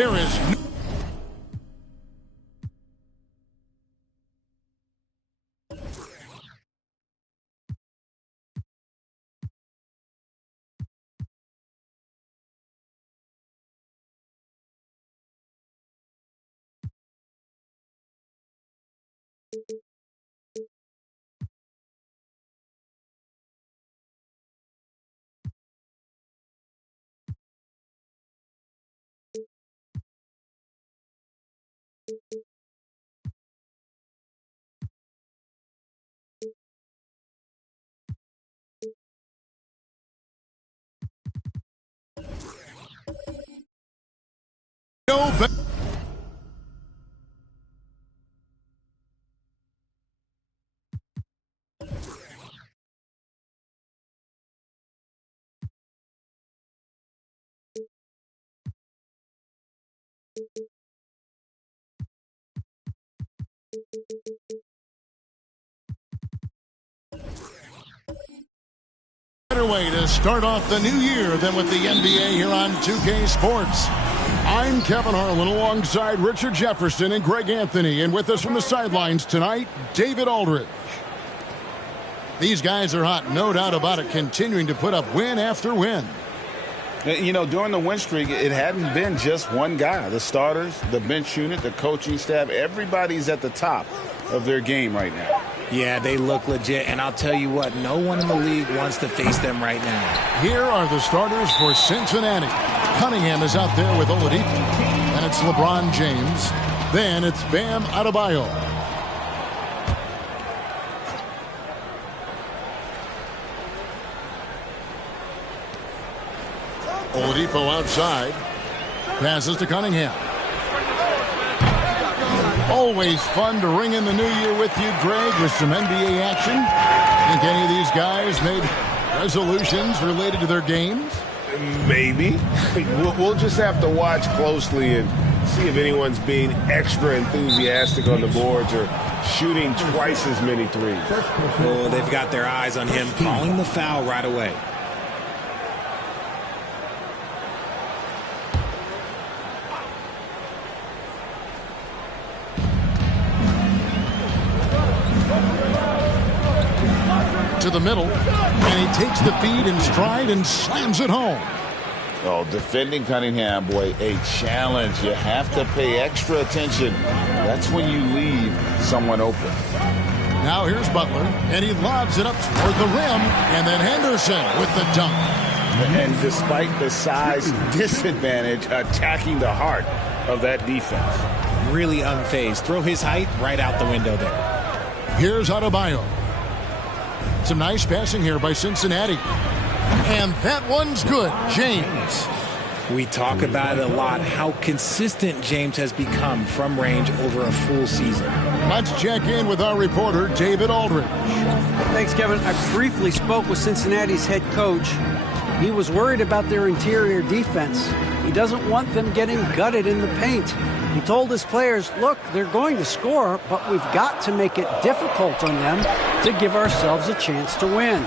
There is no better. Better way to start off the new year than with the NBA here on 2K Sports. I'm Kevin Harlan alongside Richard Jefferson and Greg Anthony. And with us from the sidelines tonight, David Aldridge. These guys are hot, no doubt about it, continuing to put up win after win. You know, during the win streak, it hadn't been just one guy. The starters, the bench unit, the coaching staff, everybody's at the top of their game right now. Yeah, they look legit, and I'll tell you what, no one in the league wants to face them right now. Here are the starters for Cincinnati. Cunningham is out there with Oladipo. Then it's LeBron James. Then it's Bam Adebayo. Oladipo outside. Passes to Cunningham. Always fun to ring in the new year with you, Greg, with some NBA action. Think any of these guys made resolutions related to their games? Maybe. We'll just have to watch closely and see if anyone's being extra enthusiastic on the boards or shooting twice as many threes. Oh, they've got their eyes on him, calling the foul right away. To the middle, and he takes the feed in stride and slams it home. Oh, defending Cunningham, boy, a challenge. You have to pay extra attention. That's when you leave someone open. Now here's Butler, and he lobs it up toward the rim, and then Henderson with the dunk. And despite the size disadvantage, attacking the heart of that defense. Really unfazed. Throw his height right out the window there. Here's Adebayo. Some nice passing here by Cincinnati. And that one's good. James. We talk about it a lot, how consistent James has become from range over a full season. Let's check in with our reporter, David Aldridge. Thanks, Kevin. I briefly spoke with Cincinnati's head coach. He was worried about their interior defense. He doesn't want them getting gutted in the paint. He told his players, look, they're going to score, but we've got to make it difficult on them to give ourselves a chance to win.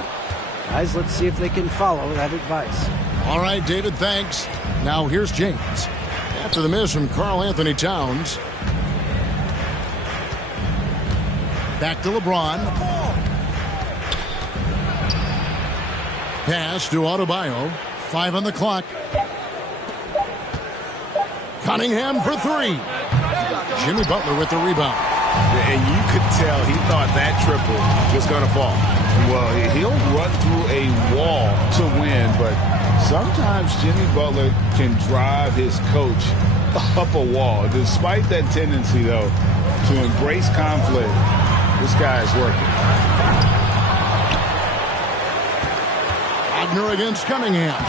Guys, let's see if they can follow that advice. All right, David, thanks. Now here's James. After the miss from Karl Anthony Towns. Back to LeBron. Pass to Adebayo. 5 on the clock. Cunningham for 3. Jimmy Butler with the rebound. And you could tell he thought that triple was going to fall. Well, he'll run through a wall to win, but sometimes Jimmy Butler can drive his coach up a wall. Despite that tendency, though, to embrace conflict, this guy is working. Wagner against Cunningham.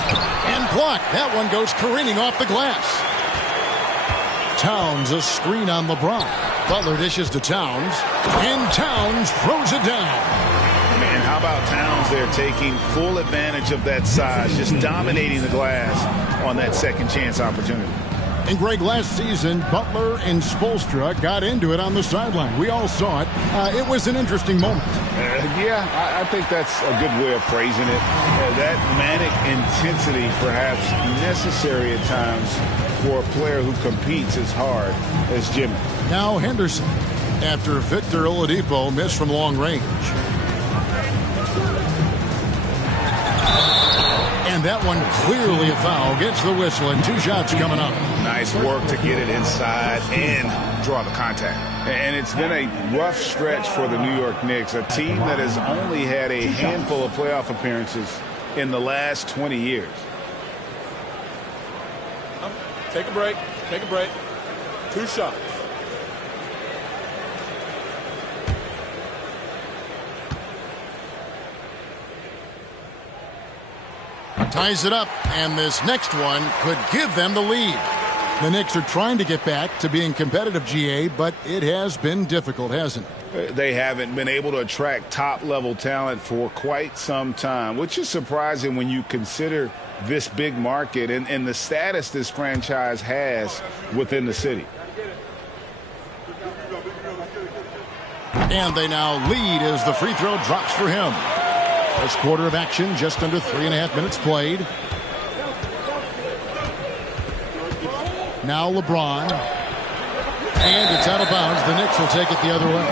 And blocked. That one goes careening off the glass. Towns, a screen on LeBron. Butler dishes to Towns, and Towns throws it down. Man, how about Towns there taking full advantage of that size, just dominating the glass on that second chance opportunity. And Greg, last season, Butler and Spoelstra got into it on the sideline. We all saw it. It was an interesting moment. Yeah, I think that's a good way of phrasing it. That manic intensity perhaps necessary at times for a player who competes as hard as Jimmy. Now Henderson, after Victor Oladipo missed from long range. And that one clearly a foul. Gets the whistle, and 2 shots coming up. Nice work to get it inside and draw the contact. And it's been a rough stretch for the New York Knicks, a team that has only had a handful of playoff appearances in the last 20 years. Take a break. Take a break. 2 shots. Ties it up, and this next one could give them the lead. The Knicks are trying to get back to being competitive, GA, but it has been difficult, hasn't it? They haven't been able to attract top-level talent for quite some time, which is surprising when you consider this big market and the status this franchise has within the city. And they now lead as the free throw drops for him. First quarter of action, just under 3.5 minutes played. Now LeBron. And it's out of bounds. The Knicks will take it the other way.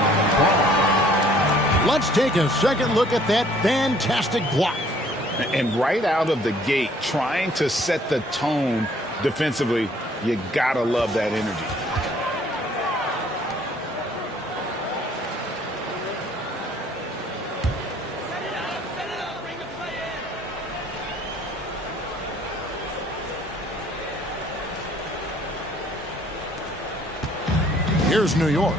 Let's take a second look at that fantastic block. And right out of the gate, trying to set the tone defensively, you gotta love that energy. Here's New York.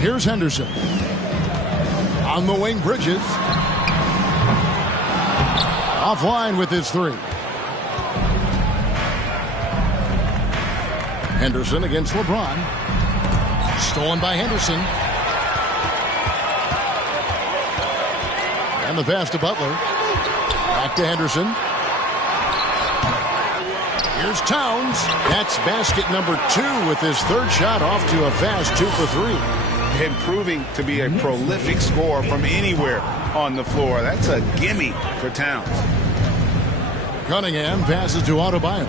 Here's Henderson. On the wing, Bridges. Offline with his three. Henderson against LeBron. Stolen by Henderson. And the pass to Butler. Back to Henderson. Here's Towns. That's basket number 2 with his third shot off to a fast 2 for 3. And proving to be a prolific scorer from anywhere on the floor. That's a gimme for Towns. Cunningham passes to Adebayo.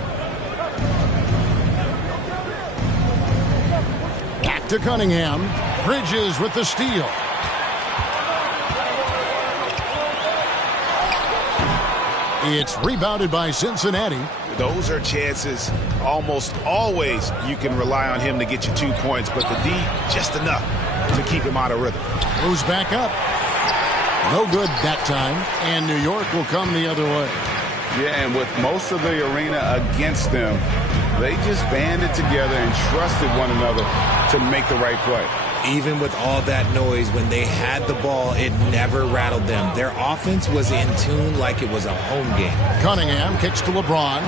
Back to Cunningham. Bridges with the steal. It's rebounded by Cincinnati. Those are chances almost always you can rely on him to get you 2 points, but the D just enough to keep him out of rhythm. Moves back up. No good that time, and New York will come the other way. Yeah, and with most of the arena against them, they just banded together and trusted one another to make the right play. Even with all that noise, when they had the ball, it never rattled them. Their offense was in tune like it was a home game. Cunningham kicks to LeBron.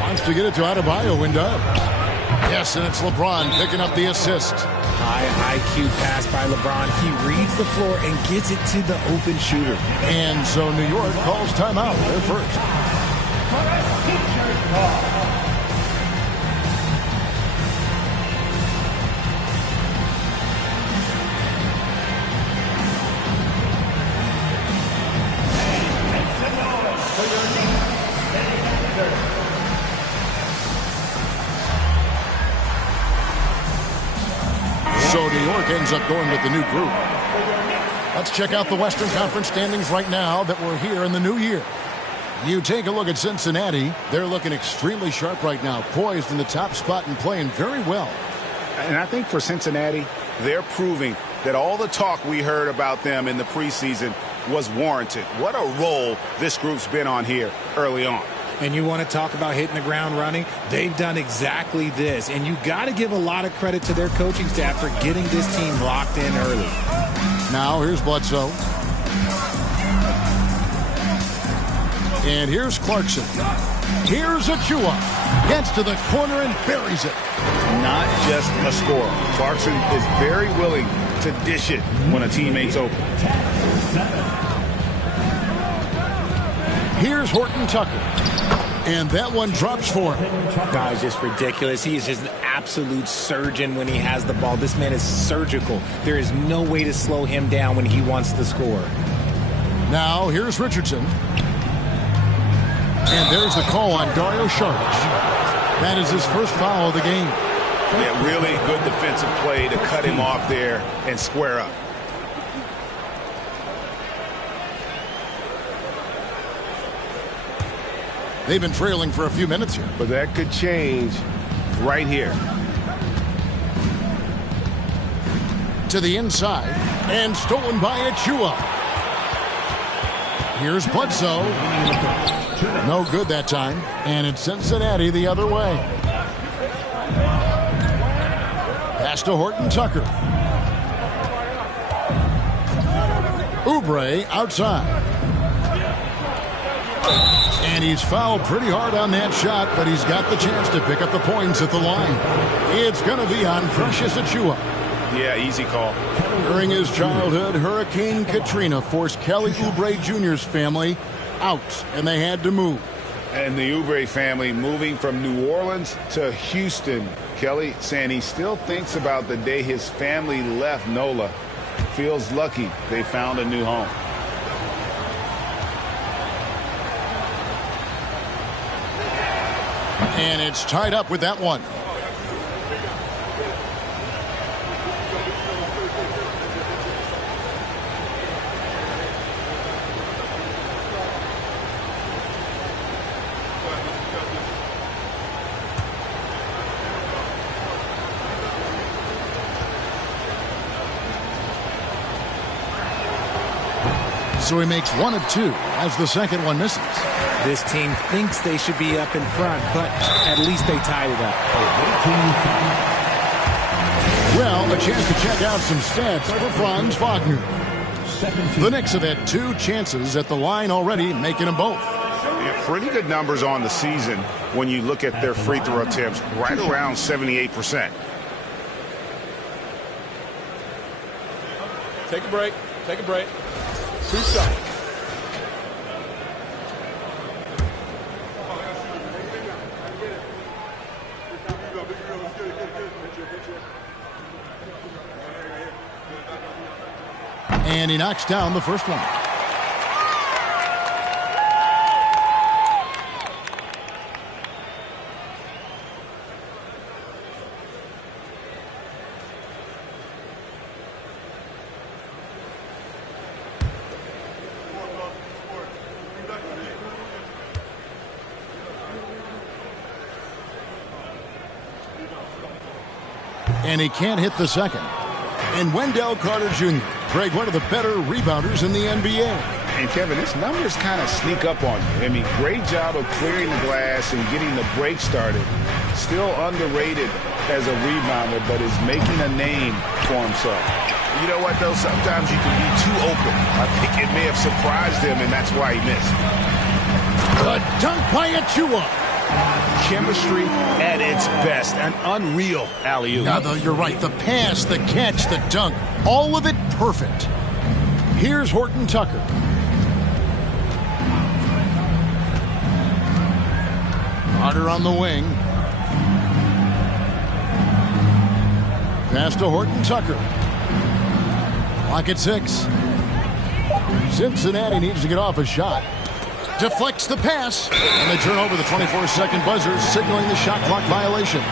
Wants to get it to Adebayo and does. Yes, and it's LeBron picking up the assist. High IQ pass by LeBron. He reads the floor and gets it to the open shooter. And so New York calls timeout. They're first. So New York ends up going with the new group. Let's check out the Western Conference standings right now that we're here in the new year. You take a look at Cincinnati. They're looking extremely sharp right now, poised in the top spot and playing very well. And I think for Cincinnati, they're proving that all the talk we heard about them in the preseason was warranted. What a role this group's been on here early on. And you want to talk about hitting the ground running? They've done exactly this. And you got to give a lot of credit to their coaching staff for getting this team locked in early. Now here's Bledsoe. And here's Clarkson. Here's Achua. Gets to the corner and buries it. Not just a scorer. Clarkson is very willing to dish it when a teammate's open. Here's Horton Tucker. And that one drops for him. Guy's just ridiculous. He is just an absolute surgeon when he has the ball. This man is surgical. There is no way to slow him down when he wants to score. Now here's Richardson. And there's the call on Dario Saric. That is his first foul of the game. Yeah, really good defensive play to cut him off there and square up. They've been trailing for a few minutes here. But that could change right here. To the inside. And stolen by Achua. Here's Bledsoe. No good that time. And it's Cincinnati the other way. Pass to Horton Tucker. Oubre outside. And he's fouled pretty hard on that shot, but he's got the chance to pick up the points at the line. It's going to be on Precious Achua. Yeah, easy call. During his childhood, Hurricane Katrina forced Kelly Oubre Jr.'s family out, and they had to move. And the Oubre family moving from New Orleans to Houston. Kelly saying he still thinks about the day his family left NOLA. Feels lucky they found a new home. And it's tied up with that one. So he makes one of two as the second one misses. This team thinks they should be up in front, but at least they tied it up. Well, a chance to check out some stats for Franz Wagner. The Knicks have had 2 chances at the line already, making them both. Yeah, pretty good numbers on the season when you look at their free throw attempts, right around 78%. Take a break. Take a break. 2 shots. And he knocks down the first one. And he can't hit the second. And Wendell Carter Jr., Greg, one of the better rebounders in the NBA. And Kevin, his numbers kind of sneak up on you. I mean, great job of clearing the glass and getting the break started. Still underrated as a rebounder, but is making a name for himself. You know what, though? Sometimes you can be too open. I think it may have surprised him, and that's why he missed. The dunk by Achua. Chemistry at its best. An unreal alley-oop. Now, you're right. The pass, the catch, the dunk, all of it perfect. Here's Horton Tucker. Carter on the wing. Pass to Horton Tucker. Clock at 6. Cincinnati needs to get off a shot. Deflects the pass. And they turn over the 24-second buzzer, signaling the shot clock violation.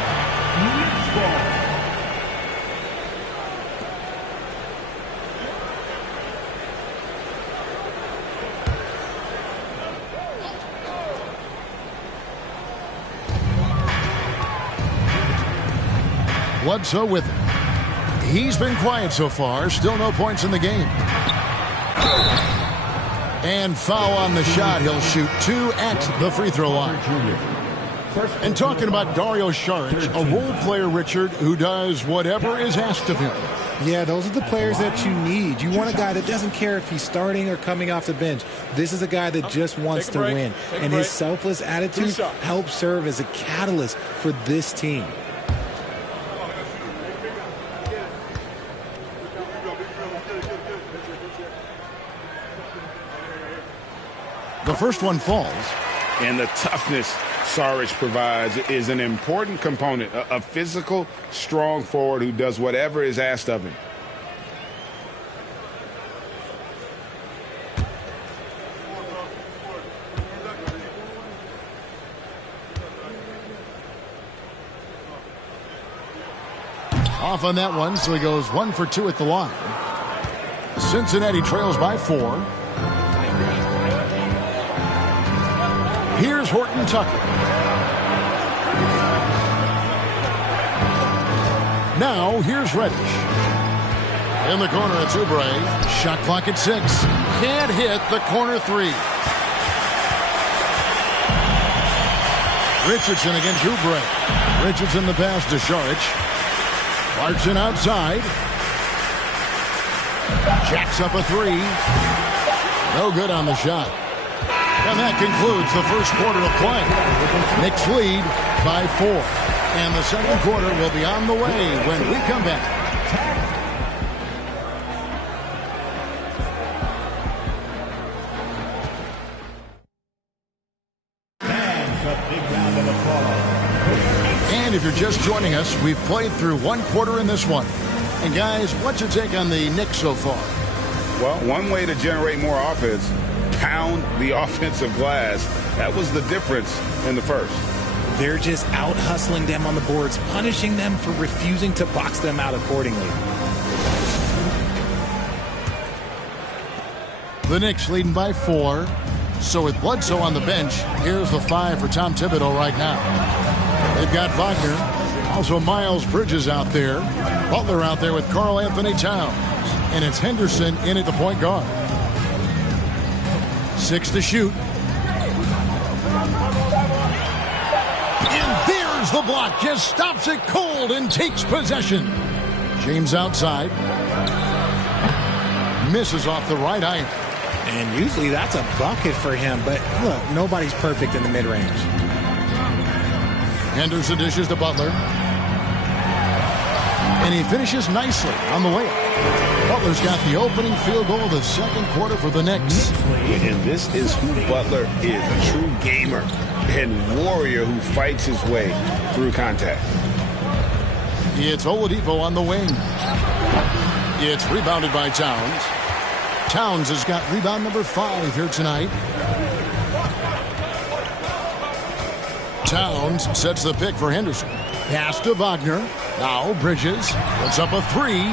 Bledsoe with it. He's been quiet so far. Still no points in the game. And foul on the shot. He'll shoot 2 at the free throw line. And talking about Dario Saric, a role player, Richard, who does whatever is asked of him. Yeah, those are the players that you need. You want a guy that doesn't care if he's starting or coming off the bench. This is a guy that just wants to win. And his selfless attitude helps serve as a catalyst for this team. The first one falls. And the toughness Saric provides is an important component. A physical, strong forward who does whatever is asked of him. Off on that one, so he goes 1 for 2 at the line. Cincinnati trails by 4. Here's Horton Tucker. Now, here's Reddish. In the corner, it's Oubre. Shot clock at 6. Can't hit the corner 3. Richardson against Oubre. Richardson the pass to Saric. Clarkson outside. Jacks up a 3. No good on the shot. And that concludes the first quarter of play. Knicks lead by 4. And the second quarter will be on the way when we come back. And if you're just joining us, we've played through 1 quarter in this one. And guys, what's your take on the Knicks so far? Well, one way to generate more offense, pound the offensive glass. That was the difference in the first. They're just out hustling them on the boards, punishing them for refusing to box them out accordingly. The Knicks leading by 4. So with Bledsoe on the bench, here's the 5 for Tom Thibodeau right now. They've got Wagner. Also Miles Bridges out there. Butler out there with Karl Anthony Towns. And it's Henderson in at the point guard. 6 to shoot. And there's the block. Just stops it cold and takes possession. James outside. Misses off the right iron. And usually that's a bucket for him, but look, nobody's perfect in the mid-range. Henderson dishes to Butler. And he finishes nicely on the layup. Butler's got the opening field goal of the second quarter for the Knicks. And this is who Butler is, a true gamer and warrior who fights his way through contact. It's Oladipo on the wing. It's rebounded by Towns. Towns has got rebound number 5 here tonight. Towns sets the pick for Henderson. Pass to Wagner. Now Bridges puts up a 3.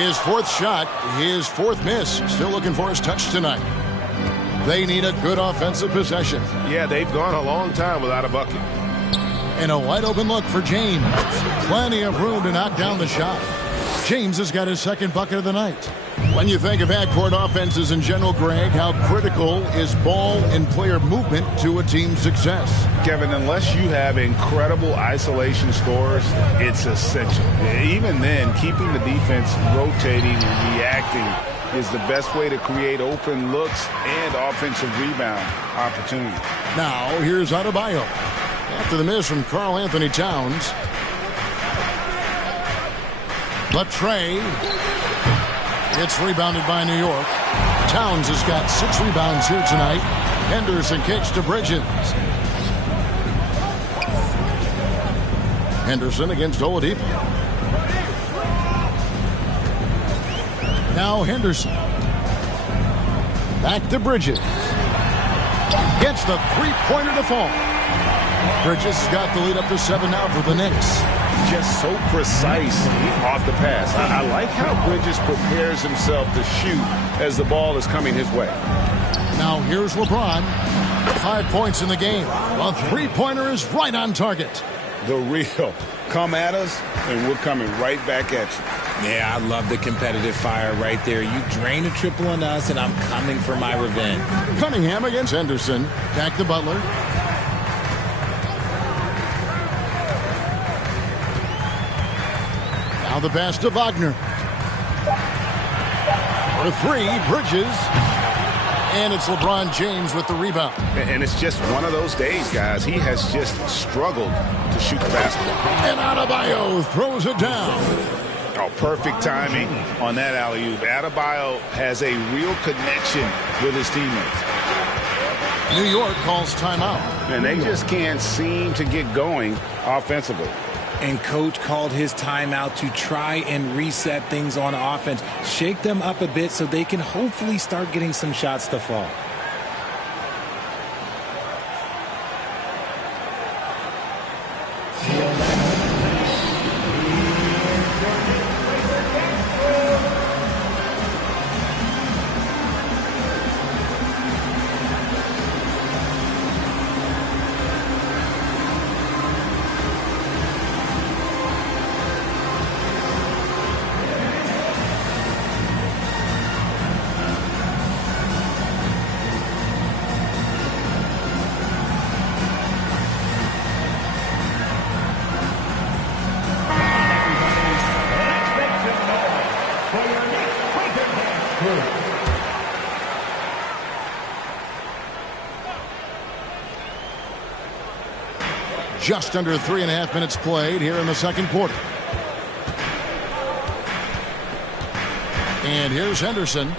His 4th shot, his 4th miss. Still looking for his touch tonight. They need a good offensive possession. Yeah, they've gone a long time without a bucket. And a wide open look for James. Plenty of room to knock down the shot. James has got his 2nd bucket of the night. When you think of half-court offenses in general, Greg, how critical is ball and player movement to a team's success? Kevin, unless you have incredible isolation scores, it's essential. Even then, keeping the defense rotating and reacting is the best way to create open looks and offensive rebound opportunities. Now, here's Adebayo. After the miss from Karl Anthony Towns. Latrey. It's rebounded by New York. Towns has got 6 rebounds here tonight. Henderson kicks to Bridges. Henderson against Oladipo. Now Henderson. Back to Bridges. Gets the 3-pointer to fall. Bridges has got the lead up to 7 now for the Knicks. Just so precise off the pass. I like how Bridges prepares himself to shoot as the ball is coming his way. Now here's LeBron. 5 points in the game. A 3-pointer is right on target. The real. Come at us, and we're coming right back at you. Yeah, I love the competitive fire right there. You drain a triple on us, and I'm coming for my revenge. Cunningham against Henderson. Back to Butler. Now the pass to Wagner. For 3, Bridges. And it's LeBron James with the rebound. And it's just one of those days, guys. He has just struggled to shoot the basketball. And Adebayo throws it down. Oh, perfect timing on that alley-oop. Adebayo has a real connection with his teammates. New York calls timeout. And they just can't seem to get going offensively. And coach called his timeout to try and reset things on offense. Shake them up a bit so they can hopefully start getting some shots to fall. Just under 3.5 minutes played here in the second quarter. And here's Henderson.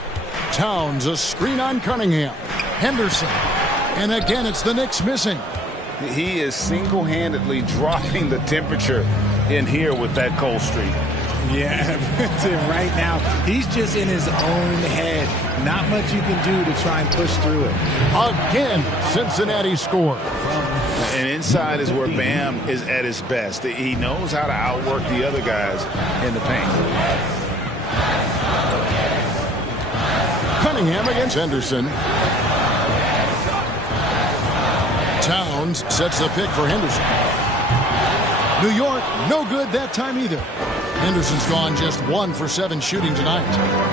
Towns, a screen on Cunningham. Henderson. And again, it's the Knicks missing. He is single-handedly dropping the temperature in here with that cold streak. Yeah, right now, he's just in his own head. Not much you can do to try and push through it. Again, Cincinnati score. And inside is where Bam is at his best. He knows how to outwork the other guys in the paint. Cunningham against Henderson. Towns sets the pick for Henderson. New York, no good that time either. Henderson's gone just 1 for 7 shooting tonight.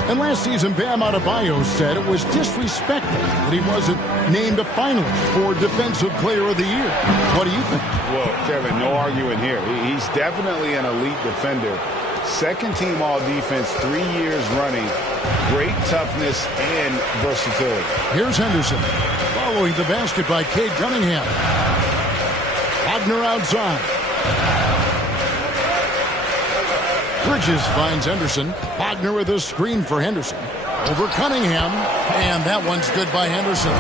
And last season, Bam Adebayo said it was disrespectful that he wasn't named a finalist for Defensive Player of the Year. What do you think? Well, Kevin, no arguing here. He's definitely an elite defender. Second team all-defense 3 years running. Great toughness and versatility. Here's Henderson. Following the basket by Cade Cunningham. Wagner outside. Bridges finds Henderson. Wagner with a screen for Henderson. Over Cunningham. And that one's good by Henderson.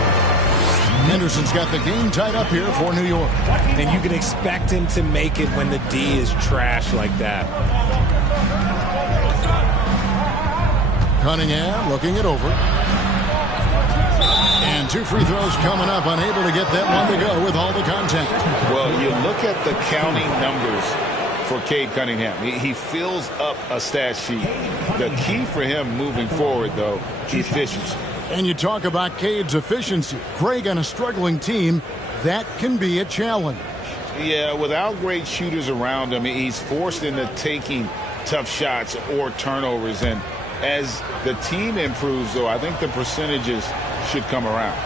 Henderson's got the game tied up here for New York. And you can expect him to make it when the D is trash like that. Cunningham looking it over. And 2 free throws coming up. Unable to get that one to go with all the contact. Well, you look at the counting numbers for Cade Cunningham. He fills up a stat sheet. The key for him moving forward, though, efficiency. And you talk about Cade's efficiency. Greg, on a struggling team, that can be a challenge. Yeah, without great shooters around him, he's forced into taking tough shots or turnovers. And as the team improves, though, I think the percentages should come around.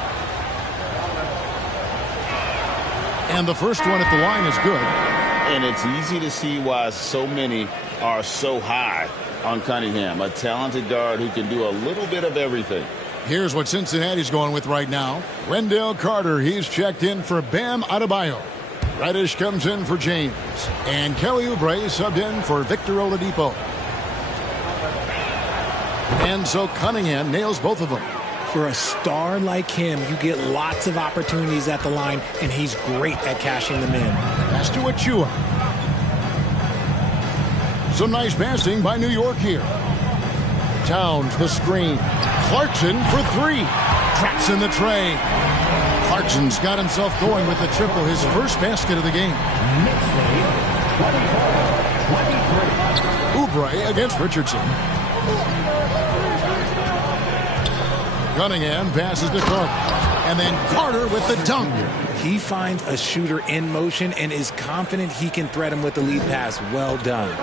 And the first one at the line is good. And it's easy to see why so many are so high on Cunningham, a talented guard who can do a little bit of everything. Here's what Cincinnati's going with right now. Wendell Carter, he's checked in for Bam Adebayo. Reddish comes in for James. And Kelly Oubre subbed in for Victor Oladipo. And so Cunningham nails both of them. For a star like him, you get lots of opportunities at the line, and he's great at cashing them in. Pass to Achua. Some nice passing by New York here. Towns, the screen. Clarkson for 3. Traps in the tray. Clarkson's got himself going with the triple, his first basket of the game. Oubre against Richardson. Cunningham passes to Carter. And then Carter with the dunk. He finds a shooter in motion and is confident he can thread him with the lead pass. Well done.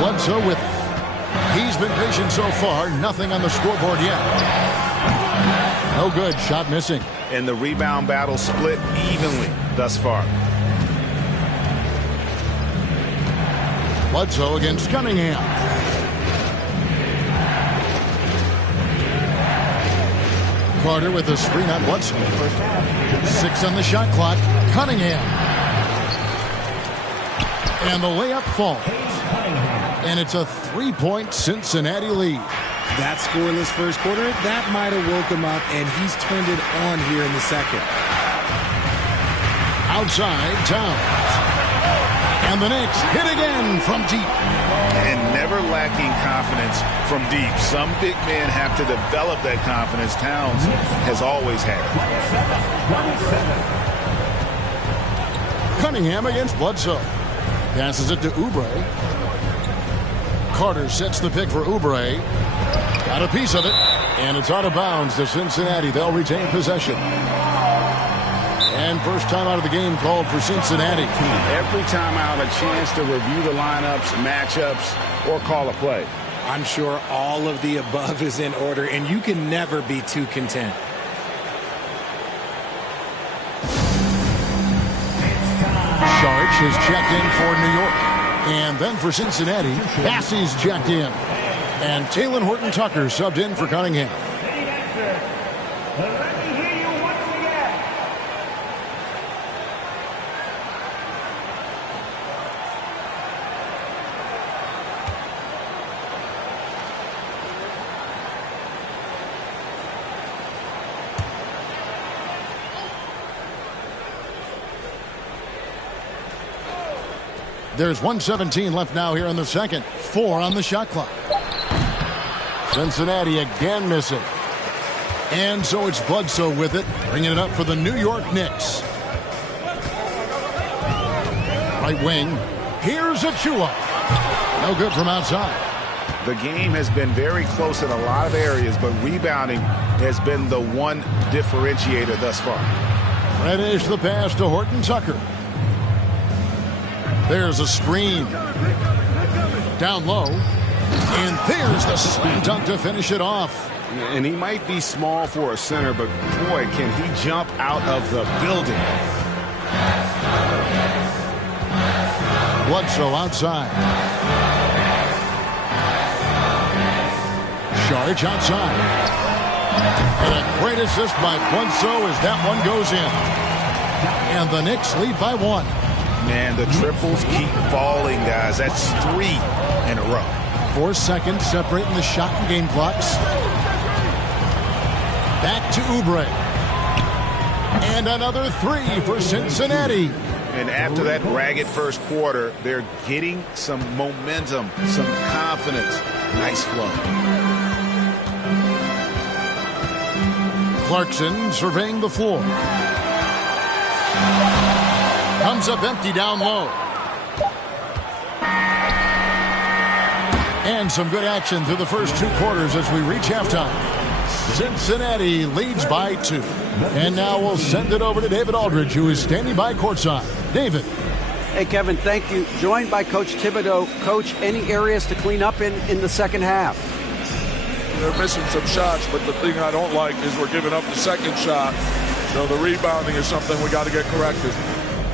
Bledsoe with it. He's been patient so far. Nothing on the scoreboard yet. No good. Shot missing. And the rebound battle split evenly thus far. Bledsoe against Cunningham. Carter with a screen on Bledsoe. 6 on the shot clock. Cunningham. And the layup falls. And it's a 3-point Cincinnati lead. That scoreless first quarter, that might have woke him up, and he's turned it on here in the second. Outside, Towns. And the Knicks hit again from deep. And never lacking confidence from deep. Some big men have to develop that confidence. Towns has always had it. Cunningham against Bledsoe. Passes it to Oubre. Carter sets the pick for Oubre. Got a piece of it. And it's out of bounds to Cincinnati. They'll retain possession. And first time out of the game called for Cincinnati. Every time out, a chance to review the lineups, matchups, or call a play. I'm sure all of the above is in order, and you can never be too content. Sharch is checked in for New York. And then for Cincinnati, Bassey's checked in. And Talen Horton-Tucker subbed in for Cunningham. There's 1:17 left now here in the second. 4 on the shot clock. Cincinnati again missing. And so it's Bledsoe with it, bringing it up for the New York Knicks. Right wing. Here's Achua. No good from outside. The game has been very close in a lot of areas, but rebounding has been the one differentiator thus far. Reddish the pass to Horton Tucker. There's a screen. Down low. And there's the slam dunk to finish it off. And he might be small for a center, but boy, can he jump out of the building. Bledsoe outside. Charge outside. And a great assist by Bledsoe as that one goes in. And the Knicks lead by 1. Man, the triples keep falling, guys. That's 3 in a row. 4 seconds separating the shot and game clocks. Back to Oubre. And another 3 for Cincinnati. And after that ragged first quarter, they're getting some momentum, some confidence. Nice flow. Clarkson surveying the floor. Comes up empty down low. And some good action through the first 2 quarters as we reach halftime. Cincinnati leads by 2. And now we'll send it over to David Aldridge, who is standing by courtside. David. Hey, Kevin, thank you. Joined by Coach Thibodeau. Coach, any areas to clean up in the second half? They're missing some shots, but the thing I don't like is we're giving up the second shot. So the rebounding is something we got to get corrected.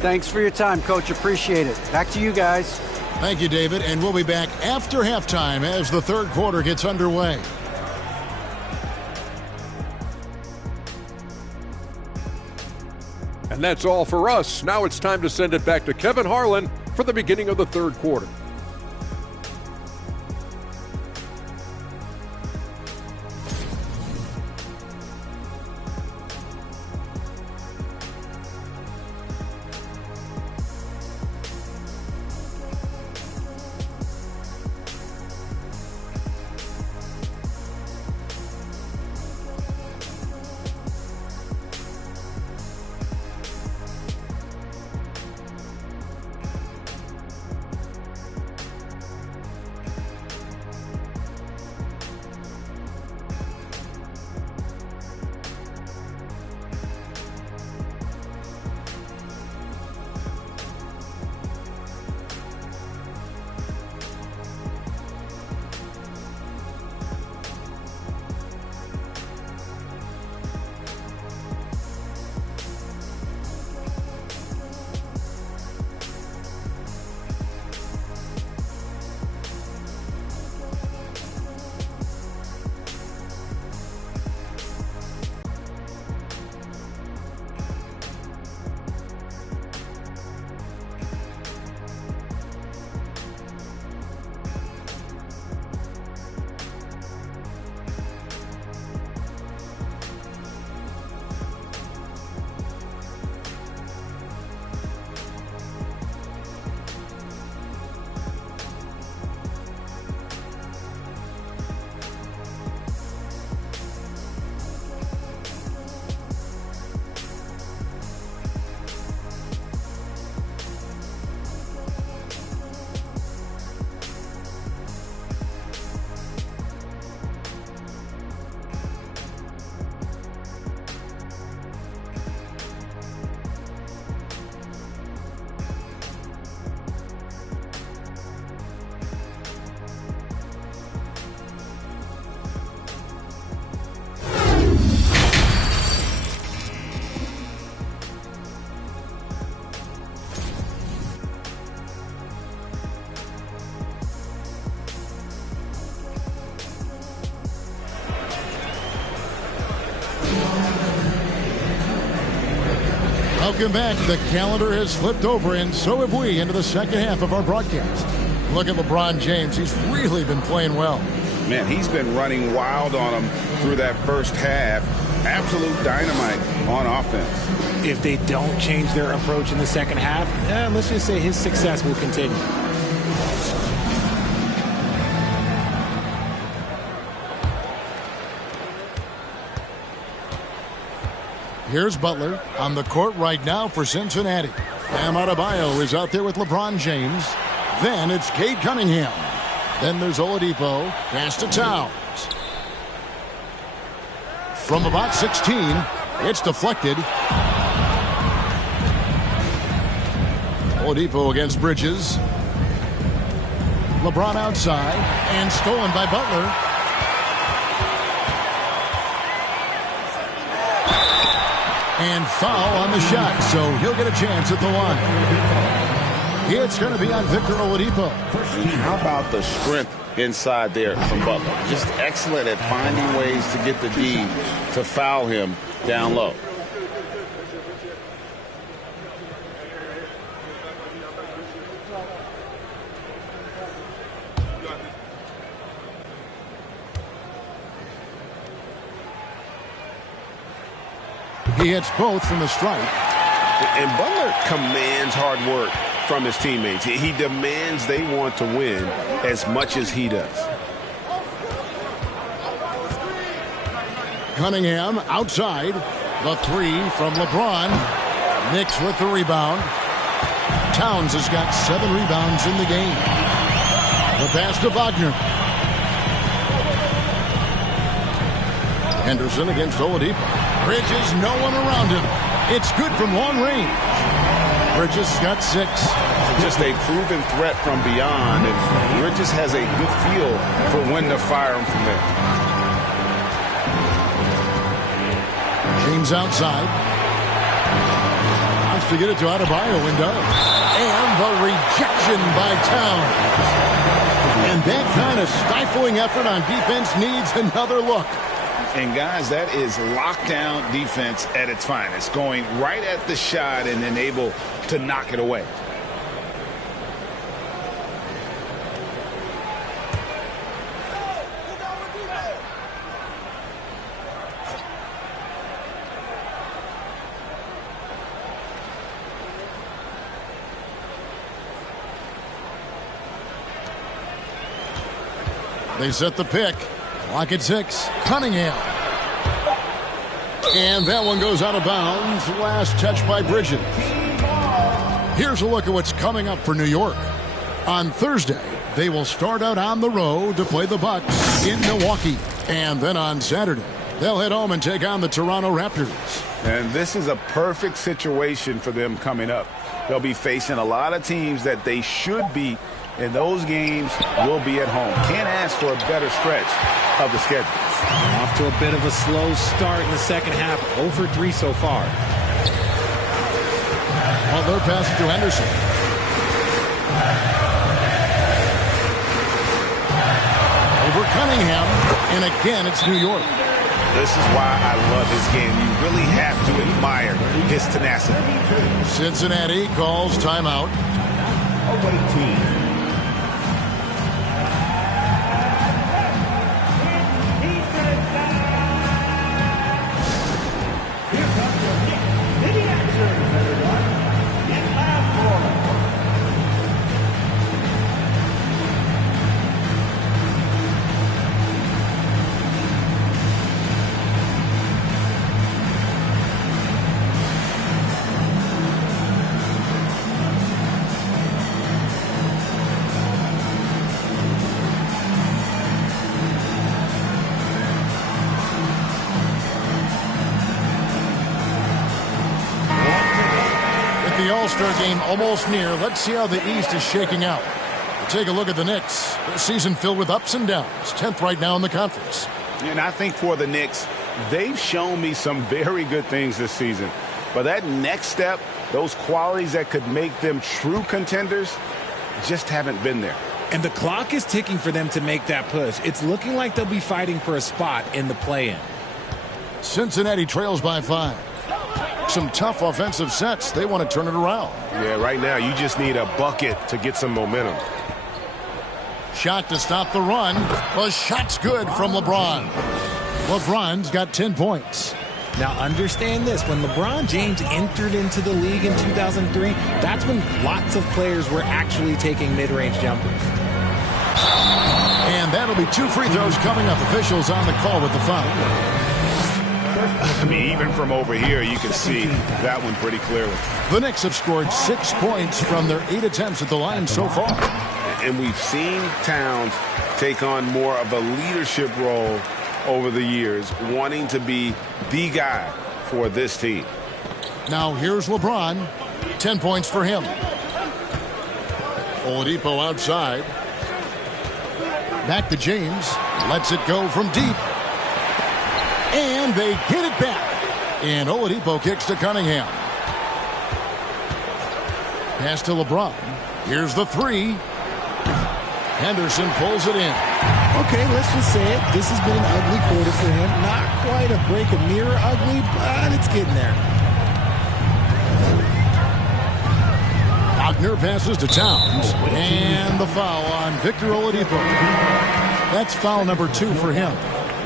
Thanks for your time, Coach. Appreciate it. Back to you guys. Thank you, David. And we'll be back after halftime as the third quarter gets underway. And that's all for us. Now it's time to send it back to Kevin Harlan for the beginning of the third quarter. Welcome back. The calendar has flipped over, and so have we, into the second half of our broadcast. Look at LeBron James. He's really been playing well. Man, he's been running wild on them through that first half. Absolute dynamite on offense. If they don't change their approach in the second half, let's just say his success will continue. Here's Butler on the court right now for Cincinnati. Bam Adebayo is out there with LeBron James. Then it's Cade Cunningham. Then there's Oladipo. Pass to Towns. From about 16, it's deflected. Oladipo against Bridges. LeBron outside and stolen by Butler. And foul on the shot, so he'll get a chance at the line. It's going to be on Victor Oladipo. How about the strength inside there from Butler? Just excellent at finding ways to get the D to foul him down low. He hits both from the strike. And Butler commands hard work from his teammates. He demands they want to win as much as he does. Cunningham outside. The three from LeBron. Knicks with the rebound. Towns has got 7 rebounds in the game. The pass to Wagner. Henderson against Oladipo. Bridges, no one around him. It's good from long range. Bridges got 6. Just a proven threat from beyond, and Bridges has a good feel for when to fire him from there. James outside. Wants to get it to Adebayo and does. And the rejection by Towns. And that kind of stifling effort on defense needs another look. And, guys, that is lockdown defense at its finest, going right at the shot and then able to knock it away. They set the pick. Clock at 6. Cunningham. And that one goes out of bounds. Last touch by Bridges. Here's a look at what's coming up for New York. On Thursday, they will start out on the road to play the Bucks in Milwaukee. And then on Saturday, they'll head home and take on the Toronto Raptors. And this is a perfect situation for them coming up. They'll be facing a lot of teams that they should beat, and those games will be at home. Can't ask for a better stretch of the schedule. Off to a bit of a slow start in the second half. 0 for 3 so far. Butler passes to Henderson. Over Cunningham. And again, it's New York. This is why I love this game. You really have to admire his tenacity. Cincinnati calls timeout. The All-Star game almost near. Let's see how the East is shaking out. We'll take a look at the Knicks. Their season filled with ups and downs. 10th right now in the conference. And I think for the Knicks, they've shown me some very good things this season. But that next step, those qualities that could make them true contenders, just haven't been there. And the clock is ticking for them to make that push. It's looking like they'll be fighting for a spot in the play-in. Cincinnati trails by 5. Some tough offensive sets. They want to turn it around. Yeah, right now you just need a bucket to get some momentum. Shot to stop the run. The shot's good from LeBron. LeBron's got 10 points. Now understand this, when LeBron James entered into the league in 2003, that's when lots of players were actually taking mid-range jumpers. And that'll be 2 free throws coming up. Officials on the call with the foul. I mean, even from over here, you can see that one pretty clearly. The Knicks have scored 6 points from their 8 attempts at the line so far. And we've seen Towns take on more of a leadership role over the years, wanting to be the guy for this team. Now here's LeBron. 10 points for him. Oladipo outside. Back to James. Lets it go from deep. And they get it back. And Oladipo kicks to Cunningham. Pass to LeBron. Here's the three. Henderson pulls it in. Okay, let's just say it. This has been an ugly quarter for him. Not quite a break a mirror ugly, but it's getting there. Wagner passes to Towns. And the foul on Victor Oladipo. That's foul number 2 for him.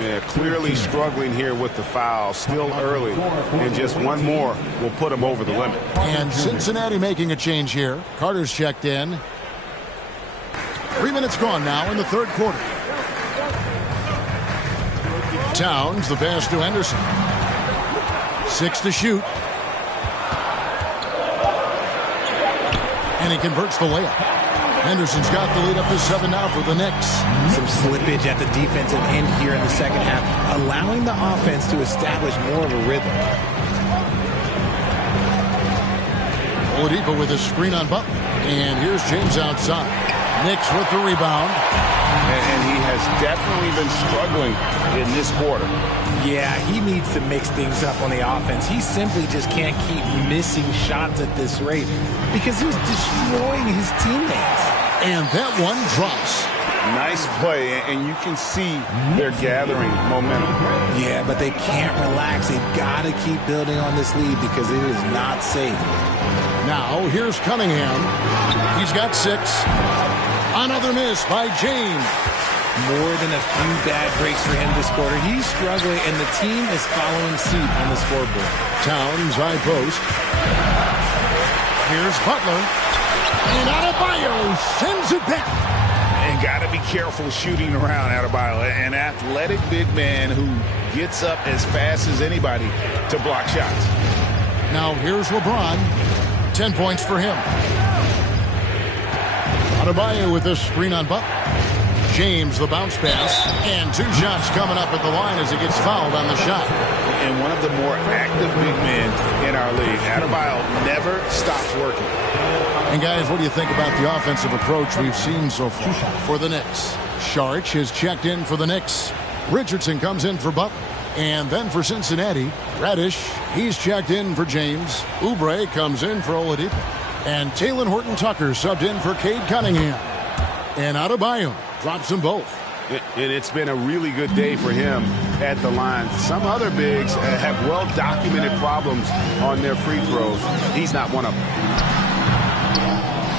Yeah, clearly struggling here with the foul. Still early. And just one more will put him over the limit. And Cincinnati making a change here. Carter's checked in. 3 minutes gone now in the third quarter. Towns, the pass to Henderson. 6 to shoot. And he converts the layup. Henderson's got the lead up to 7 now for the Knicks. Some slippage at the defensive end here in the second half, allowing the offense to establish more of a rhythm. Oladipo with a screen on Butler. And here's James outside. Knicks with the rebound. And he has definitely been struggling in this quarter. Yeah, he needs to mix things up on the offense. He simply just can't keep missing shots at this rate because he's destroying his teammates. And that one drops. Nice play, and you can see they're gathering momentum. Yeah, but they can't relax. They've got to keep building on this lead because it is not safe. Now, here's Cunningham. He's got 6. Another miss by James. More than a few bad breaks for him this quarter. He's struggling, and the team is following suit on the scoreboard. Towns, high post. Here's Butler. And Adebayo sends it back. And got to be careful shooting around Adebayo. An athletic big man who gets up as fast as anybody to block shots. Now here's LeBron. 10 points for him. Adebayo with this screen on Butler. James, the bounce pass. And 2 shots coming up at the line as he gets fouled on the shot. And one of the more active big men in our league. Adebayo never stops working. And guys, what do you think about the offensive approach we've seen so far for the Knicks? Saric has checked in for the Knicks. Richardson comes in for Butler. And then for Cincinnati, Radish, he's checked in for James. Oubre comes in for Oladipo. And Talen Horton-Tucker subbed in for Cade Cunningham. And Adebayo drops them both. And it's been a really good day for him at the line. Some other bigs have well-documented problems on their free throws. He's not one of them.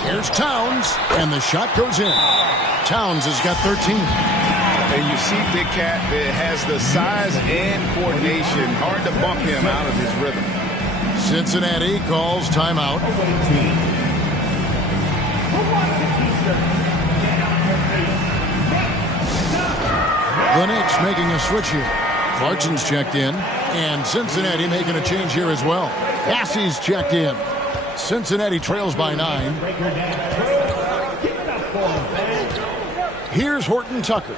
Here's Towns, and the shot goes in. Towns has got 13. And you see Big Cat that has the size and coordination. Hard to bump him out of his rhythm. Cincinnati calls timeout. The Knicks making a switch here. Clarkson's checked in. And Cincinnati making a change here as well. Cassie's checked in. Cincinnati trails by 9. Here's Horton-Tucker.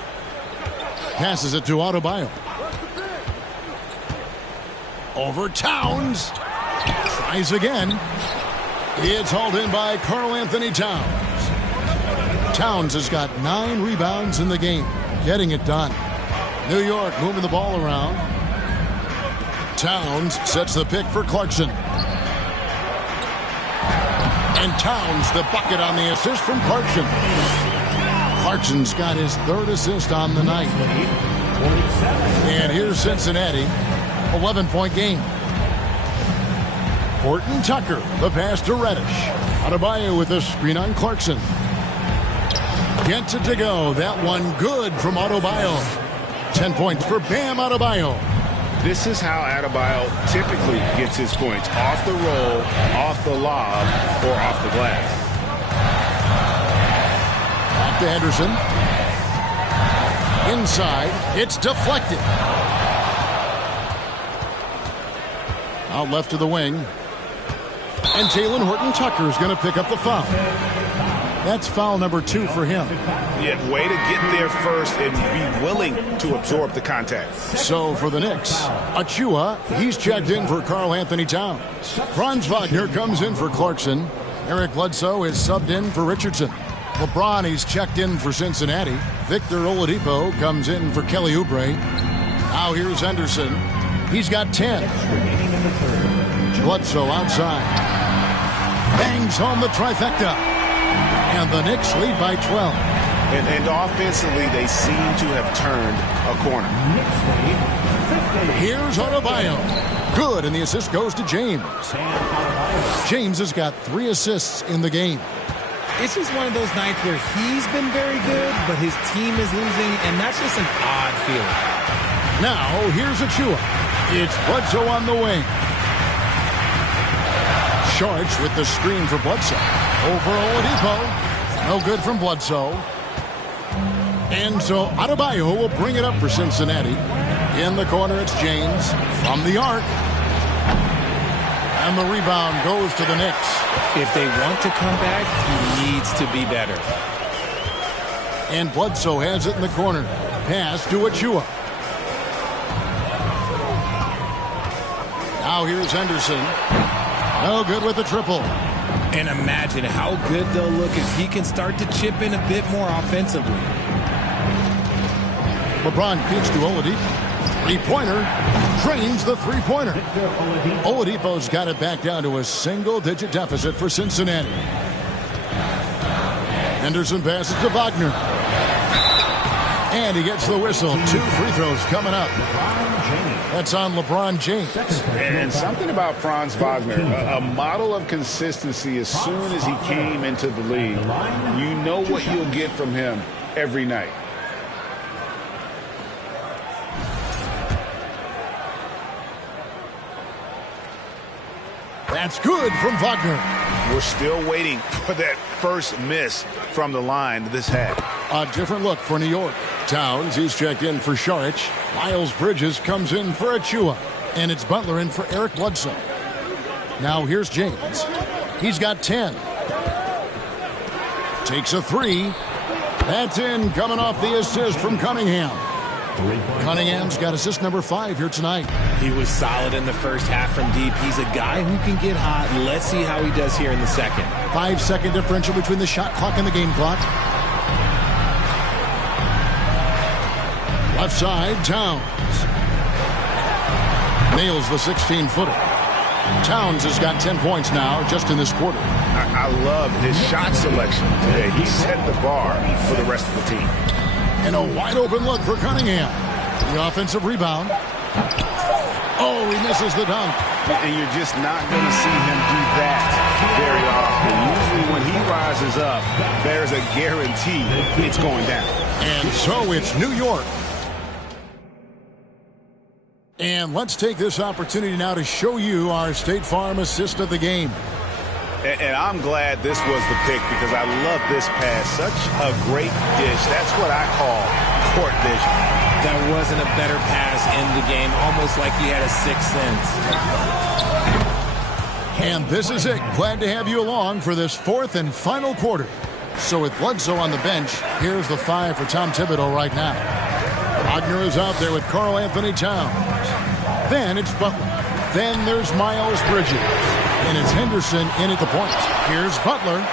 Passes it to Adebayo. Over Towns. Tries again. It's hauled in by Karl-Anthony Towns. Towns has got 9 rebounds in the game. Getting it done. New York moving the ball around. Towns sets the pick for Clarkson. And Towns the bucket on the assist from Clarkson. Clarkson's got his 3rd assist on the night. And here's Cincinnati. 11-point game. Horton-Tucker, the pass to Reddish. Adebayo with a screen on Clarkson. Gets it to go. That one good from Adebayo. 10 points for Bam Adebayo. This is how Adebayo typically gets his points. Off the roll, off the lob, or off the glass. Back to Henderson. Inside. It's deflected. Out left to the wing. And Jalen Horton-Tucker is going to pick up the foul. That's foul number 2 for him. Yeah, way to get there first and be willing to absorb the contact. So for the Knicks, Achua, he's checked in for Karl Anthony Towns. Franz Wagner comes in for Clarkson. Eric Bledsoe is subbed in for Richardson. LeBron, he's checked in for Cincinnati. Victor Oladipo comes in for Kelly Oubre. Now here's Henderson. He's got 10. Bledsoe outside. Bangs home the trifecta. And the Knicks lead by 12. And offensively, they seem to have turned a corner. Here's Adebayo. Good, and the assist goes to James. James has got 3 assists in the game. It's just one of those nights where he's been very good, but his team is losing, and that's just an odd feeling. Now, here's Achua. It's Bledsoe on the wing. Sharch with the screen for Bledsoe. Over Oladipo. No good from Bledsoe. And so Adebayo will bring it up for Cincinnati. In the corner, it's James from the arc. And the rebound goes to the Knicks. If they want to come back, he needs to be better. And Bledsoe has it in the corner. Pass to Achua. Now here's Henderson. No good with the triple. And imagine how good they'll look if he can start to chip in a bit more offensively. LeBron kicks to Oladipo. Three-pointer. Drains the three-pointer. Oladipo's got it back down to a single-digit deficit for Cincinnati. Henderson passes to Wagner. And he gets the whistle. 2 free throws coming up. That's on LeBron James. And something about Franz Wagner, a model of consistency as soon as he came into the league. You know what you'll get from him every night. That's good from Wagner. We're still waiting for that first miss from the line this half. A different look for New York. Towns, he's checked in for Saric. Miles Bridges comes in for Achua. And it's Butler in for Eric Bledsoe. Now here's James. He's got 10. Takes a 3. That's in, coming off the assist from Cunningham. Cunningham's got assist number 5 here tonight. He was solid in the first half from deep. He's a guy who can get hot. Let's see how he does here in the second. 5-second differential between the shot clock and the game clock. Left side, Towns. Nails the 16-footer. Towns has got 10 points now just in this quarter. I love his shot selection today. He set the bar for the rest of the team. And a wide open look for Cunningham. The offensive rebound. Oh, he misses the dunk. And you're just not going to see him do that very often. Usually when he rises up, there's a guarantee it's going down. And so it's New York. And let's take this opportunity now to show you our State Farm assist of the game. And I'm glad this was the pick because I love this pass. Such a great dish. That's what I call court vision. That wasn't a better pass in the game, almost like he had a sixth sense. And this is it. Glad to have you along for this 4th and final quarter. So with Bledsoe on the bench, here's the 5 for Tom Thibodeau right now. Wagner is out there with Karl Anthony Towns. Then it's Butler. Then there's Miles Bridges. And it's Henderson in at the point. Here's Butler.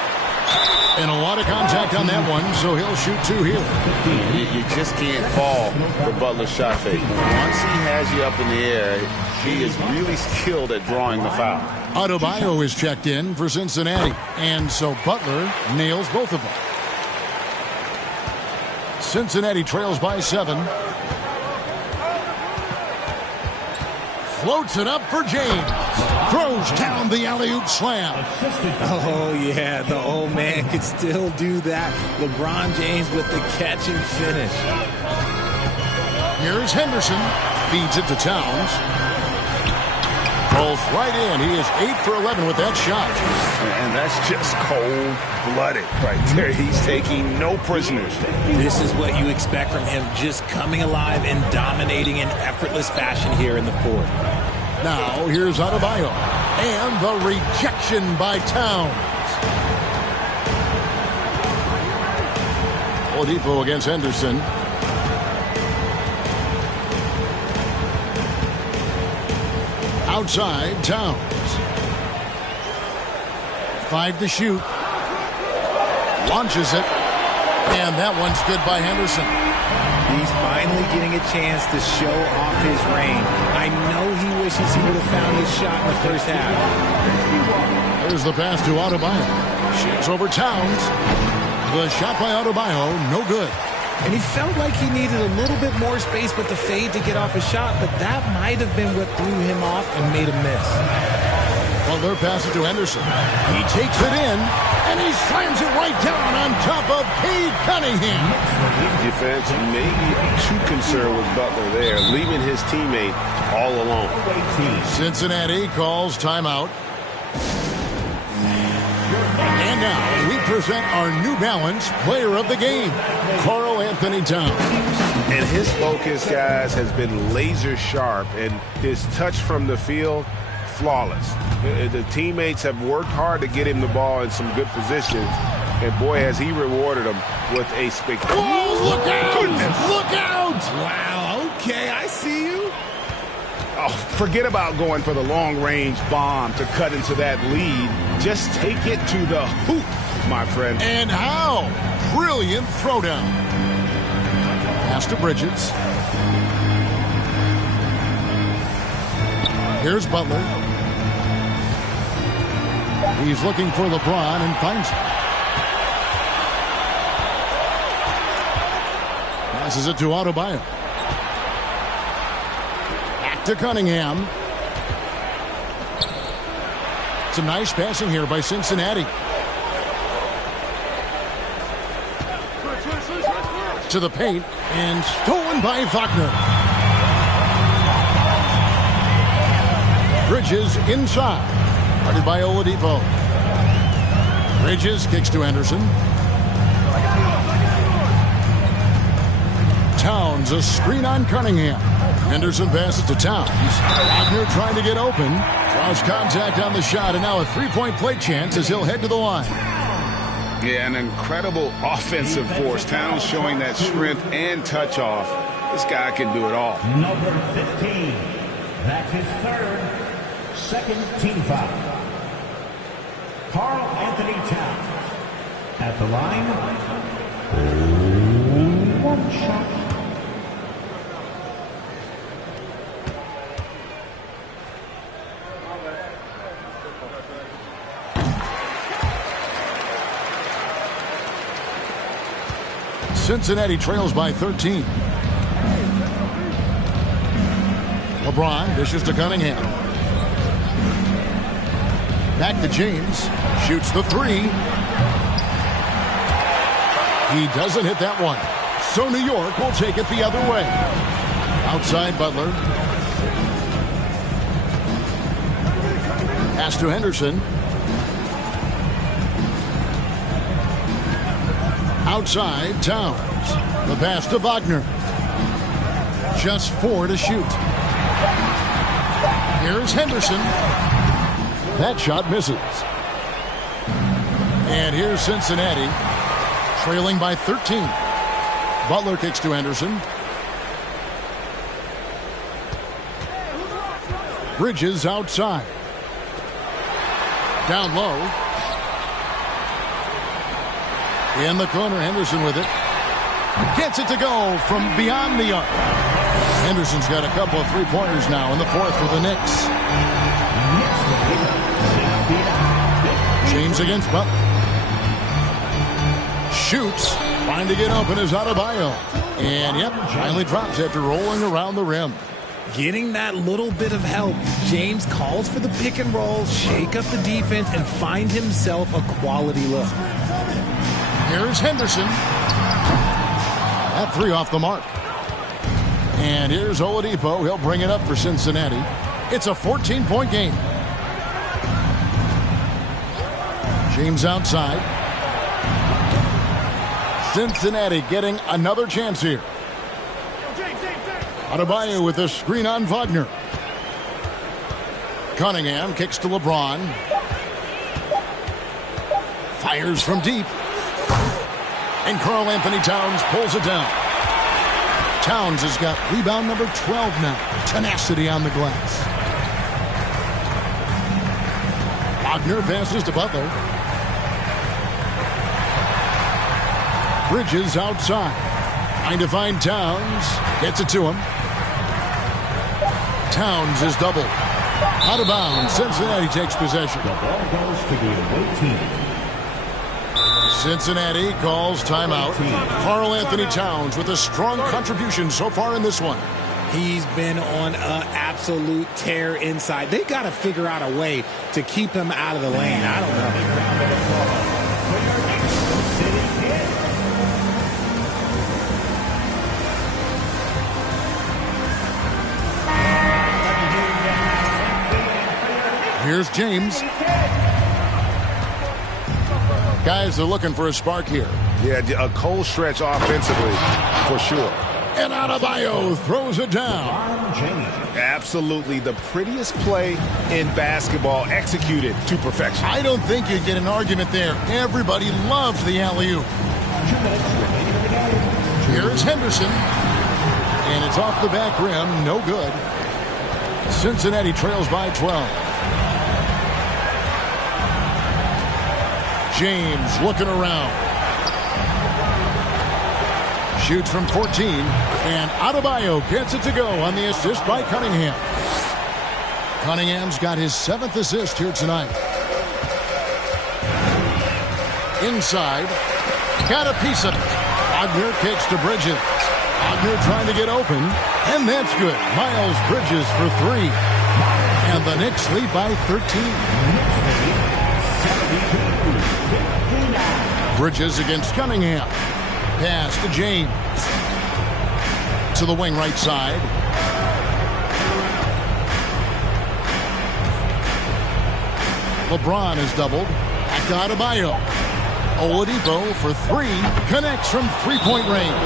And a lot of contact on that one, so he'll shoot 2 here. You just can't fall for Butler's shot fake. Once he has you up in the air, he is really skilled at drawing the foul. Adebayo is checked in for Cincinnati. And so Butler nails both of them. Cincinnati trails by 7. Floats it up for James. Throws down the alley-oop slam. Oh, yeah, the old man could still do that. LeBron James with the catch and finish. Here's Henderson. Feeds it to Towns. Rolls right in. He is 8 for 11 with that shot. And that's just cold-blooded right there. He's taking no prisoners. This is what you expect from him, just coming alive and dominating in effortless fashion here in the 4th. Now here's Adebayo. And the rejection by Towns. Oladipo against Henderson. Outside, Towns. 5 to shoot. Launches it. And that one's good by Henderson. He's finally getting a chance to show off his range. I know he wishes he would have found his shot in the first half. There's the pass to Adebayo. Shoots over Towns. The shot by Adebayo, no good. And he felt like he needed a little bit more space with the fade to get off his shot, but that might have been what threw him off and made him miss. Well, they're passing to Henderson. He takes it in, and he slams it right down on top of Cade Cunningham. Defense may be too concerned with Butler there, leaving his teammate all alone. Cincinnati calls timeout. And now we present our New Balance player of the game, Karl Anthony Towns. And his focus, guys, has been laser sharp, and his touch from the field, flawless. The teammates have worked hard to get him the ball in some good positions, and boy, has he rewarded them with a spectacular. Oh, look out! Goodness. Look out! Wow, okay, I see you. Oh, forget about going for the long-range bomb to cut into that lead. Just take it to the hoop, my friend. And how? Brilliant throwdown. Pass to Bridges. Here's Butler. He's looking for LeBron and finds him. Passes it to Adebayo. Back to Cunningham. Some nice passing here by Cincinnati. To the paint and stolen by Wagner. Bridges inside. Guarded by Oladipo. Bridges kicks to Henderson. Towns, a screen on Cunningham. Henderson passes to Towns. Wagner trying to get open. Draws contact on the shot, and now a three-point play chance as he'll head to the line. Yeah, an incredible offensive force. Towns showing that strength and touch off. This guy can do it all. Number 15. That's his third, second team foul. Karl Anthony Towns. At the line, one shot. Cincinnati trails by 13. LeBron dishes to Cunningham. Back to James. Shoots the three. He doesn't hit that one. So New York will take it the other way. Outside Butler. Pass to Henderson. Outside, Towns. The pass to Wagner. Just 4 to shoot. Here's Henderson. That shot misses. And here's Cincinnati, trailing by 13. Butler kicks to Henderson. Bridges outside. Down low. In the corner, Henderson with it. Gets it to go from beyond the arc. Henderson's got a couple of three-pointers now in the fourth for the Knicks. James against Butler. Shoots. Trying to get open is Adebayo. And, yep, finally drops after rolling around the rim. Getting that little bit of help. James calls for the pick and roll, shake up the defense, and find himself a quality look. Here's Henderson. That three off the mark. And here's Oladipo. He'll bring it up for Cincinnati. It's a 14-point game. James outside. Cincinnati getting another chance here. Adebayo with a screen on Wagner. Cunningham kicks to LeBron. Fires from deep. And Karl Anthony Towns pulls it down. Towns has got rebound number 12 now. Tenacity on the glass. Wagner passes to Butler. Bridges outside. Trying to find Towns. Gets it to him. Towns is doubled. Out of bounds. Cincinnati takes possession. The ball goes to the away team. Cincinnati calls timeout. Karl Anthony Towns with a strong contribution so far in this one. He's been on an absolute tear inside. They got to figure out a way to keep him out of the lane. I don't know. Here's James. Guys are looking for a spark here. Yeah, a cold stretch offensively, for sure. And Adebayo throws it down. Absolutely the prettiest play in basketball, executed to perfection. I don't think you get an argument there. Everybody loves the alley-oop. Here's Henderson. And it's off the back rim. No good. Cincinnati trails by 12. James looking around. Shoots from 14. And Adebayo gets it to go on the assist by Cunningham. Cunningham's got his 7th assist here tonight. Inside. Got a piece of it. Wagner kicks to Bridges. Wagner trying to get open. And that's good. Miles Bridges for 3. And the Knicks lead by 13. Bridges against Cunningham. Pass to James. To the wing right side. LeBron is doubled. Back to Adebayo. Oladipo for 3. Connects from three-point range.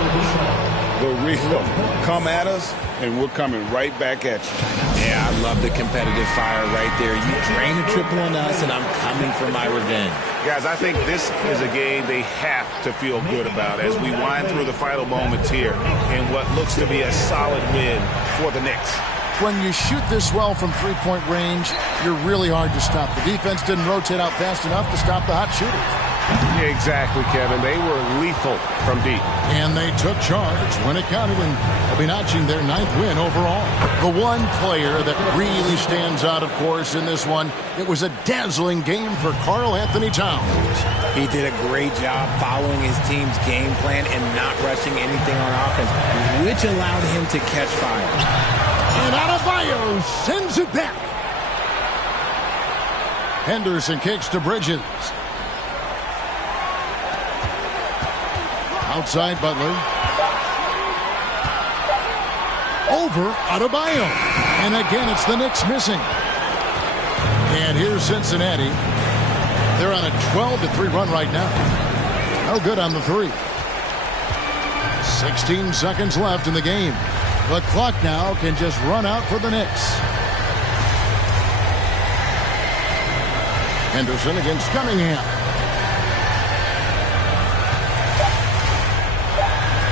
The real come at us, and we're coming right back at you. Yeah, I love the competitive fire right there. You drain a triple on us, and I'm coming for my revenge. Guys, I think this is a game they have to feel good about as we wind through the final moments here in what looks to be a solid win for the Knicks. When you shoot this well from three-point range, you're really hard to stop. The defense didn't rotate out fast enough to stop the hot shooters. Yeah, exactly, Kevin. They were lethal from deep. And they took charge when it counted, and they'll be notching their 9th win overall. The one player that really stands out, of course, in this one, it was a dazzling game for Karl Anthony Towns. He did a great job following his team's game plan and not rushing anything on offense, which allowed him to catch fire. And Adebayo sends it back. Henderson kicks to Bridges. Outside Butler. Over Adebayo. And again, it's the Knicks missing. And here's Cincinnati. They're on a 12-3 run right now. No good on the 3. 16 seconds left in the game. The clock now can just run out for the Knicks. Henderson against Cunningham.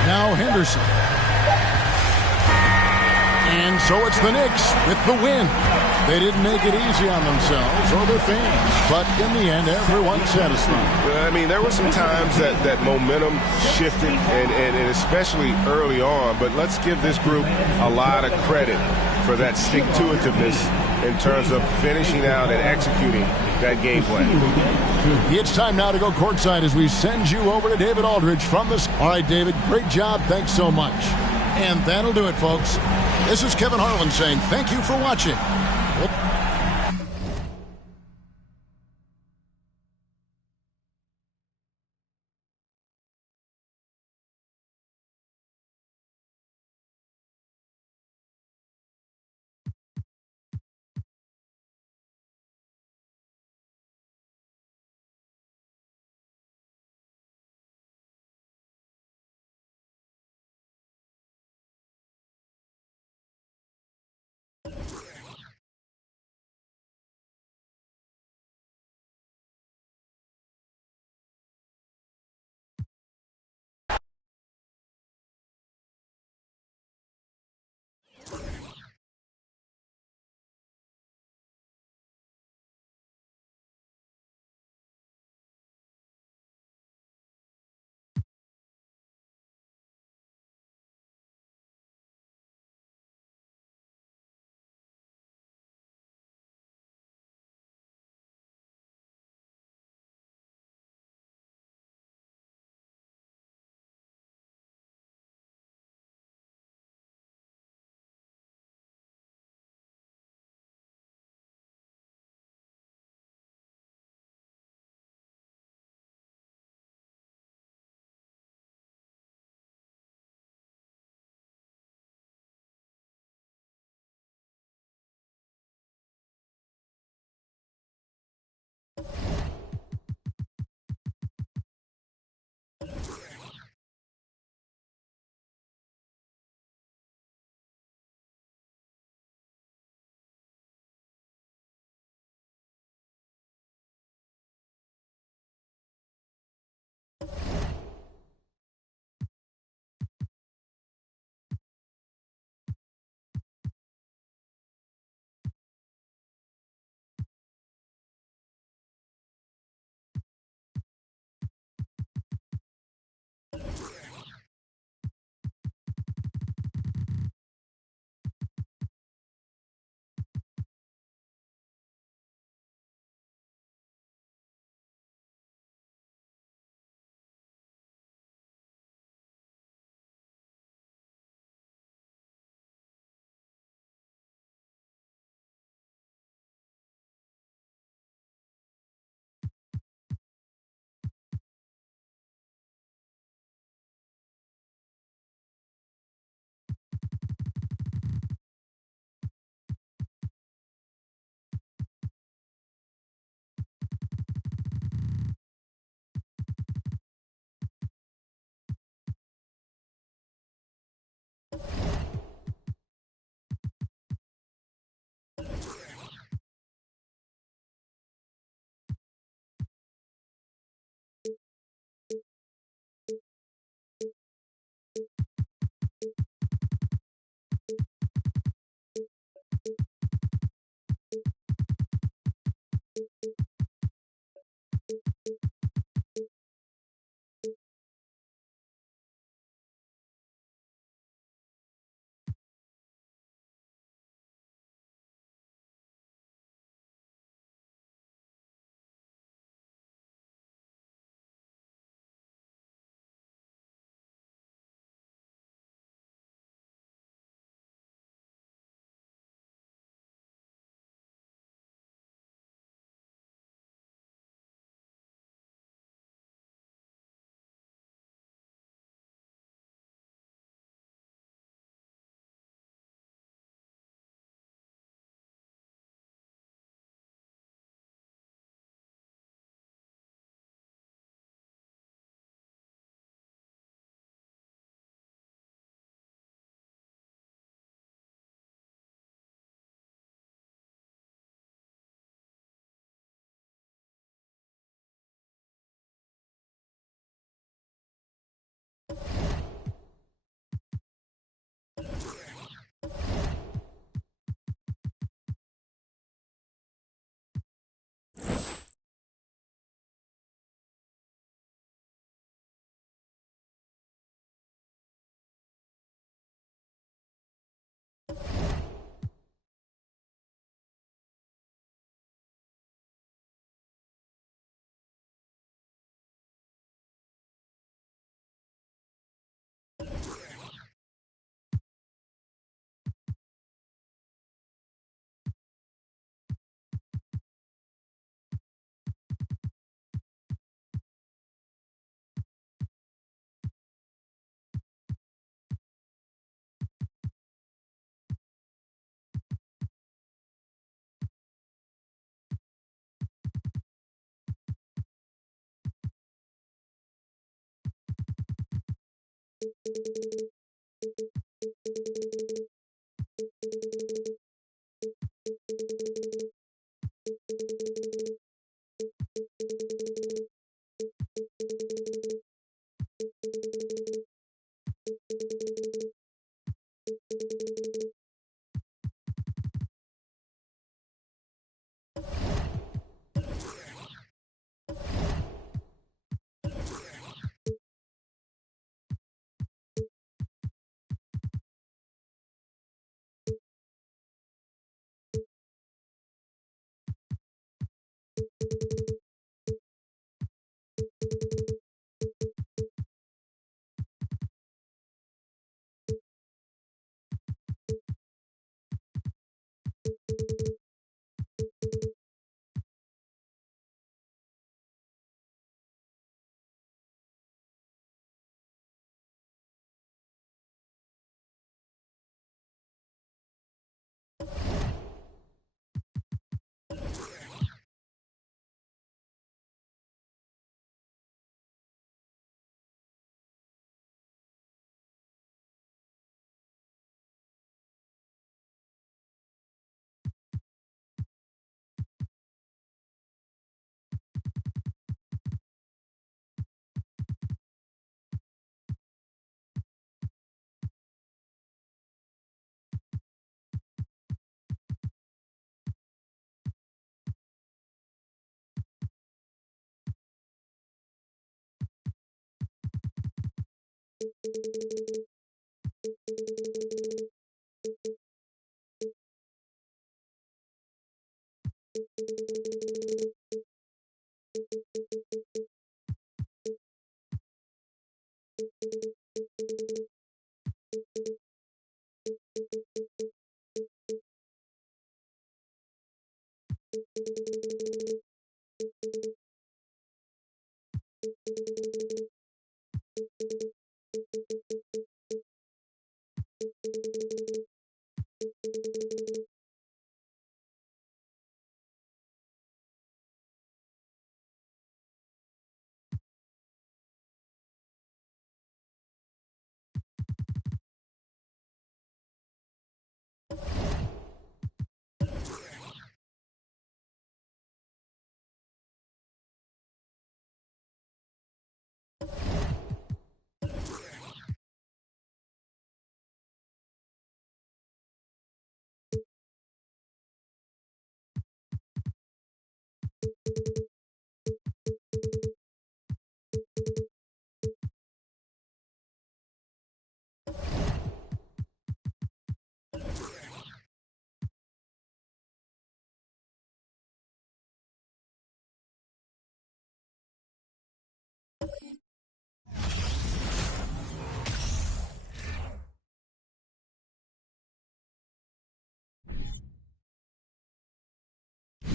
Now Henderson. And so it's the Knicks with the win. They didn't make it easy on themselves or their fans, but in the end, everyone's satisfied. I mean, there were some times that momentum shifted, and especially early on, but let's give this group a lot of credit for that stick-to-itiveness in terms of finishing out and executing that game plan. It's time now to go courtside as we send you over to David Aldridge from the... All right, David, great job. Thanks so much. And that'll do it, folks. This is Kevin Harlan saying thank you for watching.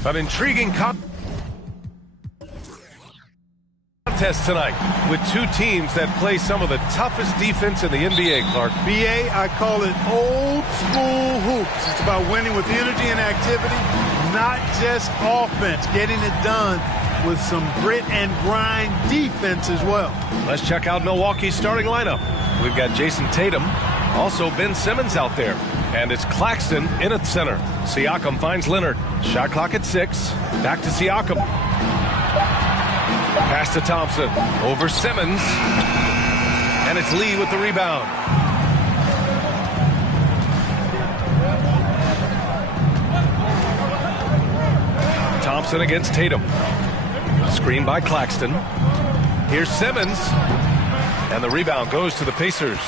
An intriguing contest tonight with two teams that play some of the toughest defense in the NBA, Clark. BA, I call it old school hoops. It's about winning with energy and activity, not just offense, getting it done with some grit and grind defense as well. Let's check out Milwaukee's starting lineup. We've got Jason Tatum, also Ben Simmons out there. And it's Claxton in at center. Siakam finds Leonard. Shot clock at 6. Back to Siakam. Pass to Thompson. Over Simmons. And it's Lee with the rebound. Thompson against Tatum. Screen by Claxton. Here's Simmons. And the rebound goes to the Pacers.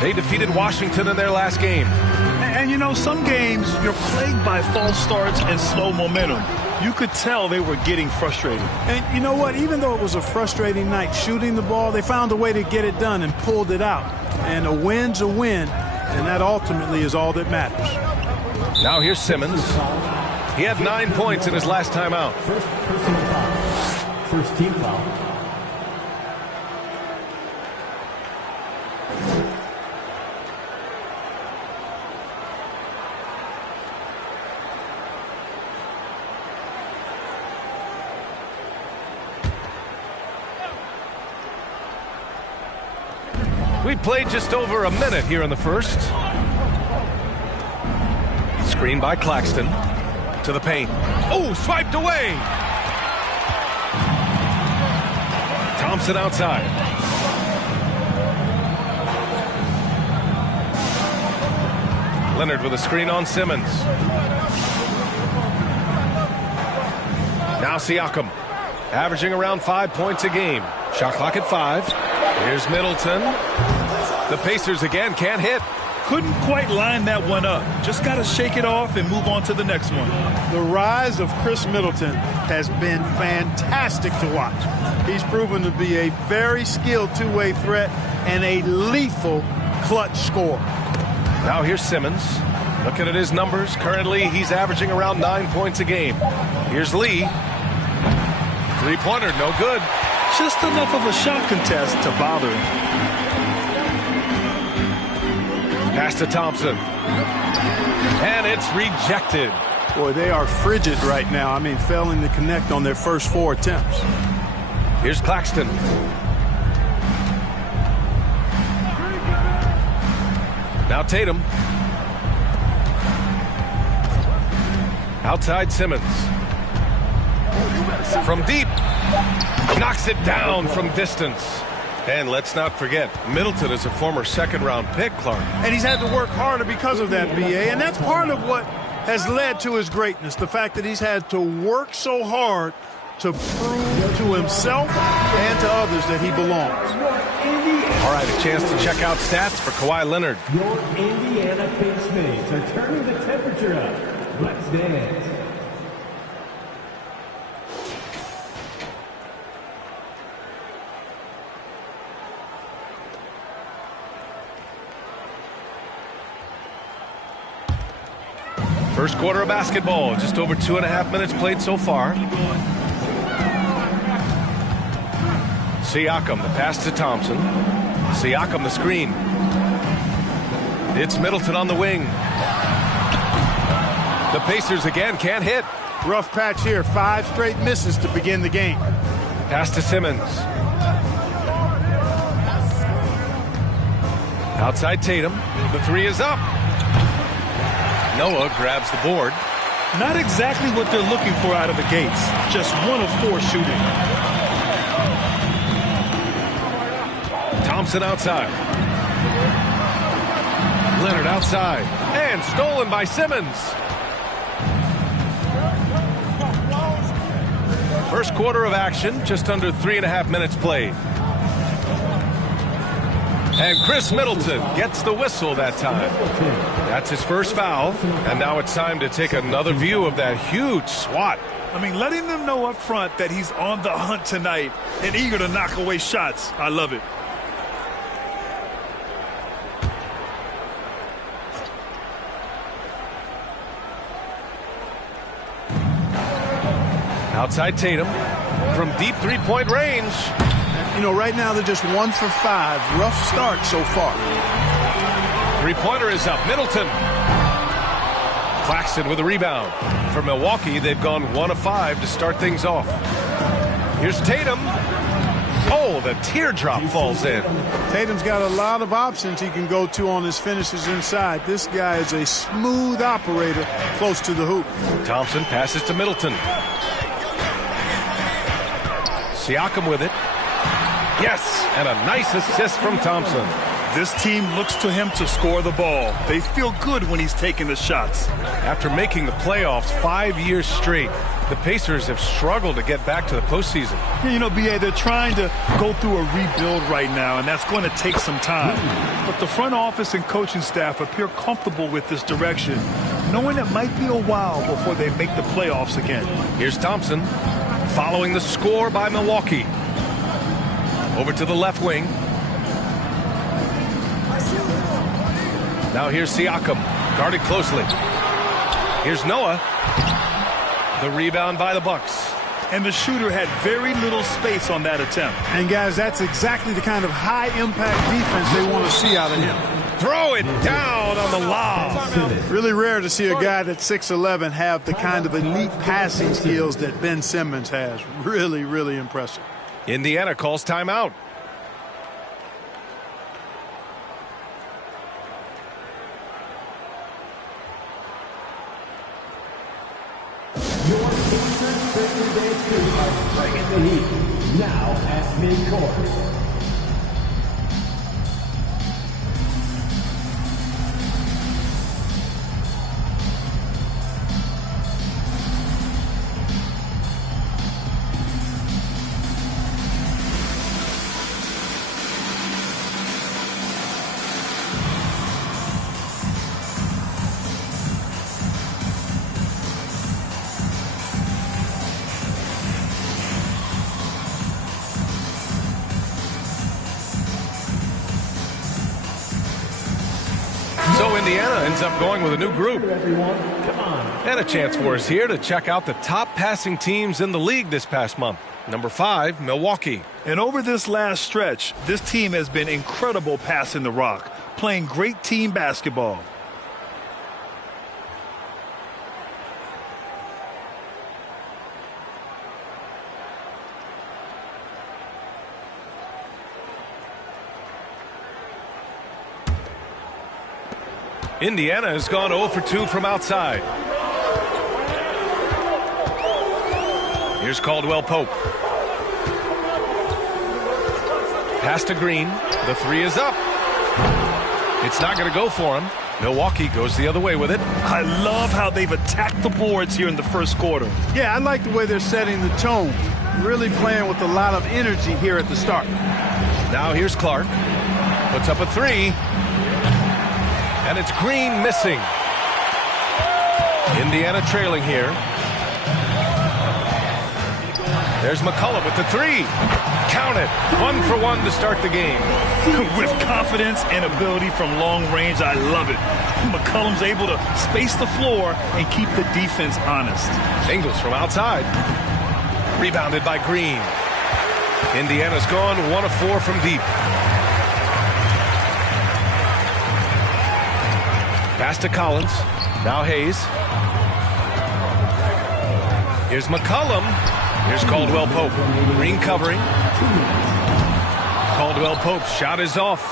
They defeated Washington in their last game. And you know, some games you're plagued by false starts and slow momentum. You could tell they were getting frustrated. And you know what? Even though it was a frustrating night shooting the ball, they found a way to get it done and pulled it out. And a win's a win, and that ultimately is all that matters. Now here's Simmons. He had 9 points in his last time out. First team foul. We played just over a minute here in the first. Screen by Claxton. To the paint. Oh, swiped away. Thompson outside. Leonard with a screen on Simmons. Now Siakam, averaging around 5 points a game. Shot clock at 5. Here's Middleton. The Pacers again can't hit. Couldn't quite line that one up. Just got to shake it off and move on to the next one. The rise of Chris Middleton has been fantastic to watch. He's proven to be a very skilled two-way threat and a lethal clutch scorer. Now here's Simmons. Looking at his numbers, currently he's averaging around 9 points a game. Here's Lee. Three-pointer, no good. Just enough of a shot contest to bother him. Pass to Thompson. And it's rejected. Boy, they are frigid right now. I mean, failing to connect on their first 4 attempts. Here's Claxton. Now Tatum. Outside Simmons. From deep. Knocks it down from distance. And let's not forget, Middleton is a former second-round pick, Clark. And he's had to work harder because of that, B.A. And that's part of what has led to his greatness. The fact that he's had to work so hard to prove to himself and to others that he belongs. All right, a chance to check out stats for Kawhi Leonard. Your Indiana Pacers are turning the temperature up. Let's dance. First quarter of basketball, just over 2.5 minutes played so far. Siakam, the pass to Thompson. Siakam, the screen. It's Middleton on the wing. The Pacers again can't hit. Rough patch here, 5 straight misses to begin the game. Pass to Simmons. Outside Tatum. The 3 is up. Noah grabs the board. Not exactly what they're looking for out of the gates. Just 1 of 4 shooting. Thompson outside. Leonard outside. And stolen by Simmons. First quarter of action, just under 3.5 minutes played. And Chris Middleton gets the whistle that time. That's his first foul. And now it's time to take another view of that huge swat. I mean, letting them know up front that he's on the hunt tonight and eager to knock away shots. I love it. Outside Tatum from deep three-point range. You know, right now they're just 1 for 5. Rough start so far. Three-pointer is up. Middleton. Claxton with a rebound. For Milwaukee, they've gone 1 of 5 to start things off. Here's Tatum. Oh, the teardrop falls in. Tatum's got a lot of options he can go to on his finishes inside. This guy is a smooth operator close to the hoop. Thompson passes to Middleton. Siakam with it. Yes, and a nice assist from Thompson. This team looks to him to score the ball. They feel good when he's taking the shots. After making the playoffs 5 years straight, the Pacers have struggled to get back to the postseason. You know, B.A., they're trying to go through a rebuild right now, and that's going to take some time. But the front office and coaching staff appear comfortable with this direction, knowing it might be a while before they make the playoffs again. Here's Thompson, following the score by Milwaukee. Over to the left wing. Now here's Siakam, guarded closely. Here's Noah. The rebound by the Bucks. And the shooter had very little space on that attempt. And guys, that's exactly the kind of high-impact defense they want to see out of him. Throw it down on the lob. Really rare to see a guy that's 6'11" have the kind of elite passing skills that Ben Simmons has. Really, really impressive. Indiana calls timeout. Pacers Christian Day 2 are bringing the heat. Now at midcourt. So Indiana ends up going with a new group. And a chance for us here to check out the top passing teams in the league this past month. Number 5, Milwaukee. And over this last stretch, this team has been incredible passing the rock, playing great team basketball. Indiana has gone 0 for 2 from outside. Here's Caldwell Pope. Pass to Green. The 3 is up. It's not going to go for him. Milwaukee goes the other way with it. I love how they've attacked the boards here in the first quarter. Yeah, I like the way they're setting the tone. Really playing with a lot of energy here at the start. Now here's Clark. Puts up a 3. And it's Green missing. Indiana trailing here. There's McCullough with the 3. Count it. 1 for 1 to start the game. With confidence and ability from long range, I love it. McCollum's able to space the floor and keep the defense honest. Ingles from outside. Rebounded by Green. Indiana's gone 1 of 4 from deep. Pass to Collins. Now Hayes. Here's McCollum. Here's Caldwell Pope. Green covering. Caldwell Pope's shot is off.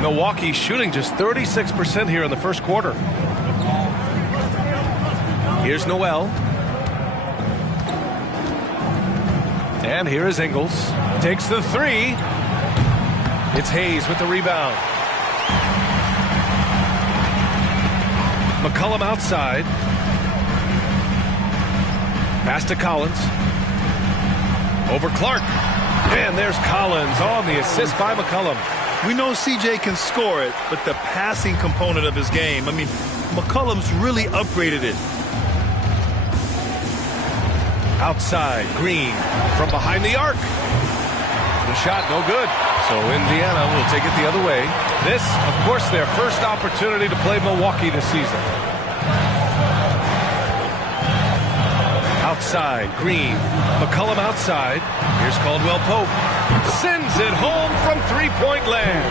Milwaukee shooting just 36% here in the first quarter. Here's Noel. And here is Ingles. Takes the 3. It's Hayes with the rebound. McCollum outside. Pass to Collins. Over Clark. And there's Collins on the assist by McCollum. We know CJ can score it, but the passing component of his game, I mean, McCollum's really upgraded it. Outside, Green from behind the arc. The shot no good. So Indiana will take it the other way. This, of course, their first opportunity to play Milwaukee this season. Outside, Green. McCollum outside. Here's Caldwell Pope. Sends it home from three-point land.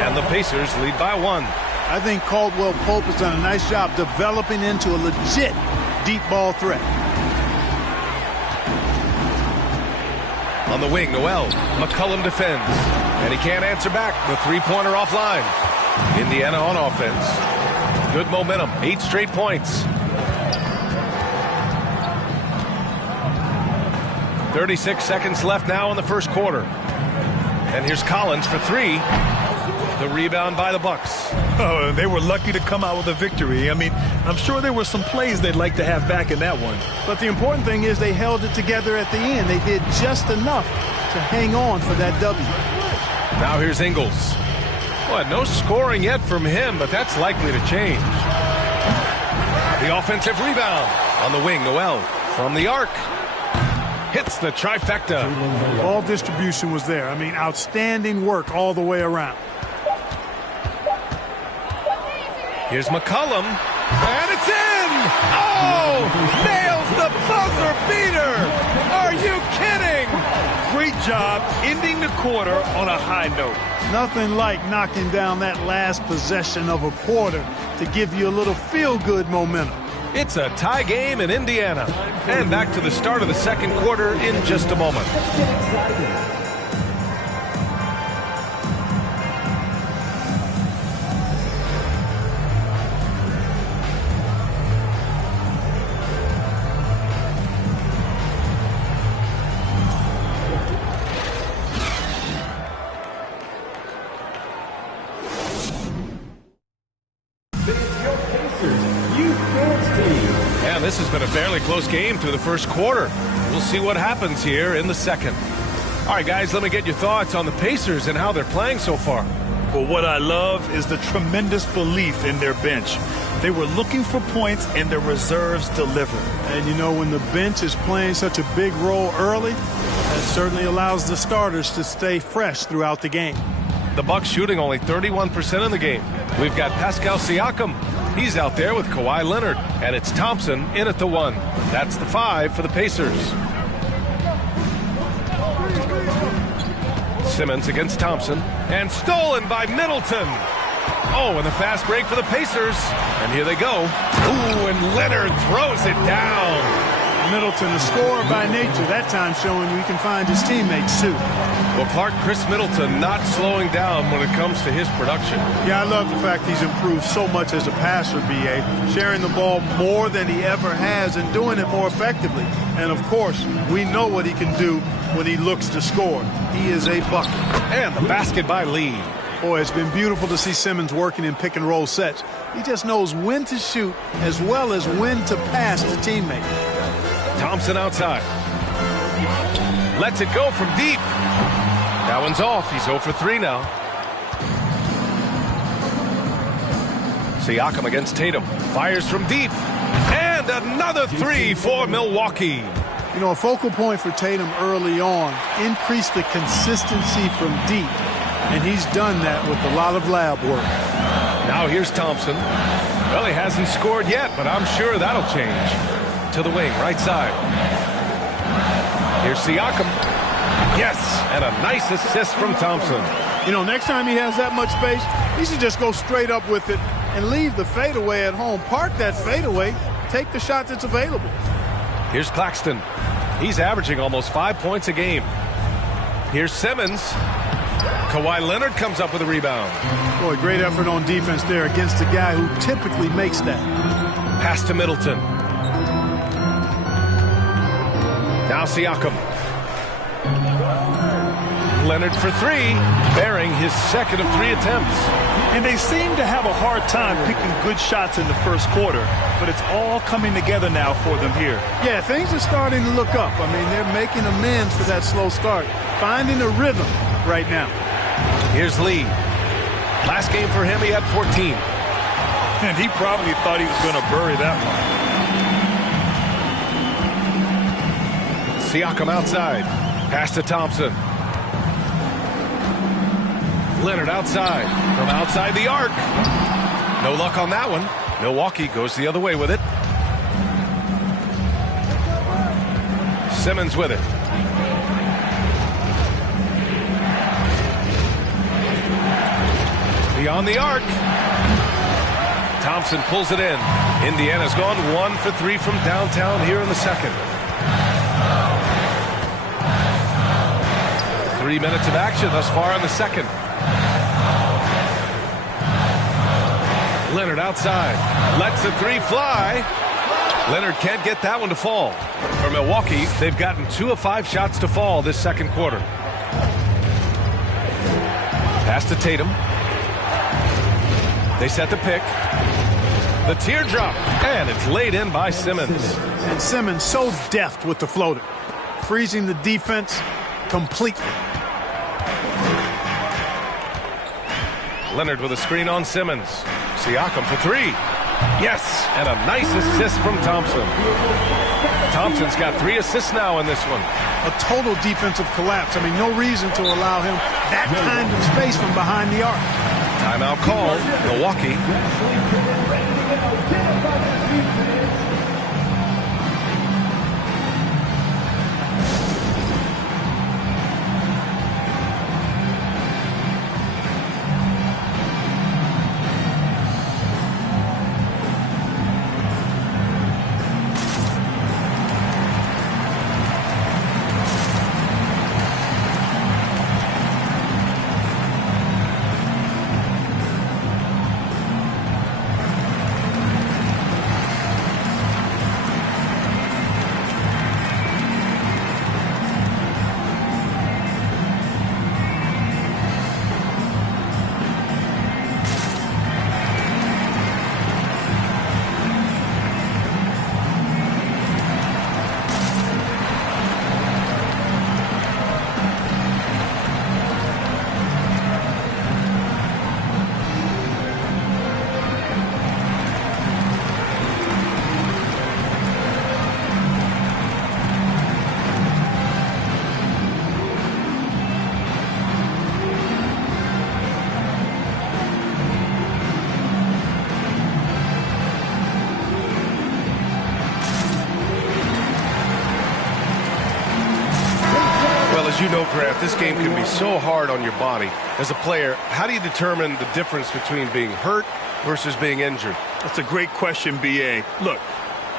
And the Pacers lead by 1. I think Caldwell Pope has done a nice job developing into a legit deep ball threat. On the wing, Noel. McCollum defends. And he can't answer back. The three-pointer offline. Indiana on offense. Good momentum. 8 straight points. 36 seconds left now in the first quarter. And here's Collins for 3. The rebound by the Bucks. Oh, they were lucky to come out with a victory. I mean, I'm sure there were some plays they'd like to have back in that one. But the important thing is they held it together at the end. They did just enough to hang on for that W. Now here's Ingles. Well, no scoring yet from him, but that's likely to change. The offensive rebound. On the wing, Noel from the arc. Hits the trifecta. Ball distribution was there. I mean, outstanding work all the way around. Here's McCollum. And it's in! Oh! Nails the buzzer beater! Are you kidding? Great job ending the quarter on a high note. Nothing like knocking down that last possession of a quarter to give you a little feel-good momentum. It's a tie game in Indiana. And back to the start of the second quarter in just a moment. This has been a fairly close game through the first quarter. We'll see what happens here in the second. All right, guys, let me get your thoughts on the Pacers and how they're playing so far. Well, what I love is the tremendous belief in their bench. They were looking for points, and their reserves delivered. And, you know, when the bench is playing such a big role early, that certainly allows the starters to stay fresh throughout the game. The Bucks shooting only 31% in the game. We've got Pascal Siakam. He's out there with Kawhi Leonard. And it's Thompson in at the 1. That's the 5 for the Pacers. Simmons against Thompson. And stolen by Middleton. Oh, and the fast break for the Pacers. And here they go. Ooh, and Leonard throws it down. Middleton, a scorer by nature, that time showing he can find his teammates, too. Well, Clark, Chris Middleton not slowing down when it comes to his production. Yeah, I love the fact he's improved so much as a passer, B.A., sharing the ball more than he ever has and doing it more effectively. And, of course, we know what he can do when he looks to score. He is a bucket. And the basket by Lee. Boy, it's been beautiful to see Simmons working in pick-and-roll sets. He just knows when to shoot as well as when to pass to teammates. Thompson outside. Lets it go from deep. That one's off. He's 0 for 3 now. Siakam against Tatum. Fires from deep. And another 3 for Milwaukee. You know, a focal point for Tatum early on, increased the consistency from deep. And he's done that with a lot of lab work. Now here's Thompson. Well, he hasn't scored yet, but I'm sure that'll change. To the wing, right side. Here's Siakam. Yes, and a nice assist from Thompson. You know, next time he has that much space, he should just go straight up with it and leave the fadeaway at home. Park that fadeaway, take the shot that's available. Here's Claxton. He's averaging almost 5 points a game. Here's Simmons. Kawhi Leonard comes up with a rebound. Boy, great effort on defense there against a guy who typically makes that. Pass to Middleton. Now Siakam. Leonard for 3, bearing his second of 3 attempts. And they seem to have a hard time picking good shots in the first quarter, but it's all coming together now for them here. Yeah, things are starting to look up. I mean, they're making amends for that slow start, finding a rhythm right now. Here's Lee. Last game for him, he had 14. And he probably thought he was going to bury that one. Siakam outside. Pass to Thompson. Leonard outside. From outside the arc. No luck on that one. Milwaukee goes the other way with it. Simmons with it. Beyond the arc. Thompson pulls it in. Indiana's gone 1 for 3 from downtown here in the second. 3 minutes of action thus far in the second. Leonard outside. Lets the 3 fly. Leonard can't get that one to fall. For Milwaukee, they've gotten 2 of 5 shots to fall this second quarter. Pass to Tatum. They set the pick. The teardrop. And it's laid in by Simmons. And Simmons so deft with the floater. Freezing the defense completely. Leonard with a screen on Simmons. Siakam for 3. Yes, and a nice assist from Thompson. Thompson's got 3 assists now in this one. A total defensive collapse. I mean, no reason to allow him that kind of space from behind the arc. Timeout called. Milwaukee. know, Grant, this game can be so hard on your body. As a player, how do you determine the difference between being hurt versus being injured? That's a great question, B.A. Look,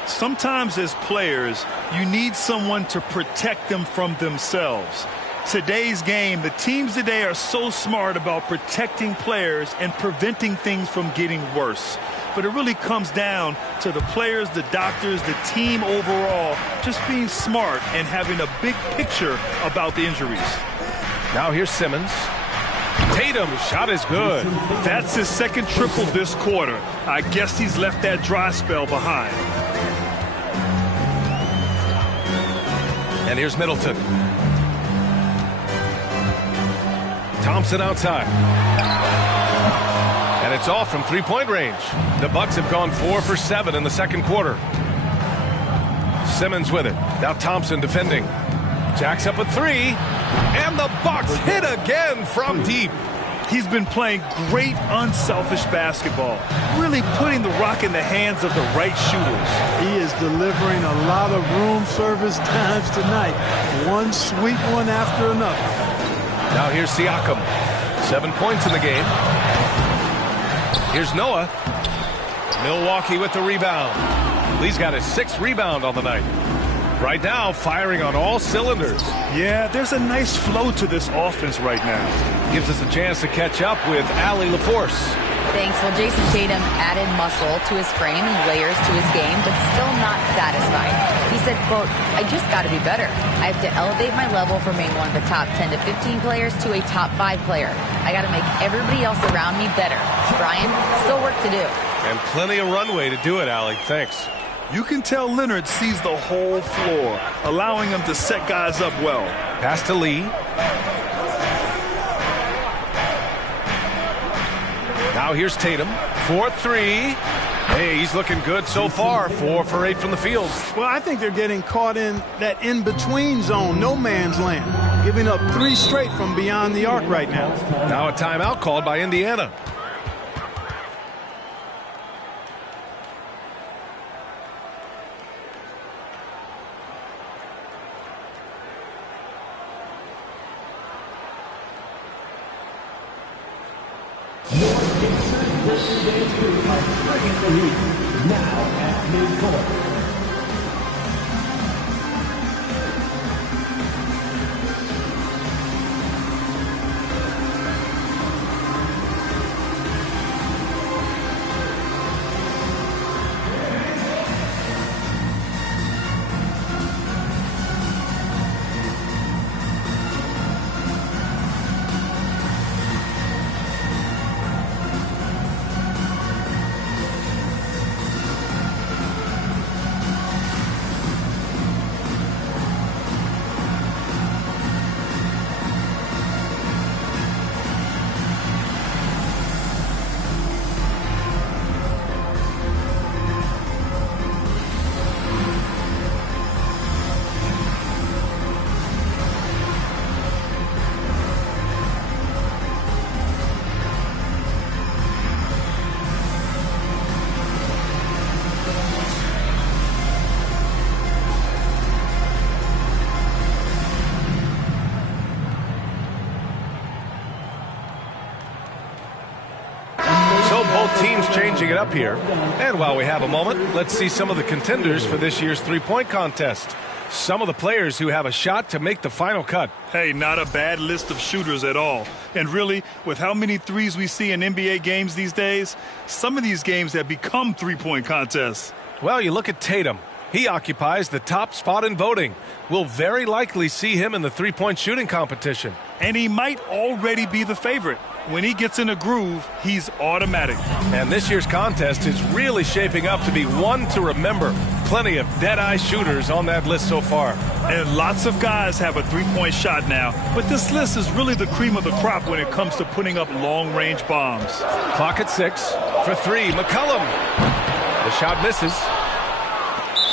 sometimes as players, you need someone to protect them from themselves. Today's game, the teams today are so smart about protecting players and preventing things from getting worse. But it really comes down to the players, the doctors, the team overall, just being smart and having a big picture about the injuries. Now here's Simmons. Tatum, shot is good. That's his second triple this quarter. I guess he's left that dry spell behind. And here's Middleton. Thompson outside. And it's off from three-point range. The Bucks have gone 4 for 7 in the second quarter. Simmons with it. Now Thompson defending. Jacks up a three. And the Bucks hit again from deep. He's been playing great, unselfish basketball, really putting the rock in the hands of the right shooters. He is delivering a lot of room service times tonight. One sweet one after another. Now here's Siakam. 7 points in the game. Here's Noah. Milwaukee with the rebound. Lee's got his 6th rebound on the night. Right now, firing on all cylinders. Yeah, there's a nice flow to this offense right now. Gives us a chance to catch up with Allie LaForce. Thanks. Well, Jason Tatum added muscle to his frame and layers to his game, but still not satisfied. He said, quote, "I just got to be better. I have to elevate my level from being one of the top 10 to 15 players to a top 5 player. I got to make everybody else around me better. Brian, still work to do." And plenty of runway to do it, Allie. Thanks. You can tell Leonard sees the whole floor, allowing him to set guys up well. Pass to Lee. Now here's Tatum. 4-3. Hey, he's looking good so far. 4 for 8 from the field. Well, I think they're getting caught in that in-between zone, no man's land, giving up 3 straight from beyond the arc right now. Now a timeout called by Indiana. Bringing the heat now at midcourt. Teams changing it up here. And while we have a moment, let's see some of the contenders for this year's three-point contest. Some of the players who have a shot to make the final cut. Hey, not a bad list of shooters at all. And really, with how many threes we see in NBA games these days, some of these games have become three-point contests. Well, you look at Tatum. He occupies the top spot in voting. We'll very likely see him in the three-point shooting competition. And he might already be the favorite. When he gets in a groove, he's automatic. And this year's contest is really shaping up to be one to remember. Plenty of dead-eye shooters on that list so far. And lots of guys have a three-point shot now. But this list is really the cream of the crop when it comes to putting up long-range bombs. Clock at 6 for 3. McCollum. The shot misses.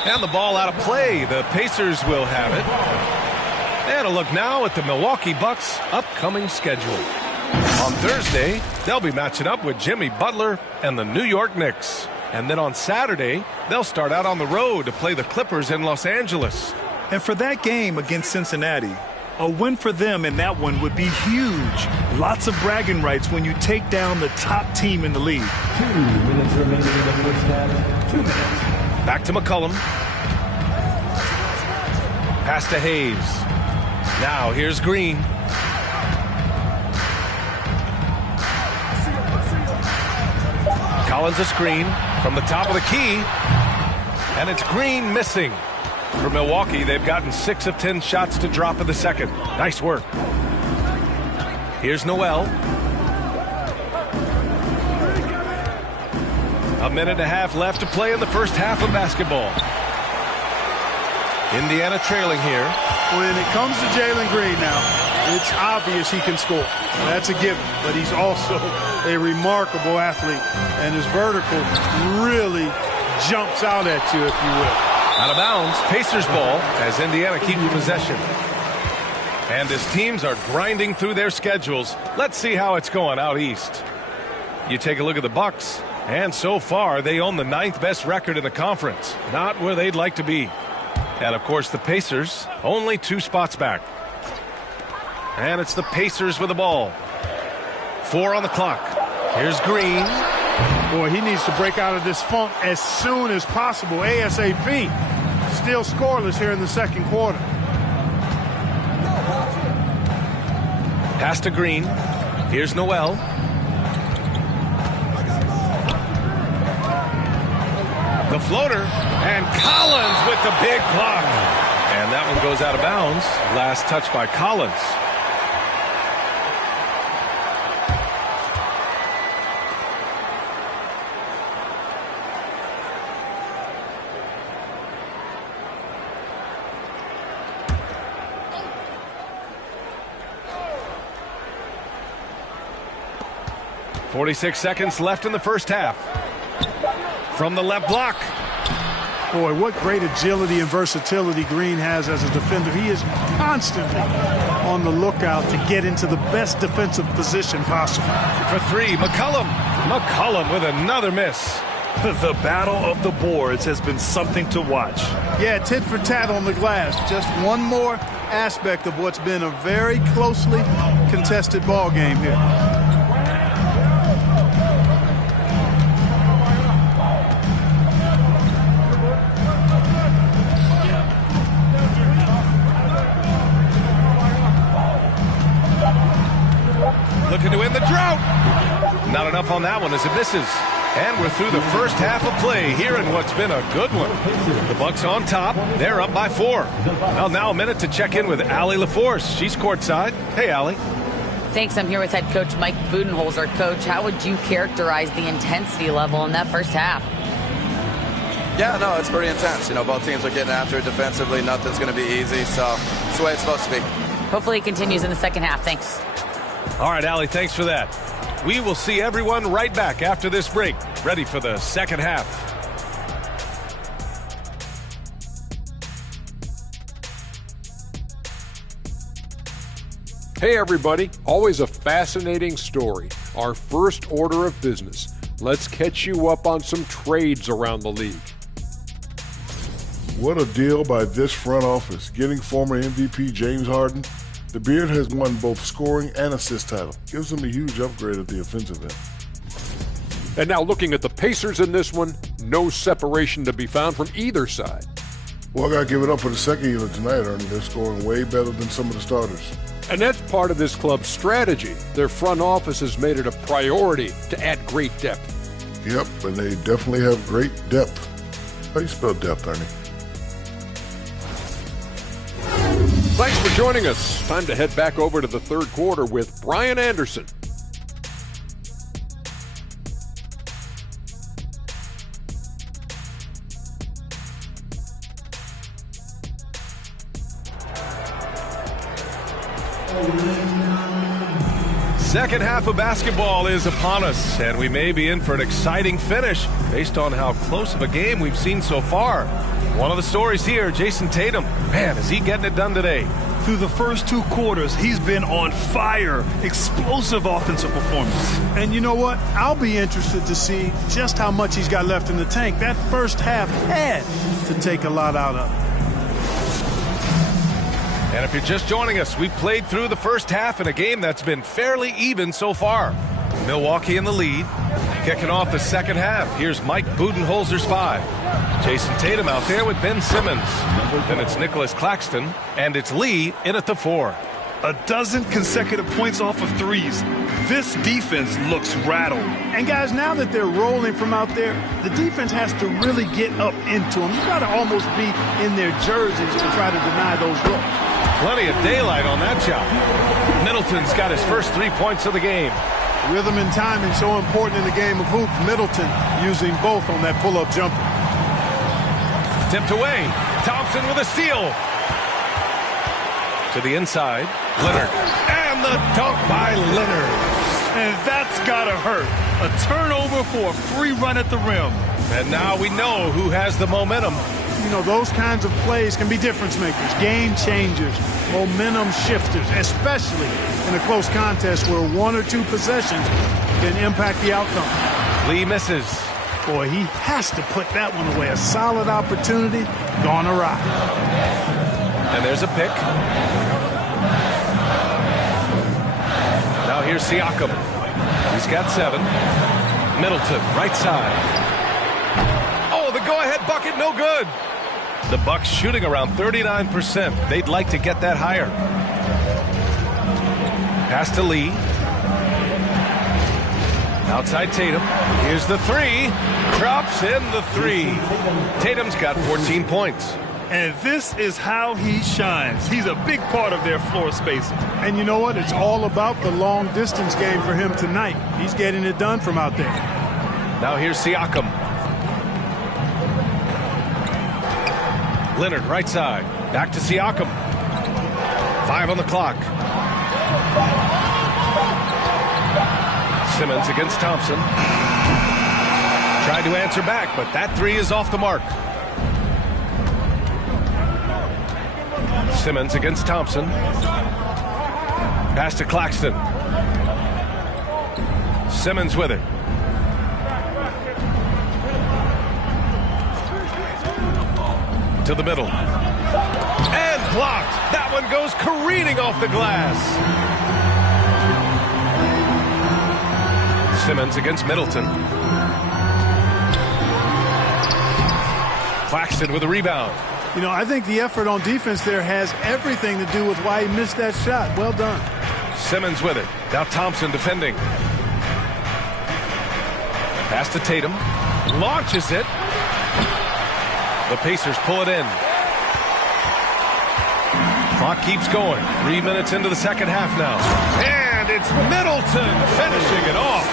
And the ball out of play. The Pacers will have it. And a look now at the Milwaukee Bucks' upcoming schedule. On Thursday, they'll be matching up with Jimmy Butler and the New York Knicks. And then on Saturday, they'll start out on the road to play the Clippers in Los Angeles. And for that game against Cincinnati, A win for them in that one would be huge. Lots of bragging rights when you take down the top team in the league. 2 minutes remaining in the first half. 2 minutes. Back to McCollum. Pass to Hayes. Now here's Green. Collins a screen from the top of the key. And it's Green missing. For Milwaukee, they've gotten 6 of 10 shots to drop in the second. Nice work. Here's Noel. A minute and a half left to play in the first half of basketball. Indiana trailing here. When it comes to Jalen Green now, it's obvious he can score. That's a given, but he's also a remarkable athlete, and his vertical really jumps out at you, if you will. Out of bounds, Pacers ball as Indiana keeps possession. And as teams are grinding through their schedules, let's see how it's going out east. You take a look at the Bucks, and so far they own the 9th best record in the conference. Not where they'd like to be. And of course the Pacers only 2 spots back. And it's the Pacers with the ball. 4 on the clock. Here's Green. Boy, he needs to break out of this funk as soon as possible, ASAP. Still scoreless here in the second quarter. Pass to Green. Here's Noel. The floater. And Collins with the big block. And that one goes out of bounds. Last touch by Collins. .46 seconds left in the first half. From the left block. Boy, what great agility and versatility Green has as a defender. He is constantly on the lookout to get into the best defensive position possible. For 3, McCollum. McCollum with another miss. The battle of the boards has been something to watch. Yeah, tit for tat on the glass. Just one more aspect of what's been a very closely contested ball game here. Looking to win the drought. Not enough on that one as it misses. And we're through the first half of play here in what's been a good one. The Bucks on top. They're up by 4. Well, now a minute to check in with Allie LaForce. She's courtside. Hey, Allie. Thanks. I'm here with head coach Mike Budenholzer. Coach, how would you characterize the intensity level in that first half? Yeah, no, it's pretty intense. You know, both teams are getting after it defensively. Nothing's going to be easy, so it's the way it's supposed to be. Hopefully it continues in the second half. Thanks. All right, Allie, thanks for that. We will see everyone right back after this break, ready for the second half. Hey, everybody. Always a fascinating story. Our first order of business. Let's catch you up on some trades around the league. What a deal by this front office, getting former MVP James Harden. The Beard has won both scoring and assist title. Gives them a huge upgrade at the offensive end. And now looking at the Pacers in this one, no separation to be found from either side. Well, I got to give it up for the second unit tonight, Ernie. They're scoring way better than some of the starters. And that's part of this club's strategy. Their front office has made it a priority to add great depth. Yep, and they definitely have great depth. How do you spell depth, Ernie? Thanks for joining us. Time to head back over to the third quarter with Brian Anderson. Second half of basketball is upon us, and we may be in for an exciting finish based on how close of a game we've seen so far. One of the stories here, Jason Tatum. Man, is he getting it done today. Through the first 2 quarters, he's been on fire. Explosive offensive performance. And you know what? I'll be interested to see just how much he's got left in the tank. That first half had to take a lot out of it. And if you're just joining us, we've played through the first half in a game that's been fairly even so far. Milwaukee in the lead. Kicking off the second half, here's Mike Budenholzer's 5. Jason Tatum out there with Ben Simmons. Then it's Nicholas Claxton, and it's Lee in at the 4. A dozen consecutive points off of threes. This defense looks rattled. And guys, now that they're rolling from out there, the defense has to really get up into them. You got to almost be in their jerseys to try to deny those looks. Plenty of daylight on that shot. Middleton's got his first 3 points of the game. Rhythm and timing so important in the game of hoops. Middleton using both on that pull-up jumper. Tipped away. Thompson with a steal. To the inside. Leonard. And the dunk by Leonard. And that's gotta hurt. A turnover for a free run at the rim. And now we know who has the momentum. You know, those kinds of plays can be difference makers, game changers, momentum shifters, especially in a close contest where 1 or 2 possessions can impact the outcome. Lee misses. Boy, he has to put that one away. A solid opportunity gone awry. And there's a pick. Now here's Siakam. He's got 7. Middleton, right side. Oh, the go-ahead bucket, no good. The Bucks shooting around 39%. They'd like to get that higher. Pass to Lee. Outside Tatum. Here's the 3. Drops in the 3. Tatum's got 14 points. And this is how he shines. He's a big part of their floor spacing. And you know what? It's all about the long distance game for him tonight. He's getting it done from out there. Now here's Siakam. Leonard, right side. Back to Siakam. 5 on the clock. Simmons against Thompson. Tried to answer back, but that 3 is off the mark. Simmons against Thompson. Pass to Claxton. Simmons with it. To the middle. And blocked. That one goes careening off the glass. Simmons against Middleton. Claxton with a rebound. You know, I think the effort on defense there has everything to do with why he missed that shot. Well done. Simmons with it. Now Thompson defending. Pass to Tatum. Launches it. The Pacers pull it in. Clock keeps going. 3 minutes into the second half now. And it's Middleton finishing it off.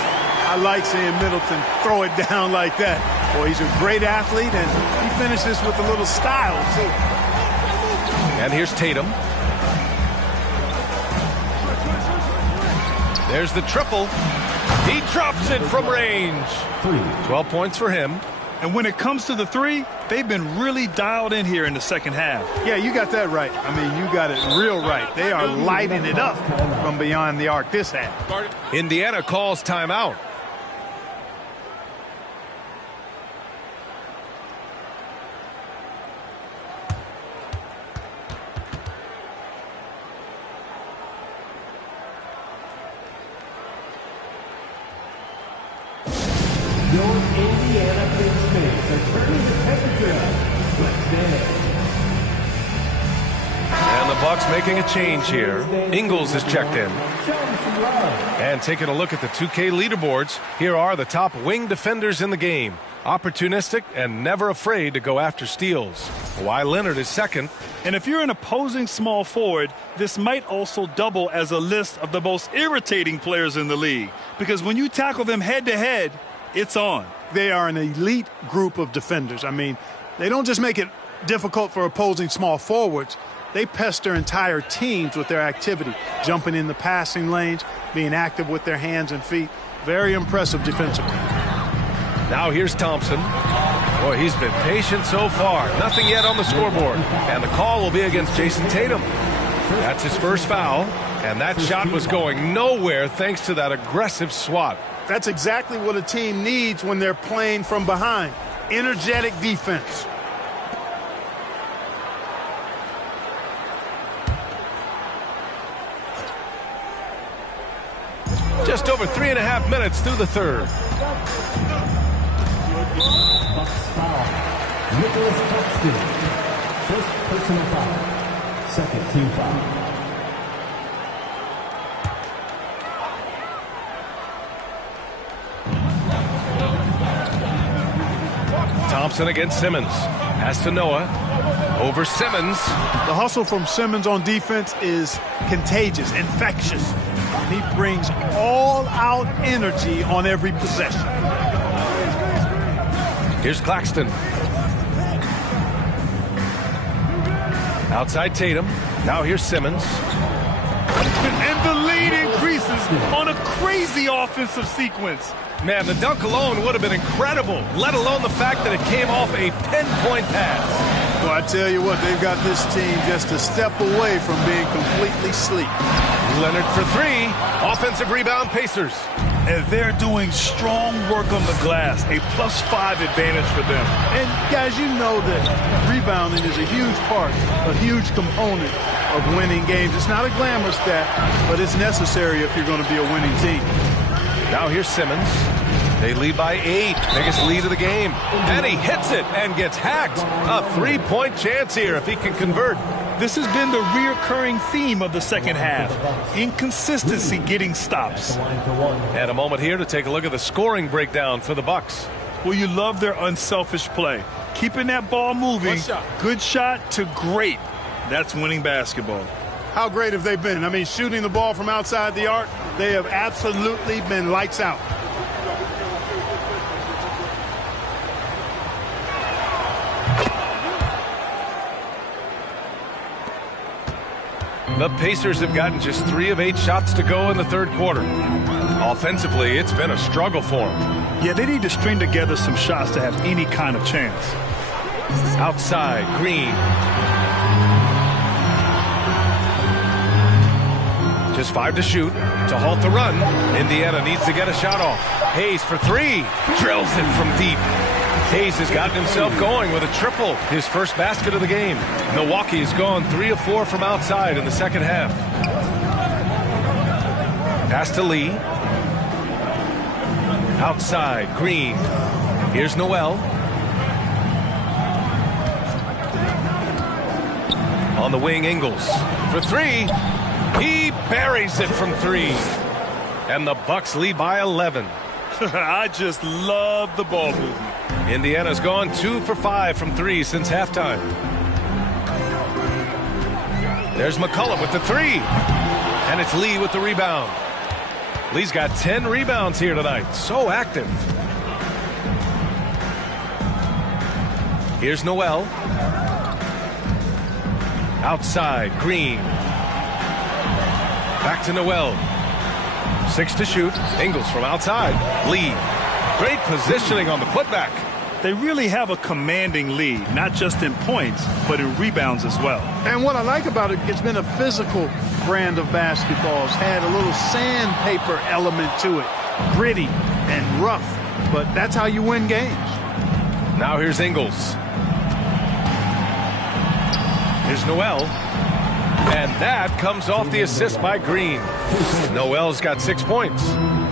I like seeing Middleton throw it down like that. Boy, he's a great athlete, and he finishes with a little style, too. And here's Tatum. There's the triple. He drops it from range. 12 points for him. And when it comes to the 3, they've been really dialed in here in the second half. Yeah, you got that right. I mean, you got it real right. They are lighting it up from beyond the arc this half. Indiana calls timeout. Your Indiana Big Snakes are turning the temperature up. Let's dance. And the Bucks making a change here. Ingles is checked in. And taking a look at the 2K leaderboards, here are the top wing defenders in the game. Opportunistic and never afraid to go after steals. Kawhi Leonard is second. And if you're an opposing small forward, this might also double as a list of the most irritating players in the league. Because when you tackle them head-to-head, it's on. They are an elite group of defenders. I mean, they don't just make it difficult for opposing small forwards. They pester entire teams with their activity, jumping in the passing lanes, being active with their hands and feet. Very impressive defensively. Now here's Thompson. Boy, he's been patient so far. Nothing yet on the scoreboard. And the call will be against Jason Tatum. That's his first foul. And that shot was going nowhere thanks to that aggressive swat. That's exactly what a team needs when they're playing from behind. Energetic defense. Just over 3.5 minutes through the third. Bucks foul. Nicholas Claxton. First personal foul. Second team foul. Thompson against Simmons. Pass to Noah. Over Simmons. The hustle from Simmons on defense is contagious, infectious. He brings all-out energy on every possession. Here's Claxton. Outside Tatum. Now here's Simmons. And the lead increases on a crazy offensive sequence. Man, the dunk alone would have been incredible, let alone the fact that it came off a pinpoint pass. Well, I tell you what, they've got this team just a step away from being completely asleep. Leonard for three. Offensive rebound, Pacers. And they're doing strong work on the glass, a +5 advantage for them. And guys, you know that rebounding is a huge part, a huge component of winning games. It's not a glamour stat, but it's necessary if you're going to be a winning team. Now here's Simmons. They lead by 8. Biggest lead of the game. And he hits it and gets hacked. A 3-point chance here if he can convert. This has been the reoccurring theme of the second half. Inconsistency getting stops. And a moment here to take a look at the scoring breakdown for the Bucks. Well, you love their unselfish play. Keeping that ball moving. Good shot to great. That's winning basketball. How great have they been? I mean, shooting the ball from outside the arc, they have absolutely been lights out. The Pacers have gotten just 3 of 8 shots to go in the third quarter. Offensively, it's been a struggle for them. Yeah, they need to string together some shots to have any kind of chance. Outside, Green. Just 5 to shoot to halt the run. Indiana needs to get a shot off. Hayes for 3. Drills it from deep. Hayes has gotten himself going with a triple, his first basket of the game. Milwaukee has gone 3 of 4 from outside in the second half. Pass to Lee. Outside, Green. Here's Noel. On the wing, Ingles for 3. He buries it from 3. And the Bucks lead by 11. I just love the ball movement. Indiana's gone 2 for 5 from 3 since halftime. There's McCollum with the 3. And it's Lee with the rebound. Lee's got 10 rebounds here tonight. So active. Here's Noel. Outside, Green. Back to Noel. 6 to shoot. Ingles from outside. Lee. Great positioning on the putback. They really have a commanding lead, not just in points, but in rebounds as well. And what I like about it, it's been a physical brand of basketball. It's had a little sandpaper element to it. Gritty and rough, but that's how you win games. Now here's Ingles. Here's Noel. And that comes off the assist by Green. Noel's got 6 points.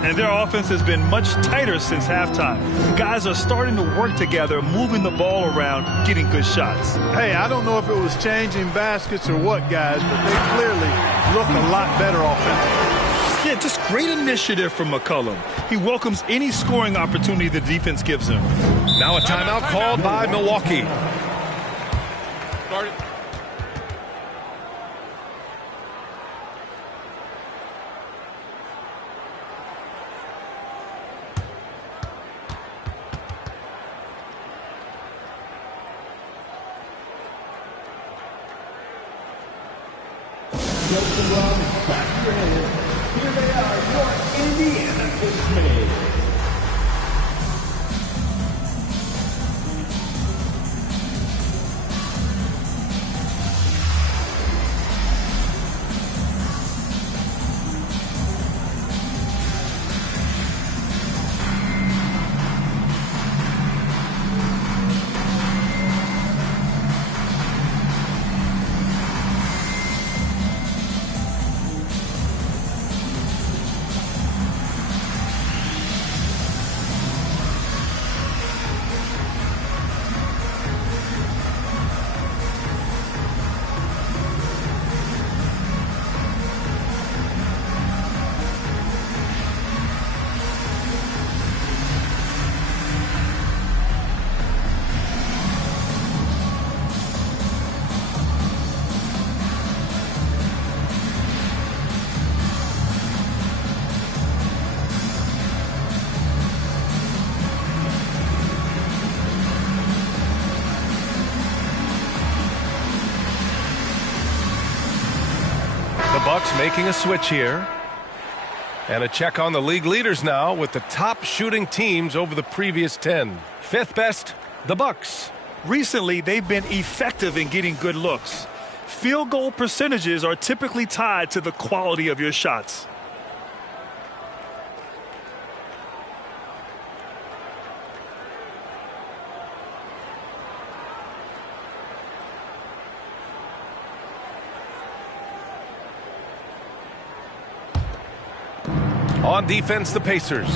And their offense has been much tighter since halftime. The guys are starting to work together, moving the ball around, getting good shots. Hey, I don't know if it was changing baskets or what, guys, but they clearly look a lot better offensively. Yeah, just great initiative from McCollum. He welcomes any scoring opportunity the defense gives him. Now a timeout called by Milwaukee. Here they are, your Indiana Displays. Bucks making a switch here. And a check on the league leaders now with the top shooting teams over the previous 10. Fifth best, the Bucks. Recently, they've been effective in getting good looks. Field goal percentages are typically tied to the quality of your shots. On defense, the Pacers.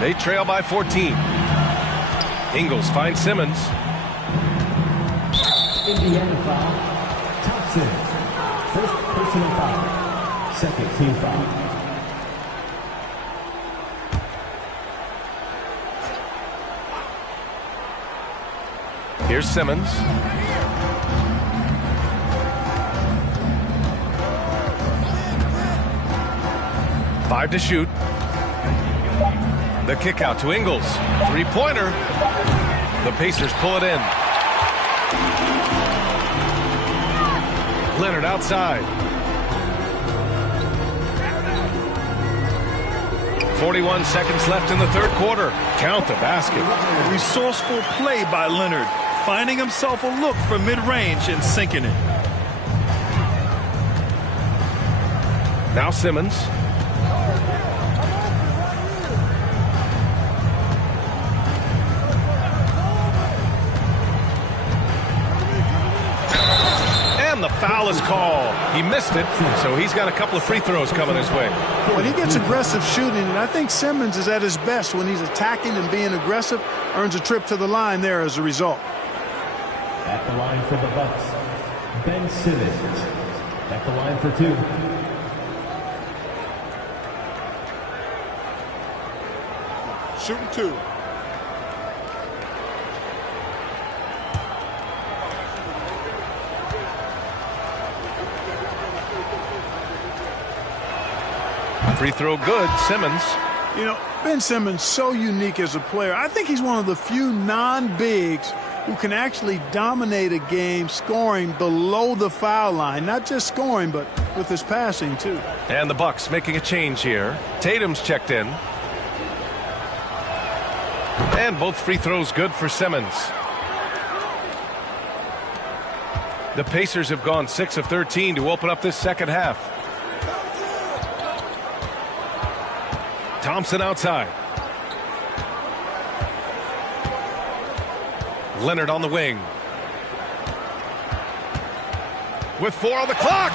They trail by 14. Ingles finds Simmons. Indiana foul. Thompson. First personal foul. Second team foul. Here's Simmons. Five to shoot. The kick out to Ingles. Three-pointer. The Pacers pull it in. Leonard outside. 41 seconds left in the third quarter. Count the basket. Resourceful play by Leonard, finding himself a look for mid-range and sinking it. Now Simmons. And the foul is called. He missed it, so he's got a couple of free throws coming his way. When he gets aggressive shooting, and I think Simmons is at his best when he's attacking and being aggressive, earns a trip to the line there as a result. At the line for the Bucks, Ben Simmons. At the line for two. Shooting two. Free throw good, Simmons. You know, Ben Simmons, so unique as a player. I think he's one of the few non-bigs who can actually dominate a game scoring below the foul line. Not just scoring, but with his passing, too. And the Bucks making a change here. Tatum's checked in. And both free throws good for Simmons. The Pacers have gone 6 of 13 to open up this second half. Thompson outside. Leonard on the wing. With 4 on the clock.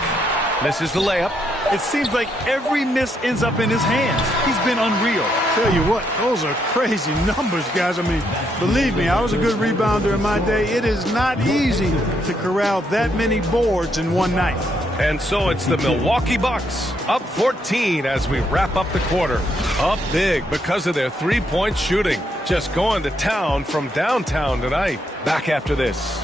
Misses the layup. It seems like every miss ends up in his hands. He's been unreal. Tell you what, those are crazy numbers, guys. I mean, believe me, I was a good rebounder in my day. It is not easy to corral that many boards in one night. And so it's the Milwaukee Bucks up 14 as we wrap up the quarter. Up big because of their three-point shooting. Just going to town from downtown tonight. Back after this.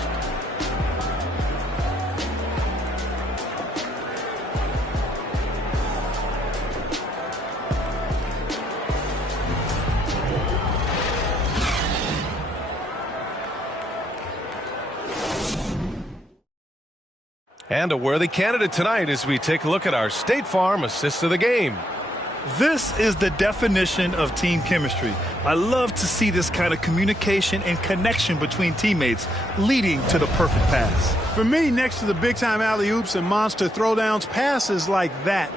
And a worthy candidate tonight as we take a look at our State Farm assist of the game. This is the definition of team chemistry. I love to see this kind of communication and connection between teammates leading to the perfect pass. For me, next to the big-time alley-oops and monster throwdowns, passes like that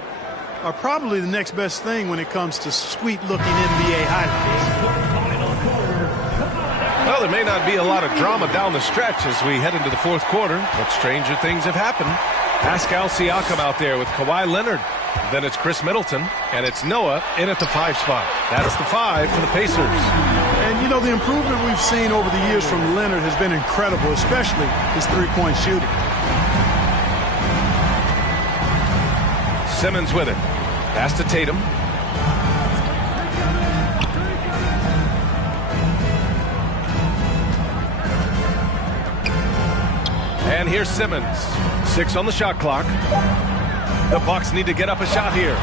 are probably the next best thing when it comes to sweet-looking NBA highlights. Well, there may not be a lot of drama down the stretch as we head into the fourth quarter, but stranger things have happened. Pascal Siakam out there with Kawhi Leonard. Then it's Chris Middleton, and it's Noah in at the 5 spot. That's the 5 for the Pacers. And, you know, the improvement we've seen over the years from Leonard has been incredible, especially his three-point shooting. Simmons with it. Pass to Tatum. And here's Simmons. 6 on the shot clock. The Bucks need to get up a shot here.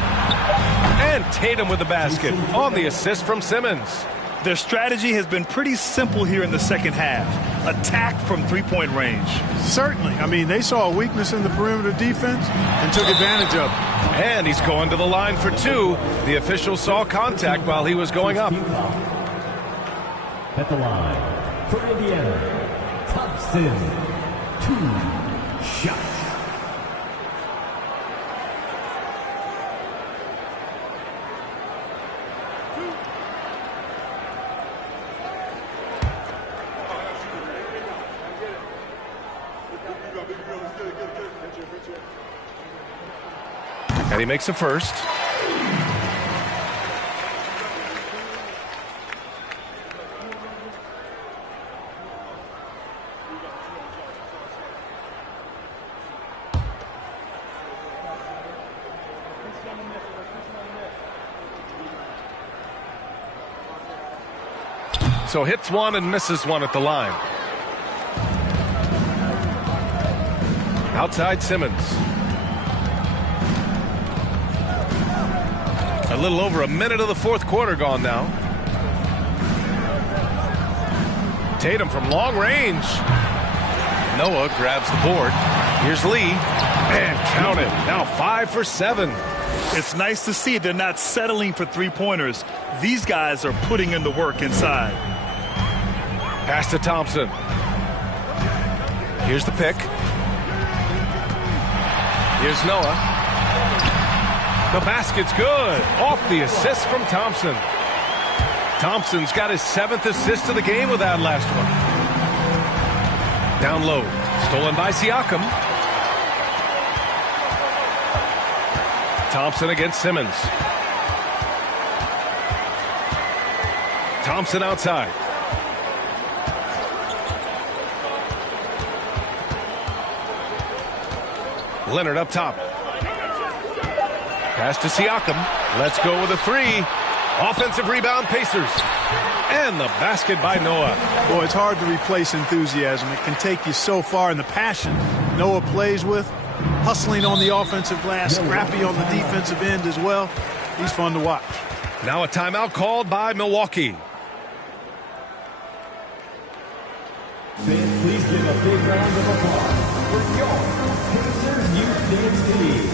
And Tatum with the basket on the assist from Simmons. Their strategy has been pretty simple here in the second half. Attack from three-point range. Certainly. I mean, they saw a weakness in the perimeter defense and took advantage of it. And he's going to the line for two. The official saw contact while he was going up. At the line for Indiana, Thompson, 2 shots. And he makes a first. So hits one and misses one at the line. Outside Simmons. A little over a minute of the fourth quarter gone now. Tatum from long range. Noah grabs the board. Here's Lee. And count it. Now 5 for 7. It's nice to see they're not settling for three-pointers. These guys are putting in the work inside. Pass to Thompson. Here's the pick. Here's Noah. The basket's good. Off the assist from Thompson. Thompson's got his 7th assist of the game with that last one. Down low. Stolen by Siakam. Thompson against Simmons. Thompson outside. Leonard up top. Pass to Siakam. Let's go with a 3. Offensive rebound, Pacers. And the basket by Noah. Boy, it's hard to replace enthusiasm. It can take you so far, in the passion Noah plays with, hustling on the offensive glass, scrappy on the defensive end as well. He's fun to watch. Now a timeout called by Milwaukee. Fans, please give a big round of applause for your Pacers Youth Dance Team.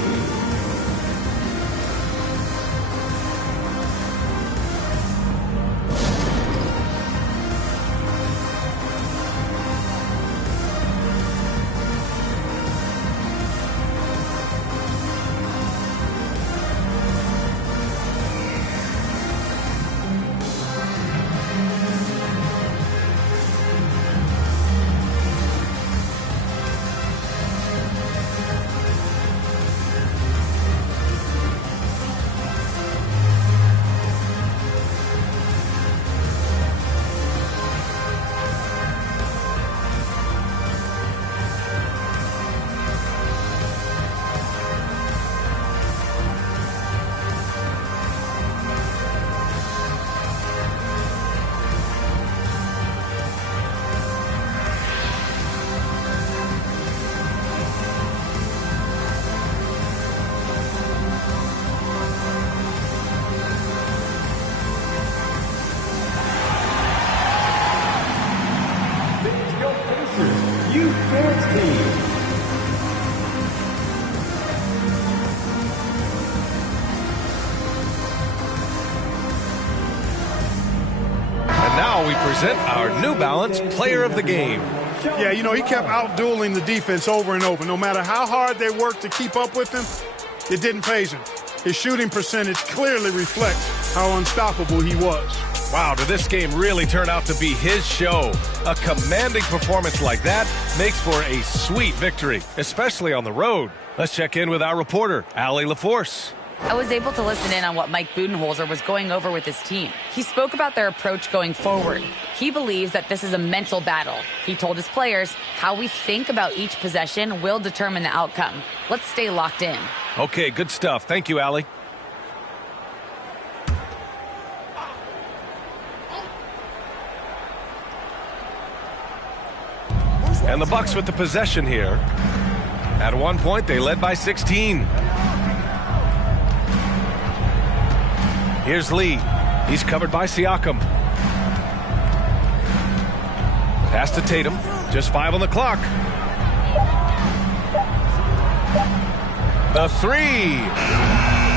We present our New Balance Player of the Game. Yeah, you know, he kept out-dueling the defense over and over. No matter how hard they worked to keep up with him, it didn't faze him. His shooting percentage clearly reflects how unstoppable he was. Wow, did this game really turn out to be his show? A commanding performance like that makes for a sweet victory, especially on the road. Let's check in with our reporter, Allie LaForce. I was able to listen in on what Mike Budenholzer was going over with his team. He spoke about their approach going forward. He believes that this is a mental battle. He told his players how we think about each possession will determine the outcome. Let's stay locked in. Okay, good stuff. Thank you, Allie. And the Bucks with the possession here. At one point, they led by 16. Here's Lee. He's covered by Siakam. Pass to Tatum. Just 5 on the clock. The three.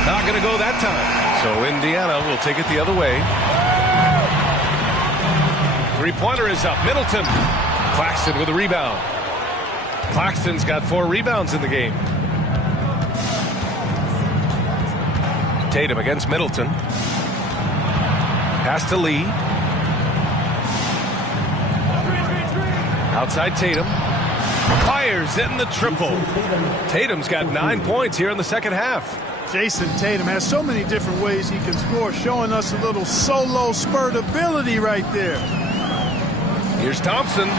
Not going to go that time. So Indiana will take it the other way. Three-pointer is up. Middleton. Claxton with a rebound. Claxton's got 4 rebounds in the game. Tatum against Middleton. Pass to Lee. Outside Tatum. Fires in the triple. Tatum's got 9 points here in the second half. Jason Tatum has so many different ways he can score, showing us a little solo spurt ability right there. Here's Thompson.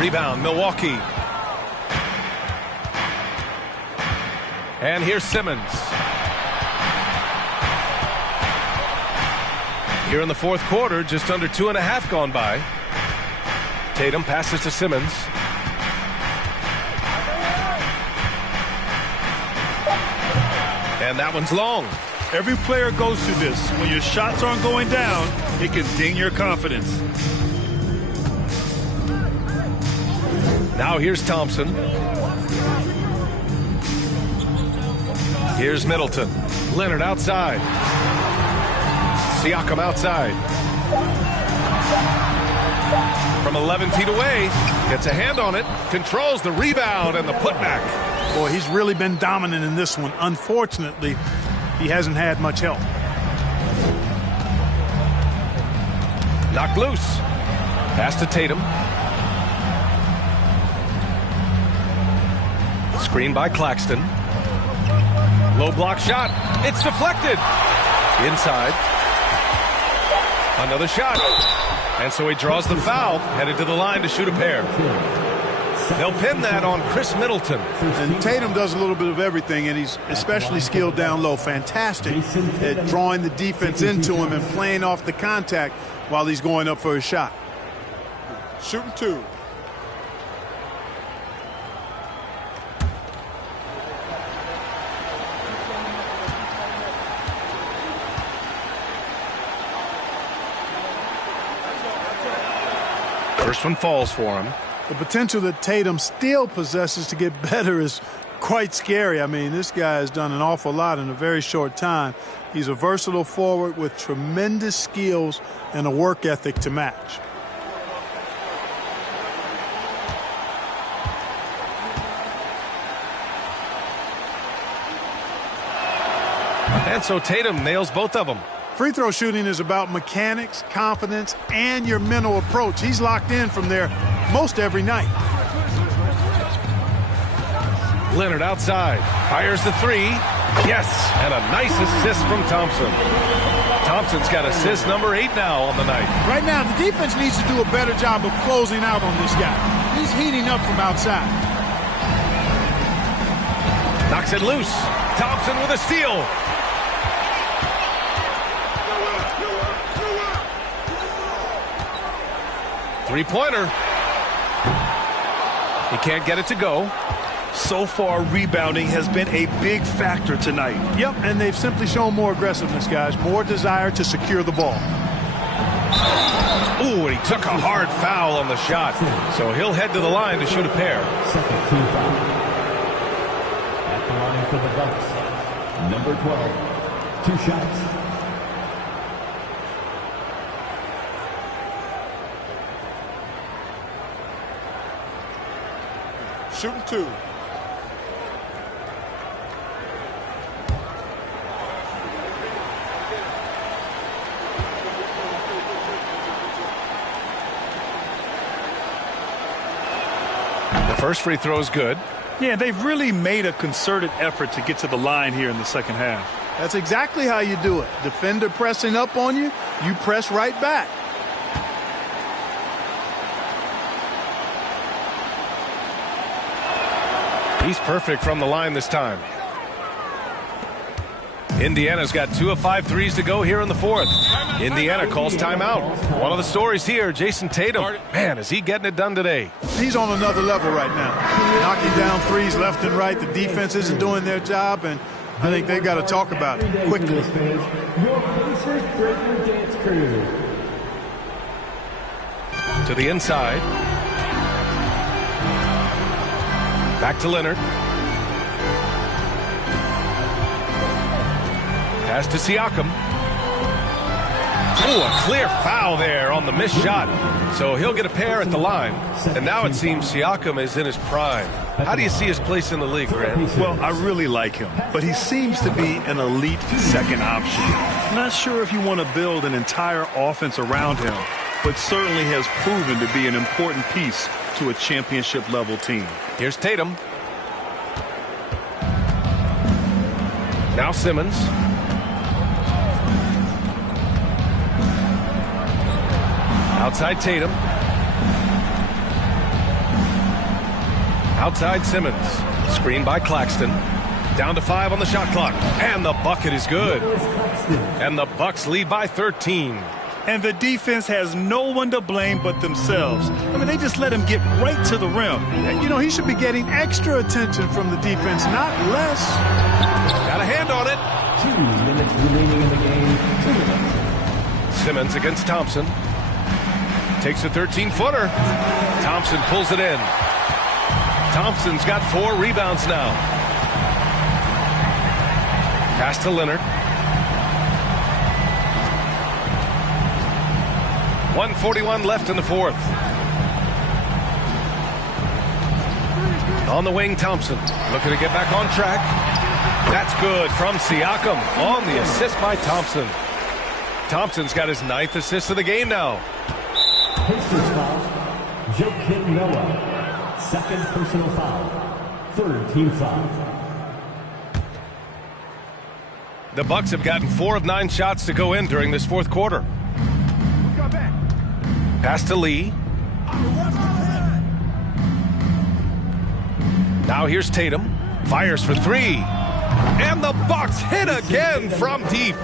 Rebound, Milwaukee. And here's Simmons. Here in the fourth quarter, just under 2.5 gone by. Tatum passes to Simmons. And that one's long. Every player goes through this. When your shots aren't going down, it can ding your confidence. Now here's Thompson. Here's Middleton. Leonard outside. Siakam outside. From 11 feet away. Gets a hand on it. Controls the rebound and the putback. Boy, he's really been dominant in this one. Unfortunately, he hasn't had much help. Knocked loose. Pass to Tatum. Screen by Claxton. Low block shot. It's deflected. Inside. Another shot. And so he draws the foul, headed to the line to shoot a pair. They'll pin that on Chris Middleton. And Tatum does a little bit of everything, and he's especially skilled down low. Fantastic at drawing the defense into him and playing off the contact while he's going up for his shot. Shooting 2. First one falls for him. The potential that Tatum still possesses to get better is quite scary. I mean, this guy has done an awful lot in a very short time. He's a versatile forward with tremendous skills and a work ethic to match. And so Tatum nails both of them. Free throw shooting is about mechanics, confidence, and your mental approach. He's locked in from there most every night. Leonard outside. Fires the three. Yes, and a nice assist from Thompson. Thompson's got assist number 8 now on the night. Right now, the defense needs to do a better job of closing out on this guy. He's heating up from outside. Knocks it loose. Thompson with a steal. Three-pointer. He can't get it to go. So far, rebounding has been a big factor tonight. Yep, and they've simply shown more aggressiveness, guys. More desire to secure the ball. Ooh, and he took a hard foul on the shot. So he'll head to the line to shoot a pair. Second team foul. At the line for the Bucks, number 12. 2 shots. Shooting 2. The first free throw is good. Yeah, they've really made a concerted effort to get to the line here in the second half. That's exactly how you do it. Defender pressing up on you, you press right back. He's perfect from the line this time. Indiana's got 2 of 5 threes to go here in the fourth. Indiana calls timeout. One of the stories here, Jason Tatum. Man, is he getting it done today? He's on another level right now. Knocking down threes left and right. The defense isn't doing their job, and I think they've got to talk about it quickly. Your Pacers Breaker Dance Crew. To the inside. Back to Leonard. Pass to Siakam. Oh, a clear foul there on the missed shot. So he'll get a pair at the line. And now it seems Siakam is in his prime. How do you see his place in the league, Grant? Well, I really like him, but he seems to be an elite second option. Not sure if you want to build an entire offense around him, but certainly has proven to be an important piece to a championship-level team. Here's Tatum. Now Simmons. Outside Tatum. Outside Simmons. Screen by Claxton. Down to 5 on the shot clock. And the bucket is good. And the Bucks lead by 13. And the defense has no one to blame but themselves. I mean, they just let him get right to the rim. And, you know, he should be getting extra attention from the defense, not less. Got a hand on it. 2 minutes remaining in the game. 2 minutes. Simmons against Thompson. Takes a 13-footer. Thompson pulls it in. Thompson's got 4 rebounds now. Pass to Leonard. 1:41 left in the fourth. On the wing, Thompson looking to get back on track. That's good from Siakam on the assist by Thompson. Thompson's got his 9th assist of the game now. Pacers foul. Joakim Noah. 2nd personal foul. 3rd team foul. The Bucks have gotten 4 of 9 shots to go in during this fourth quarter. Pass to Lee. Now here's Tatum. Fires for 3. And the Bucks hit again from deep.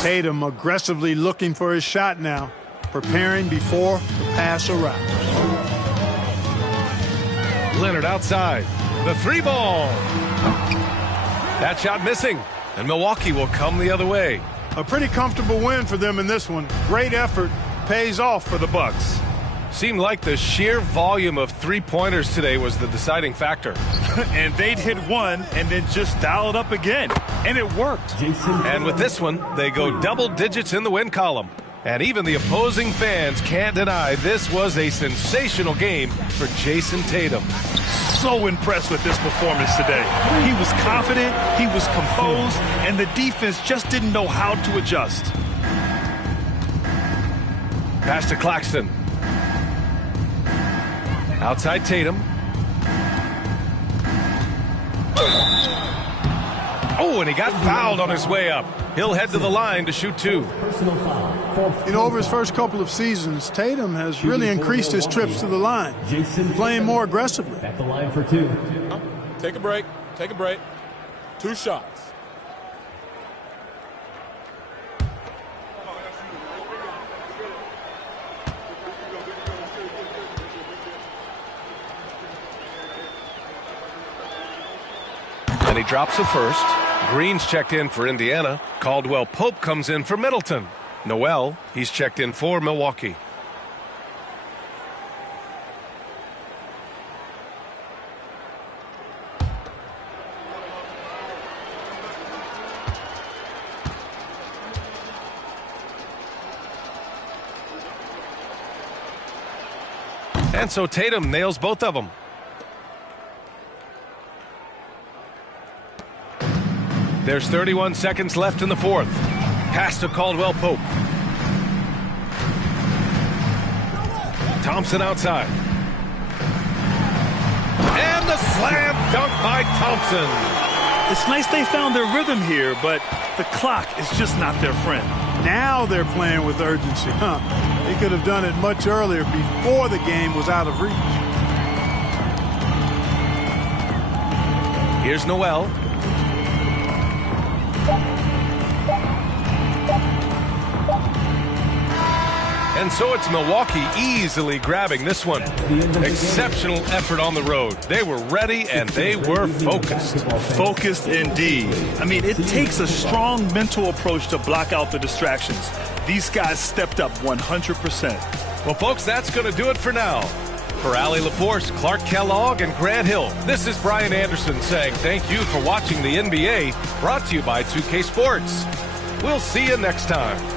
Tatum aggressively looking for his shot now. Preparing before the pass around. Leonard outside. The 3-ball. That shot missing. And Milwaukee will come the other way. A pretty comfortable win for them in this one. Great effort. Pays off for the Bucks. Seemed like the sheer volume of 3-pointers today was the deciding factor. And they'd hit one and then just dial it up again. And it worked. And with this one, they go double digits in the win column. And even the opposing fans can't deny this was a sensational game for Jason Tatum. So impressed with this performance today. He was confident, he was composed, and the defense just didn't know how to adjust. Pass to Claxton. Outside Tatum. Oh, and he got fouled on his way up. He'll head to the line to shoot 2. You know, over his first couple of seasons, Tatum has really increased his trips to the line, playing more aggressively. At the line for 2. Take a break. Take a break. 2 shots. And he drops the first. Green's checked in for Indiana. Caldwell Pope comes in for Middleton. Noel, he's checked in for Milwaukee. And so Tatum nails both of them. There's 31 seconds left in the fourth. Pass to Caldwell Pope. Thompson outside. And the slam dunk by Thompson. It's nice they found their rhythm here, but the clock is just not their friend. Now they're playing with urgency. They could have done it much earlier before the game was out of reach. Here's Noel. And so it's Milwaukee easily grabbing this one. Exceptional effort on the road. They were ready and they were focused. Focused indeed. I mean, it takes a strong mental approach to block out the distractions. These guys stepped up 100%. Well, folks, that's going to do it for now. For Allie LaForce, Clark Kellogg, and Grant Hill, this is Brian Anderson saying thank you for watching the NBA, brought to you by 2K Sports. We'll see you next time.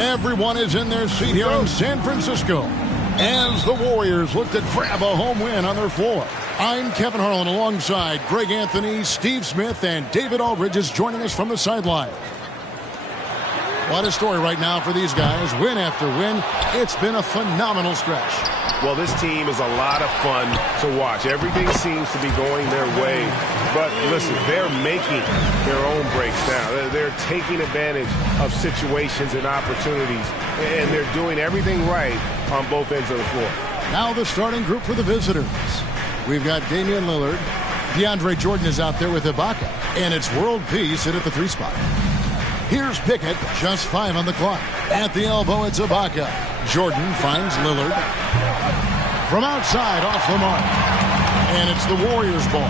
Everyone is in their seat here in San Francisco as the Warriors look to grab a home win on their floor. I'm Kevin Harlan alongside Greg Anthony, Steve Smith, and David Aldridge is joining us from the sideline. What a story right now for these guys. Win after win. It's been a phenomenal stretch. Well, this team is a lot of fun to watch. Everything seems to be going their way. But listen, they're making their own breaks now. They're taking advantage of situations and opportunities, and they're doing everything right on both ends of the floor. Now the starting group for the visitors. We've got Damian Lillard. DeAndre Jordan is out there with Ibaka, and it's World Peace at the 3 spot. Here's Pickett, just 5 on the clock. At the elbow, it's Ibaka. Jordan finds Lillard. From outside, off the mark. And it's the Warriors' ball.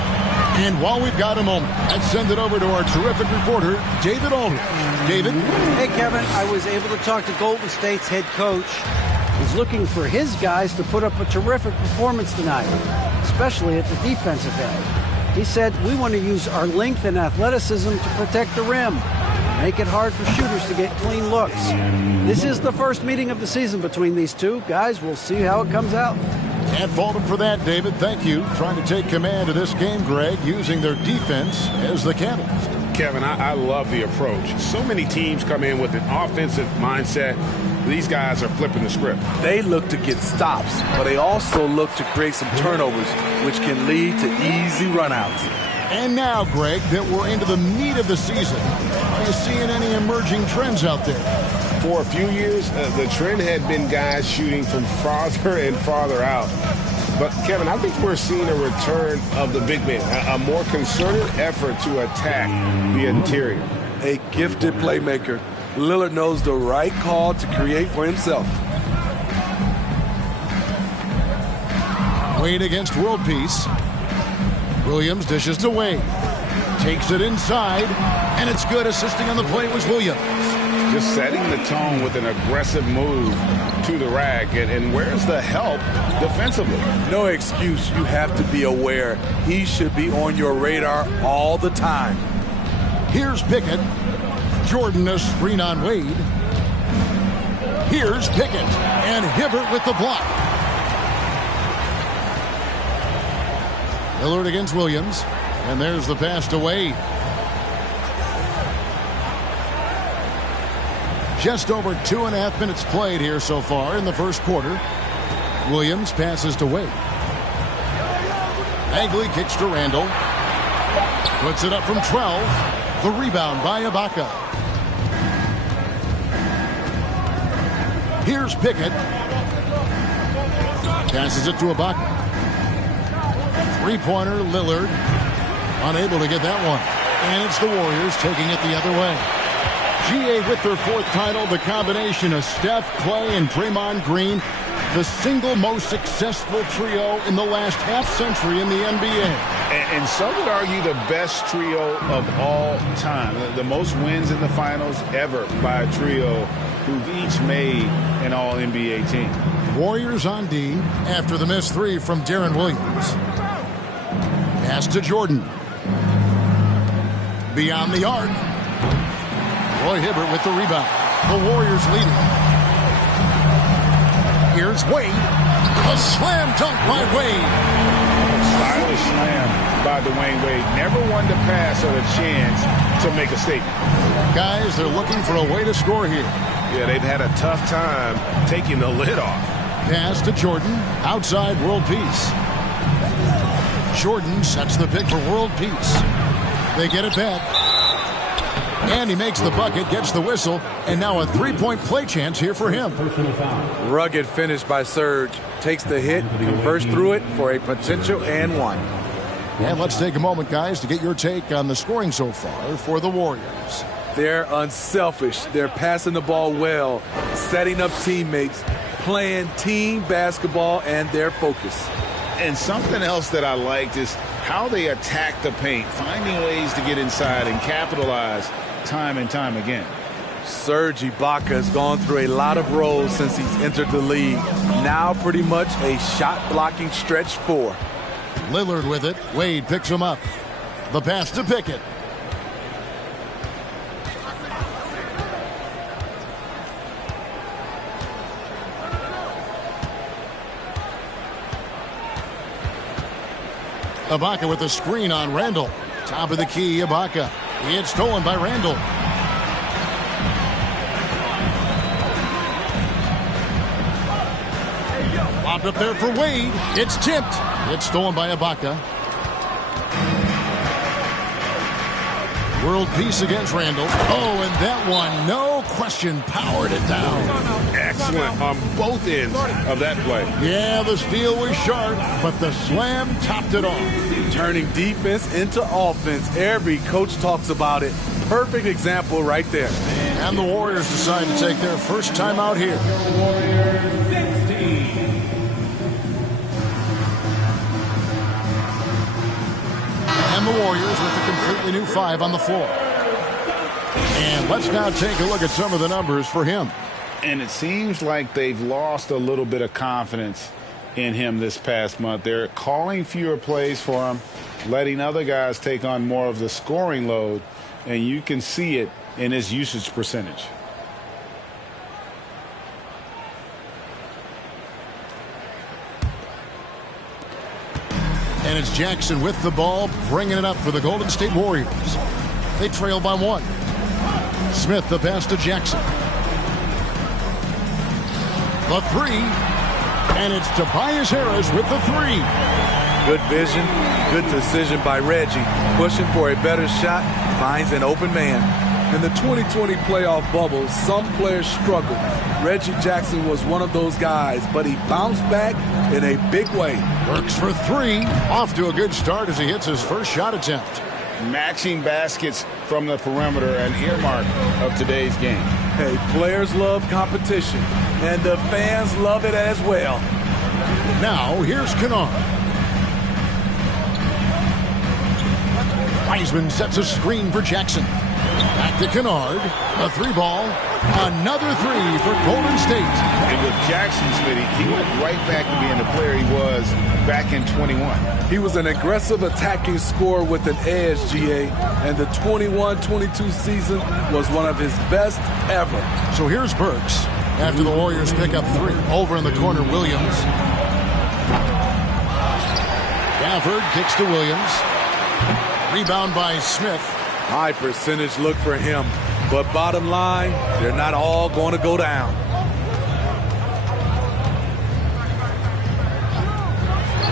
And while we've got a moment, let's send it over to our terrific reporter, David Aldridge. David? Hey, Kevin. I was able to talk to Golden State's head coach. He's looking for his guys to put up a terrific performance tonight, especially at the defensive end. He said, we want to use our length and athleticism to protect the rim. Make it hard for shooters to get clean looks. This is the first meeting of the season between these two. Guys, we'll see how it comes out. Can't fault him for that, David. Thank you. Trying to take command of this game, Greg, using their defense as the catalyst. Kevin, I love the approach. So many teams come in with an offensive mindset. These guys are flipping the script. They look to get stops, but they also look to create some turnovers, which can lead to easy runouts. And now, Greg, that we're into the meat of the season, are you seeing any emerging trends out there? For a few years, the trend had been guys shooting from farther and farther out. But, Kevin, I think we're seeing a return of the big man, a more concerted effort to attack the interior. A gifted playmaker. Lillard knows the right call to create for himself. Wade against World Peace. Williams dishes to Wade. Takes it inside, and it's good. Assisting on the play was Williams. Just setting the tone with an aggressive move to the rack. And where's the help defensively? No excuse. You have to be aware. He should be on your radar all the time. Here's Pickett. Jordan a screen on Wade. Here's Pickett. And Hibbert with the block. Lillard against Williams. And there's the pass to Wade. Just over 2.5 minutes played here so far in the first quarter. Williams passes to Wade. Bagley kicks to Randall. Puts it up from 12. The rebound by Ibaka. Here's Pickett. Passes it to Ibaka. Three-pointer, Lillard. Unable to get that one. And it's the Warriors taking it the other way. GA with their 4th title, the combination of Steph, Clay, and Draymond Green, the single most successful trio in the last half-century in the NBA. And some would argue the best trio of all time. The most wins in the finals ever by a trio who've each made an all-NBA team. Warriors on D after the missed 3 from Deron Williams. Pass to Jordan. Beyond the arc. Roy Hibbert with the rebound. The Warriors leading. Here's Wade. A slam dunk by Wade. Stylish slam by Dwayne Wade. Never one to pass or a chance to make a statement. Guys, they're looking for a way to score here. Yeah, they've had a tough time taking the lid off. Pass to Jordan. Outside World Peace. Jordan sets the pick for World Peace. They get it back. And he makes the bucket, gets the whistle, and now a 3-point play chance here for him. Rugged finish by Serge. Takes the hit, converts through it for a potential and one. And let's take a moment, guys, to get your take on the scoring so far for the Warriors. They're unselfish. They're passing the ball well, setting up teammates, playing team basketball, and their focus. And something else that I liked is how they attack the paint, finding ways to get inside and capitalize time and time again. Serge Ibaka has gone through a lot of roles since he's entered the league. Now pretty much a shot-blocking stretch 4. Lillard with it. Wade picks him up. The pass to Pickett. Ibaka with the screen on Randall. Top of the key, Ibaka. It's stolen by Randall. Lobbed up there for Wade. It's tipped. It's stolen by Ibaka. World peace against Randall. Oh, and that one, no question, powered it down. Excellent on both ends of that play. Yeah, the steal was sharp, but the slam topped it off. Turning defense into offense. Every coach talks about it. Perfect example right there. And the Warriors decide to take their first time out here. And the Warriors with a completely new 5 on the floor. And let's now take a look at some of the numbers for him. And it seems like they've lost a little bit of confidence in him this past month. They're calling fewer plays for him, letting other guys take on more of the scoring load, and you can see it in his usage percentage. And it's Jackson with the ball, bringing it up for the Golden State Warriors. They trail by 1. Smith, the pass to Jackson. The 3. And it's Tobias Harris with the 3. Good vision, good decision by Reggie. Pushing for a better shot, finds an open man. In the 2020 playoff bubble, some players struggled. Reggie Jackson was one of those guys, but he bounced back in a big way. Works for 3. Off to a good start as he hits his first shot attempt. Matching baskets from the perimeter, an earmark of today's game. Hey, players love competition, and the fans love it as well. Now, here's Kennard. Wiseman sets a screen for Jackson. Back to Kennard. A 3 ball. Another 3 for Golden State. And with Jackson, Smitty, he went right back to being the player he was back in 21. He was an aggressive attacking scorer with an edge, GA, and the 21-22 season was one of his best ever. So here's Burks after the Warriors pick up 3. Over in the corner, Williams. Gafford kicks to Williams. Rebound by Smith. High percentage look for him, but bottom line, they're not all going to go down.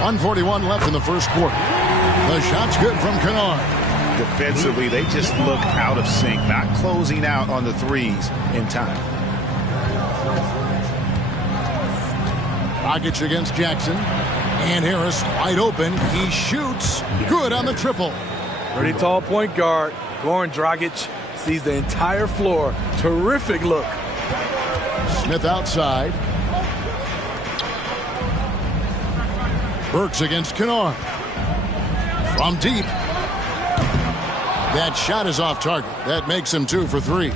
1:41 left in the first quarter. The shot's good from Kennard. Defensively, they just look out of sync, not closing out on the threes in time. Dragic against Jackson. And Harris wide open. He shoots. Good on the triple. Pretty tall point guard. Goran Dragic sees the entire floor. Terrific look. Smith outside. Burks against Kennard. From deep. That shot is off target. That makes him 2 for 3.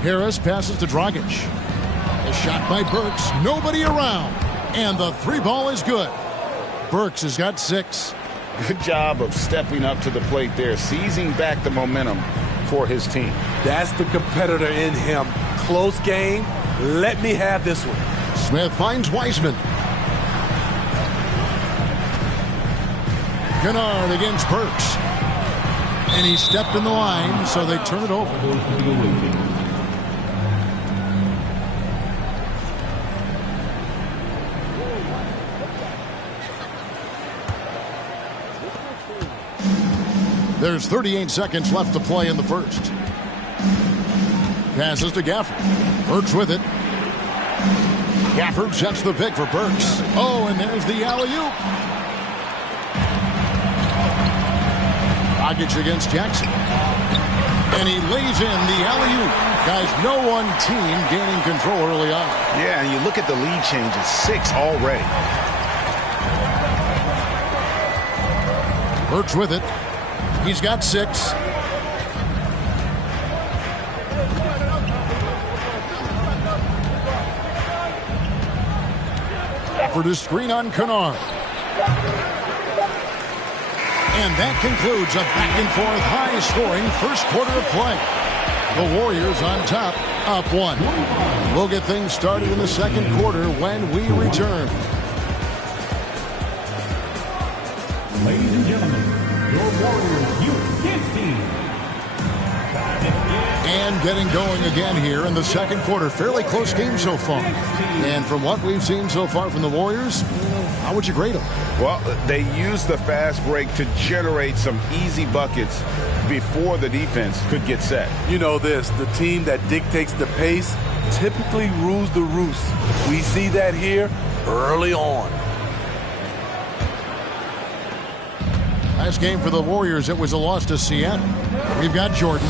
Harris passes to Dragic. A shot by Burks. Nobody around. And the 3 ball is good. Burks has got 6. Good job of stepping up to the plate there, seizing back the momentum for his team. That's the competitor in him. Close game. Let me have this one. Smith finds Wiseman. Kennard against Burks. And he stepped in the line, so they turn it over. There's 38 seconds left to play in the first. Passes to Gafford. Burks with it. Gafford sets the pick for Burks. Oh, and there's the alley-oop. Dragic against Jackson. And he lays in the alley-oop. Guys, no one team gaining control early on. Yeah, and you look at the lead changes. 6 already. Burks with it. He's got 6. Crawford is screen on Kennard. And that concludes a back-and-forth, high-scoring first quarter of play. The Warriors on top, up 1. We'll get things started in the second quarter when we return. Ladies and gentlemen, your Warriors Youth Kids team. And getting going again here in the second quarter. Fairly close game so far. And from what we've seen so far from the Warriors, how would you grade them? Well, they used the fast break to generate some easy buckets before the defense could get set. You know this, the team that dictates the pace typically rules the roost. We see that here early on. Last game for the Warriors, it was a loss to Seattle. We've got Jordan,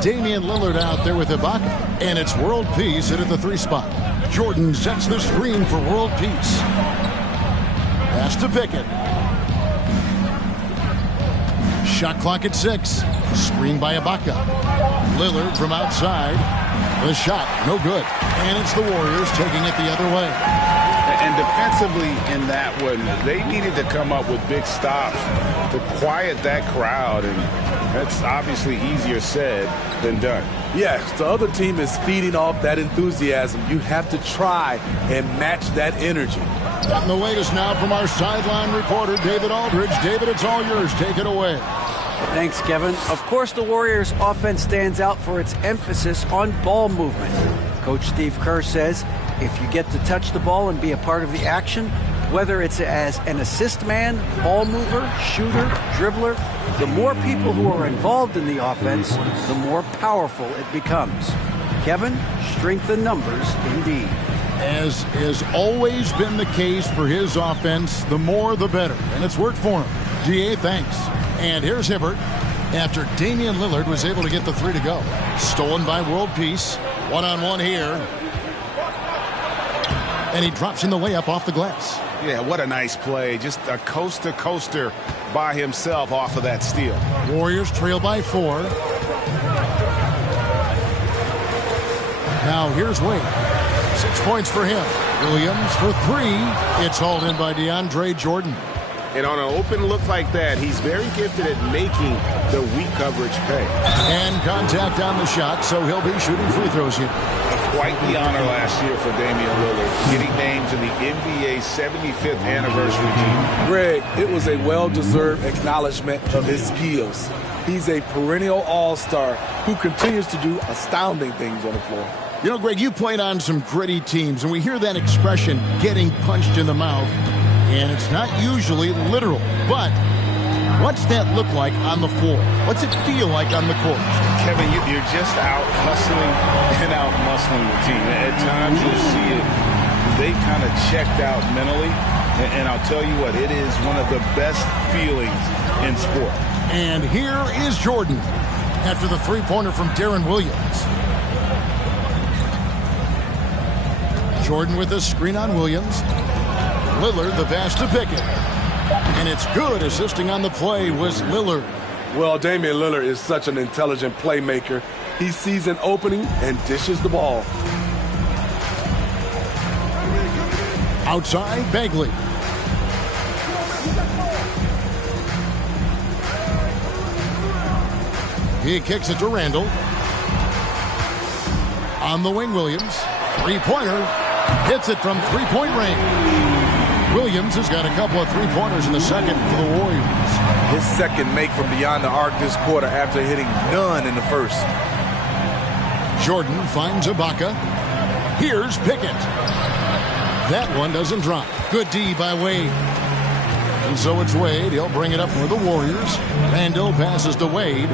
Damian Lillard out there with Ibaka, and it's World Peace at the 3 spot. Jordan sets the screen for World Peace. Pass to Pickett. Shot clock at 6. Screen by Ibaka. Lillard from outside. The shot, no good. And it's the Warriors taking it the other way. And defensively in that one, they needed to come up with big stops to quiet that crowd, and that's obviously easier said than done. Yes, the other team is feeding off that enthusiasm. You have to try and match that energy. And the latest now from our sideline reporter, David Aldridge. David, it's all yours. Take it away. Thanks, Kevin. Of course, the Warriors' offense stands out for its emphasis on ball movement. Coach Steve Kerr says, if you get to touch the ball and be a part of the action, whether it's as an assist man, ball mover, shooter, dribbler, the more people who are involved in the offense, the more powerful it becomes. Kevin, strength in numbers indeed. As has always been the case for his offense, the more the better. And it's worked for him. DA, thanks. And here's Hibbert after Damian Lillard was able to get the 3 to go. Stolen by World Peace. One-on-one here. And he drops in the layup off the glass. Yeah, what a nice play. Just a coast-to-coaster by himself off of that steal. Warriors trail by 4. Now here's Wade. 6 points for him. Williams for 3. It's hauled in by DeAndre Jordan. And on an open look like that, he's very gifted at making the weak coverage pay. And contact on the shot, so he'll be shooting free throws here. Quite the honor last year for Damian Lillard, getting named to the NBA 75th anniversary team. Greg, it was a well-deserved acknowledgement of his skills. He's a perennial all-star who continues to do astounding things on the floor. You know, Greg, you played on some gritty teams, and we hear that expression, getting punched in the mouth, and it's not usually literal. But what's that look like on the floor? What's it feel like on the court? Kevin, you're just out hustling and out muscling the team. At times you'll see it. They kind of checked out mentally, and I'll tell you what, it is one of the best feelings in sport. And here is Jordan after the three-pointer from Darren Williams. Jordan with a screen on Williams. Lillard the pass to Pickett. And it's good. Assisting on the play was Lillard. Well, Damian Lillard is such an intelligent playmaker. He sees an opening and dishes the ball. Outside, Bagley. He kicks it to Randall. On the wing, Williams. Three-pointer. Hits it from three-point range. Williams has got a couple of three-pointers in the second for the Warriors. His second make from beyond the arc this quarter after hitting none in the first. Jordan finds Ibaka. Here's Pickett. That one doesn't drop. Good D by Wade. And so it's Wade. He'll bring it up for the Warriors. Randall passes to Wade.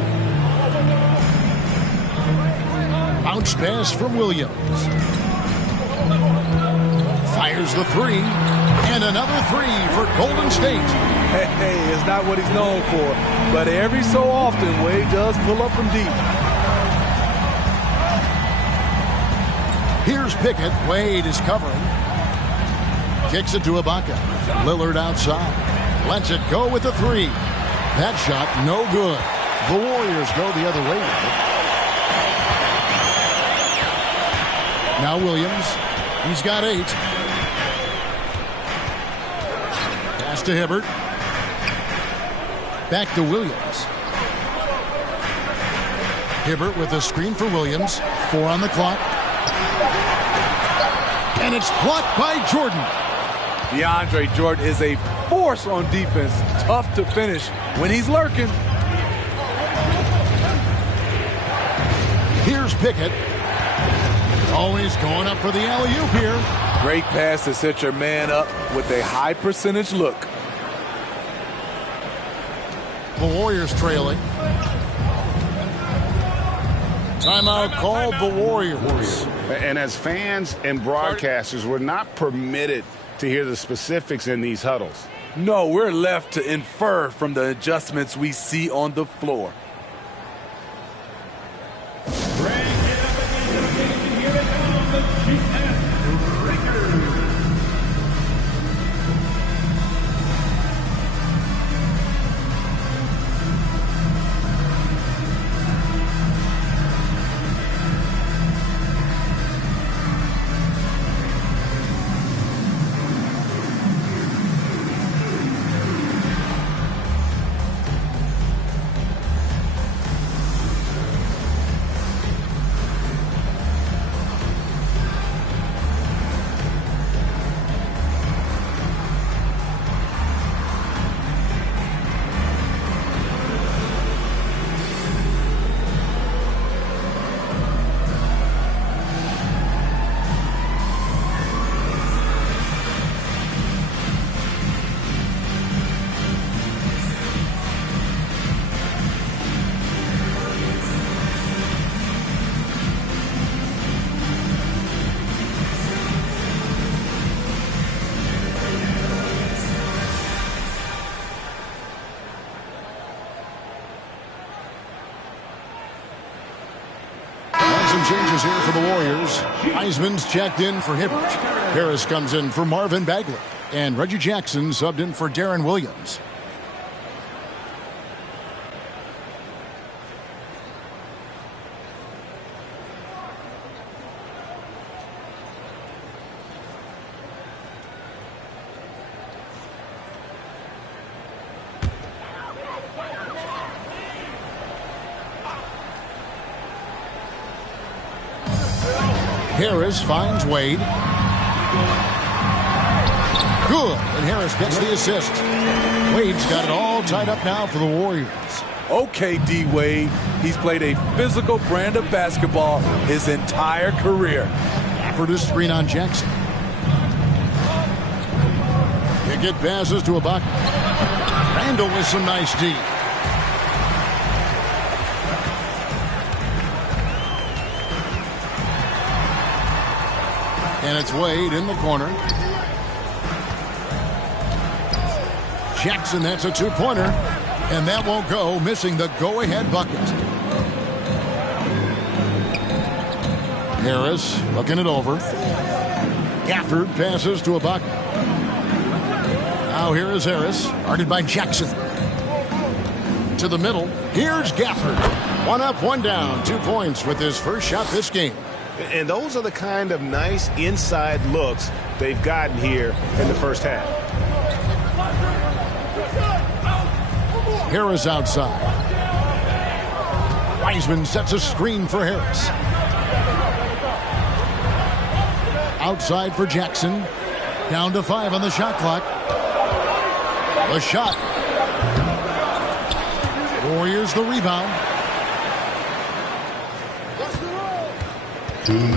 Bounce pass from Williams. Fires the three. And another three for Golden State. Hey, it's not what he's known for. But every so often, Wade does pull up from deep. Here's Pickett. Wade is covering. Kicks it to Ibaka. Lillard outside. Lets it go with the three. That shot, no good. The Warriors go the other way with it. Now Williams. He's got 8. to Hibbert. Back to Williams. Hibbert with a screen for Williams. 4 on the clock. And it's blocked by Jordan. DeAndre Jordan is a force on defense. Tough to finish when he's lurking. Here's Pickett. Always going up for the alley-oop here. Great pass to set your man up with a high percentage look. The Warriors trailing. Timeout called the Warriors. And as fans and broadcasters, we're not permitted to hear the specifics in these huddles. No, we're left to infer from the adjustments we see on the floor. Changes here for the Warriors. Heisman's checked in for Hibbert. Harris comes in for Marvin Bagley. And Reggie Jackson subbed in for Darren Williams. Harris finds Wade. Good, and Harris gets the assist. Wade's got it all tied up now for the Warriors. Okay, D-Wade. He's played a physical brand of basketball his entire career. For the screen on Jackson. Pickett passes to Ibaka. Randall with some nice D. And it's Wade in the corner. Jackson, that's a two-pointer. And that won't go, missing the go-ahead bucket. Harris looking it over. Gafford passes to Ibaka. Now here is Harris, guarded by Jackson. To the middle, here's Gafford. 1 up, 1 down, 2 points with his first shot this game. And those are the kind of nice inside looks they've gotten here in the first half. Harris outside. Wiseman sets a screen for Harris. Outside for Jackson. Down to 5 on the shot clock. The shot. Warriors the rebound.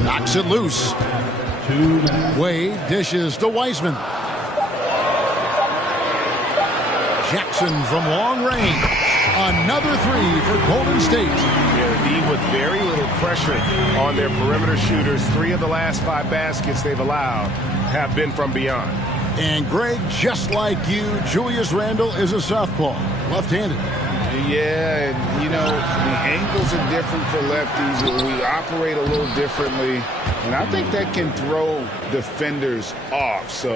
Knocks it loose. Wade dishes to Wiseman. Jackson from long range. Another 3 for Golden State. Yeah, D with very little pressure on their perimeter shooters. 3 of the last 5 baskets they've allowed have been from beyond. And Greg, just like you, Julius Randle is a southpaw, left-handed. Yeah, and you know, the angles are different for lefties. We operate a little differently, and I think that can throw defenders off. So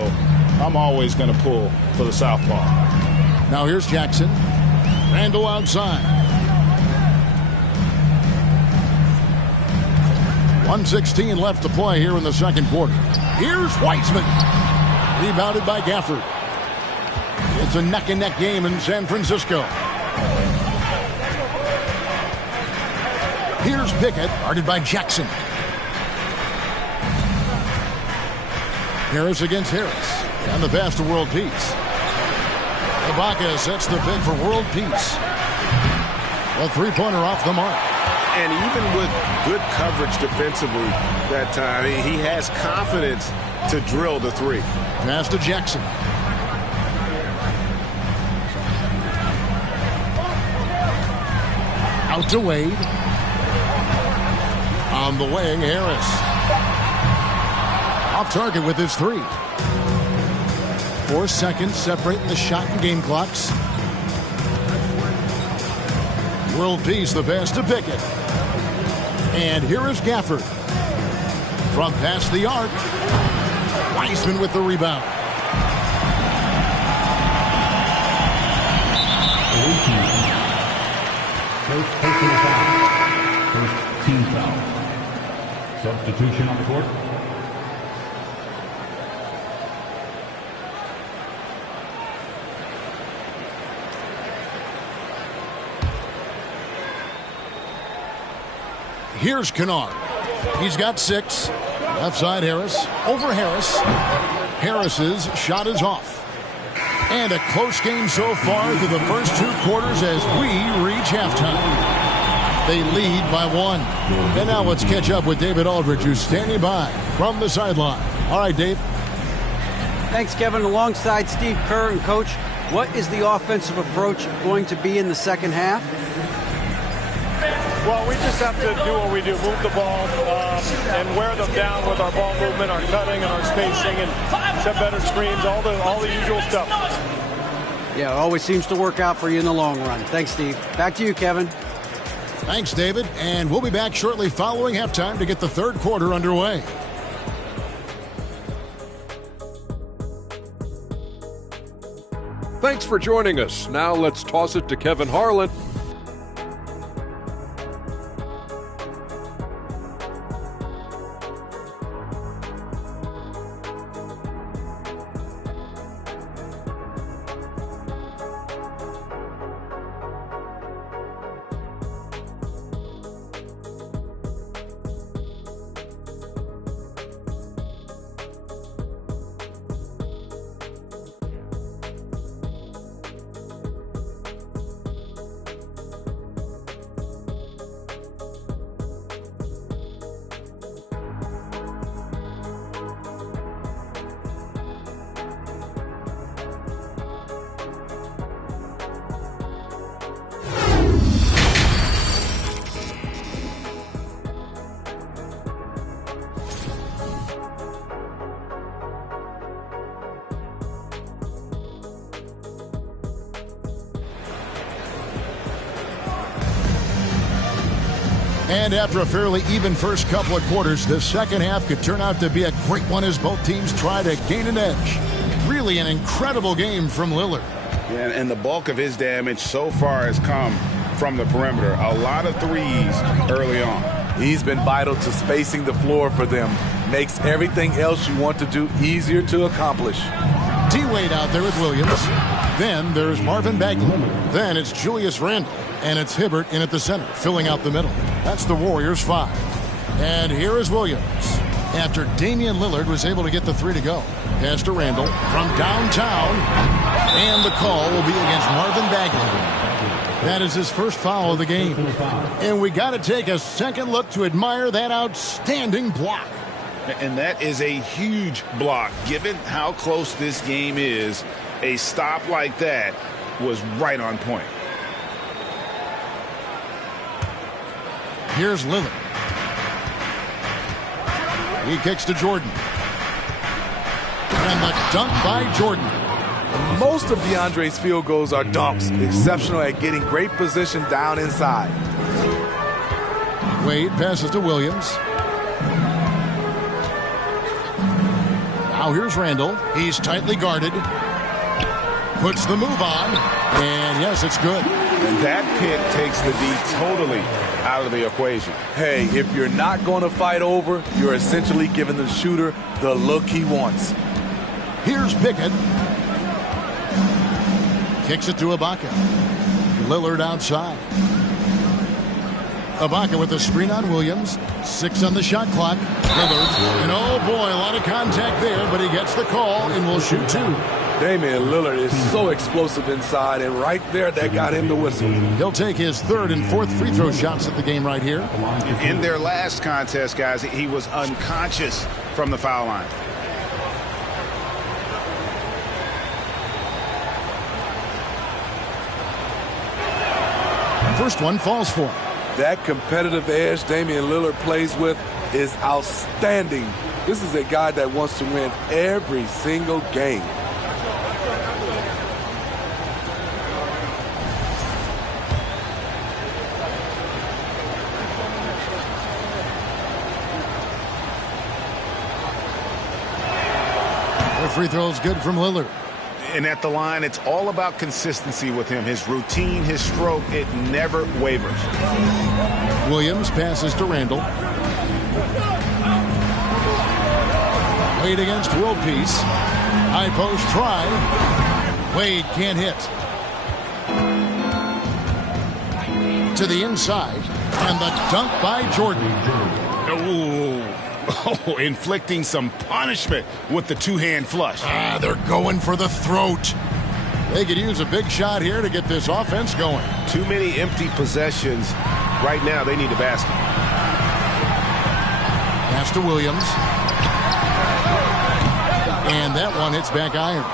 I'm always going to pull for the southpaw. Now here's Jackson. Randle outside. 1:16 left to play here in the second quarter. Here's Wiseman. Rebounded by Gafford. It's a neck-and-neck game in San Francisco. Here's Pickett, guarded by Jackson. Harris against Harris. And the pass to World Peace. Ibaka sets the pick for World Peace. A three-pointer off the mark. And even with good coverage defensively that time, he has confidence to drill the three. Pass to Jackson. Out to Wade. On the wing, Harris. Off target with his three. 4 seconds separating the shot and game clocks. World Peace, the pass to Pickett. And here is Gafford. From past the arc. Wiseman with the rebound. First personal foul. First team foul. Substitution on the court. Here's Kennard. He's got 6. Left side Harris. Over Harris. Harris's shot is off. And a close game so far through the first 2 quarters as we reach halftime. They lead by 1. And now let's catch up with David Aldridge, who's standing by from the sideline. All right, Dave. Thanks, Kevin. Alongside Steve Kerr and Coach, what is the offensive approach going to be in the second half? Well, we just have to do what we do, move the ball and wear them down with our ball movement, our cutting, and our spacing, and set better screens, all the usual stuff. Yeah, it always seems to work out for you in the long run. Thanks, Steve. Back to you, Kevin. Thanks, David. And we'll be back shortly following halftime to get the third quarter underway. Thanks for joining us. Now let's toss it to Kevin Harlan. And after a fairly even first couple of quarters, the second half could turn out to be a great one as both teams try to gain an edge. Really an incredible game from Lillard. Yeah, and the bulk of his damage so far has come from the perimeter. A lot of threes early on. He's been vital to spacing the floor for them. Makes everything else you want to do easier to accomplish. D-Wade out there with Williams. Then there's Marvin Bagley. Then it's Julius Randle. And it's Hibbert in at the center, filling out the middle. That's the Warriors' 5. And here is Williams. After Damian Lillard was able to get the 3 to go. Pass to Randle from downtown. And the call will be against Marvin Bagley. That is his first foul of the game. And we got to take a second look to admire that outstanding block. And that is a huge block. Given how close this game is, a stop like that was right on point. Here's Lillard. He kicks to Jordan. And the dunk by Jordan. Most of DeAndre's field goals are dunks. Exceptional at getting great position down inside. Wade passes to Williams. Now here's Randle. He's tightly guarded. Puts the move on. And yes, it's good. And that pick takes the D totally out of the equation. Hey, if you're not going to fight over, you're essentially giving the shooter the look he wants. Here's Pickett. Kicks it to Ibaka. Lillard outside. Ibaka with a screen on Williams. 6 on the shot clock. Lillard. And oh boy, a lot of contact there, but he gets the call and will shoot 2. Damian Lillard is so explosive inside, and right there, that got him the whistle. He'll take his 3rd and 4th free throw shots at the game right here. In their last contest, guys, he was unconscious from the foul line. First one falls for him. That competitive edge Damian Lillard plays with is outstanding. This is a guy that wants to win every single game. The free throw is good from Lillard. And at the line, it's all about consistency with him. His routine, his stroke, it never wavers. Williams passes to Randall. Wade against World Peace. High post try. Wade can't hit. To the inside. And the dunk by Jordan. Oh, inflicting some punishment with the two-hand flush. They're going for the throat. They could use a big shot here to get this offense going. Too many empty possessions. Right now, they need a basket. Pass to Williams. And that one hits back iron.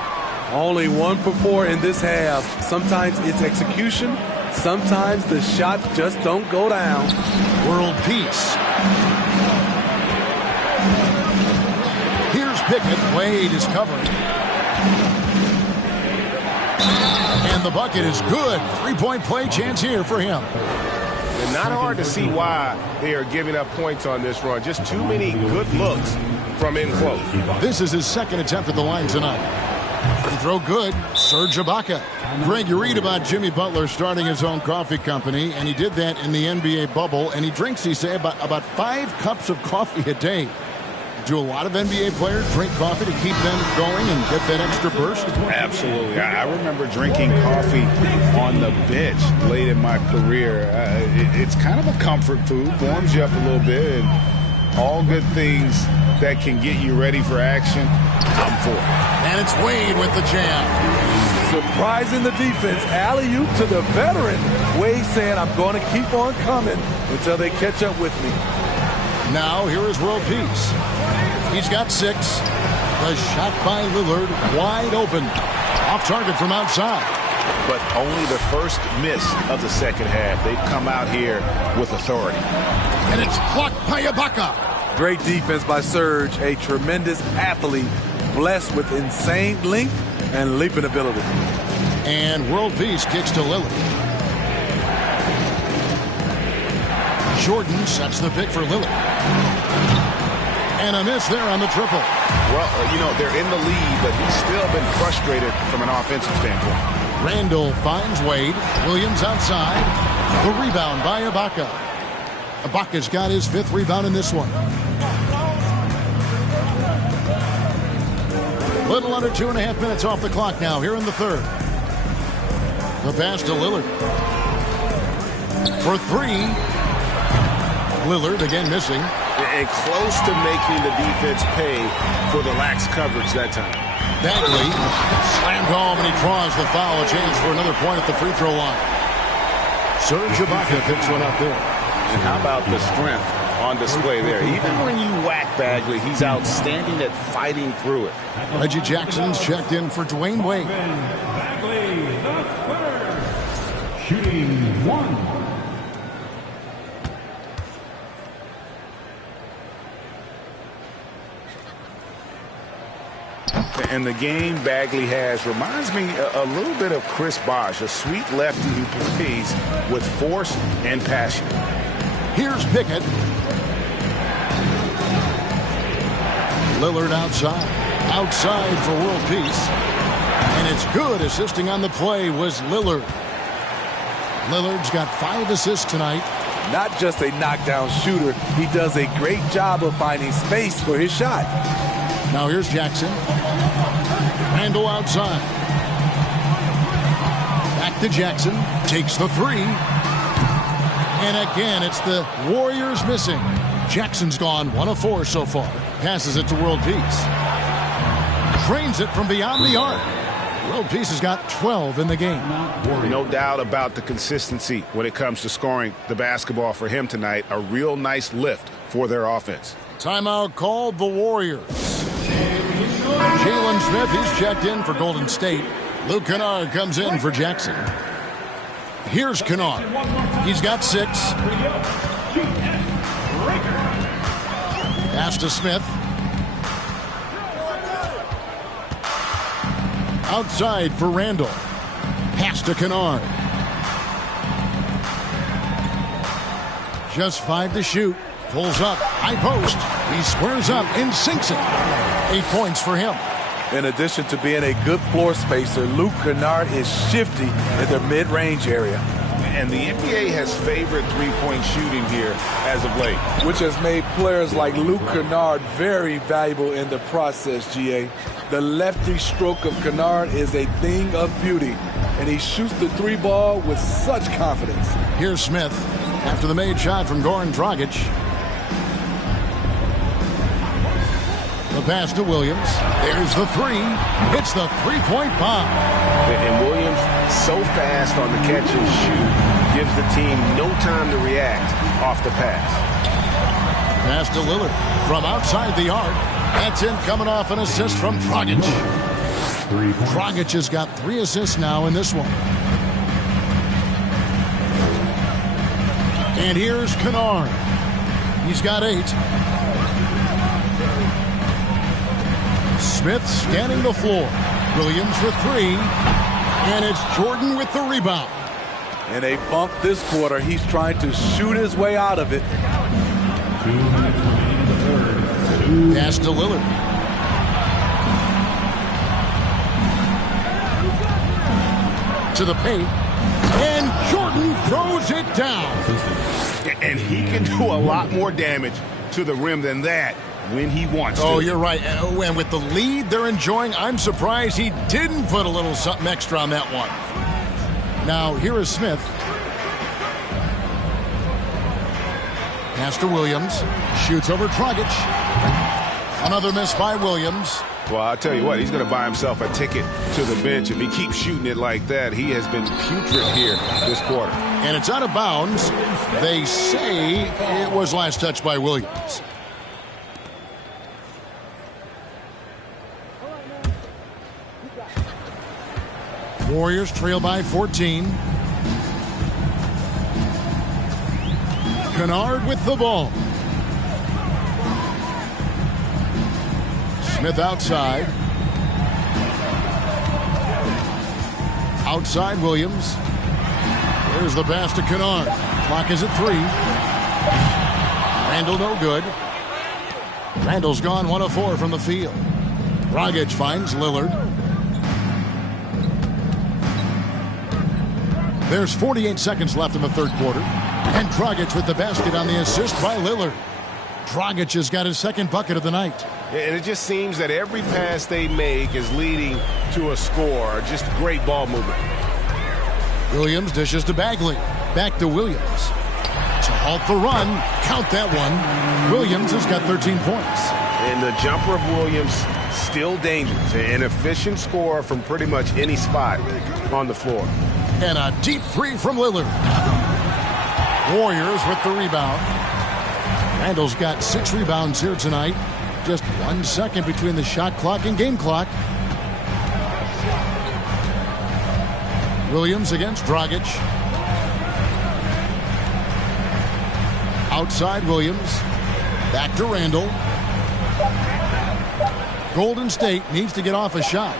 Only 1 for 4 in this half. Sometimes it's execution. Sometimes the shots just don't go down. World Peace. Here's Pickett. Wade is covering. And the bucket is good. 3-point play chance here for him. And not hard to see why they are giving up points on this run. Just too many good looks from in close. This is his 2nd attempt at the line tonight. Free throw good. Serge Ibaka. Greg, you read about Jimmy Butler starting his own coffee company, and he did that in the NBA bubble, and he drinks, he say, about 5 cups of coffee a day. Do a lot of NBA players drink coffee to keep them going and get that extra burst? Absolutely. I remember drinking coffee on the bench late in my career. It's kind of a comfort food, warms you up a little bit, and all good things that can get you ready for action, I'm for it. And it's Wade with the jam. Surprising the defense. Alley-oop to the veteran. Wade saying, I'm going to keep on coming until they catch up with me. Now here is World Peace. He's got 6. The shot by Lillard, wide open. Off target from outside. But only the first miss of the second half. They've come out here with authority. And it's blocked by Ibaka. Great defense by Serge, a tremendous athlete, blessed with insane length and leaping ability. And World Peace kicks to Lillard. Jordan sets the pick for Lillard. And a miss there on the triple. Well, they're in the lead, but he's still been frustrated from an offensive standpoint. Randall finds Wade. Williams outside. The rebound by Ibaka. Ibaka's got his 5th rebound in this one. Little under 2.5 minutes off the clock now here in the 3rd. The pass to Lillard. For 3. Lillard again missing. And close to making the defense pay for the lax coverage that time. Bagley slammed home and he draws the foul. A chance for another point at the free throw line. Serge Ibaka picks one up there. And how about the strength on display there? Even when you whack Bagley, he's outstanding at fighting through it. Reggie Jackson's checked in for Dwayne Wade. Bagley, the 3rd. Shooting 1. And the game Bagley has reminds me a little bit of Chris Bosh, a sweet lefty who plays with force and passion. Here's Pickett. Lillard outside. Outside for World Peace. And it's good. Assisting on the play was Lillard. Lillard's got 5 assists tonight. Not just a knockdown shooter, he does a great job of finding space for his shot. Now here's Jackson. Randall outside. Back to Jackson. Takes the three. And again, it's the Warriors missing. Jackson's gone 1 of 4 so far. Passes it to World Peace. Trains it from beyond the arc. World Peace has got 12 in the game. No doubt about the consistency when it comes to scoring the basketball for him tonight. A real nice lift for their offense. Timeout called the Warriors. Jalen Smith, he's checked in for Golden State. Luke Kennard comes in for Jackson. Here's Kennard. He's got 6. Pass to Smith. Outside for Randall. Pass to Kennard. Just 5 to shoot. Pulls up. High post. He squares up and sinks it. 8 points for him. In addition to being a good floor spacer, Luke Kennard is shifty in the mid-range area. And the NBA has favored three-point shooting here as of late, which has made players like Luke Kennard very valuable in the process, GA. The lefty stroke of Kennard is a thing of beauty, and he shoots the 3 ball with such confidence. Here's Smith after the made shot from Goran Dragic. The pass to Williams. There's the 3. It's the three-point bomb. And Williams, so fast on the catch and shoot, gives the team no time to react off the pass. Pass to Lillard from outside the arc. That's in, coming off an assist from Dragic. Dragic has got 3 assists now in this one. And here's Kennard. He's got 8. Smith scanning the floor. Williams for 3. And it's Jordan with the rebound. And a bump this quarter. He's trying to shoot his way out of it. 2 minutes remaining in the third. Pass to Lillard. To the paint. And Jordan throws it down. And he can do a lot more damage to the rim than that when he wants to. Oh, you're right. And with the lead they're enjoying, I'm surprised he didn't put a little something extra on that one. Now, here is Smith. Pass to Williams. Shoots over Dragic. Another miss by Williams. Well, I'll tell you what, he's going to buy himself a ticket to the bench if he keeps shooting it like that. He has been putrid here this quarter. And it's out of bounds. They say it was last touched by Williams. Warriors trail by 14. Kennard with the ball. Smith outside. Outside Williams. There's the pass to Kennard. Clock is at 3. Randall no good. Randall's gone 1 of 4 from the field. Dragic finds Lillard. There's 48 seconds left in the third quarter. And Dragic with the basket on the assist by Lillard. Dragic has got his second bucket of the night. And it just seems that every pass they make is leading to a score. Just great ball movement. Williams dishes to Bagley. Back to Williams. To halt the run. Count that one. Williams has got 13 points. And the jumper of Williams still dangerous. An efficient scorer from pretty much any spot on the floor. And a deep 3 from Lillard. Warriors with the rebound. Randall's got 6 rebounds here tonight. Just 1 second between the shot clock and game clock. Williams against Dragic. Outside Williams. Back to Randall. Golden State needs to get off a shot.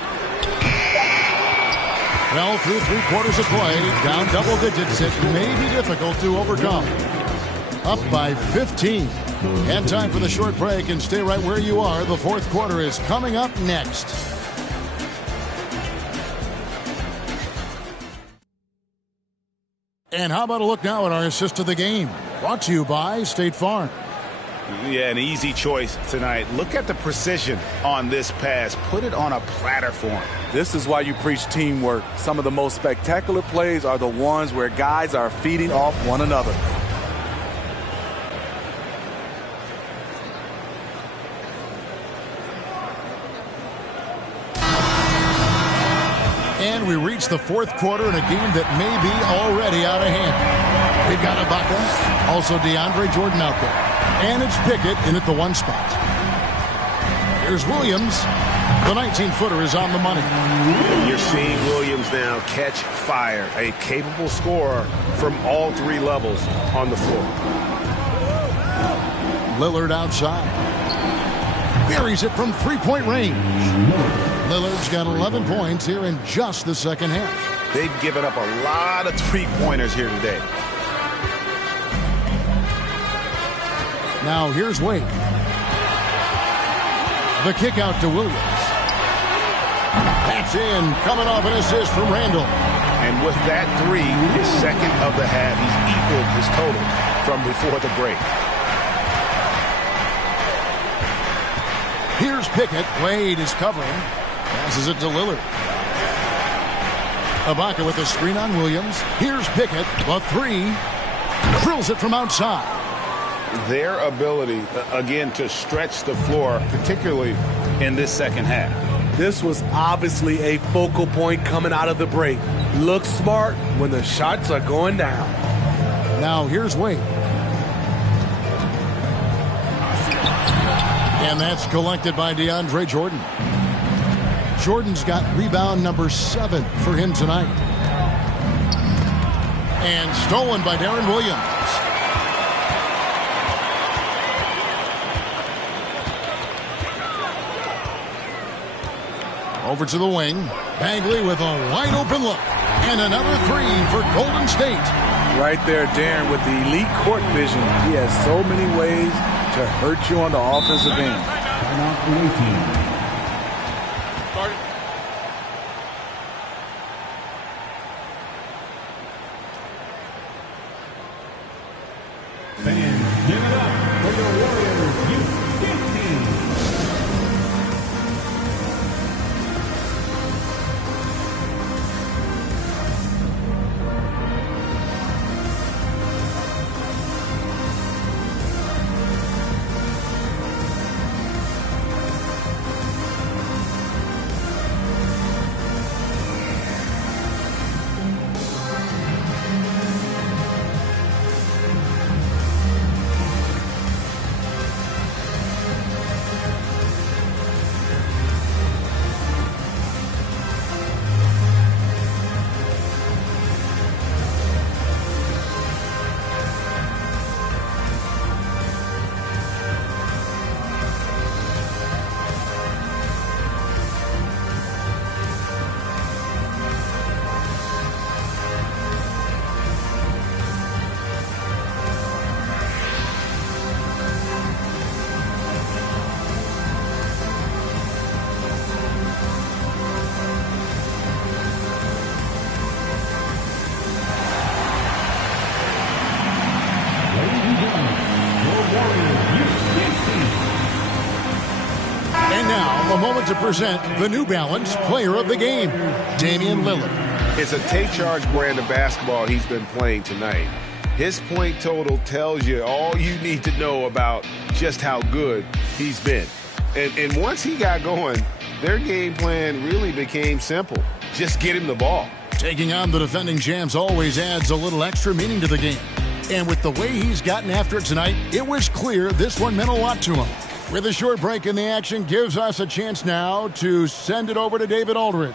Well, through 3 quarters of play, down double digits, it may be difficult to overcome. Up by 15. And time for the short break, and stay right where you are. The fourth quarter is coming up next. And how about a look now at our assist of the game? Brought to you by State Farm. Yeah, an easy choice tonight. Look at the precision on this pass. Put it on a platter for him. This is why you preach teamwork. Some of the most spectacular plays are the ones where guys are feeding off one another. And we reach the fourth quarter in a game that may be already out of hand. We've got Ibaka, also DeAndre Jordan out there. And it's Pickett in at the 1 spot. Here's Williams. The 19-footer is on the money. You're seeing Williams now catch fire. A capable scorer from all 3 levels on the floor. Lillard outside. Buries it from 3-point range. Lillard's got 11 points here in just the second half. They've given up a lot of 3-pointers here today. Now here's Wade. The kick out to Williams. That's in, coming off an assist from Randall. And with that 3, his second of the half, he's equaled his total from before the break. Here's Pickett. Wade is covering. Passes it to Lillard. Ibaka with a screen on Williams. Here's Pickett. The 3. Drills it from outside. Their ability, again, to stretch the floor, particularly in this second half. This was obviously a focal point coming out of the break. Look smart when the shots are going down. Now here's Wade. And that's collected by DeAndre Jordan. Jordan's got rebound number 7 for him tonight. And stolen by Darren Williams. Over to the wing. Bagley with a wide open look. And another 3 for Golden State. Right there, Darren, with the elite court vision. He has so many ways to hurt you on the offensive end. Fans, give it up for your Warriors Youth team. And now, a moment to present the New Balance Player of the Game, Damian Lillard. It's a take-charge brand of basketball he's been playing tonight. His point total tells you all you need to know about just how good he's been. And once he got going, their game plan really became simple. Just get him the ball. Taking on the defending champs always adds a little extra meaning to the game. And with the way he's gotten after it tonight, it was clear this one meant a lot to him. With a short break in the action, gives us a chance now to send it over to David Aldridge.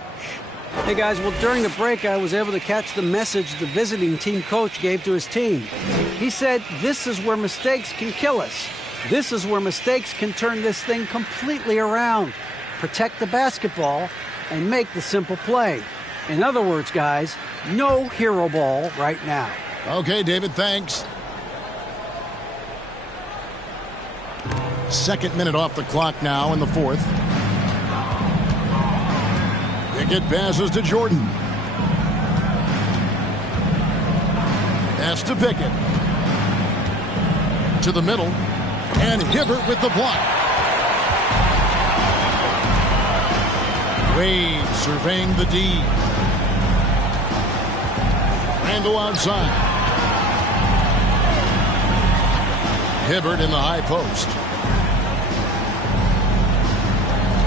Hey guys, well during the break I was able to catch the message the visiting team coach gave to his team. He said, this is where mistakes can kill us. This is where mistakes can turn this thing completely around. Protect the basketball and make the simple play. In other words, guys, no hero ball right now. Okay, David, thanks. Second minute off the clock now in the fourth. Pickett passes to Jordan. Pass to Pickett. To the middle. And Hibbert with the block. Wade surveying the D. Randall outside. Hibbert in the high post.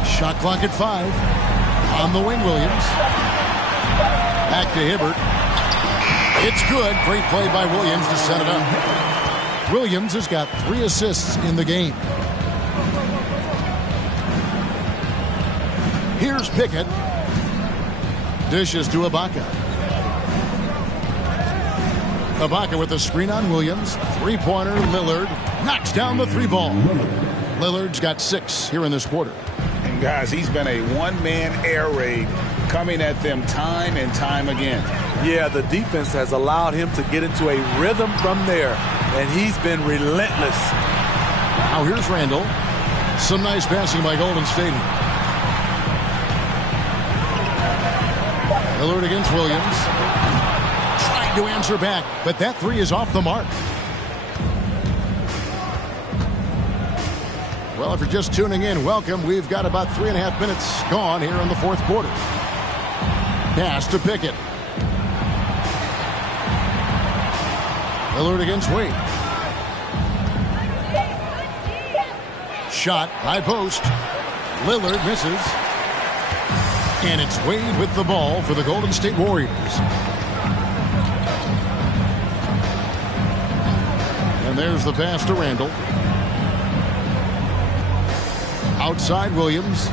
Shot clock at 5. On the wing, Williams. Back to Hibbert. It's good. Great play by Williams to set it up. Williams has got 3 assists in the game. Here's Pickett. Dishes to Ibaka. Ibaka with a screen on Williams. Three-pointer, Lillard knocks down the 3-ball. Lillard's got 6 here in this quarter. And guys, he's been a one-man air raid coming at them time and time again. Yeah, the defense has allowed him to get into a rhythm from there, and he's been relentless. Now here's Randall. Some nice passing by Golden State. Lillard against Williams. Trying to answer back, but that 3 is off the mark. Well, if you're just tuning in, welcome. We've got about 3.5 minutes gone here in the fourth quarter. Pass to Pickett. Lillard against Wade. Shot, high post. Lillard misses. And it's Wade with the ball for the Golden State Warriors. And there's the pass to Randall. Outside Williams.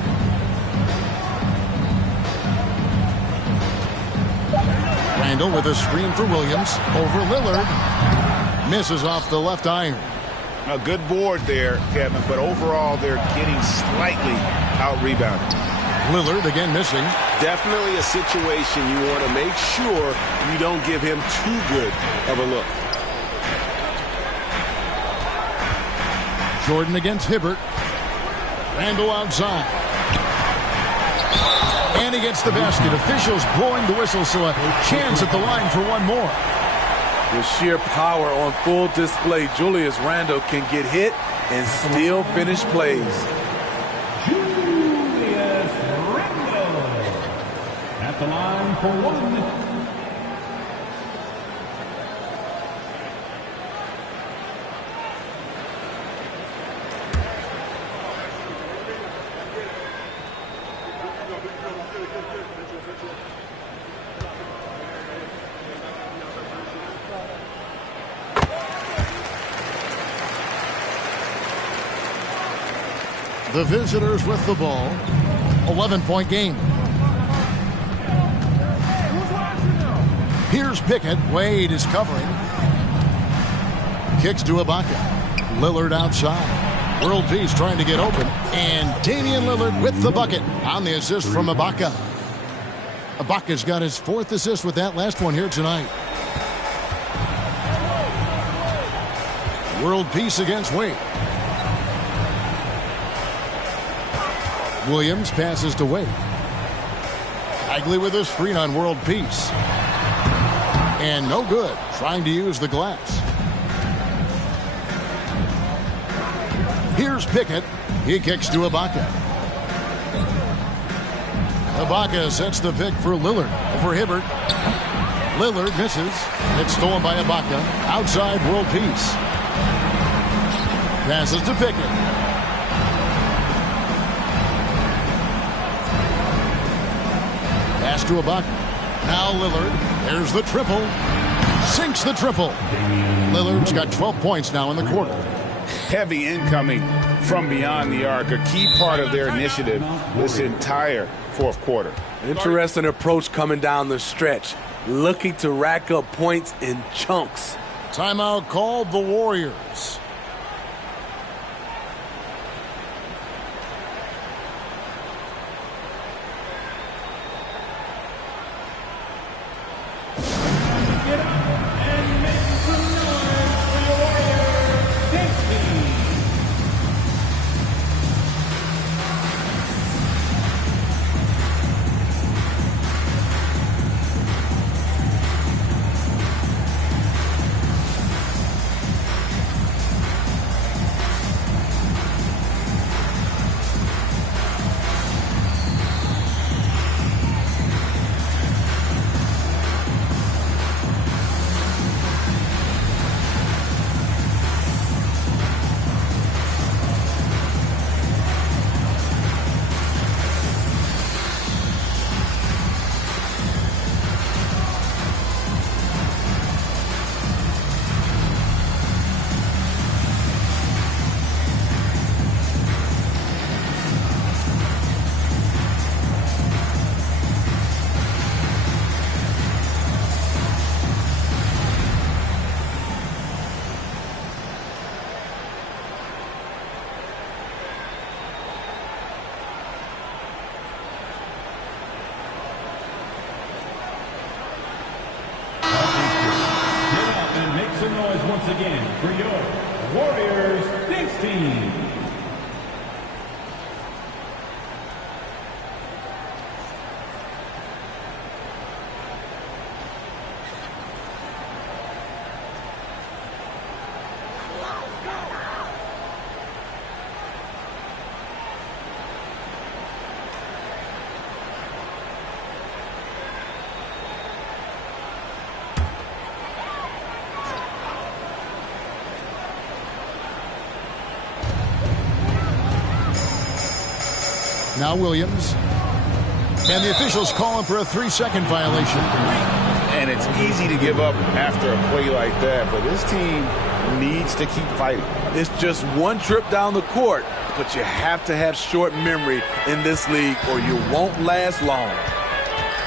Randall with a screen for Williams. Over Lillard. Misses off the left iron. A good board there, Kevin, but overall they're getting slightly out-rebounded. Lillard again missing. Definitely a situation you want to make sure you don't give him too good of a look. Jordan against Hibbert. Randall outside. And he gets the basket. Officials blowing the whistle, so a chance at the line for one more. With sheer power on full display, Julius Randle can get hit and still finish plays. Julius Randle at the line for 1. The visitors with the ball. 11-point game. Here's Pickett. Wade is covering. Kicks to Ibaka. Lillard outside. World Peace trying to get open. And Damian Lillard with the bucket on the assist from Ibaka. Ibaka's got his 4th assist with that last one here tonight. World Peace against Wade. Williams passes to Wade. Bagley with a screen on World Peace. And no good. Trying to use the glass. Here's Pickett. He kicks to Ibaka. Ibaka sets the pick for Lillard over Hibbert. Lillard misses. It's stolen by Ibaka. Outside World Peace. Passes to Pickett. Pass to Ibaka. Now Lillard. There's the triple. Sinks the triple. Lillard's got 12 points now in the quarter. Heavy incoming from beyond the arc. A key part of their initiative this entire fourth quarter. Interesting approach coming down the stretch. Looking to rack up points in chunks. Timeout called the Warriors. once again for your Warriors Knicks team. Now Williams. And the officials call him for a 3-second violation. And it's easy to give up after a play like that, but this team needs to keep fighting. It's just one trip down the court, but you have to have short memory in this league or you won't last long.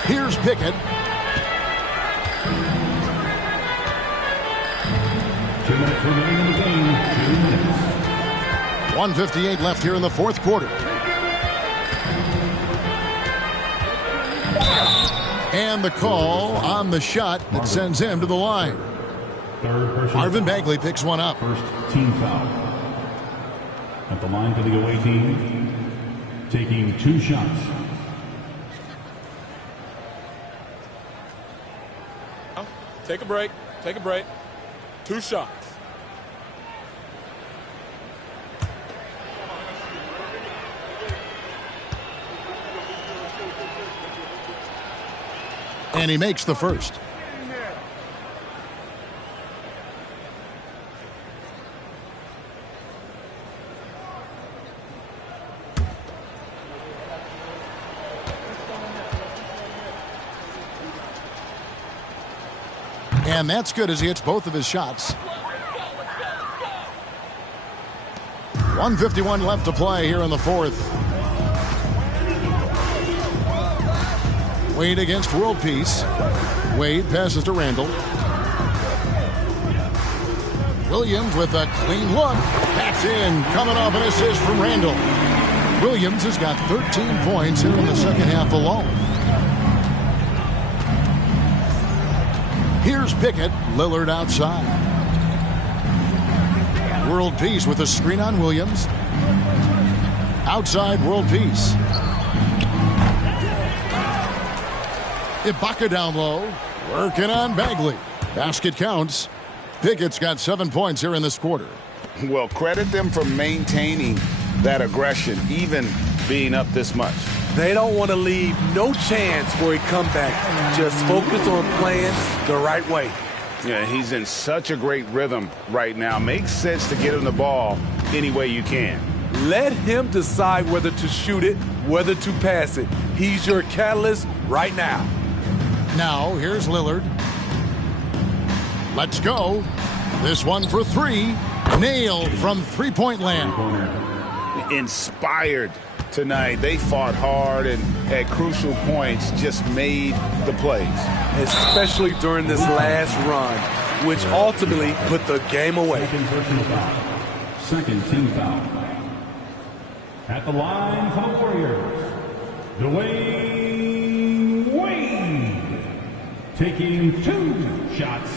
Here's Pickett. 2 minutes remaining in the game. 2 minutes. 1:58 left here in the fourth quarter. And the call on the shot that sends him to the line. Marvin Bagley picks one up. First team foul. At the line for the away team, taking 2 shots. Take a break. Take a break. 2 shots. And he makes the first. And that's good as he hits both of his shots. 1:51 left to play here in the fourth. Wade against World Peace. Wade passes to Randall. Williams with a clean look. That's in. Coming off an assist from Randall. Williams has got 13 points here in the second half alone. Here's Pickett. Lillard outside. World Peace with a screen on Williams. Outside World Peace. Ibaka down low. Working on Bagley. Basket counts. Pickett's got 7 points here in this quarter. Well, credit them for maintaining that aggression, even being up this much. They don't want to leave no chance for a comeback. Just focus on playing the right way. Yeah, he's in such a great rhythm right now. Makes sense to get him the ball any way you can. Let him decide whether to shoot it, whether to pass it. He's your catalyst right now. Now, here's Lillard. Let's go. This one for 3. Nailed from three-point land. Inspired tonight. They fought hard and at crucial points just made the plays. Especially during this last run, which ultimately put the game away. Second team foul. At the line for the Warriors, Dwayne Wade. Taking 2 shots.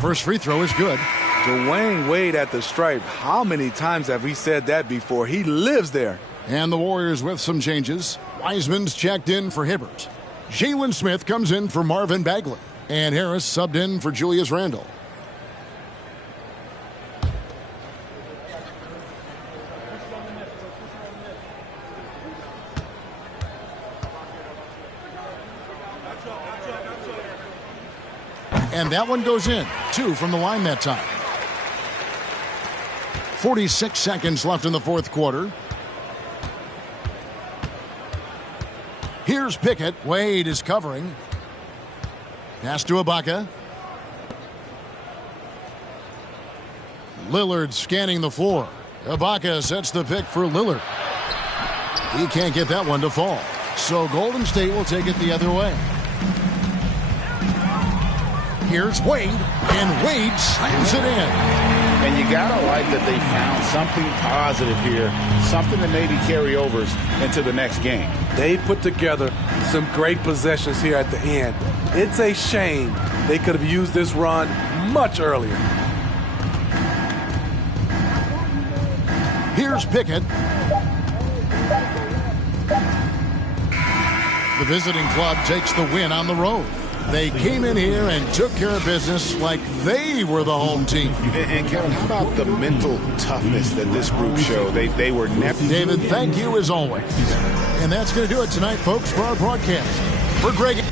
First free throw is good. Dwayne Wade at the stripe. How many times have we said that before? He lives there. And the Warriors with some changes. Wiseman's checked in for Hibbert. Jalen Smith comes in for Marvin Bagley. And Harris subbed in for Julius Randle. And that one goes in. 2 from the line that time. 46 seconds left in the fourth quarter. Here's Pickett. Wade is covering. Pass to Ibaka. Lillard scanning the floor. Ibaka sets the pick for Lillard. He can't get that one to fall. So Golden State will take it the other way. Here's Wade, and Wade slams it in. And you got to like that they found something positive here, something that maybe carry overs into the next game. They put together some great possessions here at the end. It's a shame they could have used this run much earlier. Here's Pickett. The visiting club takes the win on the road. They came in here and took care of business like they were the home team. And Kevin, how about the mental toughness that this group showed? They were never... David, thank you as always. And that's going to do it tonight, folks, for our broadcast. For Greg...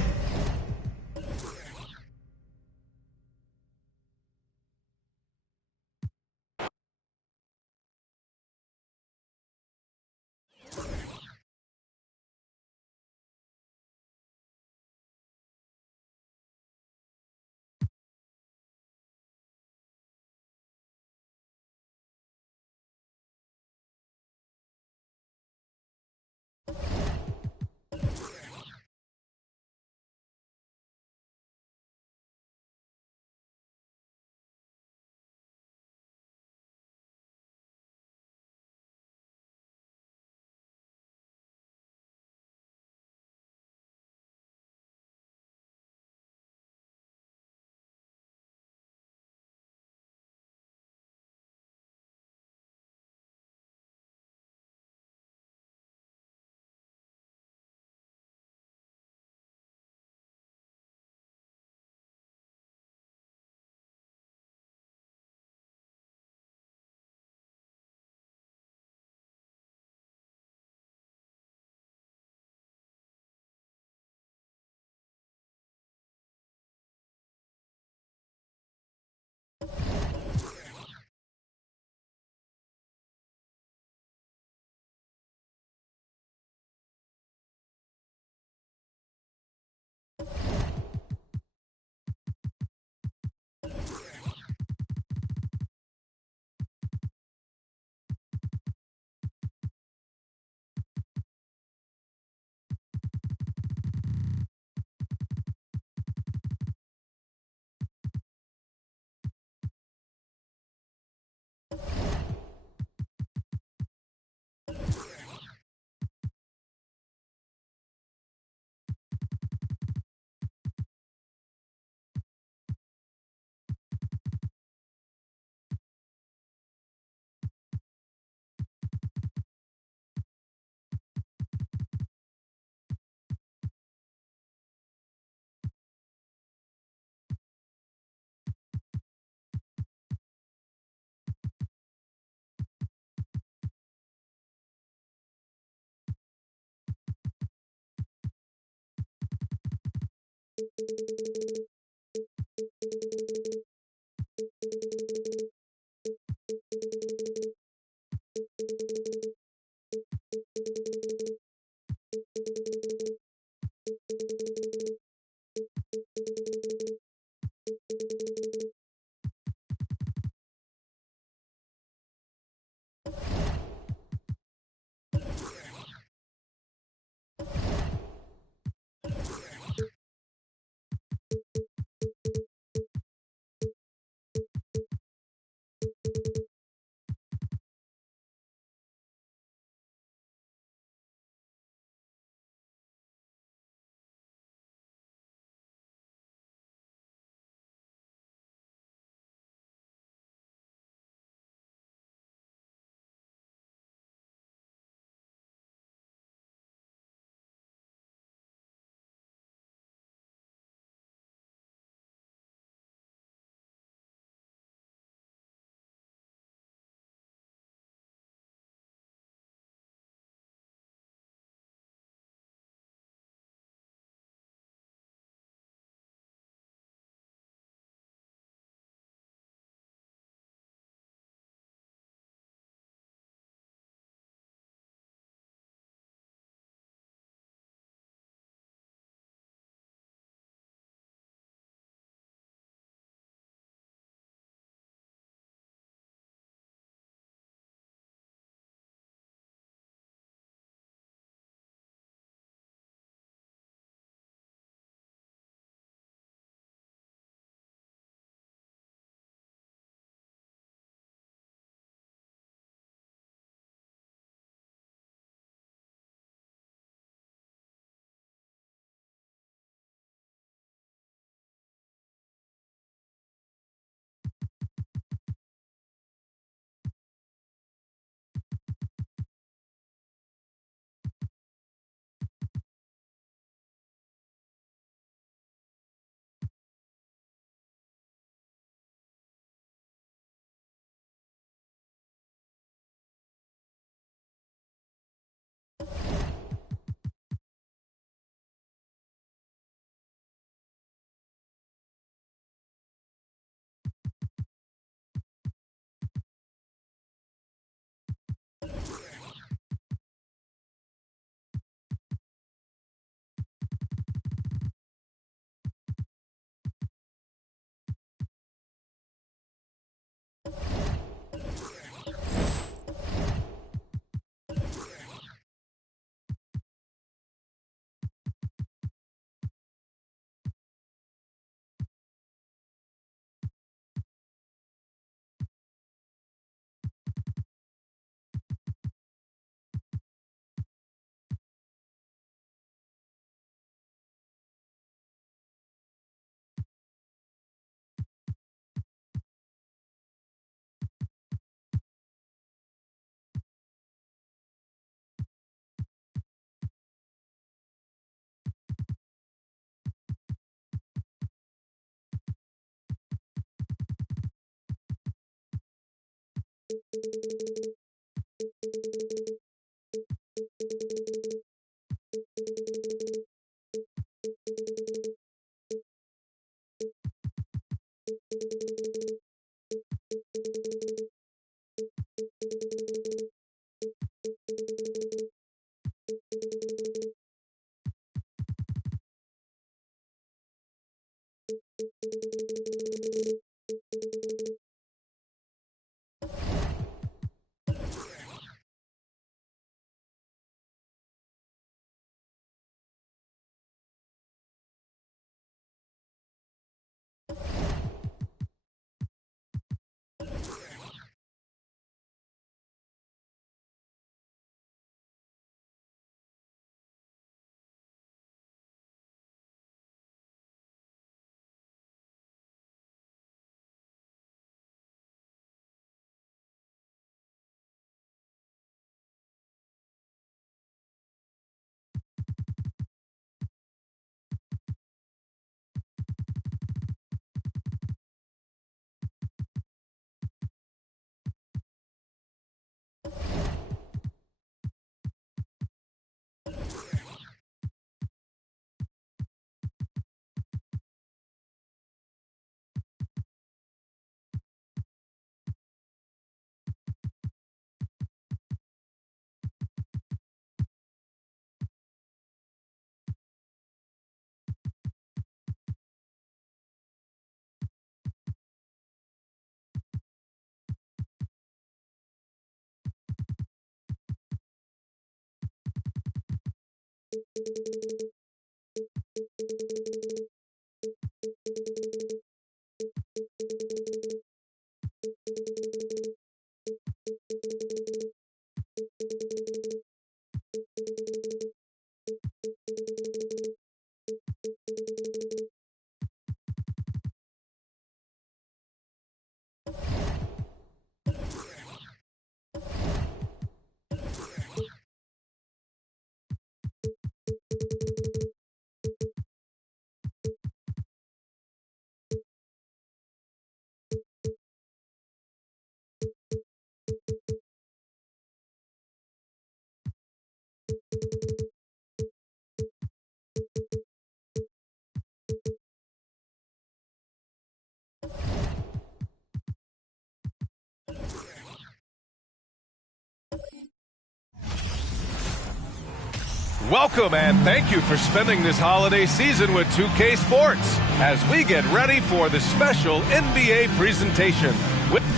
Welcome and thank you for spending this holiday season with 2K Sports as we get ready for the special NBA presentation.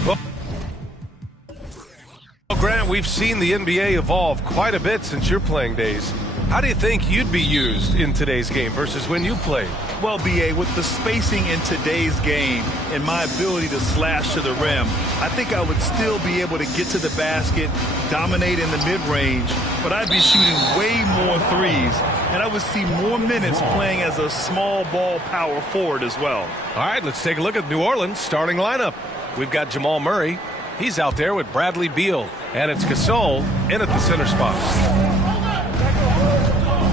Well, Grant, we've seen the NBA evolve quite a bit since your playing days. How do you think you'd be used in today's game versus when you played? Well, B.A., with the spacing in today's game and my ability to slash to the rim, I think I would still be able to get to the basket, dominate in the mid-range, but I'd be shooting way more threes, and I would see more minutes playing as a small ball power forward as well. All right, let's take a look at New Orleans' starting lineup. We've got Jamal Murray. He's out there with Bradley Beal, and it's Gasol in at the center spot.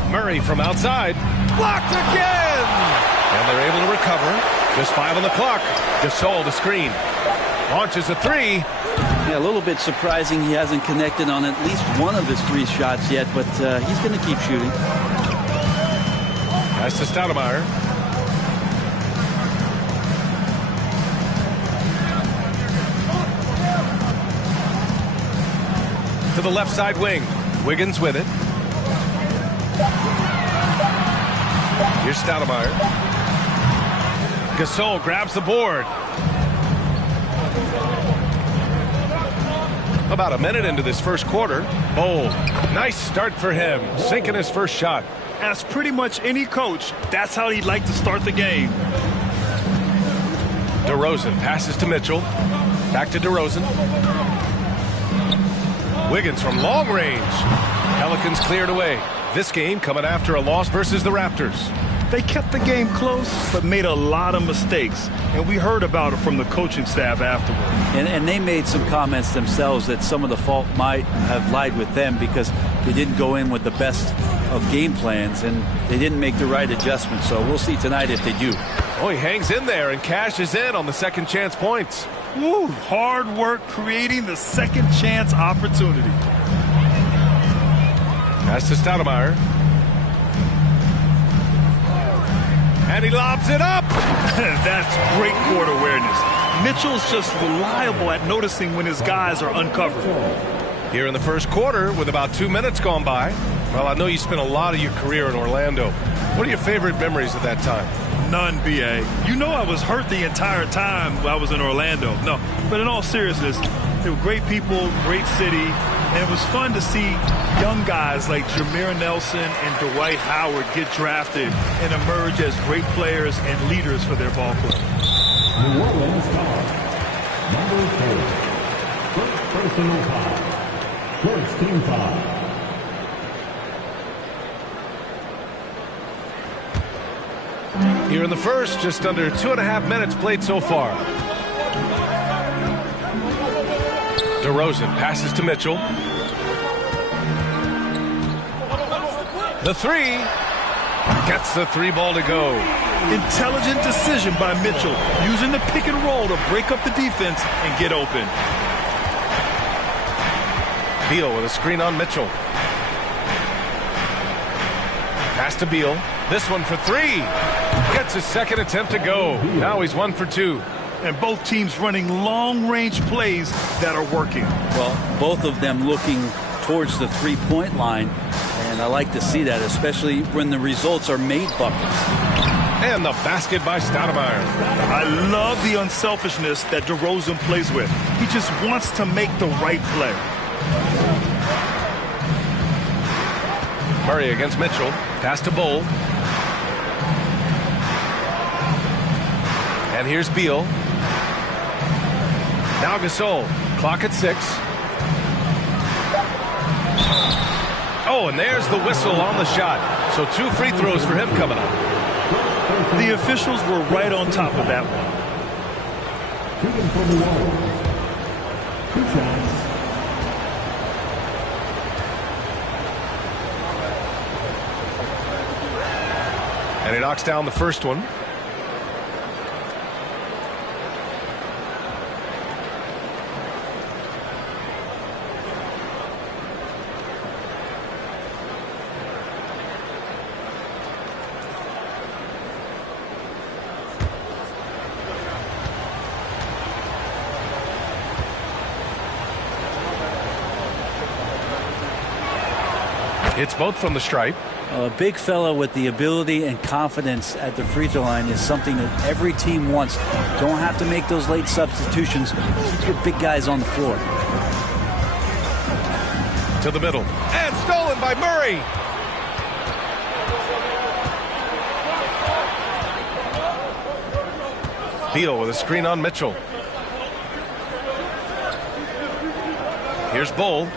Murray from outside, blocked again! And they're able to recover. Just 5 on the clock. Gasol the screen. Launches a three. Yeah, a little bit surprising he hasn't connected on at least one of his 3 shots yet, but he's going to keep shooting. Pass to Stoudemire. To the left side wing. Wiggins with it. Here's Stoudemire. Gasol grabs the board. About a minute into this first quarter. Oh, nice start for him. Sinking his first shot. As pretty much any coach, that's how he'd like to start the game. DeRozan passes to Mitchell. Back to DeRozan. Wiggins from long range. Pelicans cleared away. This game coming after a loss versus the Raptors. They kept the game close, but made a lot of mistakes. And we heard about it from the coaching staff afterward. And they made some comments themselves that some of the fault might have lied with them because they didn't go in with the best of game plans and they didn't make the right adjustments. So we'll see tonight if they do. Oh, he hangs in there and cashes in on the second chance points. Woo, hard work creating the second chance opportunity. Pass to Stoudemire. And he lobs it up. That's great court awareness. Mitchell's just reliable at noticing when his guys are uncovered. Here in the first quarter with about 2 minutes gone by. Well, I know you spent a lot of your career in Orlando. What are your favorite memories of that time? None, B.A. You know I was hurt the entire time I was in Orlando. No, but in all seriousness, they were great people, great city, and it was fun to see young guys like Jameer Nelson and Dwight Howard get drafted and emerge as great players and leaders for their ball club. New Orleans foul. Number 4. First personal foul. First team foul. Here in the first, just under 2.5 minutes played so far. DeRozan passes to Mitchell. The three. Gets the three ball to go. Intelligent decision by Mitchell, using the pick and roll to break up the defense and get open. Beal with a screen on Mitchell. Pass to Beal. This one for three. Gets his second attempt to go. Now he's 1 for 2. And both teams running long-range plays that are working. Well, both of them looking towards the three-point line. And I like to see that, especially when the results are made buckets. And the basket by Stoudemire. I love the unselfishness that DeRozan plays with. He just wants to make the right play. Murray against Mitchell. Pass to Bull. And here's Beal. Now Gasol. Clock at 6. Oh, and there's the whistle on the shot. So 2 free throws for him coming up. The officials were right on top of that one. Shooting for New Orleans. 2 shots. And he knocks down the first one. It's both from the stripe. A big fella with the ability and confidence at the free throw line is something that every team wants. Don't have to make those late substitutions. Keep your big guys on the floor. To the middle. And stolen by Murray. Beal with a screen on Mitchell. Here's Bull.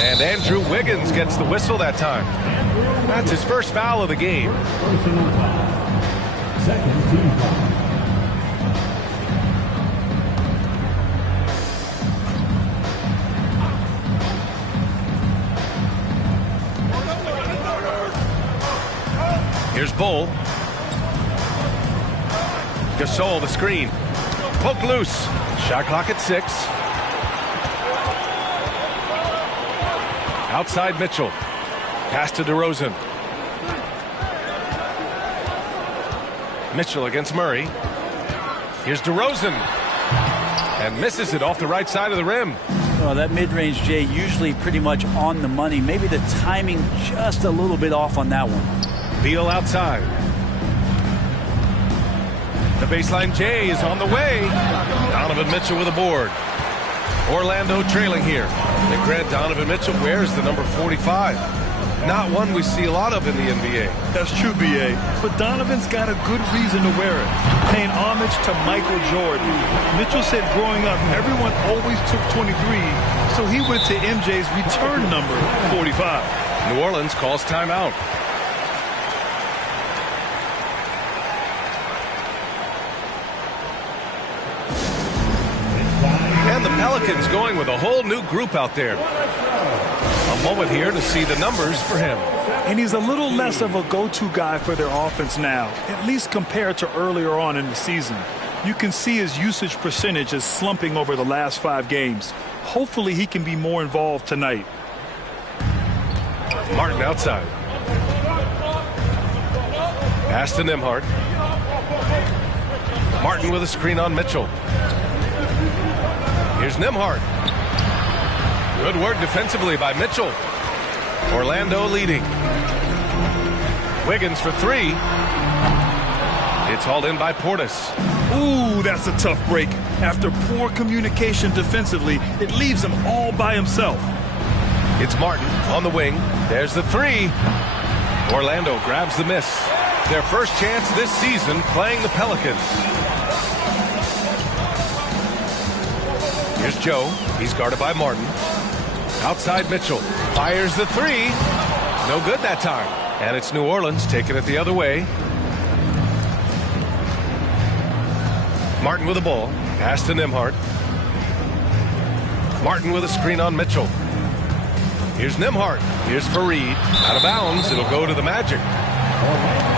And Andrew Wiggins gets the whistle that time. That's his first foul of the game. Personal foul. Second team foul. Here's Bull. Gasol, the screen. Poke loose. Shot clock at 6. Outside Mitchell. Pass to DeRozan. Mitchell against Murray. Here's DeRozan. And misses it off the right side of the rim. Well, that mid-range, Jay, usually pretty much on the money. Maybe the timing just a little bit off on that one. Beal outside. The baseline J is on the way. Donovan Mitchell with a board. Orlando trailing here. And Grant, Donovan Mitchell wears the number 45. Not one we see a lot of in the NBA. That's true, B.A. But Donovan's got a good reason to wear it. Paying homage to Michael Jordan. Mitchell said growing up, everyone always took 23, so he went to MJ's return number, 45. New Orleans calls timeout. And the Pelicans going with a whole new group out there. A moment here to see the numbers for him. And he's a little less of a go-to guy for their offense now, at least compared to earlier on in the season. You can see his usage percentage is slumping over the last 5 games. Hopefully he can be more involved tonight. Martin outside. Pass to Nembhard. Martin with a screen on Mitchell. Here's Nembhard. Good work defensively by Mitchell. Orlando leading. Wiggins for 3. It's hauled in by Portis. Ooh, that's a tough break. After poor communication defensively, it leaves him all by himself. It's Martin on the wing. There's the 3. Orlando grabs the miss. Their first chance this season playing the Pelicans. Here's Joe. He's guarded by Martin. Outside Mitchell. Fires the 3. No good that time. And it's New Orleans taking it the other way. Martin with the ball. Pass to Nembhard. Martin with a screen on Mitchell. Here's Nembhard. Here's Fareed. Out of bounds. It'll go to the Magic.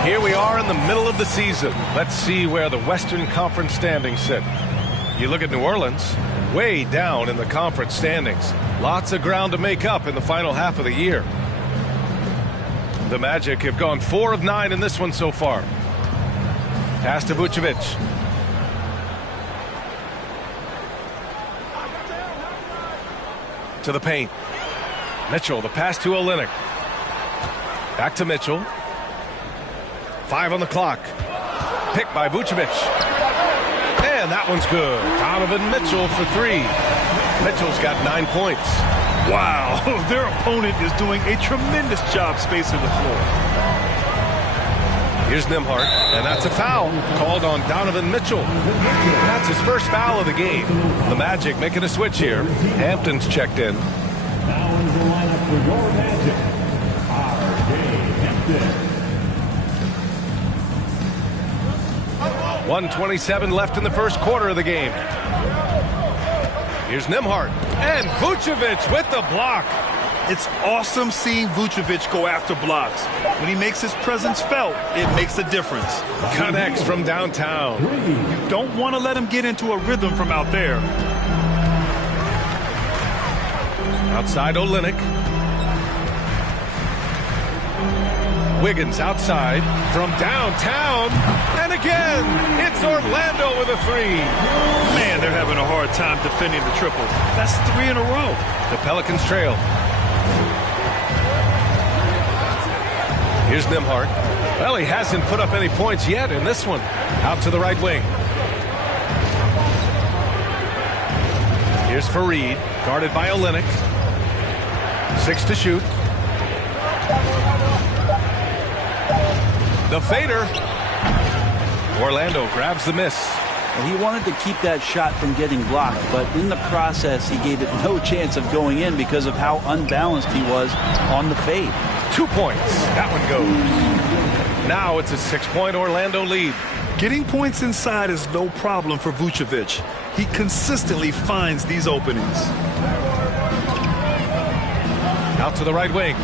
Here we are in the middle of the season. Let's see where the Western Conference standings sit. You look at New Orleans, way down in the conference standings. Lots of ground to make up in the final half of the year. The Magic have gone 4 of 9 in this one so far. Pass to Vucevic. To the paint. Mitchell, the pass to Olynyk. Back to Mitchell. 5 on the clock. Picked by Vucevic. And that one's good. Donovan Mitchell for 3. Mitchell's got 9 points. Wow, their opponent is doing a tremendous job spacing the floor. Here's Nembhard, and that's a foul called on Donovan Mitchell. That's his first foul of the game. The Magic making a switch here. Hampton's checked in. Now into the lineup for your Magic, R.J. Hampton. 1:27 left in the first quarter of the game. Here's Nembhard, and Vucevic with the block. It's awesome seeing Vucevic go after blocks. When he makes his presence felt, it makes a difference. Connects from downtown. You don't want to let him get into a rhythm from out there. Outside Olynyk. Wiggins outside from downtown. And again, it's Orlando with a 3. Man, they're having a hard time defending the triple. That's 3 in a row. The Pelicans trail. Here's Nembhard. Well, he hasn't put up any points yet in this one. Out to the right wing. Here's Fareed, guarded by Olynyk. 6 to shoot. The fader. Orlando grabs the miss. Well, he wanted to keep that shot from getting blocked, but in the process, he gave it no chance of going in because of how unbalanced he was on the fade. 2 points. That one goes. Now it's a 6-point Orlando lead. Getting points inside is no problem for Vucevic. He consistently finds these openings. Out to the right wing.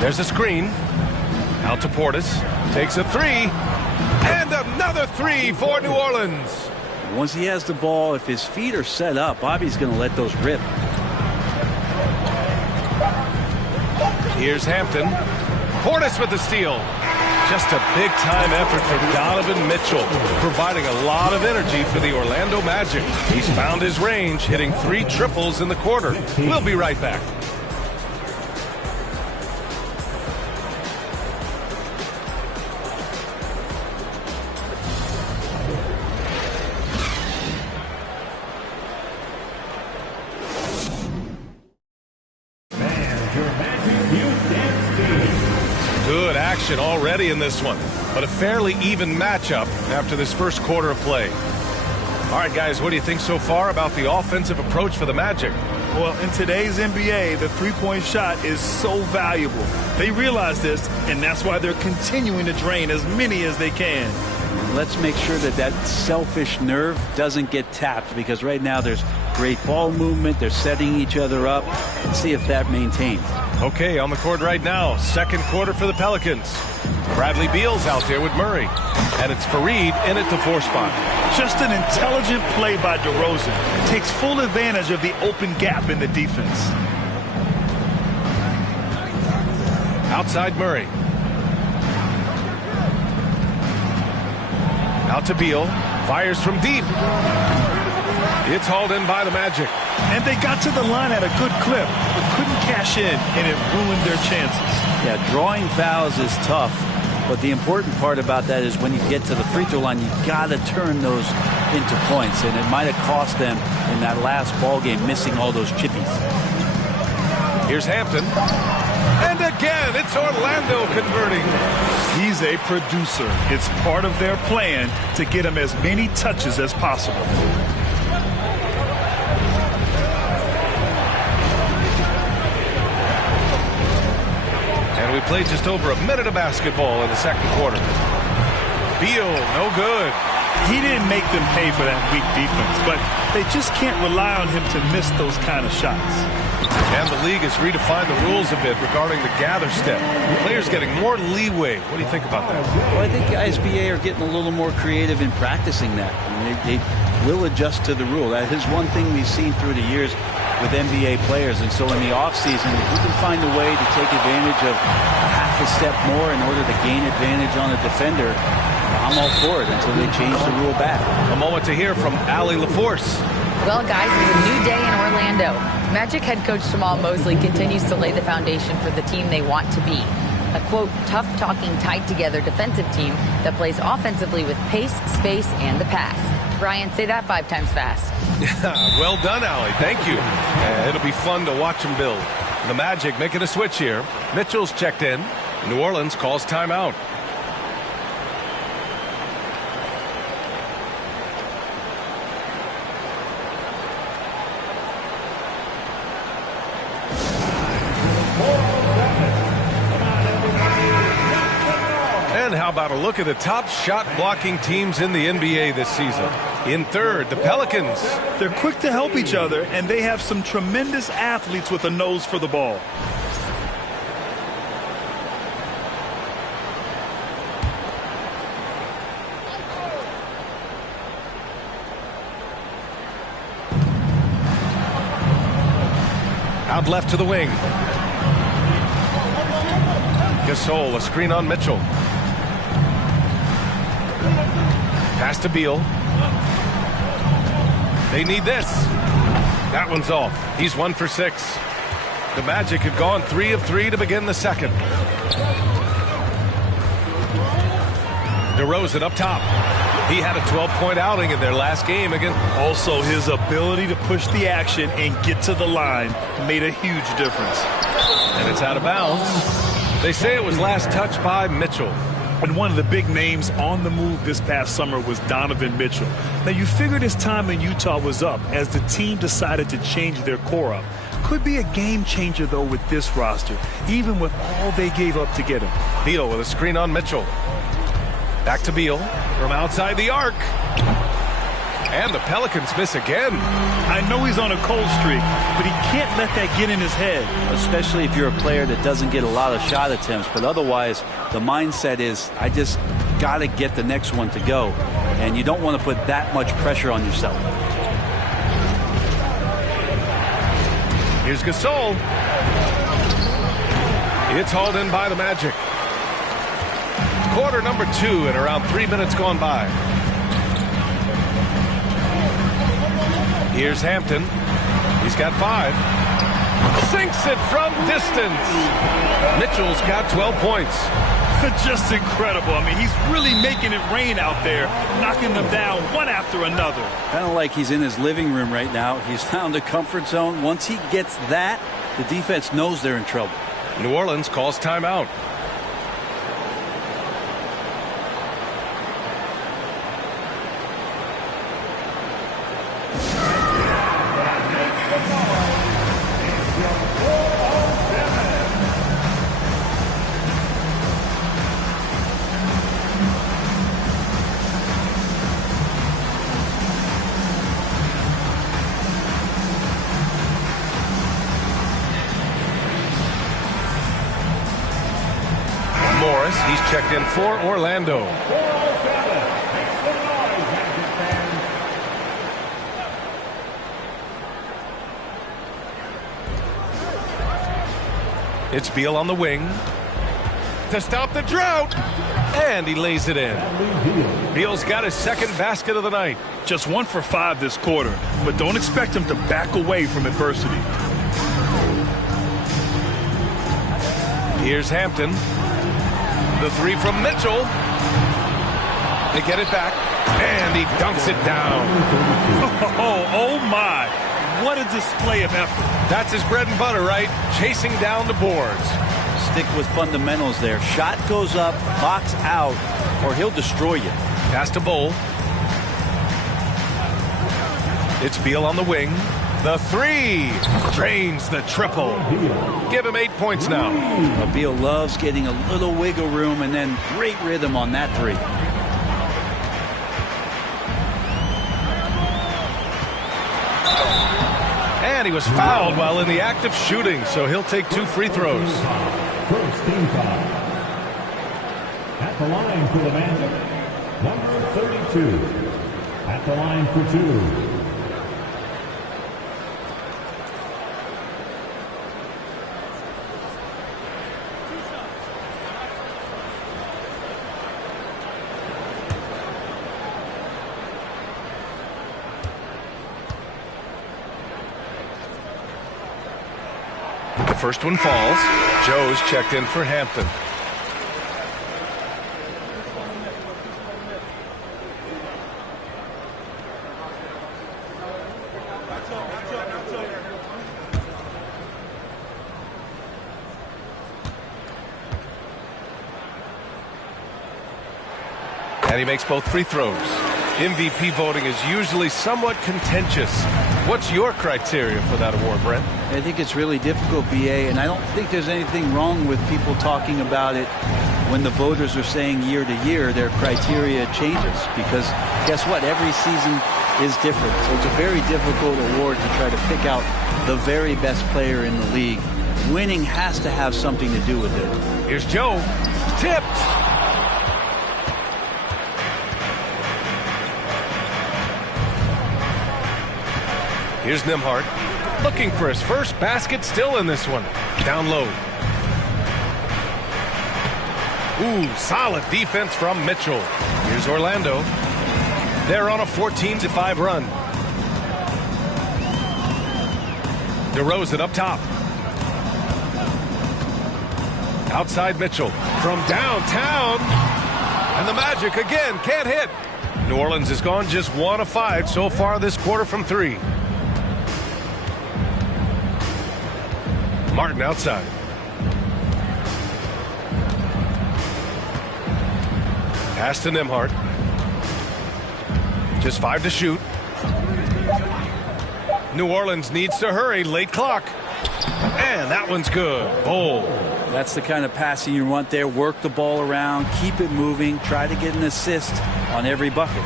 There's a screen. Out to Portis. Takes a 3. And another 3 for New Orleans. Once he has the ball, if his feet are set up, Bobby's going to let those rip. Here's Hampton. Portis with the steal. Just a big-time effort for Donovan Mitchell, providing a lot of energy for the Orlando Magic. He's found his range, hitting 3 triples in the quarter. We'll be right back. Good action already in this one, but a fairly even matchup after this first quarter of play. All right, guys, what do you think so far about the offensive approach for the Magic? Well, in today's NBA, the three-point shot is so valuable. They realize this, and that's why they're continuing to drain as many as they can. Let's make sure that that selfish nerve doesn't get tapped, because right now there's great ball movement. They're setting each other up. Let's see if that maintains. Okay, on the court right now, second quarter for the Pelicans. Bradley Beal's out there with Murray. And it's Fareed in at the 4 spot. Just an intelligent play by DeRozan. Takes full advantage of the open gap in the defense. Outside Murray. Out to Beal. Fires from deep. It's hauled in by the Magic. And they got to the line at a good clip, but couldn't cash in, and it ruined their chances. Yeah, drawing fouls is tough, but the important part about that is when you get to the free throw line, you got to turn those into points, and it might have cost them in that last ball game missing all those chippies. Here's Hampton. And again, it's Orlando converting. He's a producer. It's part of their plan to get him as many touches as possible. And we played just over a minute of basketball in the second quarter. Beal, no good. He didn't make them pay for that weak defense, but they just can't rely on him to miss those kind of shots. And the league has redefined the rules a bit regarding the gather step. Players getting more leeway. What do you think about that? Well, I think ISBA are getting a little more creative in practicing that. I mean, they will adjust to the rule. That is one thing we've seen through the years with NBA players. And so in the offseason, if you can find a way to take advantage of half a step more in order to gain advantage on a defender, I'm all for it until they change the rule back. A moment to hear from Allie LaForce. Well, guys, it's a new day in Orlando. Magic head coach Jamal Mosley continues to lay the foundation for the team they want to be. A, quote, tough-talking, tied-together defensive team that plays offensively with pace, space, and the pass. Brian, say that 5 times fast. Well done, Allie. Thank you. It'll be fun to watch them build. The Magic making a switch here. Mitchell's checked in. New Orleans calls timeout. And how about a look at the top shot blocking teams in the NBA this season? In third, the Pelicans. They're quick to help each other, and they have some tremendous athletes with a nose for the ball. Out left to the wing. Gasol, a screen on Mitchell. Pass to Beal. They need this. That one's off. He's 1 for 6. The Magic had gone 3 of 3 to begin the second. DeRozan up top. He had a 12-point outing in their last game again. Also, his ability to push the action and get to the line made a huge difference. And it's out of bounds. They say it was last touched by Mitchell. And one of the big names on the move this past summer was Donovan Mitchell. Now, you figured his time in Utah was up as the team decided to change their core up. Could be a game changer, though, with this roster, even with all they gave up to get him. Beal with a screen on Mitchell. Back to Beal from outside the arc. And the Pelicans miss again. I know he's on a cold streak, but he can't let that get in his head. Especially if you're a player that doesn't get a lot of shot attempts. But otherwise, the mindset is, I just got to get the next one to go. And you don't want to put that much pressure on yourself. Here's Gasol. It's hauled in by the Magic. Quarter number 2 and around 3 minutes gone by. Here's Hampton. He's got 5. Sinks it from distance. Mitchell's got 12 points. Just incredible. I mean, he's really making it rain out there, knocking them down one after another. Kind of like he's in his living room right now. He's found a comfort zone. Once he gets that, the defense knows they're in trouble. New Orleans calls timeout. checked in for Orlando. It's Beal on the wing to stop the drought, and he lays it in. Beal's got his second basket of the night. Just 1 for 5 this quarter, but don't expect him to back away from adversity. Here's Hampton. The three from Mitchell. They get it back, and he dunks it down. Oh my. What a display of effort. That's his bread and butter, right? Chasing down the boards. Stick with fundamentals there. Shot goes up, box out, or he'll destroy you. Pass to Bowl. It's Beal on the wing. The three drains the triple. Give him 8 points now. Beal loves getting a little wiggle room and then great rhythm on that three. And he was fouled while in the act of shooting, so he'll take 2 free throws. First team foul. At the line for the Magic, number 32. At the line for 2. The first one falls. Joe's checked in for Hampton. And he makes both free throws. MVP voting is usually somewhat contentious. What's your criteria for that award, Brent? I think it's really difficult, BA, and I don't think there's anything wrong with people talking about it when the voters are saying year to year their criteria changes, because guess what? Every season is different. So it's a very difficult award to try to pick out the very best player in the league. Winning has to have something to do with it. Here's Joe. Tipped. Here's Nembhard, looking for his first basket, still in this one. Down low. Ooh, solid defense from Mitchell. Here's Orlando. They're on a 14-5 run. DeRozan up top. Outside Mitchell from downtown. And the Magic again can't hit. New Orleans has gone just 1 of 5 so far this quarter from 3. Martin outside. Pass to Nembhard. Just 5 to shoot. New Orleans needs to hurry. Late clock. And that one's good. Bowl. That's the kind of passing you want there. Work the ball around. Keep it moving. Try to get an assist on every bucket.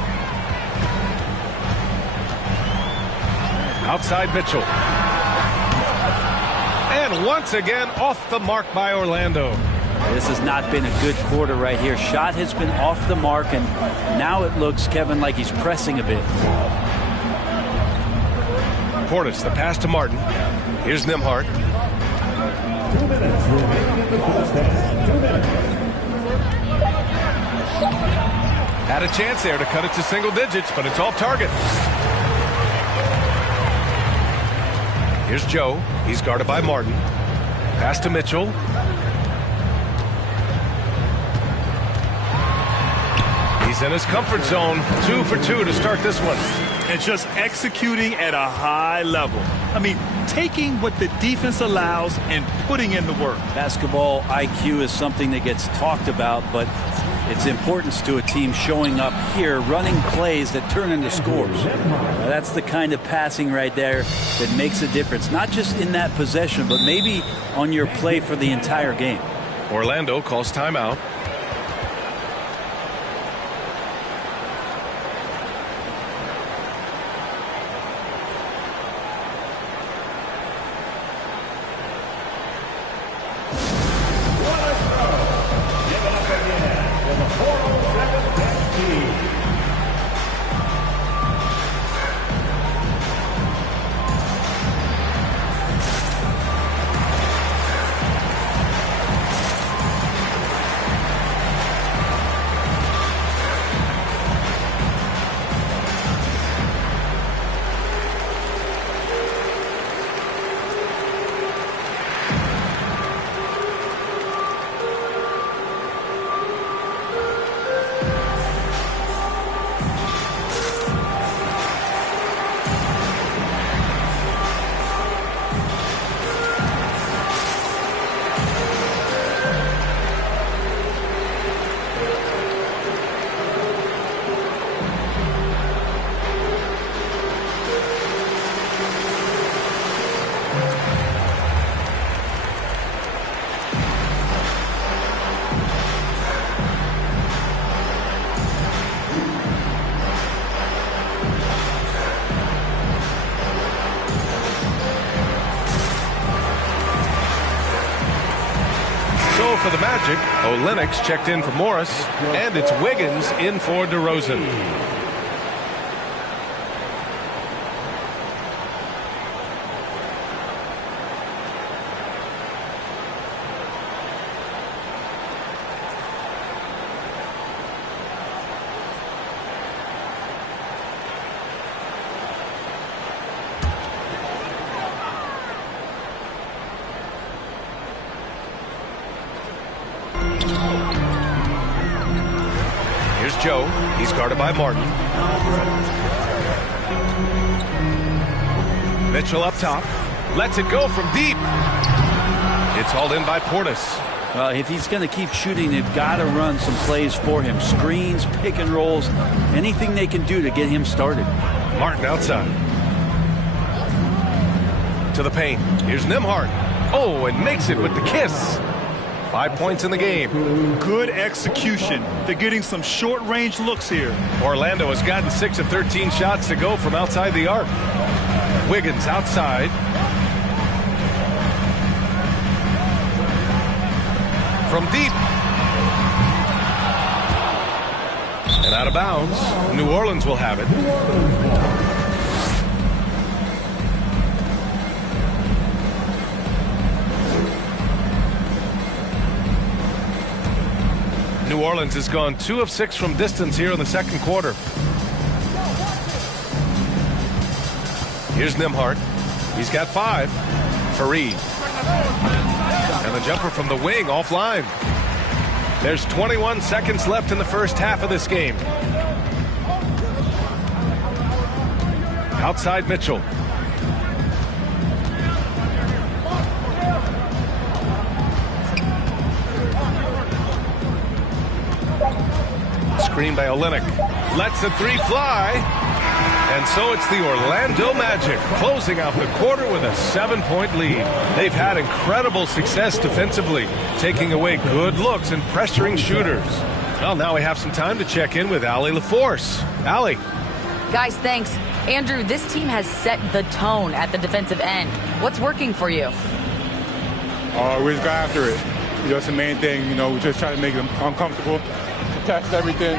Outside Mitchell. And once again off the mark by Orlando. This has not been a good quarter right here. Shot has been off the mark, and now it looks, Kevin, like he's pressing a bit. Portis, the pass to Martin. Here's Nembhard. 2 minutes remaining in the first half. 2 minutes. Had a chance there to cut it to single digits, but it's off target. Here's Joe. He's guarded by Martin. Pass to Mitchell. He's in his comfort zone. 2 for 2 to start this one. And just executing at a high level. I mean, taking what the defense allows and putting in the work. Basketball IQ is something that gets talked about, but its importance to a team showing up here, running plays that turn into scores. Now, that's the kind of passing right there that makes a difference, not just in that possession, but maybe on your play for the entire game. Orlando calls timeout. Magic. Olenek's checked in for Morris. And it's Wiggins in for DeRozan. Joe. He's guarded by Martin. Mitchell up top. Lets it go from deep. It's hauled in by Portis. Well, if he's going to keep shooting, they've got to run some plays for him. Screens, pick and rolls, anything they can do to get him started. Martin outside. To the paint. Here's Nembhard. Oh, and makes it with the kiss. 5 points in the game. Good execution. They're getting some short-range looks here. Orlando has gotten 6 of 13 shots to go from outside the arc. Wiggins outside. From deep. And out of bounds. New Orleans will have it. New Orleans has gone 2 of 6 from distance here in the second quarter. Here's Nembhard. He's got 5. Fareed. And the jumper from the wing offline. There's 21 seconds left in the first half of this game. Outside Mitchell. Screen by Olynyk. Lets the 3 fly. And so it's the Orlando Magic closing out the quarter with a 7-point lead. They've had incredible success defensively, taking away good looks and pressuring shooters. Well, now we have some time to check in with Allie LaForce. Allie. Guys, thanks. Andrew, this team has set the tone at the defensive end. What's working for you? We just got after it. That's the main thing. We just try to make them uncomfortable, test everything,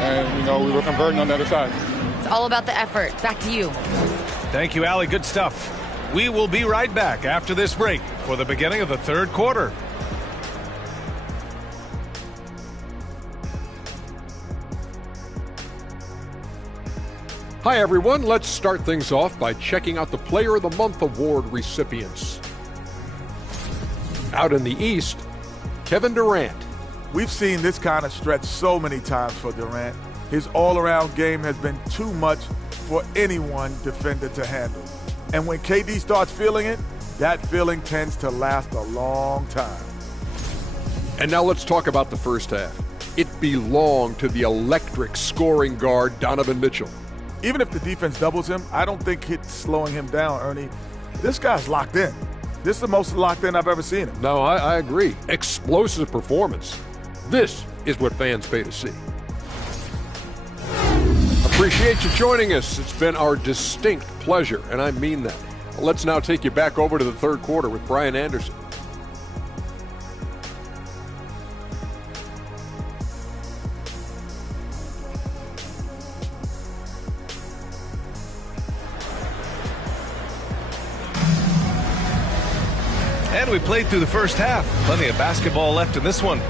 and, we were converting on the other side. It's all about the effort. Back to you. Thank you, Allie. Good stuff. We will be right back after this break for the beginning of the third quarter. Hi, everyone. Let's start things off by checking out the Player of the Month award recipients. Out in the East, Kevin Durant. We've seen this kind of stretch so many times for Durant. His all-around game has been too much for any one defender to handle. And when KD starts feeling it, that feeling tends to last a long time. And now let's talk about the first half. It belonged to the electric scoring guard, Donovan Mitchell. Even if the defense doubles him, I don't think it's slowing him down, Ernie. This guy's locked in. This is the most locked in I've ever seen him. No, I agree. Explosive performance. This is what fans pay to see. Appreciate you joining us. It's been our distinct pleasure, and I mean that. Let's now take you back over to the third quarter with Brian Anderson. And we played through the first half. Plenty of basketball left in this one.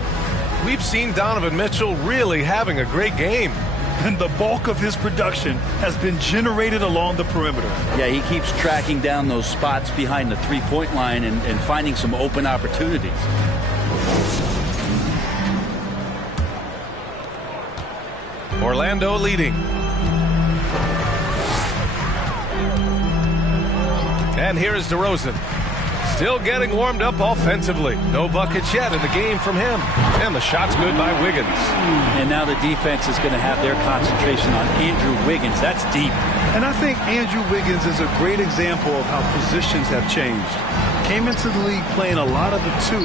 We've seen Donovan Mitchell really having a great game. And the bulk of his production has been generated along the perimeter. Yeah, he keeps tracking down those spots behind the three-point line and finding some open opportunities. Orlando leading. And here is DeRozan. Still getting warmed up offensively. No buckets yet in the game from him. And the shot's good by Wiggins. And now the defense is going to have their concentration on Andrew Wiggins. That's deep. And I think Andrew Wiggins is a great example of how positions have changed. Came into the league playing a lot of the 2.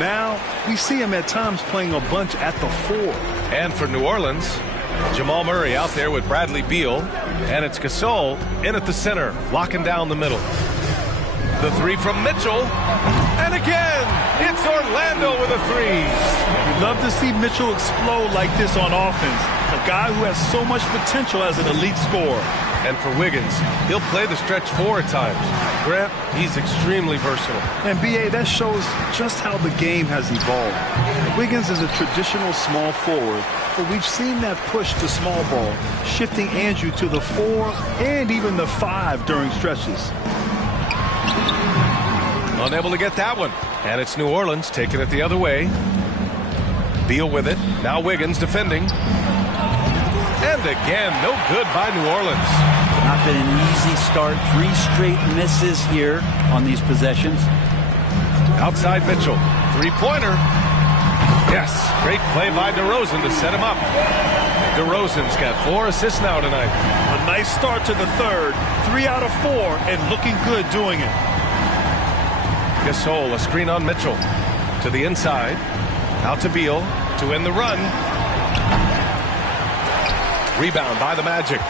Now we see him at times playing a bunch at the 4. And for New Orleans, Jamal Murray out there with Bradley Beal. And it's Gasol in at the center, locking down the middle. The three from Mitchell. And again, it's Orlando with a three. You'd love to see Mitchell explode like this on offense. A guy who has so much potential as an elite scorer. And for Wiggins, he'll play the stretch four at times. Grant, he's extremely versatile. And B.A., that shows just how the game has evolved. Wiggins is a traditional small forward, but we've seen that push to small ball, shifting Andrew to the 4 and even the 5 during stretches. Unable to get that one. And it's New Orleans taking it the other way. Beal with it. Now Wiggins defending. And again, no good by New Orleans. Not been an easy start. 3 straight misses here on these possessions. Outside Mitchell. Three-pointer. Yes, great play by DeRozan to set him up. DeRozan's got 4 assists now tonight. A nice start to the third. 3 out of 4 and looking good doing it. Gasol, a screen on Mitchell. To the inside. Out to Beal to end the run. Rebound by the Magic.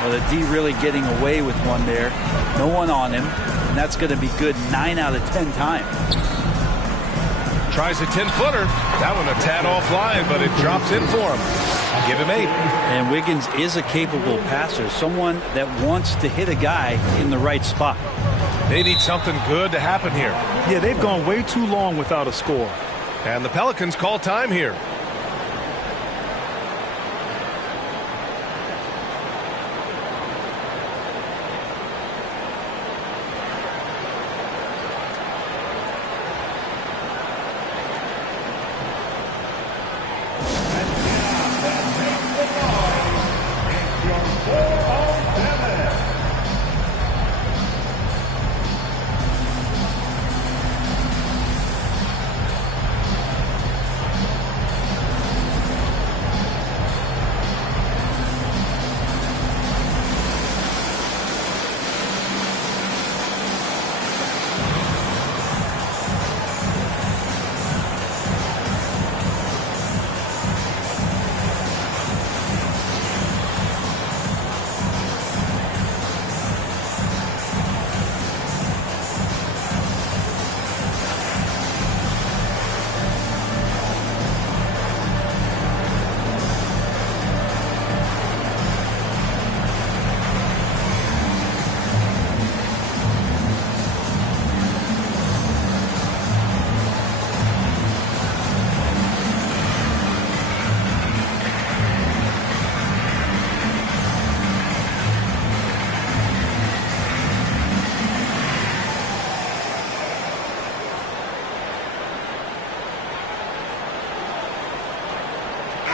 Well, the D really getting away with one there. No one on him. And that's going to be good 9 out of 10 times. Tries a 10-footer. That one a tad offline, but it drops in for him. Give him 8. And Wiggins is a capable passer. Someone that wants to hit a guy in the right spot. They need something good to happen here. Yeah, they've gone way too long without a score. And the Pelicans call time here.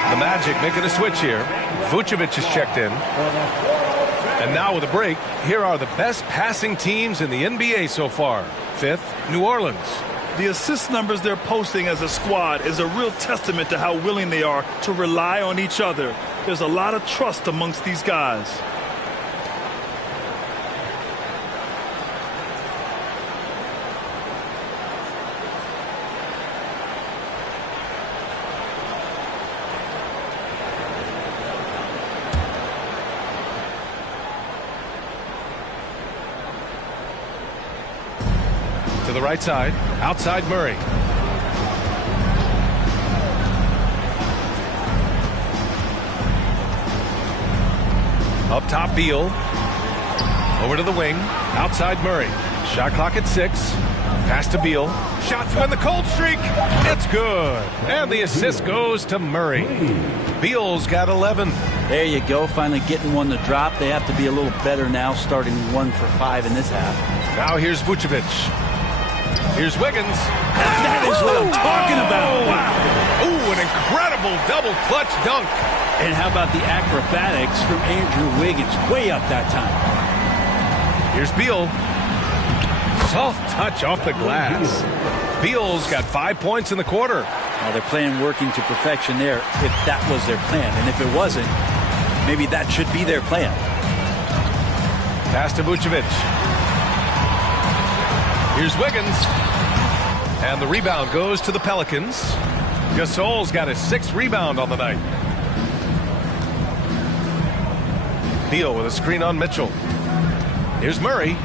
The Magic making a switch here. Vucevic is checked in. And now with a break, here are the best passing teams in the NBA so far. 5th, New Orleans. The assist numbers they're posting as a squad is a real testament to how willing they are to rely on each other. There's a lot of trust amongst these guys. To the right side, outside Murray. Up top Beal. Over to the wing, outside Murray. Shot clock at 6. Pass to Beal. Shot to end the cold streak. It's good. And the assist goes to Murray. Beal's got 11. There you go, finally getting one to drop. They have to be a little better now, starting 1 for 5 in this half. Now here's Vucevic. Here's Wiggins. That is what I'm talking about. Wow. Ooh, an incredible double clutch dunk. And how about the acrobatics from Andrew Wiggins? Way up that time. Here's Beal. Soft touch off the glass. Beal's got 5 points in the quarter. Well, they're playing working to perfection there if that was their plan. And if it wasn't, maybe that should be their plan. Pass to Vucevic. Here's Wiggins. And the rebound goes to the Pelicans. Gasol's got his 6th rebound on the night. Beal with a screen on Mitchell. Here's Murray.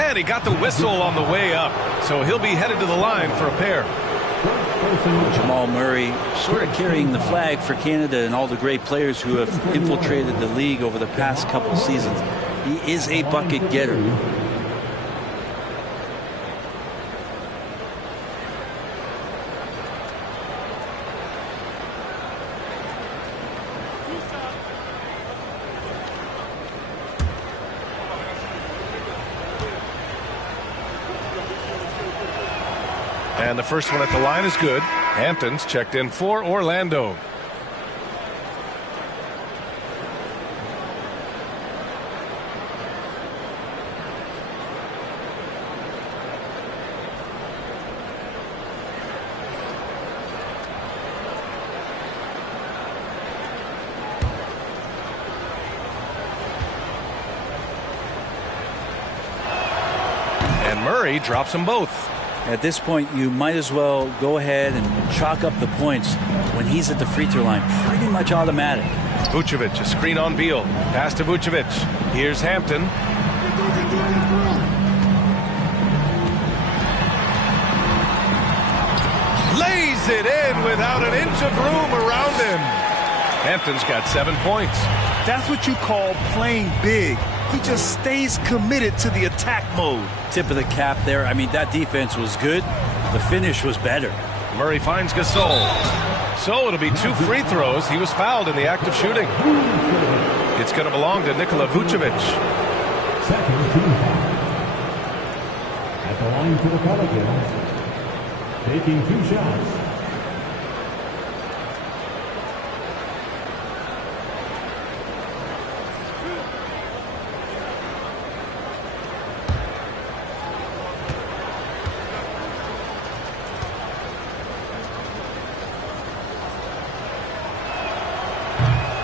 And he got the whistle on the way up. So he'll be headed to the line for a pair. Jamal Murray sort of carrying the flag for Canada and all the great players who have infiltrated the league over the past couple seasons. He is a bucket getter. And the first one at the line is good. Hampton's checked in for Orlando. And Murray drops them both. At this point, you might as well go ahead and chalk up the points when he's at the free throw line. Pretty much automatic. Vucevic, a screen on Beal. Pass to Vucevic. Here's Hampton. Lays it in without an inch of room around him. Hampton's got 7 points. That's what you call playing big. He just stays committed to the attack mode. Tip of the cap there. I mean, that defense was good. The finish was better. Murray finds Gasol. So it'll be 2 free throws. He was fouled in the act of shooting. It's going to belong to Nikola Vucevic. Second team foul. At the line for the Pelicans, taking 2 shots.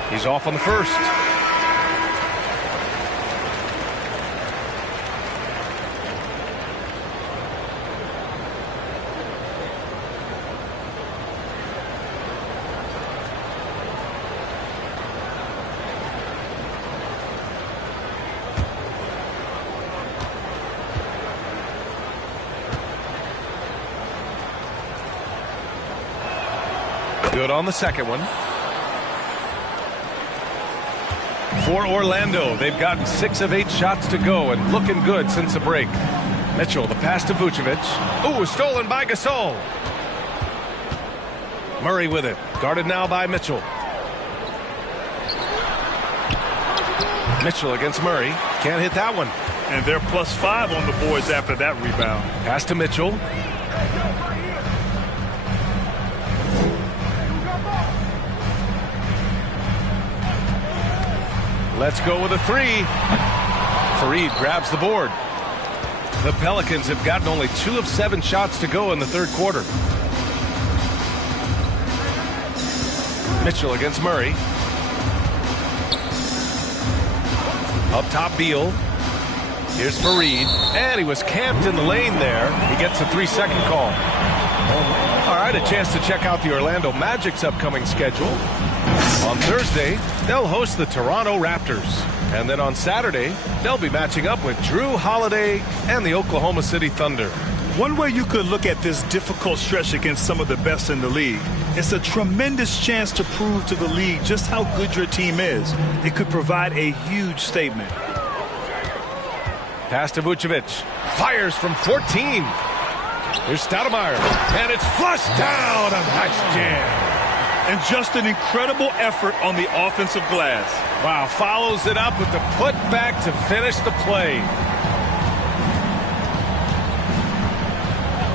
He's off on the first. Good on the second one. For Orlando, they've gotten 6 of 8 shots to go and looking good since the break. Mitchell, the pass to Vucevic. Ooh, stolen by Gasol. Murray with it. Guarded now by Mitchell. Mitchell against Murray. Can't hit that one. And they're +5 on the boards after that rebound. Pass to Mitchell. Let's go with a 3. Fareed grabs the board. The Pelicans have gotten only 2 of 7 shots to go in the third quarter. Mitchell against Murray. Up top, Beal. Here's Fareed. And he was camped in the lane there. He gets a 3-second call. All right, a chance to check out the Orlando Magic's upcoming schedule. On Thursday, they'll host the Toronto Raptors. And then on Saturday, they'll be matching up with Drew Holiday and the Oklahoma City Thunder. One way you could look at this difficult stretch against some of the best in the league, it's a tremendous chance to prove to the league just how good your team is. It could provide a huge statement. Pass to Vucevic. Fires from 14. Here's Stoudemire. And it's flushed down. A nice jam. And just an incredible effort on the offensive glass. Wow, follows it up with the putback to finish the play.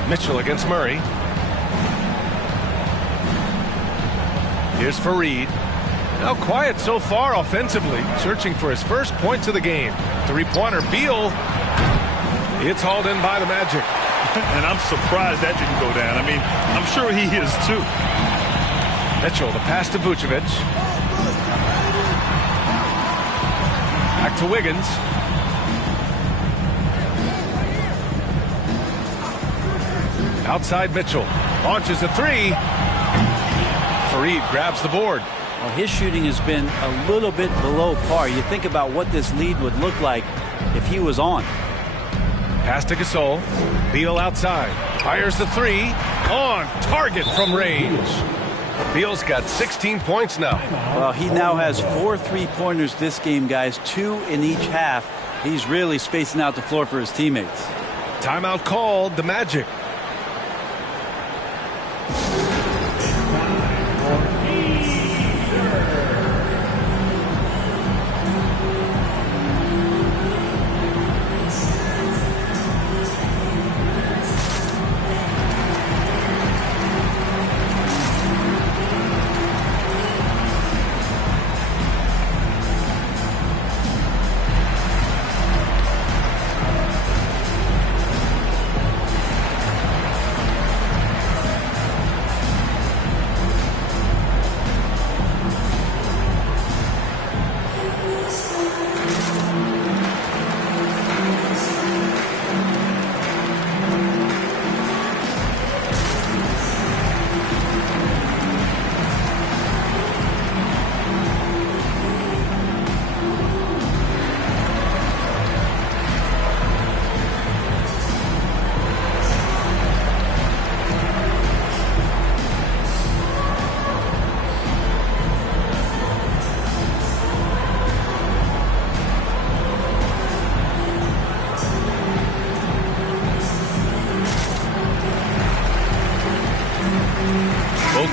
Mitchell against Murray. Here's Fareed. Now quiet so far offensively, searching for his first points of the game. 3-pointer, Beal. It's hauled in by the Magic. And I'm surprised that didn't go down. I mean, I'm sure he is too. Mitchell, the pass to Vucevic. Back to Wiggins. Outside Mitchell. Launches a 3. Fareed grabs the board. Well, his shooting has been a little bit below par. You think about what this lead would look like if he was on. Pass to Gasol. Beal outside. Fires the three. On target from range. Beal's got 16 points now. Well, he now has 4 3-pointers this game, guys. 2 in each half. He's really spacing out the floor for his teammates. Timeout called. The Magic.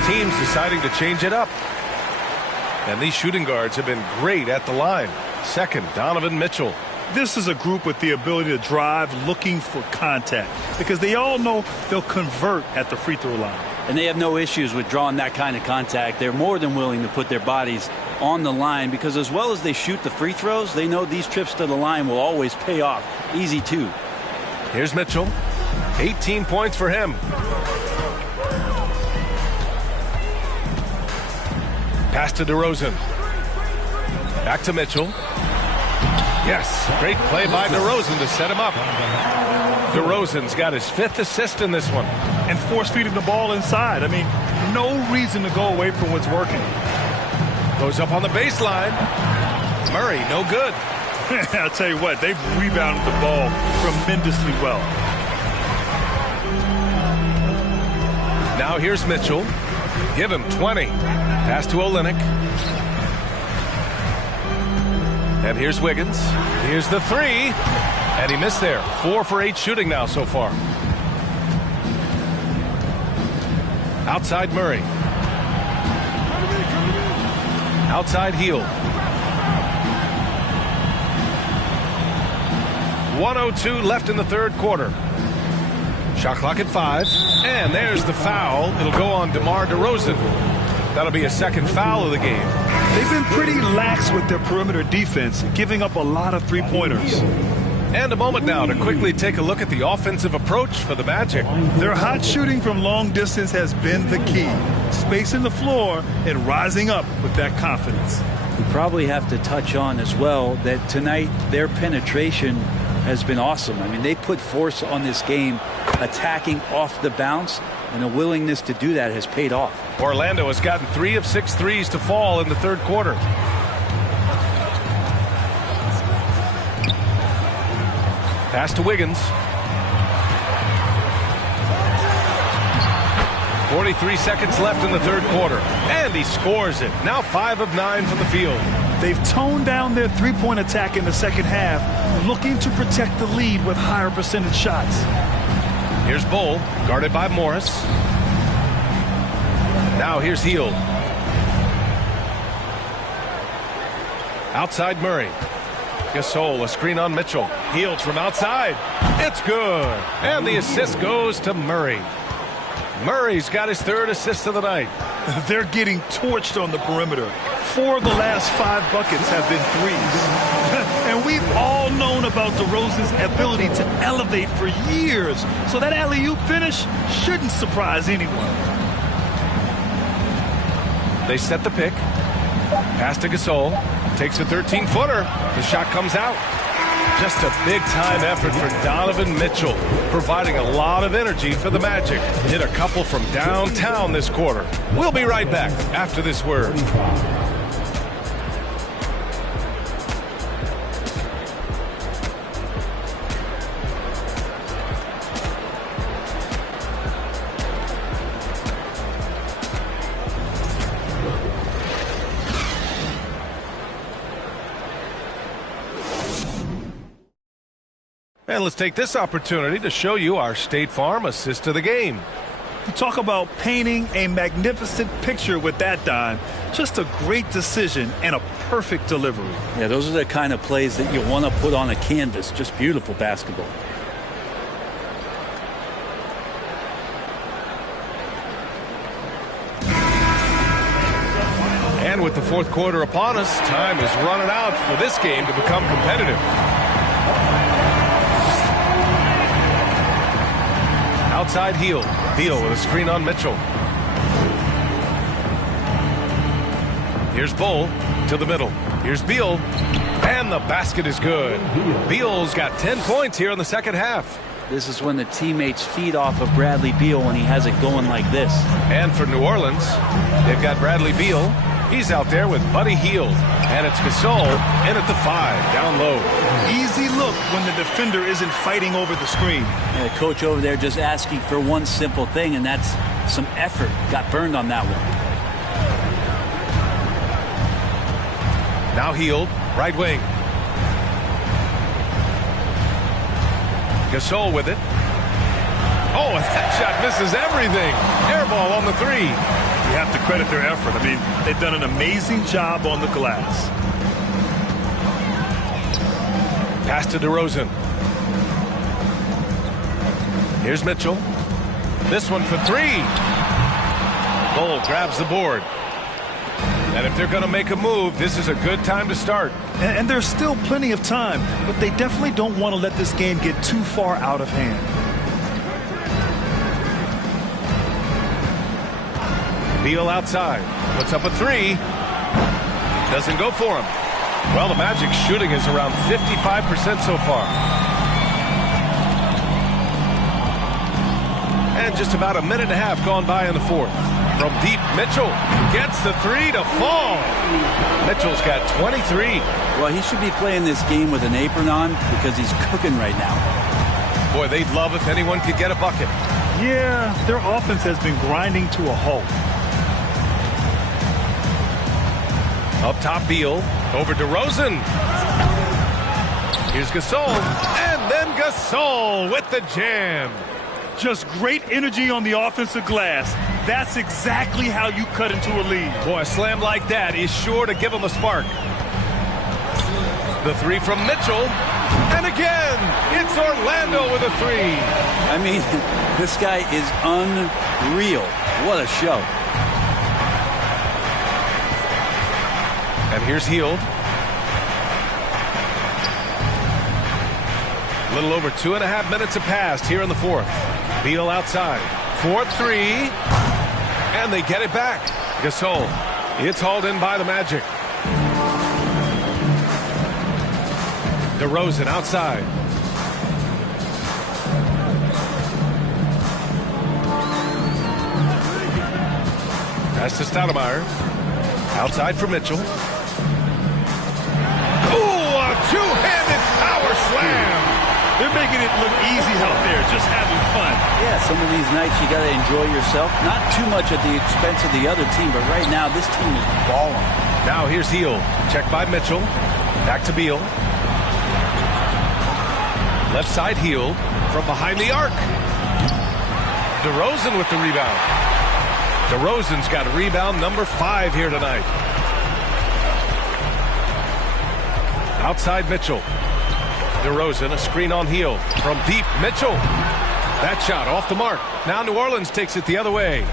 Teams deciding to change it up. And these shooting guards have been great at the line. Second, Donovan Mitchell. This is a group with the ability to drive, looking for contact, because they all know they'll convert at the free throw line. And they have no issues with drawing that kind of contact. They're more than willing to put their bodies on the line, because as well as they shoot the free throws, they know these trips to the line will always pay off. Easy too. Here's Mitchell. 18 points for him. Pass to DeRozan. Back to Mitchell. Yes, great play by DeRozan to set him up. DeRozan's got his 5th assist in this one. And force feeding the ball inside. I mean, no reason to go away from what's working. Goes up on the baseline. Murray, no good. I'll tell you what, they've rebounded the ball tremendously well. Now here's Mitchell. Give him 20. Pass to Olynyk. And here's Wiggins. Here's the three. And he missed there. 4 for 8 shooting now so far. Outside Murray. Outside Hield. 1:02 left in the third quarter. Shot clock at 5. And there's the foul. It'll go on DeMar DeRozan. That'll be a second foul of the game. They've been pretty lax with their perimeter defense, giving up a lot of three-pointers. And a moment now to quickly take a look at the offensive approach for the Magic. Their hot shooting from long distance has been the key. Spacing the floor and rising up with that confidence. We probably have to touch on as well that tonight their penetration has been awesome. I mean, they put force on this game, attacking off the bounce, and a willingness to do that has paid off. Orlando has gotten 3 of 6 threes to fall in the third quarter. Pass to Wiggins. 43 seconds left in the third quarter. And he scores it. Now 5 of 9 from the field. They've toned down their three-point attack in the second half, looking to protect the lead with higher percentage shots. Here's Bull, guarded by Morris. Now here's Hield. Outside Murray. Gasol, a screen on Mitchell. Hield from outside. It's good. And the assist goes to Murray. Murray's got his 3rd assist of the night. They're getting torched on the perimeter. 4 of the last 5 buckets have been threes. And we've all known about DeRozan's ability to elevate for years. So that alley-oop finish shouldn't surprise anyone. They set the pick. Pass to Gasol. Takes a 13-footer. The shot comes out. Just a big-time effort for Donovan Mitchell, providing a lot of energy for the Magic. Hit a couple from downtown this quarter. We'll be right back after this word. And let's take this opportunity to show you our State Farm assist to the game. You talk about painting a magnificent picture with that dime. Just a great decision and a perfect delivery. Yeah, those are the kind of plays that you want to put on a canvas. Just beautiful basketball. And with the fourth quarter upon us, time is running out for this game to become competitive. Outside Hield. Beal with a screen on Mitchell. Here's Bull to the middle. Here's Beal. And the basket is good. Beal's got 10 points here in the second half. This is when the teammates feed off of Bradley Beal when he has it going like this. And for New Orleans, they've got Bradley Beal. He's out there with Buddy Hield. And it's Gasol in at the 5, down low. Easy look when the defender isn't fighting over the screen. And the coach over there just asking for one simple thing, and that's some effort. Got burned on that one. Now Hield, right wing. Gasol with it. Oh, that shot misses everything. Air ball on the 3. You have to credit their effort. I mean, they've done an amazing job on the glass. Pass to DeRozan. Here's Mitchell. This one for 3. Bull grabs the board. And if they're going to make a move, this is a good time to start. And there's still plenty of time, but they definitely don't want to let this game get too far out of hand. Beal outside. Puts up a 3. Doesn't go for him. Well, the Magic's shooting is around 55% so far. And just about a minute and a half gone by in the fourth. From deep, Mitchell gets the 3 to fall. Mitchell's got 23. Well, he should be playing this game with an apron on because he's cooking right now. Boy, they'd love if anyone could get a bucket. Yeah, their offense has been grinding to a halt. Up top, Beal. Over DeRozan. Here's Gasol. And then Gasol with the jam. Just great energy on the offensive glass. That's exactly how you cut into a lead. Boy, a slam like that is sure to give them a spark. The 3 from Mitchell. And again, it's Orlando with a 3. I mean, this guy is unreal. What a show. And here's Hield. A little over 2.5 minutes have passed here in the fourth. Beal outside. 4-3. And they get it back. Gasol. It's hauled in by the Magic. DeRozan outside. Pass to Stoudemire. Outside for Mitchell. Ooh, a two-handed power slam. They're making it look easy out there, just having fun. Yeah, some of these nights you got to enjoy yourself. Not too much at the expense of the other team, but right now this team is balling. Now here's Hield. Checked by Mitchell. Back to Beal. Left side Hield from behind the arc. DeRozan with the rebound. DeRozan's got rebound number 5 here tonight. Outside Mitchell. DeRozan, a screen on Hield. From deep, Mitchell. That shot off the mark. Now New Orleans takes it the other way.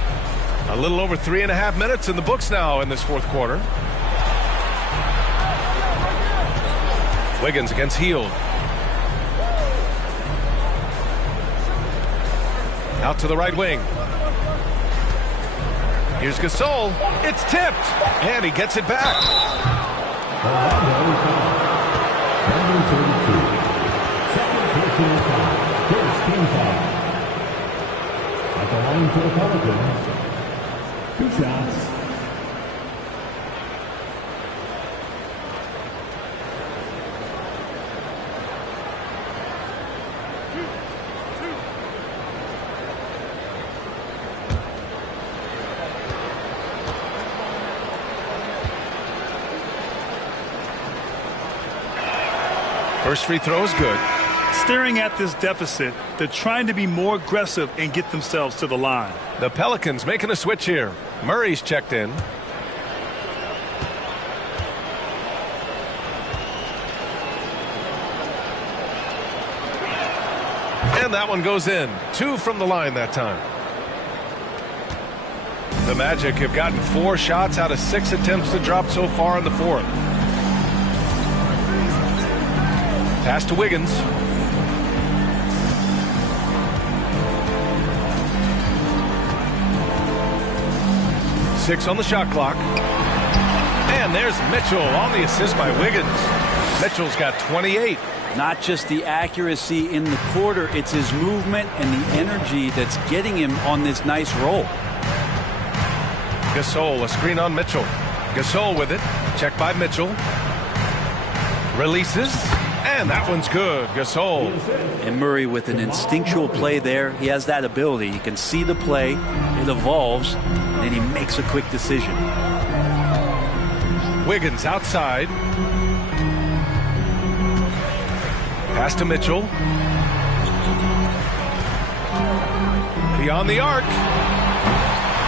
A little over 3.5 minutes in the books now in this fourth quarter. Wiggins against Hield. Out to the right wing. Here's Gasol. It's tipped. And he gets it back. At the line for the Pelicans. 2 shots. First free throw is good. Staring at this deficit, they're trying to be more aggressive and get themselves to the line. The Pelicans making a switch here. Murray's checked in. And that one goes in. 2 from the line that time. The Magic have gotten 4 shots out of 6 attempts to drop so far in the fourth. Pass to Wiggins. Six on the shot clock. And there's Mitchell on the assist by Wiggins. Mitchell's got 28. Not just the accuracy in the quarter, it's his movement and the energy that's getting him on this nice roll. Gasol, a screen on Mitchell. Gasol with it. Checked by Mitchell. Releases. And that one's good. Gasol. And Murray with an instinctual play there. He has that ability. You can see the play. It evolves. And then he makes a quick decision. Wiggins outside. Pass to Mitchell. Beyond the arc.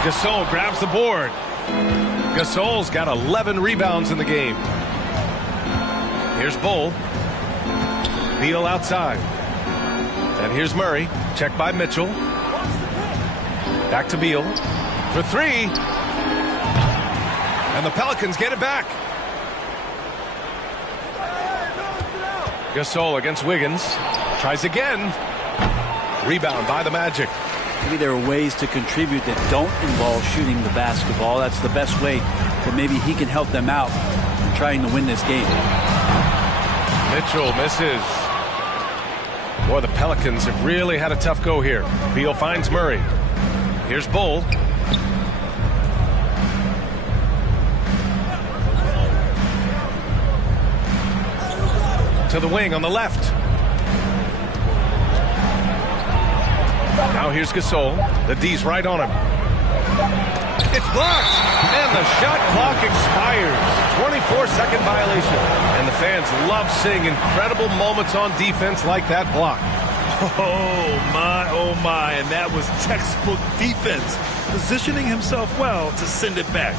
Gasol grabs the board. Gasol's got 11 rebounds in the game. Here's Bull. Beal outside. And here's Murray. Checked by Mitchell. Back to Beal. For 3. And the Pelicans get it back. Gasol against Wiggins. Tries again. Rebound by the Magic. Maybe there are ways to contribute that don't involve shooting the basketball. That's the best way that maybe he can help them out in trying to win this game. Mitchell misses. Boy, the Pelicans have really had a tough go here. Beal finds Murray. Here's Bull. To the wing on the left. Now here's Gasol. The D's right on him. It's blocked. And the shot clock expires. 24-second violation. And the fans love seeing incredible moments on defense like that block. Oh my, and that was textbook defense. Positioning himself well to send it back.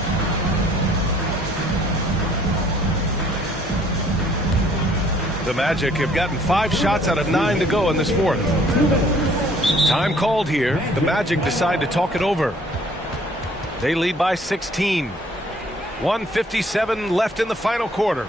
The Magic have gotten 5 shots out of 9 to go in this fourth. Time called here. The Magic decide to talk it over. They lead by 16. 1:57 left in the final quarter.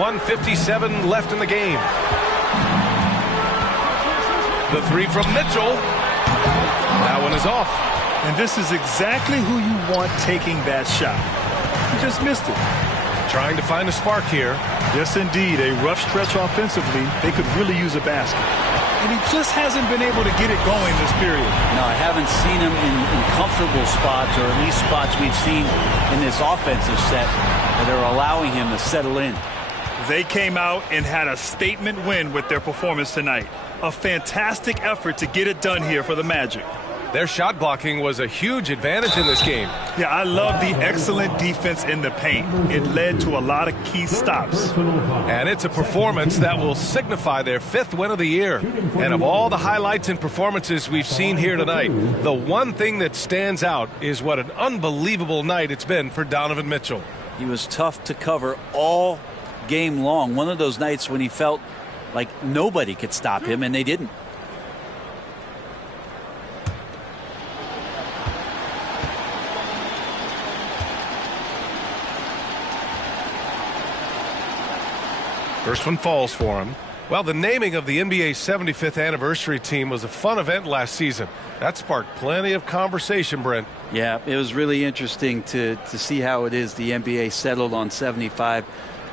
1:57 left in the game. The three from Mitchell. That one is off. And this is exactly who you want taking that shot. He just missed it. Trying to find a spark here. Yes, indeed. A rough stretch offensively. They could really use a basket. And he just hasn't been able to get it going this period. No, I haven't seen him in comfortable spots, or at least spots we've seen in this offensive set that are allowing him to settle in. They came out and had a statement win with their performance tonight. A fantastic effort to get it done here for the Magic. Their shot blocking was a huge advantage in this game. Yeah, I love the excellent defense in the paint. It led to a lot of key stops. And it's a performance that will signify their 5th win of the year. And of all the highlights and performances we've seen here tonight, the one thing that stands out is what an unbelievable night it's been for Donovan Mitchell. He was tough to cover all game long. One of those nights when he felt like nobody could stop him, and they didn't. First one falls for him. Well, the naming of the NBA's 75th anniversary team was a fun event last season. That sparked plenty of conversation, Brent. Yeah, it was really interesting to see how it is the NBA settled on 75.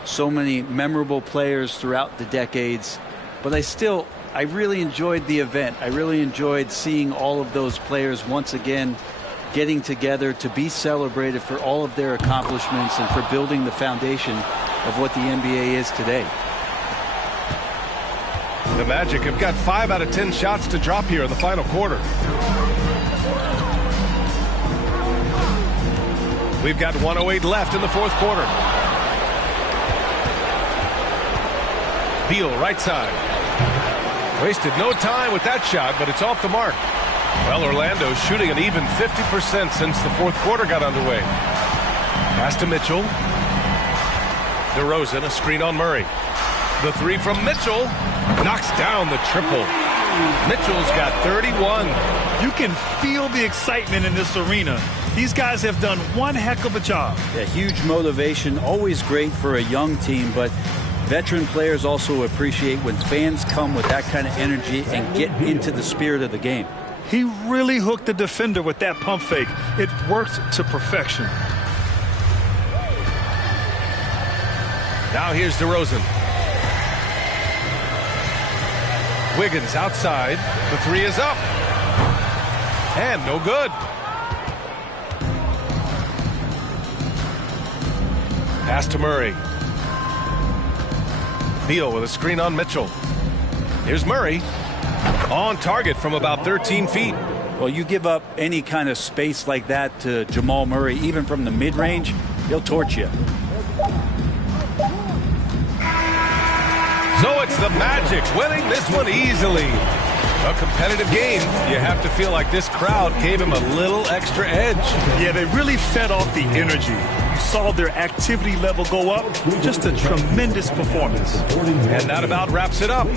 So many memorable players throughout the decades. But I really enjoyed the event. I really enjoyed seeing all of those players once again getting together to be celebrated for all of their accomplishments and for building the foundation of what the NBA is today. The Magic have got 5 out of 10 shots to drop here in the final quarter. We've got 1:08 left in the 4th quarter. Beal right side. Wasted no time with that shot, but it's off the mark. Well, Orlando's shooting an even 50% since the 4th quarter got underway. Pass to Mitchell. DeRozan, a screen on Murray. The three from Mitchell knocks down the triple. Mitchell's got 31. You can feel the excitement in this arena. These guys have done one heck of a job. Yeah, huge motivation, always great for a young team, but veteran players also appreciate when fans come with that kind of energy and get into the spirit of the game. He really hooked the defender with that pump fake. It worked to perfection. Now here's DeRozan. Wiggins outside. The three is up. And no good. Pass to Murray. Beal with a screen on Mitchell. Here's Murray. On target from about 13 feet. Well, you give up any kind of space like that to Jamal Murray, even from the mid-range, he'll torch you. So it's the Magic winning this one easily. A competitive game. You have to feel like this crowd gave him a little extra edge. Yeah, they really fed off the energy. You saw their activity level go up. Just a tremendous performance. And that about wraps it up.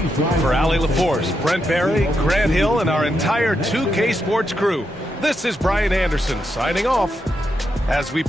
For Allie LaForce, Brent Barry, Grant Hill, and our entire 2K Sports crew, this is Brian Anderson signing off as we...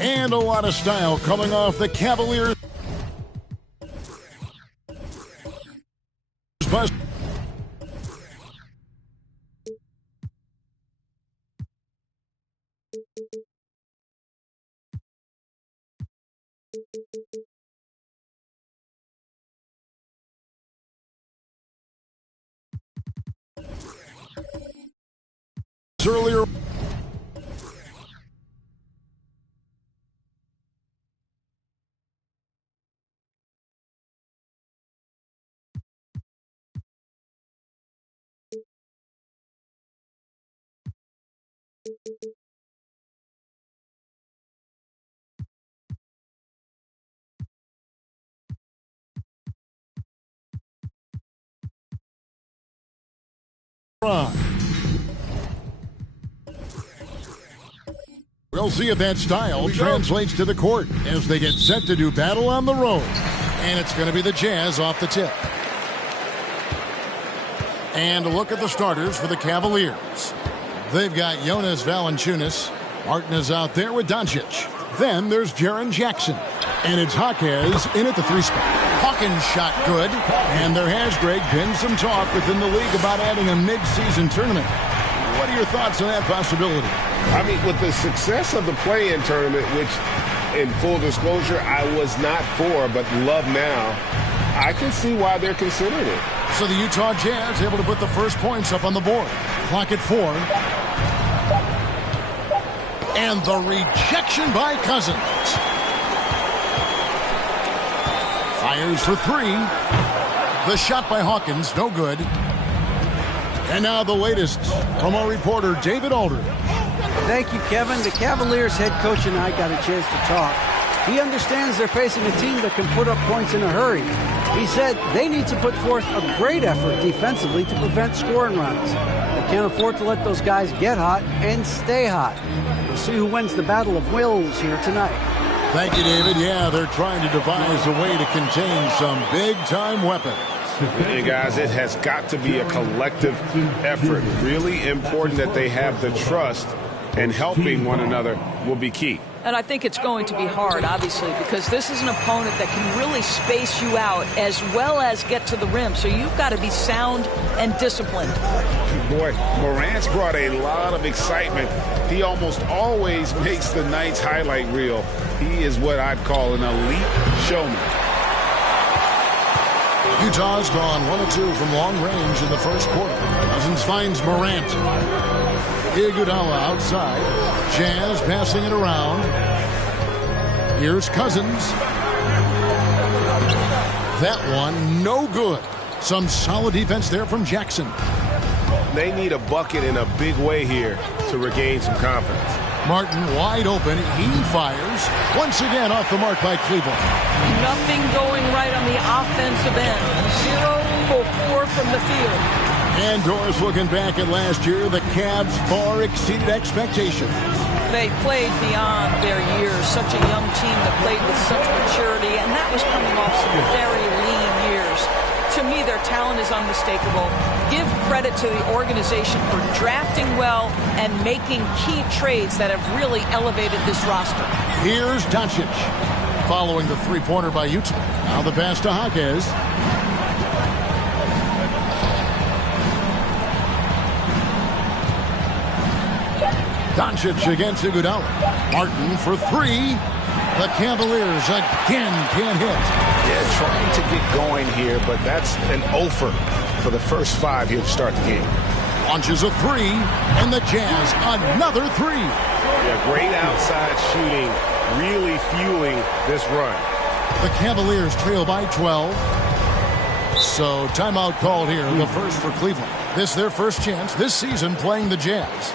And a lot of style coming off the Cavaliers. Earlier. We'll see if that style translates to the court as they get set to do battle on the road. And it's going to be the Jazz off the tip. And a look at the starters for the Cavaliers. They've got Jonas Valanciunas. Martin is out there with Doncic. Then there's Jaren Jackson. And it's Hawkins in at the 3 spot. Hawkins shot good. And there has, Greg, been some talk within the league about adding a mid-season tournament. What are your thoughts on that possibility? I mean, with the success of the play-in tournament, which, in full disclosure, I was not for, but love now, I can see why they're considering it. So the Utah Jazz able to put the first points up on the board. Clock at 4. And the rejection by Cousins. Fires for 3. The shot by Hawkins, no good. And now the latest from our reporter, David Aldridge. Thank you, Kevin. The Cavaliers head coach and I got a chance to talk. He understands they're facing a team that can put up points in a hurry. He said they need to put forth a great effort defensively to prevent scoring runs. They can't afford to let those guys get hot and stay hot. We'll see who wins the battle of wills here tonight. Thank you, David. Yeah, they're trying to devise a way to contain some big-time weapons. Hey, guys, it has got to be a collective effort. Really important that they have the trust, and helping one another will be key. And I think it's going to be hard, obviously, because this is an opponent that can really space you out as well as get to the rim. So you've got to be sound and disciplined. Boy, Morant's brought a lot of excitement. He almost always makes the night's highlight reel. He is what I'd call an elite showman. Utah's gone 1 of 2 from long range in the first quarter. Cousins finds Morant. Iguodala outside. Jazz passing it around. Here's Cousins. That one, no good. Some solid defense there from Jackson. They need a bucket in a big way here to regain some confidence. Martin wide open. He fires. Once again off the mark by Cleveland. Nothing going right on the offensive end. 0 for 4 from the field. And Doris, looking back at last year, the Cavs far exceeded expectations. They played beyond their years. Such a young team that played with such maturity, and that was coming off some very lean years. To me, their talent is unmistakable. Give credit to the organization for drafting well and making key trades that have really elevated this roster. Here's Doncic following the three-pointer by Utah. Now the pass to Jaquez. Doncic against Iguodala. Martin for 3. The Cavaliers again can't hit. Yeah, trying to get going here, but that's an offer for the first 5 here to start the game. Launches a 3, and the Jazz another 3. Yeah, great outside shooting, really fueling this run. The Cavaliers trail by 12. So timeout called here, the first for Cleveland. This their first chance this season playing the Jazz.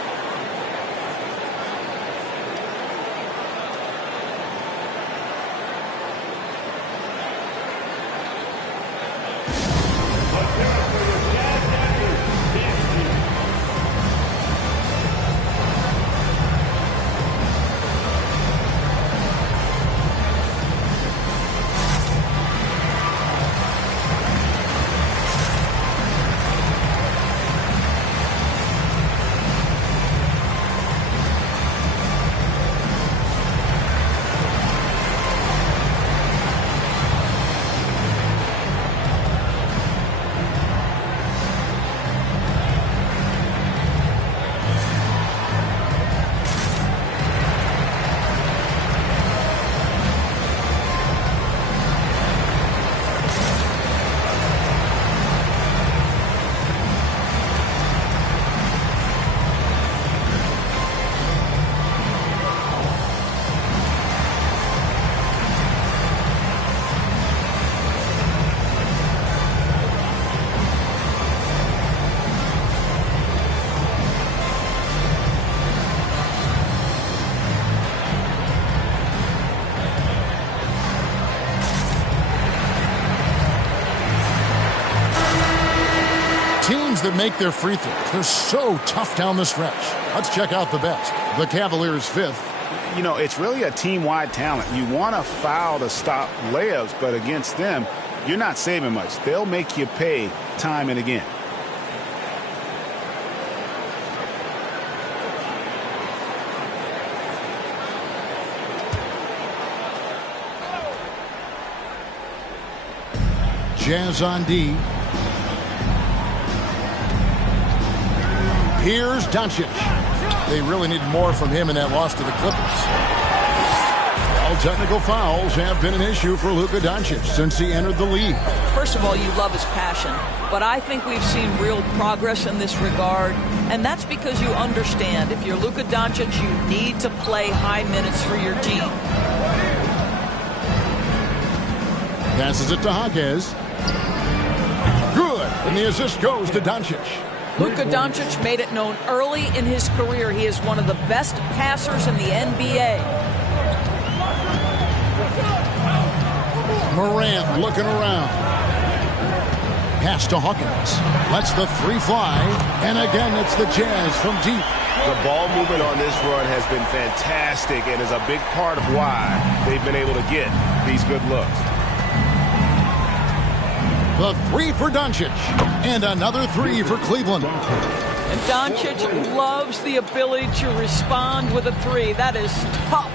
That make their free throws. They're so tough down the stretch. Let's check out the best. The Cavaliers 5th. You know, it's really a team-wide talent. You want to foul to stop layups, but against them, you're not saving much. They'll make you pay time and again. Jazz on D. Here's Doncic. They really need more from him in that loss to the Clippers. All technical fouls have been an issue for Luka Doncic since he entered the league. First of all, you love his passion, but I think we've seen real progress in this regard, and that's because you understand if you're Luka Doncic, you need to play high minutes for your team. Passes it to Jaquez. Good, and the assist goes to Doncic. Luka Doncic made it known early in his career he is one of the best passers in the NBA. Morant looking around. Pass to Hawkins. Lets the three fly. And again, it's the Jazz from deep. The ball movement on this run has been fantastic and is a big part of why they've been able to get these good looks. The three for Doncic. And another three for Cleveland. And Doncic loves the ability to respond with a three. That is tough.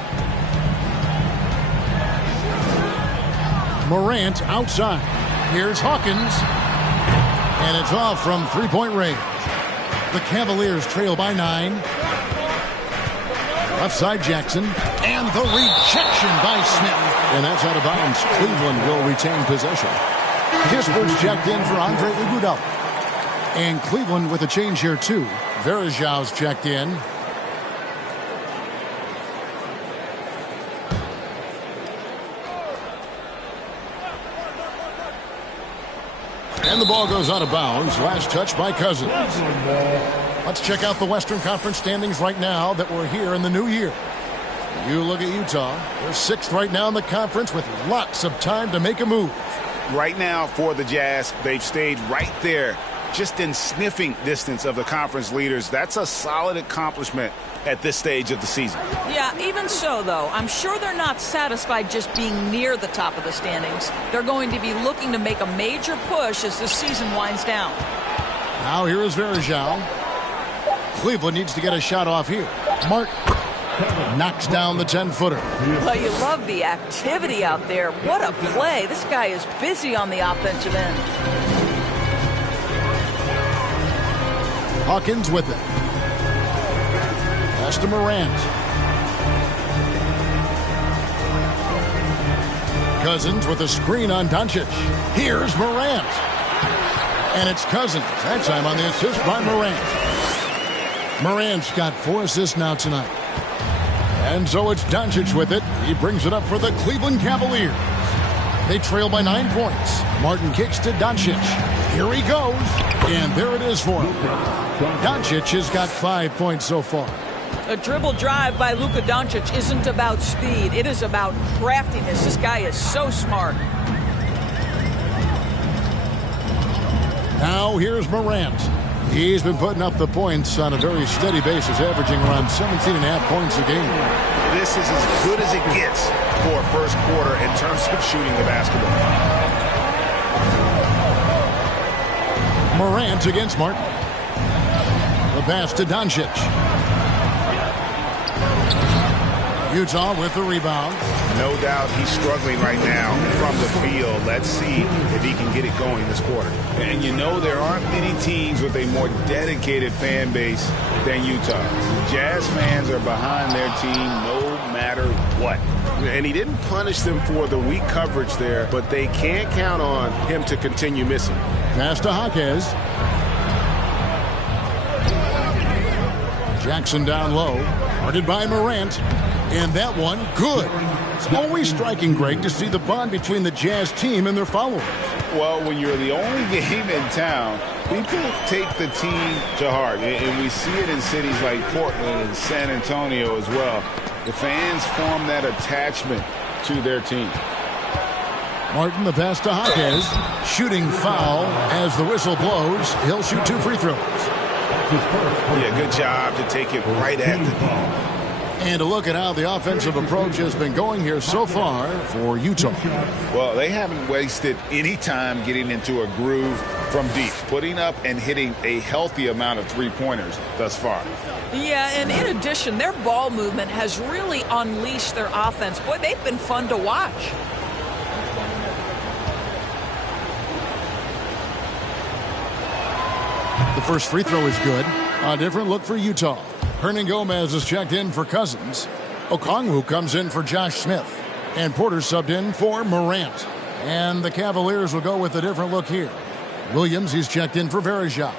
Morant outside. Here's Hawkins. And it's off from three-point range. The Cavaliers trail by 9. Left side Jackson. And the rejection by Smith. And that's out of bounds. Cleveland will retain possession. Kisper's checked in for Andre Iguodala. And Cleveland with a change here too. Verjau's checked in. And the ball goes out of bounds. Last touch by Cousins. Let's check out the Western Conference standings right now that we're here in the new year. You look at Utah. They're 6th right now in the conference with lots of time to make a move. Right now for the Jazz, they've stayed right there, just in sniffing distance of the conference leaders. That's a solid accomplishment at this stage of the season. Yeah, even so, though, I'm sure they're not satisfied just being near the top of the standings. They're going to be looking to make a major push as the season winds down. Now here is Verjau. Cleveland needs to get a shot off here. Martin knocks down the 10-footer. Well, you love the activity out there. What a play. This guy is busy on the offensive end. Hawkins with it. Pass to Morant. Cousins with a screen on Doncic. Here's Morant. And it's Cousins. That time on the assist by Morant. Morant's got 4 assists now tonight. And so it's Doncic with it. He brings it up for the Cleveland Cavaliers. They trail by 9 points. Martin kicks to Doncic. Here he goes. And there it is for him. Doncic has got 5 points so far. A dribble drive by Luka Doncic isn't about speed. It is about craftiness. This guy is so smart. Now here's Morant. He's been putting up the points on a very steady basis, averaging around 17.5 points a game. This is as good as it gets for a first quarter in terms of shooting the basketball. Morant against Martin. The pass to Doncic. Utah with the rebound. No doubt he's struggling right now from the field. Let's see if he can get it going this quarter. And you know there aren't many teams with a more dedicated fan base than Utah. Jazz fans are behind their team no matter what. And he didn't punish them for the weak coverage there, but they can't count on him to continue missing. Pass to Hawkins. Jackson down low. Guarded by Morant. And that one, good. It's always striking, Greg, to see the bond between the Jazz team and their followers. Well, when you're the only game in town, people take the team to heart. And we see it in cities like Portland and San Antonio as well. The fans form that attachment to their team. Martin, the pass to Hawkins. Shooting foul as the whistle blows. He'll shoot 2 free throws. Yeah, good job to take it right at the ball. And a look at how the offensive approach has been going here so far for Utah. Well, they haven't wasted any time getting into a groove from deep, putting up and hitting a healthy amount of three-pointers thus far. Yeah, and in addition, their ball movement has really unleashed their offense. Boy, they've been fun to watch. The first free throw is good. A different look for Utah. Hernan Gomez is checked in for Cousins. Okongwu comes in for Josh Smith. And Porter subbed in for Morant. And the Cavaliers will go with a different look here. Williams, he's checked in for Verjau.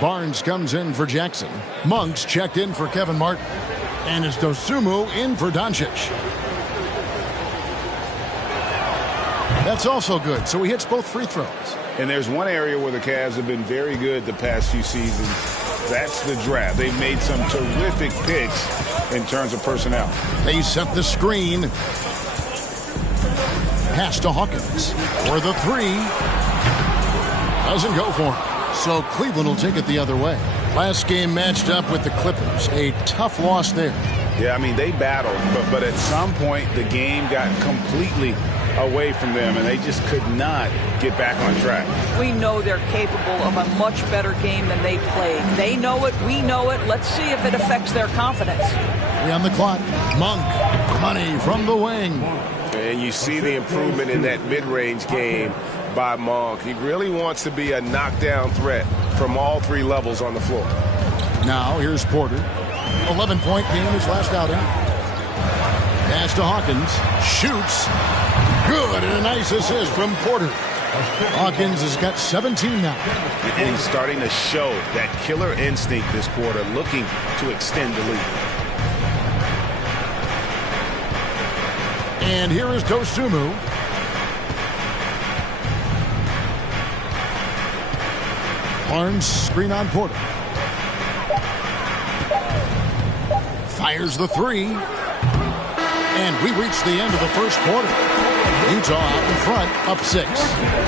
Barnes comes in for Jackson. Monk's checked in for Kevin Martin. And it's Dosunmu in for Doncic. That's also good. So he hits both free throws. And there's one area where the Cavs have been very good the past few seasons. That's the draft. They've made some terrific picks in terms of personnel. They set the screen. Pass to Hawkins for the three. Doesn't go for him. So Cleveland will take it the other way. Last game matched up with the Clippers. A tough loss there. Yeah, I mean, they battled, but at some point the game got completely away from them, and they just could not get back on track. We know they're capable of a much better game than they played. They know it. We know it. Let's see if it affects their confidence. 3 on the clock. Monk. Money from the wing. And you see the improvement in that mid-range game by Monk. He really wants to be a knockdown threat from all 3 levels on the floor. Now here's Porter. 11-point game his last outing. Pass to Hawkins. Shoots. Good, and a nice assist from Porter. Hawkins has got 17 now. And he's starting to show that killer instinct this quarter, looking to extend the lead. And here is Dosunmu. Barnes screen on Porter. Fires the three. And we reach the end of the first quarter. Utah out in front, up 6.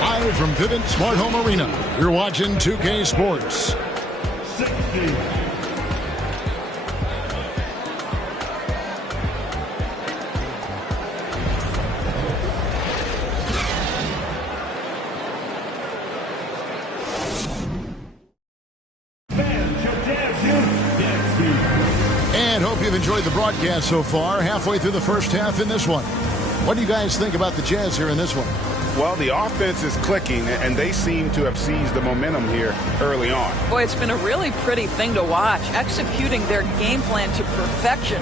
Live from Vivint Smart Home Arena. You're watching 2K Sports. And hope you've enjoyed the broadcast so far. Halfway through the first half in this one. What do you guys think about the Jazz here in this one? Well, the offense is clicking, and they seem to have seized the momentum here early on. Boy, it's been a really pretty thing to watch, executing their game plan to perfection.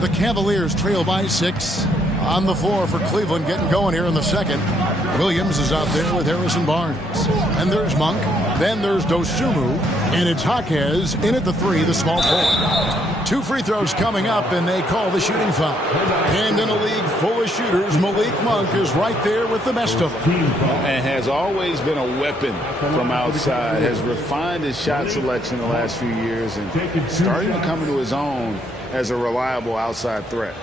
The Cavaliers trail by 6. On the floor for Cleveland, getting going here in the second. Williams is out there with Harrison Barnes. And there's Monk. Then there's Dosunmu. And it's Hawkins in at the 3, the small forward. 2 free throws coming up, and they call the shooting foul. And in a league full of shooters, Malik Monk is right there with the best of them. And has always been a weapon from outside. Has refined his shot selection the last few years and starting to come into his own as a reliable outside threat.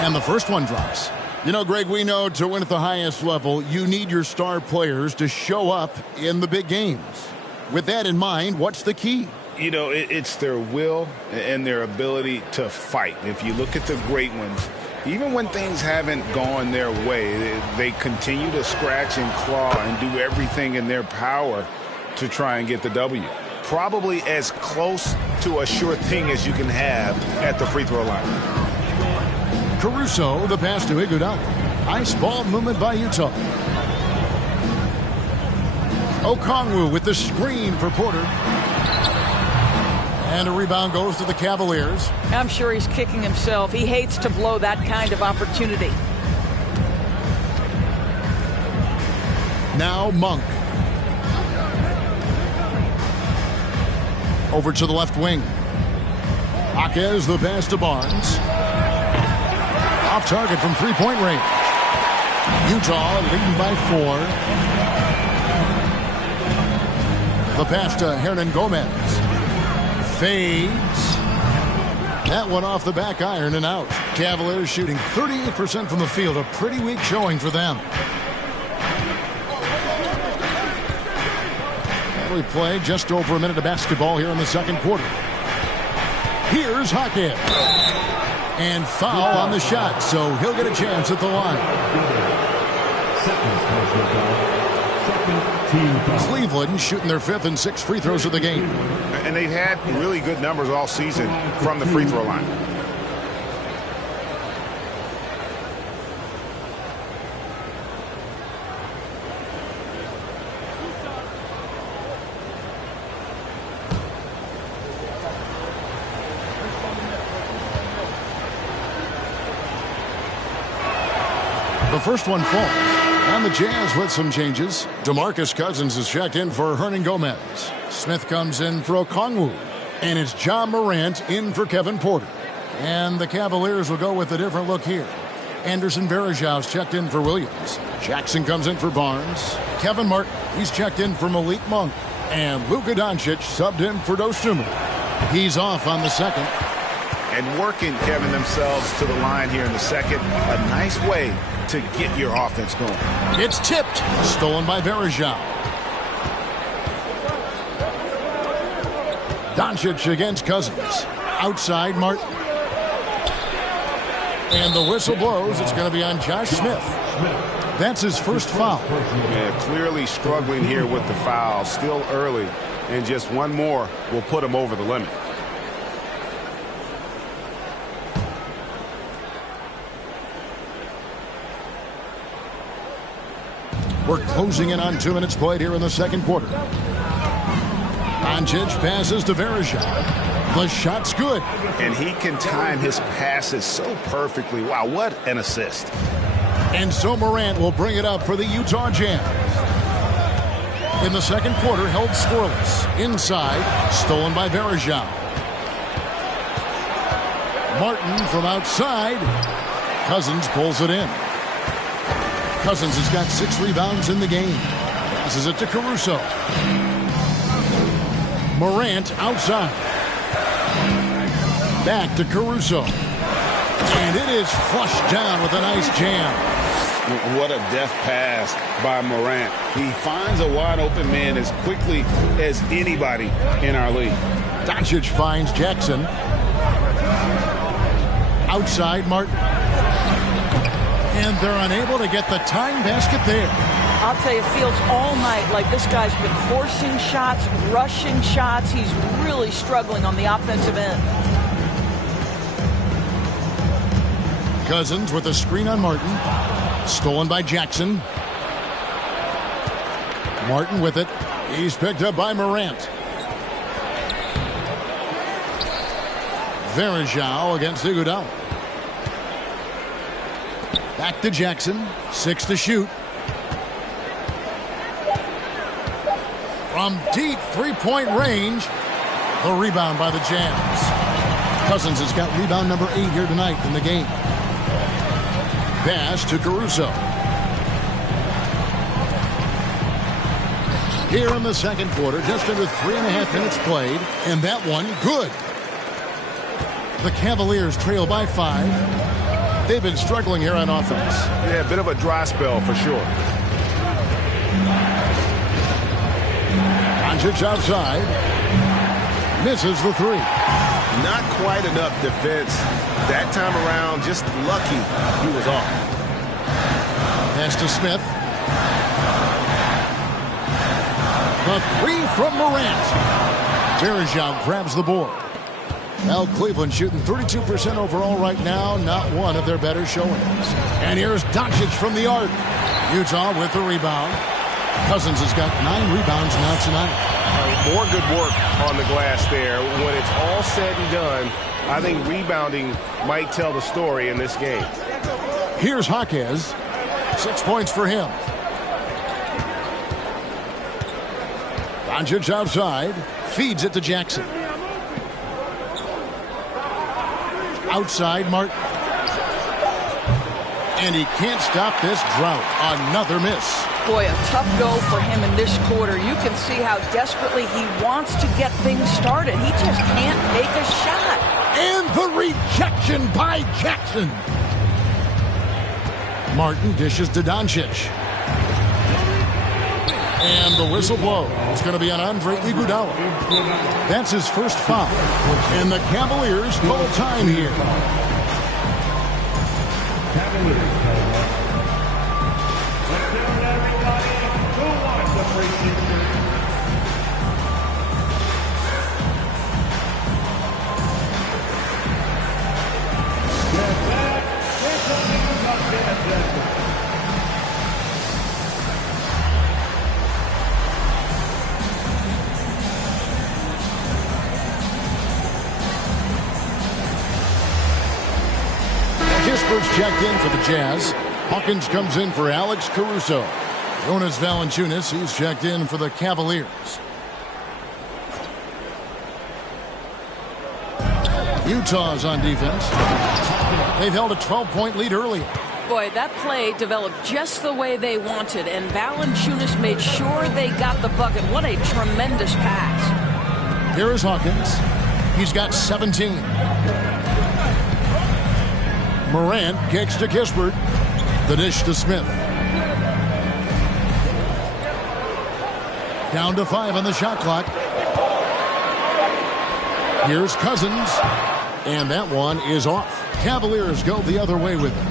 And the first one drops. You know, Greg, we know to win at the highest level, you need your star players to show up in the big games. With that in mind, what's the key? You know, it's their will and their ability to fight. If you look at the great ones, even when things haven't gone their way, they continue to scratch and claw and do everything in their power to try and get the W. Probably as close to a sure thing as you can have at the free throw line. Caruso, the pass to Iguodala. Nice ball movement by Utah. Okongwu with the screen for Porter. And a rebound goes to the Cavaliers. I'm sure he's kicking himself. He hates to blow that kind of opportunity. Now Monk. Over to the left wing. Hawkins, the pass to Barnes. Off target from three-point range. Utah leading by 4. The pass to Hernan Gomez. Fades. That one off the back iron and out. Cavaliers shooting 38% from the field. A pretty weak showing for them. And we play just over a minute of basketball here in the second quarter. Here's Hawkins. And foul on the shot, so he'll get a chance at the line. Cleveland shooting their 5th and 6th free throws of the game. And they've had really good numbers all season from the free throw line. first one falls. And the Jazz with some changes. DeMarcus Cousins is checked in for Hernan Gomez. Smith comes in for Okongwu. And it's John Morant in for Kevin Porter. And the Cavaliers will go with a different look here. Anderson Varejau's checked in for Williams. Jackson comes in for Barnes. Kevin Martin, he's checked in for Malik Monk. And Luka Doncic subbed in for Dosunmu. He's off on the second. And working, Kevin, themselves to the line here in the second. A nice way to get your offense going. It's tipped. Stolen by Varejao. Doncic against Cousins. Outside Martin. And the whistle blows. It's going to be on Josh Smith. That's his first foul. Yeah, clearly struggling here with the foul. Still early. And just one more will put him over the limit. We're closing in on 2 minutes played here in the second quarter. Doncic passes to Varejao. The shot's good. And he can time his passes so perfectly. Wow, what an assist. And so Morant will bring it up for the Utah Jazz. In the second quarter, held scoreless. Inside, stolen by Varejao. Martin from outside. Cousins pulls it in. Cousins has got 6 rebounds in the game. Passes it to Caruso. Morant outside. Back to Caruso. And it is flushed down with a nice jam. What a deft pass by Morant. He finds a wide open man as quickly as anybody in our league. Doncic finds Jackson. Outside Martin. And they're unable to get the tying basket there. I'll tell you, it feels all night like this guy's been forcing shots, rushing shots. He's really struggling on the offensive end. Cousins with a screen on Martin. Stolen by Jackson. Martin with it. He's picked up by Morant. Varejao against Iguodala. Back to Jackson. 6 to shoot. From deep three-point range. The rebound by the Jazz. Cousins has got rebound number 8 here tonight in the game. Pass to Caruso. Here in the second quarter, just under 3.5 minutes played, and that one good. The Cavaliers trail by 5. They've been struggling here on offense. Yeah, a bit of a dry spell for sure. Doncic outside. Misses the 3. Not quite enough defense. That time around, just lucky he was off. Pass to Smith. The 3 from Morant. Varejao grabs the board. Now Cleveland shooting 32% overall right now. Not one of their better showings. And here's Doncic from the arc. Utah with the rebound. Cousins has got 9 rebounds now tonight. More good work on the glass there. When it's all said and done, I think rebounding might tell the story in this game. Here's Jaquez. 6 points for him. Doncic outside. Feeds it to Jackson. Outside Martin. And he can't stop this drought. Another miss. Boy, a tough go for him in this quarter. You can see how desperately he wants to get things started. He just can't make a shot. And the rejection by Jackson. Martin dishes to Doncic. And the whistle blows. It's going to be on Andre Iguodala. That's his first foul. And the Cavaliers call time here. Kisper's checked in for the Jazz. Hawkins comes in for Alex Caruso. Jonas Valanciunas, he's checked in for the Cavaliers. Utah's on defense. They've held a 12-point lead early. Boy, that play developed just the way they wanted, and Valanciunas made sure they got the bucket. What a tremendous pass. Here is Hawkins. He's got 17. Morant kicks to Kispert. The dish to Smith. Down to 5 on the shot clock. Here's Cousins. And that one is off. Cavaliers go the other way with it.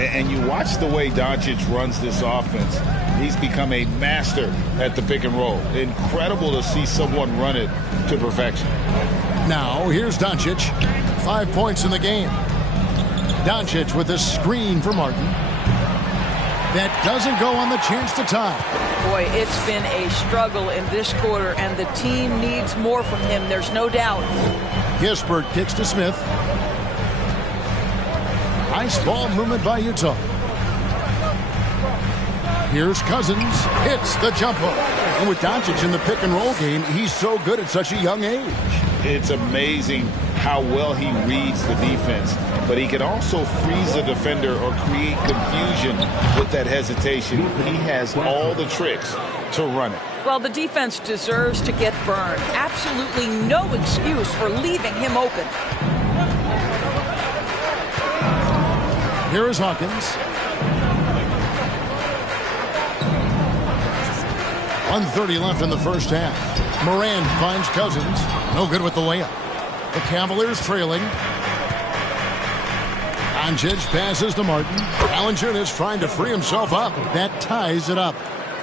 And you watch the way Doncic runs this offense. He's become a master at the pick and roll. Incredible to see someone run it to perfection. Now, here's Doncic. 5 points in the game. Doncic with a screen for Martin. That doesn't go on the chance to tie. Boy, it's been a struggle in this quarter, and the team needs more from him. There's no doubt. Kispert kicks to Smith. Nice ball movement by Utah. Here's Cousins. Hits the jumper. And with Doncic in the pick and roll game, he's so good at such a young age. It's amazing how well he reads the defense, but he can also freeze the defender or create confusion with that hesitation. He has all the tricks to run it. Well, the defense deserves to get burned. Absolutely no excuse for leaving him open. Here is Hawkins. 1:30 left in the first half. Morant finds Cousins. No good with the layup. The Cavaliers trailing. Doncic passes to Martin. Valanciunas trying to free himself up. That ties it up.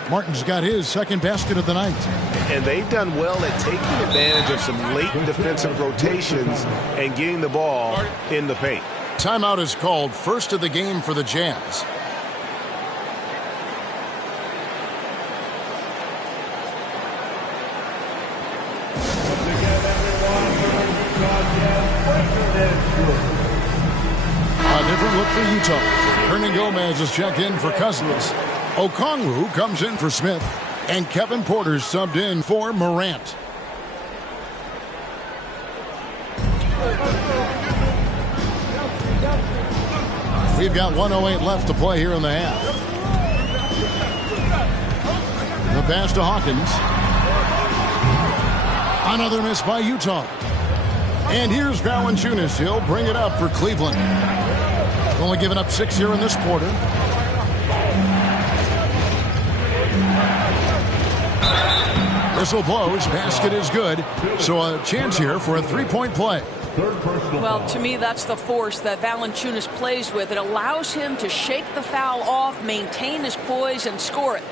Martin's got his second basket of the night. And they've done well at taking advantage of some late defensive rotations and getting the ball in the paint. Timeout is called, first of the game for the Jazz. A different look for Utah. Hernan Gomez is checked in for Cousins. Okongwu comes in for Smith. And Kevin Porter's subbed in for Morant. We've got 1:08 left to play here in the half. The pass to Hawkins. Another miss by Utah. And here's Valanciunas. He'll bring it up for Cleveland. Only giving up 6 here in this quarter. Whistle blows. Basket is good. So a chance here for a three-point play. Well, to me, that's the force that Valanciunas plays with. It allows him to shake the foul off, maintain his poise, and score it.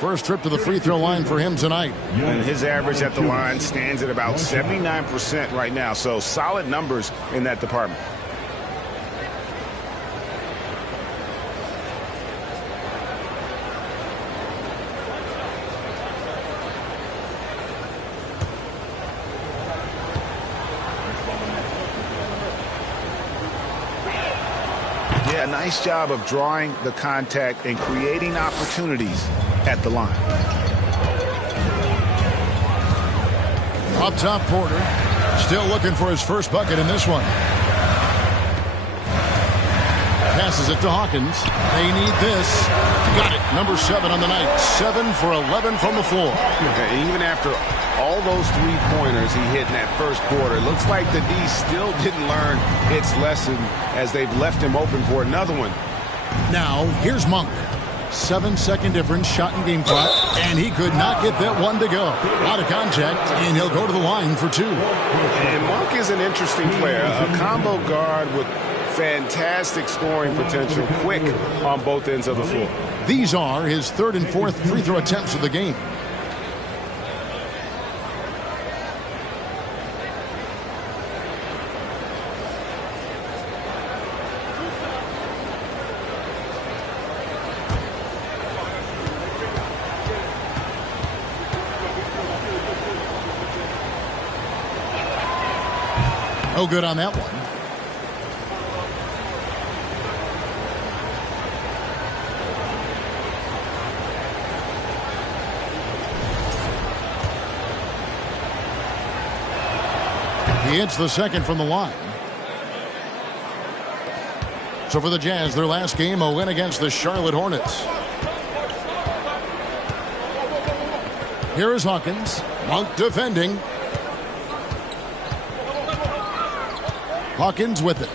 First trip to the free throw line for him tonight. And his average at the line stands at about 79% right now. So solid numbers in that department. Yeah, nice job of drawing the contact and creating opportunities at the line. Up top, Porter. Still looking for his first bucket in this one. Passes it to Hawkins. They need this. Got it. Number 7 on the night. 7 for 11 from the floor. Okay, even after all those three-pointers he hit in that first quarter, it looks like the D still didn't learn its lesson as they've left him open for another one. Now, here's Monk. 7-second difference, shot and game clock, and he could not get that one to go. Out of contact, and he'll go to the line for 2. And Monk is an interesting player, a combo guard with fantastic scoring potential, quick on both ends of the floor. These are his 3rd and 4th free throw attempts of the game. No good on that one. He hits the second from the line. So for the Jazz, their last game, a win against the Charlotte Hornets. Here is Hawkins. Monk defending. Hawkins with it.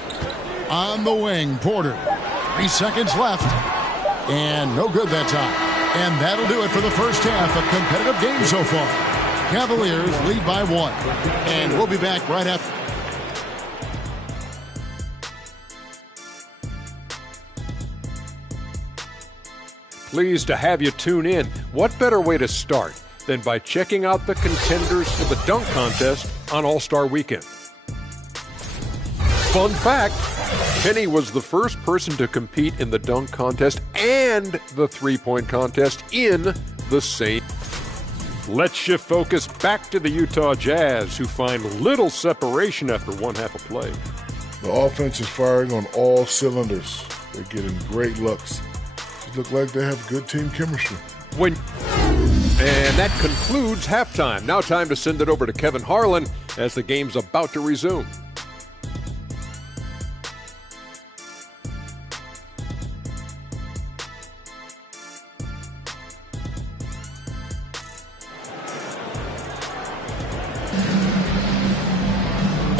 On the wing, Porter. 3 seconds left. And no good that time. And that'll do it for the first half. A competitive game so far. Cavaliers lead by 1. And we'll be back right after. Pleased to have you tune in. What better way to start than by checking out the contenders for the dunk contest on All-Star Weekend? Fun fact, Kenny was the first person to compete in the dunk contest and the three-point contest in the same. Let's shift focus back to the Utah Jazz, who find little separation after one half of play. The offense is firing on all cylinders. They're getting great looks. It looks like they have good team chemistry. And that concludes halftime. Now time to send it over to Kevin Harlan as the game's about to resume.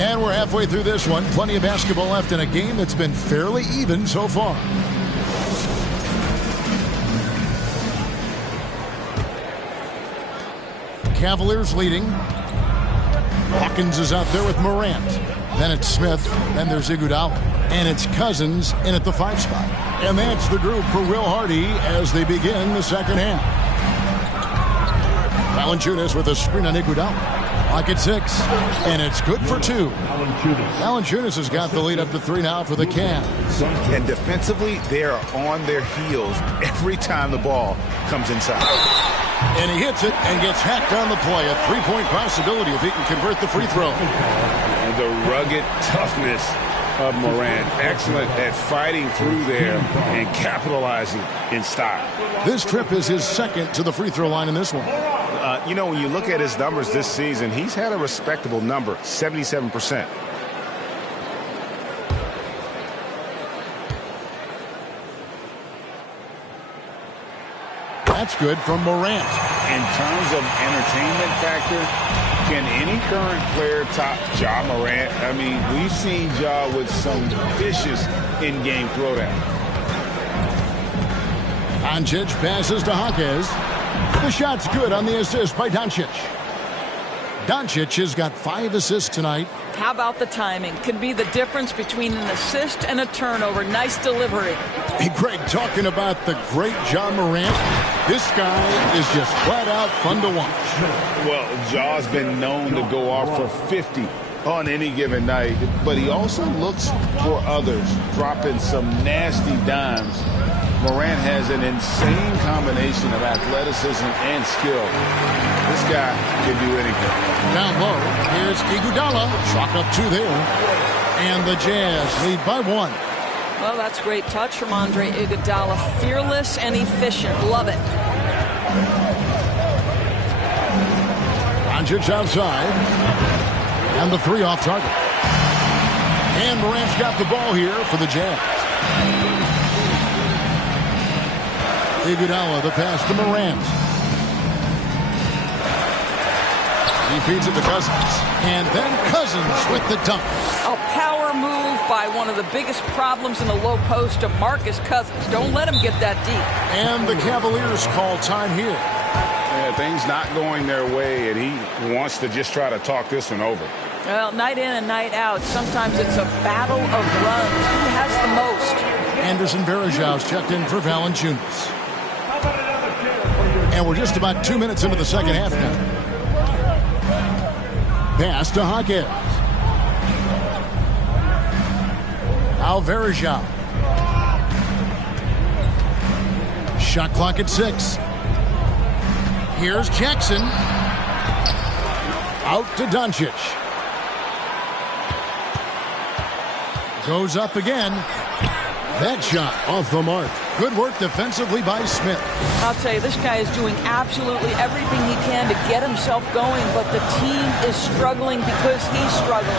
And we're halfway through this one. Plenty of basketball left in a game that's been fairly even so far. Cavaliers leading. Hawkins is out there with Morant. Then it's Smith. Then there's Iguodala. And it's Cousins in at the 5 spot. And that's the group for Will Hardy as they begin the second half. Valanciunas with a screen on Iguodala. Clock at 6. And it's good for 2. Valanciunas has got the lead up to 3 now for the Cavs. And defensively, they are on their heels every time the ball comes inside. And he hits it and gets hacked on the play. A 3-point possibility if he can convert the free throw. And the rugged toughness of Morant. Excellent at fighting through there and capitalizing in style. This trip is his second to the free throw line in this one. You know, when you look at his numbers this season, he's had a respectable number, 77%. That's good from Morant. In terms of entertainment factor, can any current player top Ja Morant? I mean, we've seen Ja with some vicious in-game throwdown. Doncic passes to Hawkins. The shot's good on the assist by Doncic. Doncic has got 5 assists tonight. How about the timing? Could be the difference between an assist and a turnover. Nice delivery. Hey, Greg, talking about the great Ja Morant, this guy is just flat out fun to watch. Well, Ja's been known to go off for 50 on any given night, but he also looks for others, dropping some nasty dimes. Morant has an insane combination of athleticism and skill. This guy can do anything. Down low, here's Iguodala. Chalk up 2 there. And the Jazz lead by 1. Well, that's great touch from Andre Iguodala. Fearless and efficient. Love it. Doncic outside. And the 3 off target. And Morant's got the ball here for the Jazz. Iguodala, the pass to Morant. He feeds it to Cousins. And then Cousins with the dunk. A power move by one of the biggest problems in the low post of Marcus Cousins. Don't let him get that deep. And the Cavaliers call time here. Yeah, things not going their way, and he wants to just try to talk this one over. Well, night in and night out, sometimes it's a battle of runs. Who has the most? Anderson Varejau's checked in for Valanciunas. And we're just about 2 minutes into the second half now. Pass to Hawkins. Now Varejao. Shot clock at 6. Here's Jackson. Out to Doncic. Goes up again. That shot off the mark. Good work defensively by Smith. I'll tell you, this guy is doing absolutely everything he can to get himself going, but the team is struggling because he's struggling.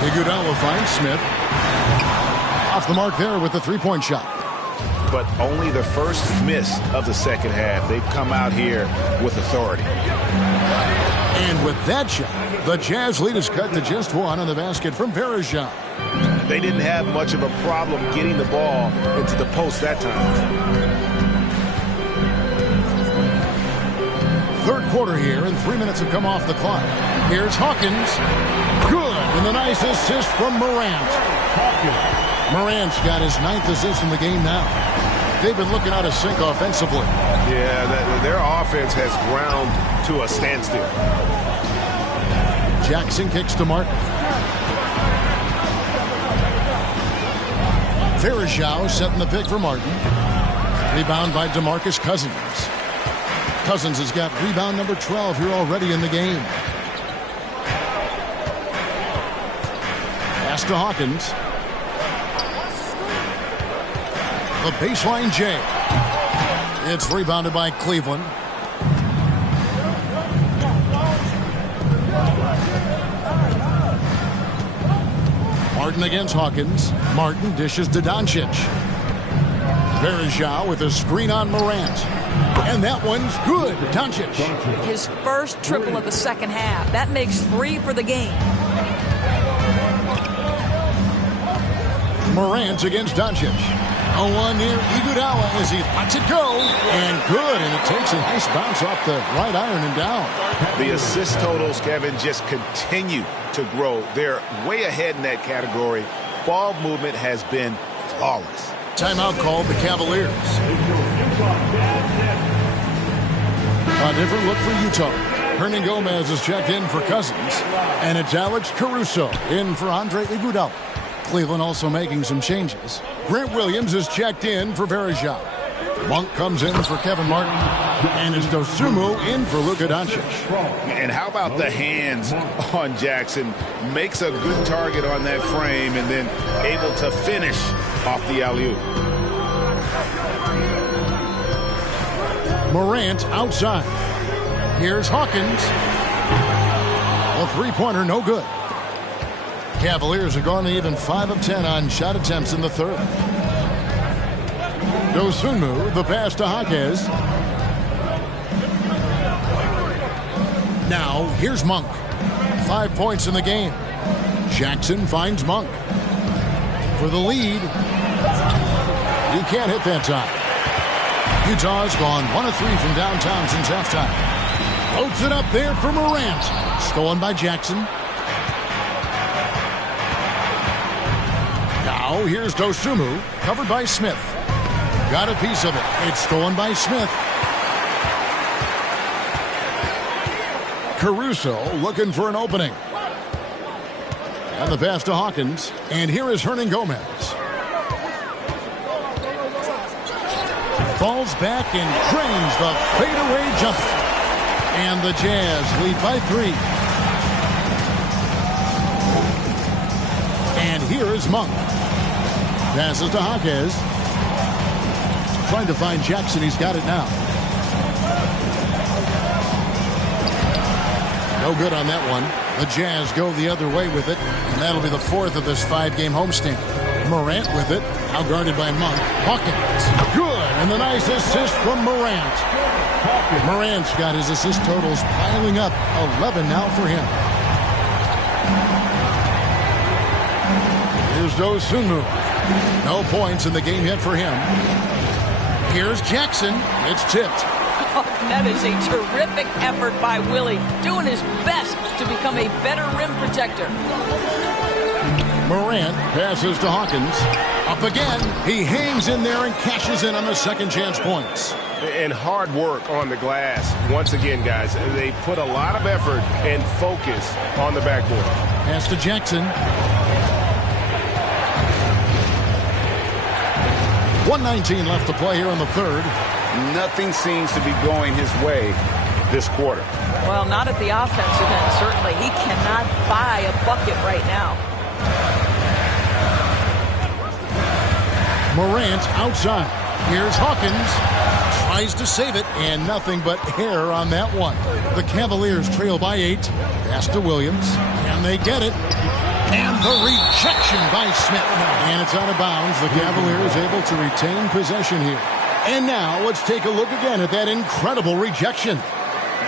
Iguodala finds Smith. Off the mark there with the three-point shot. But only the first miss of the second half. They've come out here with authority. And with that shot, the Jazz lead is cut to just one on the basket from Varejao. They didn't have much of a problem getting the ball into the post that time. Third quarter here, and 3 minutes have come off the clock. Here's Hawkins. Good, and the nice assist from Morant. Morant's got his 9th assist in the game now. They've been looking out of sync offensively. Yeah, their offense has ground to a standstill. Jackson kicks to Martin. Varejao setting the pick for Martin. Rebound by DeMarcus Cousins. Cousins has got rebound number 12 here already in the game. Pass to Hawkins. The baseline J. It's rebounded by Cleveland. Martin against Hawkins. Martin dishes to Doncic. Varejao with a screen on Morant. And that one's good. Doncic. His first triple of the second half. That makes 3 for the game. Morant against Doncic. A one near Iguodala as he lets it go. And good. And it takes a nice bounce off the right iron and down. The assist totals, Kevin, just continue to grow. They're way ahead in that category. Ball movement has been flawless. Timeout called the Cavaliers. A different look for Utah. Hernan Gomez is checked in for Cousins. And it's Alex Caruso in for Andre Iguodala. Cleveland also making some changes. Grant Williams is checked in for Varejao. Monk comes in for Kevin Martin. And it's Dosunmu in for Luka Doncic. And how about the hands on Jackson? Makes a good target on that frame and then able to finish off the alley-oop. Morant outside. Here's Hawkins. A three-pointer, no good. Cavaliers are going to even 5 of 10 on shot attempts in the third. Dosunmu, the pass to Hawkins. Now, here's Monk. 5 points in the game. Jackson finds Monk. For the lead. He can't hit that time. Utah's gone 1 of 3 from downtown since halftime. Loads it up there for Morant. Stolen by Jackson. Now, here's Dosunmu. Covered by Smith. Got a piece of it. It's stolen by Smith. Caruso looking for an opening. And the pass to Hawkins. And here is Hernan Gomez. Falls back and drains the fadeaway jumper. And the Jazz lead by 3. And here is Monk. Passes to Hawkins. Trying to find Jackson. He's got it now. No good on that one. The Jazz go the other way with it, and that'll be the 4th of this 5-game homestand. Morant with it, now guarded by Monk. Hawkins, good, and the nice assist from Morant. Morant's got his assist totals piling up, 11 now for him. Here's Dosunmu. No points in the game yet for him. Here's Jackson. It's tipped. Oh, that is a terrific effort by Willie, doing his best to become a better rim protector. Morant passes to Hawkins. Up again. He hangs in there and cashes in on the second chance points. And hard work on the glass. Once again, guys, they put a lot of effort and focus on the backboard. Pass to Jackson. 1:19 left to play here in the third. Nothing seems to be going his way this quarter. Well, not at the offensive end, certainly. He cannot buy a bucket right now. Morant outside. Here's Hawkins. Tries to save it, and nothing but air on that one. The Cavaliers trail by 8. Pass to Williams. Can they get it? And the rejection by Smith. And it's out of bounds. The Cavaliers able to retain possession here. And now let's take a look again at that incredible rejection.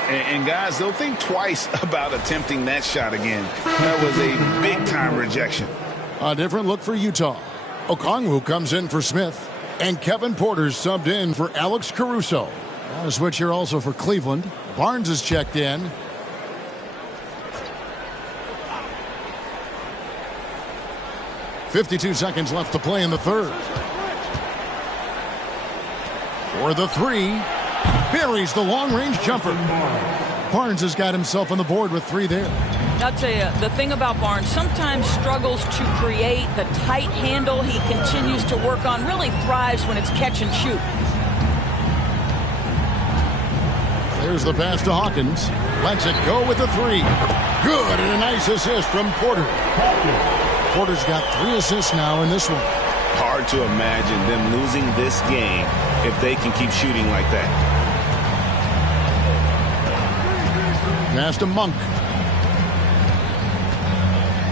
And guys, they'll think twice about attempting that shot again. That was a big-time rejection. A different look for Utah. Okongwu comes in for Smith. And Kevin Porter's subbed in for Alex Caruso. A switch here also for Cleveland. Barnes is checked in. .52 seconds left to play in the third. For the three. Buries the long-range jumper. Barnes has got himself on the board with 3 there. I'll tell you, the thing about Barnes, sometimes struggles to create the tight handle he continues to work on, really thrives when it's catch and shoot. There's the pass to Hawkins. Lets it go with the 3. Good, and a nice assist from Porter. Porter's got 3 assists now in this one. Hard to imagine them losing this game if they can keep shooting like that. Pass to Monk.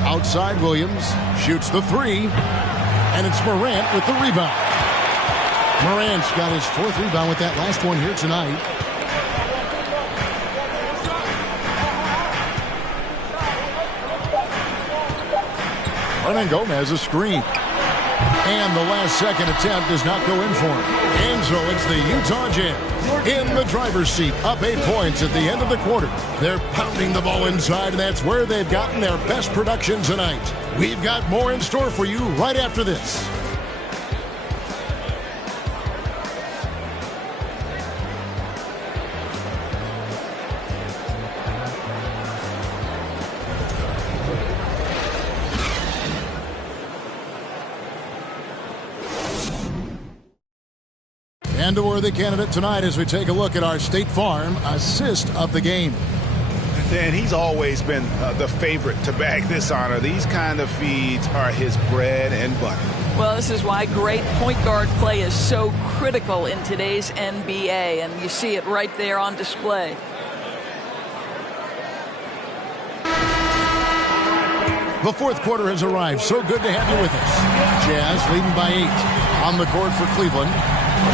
Outside Williams. Shoots the 3. And it's Morant with the rebound. Morant's got his 4th rebound with that last one here tonight. Hernan Gomez a screen. And the last second attempt does not go in for him. And so it's the Utah Jazz in the driver's seat, up 8 points at the end of the quarter. They're pounding the ball inside, and that's where they've gotten their best production tonight. We've got more in store for you right after this. And a worthy candidate tonight as we take a look at our State Farm assist of the game. And he's always been the favorite to bag this honor. These kind of feeds are his bread and butter. Well, this is why great point guard play is so critical in today's NBA, and you see it right there on display. The 4th quarter has arrived. So good to have you with us. Jazz leading by 8 on the court for Cleveland.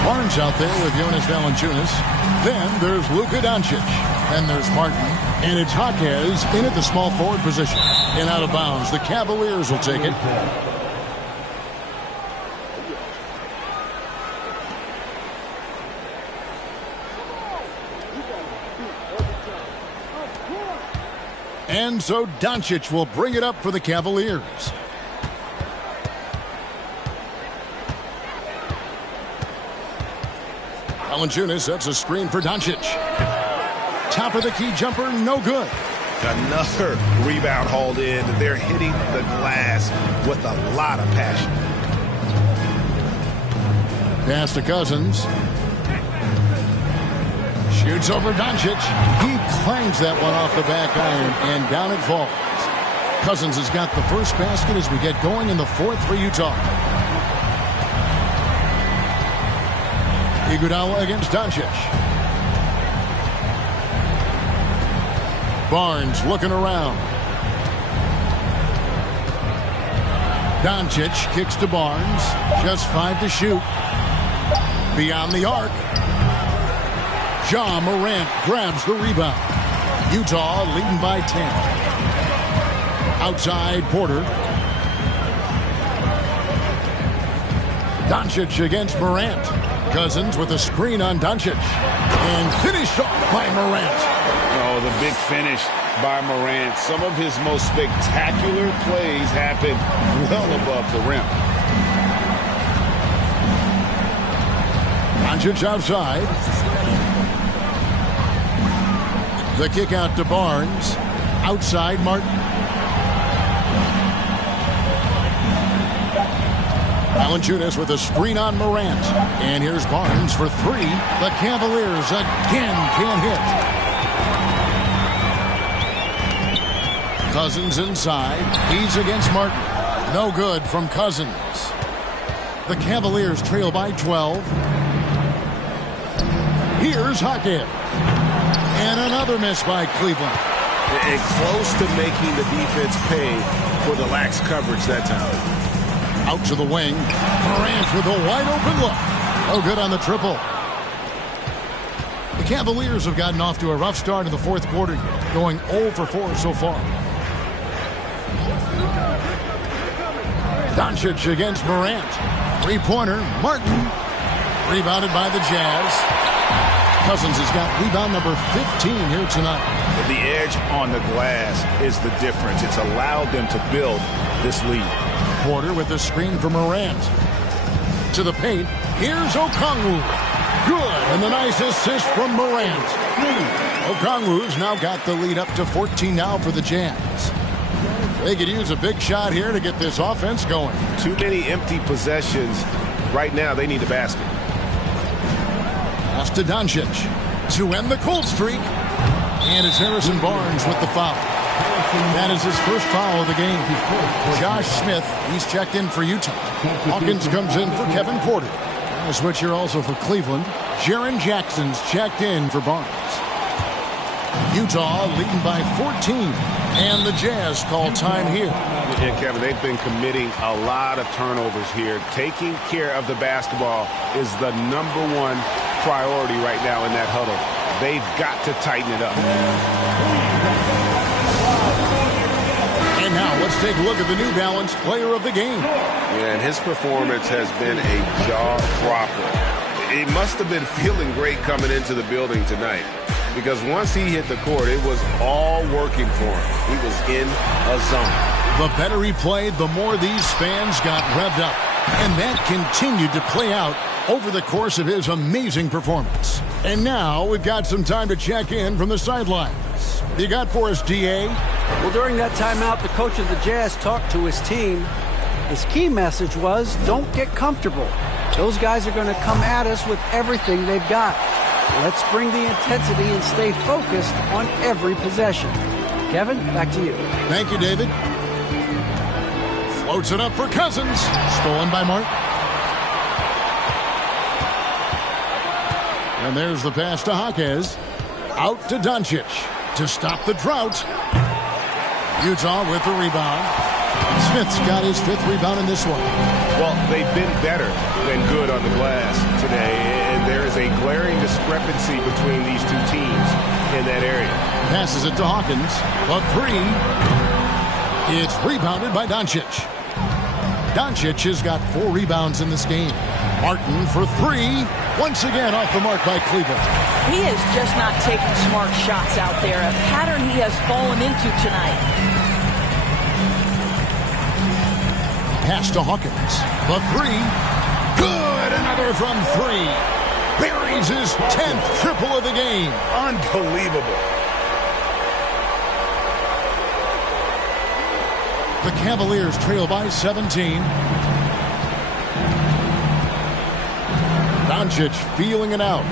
Barnes out there with Jonas Valanciunas. Then there's Luka Doncic. Then there's Martin. And it's Hawkins in at the small forward position. And out of bounds. The Cavaliers will take it. And so Doncic will bring it up for the Cavaliers. Valanciunas sets a screen for Doncic. Top of the key jumper, no good. Another rebound hauled in. They're hitting the glass with a lot of passion. Pass to Cousins. Shoots over Doncic. He clangs that one off the back iron, and down it falls. Cousins has got the first basket as we get going in the 4th for Utah. Iguodala against Doncic. Barnes looking around. Doncic kicks to Barnes. Just 5 to shoot. Beyond the arc. Ja Morant grabs the rebound. Utah leading by 10. Outside Porter. Doncic against Morant. Cousins with a screen on Doncic. And finished off by Morant. Oh, the big finish by Morant. Some of his most spectacular plays happen well above the rim. Doncic outside. The kick out to Barnes. Outside Martin. Valanciunas with a screen on Morant. And here's Barnes for 3. The Cavaliers again can't hit. Cousins inside. He's against Martin. No good from Cousins. The Cavaliers trail by 12. Here's Hackett. And another miss by Cleveland. And close to making the defense pay for the lax coverage that time. Out to the wing. Morant with a wide open look. No good on the triple. The Cavaliers have gotten off to a rough start in the fourth quarter, going 0 for 4 so far. Doncic against Morant. Three-pointer, Martin. Rebounded by the Jazz. Cousins has got rebound number 15 here tonight. The edge on the glass is the difference. It's allowed them to build this lead. Porter with the screen for Morant. To the paint. Here's Okongwu. Good. And the nice assist from Morant. Okongwu's now got the lead up to 14 now for the Jazz. They could use a big shot here to get this offense going. Too many empty possessions. Right now, they need a basket. Pass to Doncic to end the cold streak. And it's Harrison Barnes with the foul. That is his first foul of the game. Josh Smith, he's checked in for Utah. Hawkins comes in for Kevin Porter. A switch here also for Cleveland. Jaren Jackson's checked in for Barnes. Utah leading by 14. And the Jazz call time here. Yeah, Kevin, they've been committing a lot of turnovers here. Taking care of the basketball is the #1 priority right now in that huddle. They've got to tighten it up. And now let's take a look at the New Balance player of the game. Yeah, and his performance has been a jaw-dropper. He must have been feeling great coming into the building tonight, because once he hit the court, it was all working for him. He was in a zone. The better he played, the more these fans got revved up. And that continued to play out over the course of his amazing performance. And now we've got some time to check in from the sidelines. You got for us, D.A.? Well, during that timeout, the coach of the Jazz talked to his team. His key message was, don't get comfortable. Those guys are going to come at us with everything they've got. Let's bring the intensity and stay focused on every possession. Kevin, back to you. Thank you, David. Floats it up for Cousins. Stolen by Martin. And there's the pass to Hawkins. Out to Doncic to stop the drought. Utah with the rebound. Smith's got his 5th rebound in this one. Well, they've been better than good on the glass today, and there is a glaring discrepancy between these two teams in that area. Passes it to Hawkins. The 3. It's rebounded by Doncic. Doncic has got 4 rebounds in this game. Martin for 3. Once again off the mark by Cleveland. He is just not taking smart shots out there, a pattern he has fallen into tonight. Pass to Hawkins. The 3. Good. Another from 3. Buries his 10th triple of the game. Unbelievable. The Cavaliers trail by 17. Doncic feeling it out.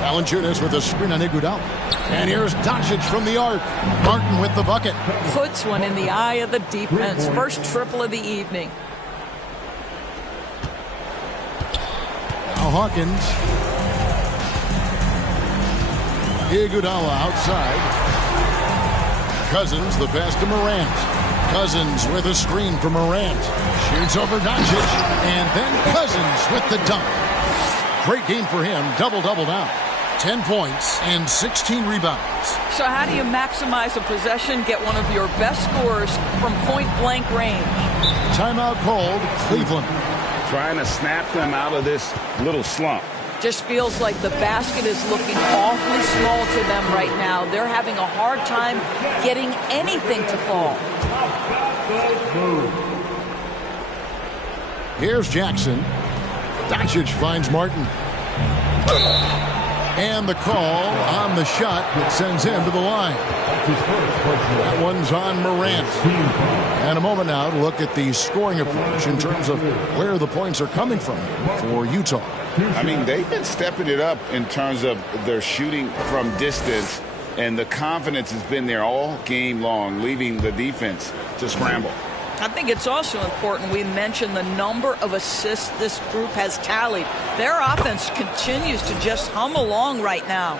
Valanciunas with a screen on Iguodala. And here's Doncic from the arc. Martin with the bucket. Puts one in the eye of the defense. First triple of the evening. Now Hawkins. Iguodala outside. Cousins, the pass to Morant. Cousins with a screen for Morant. Shoots over Doncic. And then Cousins with the dunk. Great game for him. Double-double now. 10 points and 16 rebounds. So how do you maximize a possession, get one of your best scorers from point-blank range? Timeout called, Cleveland. Trying to snap them out of this little slump. Just feels like the basket is looking awfully small to them right now. They're having a hard time getting anything to fall. Here's Jackson. Doncic finds Martin. And the call on the shot that sends him to the line. That one's on Morant. And a moment now to look at the scoring approach in terms of where the points are coming from for Utah. I mean, they've been stepping it up in terms of their shooting from distance, and the confidence has been there all game long, leaving the defense to scramble. I think it's also important we mention the number of assists this group has tallied. Their offense continues to just hum along right now.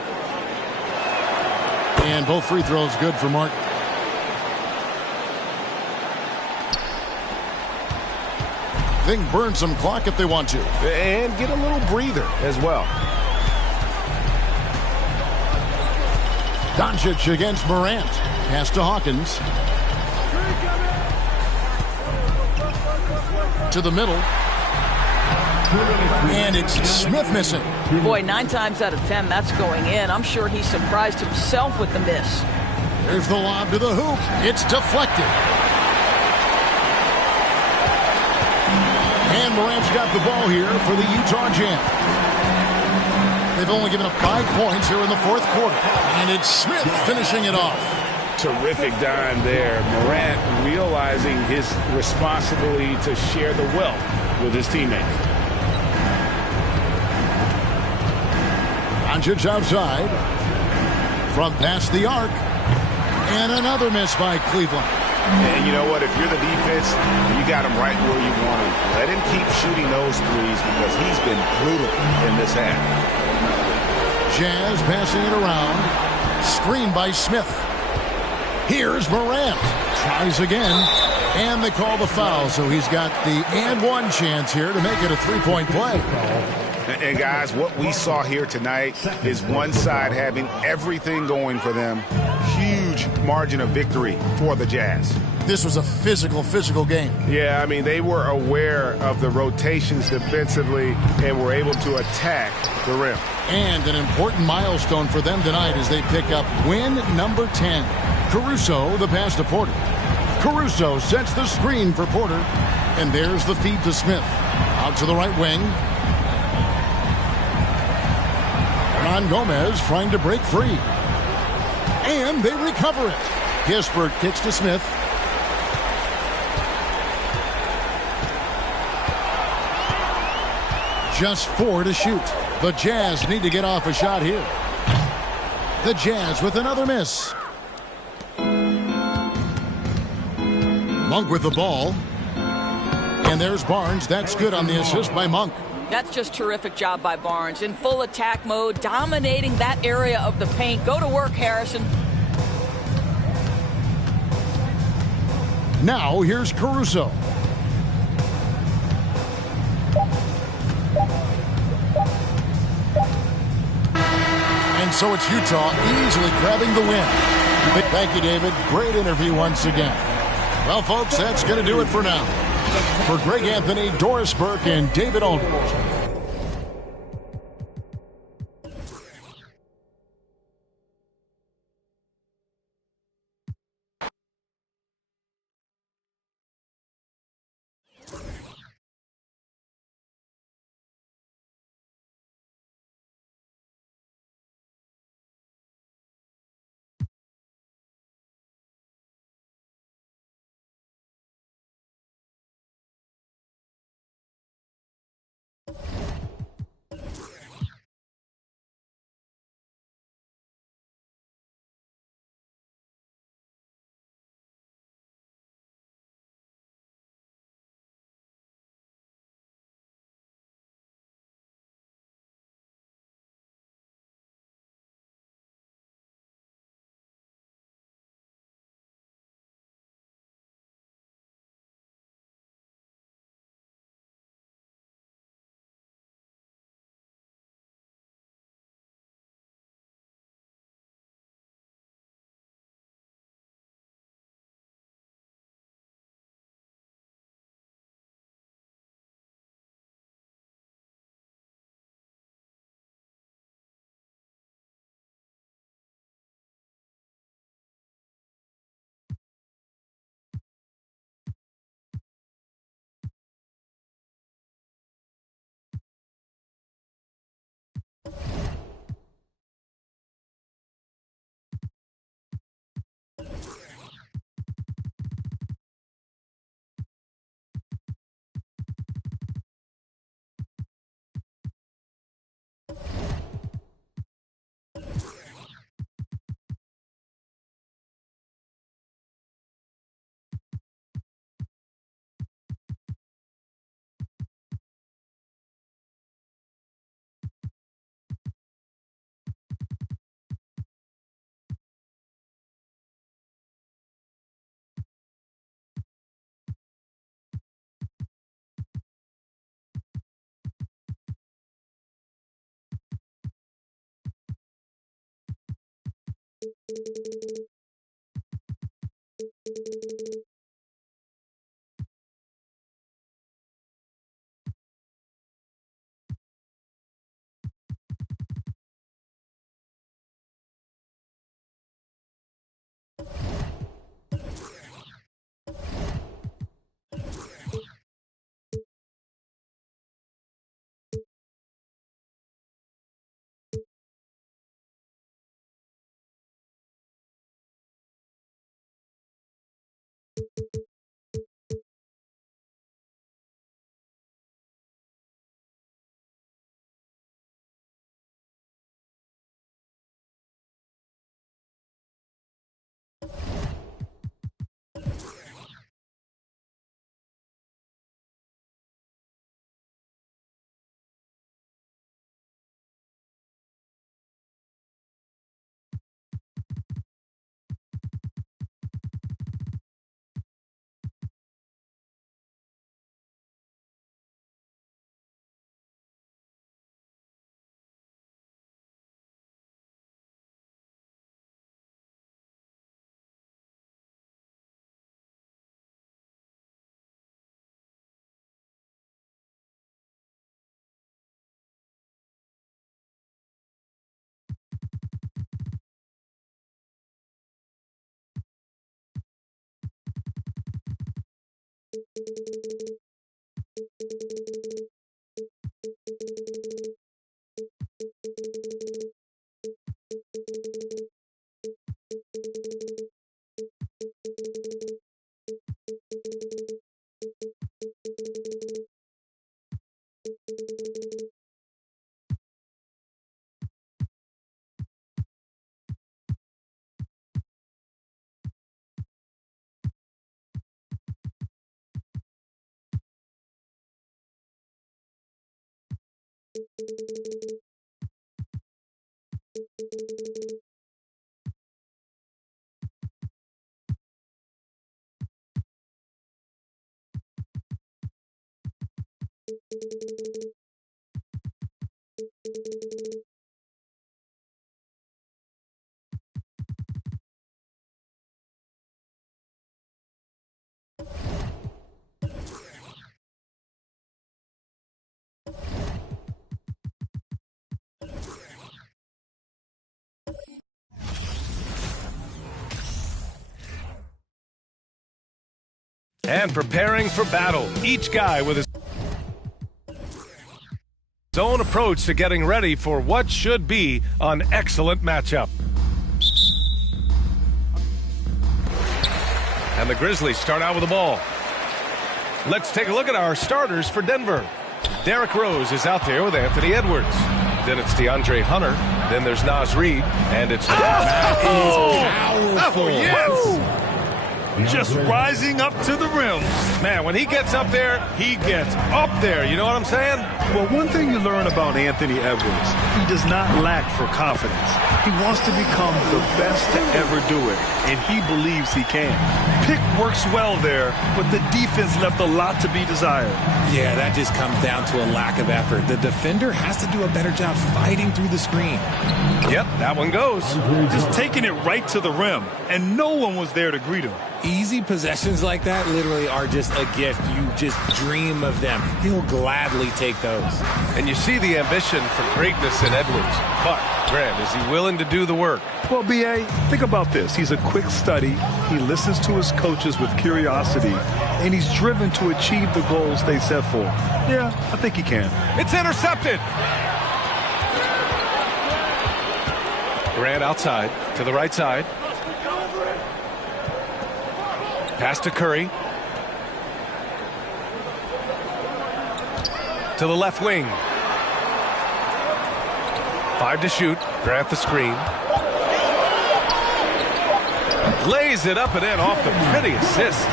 And both free throws good for Martin. They can burn some clock if they want to. And get a little breather as well. Doncic against Morant. Pass to Hawkins. To the middle. And it's Smith missing. Boy, 9 times out of 10, that's going in. I'm sure he surprised himself with the miss. There's the lob to the hoop. It's deflected. And Morant's got the ball here for the Utah Jazz. They've only given up 5 points here in the fourth quarter. And it's Smith finishing it off. Terrific dime there. Morant realizing his responsibility to share the wealth with his teammates. Doncic outside. From past the arc. And another miss by Cleveland. And you know what? If you're the defense, you got him right where you want him. Let him keep shooting those threes because he's been brutal in this half. Jazz passing it around. Screen by Smith. Here's Morant. Tries again. And they call the foul. So he's got the and one chance here to make it a three-point play. And guys, what we saw here tonight is one side having everything going for them. Huge margin of victory for the Jazz. This was a physical game. Yeah, I mean, they were aware of the rotations defensively and were able to attack the rim. And an important milestone for them tonight as they pick up win number 10. Caruso, the pass to Porter. Caruso sets the screen for Porter. And there's the feed to Smith. Out to the right wing. Hernan Gomez trying to break free. And they recover it. Kispert kicks to Smith. Just 4 to shoot. The Jazz need to get off a shot here. The Jazz with another miss. Monk with the ball. And there's Barnes. That's good on the assist by Monk. That's just terrific job by Barnes. In full attack mode, dominating that area of the paint. Go to work, Harrison. Now here's Caruso. And so it's Utah easily grabbing the win. Thank you, David. Great interview once again. Well, folks, that's going to do it for now. For Greg Anthony, Doris Burke, and David Aldridge. And preparing for battle, each guy with his own approach to getting ready for what should be an excellent matchup. And the Grizzlies start out with the ball. Let's take a look at our starters for Denver. Derrick Rose is out there with Anthony Edwards. Then it's DeAndre Hunter. Then there's Naz Reid. And it's powerful. Yes! Just rising up to the rim. Man, when he gets up there, he gets up there. You know what I'm saying? Well, one thing you learn about Anthony Edwards, he does not lack for confidence. He wants to become the best to ever do it, and he believes he can. Pick works well there, but the defense left a lot to be desired. Yeah, that just comes down to a lack of effort. The defender has to do a better job fighting through the screen. Yep, that one goes. Just taking it right to the rim, and no one was there to greet him. Easy possessions like that literally are just a gift. You just dream of them. He'll gladly take those. And you see the ambition for greatness in Edwards. But, Grant, is he willing to do the work? Well, B.A., think about this. He's a quick study. He listens to his coaches with curiosity, and he's driven to achieve the goals they set for him. Yeah, I think he can. It's intercepted. Grant outside to the right side. Pass to Curry. To the left wing. 5 to shoot. Grant the screen. Lays it up and in off the pretty assist.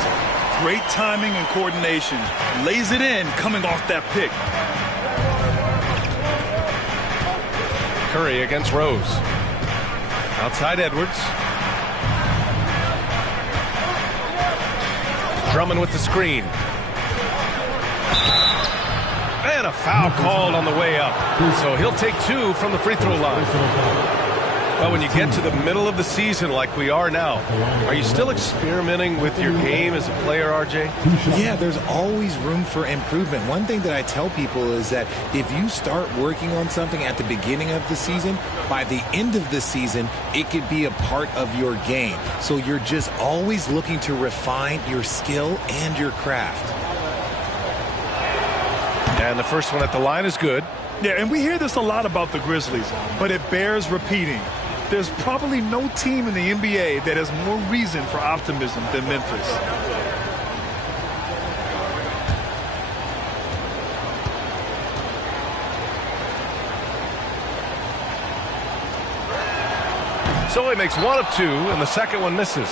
Great timing and coordination. Lays it in coming off that pick. Curry against Rose. Outside Edwards. Drummond with the screen. And a foul called on the way up. So he'll take 2 from the free throw line. Well, when you get to the middle of the season like we are now, are you still experimenting with your game as a player, RJ? Yeah, there's always room for improvement. One thing that I tell people is that if you start working on something at the beginning of the season, by the end of the season, it could be a part of your game. So you're just always looking to refine your skill and your craft. And the first one at the line is good. Yeah, and we hear this a lot about the Grizzlies, but it bears repeating. There's probably no team in the NBA that has more reason for optimism than Memphis. So he makes one of two, and the second one misses.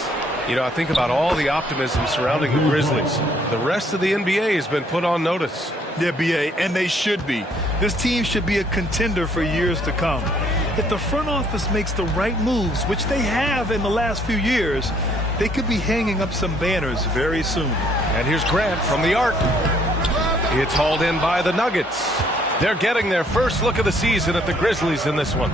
You know, I think about all the optimism surrounding the Grizzlies. The rest of the NBA has been put on notice. Yeah, BA, and they should be. This team should be a contender for years to come. If the front office makes the right moves, which they have in the last few years, they could be hanging up some banners very soon. And here's Grant from the arc. It's hauled in by the Nuggets. They're getting their first look of the season at the Grizzlies in this one.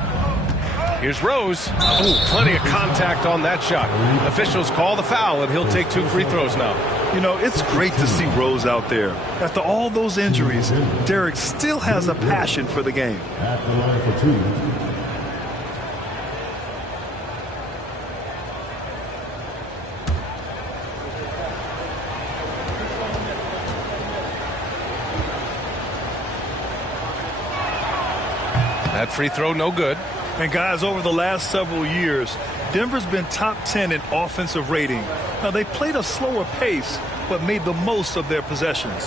Here's Rose. Oh, plenty of contact on that shot. Officials call the foul, and he'll take 2 free throws now. You know, it's great to see Rose out there. After all those injuries, Derek still has a passion for the game. At the line for 2. That free throw, no good. And guys, over the last several years, Denver's been top 10 in offensive rating. Now, they played a slower pace, but made the most of their possessions.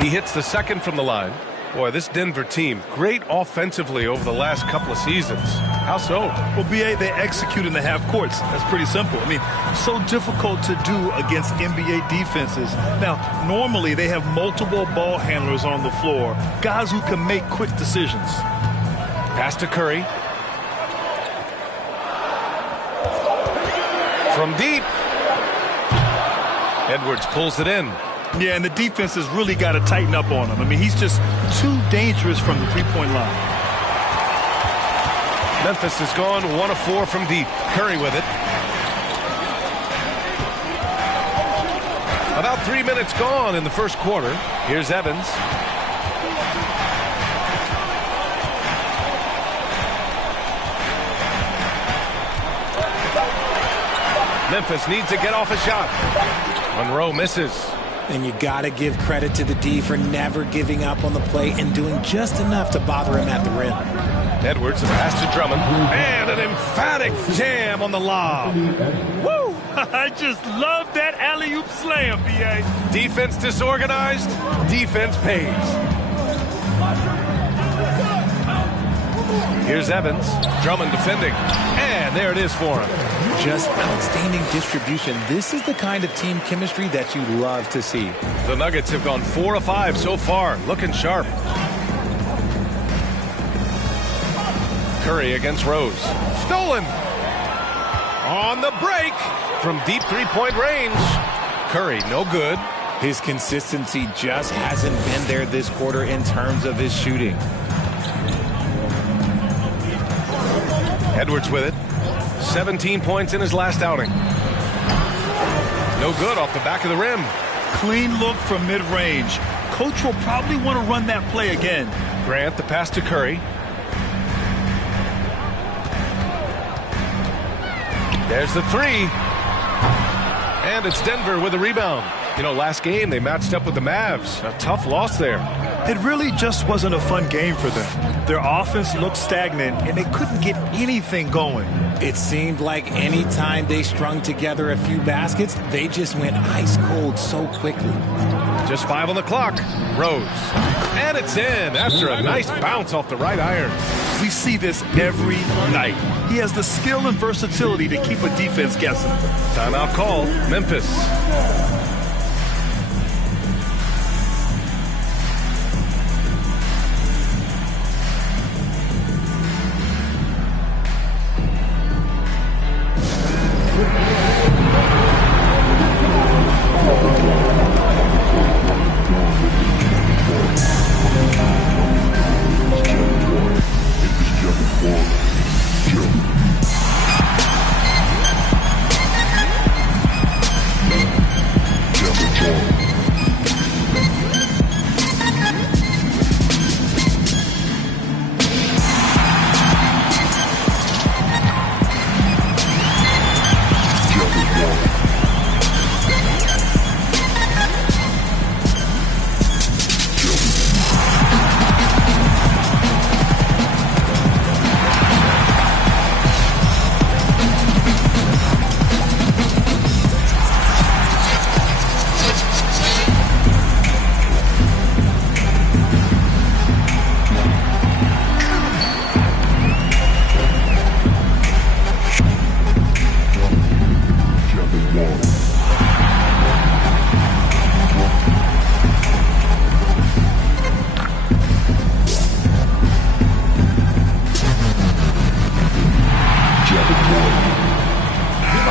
He hits the second from the line. Boy, this Denver team, great offensively over the last couple of seasons. How so? Well, BA, they execute in the half courts. That's pretty simple. I mean, so difficult to do against NBA defenses. Now, normally they have multiple ball handlers on the floor, guys who can make quick decisions. Pass to Curry. From deep. Edwards pulls it in. Yeah, and the defense has really got to tighten up on him. I mean, he's just too dangerous from the three-point line. Memphis has gone 1 of 4 from deep. Curry with it. About 3 minutes gone in the first quarter. Here's Evans. Memphis needs to get off a shot. Monroe misses. And you got to give credit to the D for never giving up on the play and doing just enough to bother him at the rim. Edwards, a pass to Drummond. And an emphatic jam on the lob. Woo! I just love that alley-oop slam, B.A. Defense disorganized. Defense pays. Here's Evans. Drummond defending. And there it is for him. Just outstanding distribution. This is the kind of team chemistry that you love to see. The Nuggets have gone 4 of 5 so far. Looking sharp. Curry against Rose. Stolen. On the break from deep three-point range. Curry, no good. His consistency just hasn't been there this quarter in terms of his shooting. Edwards with it. 17 points in his last outing. No good off the back of the rim. Clean look from mid-range. Coach will probably want to run that play again. Grant, the pass to Curry. There's the three. And it's Denver with a rebound. You know, last game they matched up with the Mavs. A tough loss there. It really just wasn't a fun game for them. Their offense looked stagnant, and they couldn't get anything going. It seemed like any time they strung together a few baskets, they just went ice cold so quickly. Just 5 on the clock. Rose. And it's in after a nice bounce off the right iron. We see this every night. He has the skill and versatility to keep a defense guessing. Timeout called. Memphis.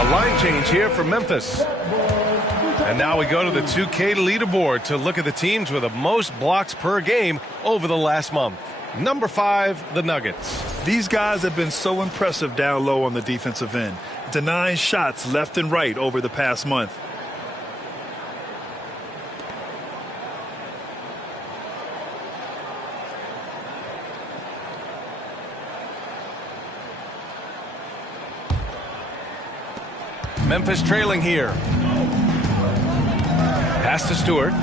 A line change here for Memphis. And now we go to the 2K leaderboard to look at the teams with the most blocks per game over the last month. Number 5, the Nuggets. These guys have been so impressive down low on the defensive end, denying shots left and right over the past month. Memphis trailing here. Pass to Stewart.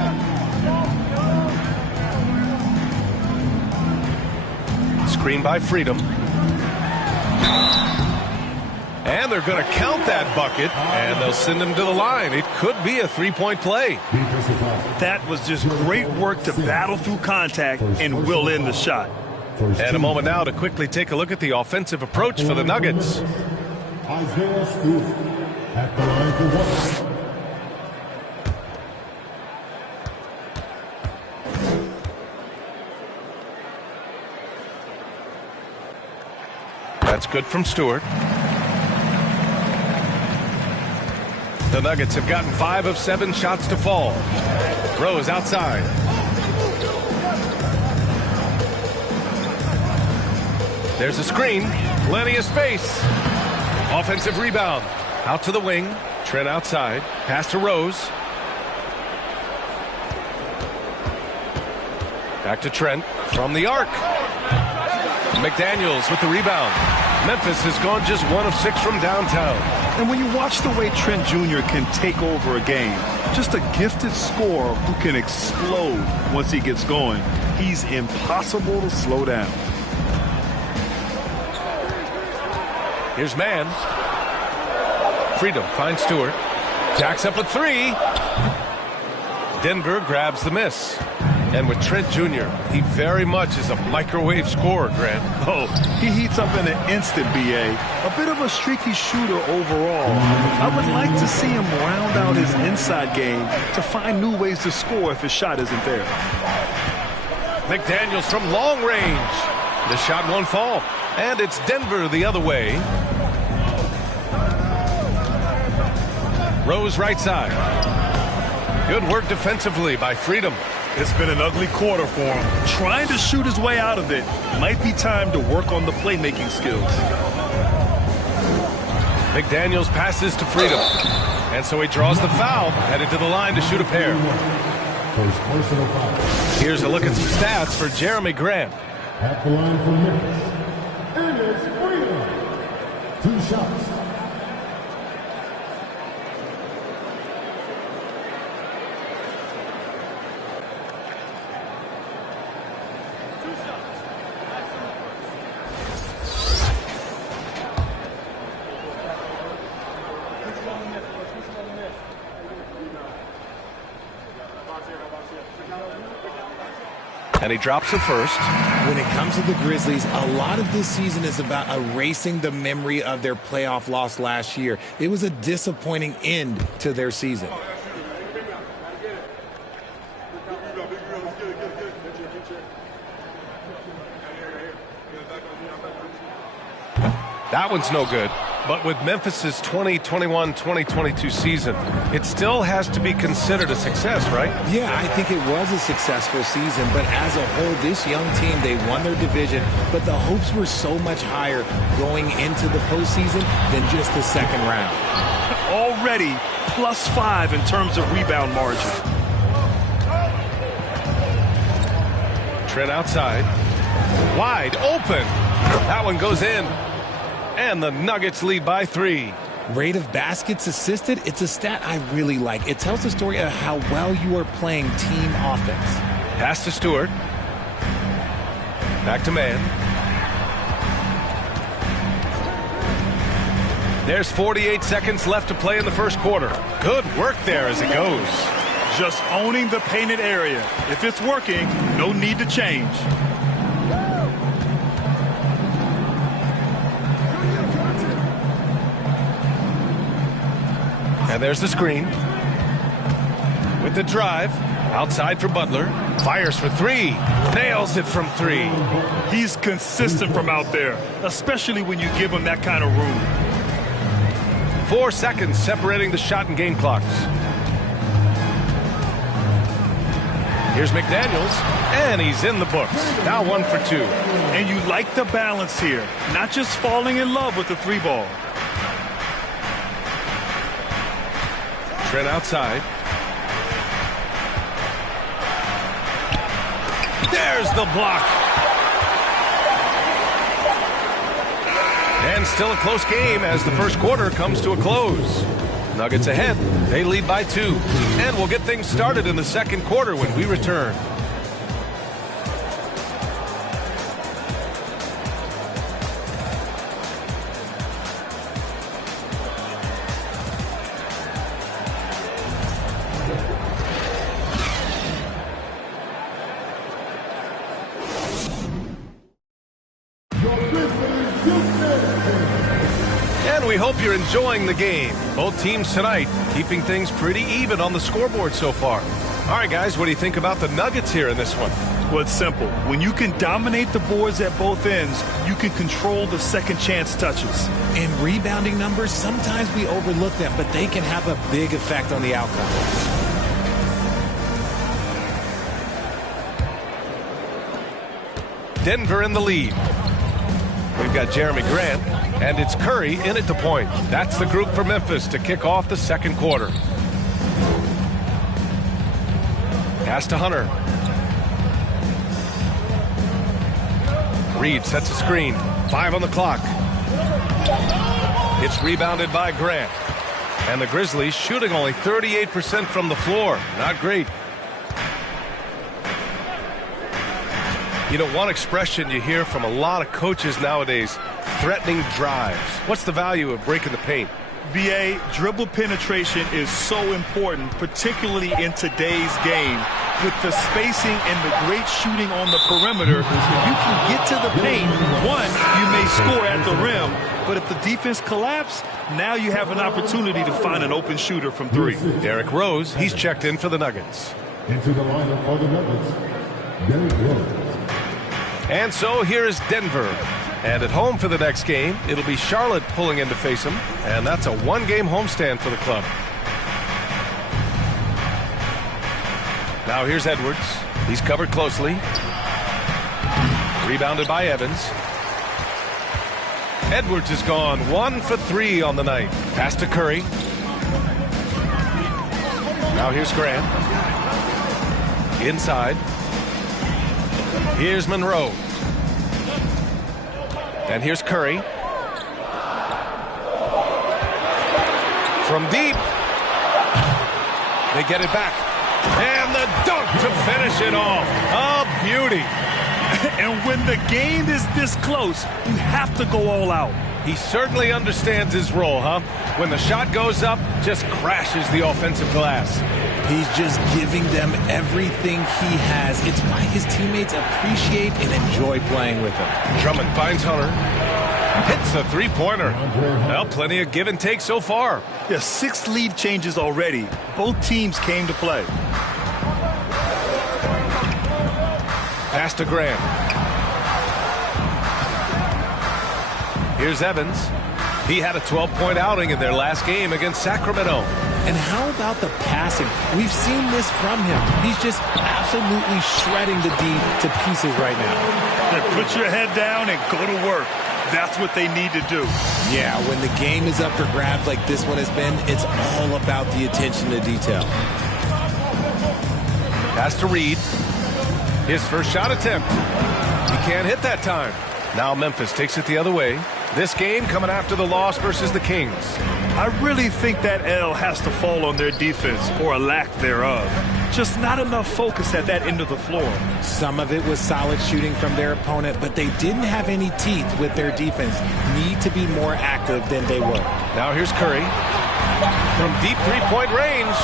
Screen by Freedom. And they're going to count that bucket, and they'll send him to the line. It could be a three-point play. That was just great work to battle through contact and will in the shot. And a moment now to quickly take a look at the offensive approach for the Nuggets. Isaiah Stewart at the line for one. That's good from Stewart. The Nuggets have gotten 5 of 7 shots to fall. Rose outside. There's a screen. Plenty of space. Offensive rebound. Out to the wing. Trent outside. Pass to Rose. Back to Trent from the arc. McDaniels with the rebound. Memphis has gone just 1 of 6 from downtown. And when you watch the way Trent Jr. can take over a game, just a gifted scorer who can explode once he gets going, he's impossible to slow down. Here's man. Freedom finds Stewart. Jacks up a 3. Denver grabs the miss. And with Trent Jr., he very much is a microwave scorer, Grant. Oh, he heats up in an instant, B.A. A bit of a streaky shooter overall. I would like to see him round out his inside game to find new ways to score if his shot isn't there. McDaniels from long range. The shot won't fall. And it's Denver the other way. Rose right side. Good work defensively by Freedom. It's been an ugly quarter for him. Trying to shoot his way out of it. Might be time to work on the playmaking skills. McDaniels passes to Freedom. And so he draws the foul, headed to the line to shoot a pair. First personal foul. Here's a look at some stats for Jeremy Grant. At the line for Memphis, and it's Freedom. 2 shots. And he drops the first. When it comes to the Grizzlies, a lot of this season is about erasing the memory of their playoff loss last year. It was a disappointing end to their season. That one's no good. But with Memphis's 2021-2022 season, it still has to be considered a success, right? Yeah, I think it was a successful season, but as a whole, this young team, they won their division, but the hopes were so much higher going into the postseason than just the second round. Already +5 in terms of rebound margin. Trent outside. Wide open. That one goes in. And the Nuggets lead by 3. Rate of baskets assisted, it's a stat I really like. It tells the story of how well you are playing team offense. Pass to Stewart. Back to man. There's 48 seconds left to play in the first quarter. Good work there as it goes. Just owning the painted area. If it's working, no need to change. And there's the screen. With the drive. Outside for Butler. Fires for 3. Nails it from 3. He's consistent from out there, especially when you give him that kind of room. 4 seconds separating the shot and game clocks. Here's McDaniels, and he's in the books. Now 1 for 2. And you like the balance here, not just falling in love with the 3 ball. Trent outside. There's the block. And still a close game as the first quarter comes to a close. Nuggets ahead. They lead by 2. And we'll get things started in the second quarter when we return. And we hope you're enjoying the game. Both teams tonight keeping things pretty even on the scoreboard so far. All right, guys, what do you think about the Nuggets here in this one? Well, it's simple. When you can dominate the boards at both ends, you can control the second chance touches. And rebounding numbers, sometimes we overlook them, but they can have a big effect on the outcome. Denver in the lead. We've got Jeremy Grant, and it's Curry in at the point. That's the group for Memphis to kick off the second quarter. Pass to Hunter. Reed sets a screen. 5 on the clock. It's rebounded by Grant. And the Grizzlies shooting only 38% from the floor. Not great. You know, one expression you hear from a lot of coaches nowadays, threatening drives. What's the value of breaking the paint? BA, dribble penetration is so important, particularly in today's game. With the spacing and the great shooting on the perimeter, if you can get to the paint, one, you may score at the rim. But if the defense collapses, now you have an opportunity to find an open shooter from 3. Derrick Rose, he's checked in for the Nuggets. Into the lineup for the Nuggets, Derrick Rose. And so here is Denver. And at home for the next game, it'll be Charlotte pulling in to face them. And that's a 1-game homestand for the club. Now here's Edwards. He's covered closely. Rebounded by Evans. Edwards has gone 1 for 3 on the night. Pass to Curry. Now here's Grant. Inside. Here's Monroe. And here's Curry. From deep. They get it back. And the dunk to finish it off. A beauty. And when the game is this close, you have to go all out. He certainly understands his role, huh? When the shot goes up, just crashes the offensive glass. He's just giving them everything he has. It's why his teammates appreciate and enjoy playing with him. Drummond finds Hunter. Hits a three-pointer. Well, plenty of give and take so far. Yeah, 6 lead changes already. Both teams came to play. Pass to Grant. Here's Evans. He had a 12-point outing in their last game against Sacramento. And how about the passing? We've seen this from him. He's just absolutely shredding the D to pieces right now. Put your head down and go to work. That's what they need to do. Yeah, when the game is up for grabs like this one has been, it's all about the attention to detail. Pass to Reed. His first shot attempt. He can't hit that time. Now Memphis takes it the other way. This game coming after the loss versus the Kings. I really think that L has to fall on their defense, or a lack thereof. Just not enough focus at that end of the floor. Some of it was solid shooting from their opponent, but they didn't have any teeth with their defense. Need to be more active than they were. Now here's Curry. From deep three-point range,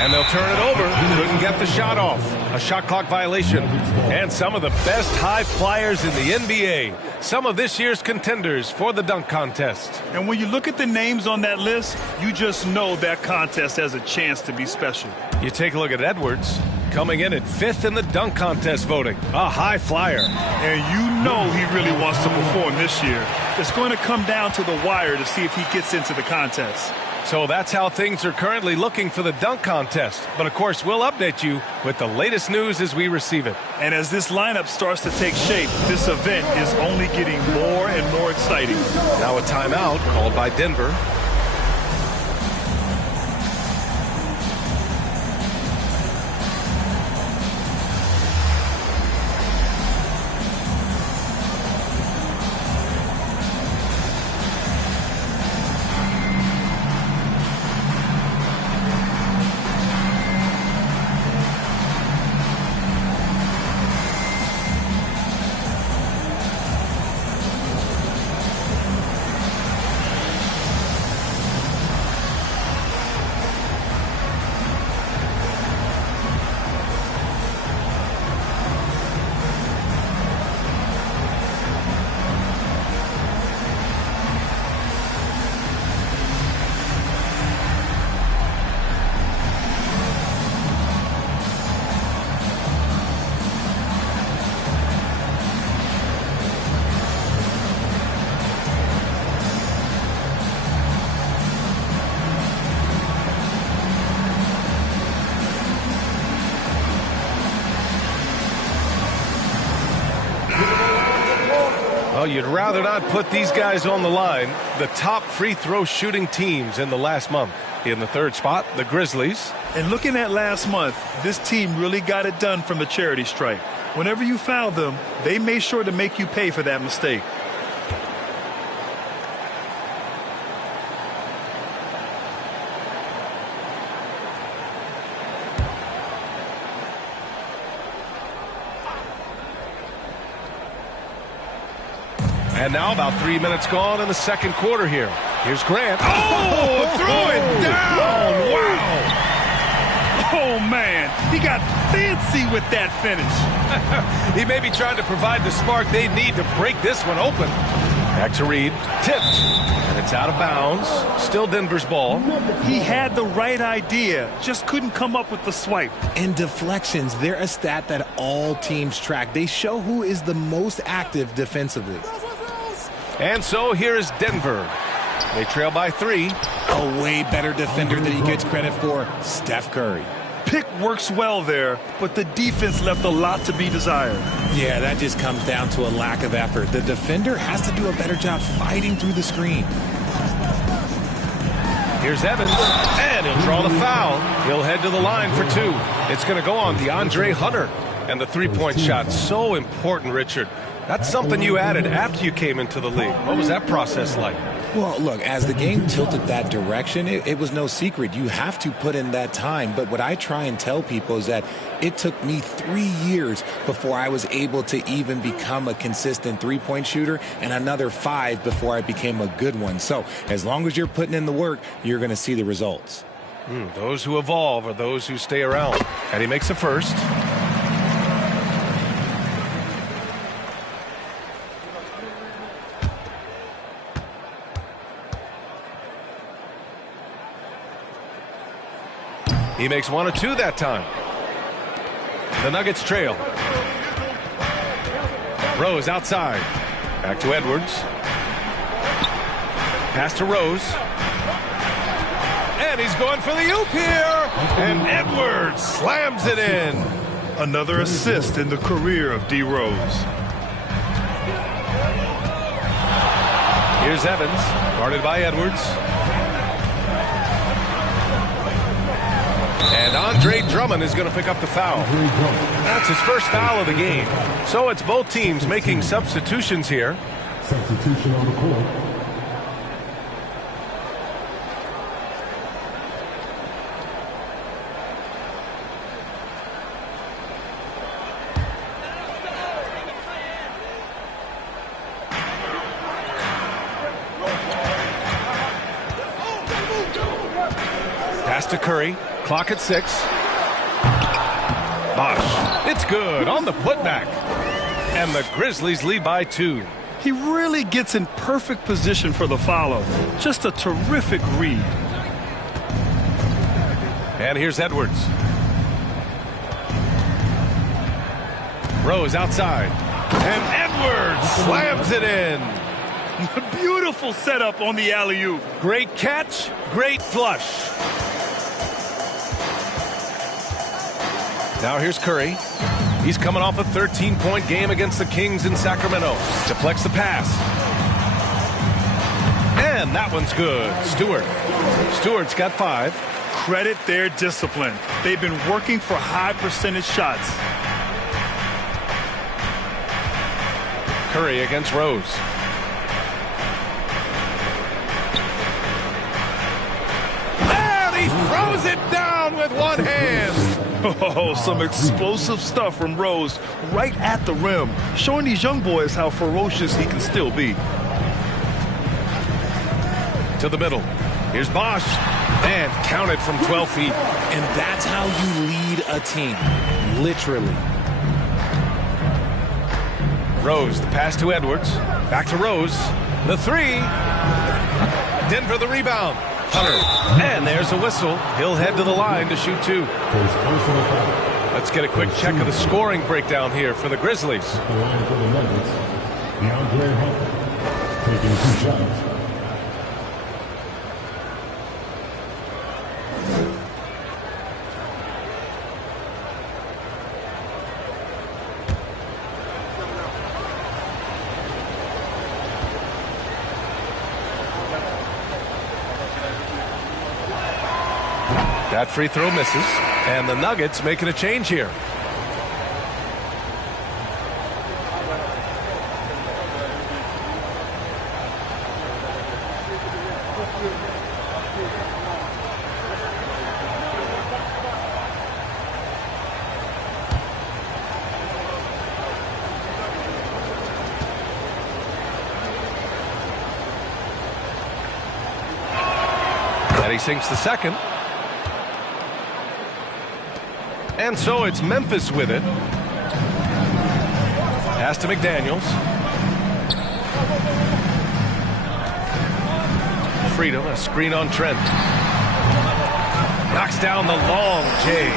and they'll turn it over. Couldn't get the shot off. A shot clock violation. And some of the best high flyers in the NBA. Some of this year's contenders for the dunk contest. And when you look at the names on that list, you just know that contest has a chance to be special. You take a look at Edwards. coming in at 5th in the dunk contest voting. A high flyer. And you know he really wants to perform this year. It's going to come down to the wire to see if he gets into the contest. So that's how things are currently looking for the dunk contest. But, of course, we'll update you with the latest news as we receive it. And as this lineup starts to take shape, this event is only getting more and more exciting. Now a timeout called by Denver. Well, you'd rather not put these guys on the line. The top free throw shooting teams in the last month. In the third spot, the Grizzlies. And looking at last month, this team really got it done from the charity stripe. Whenever you foul them, they made sure to make you pay for that mistake. And now about 3 minutes gone in the second quarter here. Here's Grant. Oh, throw it down. Wow. Oh, man. He got fancy with that finish. He may be trying to provide the spark they need to break this one open. Back to Reed. Tipped. And it's out of bounds. Still Denver's ball. He had the right idea. Just couldn't come up with the swipe. And deflections, they're a stat that all teams track. They show who is the most active defensively. And so here is Denver. They trail by 3. A way better defender than he gets credit for, Steph Curry. Pick works well there, but the defense left a lot to be desired. Yeah, that just comes down to a lack of effort. The defender has to do a better job fighting through the screen. Here's Evans, and he'll draw the foul. He'll head to the line for 2. It's going to go on DeAndre Hunter. And the three-point shot, so important, Richard. That's something you added after you came into the league. What was that process like? Well, look, as the game tilted that direction, it was no secret. You have to put in that time. But what I try and tell people is that it took me 3 years before I was able to even become a consistent three-point shooter, and another 5 before I became a good one. So as long as you're putting in the work, you're going to see the results. Those who evolve are those who stay around. And he makes the first. He makes 1 of 2 that time. The Nuggets trail. Rose outside. Back to Edwards. Pass to Rose. And he's going for the oop here. And Edwards slams it in. Another assist in the career of D. Rose. Here's Evans, guarded by Edwards. And Andre Drummond is going to pick up the foul. That's his first foul of the game. So it's both teams making substitutions here. Substitution on the court. Pass to Curry. Clock at 6. Bosh. It's good on the putback. And the Grizzlies lead by 2. He really gets in perfect position for the follow. Just a terrific read. And here's Edwards. Rose outside. And Edwards slams it in. Beautiful setup on the alley-oop. Great catch, great flush. Now here's Curry. He's coming off a 13-point game against the Kings in Sacramento. Deflects the pass. And that one's good. Stewart's got 5. Credit their discipline. They've been working for high percentage shots. Curry against Rose. And he throws it down with one hand. Oh, some explosive stuff from Rose right at the rim, showing these young boys how ferocious he can still be. To the middle. Here's Bosch. And counted from 12 feet. And that's how you lead a team. Literally. Rose, the pass to Edwards. Back to Rose. The 3. Denver the rebound. Hunter. And there's a whistle. He'll head to the line to shoot 2. Let's get a quick check of the scoring breakdown here for the Grizzlies. Taking 2 shots. That free throw misses, and the Nuggets making a change here. And he sinks the second. And so it's Memphis with it. Pass to McDaniels. Freedom, a screen on Trent. Knocks down the long J.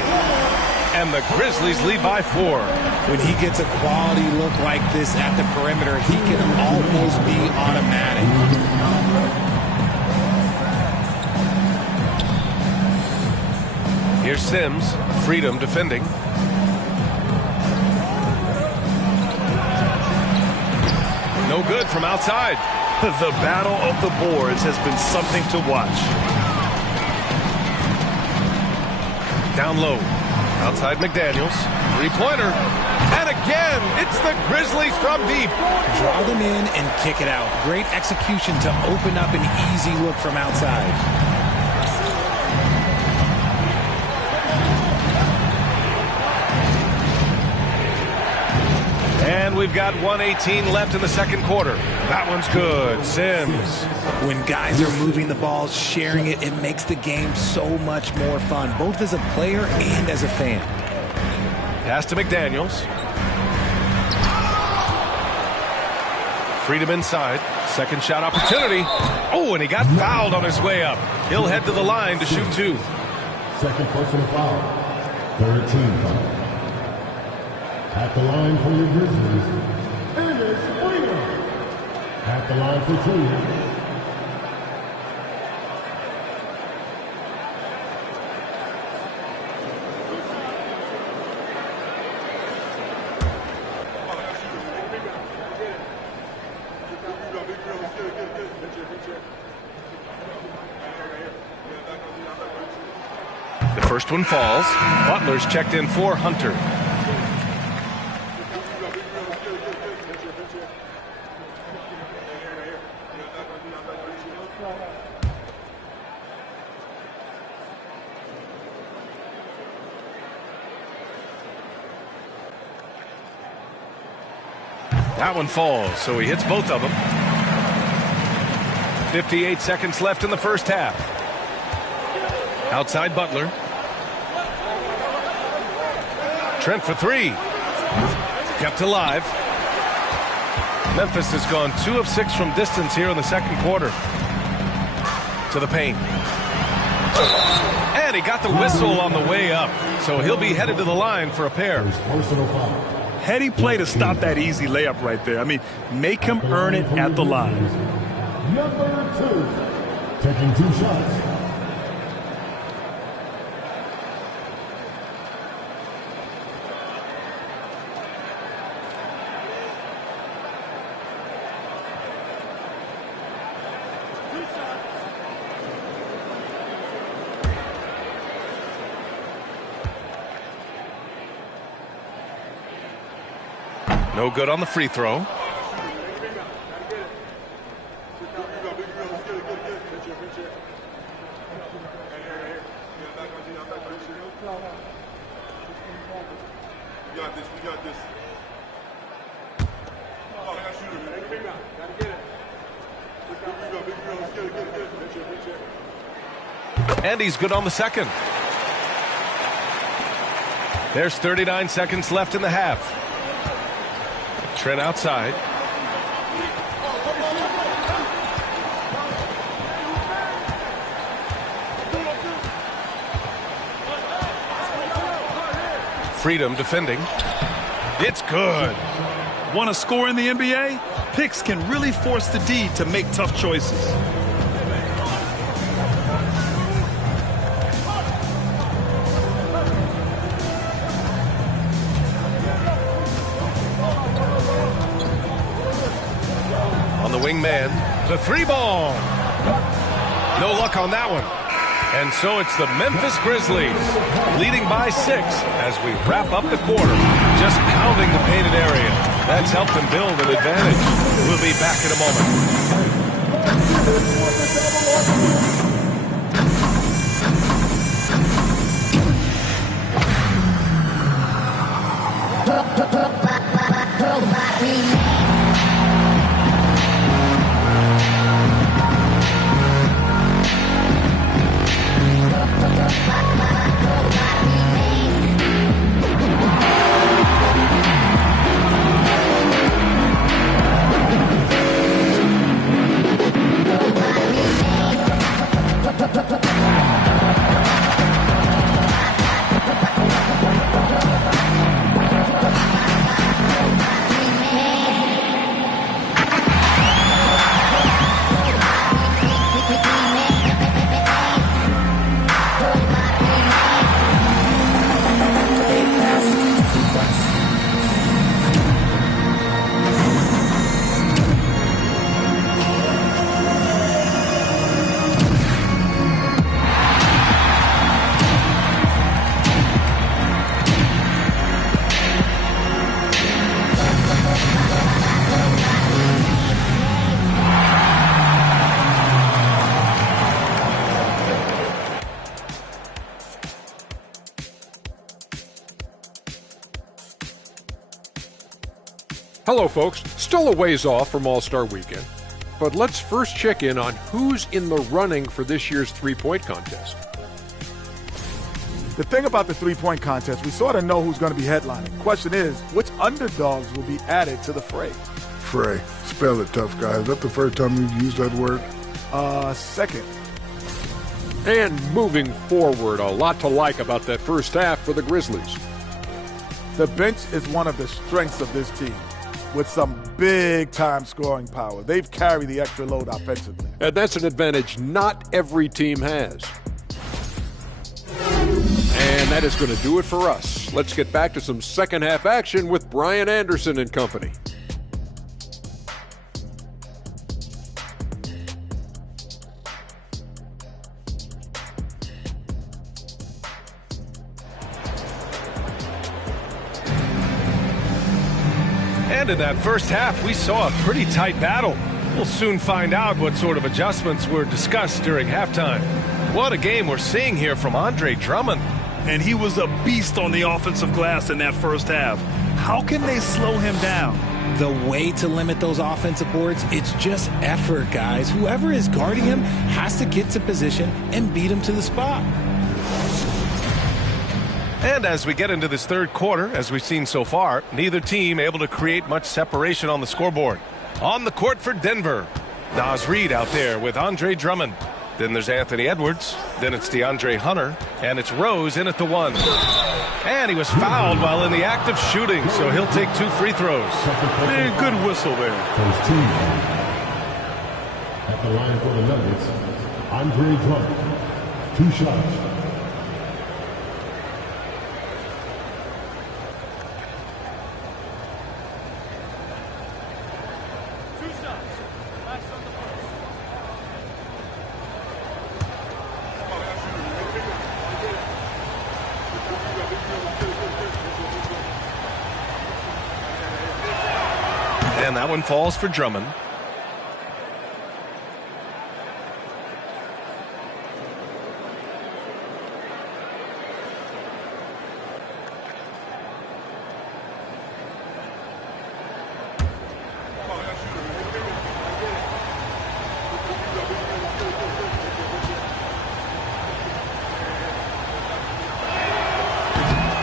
And the Grizzlies lead by 4. When he gets a quality look like this at the perimeter, he can almost be automatic. Here's Sims. Freedom defending. No good from outside. The battle of the boards has been something to watch. Down low. Outside McDaniels. 3-pointer. And again, it's the Grizzlies from deep. Draw them in and kick it out. Great execution to open up an easy look from outside. And we've got 1:18 left in the second quarter. That one's good. Sims. When guys are moving the ball, sharing it, it makes the game so much more fun, both as a player and as a fan. Pass to McDaniels. Freedom inside. Second shot opportunity. Oh, and he got fouled on his way up. He'll head to the line to shoot 2. Second personal foul. 13 foul. At the line for your Grizzlies, and it's Freedom. At the line for 2. The first one falls. Butler's checked in for Hunter. That one falls, so he hits both of them. 58 seconds left in the first half. Outside Butler. Trent for 3. Kept alive. Memphis has gone 2 of 6 from distance here in the second quarter. To the paint. And he got the whistle on the way up, so he'll be headed to the line for a pair. Heady play to stop that easy layup right there. I mean, make him earn it at the line. Number 2, taking 2 shots. No good on the free throw. And he's good on the second. There's 39 seconds left in the half. Trent outside. Freedom defending. It's good. Want to score in the NBA? Picks can really force the D to make tough choices. On the wingman, the 3-ball. No luck on that one. And so it's the Memphis Grizzlies leading by 6 as we wrap up the quarter. Just pounding the painted area. That's helped them build an advantage. We'll be back in a moment. Hello, folks. Still a ways off from All-Star Weekend, but let's first check in on who's in the running for this year's three-point contest. The thing about the three-point contest, we sort of know who's going to be headlining. Question is, which underdogs will be added to the fray? Fray. Spell it, tough guy. Is that the first time you've used that word? Second. And moving forward, a lot to like about that first half for the Grizzlies. The bench is one of the strengths of this team, with some big-time scoring power. They've carried the extra load offensively. And that's an advantage not every team has. And that is going to do it for us. Let's get back to some second-half action with Brian Anderson and company. And in that first half, we saw a pretty tight battle. We'll soon find out what sort of adjustments were discussed during halftime. What a game we're seeing here from Andre Drummond. And he was a beast on the offensive glass in that first half. How can they slow him down? The way to limit those offensive boards, it's just effort, guys. Whoever is guarding him has to get to position and beat him to the spot. And as we get into this third quarter, as we've seen so far, neither team able to create much separation on the scoreboard. On the court for Denver, Naz Reid out there with Andre Drummond. Then there's Anthony Edwards. Then it's DeAndre Hunter. And it's Rose in at the 1. And he was fouled while in the act of shooting, so he'll take 2 free throws. Man, good whistle there. First team. At the line for the Nuggets, Andre Drummond. 2 shots. And that one falls for Drummond.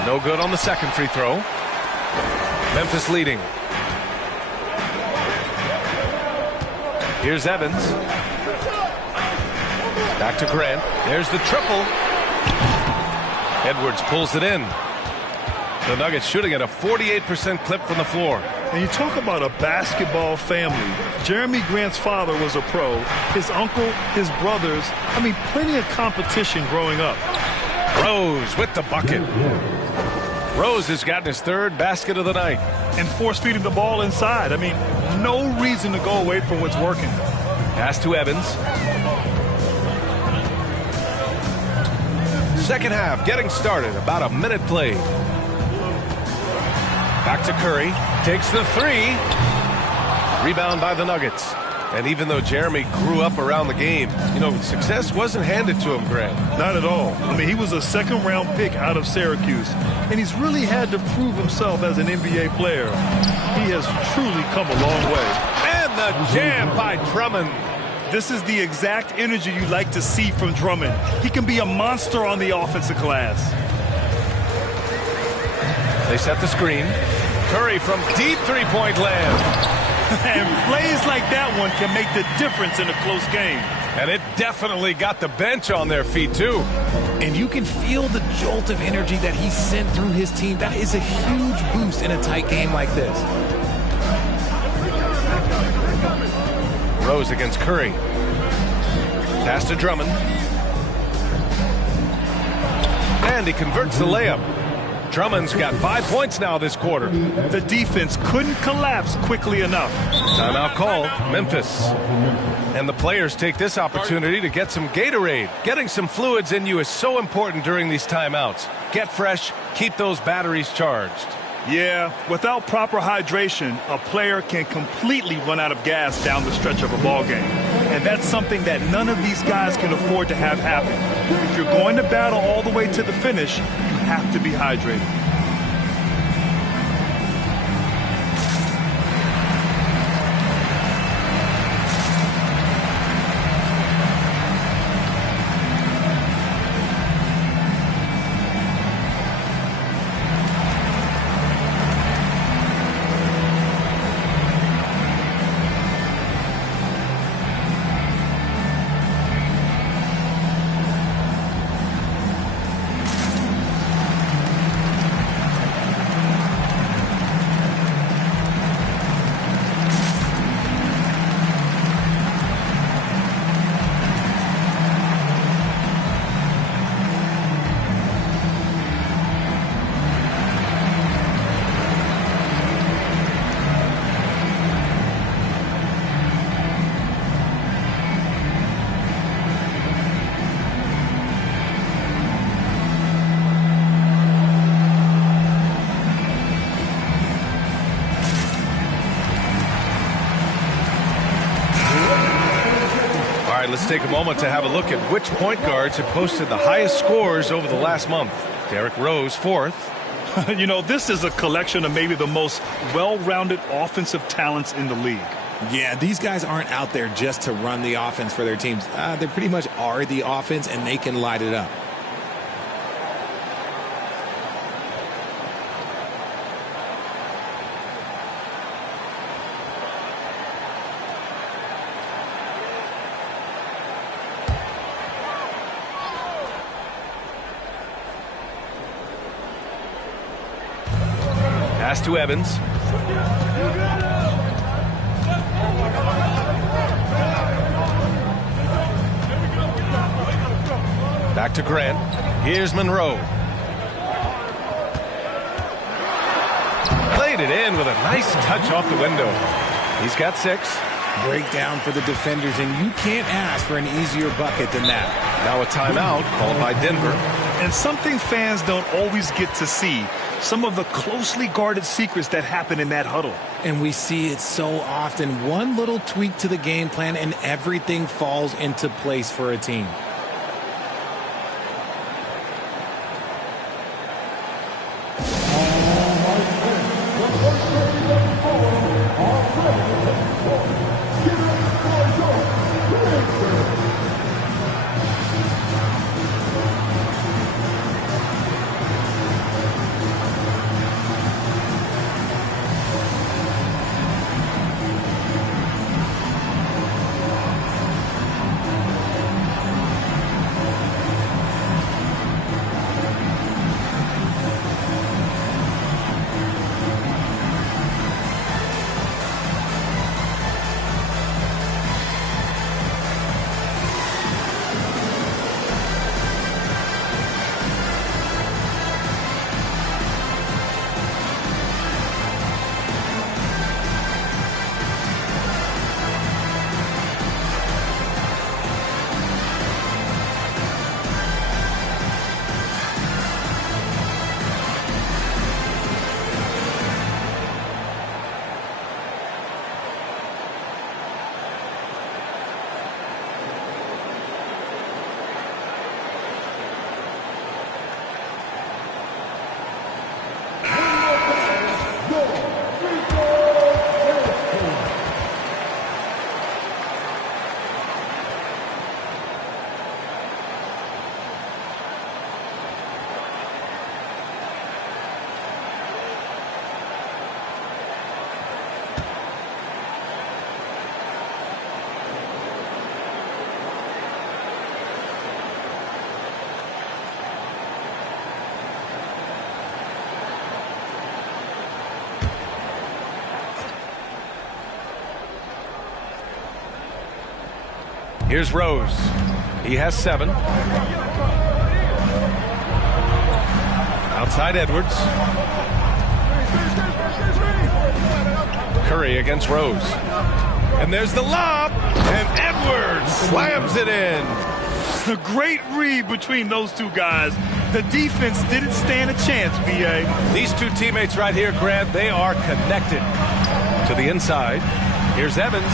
No good on the second free throw. Memphis leading. Here's Evans. Back to Grant. There's the triple. Edwards pulls it in. The Nuggets shooting at a 48% clip from the floor. And you talk about a basketball family. Jeremy Grant's father was a pro. His uncle, his brothers. I mean, plenty of competition growing up. Rose with the bucket. Rose has gotten his 3rd basket of the night. And force feeding the ball inside. I mean, no reason to go away from what's working. Pass to Evans. Second half getting started. About a minute played. Back to Curry. Takes the 3. Rebound by the Nuggets. And even though Jeremy grew up around the game, you know, success wasn't handed to him, Grant. Not at all. I mean, he was a 2nd-round pick out of Syracuse. And he's really had to prove himself as an NBA player. He has truly come a long way. And the jam by Drummond. This is the exact energy you like to see from Drummond. He can be a monster on the offensive glass. They set the screen. Curry from deep 3-point land. And plays like that one can make the difference in a close game. And it definitely got the bench on their feet, too. And you can feel the jolt of energy that he sent through his team. That is a huge boost in a tight game like this. Rose against Curry. Pass to Drummond. And he converts the layup. Drummond's got 5 points now this quarter. The defense couldn't collapse quickly enough. Timeout call, Memphis. And the players take this opportunity to get some Gatorade. Getting some fluids in you is so important during these timeouts. Get fresh, keep those batteries charged. Yeah, without proper hydration, a player can completely run out of gas down the stretch of a ball game. And that's something that none of these guys can afford to have happen. If you're going to battle all the way to the finish, you have to be hydrated. Let's take a moment to have a look at which point guards have posted the highest scores over the last month. Derrick Rose, 4th. You know, this is a collection of maybe the most well-rounded offensive talents in the league. Yeah, these guys aren't out there just to run the offense for their teams. They pretty much are the offense, and they can light it up. Pass to Evans. Back to Grant. Here's Monroe. Played it in with a nice touch off the window. He's got 6. Breakdown for the defenders, and you can't ask for an easier bucket than that. Now a timeout called by Denver. And something fans don't always get to see, some of the closely guarded secrets that happen in that huddle. And we see it so often. One little tweak to the game plan and everything falls into place for a team. Here's Rose. He has 7. Outside Edwards. Curry against Rose. And there's the lob. And Edwards slams it in. A great read between those two guys. The defense didn't stand a chance, B.A. These two teammates right here, Grant, they are connected. To the inside. Here's Evans.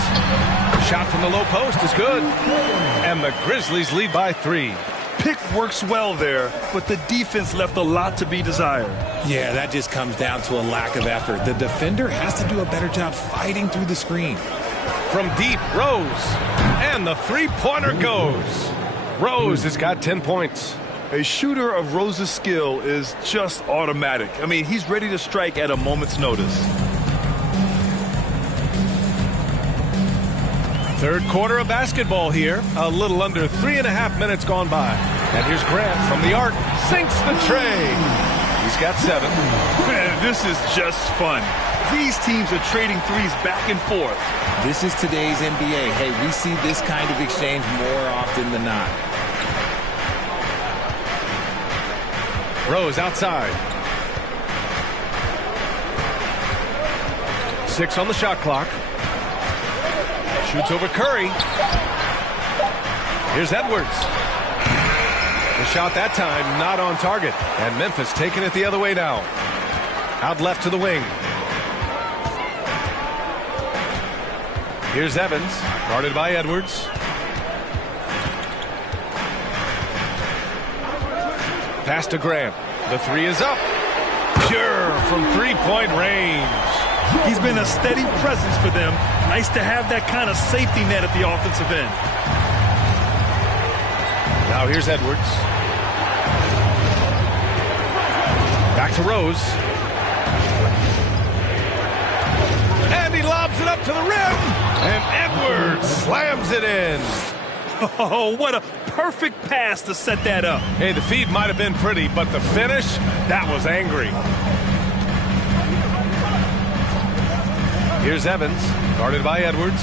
Shot from the low post is good. And the Grizzlies lead by 3. Pick works well there, but the defense left a lot to be desired. Yeah, that just comes down to a lack of effort. The defender has to do a better job fighting through the screen. From deep, Rose. And the three-pointer goes. Rose has got 10 points. A shooter of Rose's skill is just automatic. I mean, he's ready to strike at a moment's notice. Third quarter of basketball here. A little under 3.5 minutes gone by. And here's Grant from the arc. Sinks the tray. He's got 7. Man, this is just fun. These teams are trading threes back and forth. This is today's NBA. Hey, we see this kind of exchange more often than not. Rose outside. 6 on the shot clock. Shoots over Curry. Here's Edwards. The shot that time not on target. And Memphis taking it the other way now. Out left to the wing. Here's Evans. Guarded by Edwards. Pass to Grant. The 3 is up. Pure from three-point range. He's been a steady presence for them. Nice to have that kind of safety net at the offensive end. Now here's Edwards. Back to Rose. And he lobs it up to the rim. And Edwards slams it in. Oh, what a perfect pass to set that up. Hey, the feed might have been pretty, but the finish, that was angry. Here's Evans, guarded by Edwards.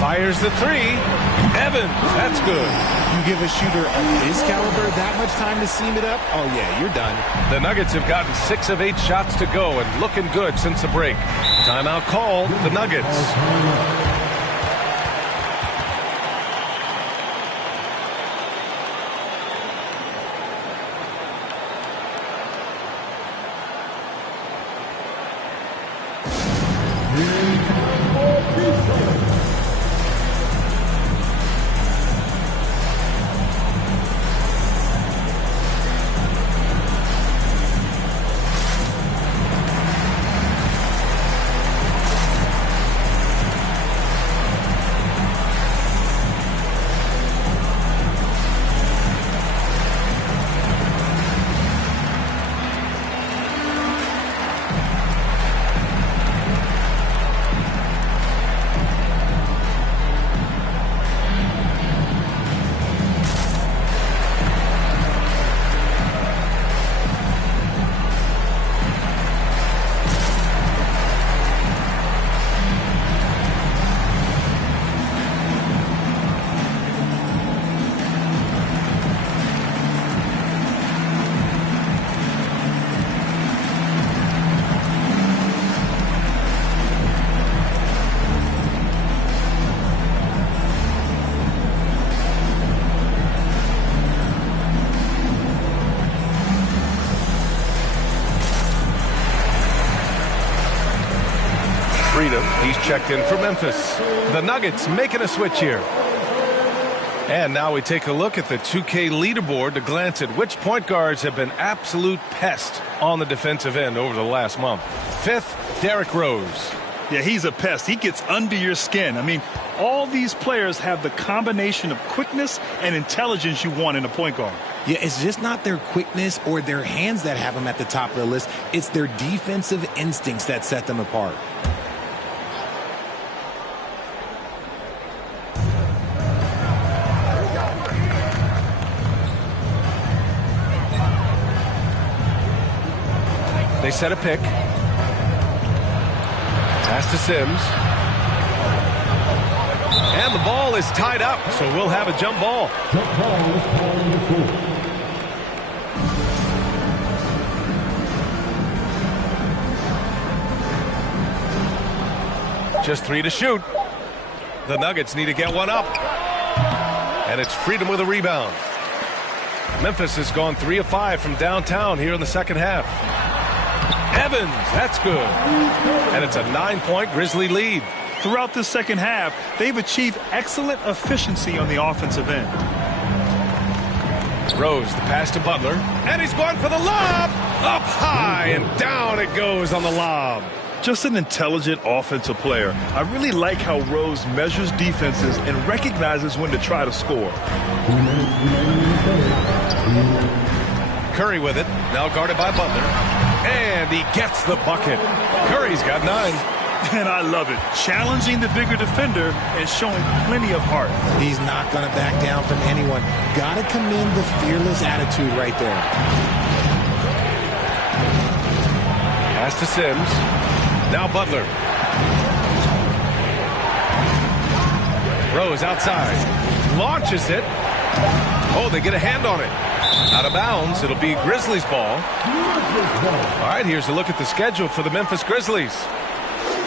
Fires the three. Evans, that's good. You give a shooter of his caliber that much time to seam it up, oh yeah, you're done. The Nuggets have gotten 6 of 8 shots to go and looking good since the break. Timeout called, the Nuggets. He's checked in for Memphis. The Nuggets making a switch here. And now we take a look at the 2K leaderboard to glance at which point guards have been absolute pests on the defensive end over the last month. 5th, Derrick Rose. Yeah, he's a pest. He gets under your skin. I mean, all these players have the combination of quickness and intelligence you want in a point guard. Yeah, it's just not their quickness or their hands that have them at the top of the list. It's their defensive instincts that set them apart. They set a pick. Pass to Sims. And the ball is tied up, so we'll have a jump ball. Just 3 to shoot. The Nuggets need to get one up. And it's Freedom with a rebound. Memphis has gone 3 of 5 from downtown here in the second half. Evans, that's good. And it's a 9-point Grizzly lead. Throughout the second half, they've achieved excellent efficiency on the offensive end. Rose, the pass to Butler. And he's going for the lob. Up high and down it goes on the lob. Just an intelligent offensive player. I really like how Rose measures defenses and recognizes when to try to score. Curry with it, now guarded by Butler. And he gets the bucket. Curry's got 9. And I love it. Challenging the bigger defender and showing plenty of heart. He's not going to back down from anyone. Got to commend the fearless attitude right there. Pass to Sims. Now Butler. Rose outside. Launches it. Oh, they get a hand on it. Out of bounds. It'll be Grizzlies ball. All right, here's a look at the schedule for the Memphis Grizzlies.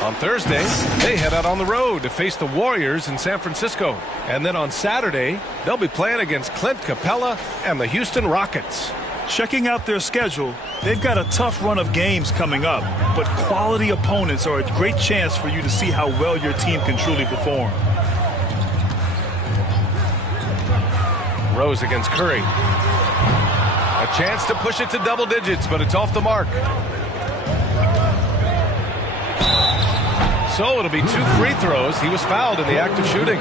On Thursday, they head out on the road to face the Warriors in San Francisco. And then on Saturday, they'll be playing against Clint Capella and the Houston Rockets. Checking out their schedule, they've got a tough run of games coming up, but quality opponents are a great chance for you to see how well your team can truly perform. Rose against Curry. A chance to push it to double digits, but it's off the mark. So it'll be 2 free throws. He was fouled in the act of shooting.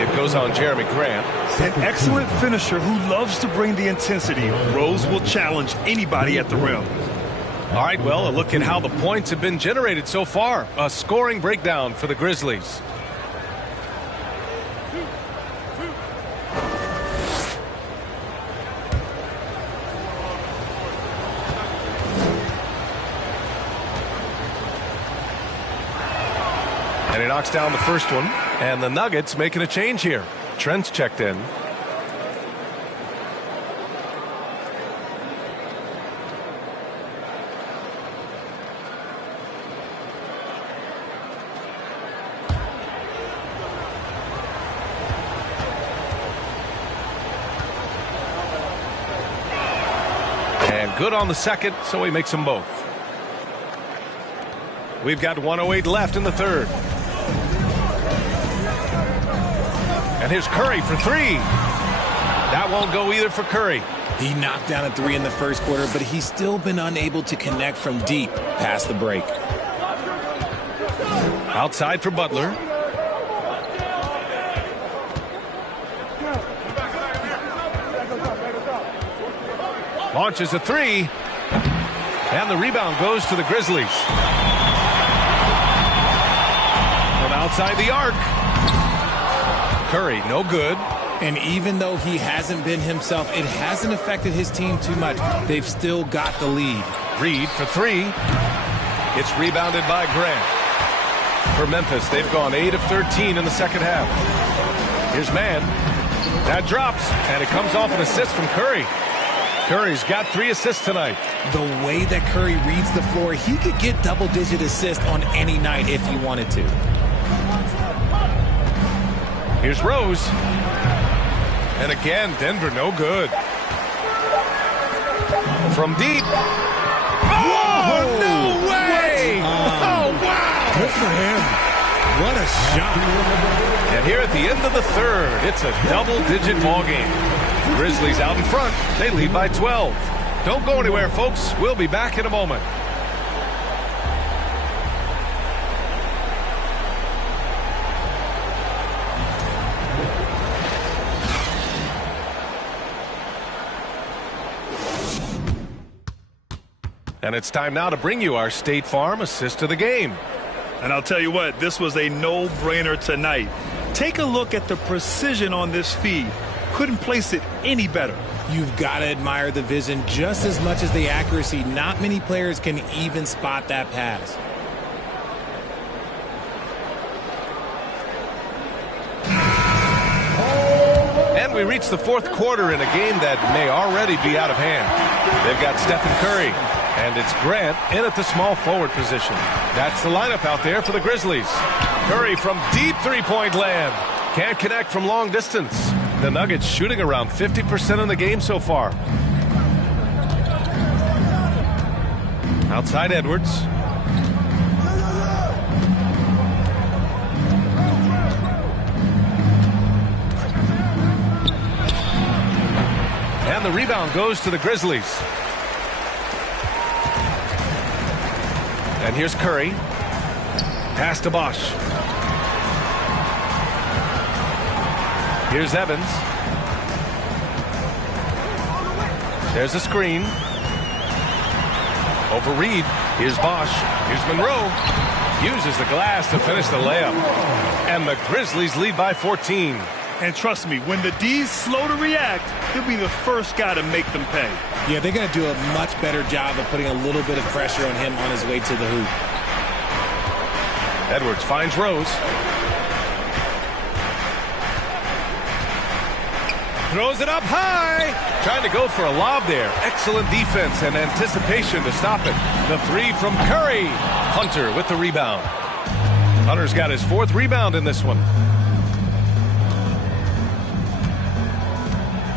It goes on Jeremy Grant. An excellent finisher who loves to bring the intensity. Rose will challenge anybody at the rim. All right, well, a look at how the points have been generated so far. A scoring breakdown for the Grizzlies. And he knocks down the first one. And the Nuggets making a change here. Trent's checked in. And good on the second, so he makes them both. We've got 1:08 left in the third. And here's Curry for three. That won't go either for Curry. He knocked down a three in the first quarter, but he's still been unable to connect from deep past the break. Outside for Butler. Launches a three. And the rebound goes to the Grizzlies. From outside the arc. Curry, no good. And even though he hasn't been himself, it hasn't affected his team too much. They've still got the lead. Reed for three. It's rebounded by Grant. For Memphis, they've gone 8 of 13 in the second half. Here's Mann. That drops, and it comes off an assist from Curry. Curry's got 3 assists tonight. The way that Curry reads the floor, he could get double-digit assists on any night if he wanted to. Here's Rose. And again, Denver no good. From deep. Oh, no way! Oh, wow! Good for him. What a shot. And here at the end of the third, it's a double-digit ball game. Grizzlies out in front. They lead by 12. Don't go anywhere, folks. We'll be back in a moment. And it's time now to bring you our State Farm assist of the game. And I'll tell you what, this was a no-brainer tonight. Take a look at the precision on this feed. Couldn't place it any better. You've got to admire the vision just as much as the accuracy. Not many players can even spot that pass. And we reach the fourth quarter in a game that may already be out of hand. They've got Stephen Curry, and it's Grant in at the small forward position. That's the lineup out there for the Grizzlies. Curry from deep three-point land. Can't connect from long distance. The Nuggets shooting around 50% in the game so far. Outside Edwards. And the rebound goes to the Grizzlies. And here's Curry. Pass to Bosch. Here's Evans. There's a screen. Over Reed. Here's Bosch. Here's Monroe. Uses the glass to finish the layup. And the Grizzlies lead by 14. And trust me, when the D's slow to react, he'll be the first guy to make them pay. Yeah, they're going to do a much better job of putting a little bit of pressure on him on his way to the hoop. Edwards finds Rose. Throws it up high. Trying to go for a lob there. Excellent defense and anticipation to stop it. The three from Curry. Hunter with the rebound. Hunter's got his 4th rebound in this one.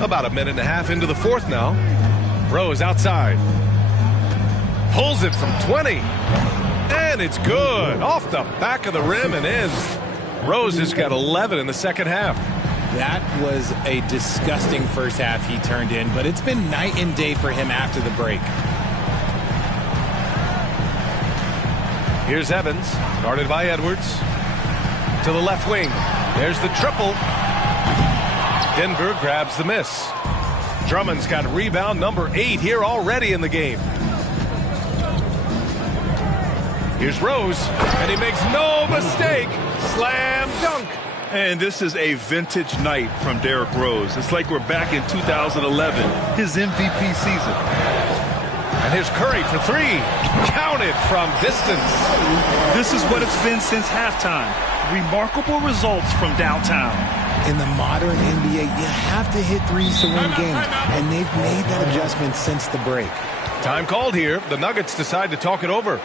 About a minute and a half into the fourth now. Rose outside. Pulls it from 20. And it's good. Off the back of the rim and in. Rose has got 11 in the second half. That was a disgusting first half he turned in, but it's been night and day for him after the break. Here's Evans, guarded by Edwards. To the left wing. There's the triple. Denver grabs the miss. Drummond's got rebound number 8 here already in the game. Here's Rose, and he makes no mistake. Slam dunk. And this is a vintage night from Derrick Rose. It's like we're back in 2011, his MVP season. And here's Curry for three. Counted from distance. This is what it's been since halftime. Remarkable results from downtown. In the modern NBA, you have to hit threes to win games, and they've made that adjustment since the break. Time called here. The Nuggets decide to talk it over.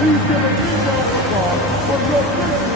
Please give a big round of applause for your Grizzlies.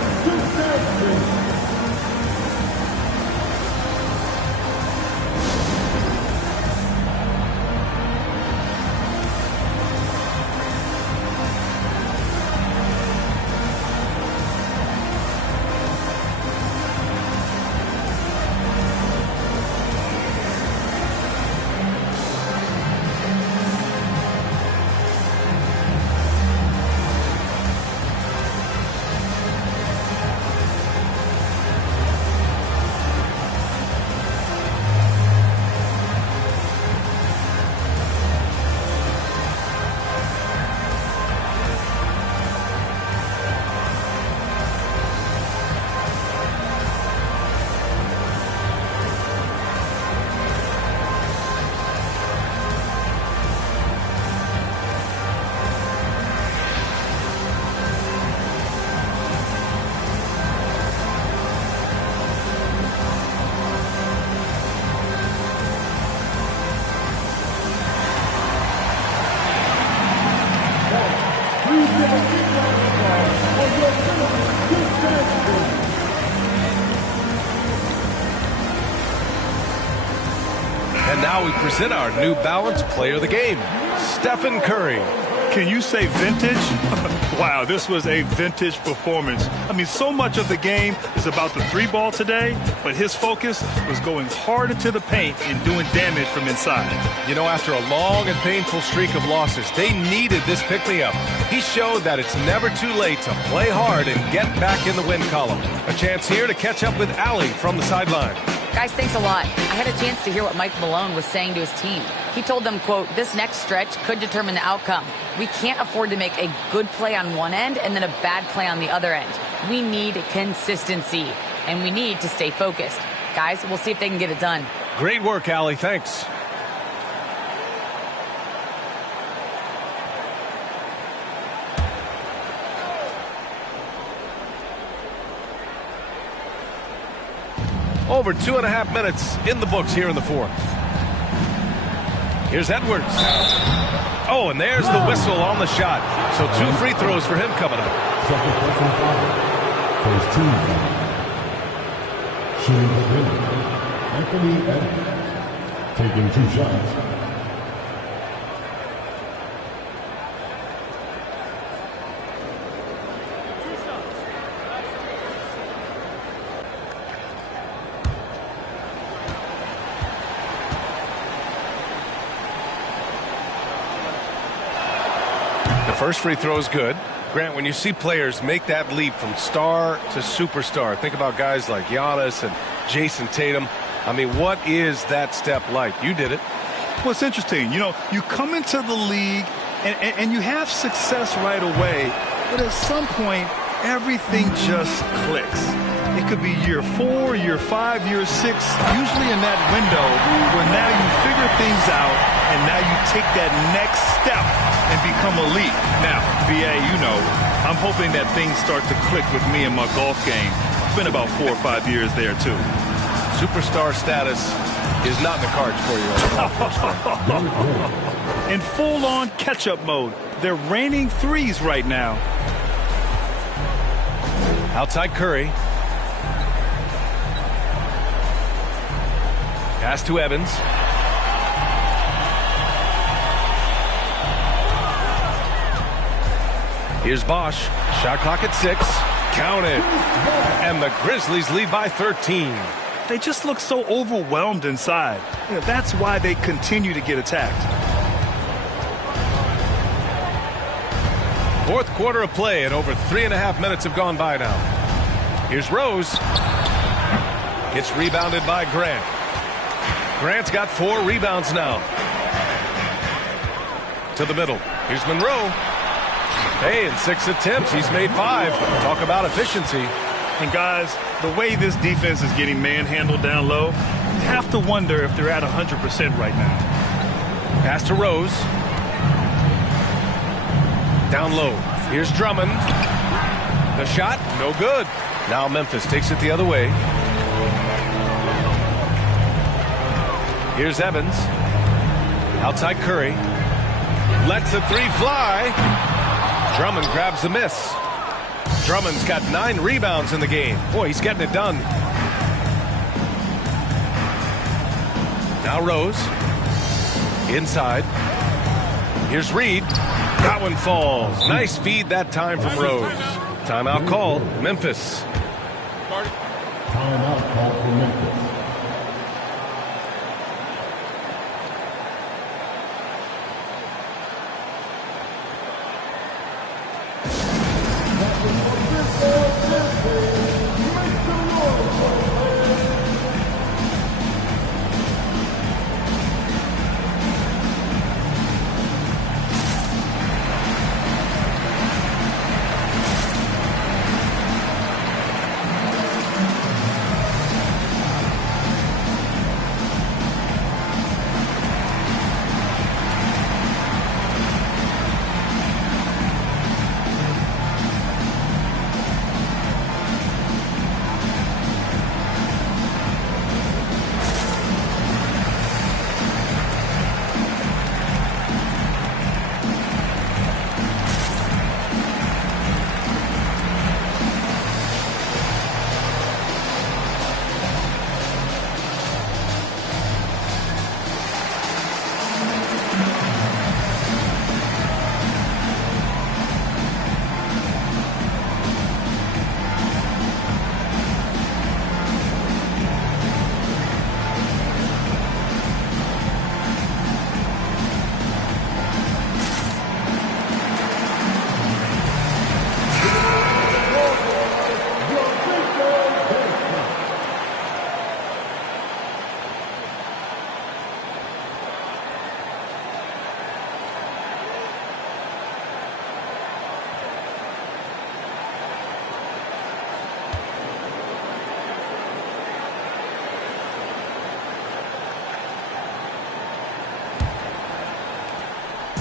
And now we present our New Balance Player of the Game, Stephen Curry. Can you say vintage? Wow, this was a vintage performance. I mean, so much of the game is about the three ball today, but his focus was going hard into the paint and doing damage from inside. You know, after a long and painful streak of losses, they needed this pick-me-up. He showed that it's never too late to play hard and get back in the win column. A chance here to catch up with Allie from the sideline. Guys, thanks a lot. I had a chance to hear what Mike Malone was saying to his team. He told them, quote, this next stretch could determine the outcome. We can't afford to make a good play on one end and then a bad play on the other end. We need consistency, and we need to stay focused. Guys, we'll see if they can get it done. Great work, Allie. Thanks. Over 2.5 minutes in the books here in the fourth. Here's Edwards. Oh, and there's the whistle on the shot. So 2 free throws for him coming up. Second person foul. First team foul. Shooting the winner, Anthony Edwards. Taking 2 shots. First free throw is good. Grant, when you see players make that leap from star to superstar, think about guys like Giannis and Jason Tatum. I mean, what is that step like? You did it. Well, it's interesting. You know, you come into the league and you have success right away, but at some point, everything just clicks. It could be year 4, year 5, year 6, usually in that window where now you figure things out and now you take that next step and become elite. Now, B.A., you know, I'm hoping that things start to click with me in my golf game. It's been about 4 or 5 years there, too. Superstar status is not in the cards for you. In full-on catch-up mode. They're raining threes right now. Outside Curry. Pass to Evans. Here's Bosch. Shot clock at 6. Counted. And the Grizzlies lead by 13. They just look so overwhelmed inside. You know, that's why they continue to get attacked. Fourth quarter of play, and over 3.5 minutes have gone by now. Here's Rose. It's rebounded by Grant. Grant's got 4 rebounds now. To the middle. Here's Monroe. Hey, in 6 attempts, he's made 5. Talk about efficiency. And guys, the way this defense is getting manhandled down low, have to wonder if they're at 100% right now. Pass to Rose. Down low. Here's Drummond. The shot, no good. Now Memphis takes it the other way. Here's Evans. Outside Curry. Lets the three fly. Drummond grabs the miss. Drummond's got 9 rebounds in the game. Boy, he's getting it done. Now Rose. Inside. Here's Reed. That one falls. Nice feed that time from Rose. Timeout called. Memphis. Timeout called for Memphis.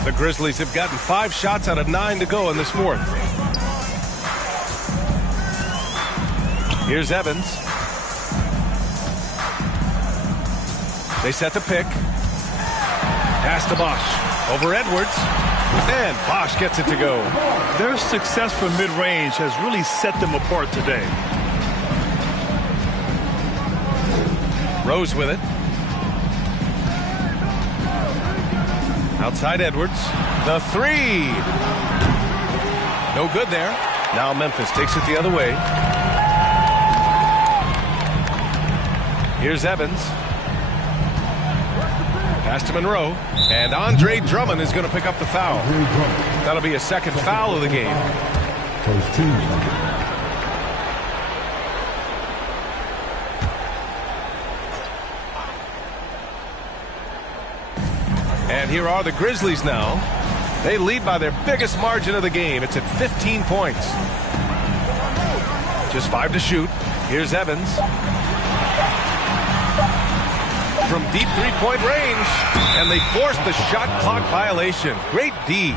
The Grizzlies have gotten 5 shots out of 9 to go in this fourth. Here's Evans. They set the pick. Pass to Bosch. Over Edwards. And Bosch gets it to go. Their success from mid-range has really set them apart today. Rose with it. Outside Edwards. The three. No good there. Now Memphis takes it the other way. Here's Evans. Pass to Monroe. And Andre Drummond is going to pick up the foul. That'll be a second foul of the game. First team. And here are the Grizzlies now. They lead by their biggest margin of the game. It's at 15 points. Just 5 to shoot. Here's Evans. From deep three-point range. And they force the shot clock violation. Great D.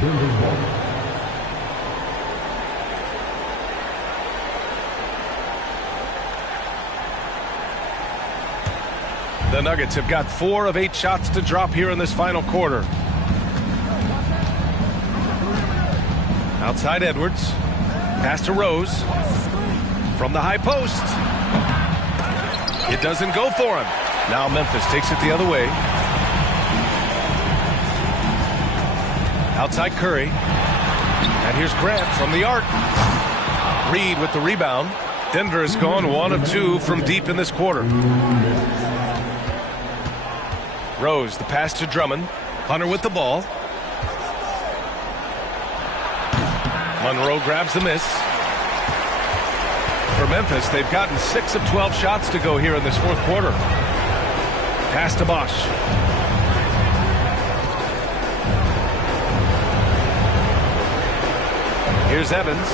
The Nuggets have got 4 of 8 shots to drop here in this final quarter. Outside Edwards. Pass to Rose. From the high post. It doesn't go for him. Now Memphis takes it the other way. Outside Curry. And here's Grant from the arc. Reed with the rebound. Denver has gone 1 of 2 from deep in this quarter. Rose, the pass to Drummond. Hunter with the ball. Monroe grabs the miss. For Memphis, they've gotten 6 of 12 shots to go here in this fourth quarter. Pass to Bosch. Here's Evans.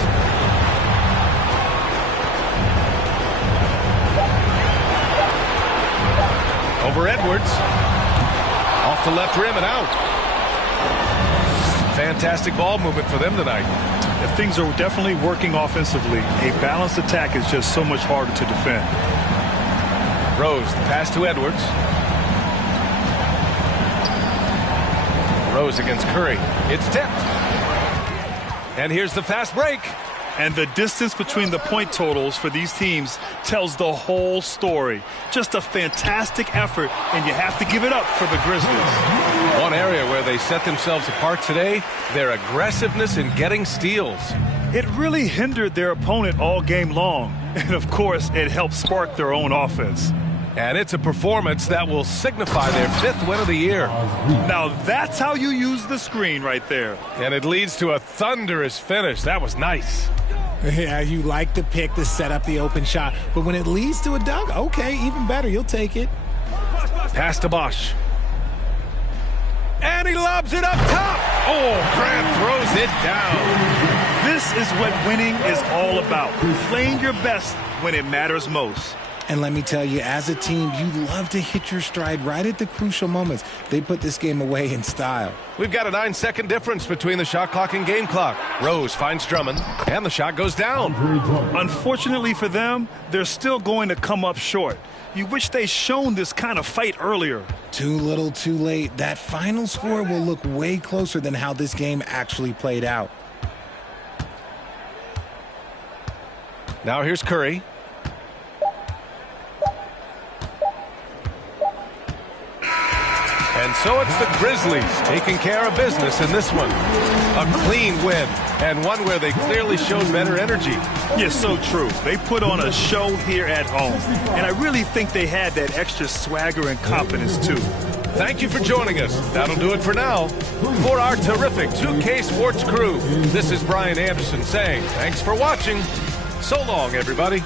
for Edwards. Off the left rim and out. Fantastic ball movement for them tonight. If things are definitely working offensively, a balanced attack is just so much harder to defend. Rose, the pass to Edwards. Rose against Curry. It's tipped. And here's the fast break. And the distance between the point totals for these teams tells the whole story. Just a fantastic effort, and you have to give it up for the Grizzlies. One area where they set themselves apart today, their aggressiveness in getting steals. It really hindered their opponent all game long. And, of course, it helped spark their own offense. And it's a performance that will signify their 5th win of the year. Now that's how you use the screen right there. And it leads to a thunderous finish. That was nice. Yeah, you like the pick to set up the open shot. But when it leads to a dunk, okay, even better. You'll take it. Pass to Bosch. And he lobs it up top. Oh, Grant throws it down. This is what winning is all about. Playing your best when it matters most. And let me tell you, as a team, you love to hit your stride right at the crucial moments. They put this game away in style. We've got a 9-second difference between the shot clock and game clock. Rose finds Drummond, and the shot goes down. Unfortunately for them, they're still going to come up short. You wish they'd shown this kind of fight earlier. Too little, too late. That final score will look way closer than how this game actually played out. Now here's Curry. And so it's the Grizzlies taking care of business in this one. A clean win, and one where they clearly showed better energy. Yes, so true. They put on a show here at home, and I really think they had that extra swagger and confidence, too. Thank you for joining us. That'll do it for now. For our terrific 2K Sports crew, this is Brian Anderson saying thanks for watching. So long, everybody.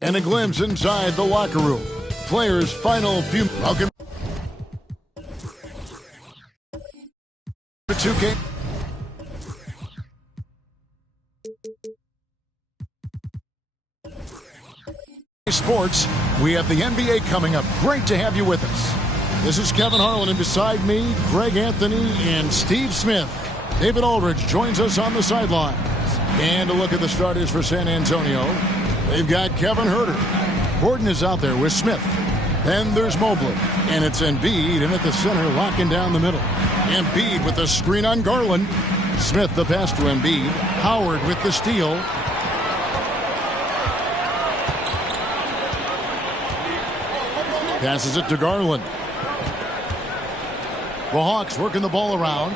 And a glimpse inside the locker room. Players' final few. Welcome to 2K. Sports, we have the NBA coming up. Great to have you with us. This is Kevin Harlan, and beside me, Greg Anthony and Steve Smith. David Aldridge joins us on the sidelines. And a look at the starters for San Antonio. They've got Kevin Huerter. Gordon is out there with Smith. Then there's Mobley. And it's Embiid in at the center, locking down the middle. Embiid with the screen on Garland. Smith the pass to Embiid. Howard with the steal. Passes it to Garland. The Hawks working the ball around.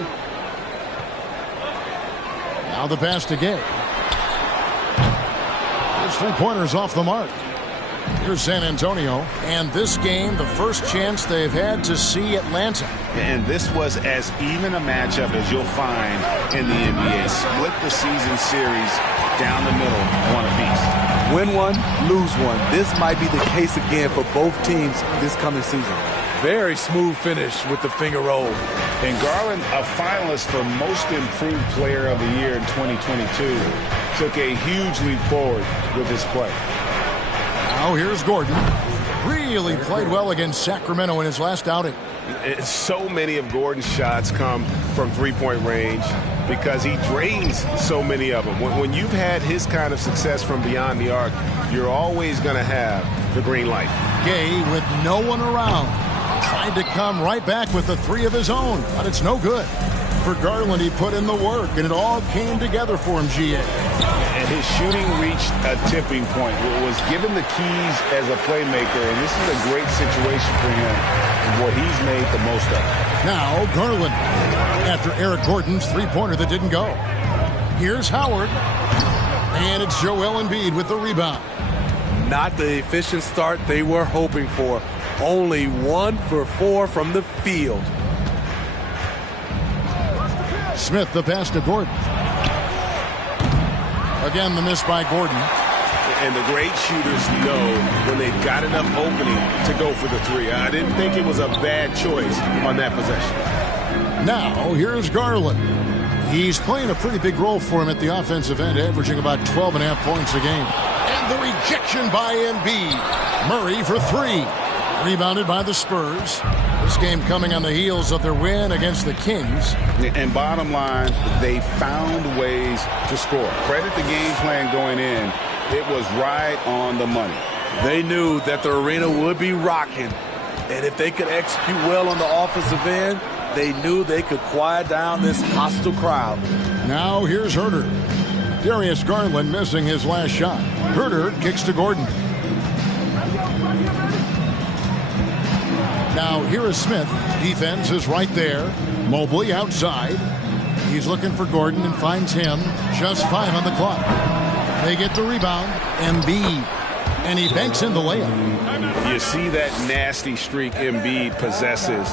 Now the pass to Gay. There's three-pointers off the mark. Here's San Antonio. And this game, the first chance they've had to see Atlanta. And this was as even a matchup as you'll find in the NBA. Split the season series down the middle, one apiece. Win one, lose one. This might be the case again for both teams this coming season. Very smooth finish with the finger roll. And Garland, a finalist for Most Improved Player of the Year in 2022, took a huge leap forward with his play. Now here's Gordon. Really played well against Sacramento in his last outing. So many of Gordon's shots come from three-point range because he drains so many of them. When you've had his kind of success from beyond the arc, you're always going to have the green light. Gay with no one around. Tried to come right back with the three of his own, but it's no good. For Garland, he put in the work, and it all came together for him, GA. And his shooting reached a tipping point. It was given the keys as a playmaker, and this is a great situation for him, what he's made the most of. Now, Garland, after Eric Gordon's three-pointer that didn't go. Here's Howard, and it's Joel Embiid with the rebound. Not the efficient start they were hoping for. Only 1 for 4 from the field. Smith the pass to Gordon. Again, the miss by Gordon. And the great shooters know when they've got enough opening to go for the three. I didn't think it was a bad choice on that possession. Now, here's Garland. He's playing a pretty big role for him at the offensive end, averaging about 12.5 points a game. And the rejection by Embiid. Murray for three. Rebounded by the Spurs. This game coming on the heels of their win against the Kings. And bottom line, they found ways to score. Credit the game plan going in. It was right on the money. They knew that the arena would be rocking. And if they could execute well on the offensive end, they knew they could quiet down this hostile crowd. Now here's Huerter. Darius Garland missing his last shot. Huerter kicks to Gordon. Now here is Smith. Defense is right there. Mobley outside. He's looking for Gordon and finds him. Just 5 on the clock. They get the rebound. Embiid. And he banks in the layup. You see that nasty streak Embiid possesses.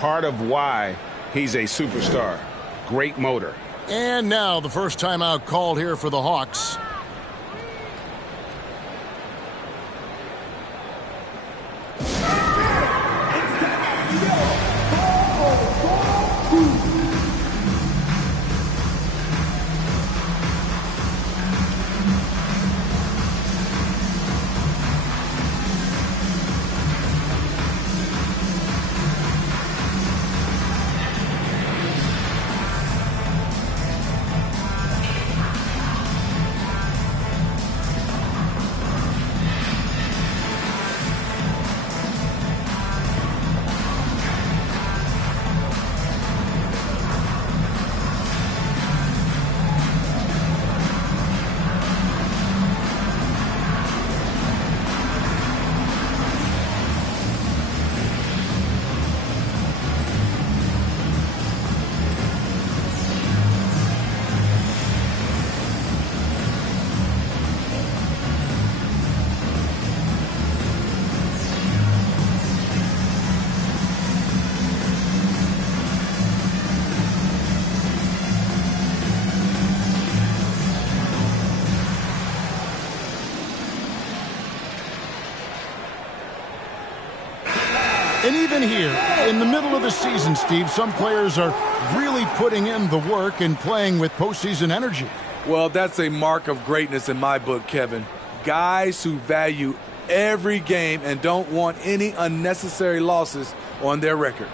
Part of why he's a superstar. Great motor. And now the first timeout called here for the Hawks. And even here, in the middle of the season, Steve, some players are really putting in the work and playing with postseason energy. Well, that's a mark of greatness in my book, Kevin. Guys who value every game and don't want any unnecessary losses on their record.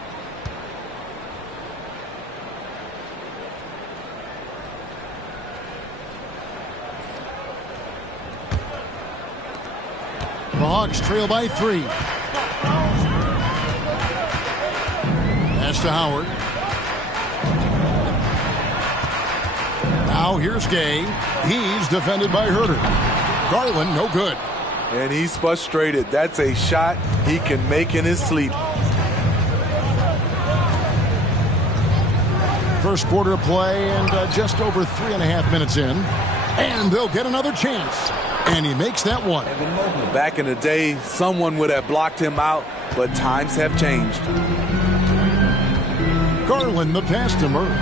The Hawks trail by 3. Pass to Howard. Now here's Gay. He's defended by Herter. Garland, no good. And he's frustrated. That's a shot he can make in his sleep. First quarter of play and just over 3.5 minutes in. And they'll get another chance. And he makes that one. Back in the day, someone would have blocked him out, but times have changed. Garland, the pass to Murray.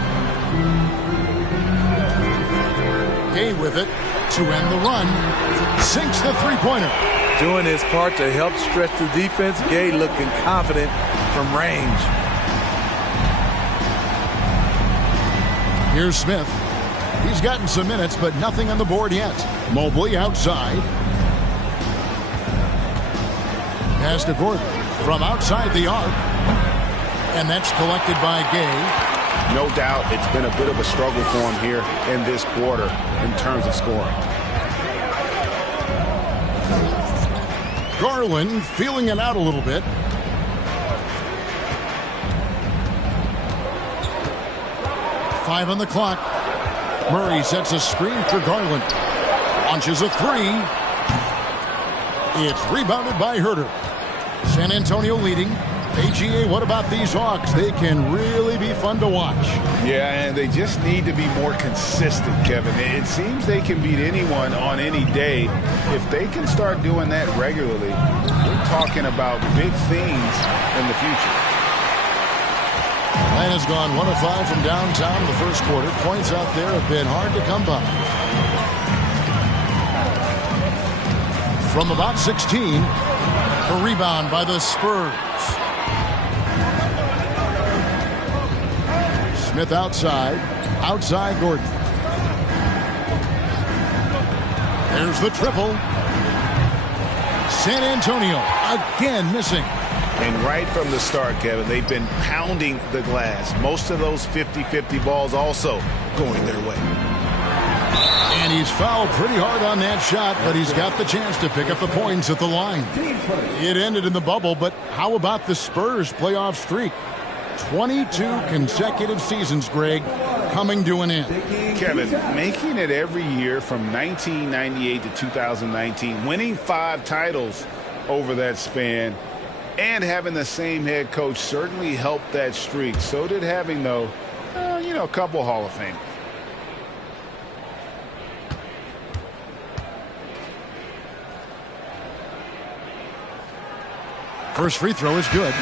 Gay with it to end the run. Sinks the three-pointer. Doing his part to help stretch the defense. Gay looking confident from range. Here's Smith. He's gotten some minutes, but nothing on the board yet. Mobley outside. Pass to Gordon from outside the arc. And that's collected by Gay. No doubt it's been a bit of a struggle for him here in this quarter in terms of scoring. Garland feeling it out a little bit. Five on the clock. Murray sets a screen for Garland. Launches a three. It's rebounded by Herter. San Antonio leading. AGA, what about these Hawks? They can really be fun to watch. Yeah, and they just need to be more consistent, Kevin. It seems they can beat anyone on any day. If they can start doing that regularly, we're talking about big things in the future. Atlanta's gone 1 of 5 from downtown in the first quarter. Points out there have been hard to come by. From about 16, a rebound by the Spurs. Smith outside. Outside Gordon. There's the triple. San Antonio again missing. And right from the start, Kevin, they've been pounding the glass. Most of those 50-50 balls also going their way. And he's fouled pretty hard on that shot, but he's got the chance to pick up the points at the line. It ended in the bubble, but how about the Spurs playoff streak? 22 consecutive seasons, Greg, coming to an end. Kevin, making it every year from 1998 to 2019, winning 5 titles over that span, and having the same head coach certainly helped that streak. So did having, though, a couple Hall of Fame. First free throw is good.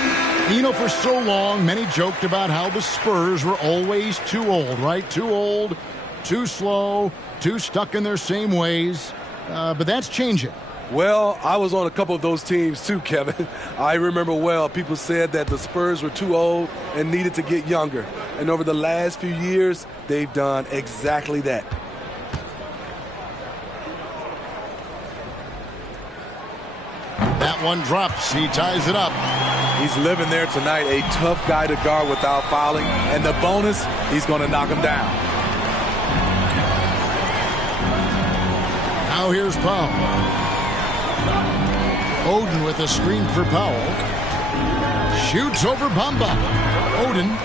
For so long, many joked about how the Spurs were always too old, right? Too old, too slow, too stuck in their same ways. But that's changing. Well, I was on a couple of those teams too, Kevin. I remember well, people said that the Spurs were too old and needed to get younger. And over the last few years, they've done exactly that. That one drops. He ties it up. He's living there tonight, a tough guy to guard without fouling. And the bonus, he's going to knock him down. Now here's Powell. Oden with a screen for Powell. Shoots over Bamba. Oden,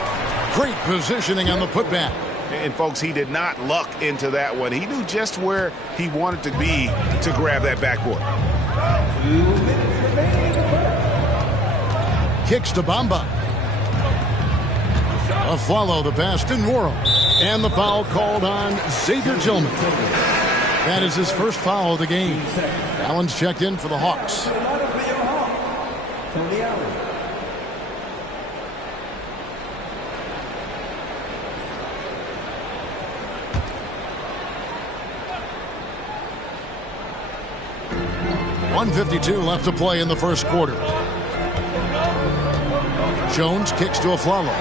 great positioning on the putback. And, folks, he did not luck into that one. He knew just where he wanted to be to grab that backboard. Kicks to Bamba. A follow, the pass to Nworl. And the foul called on Xavier Tillman. That is his first foul of the game. Allen's checked in for the Hawks. .152 left to play in the first quarter. Jones kicks to Afflalo.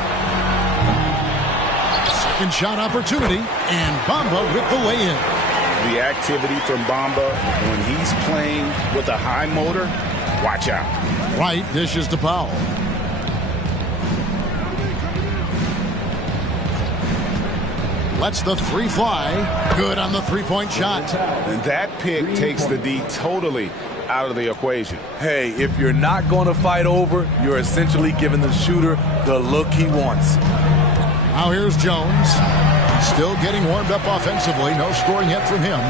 Second shot opportunity, and Bamba with the lay-in. The activity from Bamba when he's playing with a high motor, watch out. Wright dishes to Powell. Lets the three fly. Good on the three-point shot. And that pick takes the D totally out of the equation. Hey, if you're not going to fight over, you're essentially giving the shooter the look he wants. Now here's Jones. Still getting warmed up offensively. No scoring yet from him.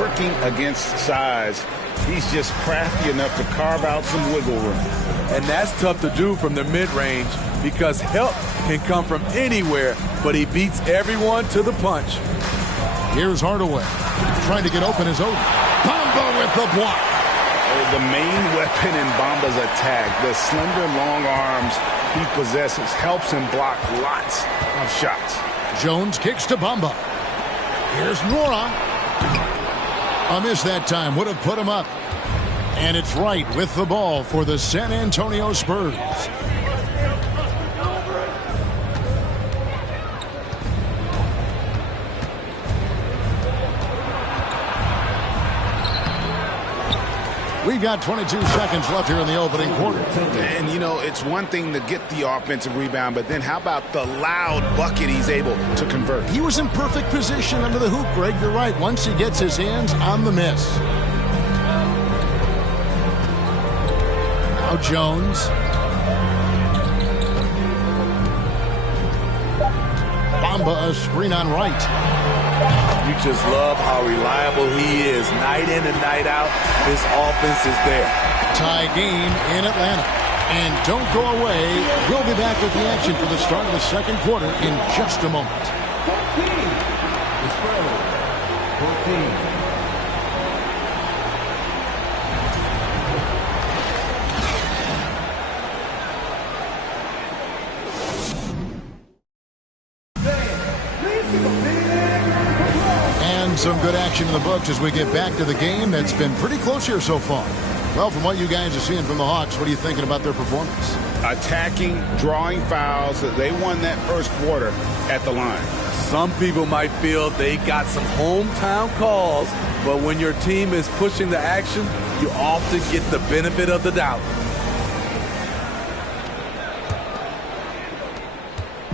Working against size. He's just crafty enough to carve out some wiggle room. And that's tough to do from the mid-range because help can come from anywhere, but he beats everyone to the punch. Here's Hardaway. Trying to get open is Odin. Bamba with the block. The main weapon in Bamba's attack, the slender long arms he possesses, helps him block lots of shots. Jones kicks to Bamba. Here's Nora. A miss that time. Would have put him up. And it's Wright with the ball for the San Antonio Spurs. We've got 22 seconds left here in the opening quarter. And, you know, it's one thing to get the offensive rebound, but then how about the loud bucket he's able to convert? He was in perfect position under the hoop, Greg. You're right. Once he gets his hands on the miss. Now Jones. Bamba a screen on Wright. You just love how reliable he is. Night in and night out, his offense is there. Tie game in Atlanta. And don't go away. We'll be back with the action for the start of the second quarter in just a moment. 14. Some good action in the books as we get back to the game that's been pretty close here so far. Well, from what you guys are seeing from the Hawks, what are you thinking about their performance? Attacking, drawing fouls. They won that first quarter at the line. Some people might feel they got some hometown calls, but when your team is pushing the action, you often get the benefit of the doubt.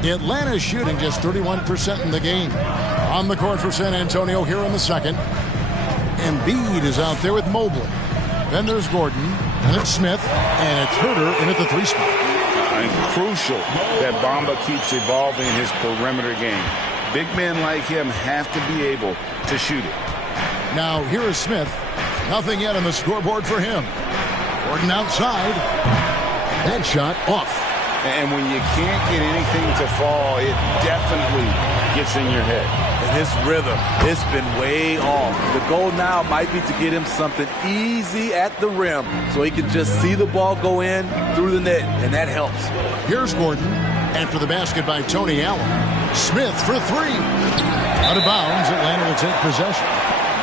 Atlanta's shooting just 31% in the game. On the court for San Antonio here in the second. Embiid is out there with Mobley. Then there's Gordon, and it's Smith, and it's Herter in at the three spot. And crucial that Bamba keeps evolving his perimeter game. Big men like him have to be able to shoot it. Now here is Smith. Nothing yet on the scoreboard for him. Gordon outside. That shot off. And when you can't get anything to fall, it definitely gets in your head. And his rhythm, it's been way off. The goal now might be to get him something easy at the rim so he can just see the ball go in through the net, and that helps. Here's Gordon after the basket by Tony Allen. Smith for three. Out of bounds, Atlanta will take possession.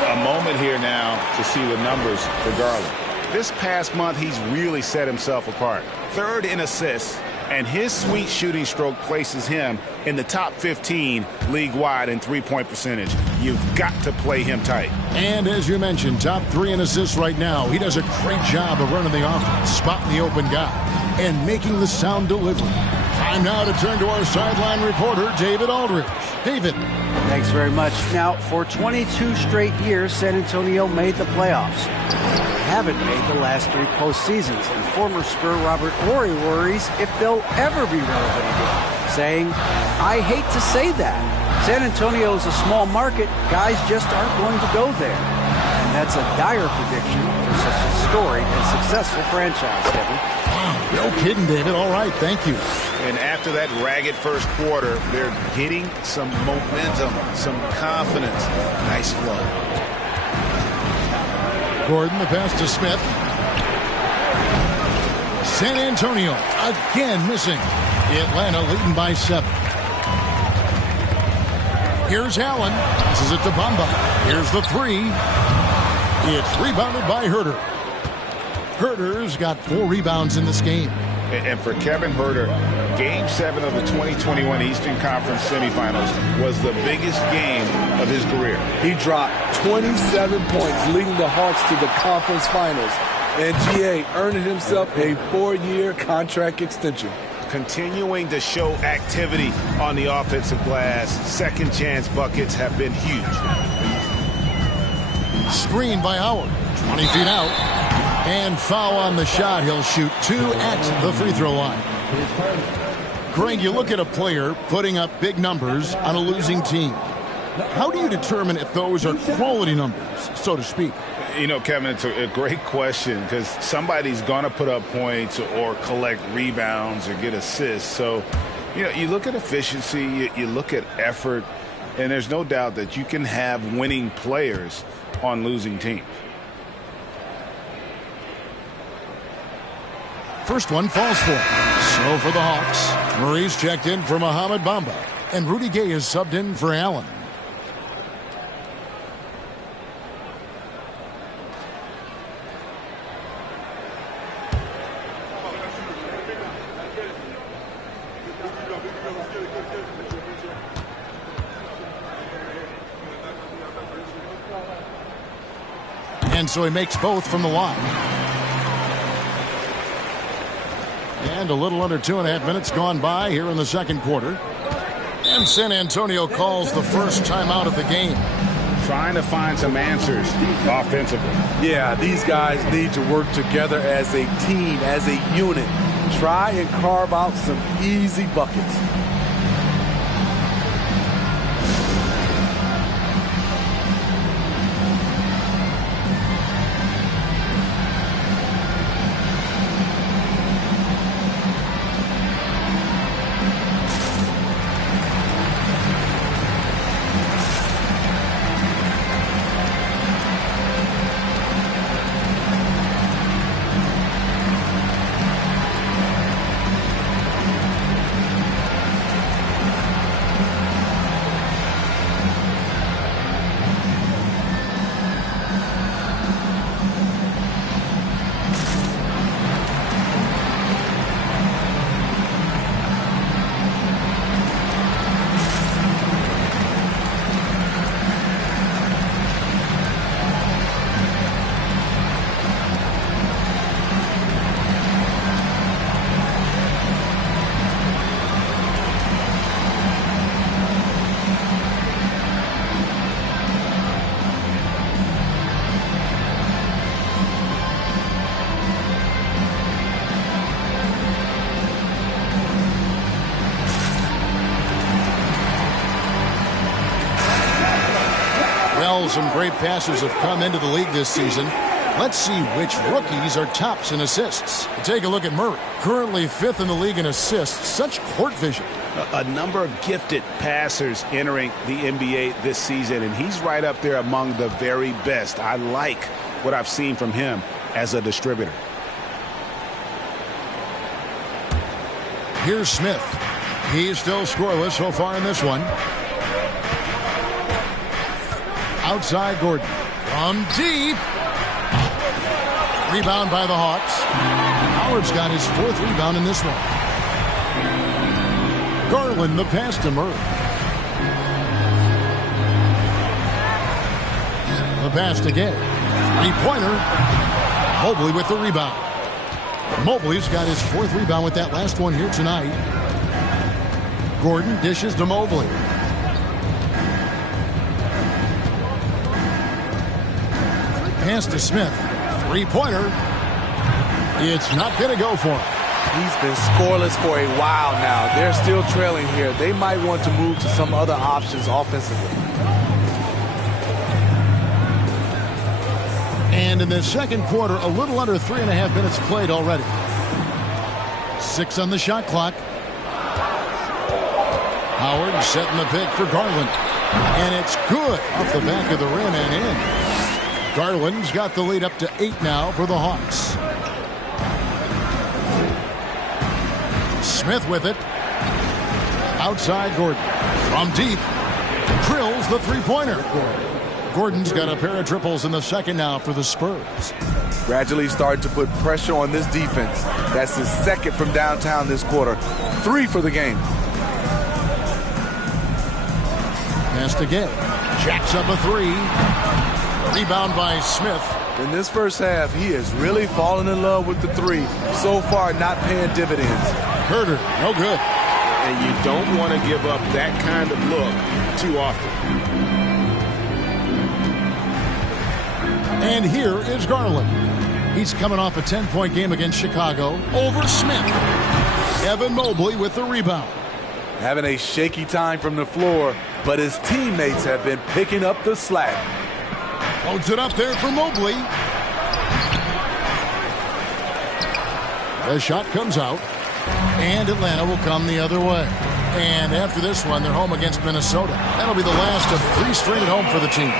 A moment here now to see the numbers for Garland. This past month, he's really set himself apart. Third in assists. And his sweet shooting stroke places him in the top 15 league-wide in three-point percentage. You've got to play him tight. And as you mentioned, top 3 in assists right now. He does a great job of running the offense, spotting the open guy, and making the sound delivery. Time now to turn to our sideline reporter, David Aldridge. David. Thanks very much. Now, for 22 straight years, San Antonio made the playoffs. They haven't made the last 3 postseasons, and former Spur Robert Horry worries if they'll ever be relevant again, saying, I hate to say that. San Antonio is a small market. Guys just aren't going to go there. And that's a dire prediction for such a storied and successful franchise, Kevin. No kidding, David. All right, thank you. And after that ragged first quarter, they're getting some momentum, some confidence. Nice flow. Gordon, the pass to Smith. San Antonio again missing. Atlanta leading by 7. Here's Allen. Passes it to Bamba. Here's the 3. It's rebounded by Herter. Herter's got 4 rebounds in this game. And for Kevin Huerter, Game 7 of the 2021 Eastern Conference semifinals was the biggest game of his career. He dropped 27 points, leading the Hawks to the conference finals. And GA earning himself a 4-year contract extension. Continuing to show activity on the offensive glass. Second chance buckets have been huge. Screen by Howard. 20 feet out. And foul on the shot. He'll shoot 2 at the free throw line. Greg, you look at a player putting up big numbers on a losing team. How do you determine if those are quality numbers, so to speak? You know, Kevin, it's a great question because somebody's going to put up points or collect rebounds or get assists. So, you know, you look at efficiency, you look at effort, and there's no doubt that you can have winning players on losing teams. First one falls for him. So for the Hawks, Murray's checked in for Mohamed Bamba, and Rudy Gay is subbed in for Allen. And so he makes both from the line. And a little under 2.5 minutes gone by here in the second quarter. And San Antonio calls the first timeout of the game. Trying to find some answers offensively. Yeah, these guys need to work together as a team, as a unit. Try and carve out some easy buckets. Some great passers have come into the league this season. Let's see which rookies are tops in assists. Take a look at Murray, currently 5th in the league in assists. Such court vision. A number of gifted passers entering the NBA this season, and he's right up there among the very best. I like what I've seen from him as a distributor. Here's Smith. He's still scoreless so far in this one. Outside Gordon. From deep. Rebound by the Hawks. Howard's got his 4th rebound in this one. Garland the pass to Murray. The pass to Gay. 3-pointer. Mobley with the rebound. Mobley's got his 4th rebound with that last one here tonight. Gordon dishes to Mobley. Pass to Smith. 3-pointer. It's not going to go for him. He's been scoreless for a while now. They're still trailing here. They might want to move to some other options offensively. And in the second quarter, a little under 3.5 minutes played already. 6 on the shot clock. Howard setting the pick for Garland. And it's good off the back of the rim and in. Garland's got the lead up to 8 now for the Hawks. Smith with it. Outside Gordon. From deep. Drills the 3-pointer. Gordon's got a pair of triples in the second now for the Spurs. Gradually starting to put pressure on this defense. That's his second from downtown this quarter. 3 for the game. Pass to Gay. Jacks up a 3. Rebound by Smith. In this first half, he has really fallen in love with the 3. So far, not paying dividends. Herter, no good. And you don't want to give up that kind of look too often. And here is Garland. He's coming off a 10-point game against Chicago over Smith. Evan Mobley with the rebound. Having a shaky time from the floor, but his teammates have been picking up the slack. Loads it up there for Mobley. The shot comes out, and Atlanta will come the other way. And after this one, they're home against Minnesota. That'll be the last of 3 straight at home for the team.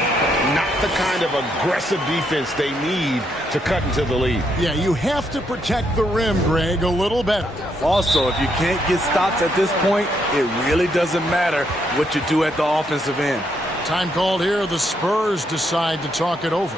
Not the kind of aggressive defense they need to cut into the lead. Yeah, you have to protect the rim, Greg, a little better. Also, if you can't get stops at this point, it really doesn't matter what you do at the offensive end. Time called here. The Spurs decide to talk it over.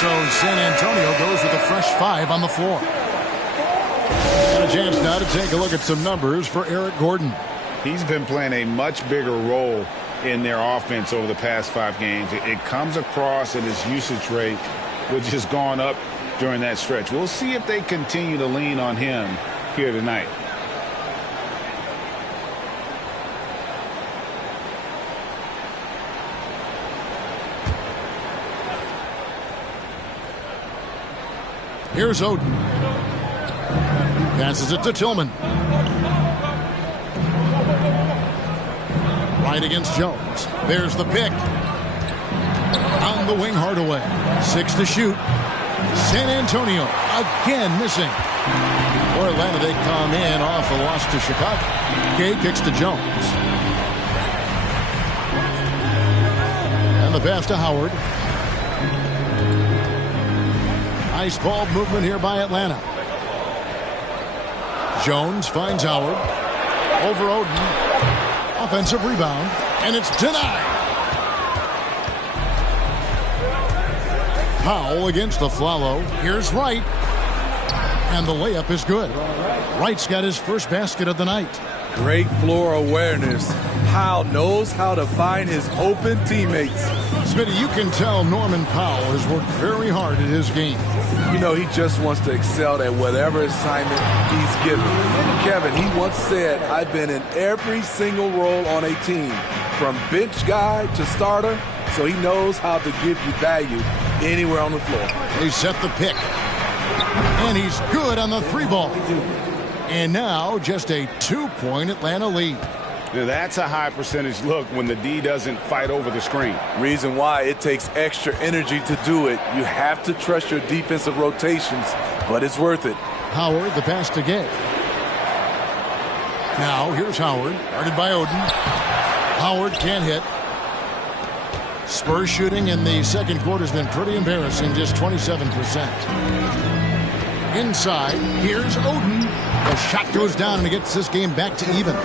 So San Antonio goes with a fresh 5 on the floor. And a chance now to take a look at some numbers for Eric Gordon. He's been playing a much bigger role in their offense over the past 5 games. It comes across in his usage rate, which has gone up during that stretch. We'll see if they continue to lean on him here tonight. Here's Oden. Passes it to Tillman. Right against Jones. There's the pick. On the wing, Hardaway. 6 to shoot. San Antonio again missing. For Atlanta, they come in off a loss to Chicago. Gay kicks to Jones. And the pass to Howard. Nice ball movement here by Atlanta. Jones finds Howard. Over Oden. Offensive rebound. And it's denied. Powell against the Flalo. Here's Wright. And the layup is good. Wright's got his first basket of the night. Great floor awareness. Powell knows how to find his open teammates. Smitty, you can tell Norman Powell has worked very hard at his game. You know, he just wants to excel at whatever assignment he's given. Kevin, he once said, I've been in every single role on a team, from bench guy to starter, so he knows how to give you value anywhere on the floor. They set the pick. And he's good on the 3-ball. And now just a 2-point Atlanta lead. Now that's a high percentage look when the D doesn't fight over the screen. Reason why it takes extra energy to do it. You have to trust your defensive rotations, but it's worth it. Howard, the pass to Gay. Now here's Howard, guarded by Oden. Howard can't hit. Spurs shooting in the second quarter has been pretty embarrassing, just 27%. Inside, here's Oden. The shot goes down and it gets this game back to even.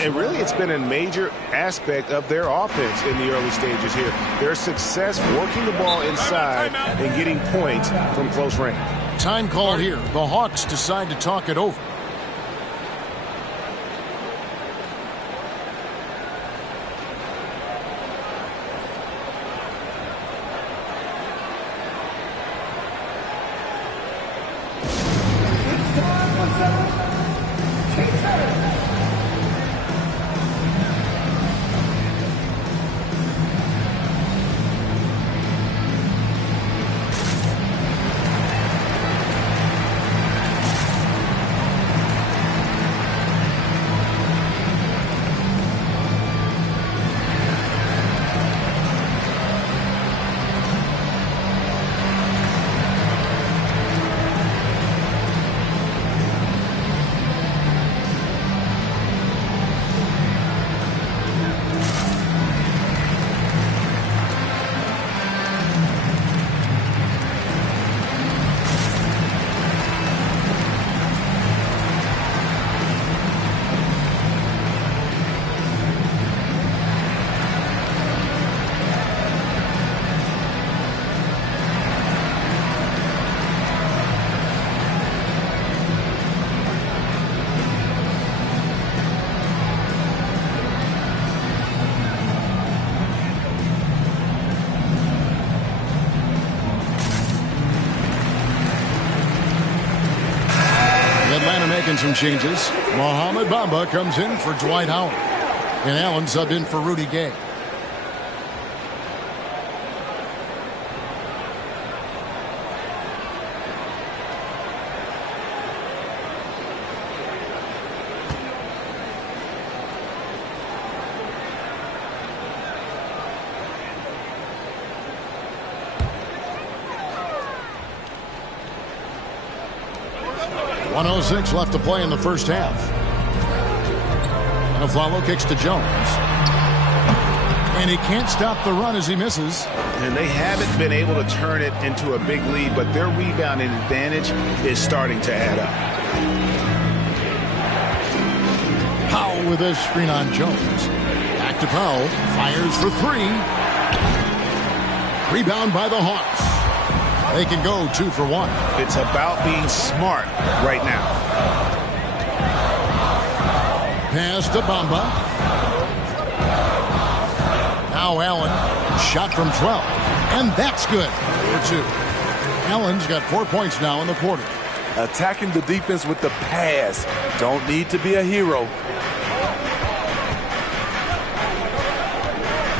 And really, it's been a major aspect of their offense in the early stages here. Their success working the ball inside and getting points from close range. Time call here. The Hawks decide to talk it over. Making some changes. Mohamed Bamba comes in for Dwight Howard. And Allen subbed in for Rudy Gay. .106 left to play in the first half. And Aflalo kicks to Jones. And he can't stop the run as he misses. And they haven't been able to turn it into a big lead, but their rebounding advantage is starting to add up. Powell with a screen on Jones. Back to Powell. Fires for three. Rebound by the Hawks. They can go 2 for 1. It's about being smart right now. Pass to Bamba. Now Allen. Shot from 12. And that's good for 2. Allen's got 4 points now in the quarter. Attacking the defense with the pass. Don't need to be a hero.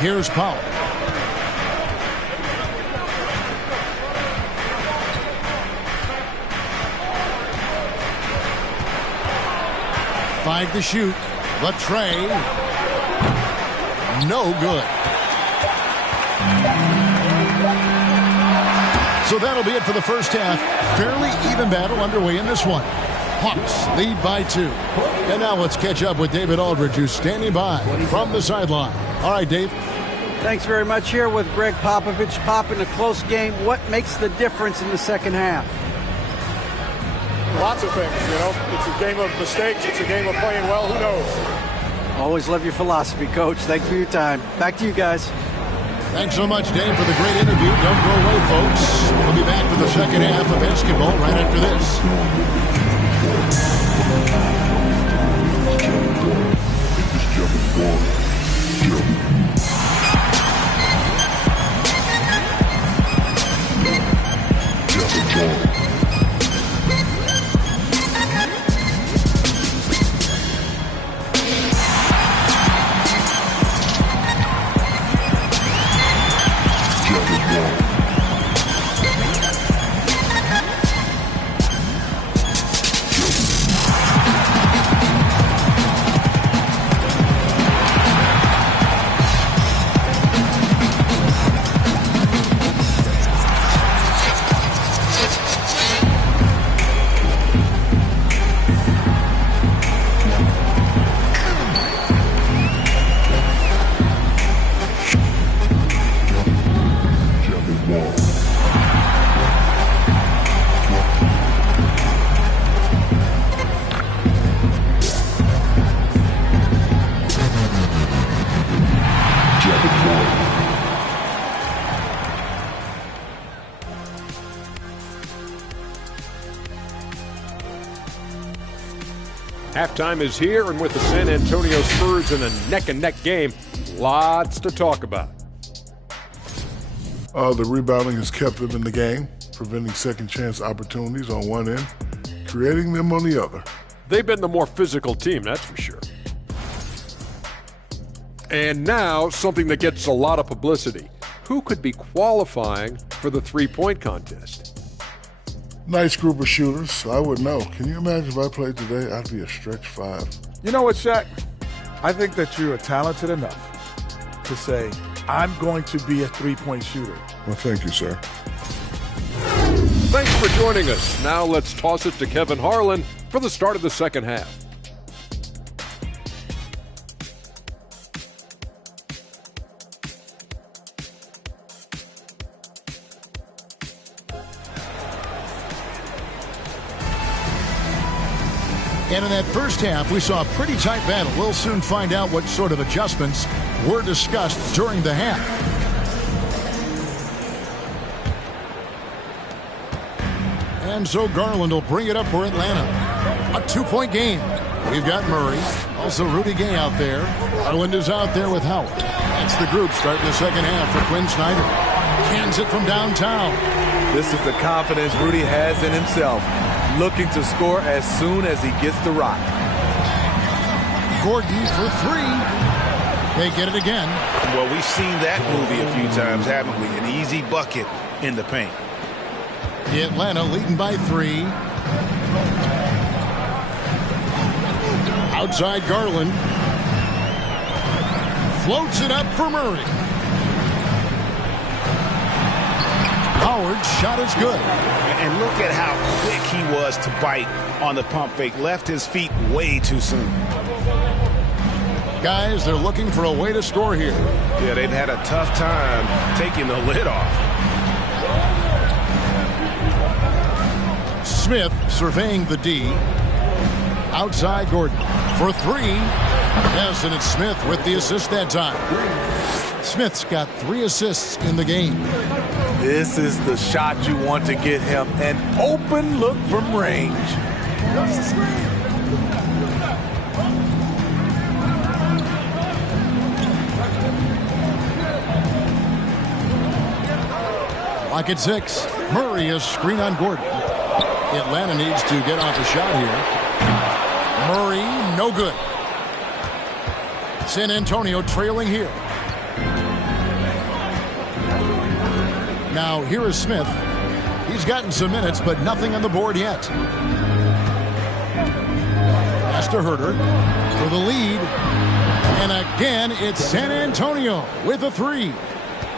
Here's Powell. Five to shoot. The tray. No good. So that'll be it for the first half. Fairly even battle underway in this one. Hawks lead by 2. And now let's catch up with David Aldridge, who's standing by from the sideline. All right, Dave. Thanks very much. Here with Greg Popovich. Pop, in a close game, what makes the difference in the second half? Lots of things, you know. It's a game of mistakes. It's a game of playing well. Who knows? Always love your philosophy, Coach. Thanks for your time. Back to you guys. Thanks so much, Dave, for the great interview. Don't go away, folks. We'll be back for the second half of basketball right after this. Halftime is here, and with the San Antonio Spurs in a neck-and-neck game, lots to talk about. The rebounding has kept them in the game, preventing second-chance opportunities on one end, creating them on the other. They've been the more physical team, that's for sure. And now, something that gets a lot of publicity. Who could be qualifying for the three-point contest? Nice group of shooters. I would know. Can you imagine if I played today? I'd be a stretch 5. You know what, Shaq? I think that you are talented enough to say, I'm going to be a three-point shooter. Well, thank you, sir. Thanks for joining us. Now let's toss it to Kevin Harlan for the start of the second half. And in that first half, we saw a pretty tight battle. We'll soon find out what sort of adjustments were discussed during the half. And so Garland will bring it up for Atlanta. A 2-point game. We've got Murray. Also Rudy Gay out there. Garland is out there with Howard. That's the group starting the second half for Quinn Snyder. Cans it from downtown. This is the confidence Rudy has in himself. Looking to score as soon as he gets the rock. Gordon for 3. They get it again. Well, we've seen that movie a few times, haven't we? An easy bucket in the paint. Atlanta leading by 3. Outside Garland. Floats it up for Murray. Howard's shot is good. And look at how quick he was to bite on the pump fake. Left his feet way too soon. Guys, they're looking for a way to score here. Yeah, they've had a tough time taking the lid off. Smith surveying the D. Outside Gordon for 3. Yes, and it's Smith with the assist that time. Smith's got 3 assists in the game. This is the shot you want to get him. An open look from range. Lock at 6. Murray is screen on Gordon. Atlanta needs to get off a shot here. Murray, no good. San Antonio trailing here. Now, here is Smith. He's gotten some minutes, but nothing on the board yet. Pass to Herter for the lead. And again, it's San Antonio with a 3.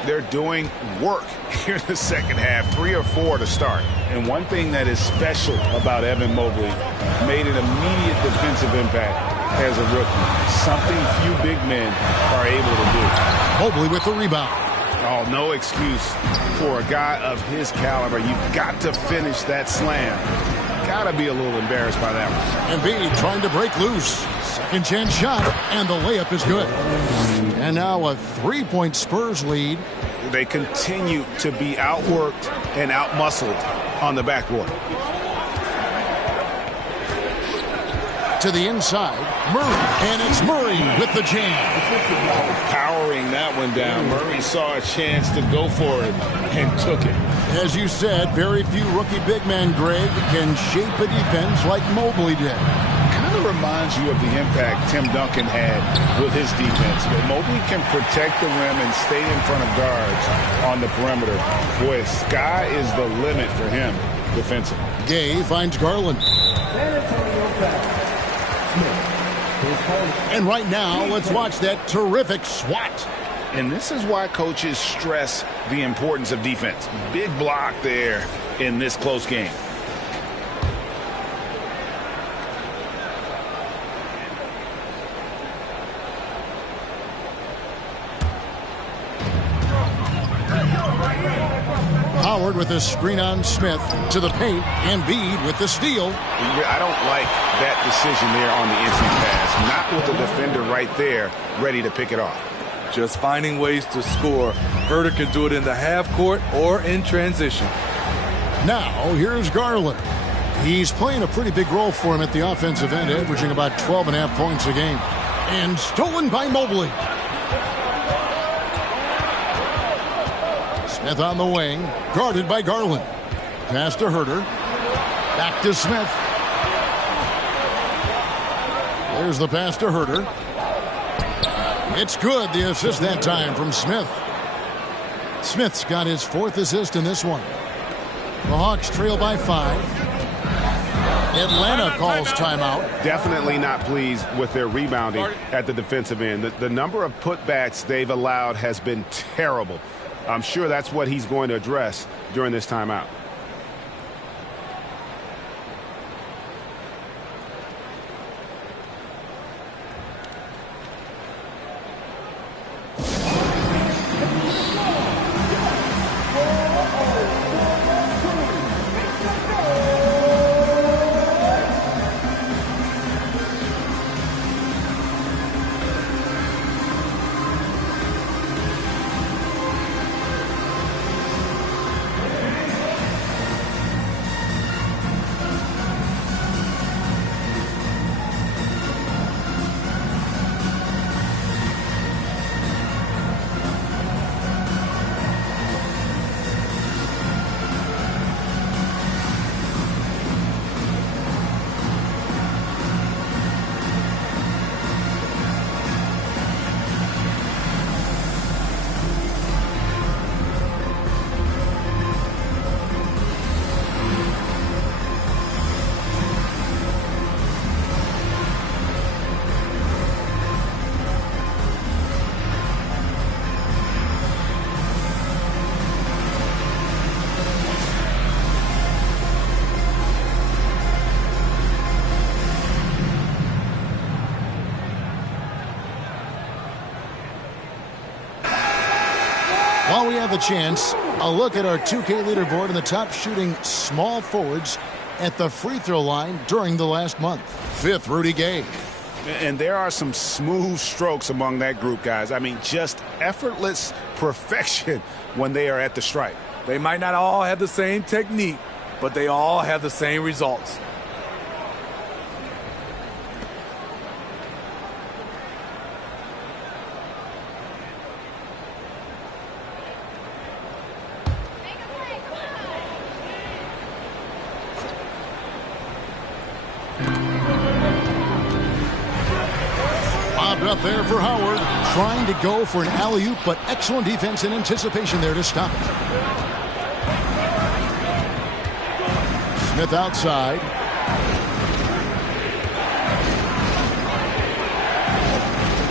They're doing work here in the second half. 3 or 4 to start. And one thing that is special about Evan Mobley, made an immediate defensive impact as a rookie. Something few big men are able to do. Mobley with the rebound. Oh, no excuse for a guy of his caliber. You've got to finish that slam. Got to be a little embarrassed by that one. Embiid trying to break loose. Second chance shot, and the layup is good. And now a 3-point Spurs lead. They continue to be outworked and outmuscled on the backboard. To the inside, Murray, and it's Murray with the jam. Powering that one down. Murray saw a chance to go for it and took it. As you said, very few rookie big men, Greg, can shape a defense like Mobley did. Kind of reminds you of the impact Tim Duncan had with his defense. But Mobley can protect the rim and stay in front of guards on the perimeter. Boy, sky is the limit for him defensively. Gay finds Garland. And right now, let's watch that terrific swat. And this is why coaches stress the importance of defense. Big block there in this close game. Howard with a screen on Smith to the paint. Embiid with the steal. I don't like that decision there on the instant pass. Not with the defender right there ready to pick it off. Just finding ways to score. Herter can do it in the half court or in transition. Now, here's Garland. He's playing a pretty big role for him at the offensive end, averaging about 12.5 points a game. And stolen by Mobley. Smith on the wing, guarded by Garland. Pass to Herter. Back to Smith. There's the pass to Herter. It's good. The assist that time from Smith. Smith's got his 4th assist in this one. The Hawks trail by 5. Atlanta calls timeout. Definitely not pleased with their rebounding at the defensive end. The number of putbacks they've allowed has been terrible. I'm sure that's what he's going to address during this timeout. While we have the chance, a look at our 2K leaderboard and the top shooting small forwards at the free throw line during the last month. 5th, Rudy Gay. And there are some smooth strokes among that group, guys. I mean, just effortless perfection when they are at the stripe. They might not all have the same technique, but they all have the same results. Up there for Howard, trying to go for an alley-oop, but excellent defense and anticipation there to stop it. Smith outside.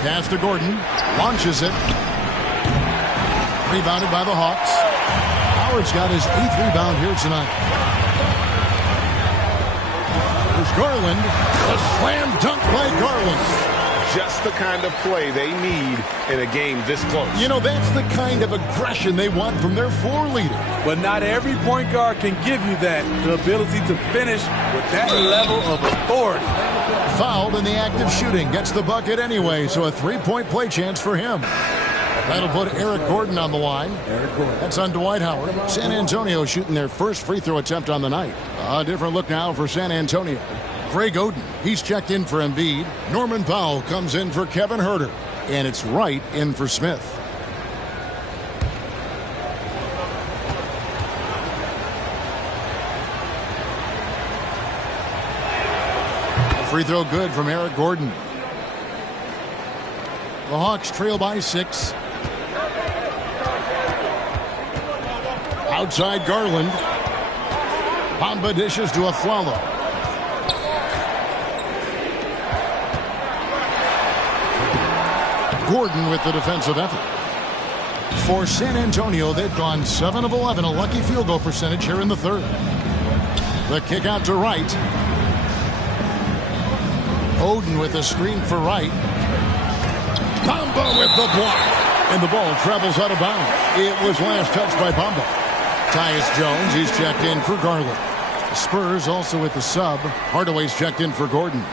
Pass to Gordon, launches it. Rebounded by the Hawks. Howard's got his 8th rebound here tonight. There's Garland. A slam dunk by Garland. Just the kind of play they need in a game this close. You know, that's the kind of aggression they want from their floor leader. But not every point guard can give you that, the ability to finish with that level of authority. Fouled in the act of shooting. Gets the bucket anyway, so a 3-point play chance for him. That'll put Eric Gordon on the line. That's on Dwight Howard. San Antonio shooting their first free throw attempt on the night. A different look now for San Antonio. Greg Oden, he's checked in for Embiid. Norman Powell comes in for Kevin Herter. And it's Wright in for Smith. A free throw good from Eric Gordon. The Hawks trail by 6. Outside Garland. Bamba dishes to Afflalo. Gordon with the defensive effort. For San Antonio, they've gone 7 of 11, a lucky field goal percentage here in the 3rd. The kick out to Wright. Oden with a screen for Wright. Bamba with the block. And the ball travels out of bounds. It was last touched by Bamba. Tyus Jones, he's checked in for Garland. The Spurs also with the sub. Hardaway's checked in for Gordon.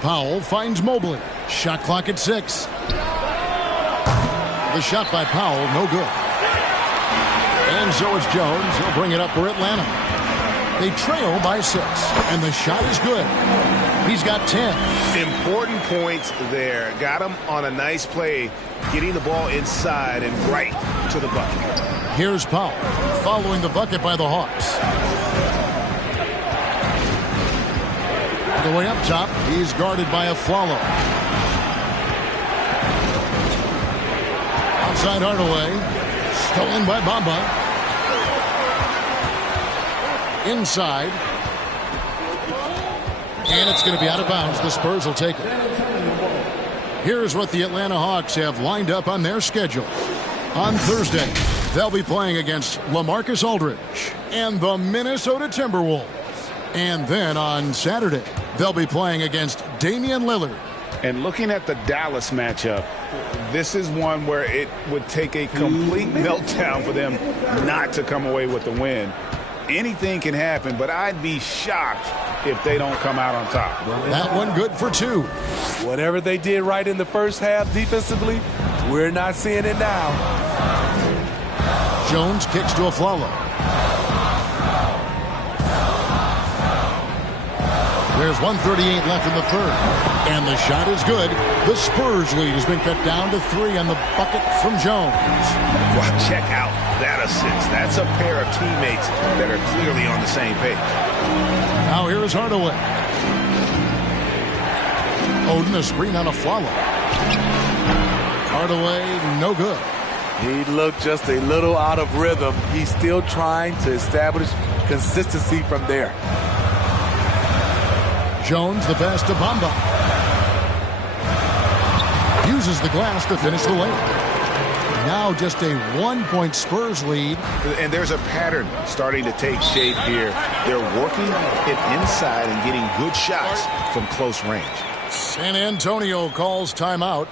Powell finds Mobley. Shot clock at 6. The shot by Powell, no good. And so is Jones. He'll bring it up for Atlanta. They trail by 6, and the shot is good. He's got 10. Important points there. Got him on a nice play, getting the ball inside and right to the bucket. Here's Powell, following the bucket by the Hawks. The way up top, he's guarded by a Afflalo. Outside Hardaway, stolen by Bamba. Inside. And it's going to be out of bounds. The Spurs will take it. Here's what the Atlanta Hawks have lined up on their schedule. On Thursday, they'll be playing against LaMarcus Aldridge and the Minnesota Timberwolves. And then on Saturday, they'll be playing against Damian Lillard. And looking at the Dallas matchup, this is one where it would take a complete meltdown for them not to come away with the win. Anything can happen, but I'd be shocked if they don't come out on top. That one good for 2. Whatever they did right in the first half defensively, we're not seeing it now. Jones kicks to Afflalo. There's 1:38 left in the third. And the shot is good. The Spurs lead has been cut down to 3 on the bucket from Jones. Well, check out that assist. That's a pair of teammates that are clearly on the same page. Now here is Hardaway. Oden, a screen on Afflalo. Hardaway, no good. He looked just a little out of rhythm. He's still trying to establish consistency from there. Jones, the pass to Bamba. Uses the glass to finish the layup. Now just a 1-point Spurs lead. And there's a pattern starting to take shape here. They're working it inside and getting good shots from close range. San Antonio calls timeout.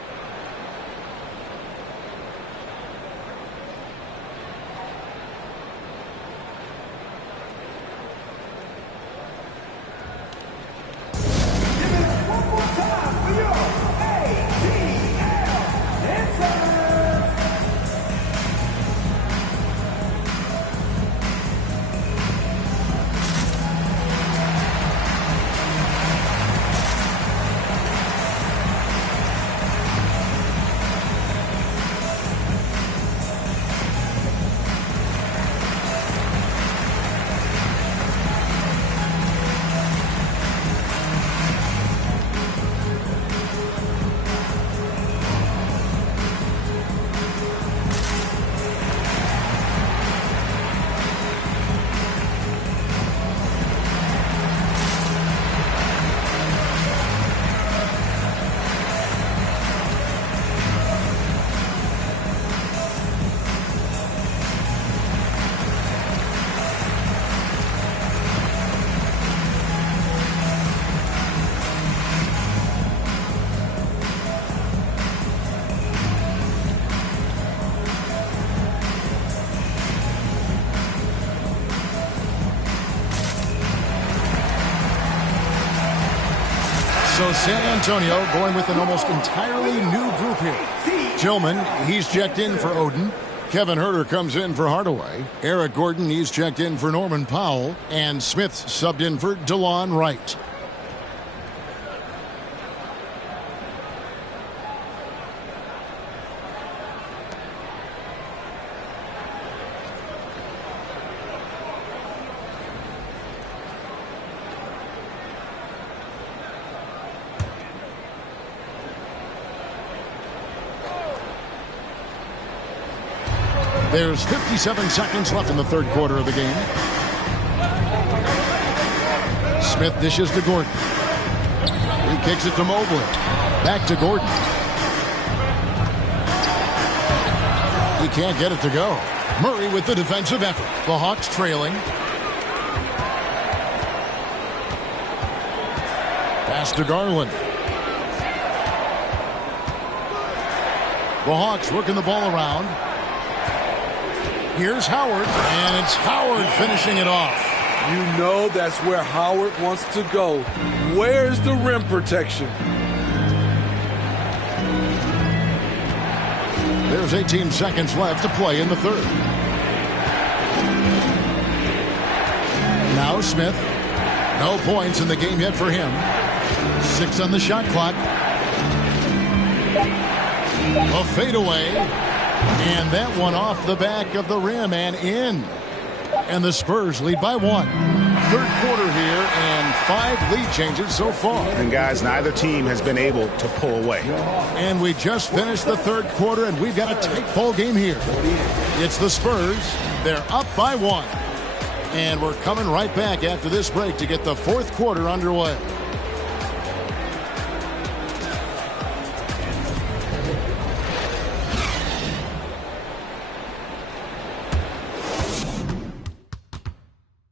So San Antonio going with an almost entirely new group here. Tillman, he's checked in for Oden. Kevin Huerter comes in for Hardaway. Eric Gordon, he's checked in for Norman Powell. And Smith subbed in for DeLon Wright. There's 57 seconds left in the third quarter of the game. Smith dishes to Gordon. He kicks it to Mobley. Back to Gordon. He can't get it to go. Murray with the defensive effort. The Hawks trailing. Pass to Garland. The Hawks working the ball around. Here's Howard, and it's Howard finishing it off. You know that's where Howard wants to go. Where's the rim protection? There's 18 seconds left to play in the third. Now Smith. No points in the game yet for him. 6 on the shot clock. A fadeaway. And that one off the back of the rim and in. And the Spurs lead by 1. Third quarter here and 5 lead changes so far. And guys, neither team has been able to pull away. And we just finished the third quarter and we've got a tight ball game here. It's the Spurs. They're up by 1. And we're coming right back after this break to get the fourth quarter underway.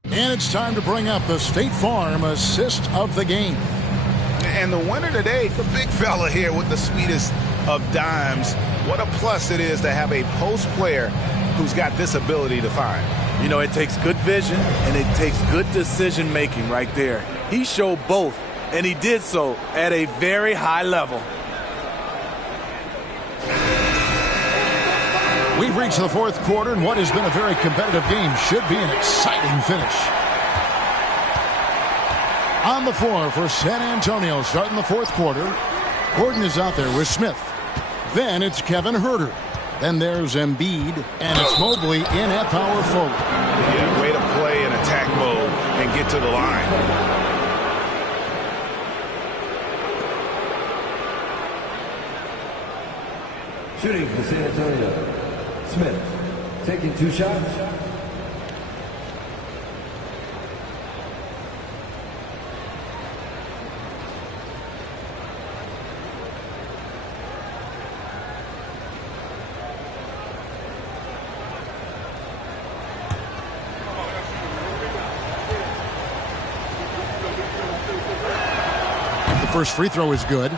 And it's time to bring up the State Farm assist of the game. And the winner today, the big fella here with the sweetest of dimes. What a plus it is to have a post player who's got this ability to find. You know, it takes good vision and it takes good decision making right there. He showed both, and he did so at a very high level. We've reached the fourth quarter, and what has been a very competitive game should be an exciting finish. On the floor for San Antonio, starting the fourth quarter, Gordon is out there with Smith. Then it's Kevin Huerter. Then there's Embiid, and it's Mobley in at power forward. Yeah, way to play in attack mode and get to the line. Shooting for San Antonio. Smith taking 2 shots. The first free throw is good.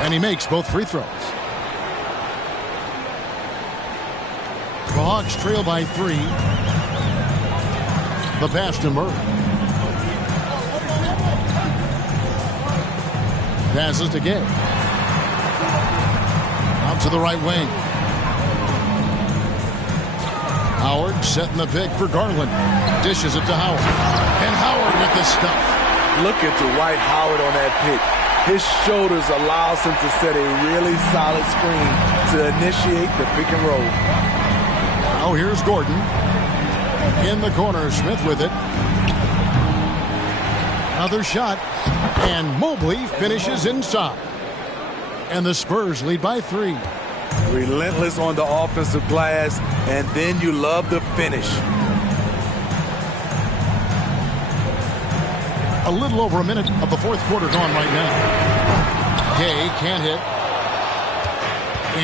And he makes both free throws. The Hawks trail by 3. The pass to Murray. Passes to Gay. Out to the right wing. Howard setting the pick for Garland. Dishes it to Howard. And Howard with the stuff. Look at Dwight Howard on that pick. His shoulders allows him to set a really solid screen to initiate the pick and roll. Now here's Gordon. In the corner, Smith with it. Another shot. And Mobley finishes inside. And the Spurs lead by 3. Relentless on the offensive glass, and then you love the finish. A little over a minute of the fourth quarter gone right now. Gay can't hit.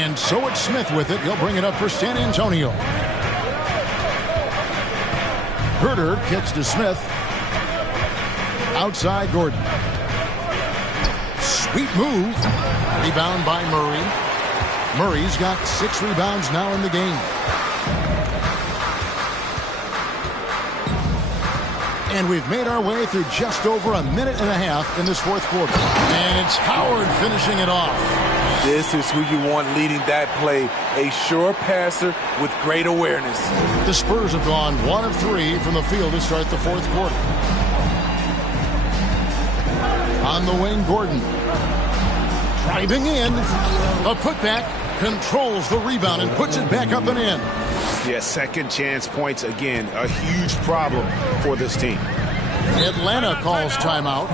And so it's Smith with it. He'll bring it up for San Antonio. Huerter kicks to Smith. Outside Gordon. Sweet move. Rebound by Murray. Murray's got 6 rebounds now in the game. And we've made our way through just over a minute and a half in this fourth quarter. And it's Howard finishing it off. This is who you want leading that play. A sure passer with great awareness. The Spurs have gone 1 of 3 from the field to start the fourth quarter. On the wing, Gordon. Driving in. A putback. Controls the rebound and puts it back up and in. Yeah, second chance points again. A huge problem for this team. Atlanta calls timeout.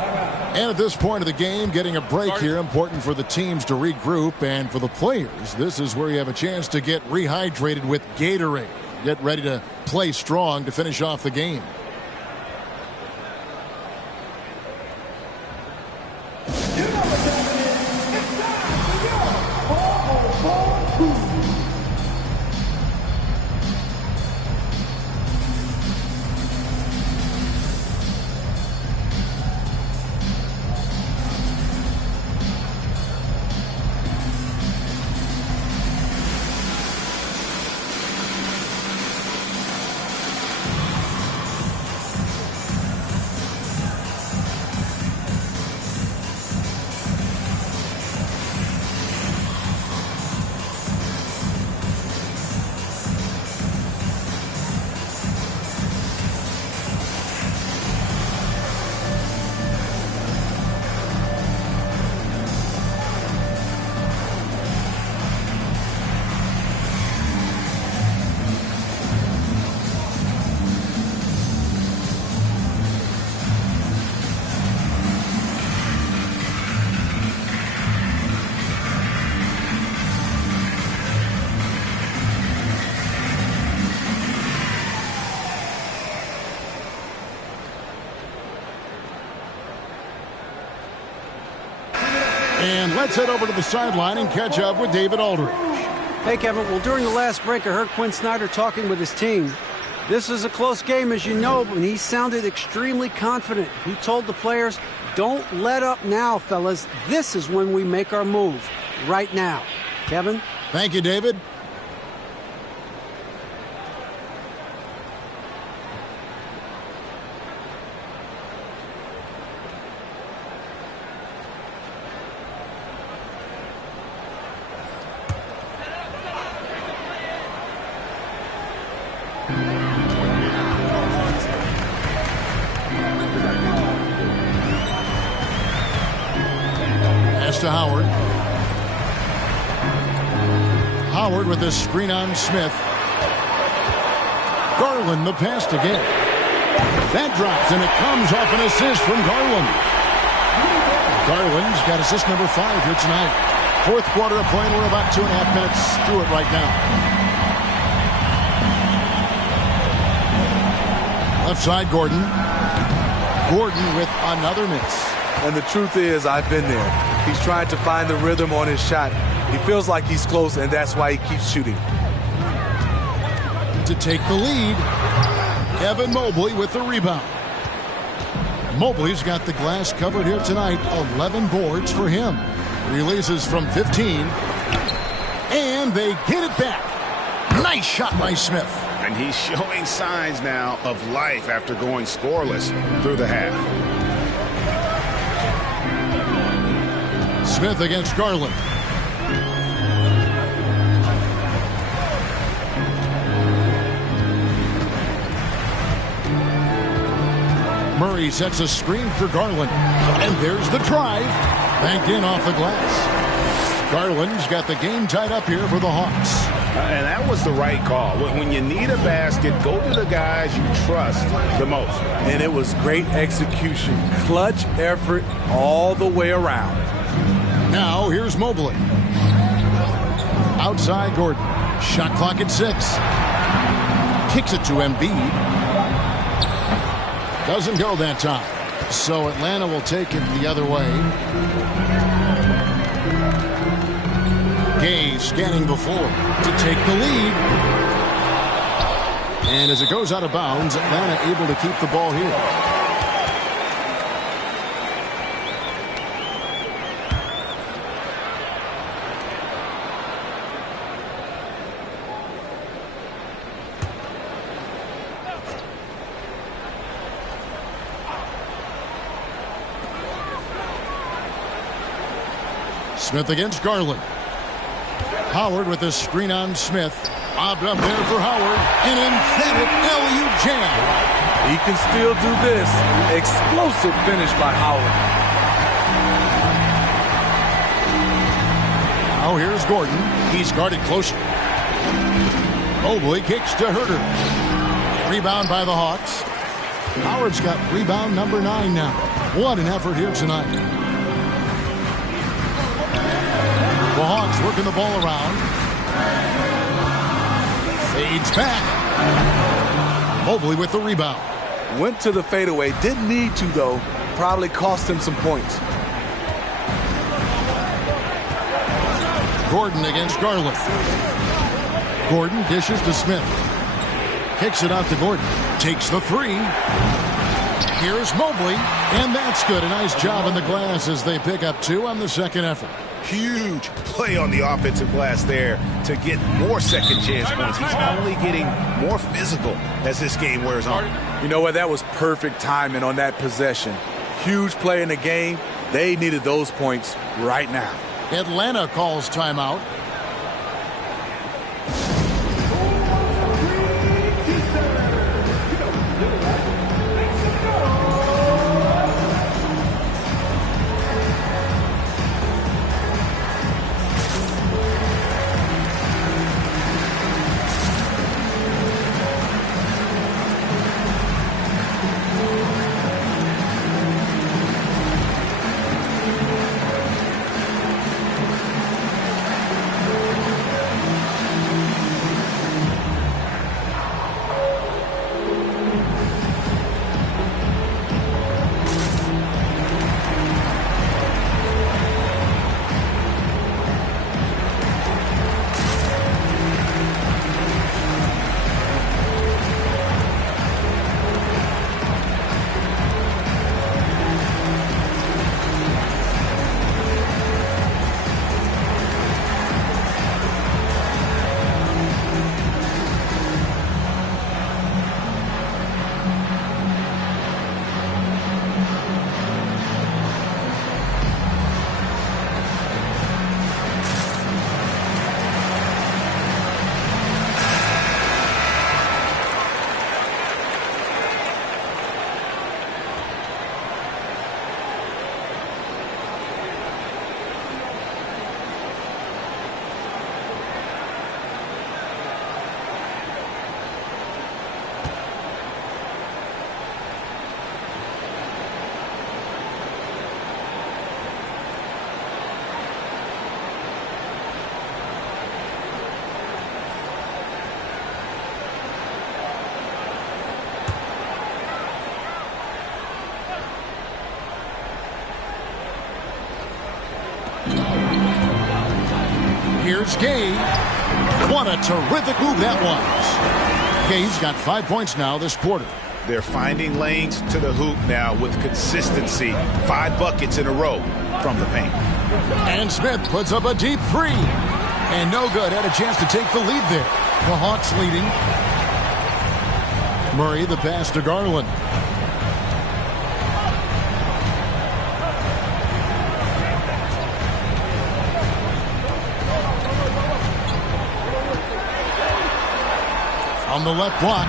And at this point of the game, getting a break here, important for the teams to regroup. And for the players, this is where you have a chance to get rehydrated with Gatorade. Get ready to play strong to finish off the game. Let's head over to the sideline and catch up with David Aldridge. Hey, Kevin. Well, during the last break, I heard Quinn Snyder talking with his team. This is a close game, as you know, and he sounded extremely confident. He told the players, don't let up now, fellas. This is when we make our move. Right now. Kevin? Thank you, David. To Howard. Howard with a screen on Smith. Garland the pass to get. That drops, and it comes off an assist from Garland. Garland's got assist number 5 here tonight. Fourth quarter of play, and we're about 2.5 minutes through it right now. Left side, Gordon. Gordon with another miss. And the truth is, I've been there. He's trying to find the rhythm on his shot. He feels like he's close, and that's why he keeps shooting. To take the lead, Evan Mobley with the rebound. Mobley's got the glass covered here tonight. 11 boards for him. Releases from 15. And they get it back. Nice shot by Smith. And he's showing signs now of life after going scoreless through the half. Smith against Garland. Murray sets a screen for Garland. And there's the drive. Banked in off the glass. Garland's got the game tied up here for the Hawks. And that was the right call. When you need a basket, go to the guys you trust the most. And it was great execution. Clutch effort all the way around. Now here's Mobley. Outside Gordon. Shot clock at 6. Kicks it to Embiid. Doesn't go that time. So Atlanta will take it the other way. Gay scanning before to take the lead. And as it goes out of bounds, Atlanta able to keep the ball here. Smith against Garland. Howard with a screen on Smith. Bobbed up there for Howard. An emphatic LU jam. He can still do this. Explosive finish by Howard. Now here's Gordon. He's guarded closer. Mobley kicks to Herter. Rebound by the Hawks. Howard's got rebound number 9 now. What an effort here tonight. The Hawks working the ball around. Fades back. Mobley with the rebound. Went to the fadeaway. Didn't need to, though. Probably cost him some points. Gordon against Garland. Gordon dishes to Smith. Kicks it out to Gordon. Takes the 3. Here's Mobley. And that's good. A nice job in the glass as they pick up 2 on the second effort. Huge play on the offensive glass there to get more second chance points. He's only getting more physical as this game wears on. You know what? That was perfect timing on that possession. Huge play in the game. They needed those points right now. Atlanta calls timeout. Here's Gay. What a terrific move that was. Gay's got 5 points now this quarter. They're finding lanes to the hoop now with consistency. 5 buckets in a row from the paint. And Smith puts up a deep three. And no good. Had a chance to take the lead there. The Hawks leading. Murray the pass to Garland. On the left block.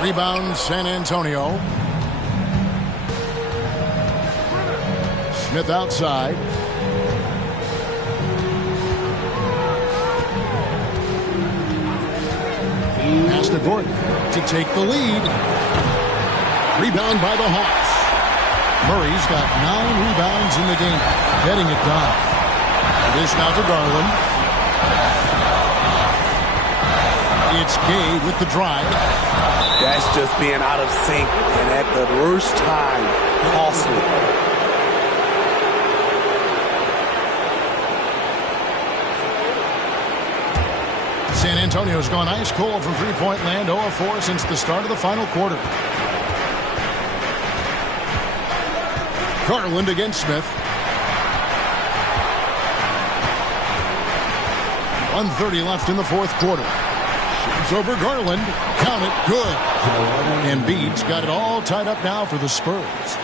Rebound San Antonio. Smith outside. Pass to Gordon to take the lead. Rebound by the Hawks. Murray's got 9 rebounds in the game. Getting it done. It is now to Garland. It's Gay with the drive. That's just being out of sync and at the worst time, costly. San Antonio's gone ice cold from three-point land, 0-4 since the start of the final quarter. Garland against Smith. 1:30 left in the fourth quarter. Shoots over Garland. Count it. Good. Embiid's got it all tied up now for the Spurs.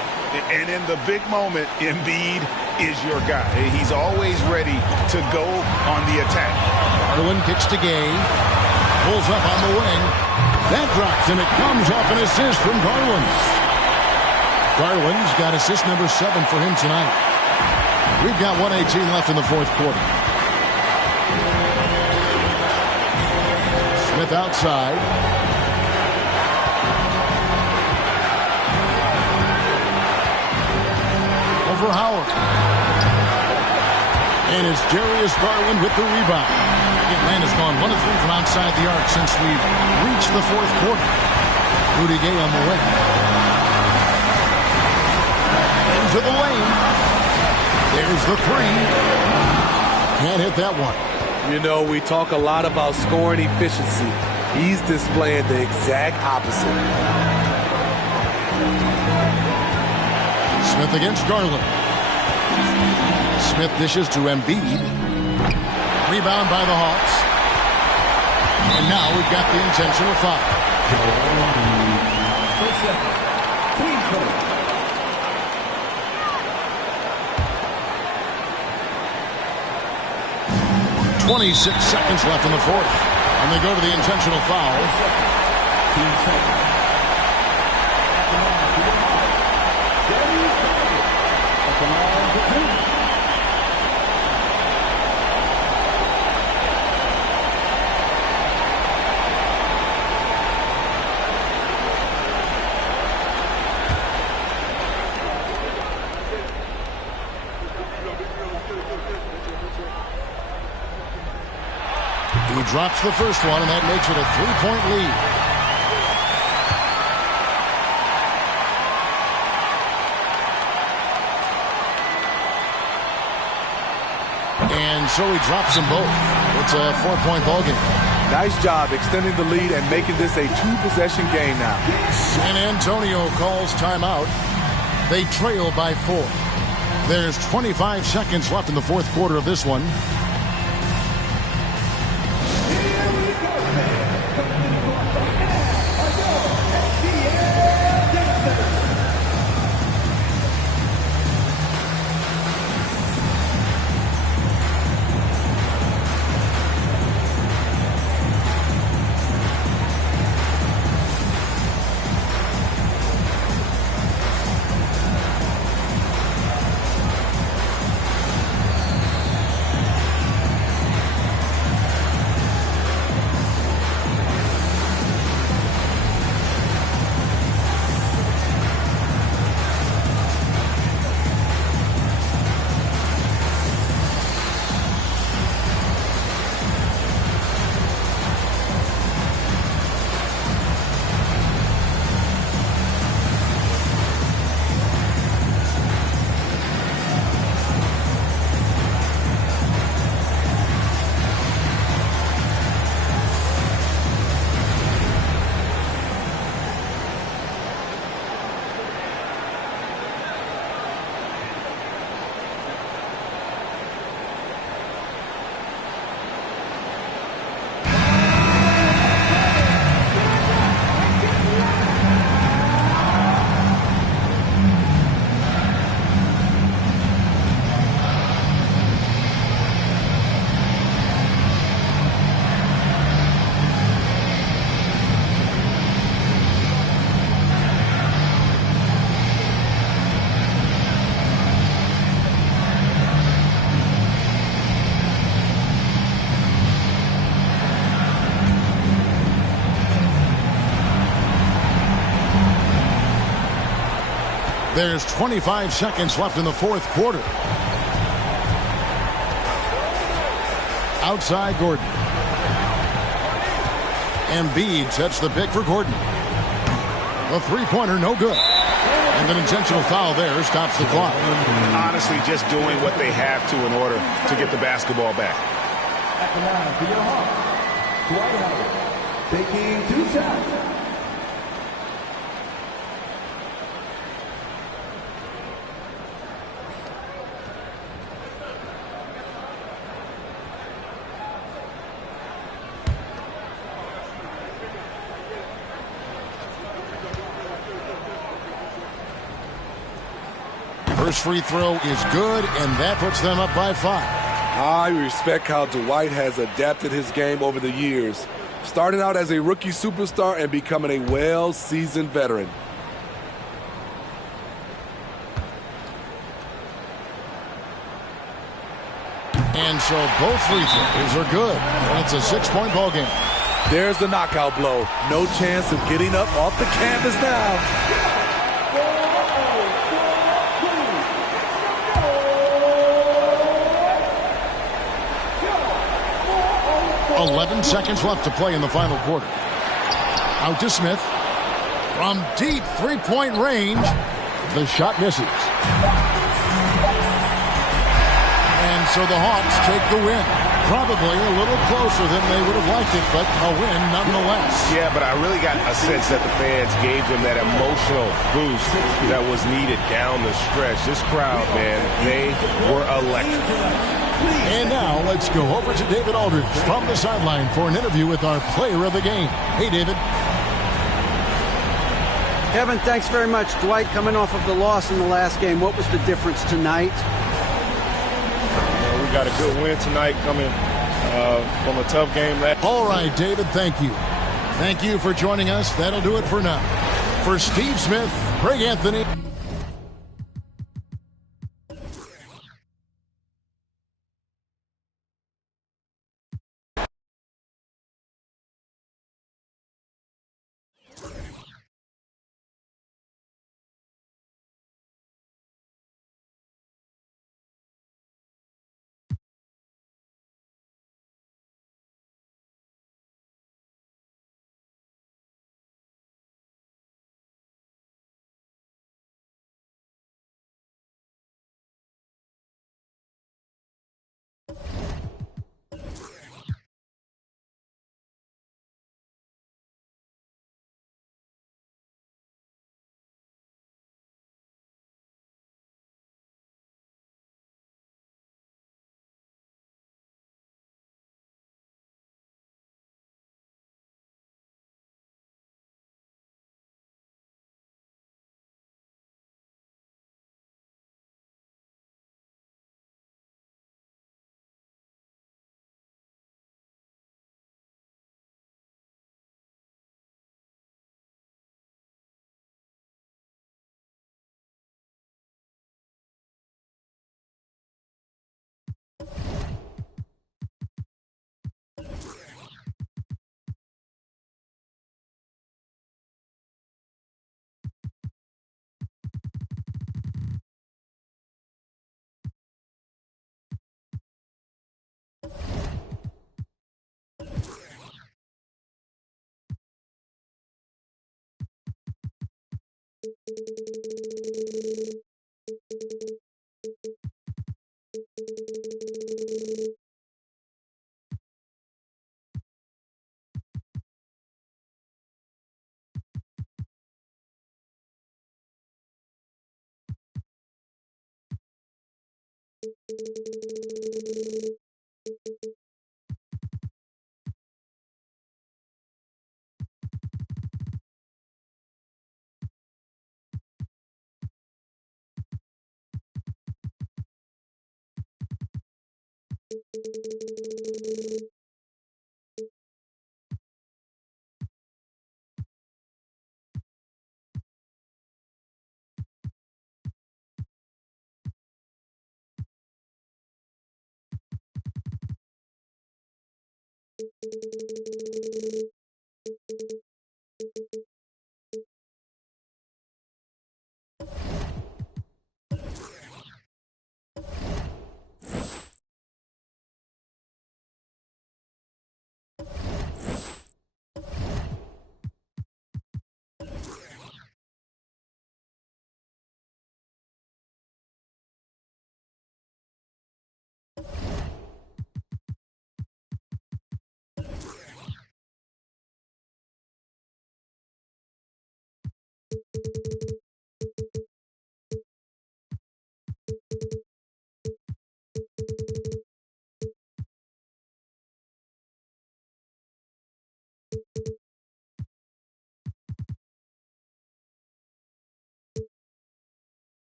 And in the big moment, Embiid is your guy. He's always ready to go on the attack. Garland kicks to Gay. Pulls up on the wing. That drops, and it comes off an assist from Garland. Garland's got assist number 7 for him tonight. We've got 1:18 left in the fourth quarter. Smith outside. Over Howard. And it's Darius Garland with the rebound. Atlanta's gone 1 of 3 from outside the arc since we've reached the fourth quarter. Rudy Gay on the wing. Into the lane. There's the 3. Can't hit that one. You know, we talk a lot about scoring efficiency. He's displaying the exact opposite. Smith against Garland. Smith dishes to Embiid. Rebound by the Hawks. And now we've got the intentional foul. 26 seconds left in the fourth. And they go to the intentional foul. He drops the first one, and that makes it a 3-point lead. And so he drops them both. It's a 4-point ball game. Nice job extending the lead and making this a 2-possession game now. San Antonio calls timeout. They trail by 4. There's 25 seconds left in the fourth quarter of this one. There's 25 seconds left in the fourth quarter. Outside Gordon. Embiid sets the pick for Gordon. A three-pointer, no good. And an intentional foul there stops the clock. Honestly, just doing what they have to in order to get the basketball back. At the line for your Hawks, Dwight Howard, taking 2 shots. First free throw is good, and that puts them up by 5. I respect how Dwight has adapted his game over the years, starting out as a rookie superstar and becoming a well-seasoned veteran. And so both free throws are good, and it's a 6-point ball game. There's the knockout blow. No chance of getting up off the canvas now. 11 seconds left to play in the final quarter. Out to Smith. From deep three-point range, the shot misses. And so the Hawks take the win. Probably a little closer than they would have liked it, but a win nonetheless. Yeah, but I really got a sense that the fans gave them that emotional boost that was needed down the stretch. This crowd, man, they were electric. And now let's go over to David Aldridge from the sideline for an interview with our player of the game. Hey, David. Kevin, thanks very much. Dwight, coming off of the loss in the last game, what was the difference tonight? We got a good win tonight coming from a tough game. All right, David, thank you. Thank you for joining us. That'll do it for now. For Steve Smith, Greg Anthony.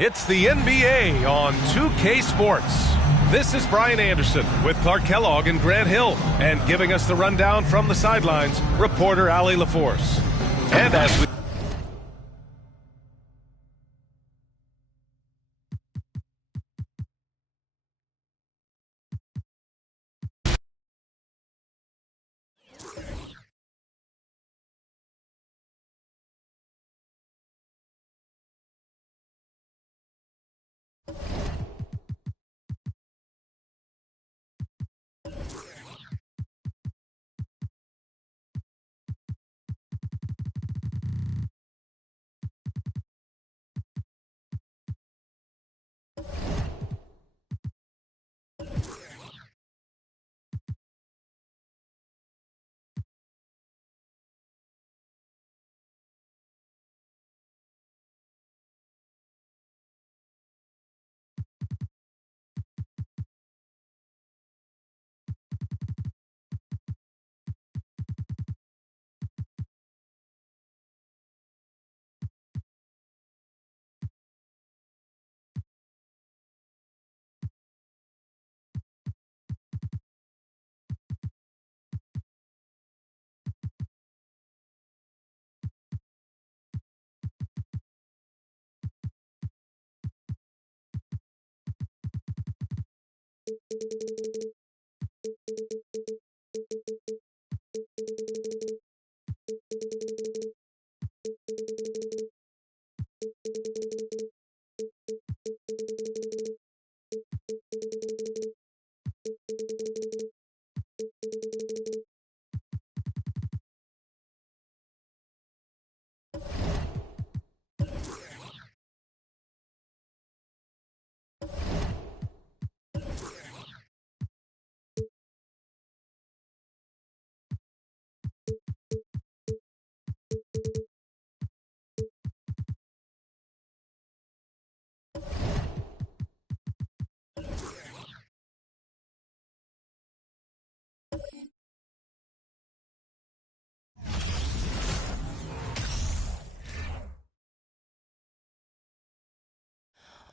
It's the NBA on 2K Sports. This is Brian Anderson with Clark Kellogg and Grant Hill. And giving us the rundown from the sidelines, reporter Ali LaForce. And as we...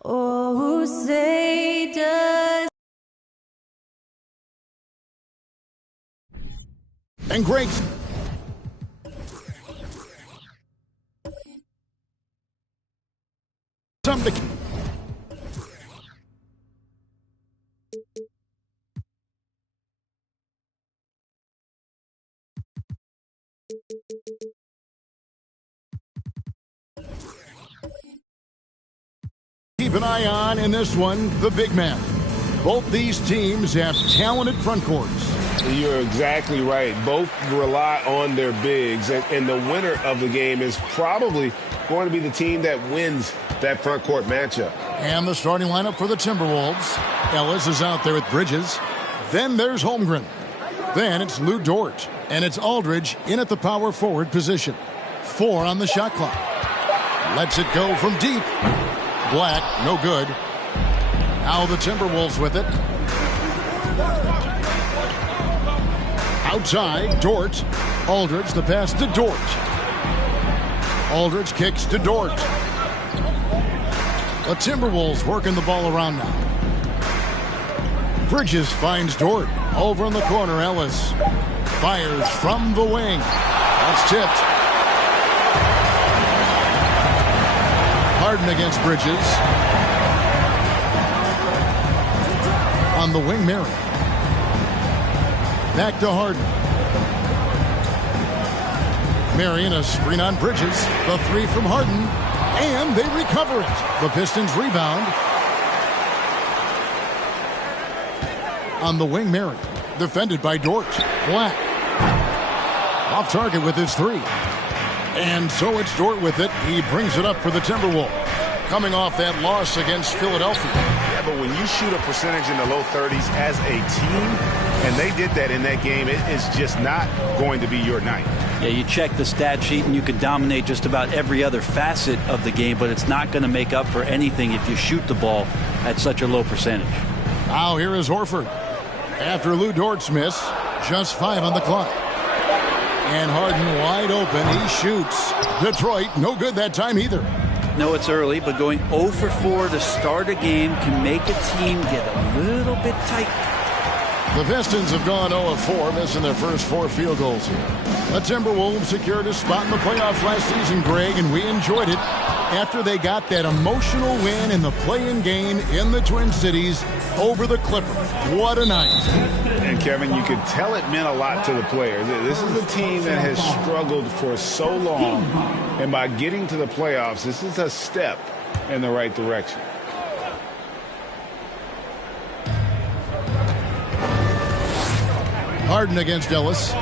Oh, say does. And Greg. Keep an eye on in this one, the big man. Both these teams have talented front courts. You're exactly right. Both rely on their bigs, and the winner of the game is probably going to be the team that wins that front court matchup. And the starting lineup for the Timberwolves. Ellis is out there with Bridges. Then there's Holmgren. Then it's Lou Dort. And it's Aldridge in at the power forward position. 4 on the shot clock. Lets it go from deep. Black, no good. Now the Timberwolves with it. Outside, Dort. Aldridge, the pass to Dort. Aldridge kicks to Dort. The Timberwolves working the ball around now. Bridges finds Dort. Over in the corner, Ellis fires from the wing. That's tipped. Harden against Bridges. On the wing, Mary. Back to Harden. Mary in a screen on Bridges. The 3 from Harden. And they recover it. The Pistons rebound. On the wing, Mary. Defended by Dort. Black. Off target with his 3. And so it's Dort with it. He brings it up for the Timberwolves. Coming off that loss against Philadelphia. Yeah, but when you shoot a percentage in the low 30s as a team, and they did that in that game, it is just not going to be your night. Yeah, you check the stat sheet and you can dominate just about every other facet of the game, but it's not going to make up for anything if you shoot the ball at such a low percentage. Now here is Horford. After Lou Dort's miss, just 5 on the clock. And Harden wide open. He shoots. Detroit, no good that time either. No, it's early, but going 0 for 4 to start a game can make a team get a little bit tight. The Pistons have gone 0-4, missing their first 4 field goals here. The Timberwolves secured a spot in the playoffs last season, Greg, and we enjoyed it after they got that emotional win in the play-in game in the Twin Cities over the Clippers. What a night. And, Kevin, you could tell it meant a lot to the players. This is a team that has struggled for so long, and by getting to the playoffs, this is a step in the right direction. Harden against Ellis.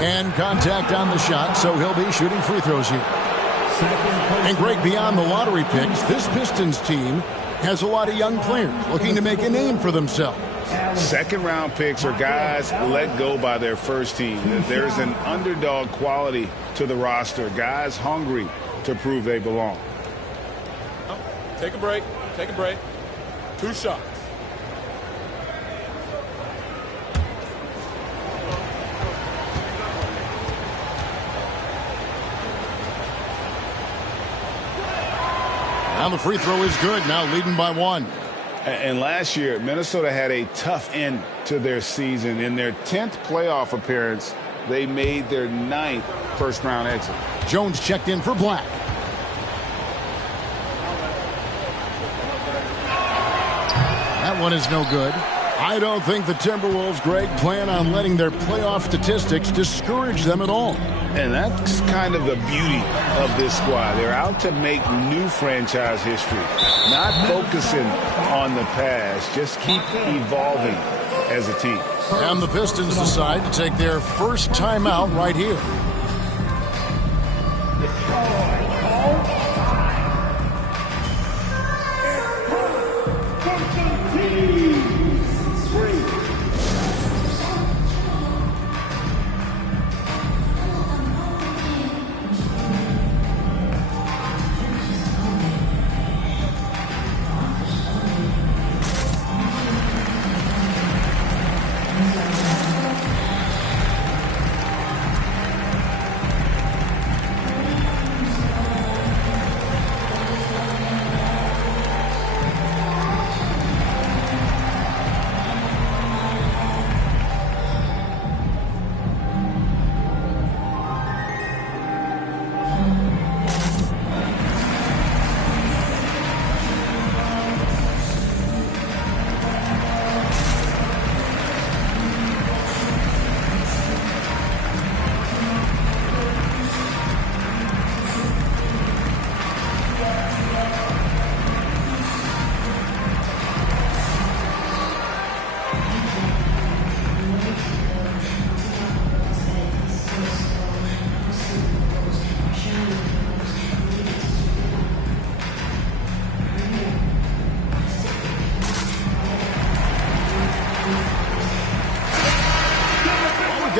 And contact on the shot, so he'll be shooting free throws here. And Greg, beyond the lottery picks, this Pistons team has a lot of young players looking to make a name for themselves. Second-round picks are guys let go by their first team. There's an underdog quality to the roster. Guys hungry to prove they belong. Take a break. Take a break. 2 shots. Now the free throw is good. Now leading by 1. And last year, Minnesota had a tough end to their season. In their 10th playoff appearance, they made their 9th first-round exit. Jones checked in for Black. That one is no good. I don't think the Timberwolves, Greg, plan on letting their playoff statistics discourage them at all. And that's kind of the beauty of this squad. They're out to make new franchise history, not focusing on the past, just keep evolving as a team. And the Pistons decide to take their first timeout right here.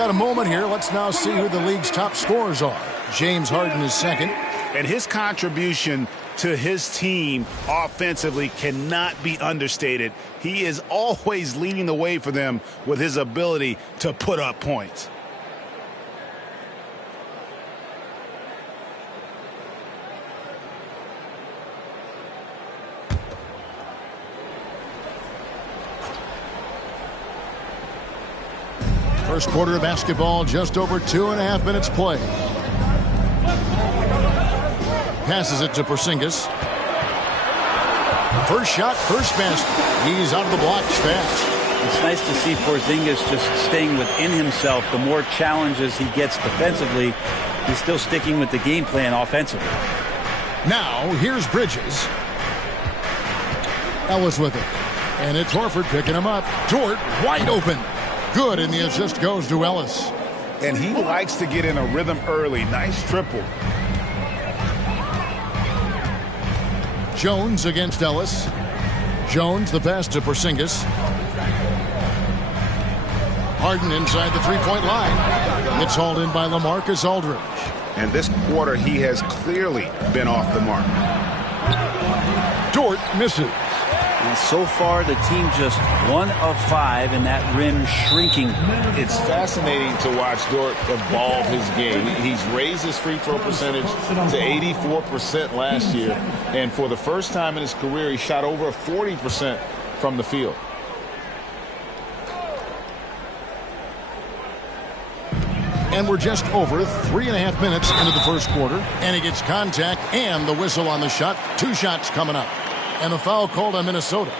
got a moment here. Let's now see who the league's top scorers are. James Harden is second. And his contribution to his team offensively cannot be understated. He is always leading the way for them with his ability to put up points. First quarter of basketball, just over 2.5 minutes played. Passes it to Porzingis. First shot, first basket. He's out of the blocks fast. It's nice to see Porzingis just staying within himself. The more challenges he gets defensively, he's still sticking with the game plan offensively. Now, here's Bridges. Ellis with it. And it's Horford picking him up. Dort wide open. Good, and the assist goes to Ellis. And he likes to get in a rhythm early. Nice triple. Jones against Ellis. Jones, the pass to Porzingis. Harden inside the three-point line. It's hauled in by LaMarcus Aldridge. And this quarter, he has clearly been off the mark. Dort misses. And so far, the team just 1 of 5, and that rim shrinking. It's fascinating to watch Dort evolve his game. He's raised his free throw percentage to 84% last year, and for the first time in his career, he shot over 40% from the field. And we're just over 3.5 minutes into the first quarter, and he gets contact and the whistle on the shot. 2 shots coming up. And a foul called on Minnesota.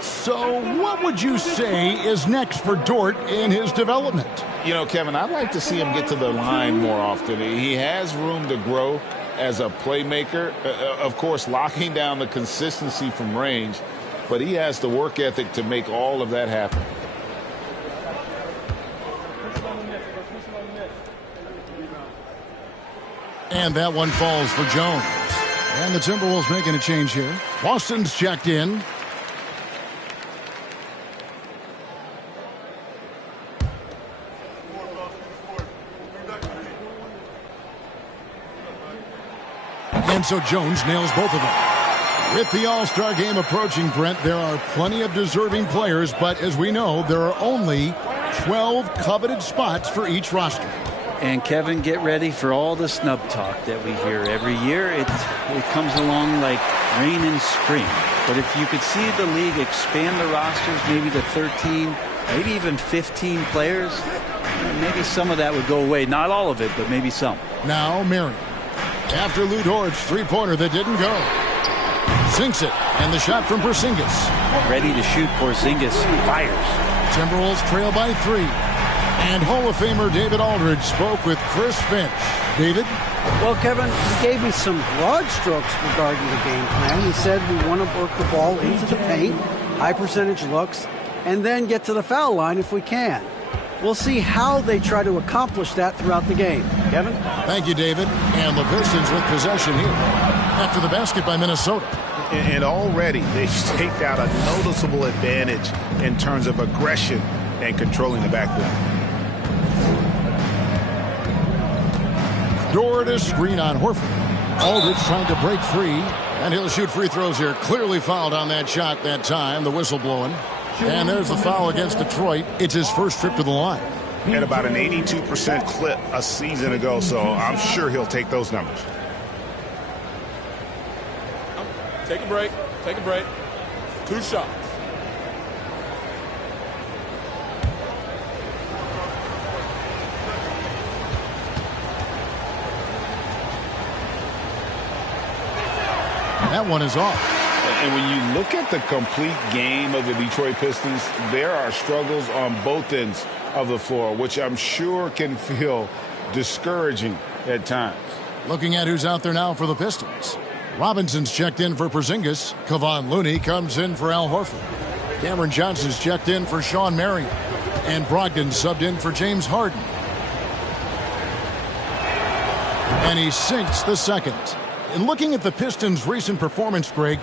So what would you say is next for Dort in his development? You know, Kevin, I'd like to see him get to the line more often. He has room to grow as a playmaker. Of course, locking down the consistency from range, but he has the work ethic to make all of that happen. And that one falls for Jones. And the Timberwolves making a change here. Boston's checked in. And so Jones nails both of them. With the All-Star game approaching, Brent, there are plenty of deserving players, but as we know, there are only 12 coveted spots for each roster. And Kevin, get ready for all the snub talk that we hear every year. It comes along like rain in spring. But if you could see the league expand the rosters maybe to 13, maybe even 15 players, maybe some of that would go away. Not all of it, but maybe some. Now Marion. After Lou Dort's three-pointer that didn't go. Sinks it. And the shot from Porzingis. Ready to shoot. Porzingis fires. Timberwolves trail by 3. And Hall of Famer David Aldridge spoke with Chris Finch. David? Well, Kevin, he gave me some broad strokes regarding the game plan. He said we want to work the ball into the paint, high percentage looks, and then get to the foul line if we can. We'll see how they try to accomplish that throughout the game. Kevin? Thank you, David. And the Pistons with possession here. After the basket by Minnesota. And already they've staked out a noticeable advantage in terms of aggression and controlling the backboard. Dort is screen on Horford. Aldridge trying to break free, and he'll shoot free throws here. Clearly fouled on that shot that time, the whistle blowing. And there's the foul against Detroit. It's his first trip to the line. At about an 82% clip a season ago, so I'm sure he'll take those numbers. Take a break. Take a break. 2 shots. That one is off. And when you look at the complete game of the Detroit Pistons, there are struggles on both ends of the floor, which I'm sure can feel discouraging at times. Looking at who's out there now for the Pistons. Robinson's checked in for Porzingis. Kevon Looney comes in for Al Horford. Cameron Johnson's checked in for Sean Marion. And Brogdon subbed in for James Harden. And he sinks the second. And looking at the Pistons' recent performance, Greg,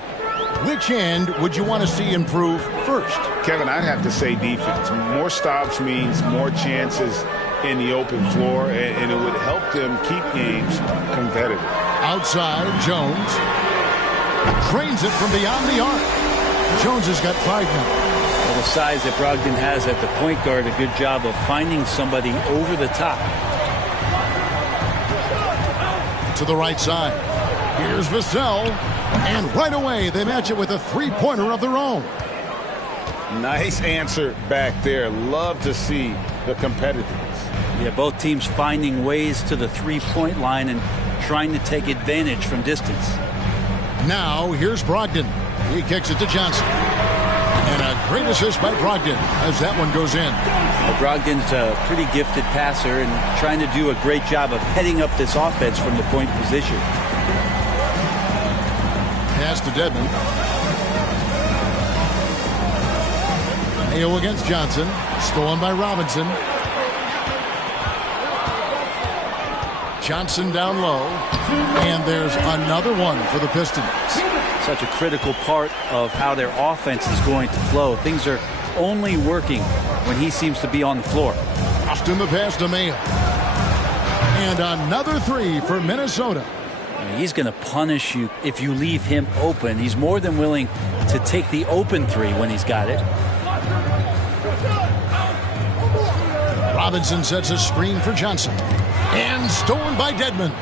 which end would you want to see improve first? Kevin, I'd have to say defense. More stops means more chances in the open floor, and it would help them keep games competitive. Outside, Jones drains it from beyond the arc. Jones has got 5 now. Well, the size that Brogdon has at the point guard, a good job of finding somebody over the top. To the right side. Here's Vassell. And right away, they match it with a three-pointer of their own. Nice answer back there. Love to see the competitiveness. Yeah, both teams finding ways to the three-point line and trying to take advantage from distance. Now, here's Brogdon. He kicks it to Johnson. And a great assist by Brogdon as that one goes in. Well, Brogdon's a pretty gifted passer and trying to do a great job of heading up this offense from the point position. Pass to Dedmon. Mayo against Johnson. Stolen by Robinson. Johnson down low. And there's another one for the Pistons. Such a critical part of how their offense is going to flow. Things are only working when he seems to be on the floor. Austin the pass to Mayo. And another three for Minnesota. He's going to punish you if you leave him open. He's more than willing to take the open three when he's got it. Robinson sets a screen for Johnson. And stolen by Dedmon.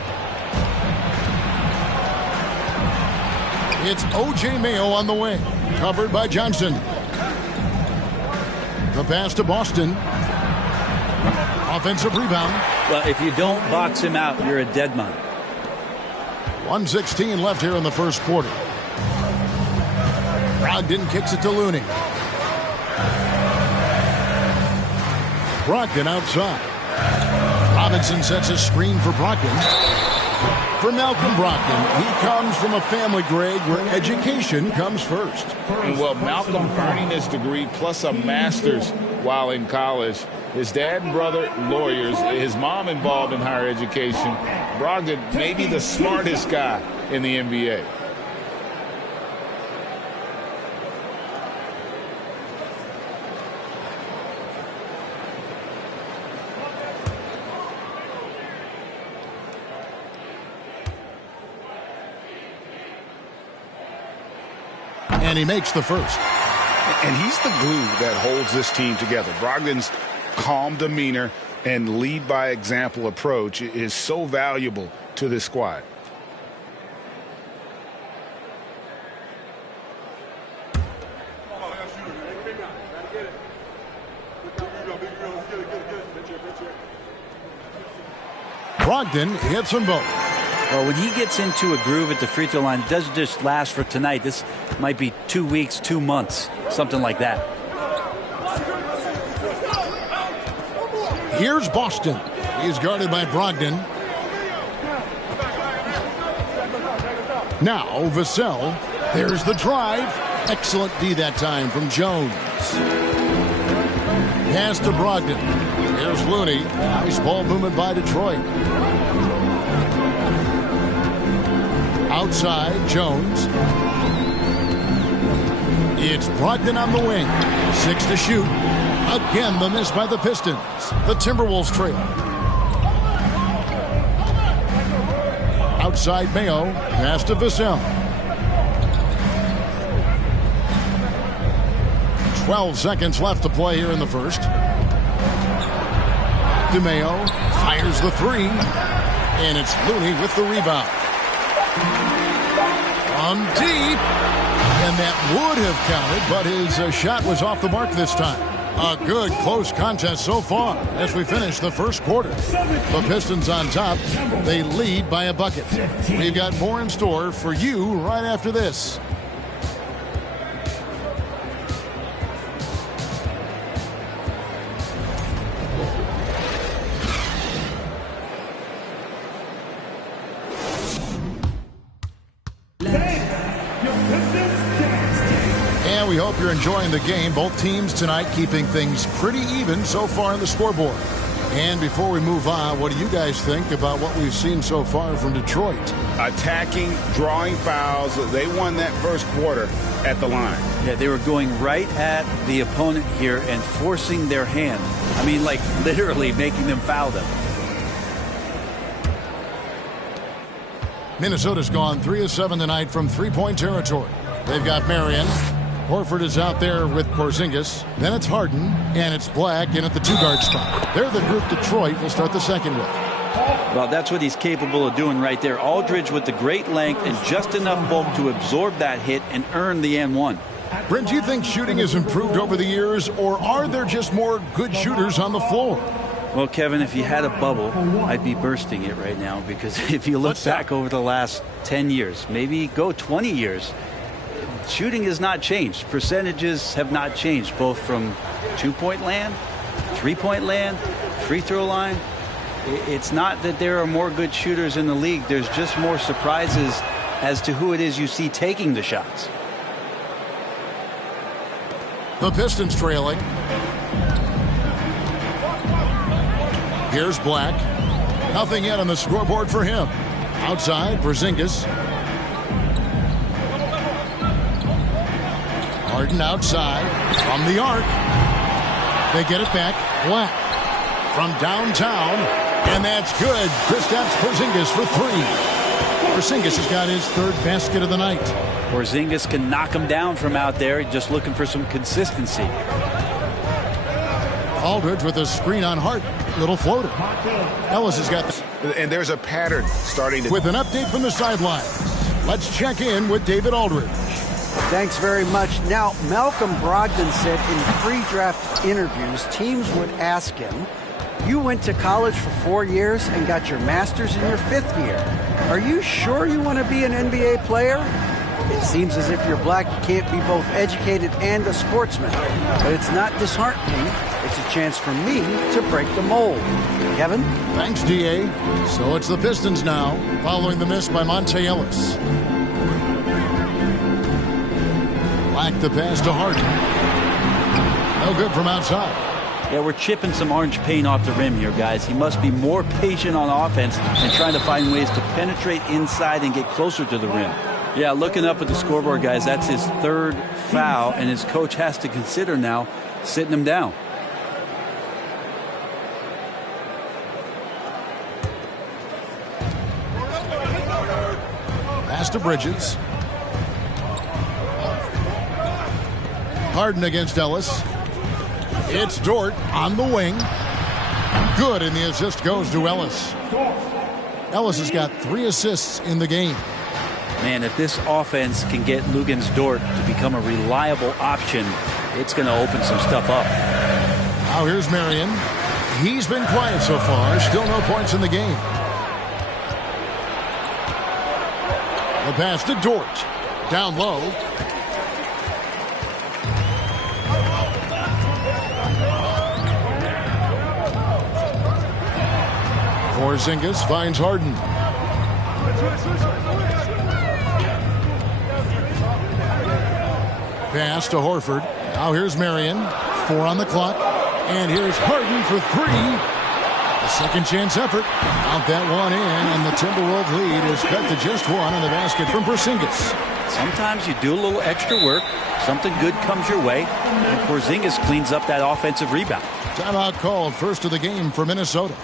It's O.J. Mayo on the wing. Covered by Johnson. The pass to Boston. Offensive rebound. Well, if you don't box him out, you're a dead man. 1:16 left here in the first quarter. Brogdon kicks it to Looney. Brogdon outside. Robinson sets a screen for Brogdon. For Malcolm Brogdon, he comes from a family, Greg, where education comes first. Well, Malcolm earning his degree plus a master's while in college. His dad and brother, lawyers. His mom involved in higher education. Brogdon, maybe the smartest guy in the NBA. And he makes the first. And he's the glue that holds this team together. Brogdon's calm demeanor and lead by example approach is so valuable to this squad. Brogdon hits them both. Well, when he gets into a groove at the free throw line, it doesn't just last for tonight. This might be 2 weeks, 2 months, something like that. Here's Boston. He's guarded by Brogdon. Now Vassell. There's the drive. Excellent D that time from Jones. Pass to Brogdon. Here's Looney. Nice ball movement by Detroit. Outside, Jones. It's Brogdon on the wing. 6 to shoot. Again, the miss by the Pistons. The Timberwolves trail. Outside, Mayo. Pass to Vassell. 12 seconds left to play here in the first. DeMayo fires the three. And it's Looney with the rebound. From deep. And that would have counted, but his shot was off the mark this time. A good close contest so far as we finish the first quarter. The Pistons on top. They lead by a bucket. We've got more in store for you right after this. We hope you're enjoying the game. Both teams tonight keeping things pretty even so far on the scoreboard. And before we move on, what do you guys think about what we've seen so far from Detroit? Attacking, drawing fouls. They won that first quarter at the line. Yeah, they were going right at the opponent here and forcing their hand. I mean, like literally making them foul them. Minnesota's gone 3 of 7 tonight from three-point territory. They've got Marion. Horford is out there with Porzingis. Then it's Harden, and it's Black in at the two-guard spot. They're the group Detroit will start the second with. Well, that's what he's capable of doing right there. Aldridge with the great length and just enough bulk to absorb that hit and earn the N1. Brent, do you think shooting has improved over the years, or are there just more good shooters on the floor? Well, Kevin, if you had a bubble, I'd be bursting it right now, because if you look back over the last 10 years, maybe go 20 years, shooting has not changed. Percentages have not changed, both from two-point land, three-point land, free throw line. It's not that there are more good shooters in the league. There's just more surprises as to who it is you see taking the shots. The Pistons trailing. Here's Black. Nothing yet on the scoreboard for him. Outside, Porzingis. Harden outside from the arc. They get it back. Black from downtown, and that's good. Kristaps Porzingis for three. Porzingis has got his third basket of the night. Porzingis can knock him down from out there, just looking for some consistency. Aldridge with a screen on Hart. Little floater. Ellis has got this. And there's a pattern starting to... With an update from the sideline, let's check in with David Aldridge. Thanks very much. Now, Malcolm Brogdon said in pre-draft interviews, teams would ask him, you went to college for 4 years and got your master's in your 5th year. Are you sure you want to be an NBA player? It seems as if you're black, you can't be both educated and a sportsman. But it's not disheartening. It's a chance for me to break the mold. Kevin? Thanks, D.A. So it's the Pistons now, following the miss by Monte Ellis. Black the pass to Harden. No good from outside. Yeah, we're chipping some orange paint off the rim here, guys. He must be more patient on offense and trying to find ways to penetrate inside and get closer to the rim. Yeah, looking up at the scoreboard, guys, that's his third foul, and his coach has to consider now sitting him down. Pass to Bridges. Harden against Ellis. It's Dort on the wing. Good, and the assist goes to Ellis. Ellis has got 3 assists in the game. Man, if this offense can get Luguentz Dort to become a reliable option, it's going to open some stuff up. Now here's Marion. He's been quiet so far. Still no points in the game. The pass to Dort. Down low. Porzingis finds Harden. Pass to Horford. Now here's Marion. 4 on the clock. And here's Harden for 3. A second chance effort. Count that one in, and the Timberwolves lead is cut to just 1 on the basket from Porzingis. Sometimes you do a little extra work. Something good comes your way. And Porzingis cleans up that offensive rebound. Timeout called. First of the game for Minnesota.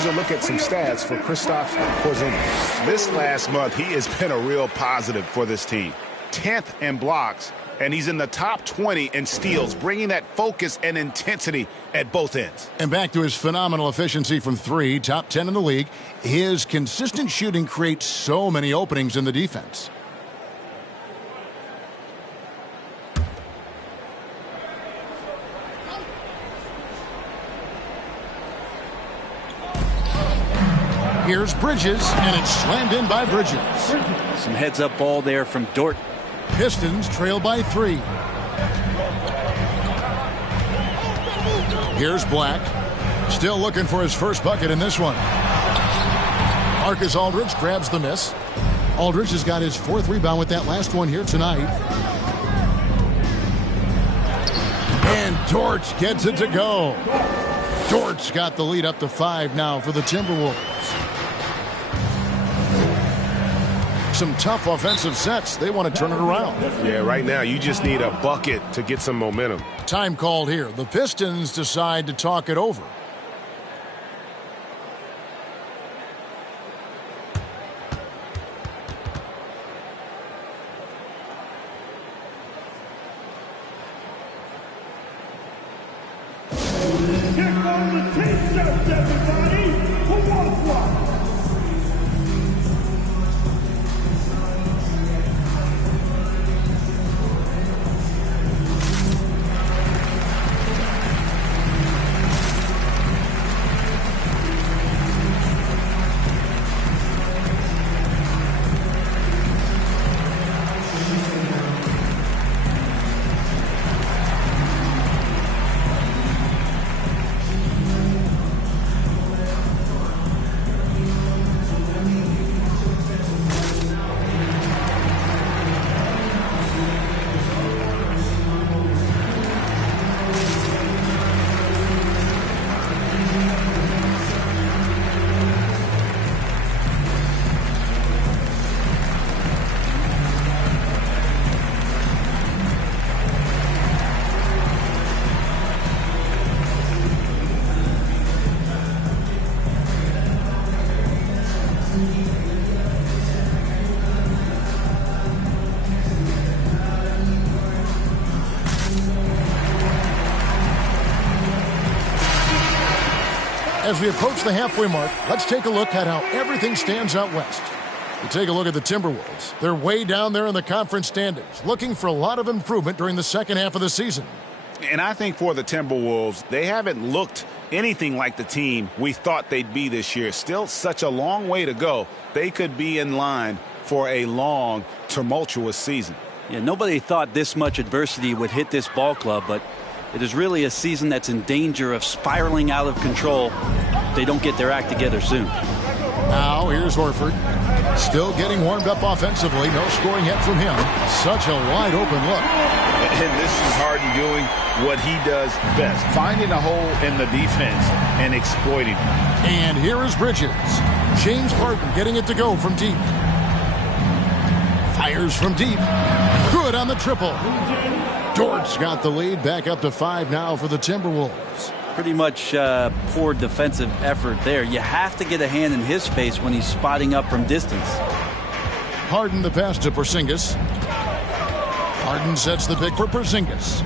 here's a look at some stats for Kristaps Porzingis. This last month, he has been a real positive for this team. 10th in blocks, and he's in the top 20 in steals, bringing that focus and intensity at both ends. And back to his phenomenal efficiency from three, top 10 in the league. His consistent shooting creates so many openings in the defense. Here's Bridges, and it's slammed in by Bridges. Some heads-up ball there from Dort. Pistons trail by 3. Here's Black. Still looking for his first bucket in this one. Marcus Aldridge grabs the miss. Aldridge has got his 4th rebound with that last one here tonight. And Dort gets it to go. Dort's got the lead up to 5 now for the Timberwolves. Some tough offensive sets. They want to turn it around. Yeah, right now you just need a bucket to get some momentum. Time called here. The Pistons decide to talk it over. Here come the T-shirts, everybody. Who wants one? As we approach the halfway mark, let's take a look at how everything stands out west. We take a look at the Timberwolves. They're way down there in the conference standings, looking for a lot of improvement during the second half of the season. And I think for the Timberwolves, they haven't looked anything like the team we thought they'd be this year. Still such a long way to go. They could be in line for a long, tumultuous season. Yeah, nobody thought this much adversity would hit this ball club, but it is really a season that's in danger of spiraling out of control if they don't get their act together soon. Now here's Horford. Still getting warmed up offensively. No scoring yet from him. Such a wide open look. And this is Harden doing what he does best. Finding a hole in the defense and exploiting it. And here is Bridges. James Harden getting it to go from deep. Fires from deep. Good on the triple. Dort's got the lead, back up to 5 now for the Timberwolves. Pretty much poor defensive effort there. You have to get a hand in his face when he's spotting up from distance. Harden the pass to Porzingis. Harden sets the pick for Porzingis.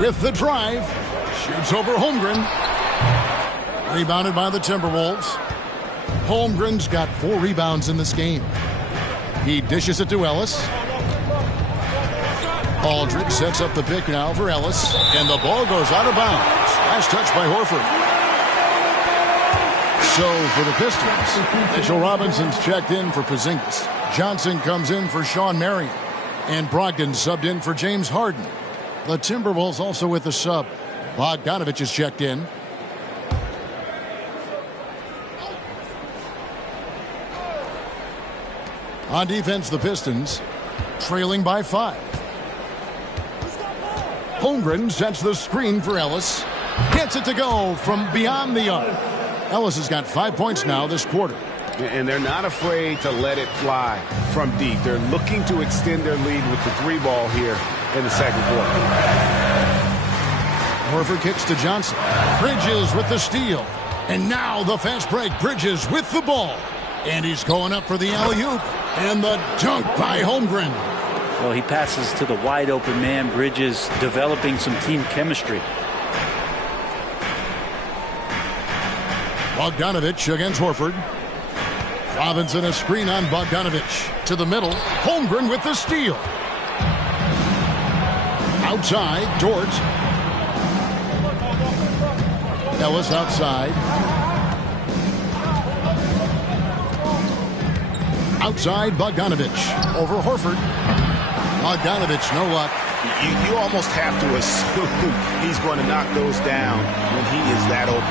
With the drive, shoots over Holmgren. Rebounded by the Timberwolves. Holmgren's got 4 rebounds in this game. He dishes it to Ellis. Aldridge sets up the pick now for Ellis, and the ball goes out of bounds. Last touch by Horford. So for the Pistons, Mitchell Robinson's checked in for Porzingis. Johnson comes in for Sean Marion, and Brogdon subbed in for James Harden. The Timberwolves also with the sub. Bogdanovich is checked in. On defense, the Pistons trailing by 5. Holmgren sets the screen for Ellis. Gets it to go from beyond the arc. Ellis has got 5 points now this quarter. And they're not afraid to let it fly from deep. They're looking to extend their lead with the 3 ball here in the second quarter. Horford kicks to Johnson. Bridges with the steal. And now the fast break. Bridges with the ball. And he's going up for the alley-oop. And the dunk by Holmgren. Well, he passes to the wide-open man. Bridges developing some team chemistry. Bogdanovich against Horford. Robinson a screen on Bogdanovich. To the middle. Holmgren with the steal. Outside, Dort. Ellis outside. Outside, Bogdanovich. Over Horford. Bogdanovich, no luck. You almost have to assume he's going to knock those down when he is that open.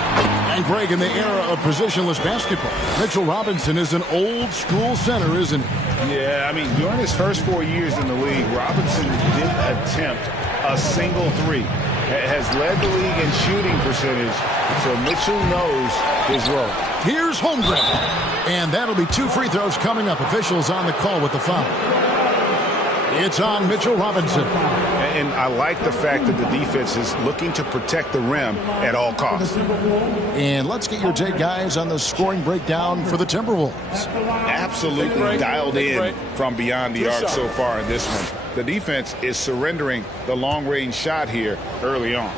And Greg, in the era of positionless basketball, Mitchell Robinson is an old-school center, isn't he? Yeah, I mean, during his first 4 years in the league, Robinson didn't attempt a single three. Has led the league in shooting percentage, so Mitchell knows his role. Here's Holmgren. And that'll be 2 free throws coming up. Officials on the call with the foul. It's on Mitchell Robinson. And I like the fact that the defense is looking to protect the rim at all costs. And let's get your take, guys, on the scoring breakdown for the Timberwolves. Absolutely dialed in from beyond the arc so far in this one. The defense is surrendering the long-range shot here early on.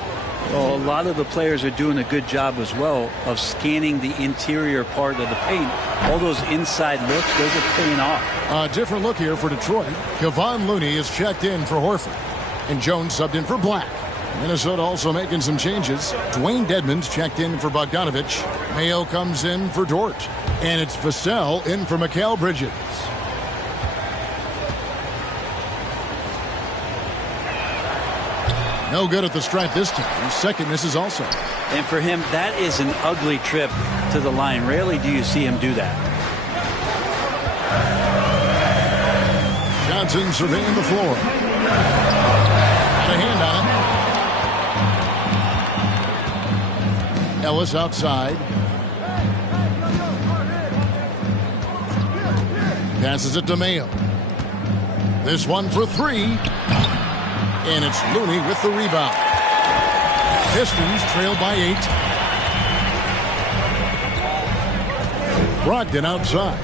Well, a lot of the players are doing a good job as well of scanning the interior part of the paint. All those inside looks, those are paying off. A different look here for Detroit. Kevon Looney is checked in for Horford. And Jones subbed in for Black. Minnesota also making some changes. Dwayne Dedmon's checked in for Bogdanovich. Mayo comes in for Dort. And it's Vassell in for Mikal Bridges. No good at the stripe this time. Second misses also. And for him, that is an ugly trip to the line. Rarely do you see him do that. Johnson surveying the floor. Got a hand on it. Ellis outside. Passes it to Mayo. This one for 3. And it's Looney with the rebound. Pistons trail by 8. Brogdon outside.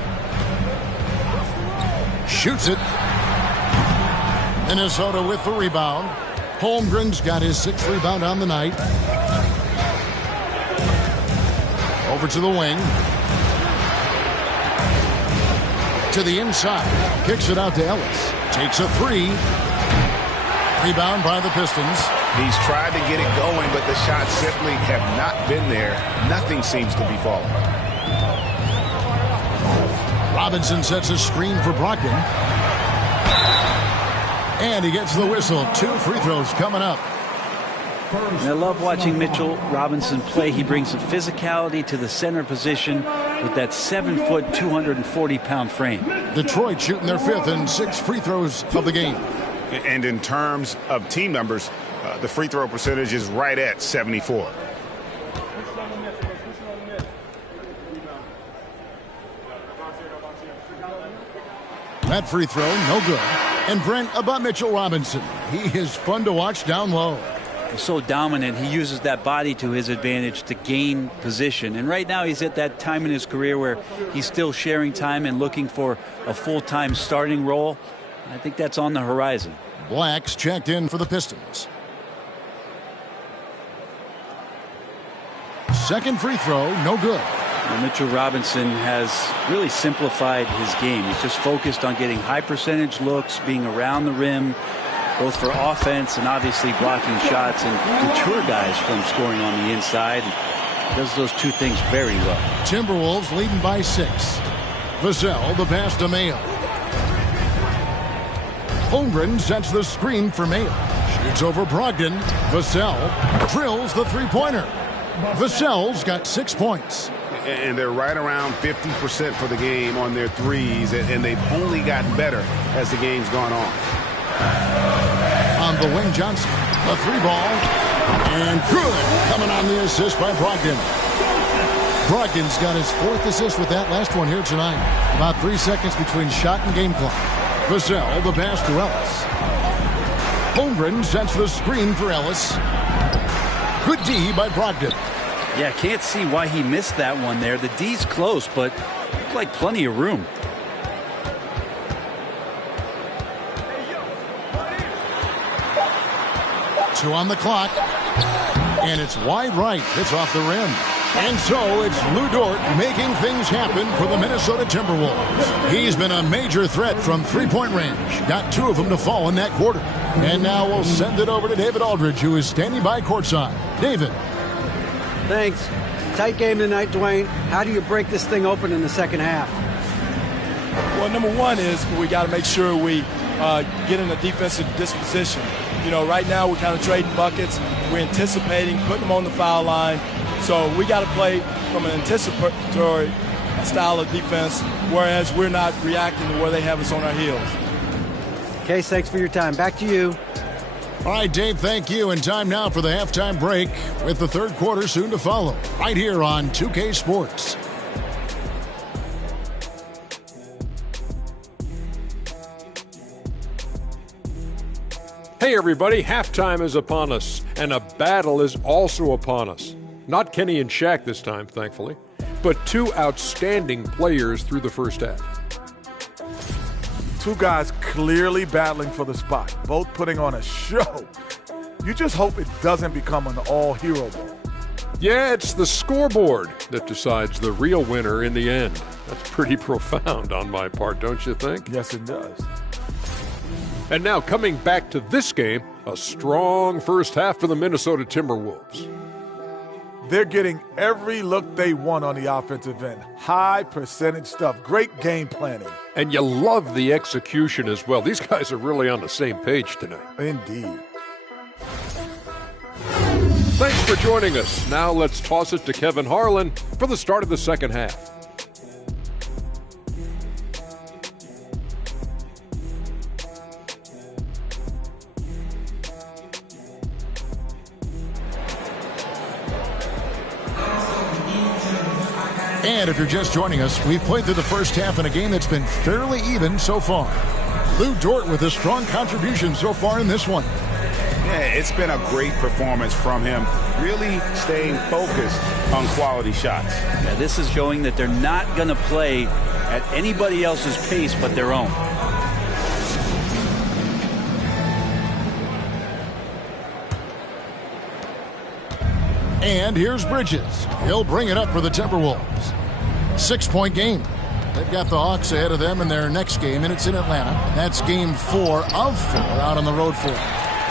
Shoots it. Minnesota with the rebound. Holmgren's got his 6th rebound on the night. Over to the wing. To the inside. Kicks it out to Ellis. Takes a 3. Rebound by the Pistons. He's tried to get it going, but the shots simply have not been there. Nothing seems to be falling. Robinson sets a screen for Brogdon. And he gets the whistle. 2 free throws coming up. And I love watching Mitchell Robinson play. He brings a physicality to the center position with that 7-foot, 240-pound frame. Detroit shooting their 5th and 6 free throws of the game. And in terms of team numbers, the free throw percentage is right at 74. That free throw, no good. And Brent, about Mitchell Robinson. He is fun to watch down low. He's so dominant. He uses that body to his advantage to gain position. And right now he's at that time in his career where he's still sharing time and looking for a full-time starting role. I think that's on the horizon. Black's checked in for the Pistons. Second free throw, no good. Well, Mitchell Robinson has really simplified his game. He's just focused on getting high percentage looks, being around the rim, both for offense and obviously blocking shots, and deter guys from scoring on the inside. He does those 2 things very well. Timberwolves leading by 6. Vassell, the pass to Mayo. Holmgren sets the screen for Mayo. Shoots over Brogdon. Vassell drills the 3-pointer. Vassell's got 6 points. And they're right around 50% for the game on their threes, and they've only gotten better as the game's gone on. On the wing, Johnson. A 3-ball. And good. Coming on the assist by Brogdon. Brogdon's got his 4th assist with that last one here tonight. About 3 seconds between shot and game clock. Vassell, the pass to Ellis. Holmgren sets the screen for Ellis. Good D by Brogdon. Yeah, can't see why he missed that one there. The D's close, but looked like plenty of room. Two on the clock. And it's wide right. It's off the rim. And so it's Lou Dort making things happen for the Minnesota Timberwolves. He's been a major threat from three-point range. Got two of them to fall in that quarter. And now we'll send it over to David Aldridge, who is standing by courtside. David. Thanks. Tight game tonight, Dwayne. How do you break this thing open in the second half? Well, number one is we got to make sure we get in a defensive disposition. You know, right now we're kind of trading buckets. We're anticipating, putting them on the foul line. So we got to play from an anticipatory style of defense, whereas we're not reacting to where they have us on our heels. Case, thanks for your time. Back to you. All right, Dave, thank you. And time now for the halftime break with the third quarter soon to follow right here on 2K Sports. Hey, everybody, halftime is upon us, and a battle is also upon us. Not Kenny and Shaq this time, thankfully, but two outstanding players through the first half. Two guys clearly battling for the spot, both putting on a show. You just hope it doesn't become an all-hero ball. Yeah, it's the scoreboard that decides the real winner in the end. That's pretty profound on my part, don't you think? Yes, it does. And now coming back to this game, a strong first half for the Minnesota Timberwolves. They're getting every look they want on the offensive end. High percentage stuff. Great game planning. And you love the execution as well. These guys are really on the same page tonight. Indeed. Thanks for joining us. Now let's toss it to Kevin Harlan for the start of the second half. And if you're just joining us, we've played through the first half in a game that's been fairly even so far. Lou Dort with a strong contribution so far in this one. Yeah, it's been a great performance from him, really staying focused on quality shots. Yeah, this is showing that they're not going to play at anybody else's pace but their own. And here's Bridges. He'll bring it up for the Timberwolves. 6-point game. They've got the Hawks ahead of them in their next game, and it's in Atlanta. That's game 4 of 4 out on the road for them.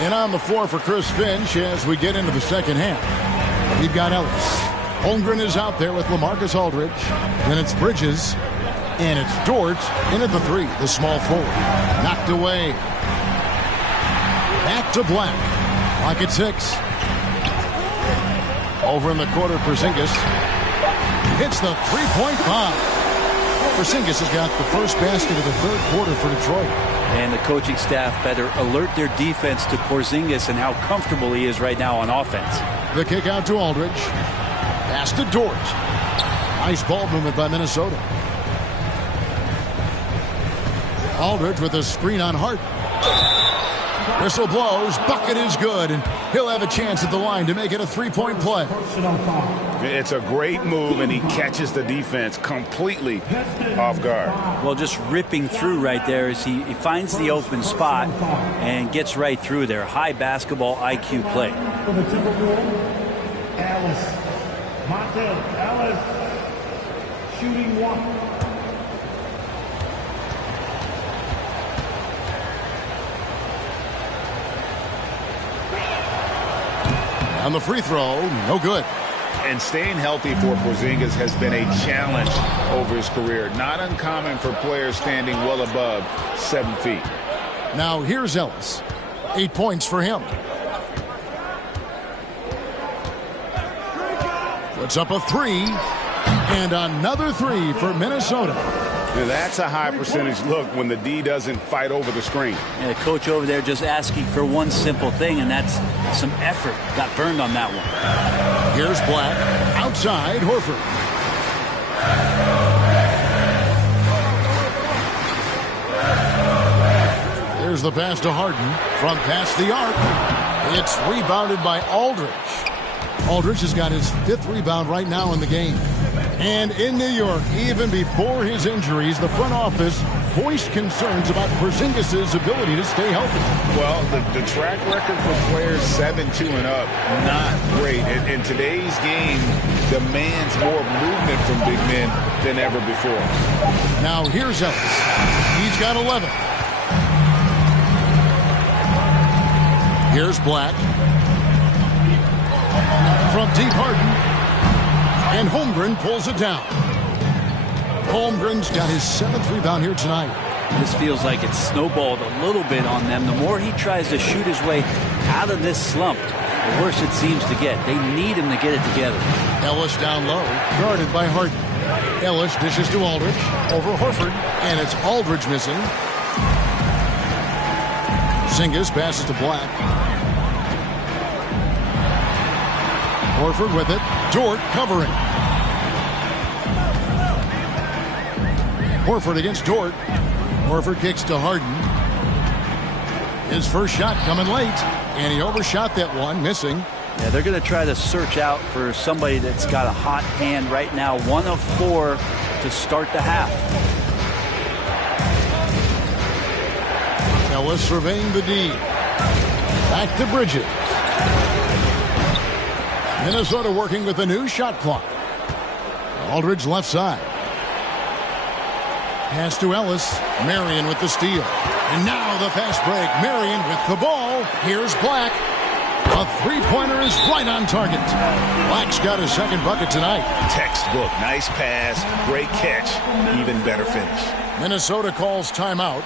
And on the floor for Chris Finch as we get into the second half. We've got Ellis. Holmgren is out there with LaMarcus Aldridge. Then it's Bridges. And it's Dort in at the 3, the small forward. Knocked away. Back to Black. Clock at 6. Over in the quarter, Porzingis hits the three-point bomb. Porzingis has got the first basket of the third quarter for Detroit. And the coaching staff better alert their defense to Porzingis and how comfortable he is right now on offense. The kick out to Aldridge. Pass to Dort. Nice ball movement by Minnesota. Aldridge with a screen on Hart. Whistle blows. Bucket is good. And he'll have a chance at the line to make it a three-point play. It's a great move, and he catches the defense completely off guard. Well, just ripping through right there as he finds the open spot and gets right through there. High basketball IQ play. For the Timberwolves, Alice. Monte Alice shooting 1. On the free throw, no good. And staying healthy for Porzingis has been a challenge over his career. Not uncommon for players standing well above 7 feet. Now here's Ellis. 8 points for him. Puts up a 3. And another 3 for Minnesota. Now that's a high percentage look when the D doesn't fight over the screen. And the coach over there just asking for one simple thing, and that's some effort. Got burned on that one. Here's Black. Outside, Horford. There's the pass to Harden from past the arc. It's rebounded by Aldridge. Aldridge has got his 5th rebound right now in the game. And in New York, even before his injuries, the front office voiced concerns about Porzingis' ability to stay healthy. Well, the track record for players 7-2 and up, not great. And today's game demands more movement from big men than ever before. Now here's Ellis. He's got 11. Here's Black. From deep, Harden. And Holmgren pulls it down. Holmgren's got his 7th rebound here tonight. This feels like it's snowballed a little bit on them. The more he tries to shoot his way out of this slump, the worse it seems to get. They need him to get it together. Ellis down low, guarded by Harden. Ellis dishes to Aldridge, over Horford, and it's Aldridge missing. Porzingis passes to Black. Horford with it. Dort covering. Horford against Dort. Horford kicks to Harden. His first shot coming late, and he overshot that one, missing. Yeah, they're going to try to search out for somebody that's got a hot hand right now. 1 of 4 to start the half. Ellis surveying the D. Back to Bridges. Minnesota working with a new shot clock. Aldridge left side. Pass to Ellis. Marion with the steal. And now the fast break. Marion with the ball. Here's Black. A three-pointer is right on target. Black's got his 2nd bucket tonight. Textbook. Nice pass. Great catch. Even better finish. Minnesota calls timeout.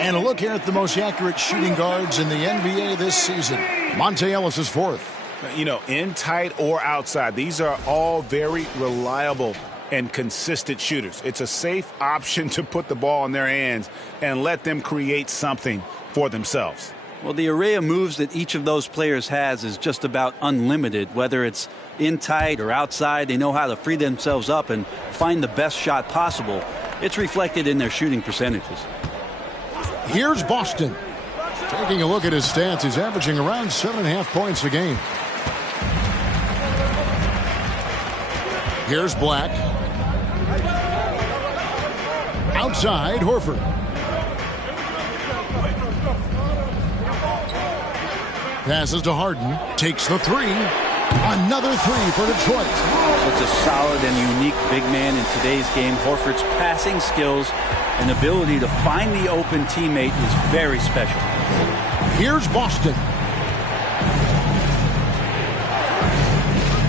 And a look here at the most accurate shooting guards in the NBA this season. Monte Ellis is 4th. You know, in tight or outside, these are all very reliable and consistent shooters. It's a safe option to put the ball in their hands and let them create something for themselves. Well, the array of moves that each of those players has is just about unlimited. Whether it's in tight or outside, they know how to free themselves up and find the best shot possible. It's reflected in their shooting percentages. Here's Boston. Taking a look at his stats, he's averaging around 7.5 points a game. Here's Black. Outside, Horford. Passes to Harden. Takes the 3. Another 3 for Detroit. Such a solid and unique big man in today's game. Horford's passing skills and ability to find the open teammate is very special. Here's Boston.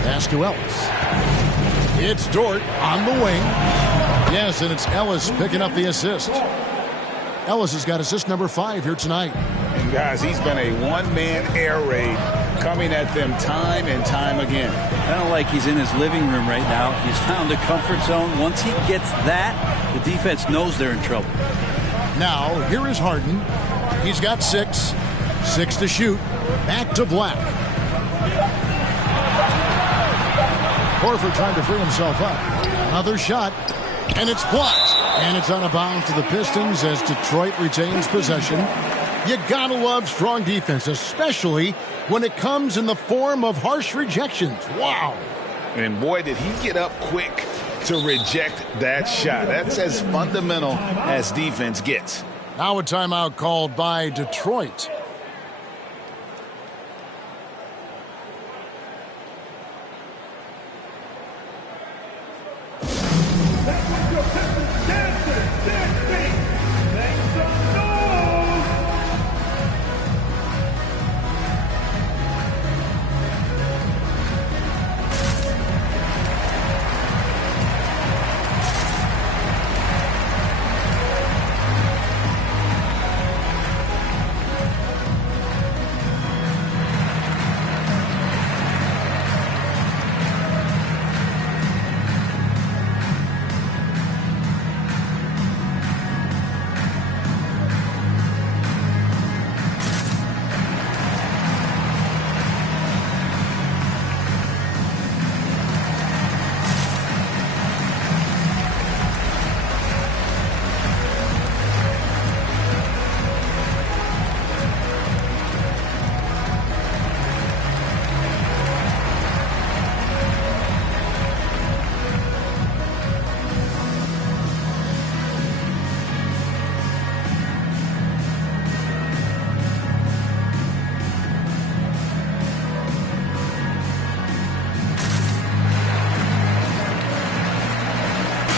Pass to Ellis. It's Dort on the wing. Yes, and it's Ellis picking up the assist. Ellis has got assist number 5 here tonight. And guys, he's been a one-man air raid coming at them time and time again. Kind of like he's in his living room right now. He's found a comfort zone. Once he gets that, the defense knows they're in trouble. Now, here is Harden. He's got 6. 6 to shoot. Back to Black. Horford trying to free himself up. Another shot, and it's blocked. And it's out of bounds to the Pistons as Detroit retains possession. You gotta love strong defense, especially when it comes in the form of harsh rejections. Wow. And boy, did he get up quick to reject that shot. That's as fundamental as defense gets. Now a timeout called by Detroit.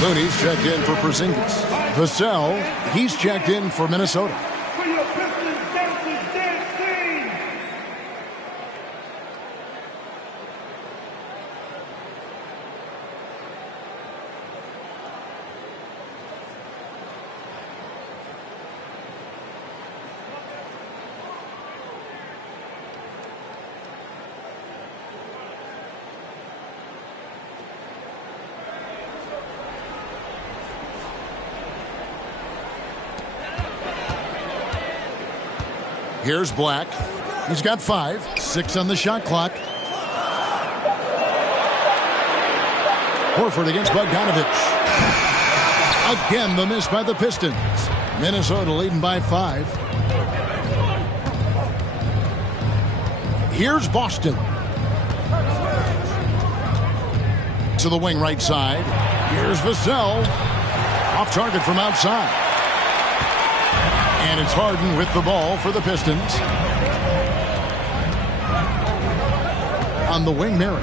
Looney's checked in for Porzingis. Vassell, he's checked in for Minnesota. Here's Black. He's got 5, 6 on the shot clock. Horford against Bogdanovich. Again, the miss by the Pistons. Minnesota leading by 5. Here's Boston. To the wing right side. Here's Vassell. Off target from outside. And it's Harden with the ball for the Pistons. On the wing, Mary.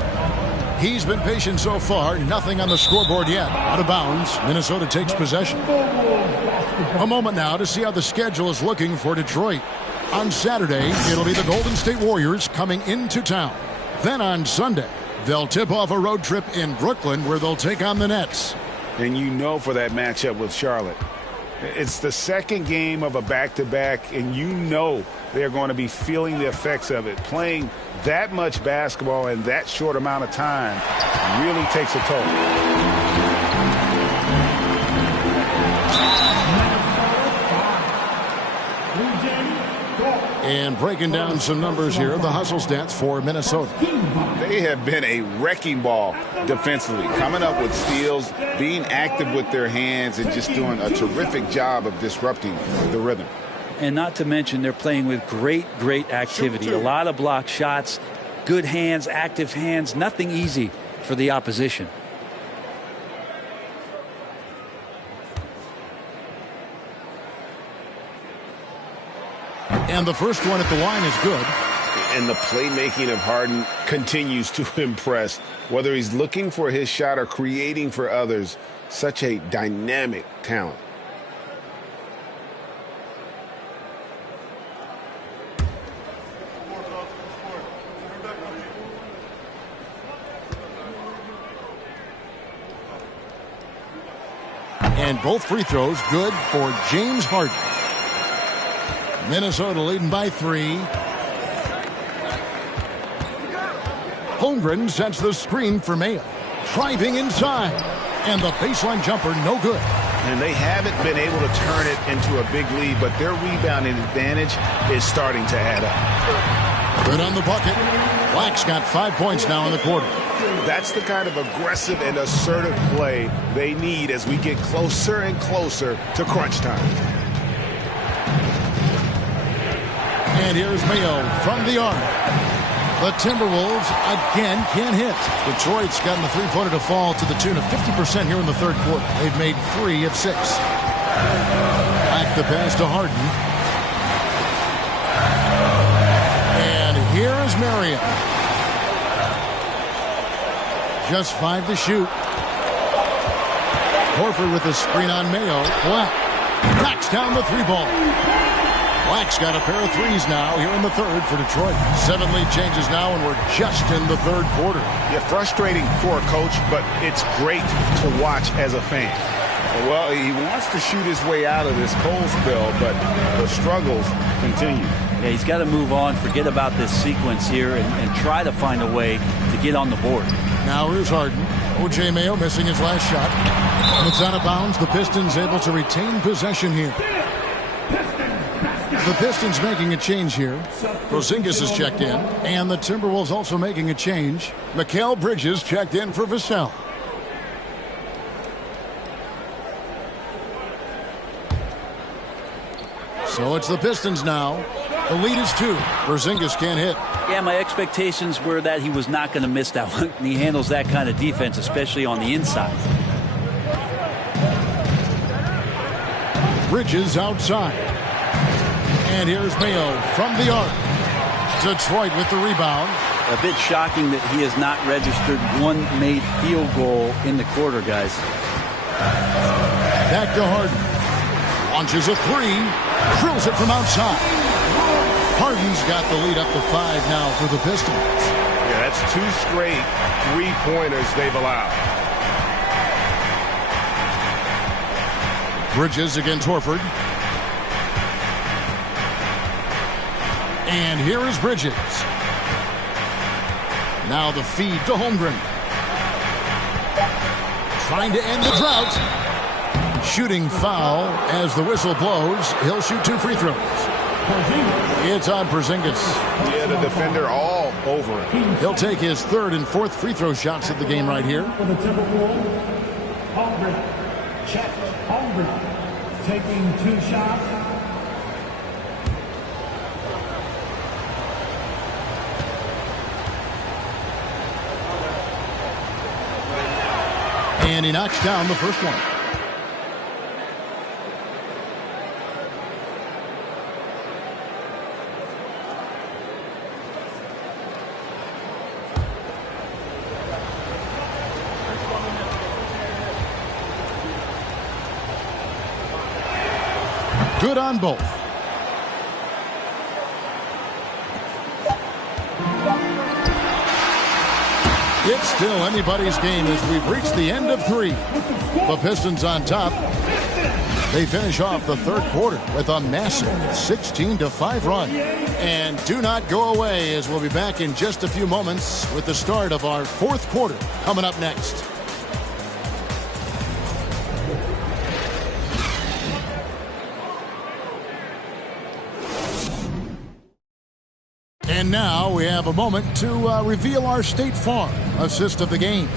He's been patient so far. Nothing on the scoreboard yet. Out of bounds. Minnesota takes possession. A moment now to see how the schedule is looking for Detroit. On Saturday, it'll be the Golden State Warriors coming into town. Then on Sunday, they'll tip off a road trip in Brooklyn where they'll take on the Nets. And you know for that matchup with Charlotte. It's the second game of a back-to-back, and you know they're going to be feeling the effects of it. Playing that much basketball in that short amount of time really takes a toll. And breaking down some numbers here, the hustle stats for Minnesota. They have been a wrecking ball defensively, coming up with steals, being active with their hands, and just doing a terrific job of disrupting the rhythm. And not to mention, they're playing with great activity. A lot of block shots, good hands, active hands, nothing easy for the opposition. And the first one at the line is good. And the playmaking of Harden continues to impress. Whether he's looking for his shot or creating for others, such a dynamic talent. And both free throws good for James Harden. Minnesota leading by 3. Holmgren sets the screen for Mayo. Driving inside. And the baseline jumper, no good. And they haven't been able to turn it into a big lead, but their rebounding advantage is starting to add up. Good on the bucket. Black's got 5 points now in the quarter. That's the kind of aggressive and assertive play they need as we get closer and closer to crunch time. And here's Mayo from the arc. The Timberwolves again can't hit. Detroit's gotten the three-pointer to fall to the tune of 50% here in the third quarter. They've made 3 of 6. Back the pass to Harden. And here is Marion. Just 5 to shoot. Horford with the screen on Mayo. Black knocks down the 3-ball. Black's got a pair of 3s now here in the third for Detroit. 7 lead changes now, and we're just in the third quarter. Yeah, frustrating for a coach, but it's great to watch as a fan. Well, he wants to shoot his way out of this cold spell, but the struggles continue. Yeah, he's got to move on, forget about this sequence here, and try to find a way to get on the board. Now here's Harden. O.J. Mayo missing his last shot. And it's out of bounds. The Pistons able to retain possession here. The Pistons making a change here. Porzingis is checked in. And the Timberwolves also making a change. Mikal Bridges checked in for Vassell. So it's the Pistons now. The lead is 2. Porzingis can't hit. Yeah, my expectations were that he was not going to miss that one. He handles that kind of defense, especially on the inside. Bridges outside. And here's Mayo from the arc. Detroit with the rebound. A bit shocking that he has not registered 1 made field goal in the quarter, guys. Back to Harden. Launches a 3. Drills it from outside. Harden's got the lead up to 5 now for the Pistons. Yeah, that's 2 straight 3-pointers they've allowed. Bridges against Horford. And here is Bridges. Now the feed to Holmgren. Trying to end the drought. Shooting foul as the whistle blows. He'll shoot 2 free throws. It's on Porzingis. Yeah, the defender all over it. He'll take his 3rd and 4th free throw shots of the game right here. For the Timberwolves, Holmgren taking 2 shots. And he knocks down the first one. Good on both. It's still anybody's game as we've reached the end of 3. The Pistons on top. They finish off the third quarter with a massive 16-5 run. And do not go away, as we'll be back in just a few moments with the start of our 4th quarter coming up next. And now we have a moment to reveal our State Farm assist of the game.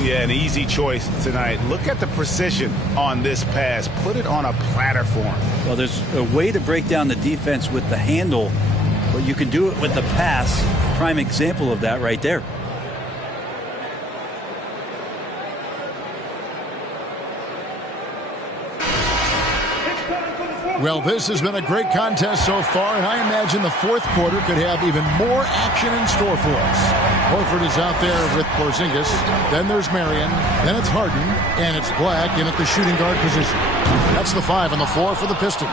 Yeah, an easy choice tonight. Look at the precision on this pass. Put it on a platter form. Well, there's a way to break down the defense with the handle, but you can do it with the pass. Prime example of that right there. Well, this has been a great contest so far, and I imagine the 4th quarter could have even more action in store for us. Horford is out there with Porzingis. Then there's Marion. Then it's Harden. And it's Black in at the shooting guard position. That's the 5 on the floor for the Pistons.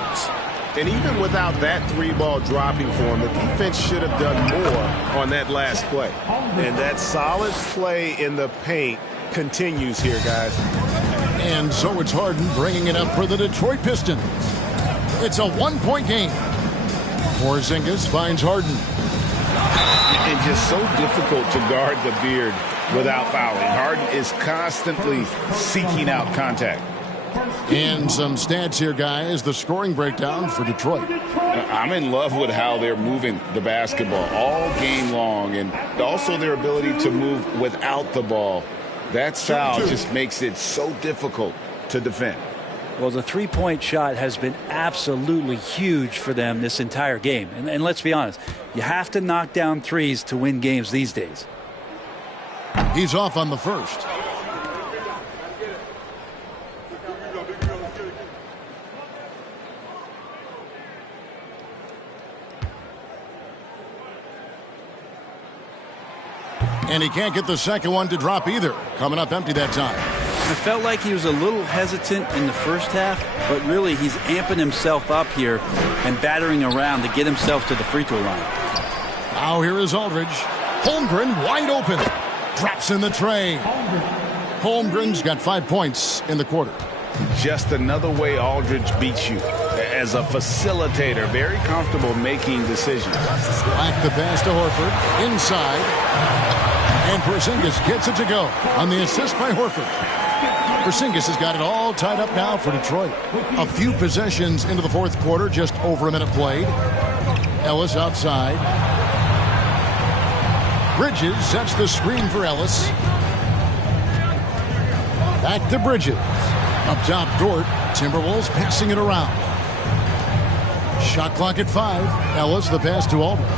And even without that 3-ball dropping for him, the defense should have done more on that last play. And that solid play in the paint continues here, guys. And so it's Harden bringing it up for the Detroit Pistons. It's a 1-point game. Porzingis finds Harden. And just so difficult to guard the beard without fouling. Harden is constantly seeking out contact. And some stats here, guys. The scoring breakdown for Detroit. I'm in love with how they're moving the basketball all game long, and also their ability to move without the ball. That foul just makes it so difficult to defend. Well, the three-point shot has been absolutely huge for them this entire game. And let's be honest, you have to knock down threes to win games these days. He's off on the first. And he can't get the second one to drop either. Coming up empty that time. I felt like he was a little hesitant in the first half, but really he's amping himself up here and battering around to get himself to the free throw line. Now here is Aldridge. Holmgren wide open. Drops in the tray. Holmgren's got 5 points in the quarter. Just another way Aldridge beats you. As a facilitator, very comfortable making decisions. Back the pass to Horford. Inside. And Porzingis gets it to go on the assist by Horford. Porzingis has got it all tied up now for Detroit. A few possessions into the fourth quarter, just over a minute played. Ellis outside. Bridges sets the screen for Ellis. Back to Bridges. Up top, Dort. Timberwolves passing it around. Shot clock at 5. Ellis, the pass to Aldridge.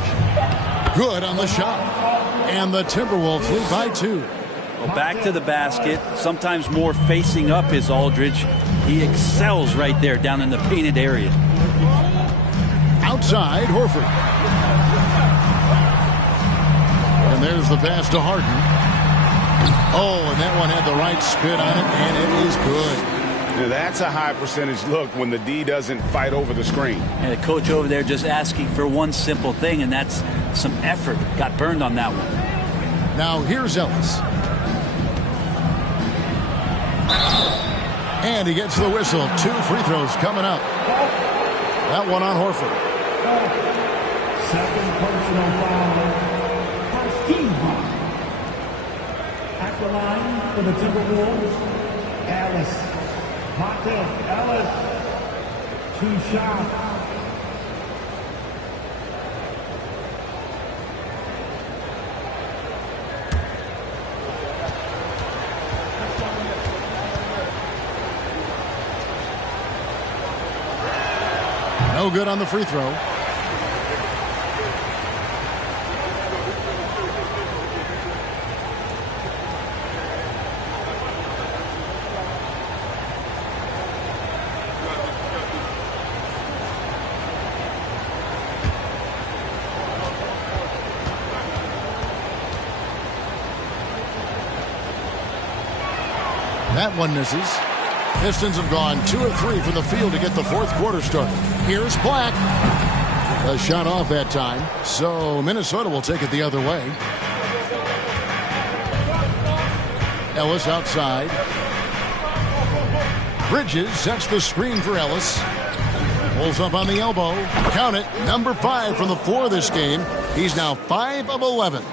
Good on the shot. And the Timberwolves lead by 2. Well, back to the basket. Sometimes more facing up is Aldridge. He excels right there down in the painted area. Outside, Horford. And there's the pass to Harden. Oh, and that one had the right spin on it, and it is good. Now that's a high percentage look when the D doesn't fight over the screen. And the coach over there just asking for one simple thing, and that's some effort. Got burned on that one. Now here's Ellis. And he gets the whistle. 2 free throws coming up. That one on Horford. Second personal foul. First team foul. At the line for the Timberwolves, Ellis. Monte Ellis. 2 shots. No good on the free throw. That one misses. Pistons have gone 2 of 3 from the field to get the fourth quarter started. Here's Black. A shot off that time. So Minnesota will take it the other way. Ellis outside. Bridges sets the screen for Ellis. Pulls up on the elbow. Count it. Number 5 from the floor this game. He's now 5 of 11.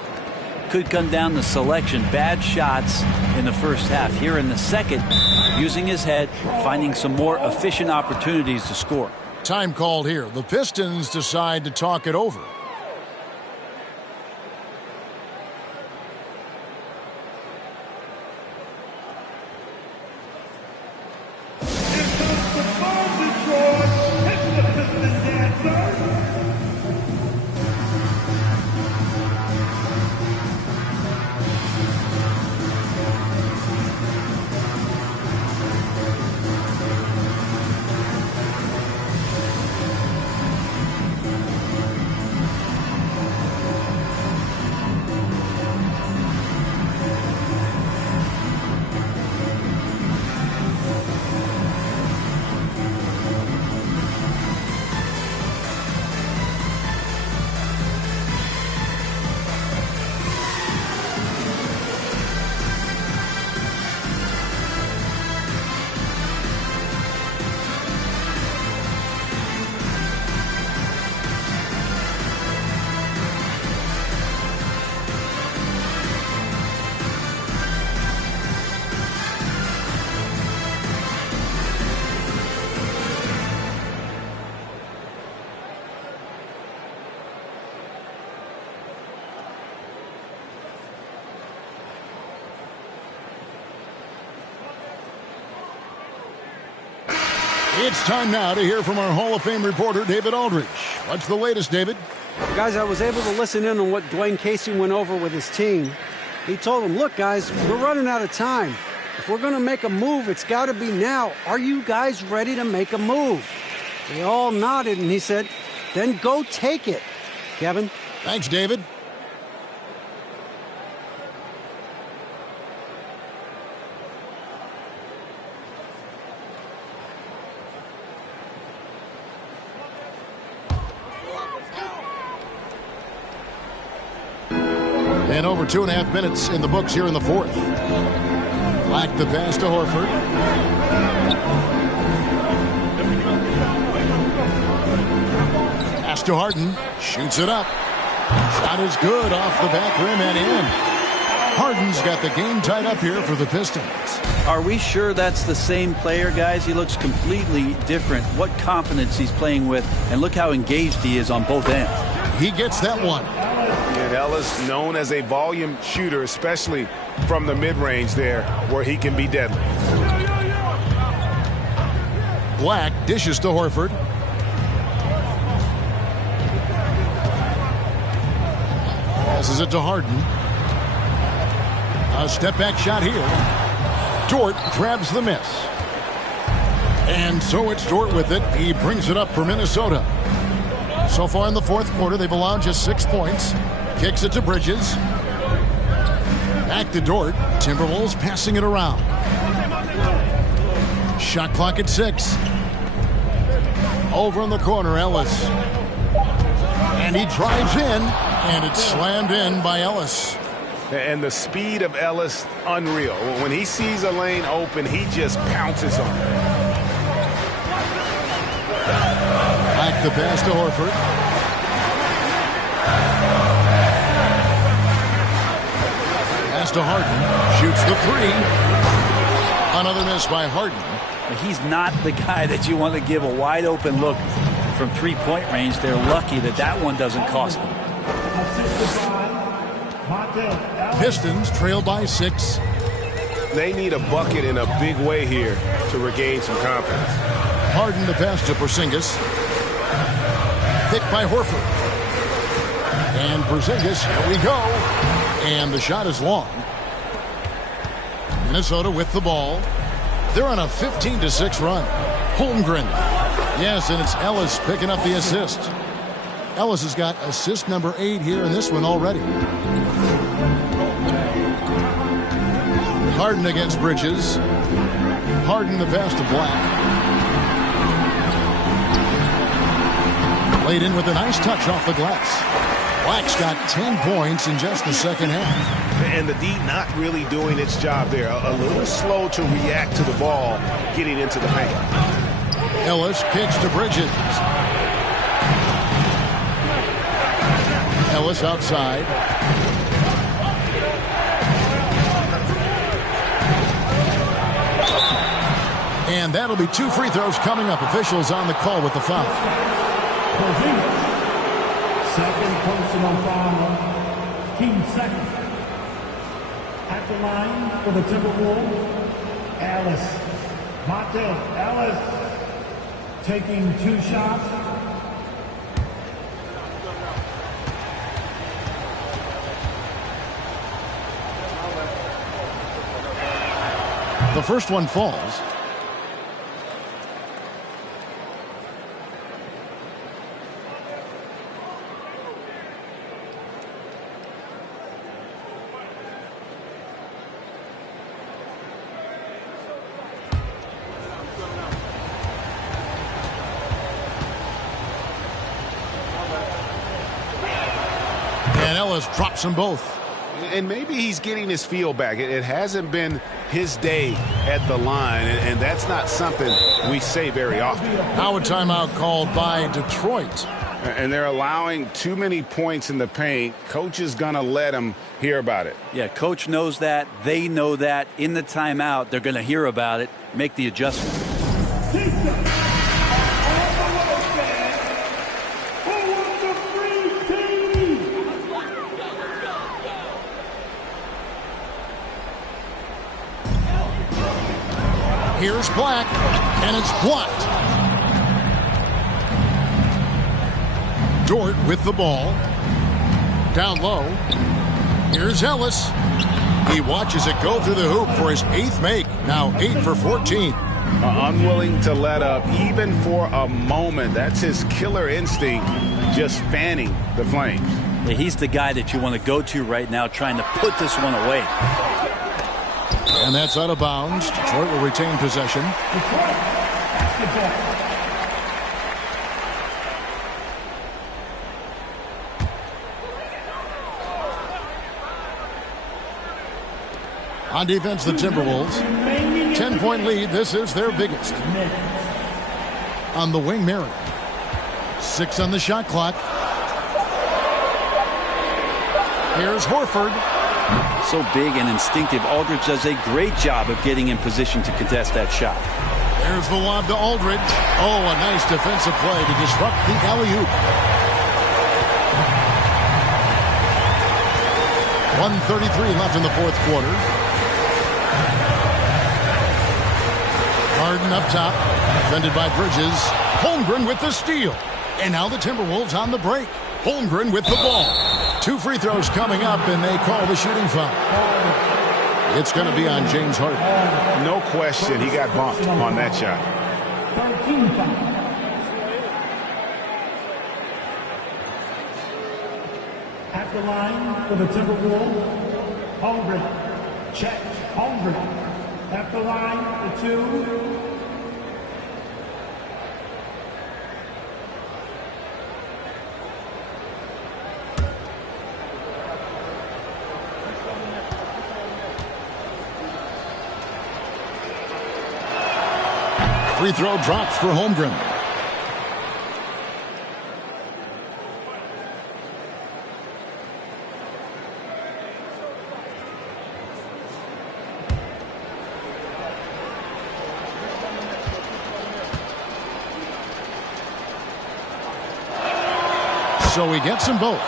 Could come down to selection. Bad shots in the first half. Here in the second, using his head, finding some more efficient opportunities to score. Time called here. The Pistons decide to talk it over. It's time now to hear from our Hall of Fame reporter, David Aldridge. What's the latest, David? Guys, I was able to listen in on what Dwayne Casey went over with his team. He told them, look, guys, we're running out of time. If we're going to make a move, it's got to be now. Are you guys ready to make a move? They all nodded, and he said, then go take it. Kevin? Thanks, David. And over 2.5 minutes in the books here in the fourth. Black the pass to Horford. Pass to Harden. Shoots it up. Shot is good off the back rim and in. Harden's got the game tied up here for the Pistons. Are we sure that's the same player, guys? He looks completely different. What confidence he's playing with, and look how engaged he is on both ends. He gets that one. And Ellis known as a volume shooter, especially from the mid-range there, where he can be deadly. Black dishes to Horford. Passes it to Harden. A step-back shot here. Dort grabs the miss. And so it's Dort with it. He brings it up for Minnesota. So far in the fourth quarter, they've allowed just 6 points. Kicks it to Bridges. Back to Dort. Timberwolves passing it around. Shot clock at 6. Over in the corner, Ellis. And he drives in, and it's slammed in by Ellis. And the speed of Ellis, unreal. When he sees a lane open, he just pounces on it. Back the pass to Horford. Pass to Harden. Shoots the three. Another miss by Harden. He's not the guy that you want to give a wide open look from three-point range. They're lucky that that one doesn't cost them. Pistons trail by 6. They need a bucket in a big way here to regain some confidence. Harden to pass to Porzingis. Picked by Horford. And Porzingis, here we go. And the shot is long. Minnesota with the ball. They're on a 15-6 run. Holmgren. Yes, and it's Ellis picking up the assist. Ellis has got assist number 8 here in this one already. Harden against Bridges. Harden the pass to Black. Laid in with a nice touch off the glass. Black's got 10 points in just the second half. And the D not really doing its job there. A little slow to react to the ball getting into the paint. Ellis kicks to Bridges. Ellis outside. And that'll be 2 free throws coming up. Officials on the call with the foul. Second personal foul. Team second. At the line for the Timberwolves, Ellis. Montel Ellis taking 2 shots. The first one falls. And Ellis drops them both. And maybe he's getting his feel back. It hasn't been his day at the line, and that's not something we say very often. Now a timeout called by Detroit. And they're allowing too many points in the paint. Coach is going to let them hear about it. Yeah, coach knows that. They know that. In the timeout, they're going to hear about it, make the adjustment. Here's Black, and it's blocked. Dort with the ball. Down low. Here's Ellis. He watches it go through the hoop for his 8th make. Now 8 for 14. Unwilling to let up even for a moment. That's his killer instinct, just fanning the flames. Yeah, he's the guy that you want to go to right now, trying to put this one away. And that's out of bounds. Detroit will retain possession. On defense, the Timberwolves. 10-point lead. This is their biggest. On the wing, Merritt. 6 on the shot clock. Here's Horford. So big and instinctive. Aldridge does a great job of getting in position to contest that shot. There's the lob to Aldridge. Oh, a nice defensive play to disrupt the alley-oop. 1:33 left in the fourth quarter. Harden up top, defended by Bridges. Holmgren with the steal. And now the Timberwolves on the break. Holmgren with the ball. 2 free throws coming up, and they call the shooting foul. It's going to be on James Harden. No question, he got bumped on that shot. 13 foul. At the line for the Timberwolves, Holmgren. Check. Holmgren. At the line for 2. Free throw drops for Holmgren. So he gets them both.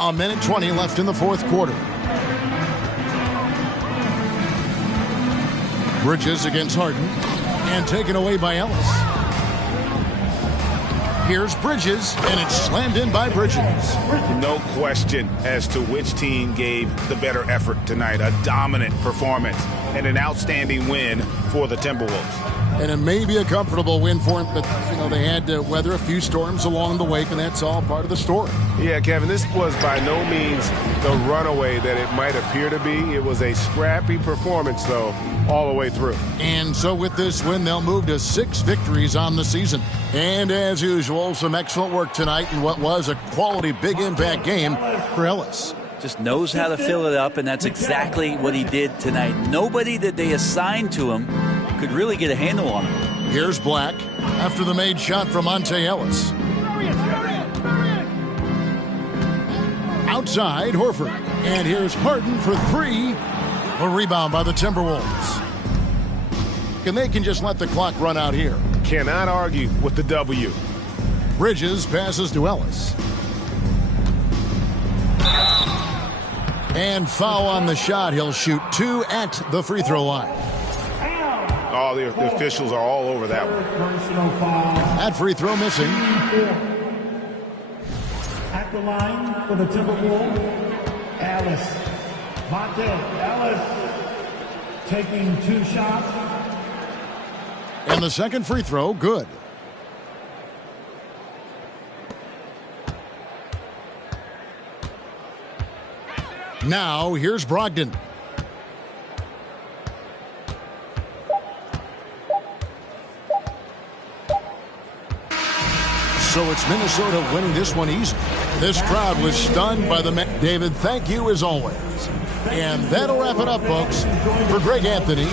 1:20 left in the fourth quarter. Bridges against Harden, and taken away by Ellis. Here's Bridges, and it's slammed in by Bridges. No question as to which team gave the better effort tonight. A dominant performance and an outstanding win for the Timberwolves. And it may be a comfortable win for them, but they had to weather a few storms along the way, and that's all part of the story. Yeah, Kevin, this was by no means the runaway that it might appear to be. It was a scrappy performance, though, all the way through. And so with this win, they'll move to 6 victories on the season. And as usual, some excellent work tonight in what was a quality big impact game for Ellis. Just knows how to fill it up, and that's exactly what he did tonight. Nobody that they assigned to him could really get a handle on him. Here's Black after the made shot from Monte Ellis. Outside, Horford. And here's Harden for 3. A rebound by the Timberwolves. And they can just let the clock run out here. Cannot argue with the W. Bridges passes to Ellis. And foul on the shot. He'll shoot 2 at the free throw line. Oh, the officials are all over that one. That free throw missing. At the line for the Timberwolves, Ellis. Monte Ellis taking 2 shots. And the second free throw, good. Now, here's Brogdon. So it's Minnesota winning this one easy. This crowd was stunned by the David, thank you as always. And that'll wrap it up, folks. For Greg Anthony,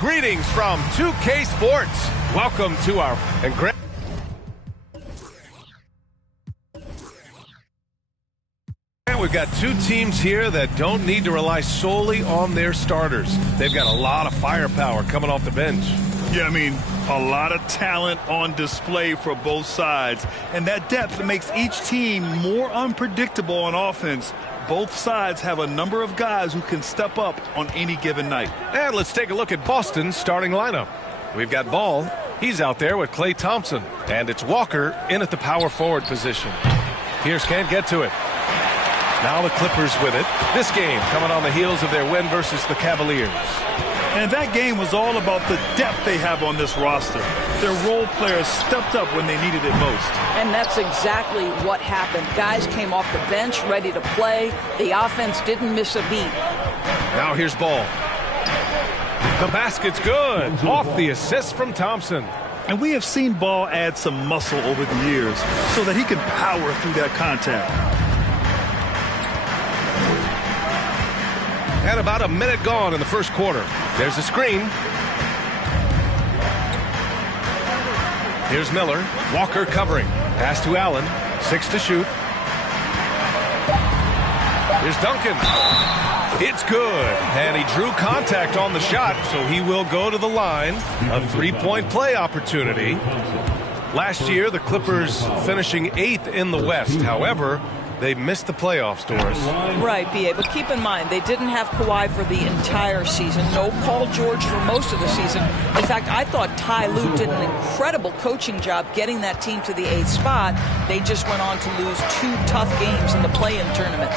Greetings from 2K Sports. Welcome to our we've got two teams here that don't need to rely solely on their starters. They've got a lot of firepower coming off the bench. Yeah, I mean, a lot of talent on display for both sides. And that depth makes each team more unpredictable on offense. Both sides have a number of guys who can step up on any given night. And let's take a look at Boston's starting lineup. We've got Ball. He's out there with Klay Thompson. And it's Walker in at the power forward position. Pierce can't get to it. Now the Clippers with it. This game coming on the heels of their win versus the Cavaliers. And that game was all about the depth they have on this roster. Their role players stepped up when they needed it most. And that's exactly what happened. Guys came off the bench ready to play. The offense didn't miss a beat. Now here's Ball. The basket's good. Off the assist from Thompson. And we have seen Ball add some muscle over the years so that he can power through that contact. And about a minute gone in the first quarter. There's a screen. Here's Miller. Walker covering. Pass to Allen. 6 to shoot. Here's Duncan. It's good. And he drew contact on the shot, so he will go to the line. A three-point play opportunity. Last year, the Clippers finishing 8th in the West. However, they missed the playoffs, Doris. Right, B.A., but keep in mind, they didn't have Kawhi for the entire season. No Paul George for most of the season. In fact, I thought Ty Lue did an incredible coaching job getting that team to the 8th spot. They just went on to lose 2 tough games in the play-in tournament.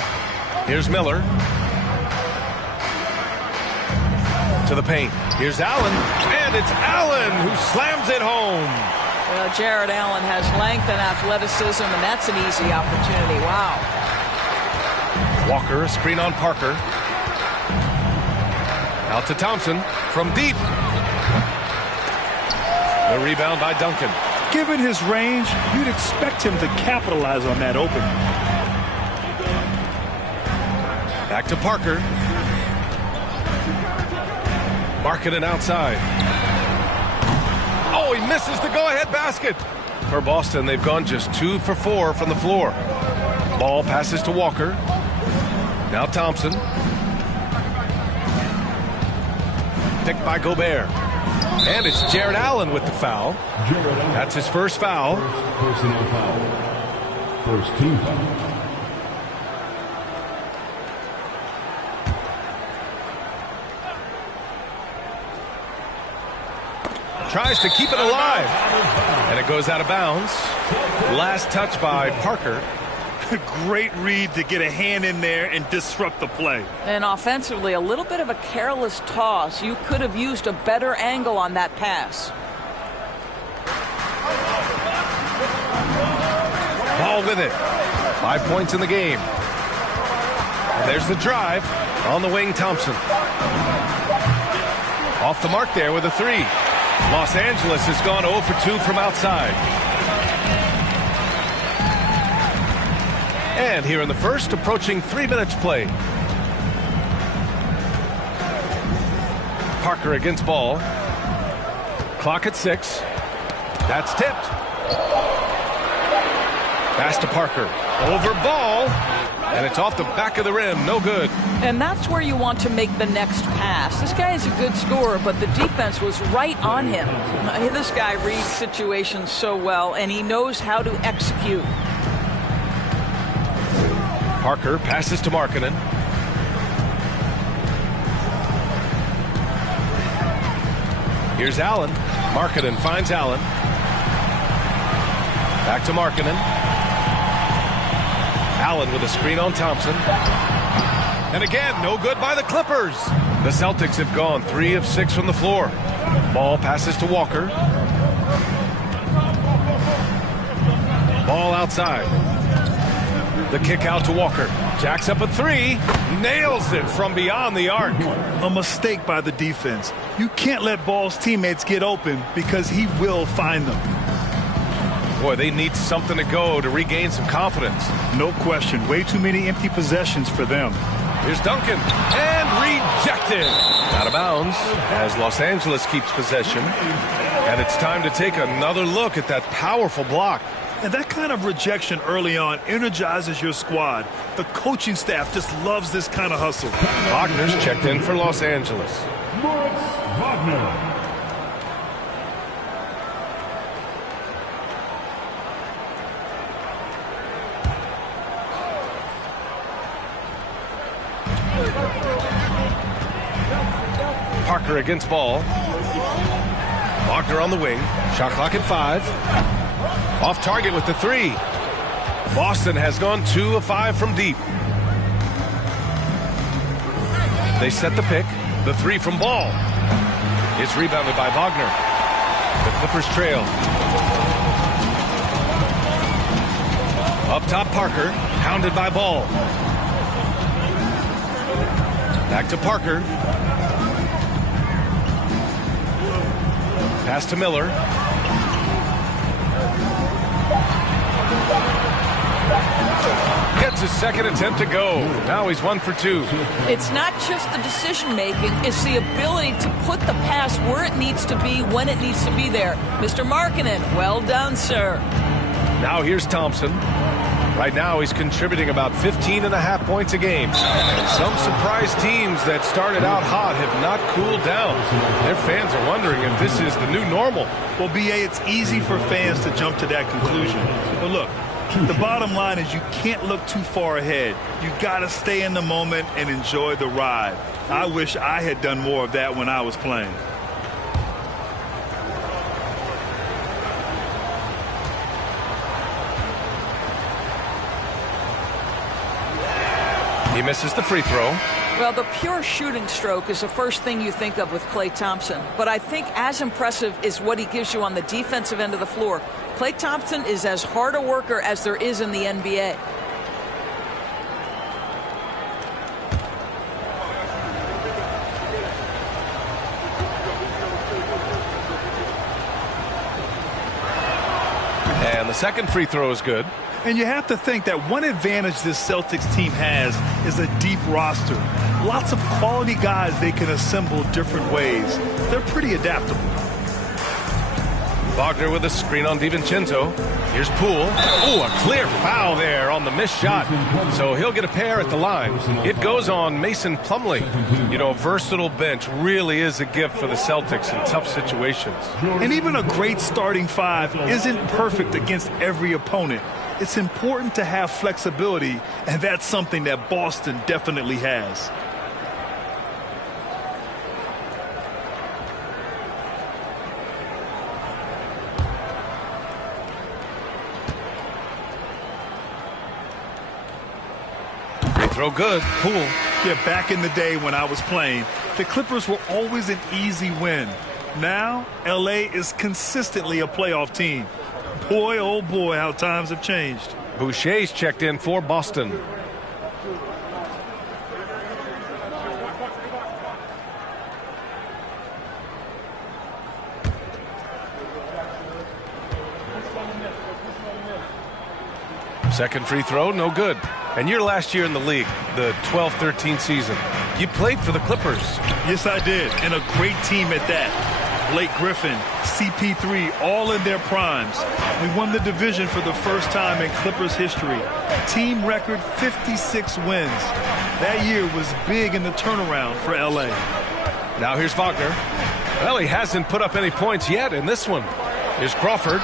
Here's Miller. To the paint. Here's Allen. And it's Allen who slams it home. Well, Jared Allen has length and athleticism, and that's an easy opportunity. Wow. Walker, a screen on Parker. Out to Thompson from deep. The rebound by Duncan. Given his range, you'd expect him to capitalize on that opening. Back to Parker. Markkanen outside. Oh, he misses the go-ahead basket. For Boston, they've gone just 2 for 4 from the floor. Ball passes to Walker. Now Thompson. Picked by Gobert. And it's Jared Allen with the foul. That's his first foul. Personal foul. First team foul. Tries to keep it alive. And it goes out of bounds. Last touch by Parker. Great read to get a hand in there and disrupt the play. And offensively, a little bit of a careless toss. You could have used a better angle on that pass. Ball with it. 5 points in the game. And there's the drive. On the wing, Thompson. Off the mark there with a 3. Los Angeles has gone 0 for 2 from outside. And here in the first, approaching 3 minutes played. Parker against Ball. Clock at 6. That's tipped. Pass to Parker. Over Ball. And it's off the back of the rim. No good. And that's where you want to make the next pass. This guy is a good scorer, but the defense was right on him. This guy reads situations so well, and he knows how to execute. Parker passes to Markkanen. Here's Allen. Markkanen finds Allen. Back to Markkanen. Allen with a screen on Thompson. And again, no good by the Clippers. The Celtics have gone 3 of 6 from the floor. Ball passes to Walker. Ball outside. The kick out to Walker. Jacks up a 3. Nails it from beyond the arc. A mistake by the defense. You can't let Ball's teammates get open because he will find them. Boy, they need something to go to regain some confidence. No question. Way too many empty possessions for them. Here's Duncan. And rejected. Out of bounds as Los Angeles keeps possession. And it's time to take another look at that powerful block. And that kind of rejection early on energizes your squad. The coaching staff just loves this kind of hustle. Wagner's checked in for Los Angeles. Moritz Wagner. Parker against Ball. Wagner on the wing. Shot clock at 5. Off target with the 3. Boston has gone 2 of 5 from deep. They set the pick. The three from Ball. It's rebounded by Wagner. The Clippers trail. Up top, Parker. Hounded by Ball. Back to Parker. Pass to Miller. Gets his second attempt to go. Now he's 1 for 2. It's not just the decision making, it's the ability to put the pass where it needs to be, when it needs to be there. Mr. Markkanen, well done, sir. Now here's Thompson. Right now he's contributing about 15.5 points a game. And some surprise teams that started out hot have not cooled down. Their fans are wondering if this is the new normal. Well, B.A., it's easy for fans to jump to that conclusion. But look, the bottom line is you can't look too far ahead. You got to stay in the moment and enjoy the ride. I wish I had done more of that when I was playing. He misses the free throw. Well, the pure shooting stroke is the first thing you think of with Klay Thompson. But I think as impressive is what he gives you on the defensive end of the floor. Klay Thompson is as hard a worker as there is in the NBA. And the second free throw is good. And you have to think that one advantage this Celtics team has is a deep roster. Lots of quality guys they can assemble different ways. They're pretty adaptable. Wagner with a screen on DiVincenzo. Here's Poole. Oh, a clear foul there on the missed shot. So he'll get a pair at the line. It goes on Mason Plumlee. You know, a versatile bench really is a gift for the Celtics in tough situations. And even a great starting five isn't perfect against every opponent. It's important to have flexibility, and that's something that Boston definitely has. Free throw good. Poole. Yeah, back in the day when I was playing, the Clippers were always an easy win. Now, L.A. is consistently a playoff team. Boy, oh boy, how times have changed. Boucher's checked in for Boston. Second free throw, no good. And your last year in the league, the 12-13 season, you played for the Clippers. Yes, I did, and a great team at that. Blake Griffin, CP3, all in their primes. We won the division for the first time in Clippers history. Team record 56 wins. That year was big in the turnaround for L.A. Now here's Wagner. Well, he hasn't put up any points yet in this one. Here's Crawford.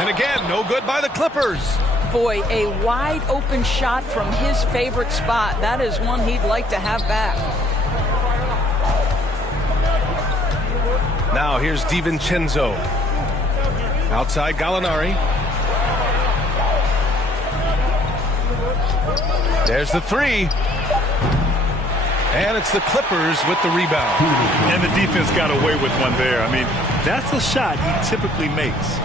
And again, no good by the Clippers. Boy, a wide open shot from his favorite spot. That is one he'd like to have back. Now here's DiVincenzo. Outside Gallinari. There's the three. And it's the Clippers with the rebound. And the defense got away with one there. I mean, that's a shot he typically makes.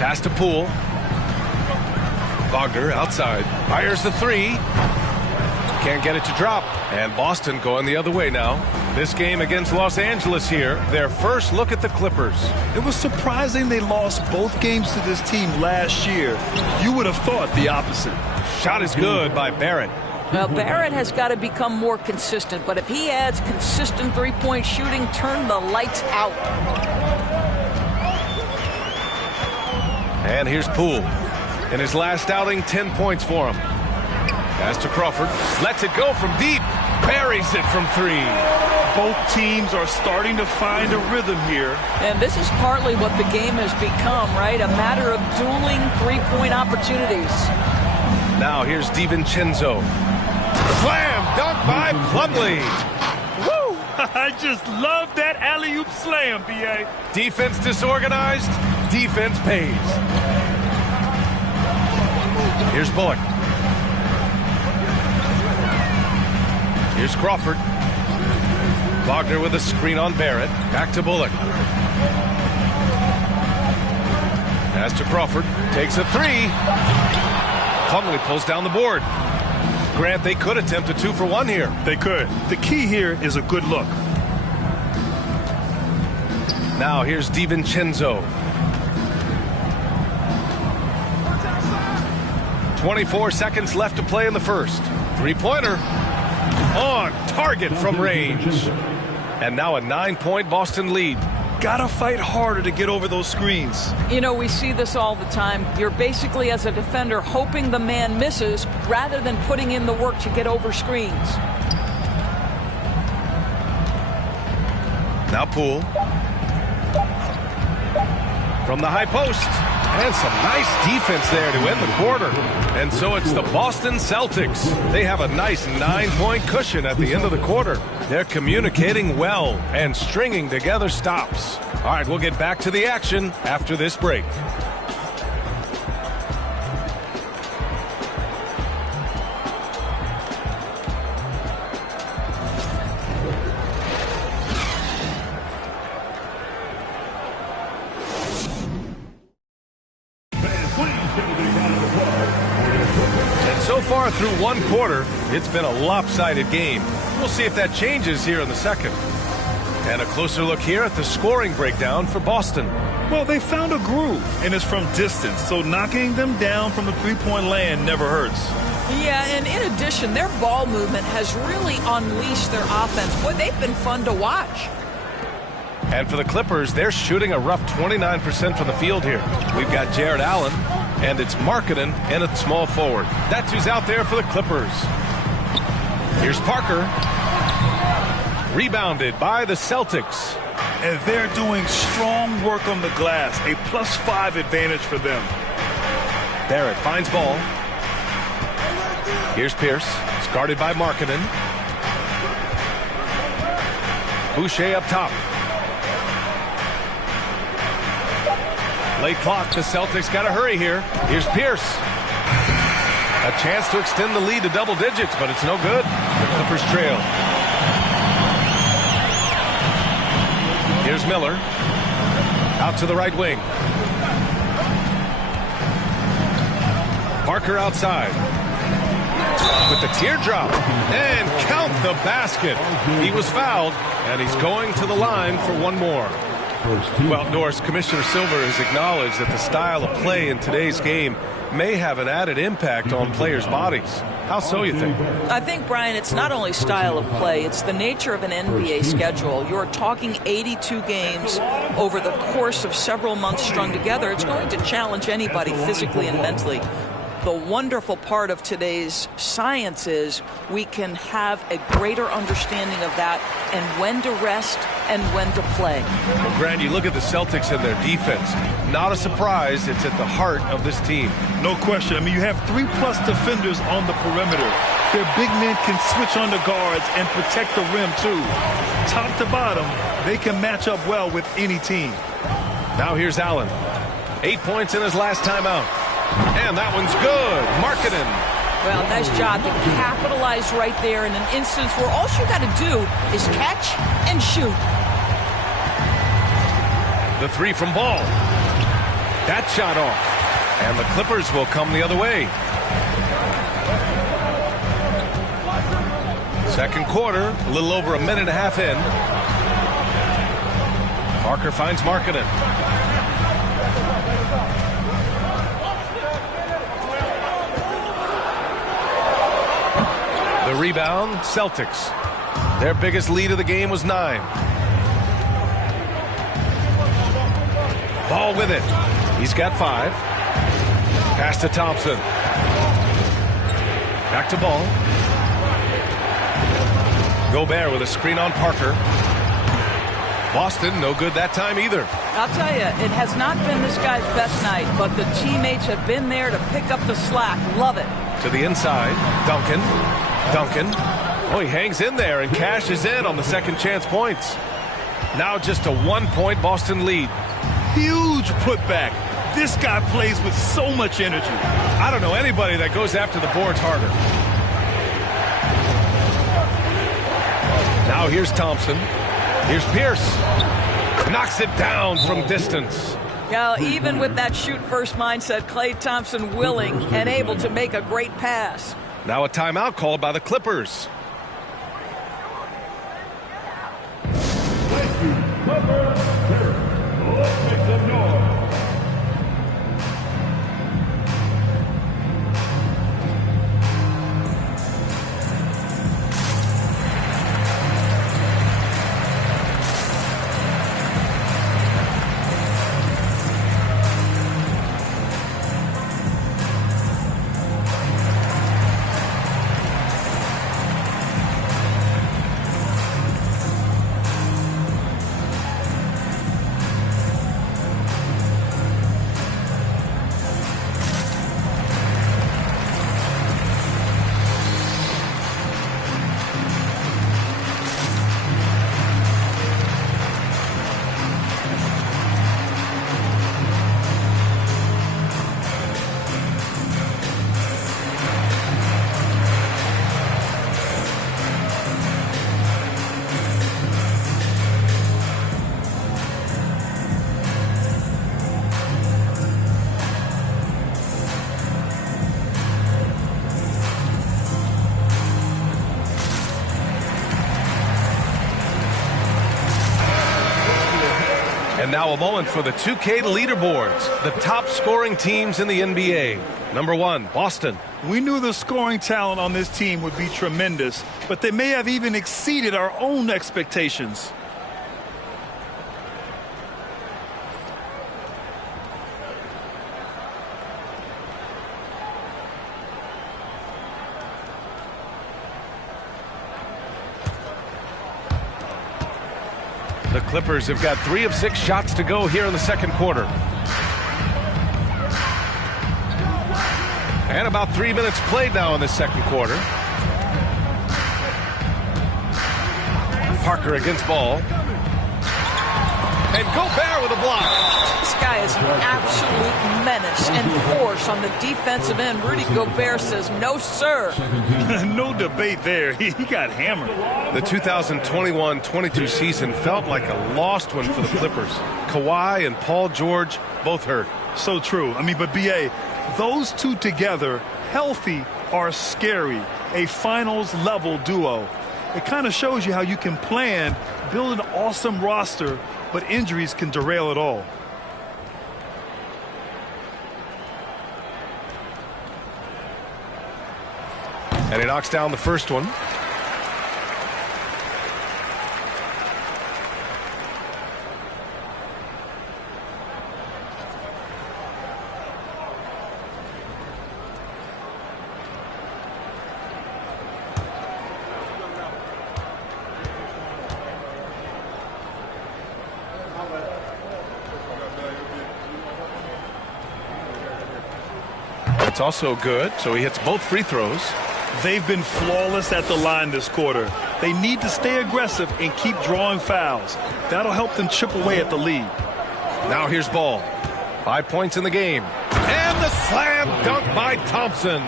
Pass to Poole. Wagner outside. Fires the three. Can't get it to drop. And Boston going the other way now. This game against Los Angeles here, their first look at the Clippers. It was surprising they lost both games to this team last year. You would have thought the opposite. Shot is good by Barrett. Well, Barrett has got to become more consistent, but if he adds consistent three-point shooting, turn the lights out. And here's Poole. In his last outing, 10 points for him. Pass to Crawford. Lets it go from deep. Buries it from three. Both teams are starting to find a rhythm here. And this is partly what the game has become, right? A matter of dueling three-point opportunities. Now here's DiVincenzo. Slam dunk by Plumlee. Woo! I just love that alley-oop slam, B.A. Defense disorganized. Defense pays. Here's Bullock. Here's Crawford. Wagner with a screen on Barrett. Back to Bullock. Pass to Crawford. Takes a three. Plumlee pulls down the board. Grant, they could attempt a 2-for-1 here. They could. The key here is a good look. Now here's DiVincenzo. 24 seconds left to play in the first. Three-pointer. On target from range. And now a 9-point Boston lead. Gotta fight harder to get over those screens. You know, we see this all the time. You're basically, as a defender, hoping the man misses rather than putting in the work to get over screens. Now Poole. From the high post. And some nice defense there to end the quarter. And so it's the Boston Celtics. They have a nice 9-point cushion at the end of the quarter. They're communicating well and stringing together stops. All right, we'll get back to the action after this break. Through one quarter, it's been a lopsided game. We'll see if that changes here in the second. And a closer look here at the scoring breakdown for Boston. Well, they found a groove, and it's from distance, so knocking them down from the three-point land never hurts. Yeah, and in addition, their ball movement has really unleashed their offense. Boy, they've been fun to watch. And for the Clippers, they're shooting a rough 29% from the field here. We've got Jared Allen. And it's Markkanen and a small forward. That's who's out there for the Clippers. Here's Parker. Rebounded by the Celtics. And they're doing strong work on the glass. A +5 advantage for them. Barrett finds ball. Here's Pierce. It's guarded by Markkanen. Boucher up top. Late clock. The Celtics got to hurry here. Here's Pierce. A chance to extend the lead to double digits, but it's no good. The Clippers trail. Here's Miller. Out to the right wing. Parker outside. With the teardrop. And count the basket. He was fouled, and he's going to the line for one more. Well, Norris, Commissioner Silver has acknowledged that the style of play in today's game may have an added impact on players' bodies. How so, you think? I think, Brian, it's not only style of play, it's the nature of an NBA schedule. You're talking 82 games over the course of several months strung together. It's going to challenge anybody physically and mentally. The wonderful part of today's science is we can have a greater understanding of that and when to rest and when to play. Well, Grant, you look at the Celtics and their defense. Not a surprise. It's at the heart of this team. No question. I mean, you have 3+ defenders on the perimeter. Their big men can switch on the guards and protect the rim, too. Top to bottom, they can match up well with any team. Now here's Allen. 8 points in his last timeout. And that one's good. Markkanen. Well, nice job to capitalize right there in an instance where all you got to do is catch and shoot. The three from Ball. That shot off. And the Clippers will come the other way. Second quarter, a little over a minute and a half in. Parker finds Markkanen. The rebound, Celtics. Their biggest lead of the game was 9. Ball with it. He's got 5. Pass to Thompson. Back to Ball. Gobert with a screen on Parker. Boston, no good that time either. I'll tell you, it has not been this guy's best night, but the teammates have been there to pick up the slack. Love it. To the inside, Duncan. Oh, he hangs in there and cashes in on the second chance points. Now just a 1-point Boston lead. Huge putback. This guy plays with so much energy. I don't know anybody that goes after the boards harder. Now here's Thompson. Here's Pierce. Knocks it down from distance. Now, even with that shoot-first mindset, Klay Thompson willing and able to make a great pass. Now a timeout called by the Clippers. Let's make some noise. And now a moment for the 2K leaderboards. The top scoring teams in the NBA. Number 1, Boston. We knew the scoring talent on this team would be tremendous, but they may have even exceeded our own expectations. The Clippers have got 3 of 6 shots to go here in the second quarter. And about 3 minutes played now in the second quarter. Parker against Ball. And Gobert with a block. This guy is an absolute menace and force on the defensive end. Rudy Gobert says, no, sir. No debate there. He got hammered. The 2021-22 season felt like a lost one for the Clippers. Kawhi and Paul George both hurt. So true. I mean, but B.A., those two together, healthy, are scary. A finals-level duo. It kind of shows you how you can plan, build an awesome roster, but injuries can derail it all. And he knocks down the first one. It's also good, so he hits both free throws. They've been flawless at the line this quarter. They need to stay aggressive and keep drawing fouls. That'll help them chip away at the lead. Now here's Ball. 5 points in the game. And the slam dunk by Thompson.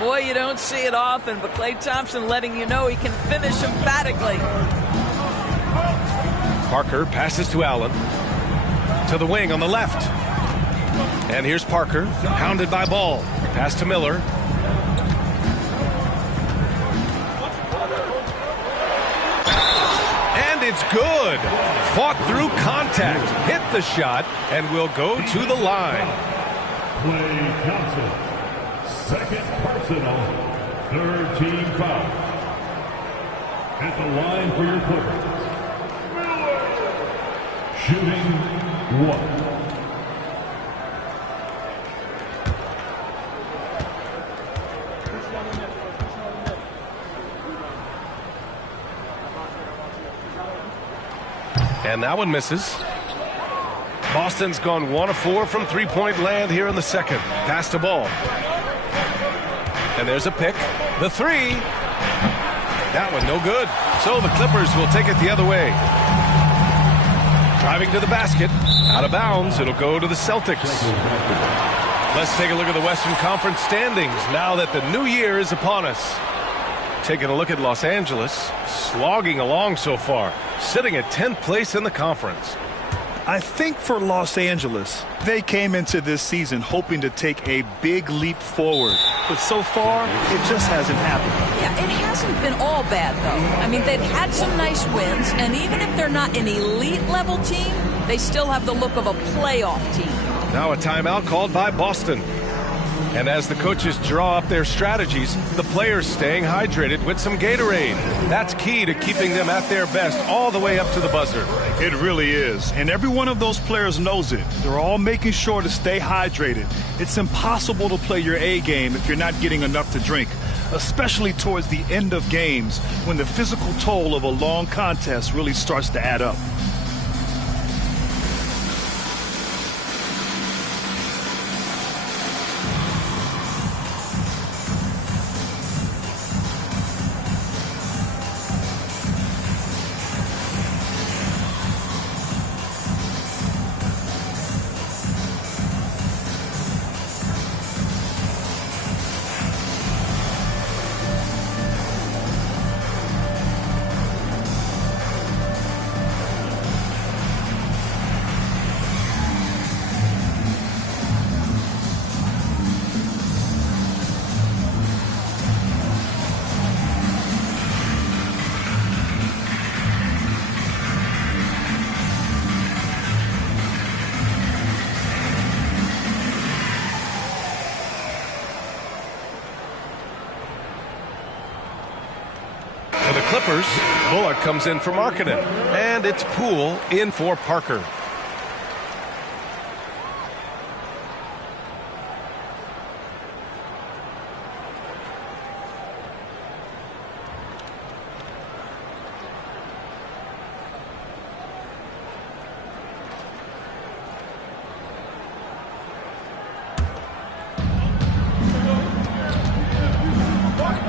Boy, you don't see it often, but Klay Thompson letting you know he can finish emphatically. Parker passes to Allen. To the wing on the left. And here's Parker, hounded by Ball. Pass to Miller. And it's good. Fought through contact, hit the shot, and will go to the line. Klay Thompson, second personal, third team foul. At the line for your Clippers, shooting 1. And that one misses. Boston's gone 1 of 4 from three-point land here in the second. Pass to Ball. And there's a pick. The three. That one no good. So the Clippers will take it the other way. Driving to the basket. Out of bounds. It'll go to the Celtics. Let's take a look at the Western Conference standings now that the new year is upon us. Taking a look at Los Angeles, slogging along so far, sitting at 10th place in the conference. I think for Los Angeles, they came into this season hoping to take a big leap forward. But so far, it just hasn't happened. Yeah, it hasn't been all bad, though. I mean, they've had some nice wins, and even if they're not an elite-level team, they still have the look of a playoff team. Now a timeout called by Boston. And as the coaches draw up their strategies, the players staying hydrated with some Gatorade. That's key to keeping them at their best all the way up to the buzzer. It really is. And every one of those players knows it. They're all making sure to stay hydrated. It's impossible to play your A game if you're not getting enough to drink, especially towards the end of games when the physical toll of a long contest really starts to add up. For the Clippers, Bullock comes in for Markkanen. And it's Poole in for Parker.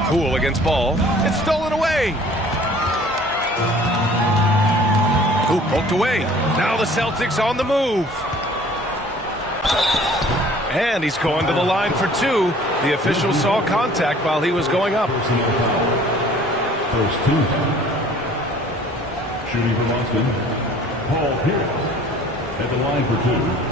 Poole against Ball. It's stolen away. Ooh, poked away. Now the Celtics on the move. And he's going to the line for two. The official saw contact while he was going up. First team foul. Shooting for Boston, Paul Pierce at the line for two.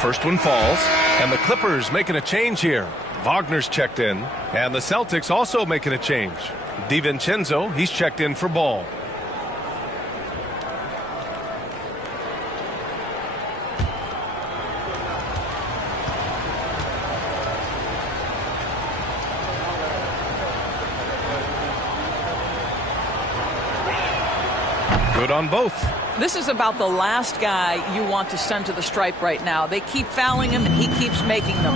First one falls, and the Clippers making a change here. Wagner's checked in, and the Celtics also making a change. DiVincenzo, he's checked in for Ball. Good on both. This is about the last guy you want to send to the stripe right now. They keep fouling him, and he keeps making them.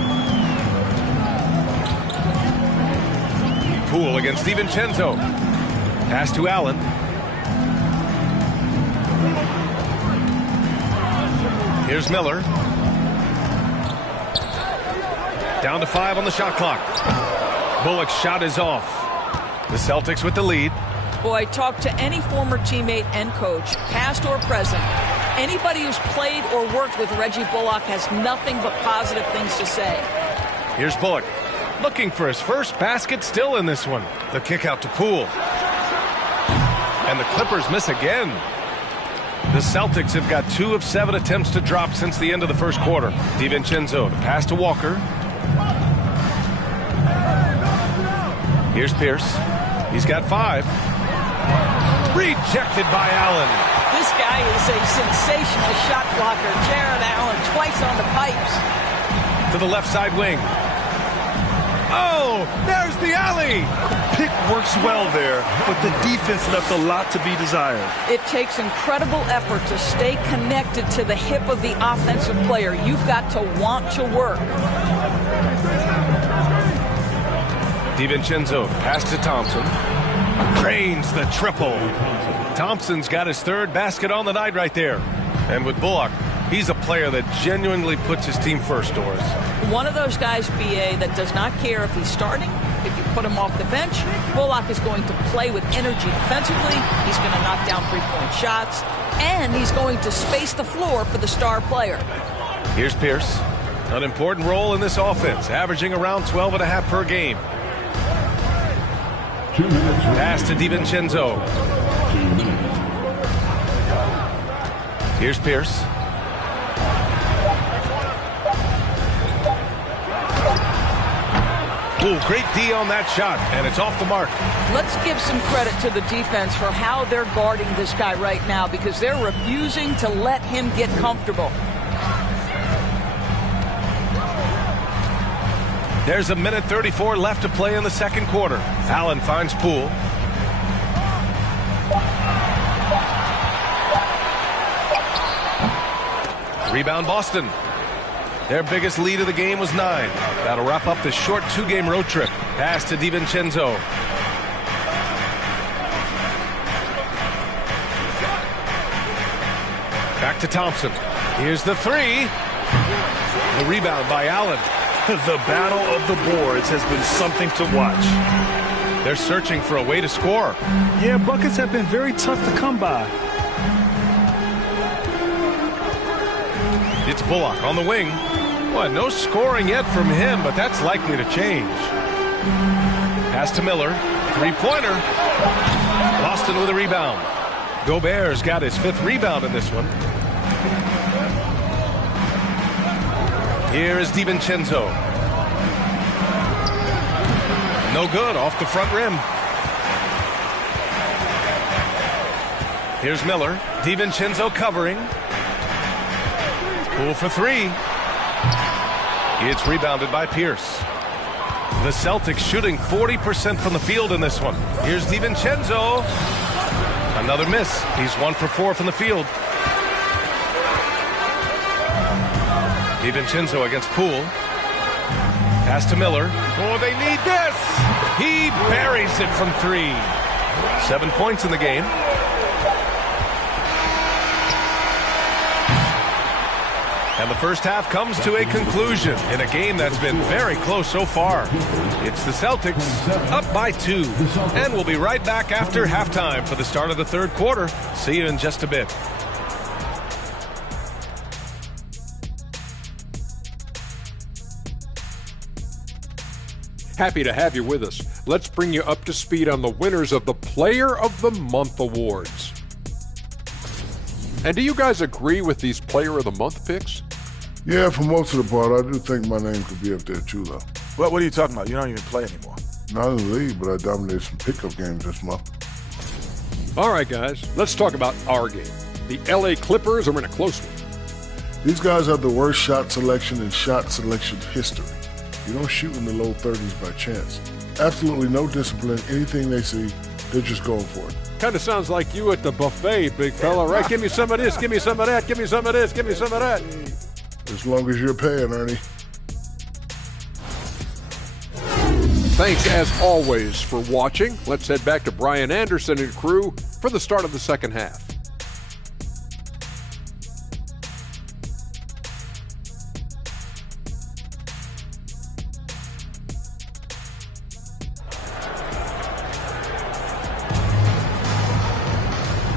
Poole against DiVincenzo. Pass to Allen. Here's Miller. Down to 5 on the shot clock. Bullock's shot is off. The Celtics with the lead. Boy, talk to any former teammate and coach, past or present. Anybody who's played or worked with Reggie Bullock has nothing but positive things to say. Here's Bullock. Looking for his first basket still in this one. The kick out to Poole. And the Clippers miss again. The Celtics have got 2 of 7 attempts to drop since the end of the first quarter. DiVincenzo, the pass to Walker. Here's Pierce. He's got 5. Rejected by Allen. This guy is a sensational shot blocker. Jared Allen twice on the pipes. To the left side wing. Oh, there's the alley. Pick works well there, but the defense left a lot to be desired. It takes incredible effort to stay connected to the hip of the offensive player. You've got to want to work. DiVincenzo, pass to Thompson. Cranes the triple. Thompson's got his 3rd basket on the night right there. And with Bullock He's a player that genuinely puts his team first, Doris. One of those guys, B.A., that does not care if he's starting. If you put him off the bench, Bullock is going to play with energy defensively. He's going to knock down three-point shots. And he's going to space the floor for the star player. Here's Pierce. An important role in this offense, averaging around 12.5 per game. Pass to DiVincenzo. Here's Pierce. Ooh, great D on that shot, and it's off the mark. Let's give some credit to the defense for how they're guarding this guy right now, because they're refusing to let him get comfortable. There's a minute 34 left to play in the second quarter. Allen finds Poole. Rebound Boston. Their biggest lead of the game was 9. That'll wrap up the short 2-game road trip. Pass to DiVincenzo. Back to Thompson. Here's the 3. The rebound by Allen. The battle of the boards has been something to watch. They're searching for a way to score. Yeah, buckets have been very tough to come by. It's Bullock on the wing. Well, no scoring yet from him, but that's likely to change. Pass to Miller. Three-pointer. Boston with a rebound. Gobert's got his 5th rebound in this one. Here is DiVincenzo. No good, off the front rim. Here's Miller. DiVincenzo covering. Poole for 3. It's rebounded by Pierce. The Celtics shooting 40% from the field in this one. Here's DiVincenzo. Another miss. He's 1 for 4 from the field. DiVincenzo against Poole. Pass to Miller. Oh, they need this. He buries it from 3. 7 points in the game. And the first half comes to a conclusion in a game that's been very close so far. It's the Celtics up by 2. And we'll be right back after halftime for the start of the third quarter. See you in just a bit. Happy to have you with us. Let's bring you up to speed on the winners of the Player of the Month awards. And do you guys agree with these Player of the Month picks? Yeah, for most of the part, I do think my name could be up there too, though. What are you talking about? You don't even play anymore. Not in the league, but I dominated some pickup games this month. All right, guys, let's talk about our game. The LA Clippers are in a close one. These guys have the worst shot selection in shot selection history. You don't shoot in the low 30s by chance. Absolutely no discipline. Anything they see, they're just going for it. Kind of sounds like you at the buffet, big fella, right? Give me some of this, give me some of that, give me some of this, give me some of that. As long as you're paying, Ernie. Thanks, as always, for watching. Let's head back to Brian Anderson and crew for the start of the second half.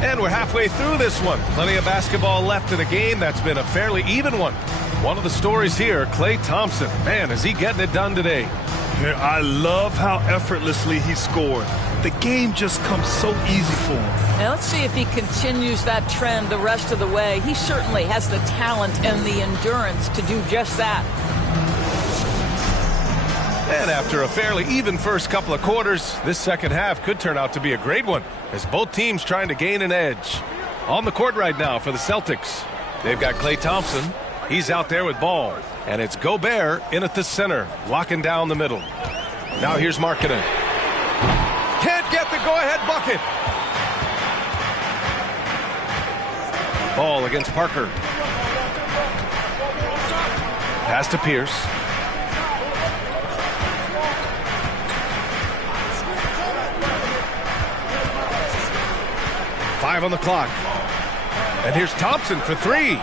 And we're halfway through this one. Plenty of basketball left in a game that's been a fairly even one. One of the stories here, Klay Thompson. Man, is he getting it done today. Yeah, I love how effortlessly he scored. The game just comes so easy for him. Now let's see if he continues that trend the rest of the way. He certainly has the talent and the endurance to do just that. And after a fairly even first couple of quarters, this second half could turn out to be a great one, as both teams trying to gain an edge. On the court right now for the Celtics, they've got Klay Thompson. He's out there with ball. And it's Gobert in at the center, locking down the middle. Now here's Markkanen. Can't get the go-ahead bucket. Ball against Parker. Pass to Pierce. Five on the clock. And here's Thompson for 3.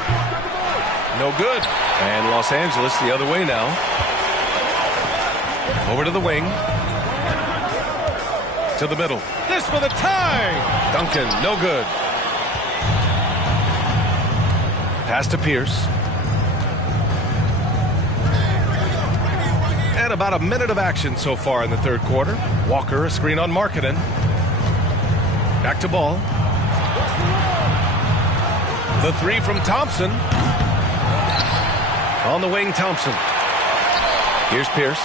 No good. And Los Angeles the other way now. Over to the wing. To the middle. This for the tie. Duncan, no good. Pass to Pierce. And about a minute of action so far in the third quarter. Walker, a screen on Markkanen. Back to Ball. The three from Thompson. On the wing, Thompson. Here's Pierce.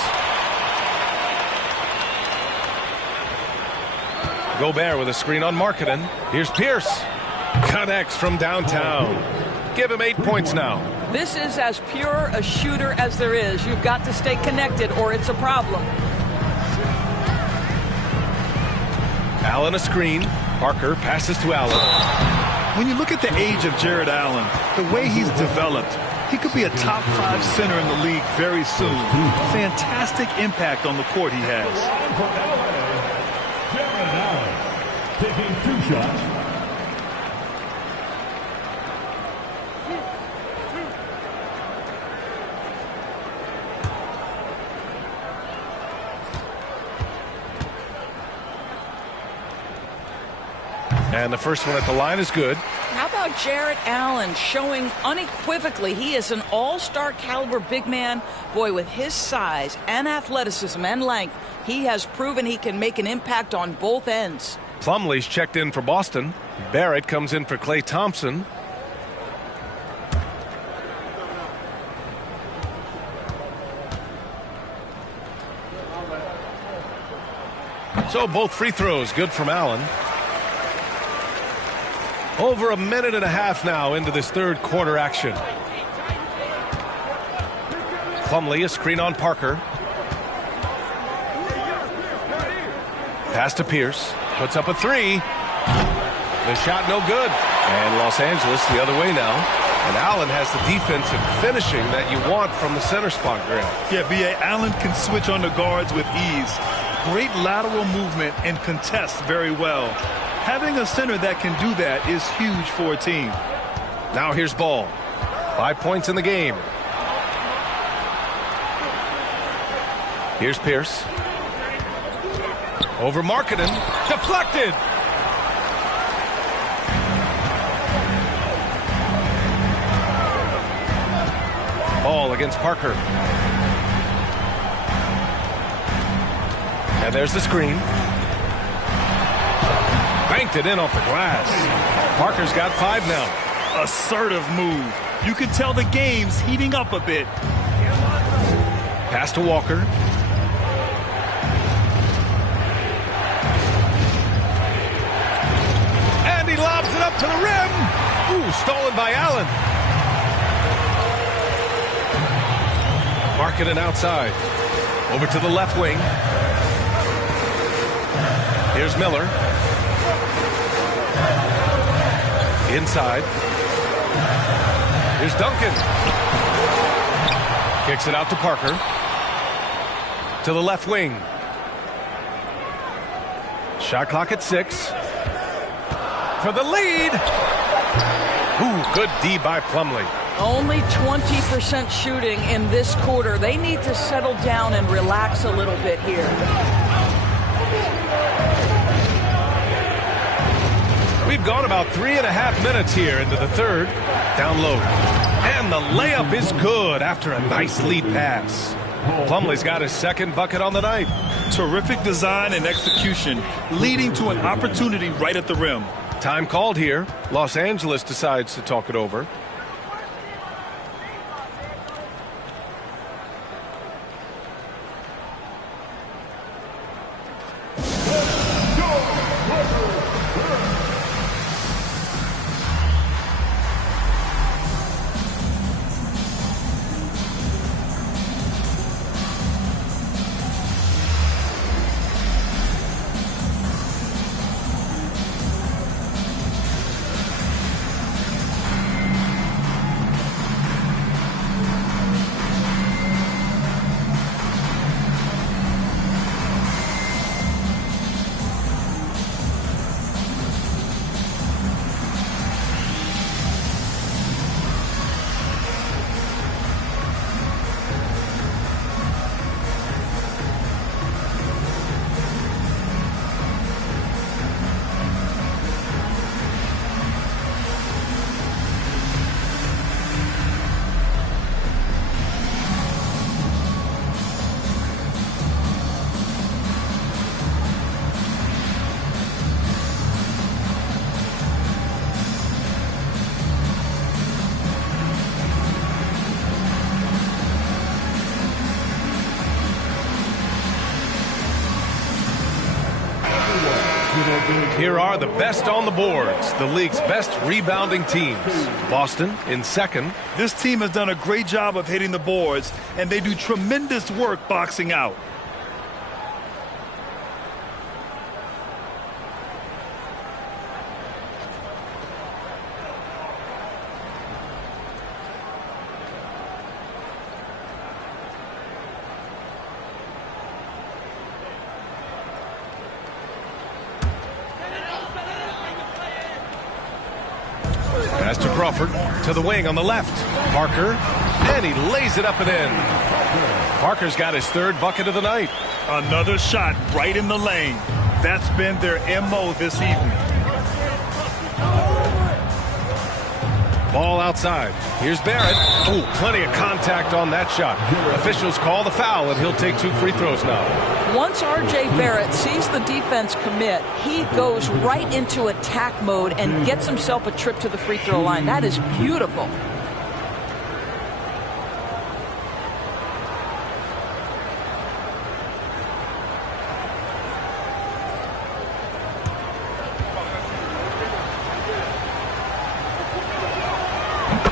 Gobert with a screen on Markkanen. Here's Pierce. Connects from downtown. Give him 8 points now. This is as pure a shooter as there is. You've got to stay connected or it's a problem. Allen a screen. Parker passes to Allen. When you look at the age of Jared Allen, the way he's developed, he could be a top 5 center in the league very soon. Fantastic impact on the court he has. Jared Allen taking 2 shots. And the first one at the line is good. How about Jared Allen showing unequivocally he is an all-star caliber big man? Boy, with his size and athleticism and length, he has proven he can make an impact on both ends. Plumlee's checked in for Boston. Barrett comes in for Klay Thompson. So both free throws good from Allen. Over a minute and a half now into this third quarter action. Plumlee, a screen on Parker. Pass to Pierce. Puts up a three. The shot no good. And Los Angeles the other way now. And Allen has the defensive finishing that you want from the center spot, Grant. Yeah, B.A. Allen can switch on the guards with ease. Great lateral movement and contests very well. Having a center that can do that is huge for a team. Now here's Ball. 5 points in the game. Here's Pierce. Over Markkanen. Deflected. Ball against Parker. And there's the screen. Banked it in off the glass. Parker's got 5 now. Assertive move. You can tell the game's heating up a bit. Pass to Walker. And he lobs it up to the rim. Ooh, stolen by Allen. Markkanen outside. Over to the left wing. Here's Miller. Inside. Here's Duncan. Kicks it out to Parker. To the left wing. Shot clock at 6. For the lead. Ooh, good D by Plumlee. Only 20% shooting in this quarter. They need to settle down and relax a little bit here. We've gone about 3.5 minutes here into the third. Down low. And the layup is good after a nice lead pass. Plumlee's got his second bucket on the night. Terrific design and execution, leading to an opportunity right at the rim. Time called here. Los Angeles decides to talk it over. Here are the best on the boards, the league's best rebounding teams. Boston in second. This team has done a great job of hitting the boards, and they do tremendous work boxing out. Pass to Crawford, to the wing on the left. Parker, and he lays it up and in. Parker's got his third bucket of the night. Another shot right in the lane. That's been their MO this evening. Ball outside. Here's Barrett. Oh, plenty of contact on that shot. Officials call the foul, and he'll take 2 free throws now. Once R.J. Barrett sees the defense commit, he goes right into attack mode and gets himself a trip to the free throw line. That is beautiful.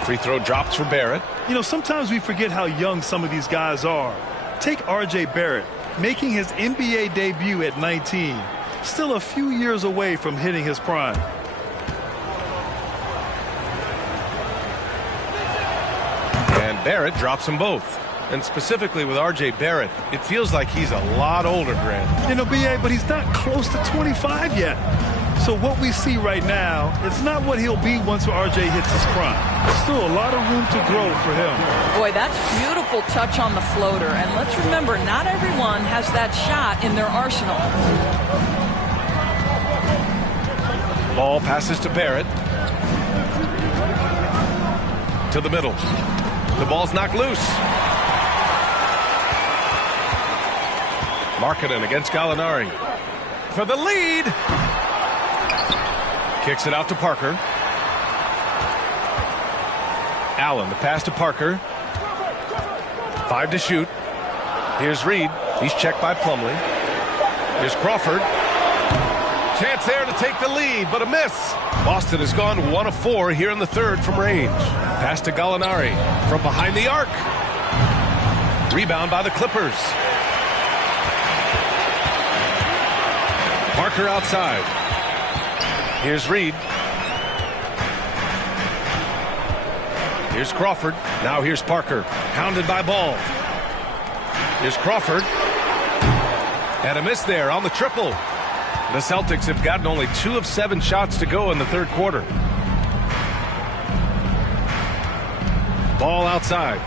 Free throw drops for Barrett. You know, sometimes we forget how young some of these guys are. Take R.J. Barrett, making his NBA debut at 19. Still a few years away from hitting his prime. And Barrett drops them both. And specifically with R.J. Barrett, it feels like he's a lot older, Grant. You know, B.A., but he's not close to 25 yet. So what we see right now, it's not what he'll be once R.J. hits his prime. There's still a lot of room to grow for him. Boy, that's beautiful touch on the floater. And let's remember, not everyone has that shot in their arsenal. Ball passes to Barrett. To the middle. The ball's knocked loose. Markkanen against Gallinari. For the lead. Kicks it out to Parker. Allen, the pass to Parker. 5 to shoot. Here's Reed. He's checked by Plumlee. Here's Crawford. Chance there to take the lead, but a miss. Boston has gone 1 of 4 here in the third from range. Pass to Gallinari from behind the arc. Rebound by the Clippers. Parker outside. Here's Reed. Here's Crawford. Now here's Parker. Hounded by Ball. Here's Crawford. And a miss there on the triple. The Celtics have gotten only 2 of 7 shots to go in the third quarter. Ball outside.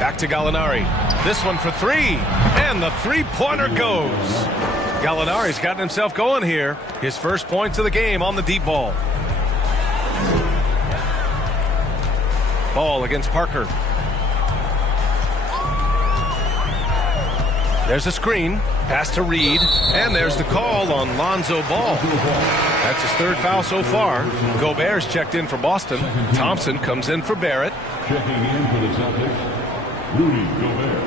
Back to Gallinari. This one for 3. And the three-pointer goes. Gallinari's gotten himself going here. His first points of the game on the deep ball. Ball against Parker. There's a screen. Pass to Reed. And there's the call on Lonzo Ball. That's his third foul so far. Gobert's checked in for Boston. Thompson comes in for Barrett. Checking in for the Celtics, Rudy Gobert.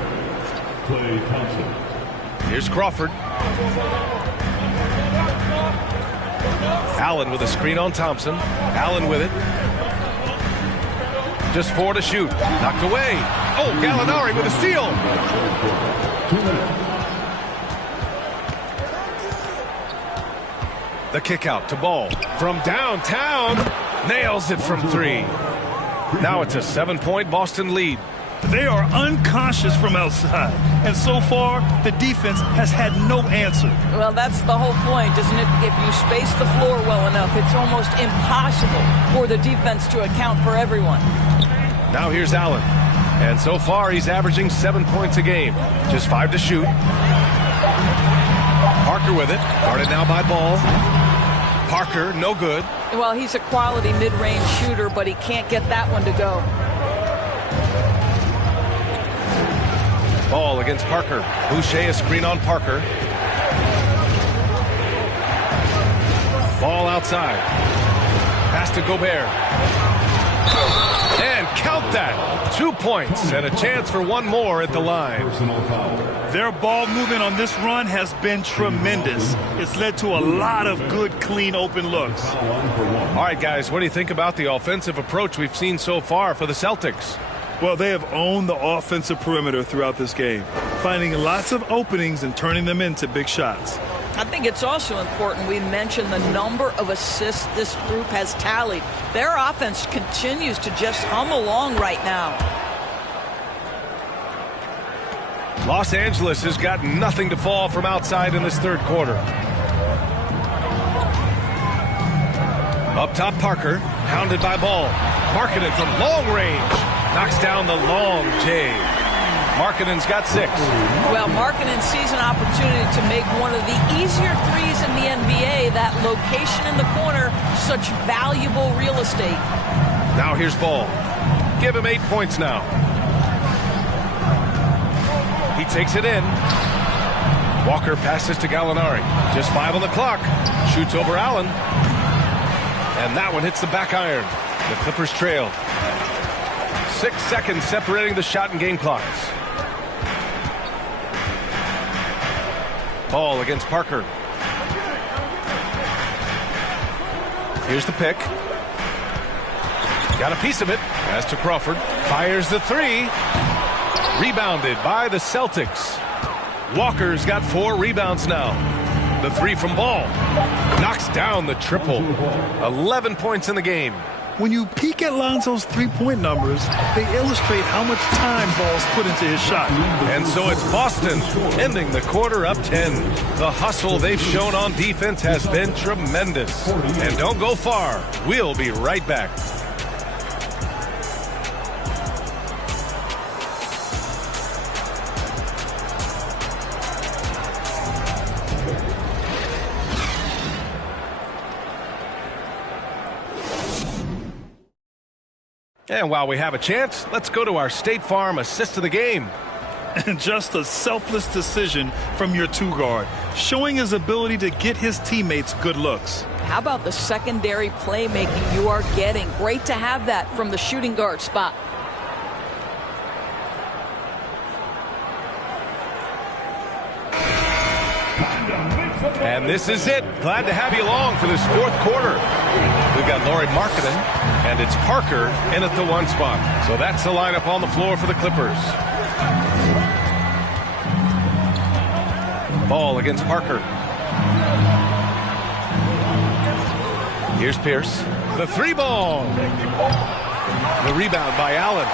Klay Thompson. Here's Crawford. Allen with a screen on Thompson. Allen with it. Just 4 to shoot. Knocked away. Oh, Gallinari with a steal. The kick out to Ball. From downtown. Nails it from 3. Now it's a 7-point Boston lead. They are unconscious from outside. And so far, the defense has had no answer. Well, that's the whole point, isn't it? If you space the floor well enough, it's almost impossible for the defense to account for everyone. Now here's Allen. And so far, he's averaging 7 points a game. Just 5 to shoot. Parker with it. Guarded now by Ball. Parker, no good. Well, he's a quality mid-range shooter, but he can't get that one to go. Ball against Parker. Boucher a screen on Parker. Ball outside. Pass to Gobert. And count that. 2 points and a chance for one more at the line. Their ball movement on this run has been tremendous. It's led to a lot of good, clean, open looks. All right, guys, what do you think about the offensive approach we've seen so far for the Celtics? Well, they have owned the offensive perimeter throughout this game, finding lots of openings and turning them into big shots. I think it's also important we mention the number of assists this group has tallied. Their offense continues to just hum along right now. Los Angeles has got nothing to fall from outside in this third quarter. Up top, Parker, hounded by Ball. Markkanen from long range. Knocks down the long J. Markkanen's got 6. Well, Markkanen sees an opportunity to make one of the easier threes in the NBA. That location in the corner, such valuable real estate. Now here's Ball. Give him 8 points now. He takes it in. Walker passes to Gallinari. Just 5 on the clock. Shoots over Allen. And that one hits the back iron. The Clippers trail. 6 seconds separating the shot and game clocks. Ball against Parker. Here's the pick. Got a piece of it. Pass to Crawford. Fires the 3. Rebounded by the Celtics. Walker's got 4 rebounds now. The 3 from Ball. Knocks down the triple. 11 points in the game. When you peek at Lonzo's three-point numbers, they illustrate how much time Ball's put into his shot. And so it's Boston ending the quarter up 10. The hustle they've shown on defense has been tremendous. And don't go far. We'll be right back. And while we have a chance, let's go to our State Farm assist of the game. And just a selfless decision from your 2-guard, showing his ability to get his teammates good looks. How about the secondary playmaking you are getting? Great to have that from the shooting guard spot. And this is it. Glad to have you along for this fourth quarter. We've got Lauri Markkanen, and it's Parker in at the 1 spot. So that's the lineup on the floor for the Clippers. Ball against Parker. Here's Pierce. The 3-ball. The rebound by Allen.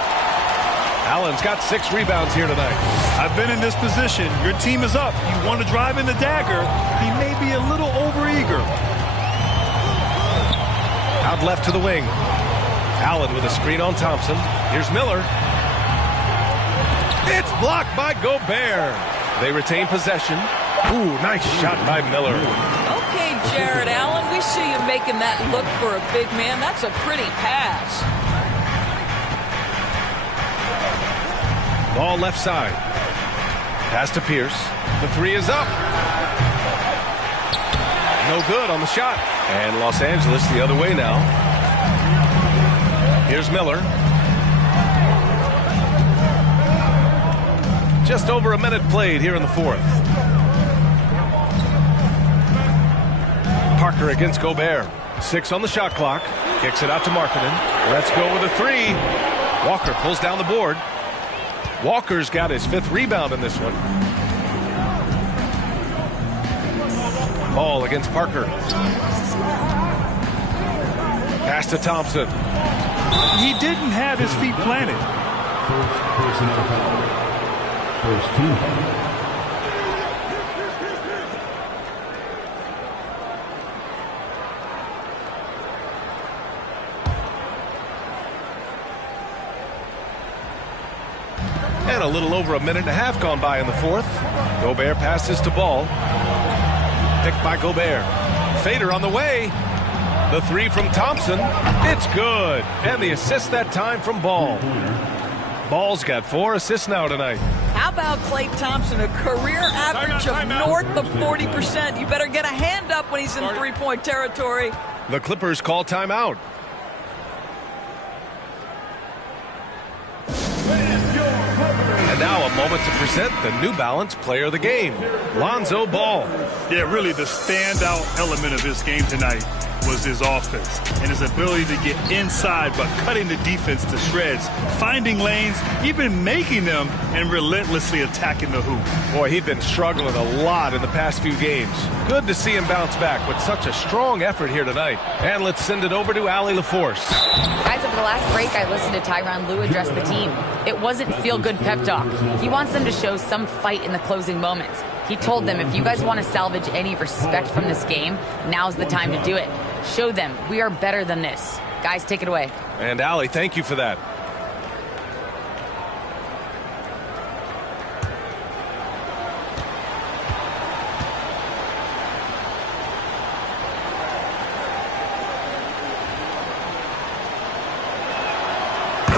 Allen's got 6 rebounds here tonight. I've been in this position. Your team is up. You want to drive in the dagger. He may be a little overeager. Out left to the wing. Allen with a screen on Thompson. Here's Miller. It's blocked by Gobert. They retain possession. Ooh, nice shot by Miller. Okay, Jared Allen, we see you making that look for a big man. That's a pretty pass. Ball left side. Pass to Pierce. The 3 is up. No good on the shot. And Los Angeles the other way now. Here's Miller. Just over a minute played here in the fourth. Parker against Gobert. 6 on the shot clock. Kicks it out to Markkanen. Let's go with a 3. Walker pulls down the board. Walker's got his 5th rebound in this one. Ball against Parker. Pass to Thompson. He didn't have his feet planted. First personal foul. First team foul. And a little over a minute and a half gone by in the fourth. Gobert passes to Ball. Picked by Gobert. Fader on the way. The 3 from Thompson. It's good. And the assist that time from Ball. Ball's got 4 assists now tonight. How about Klay Thompson, a career average of north of 40%. You better get a hand up when he's in three-point territory. The Clippers call timeout. moment to present the New Balance Player of the Game, Lonzo Ball. Yeah, really the standout element of his game tonight was his offense and his ability to get inside but cutting the defense to shreds, finding lanes, even making them, and relentlessly attacking the hoop. Boy, he'd been struggling a lot in the past few games. Good to see him bounce back with such a strong effort here tonight. And let's send it over to Allie LaForce. Guys, over the last break, I listened to Tyronn Lue address the team. It wasn't feel-good pep talk. He wants them to show some fight in the closing moments. He told them, if you guys want to salvage any respect from this game, now's the time to do it. Show them we are better than this. Guys, take it away. And Allie, thank you for that.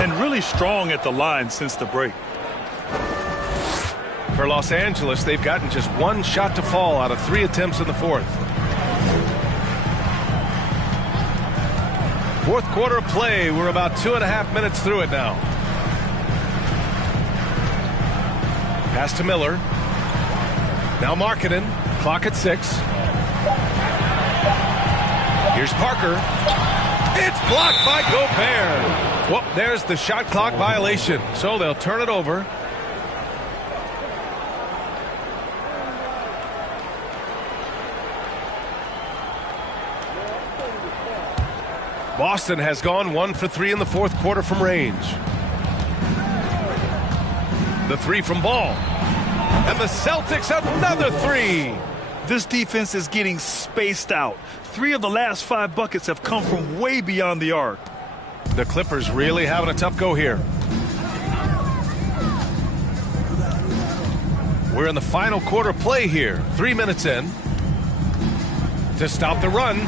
And really strong at the line since the break. For Los Angeles, they've gotten just one shot to fall out of 3 attempts in the fourth. Fourth quarter of play. We're about 2.5 minutes through it now. Pass to Miller. Now Markkanen. Clock at 6. Here's Parker. It's blocked by Gobert. Well, there's the shot clock violation. So they'll turn it over. Boston has gone 1 for 3 in the fourth quarter from range. The 3 from Ball. And the Celtics another 3. This defense is getting spaced out. 3 of the last 5 buckets have come from way beyond the arc. The Clippers really having a tough go here. We're in the final quarter play here. 3 minutes in. To stop the run.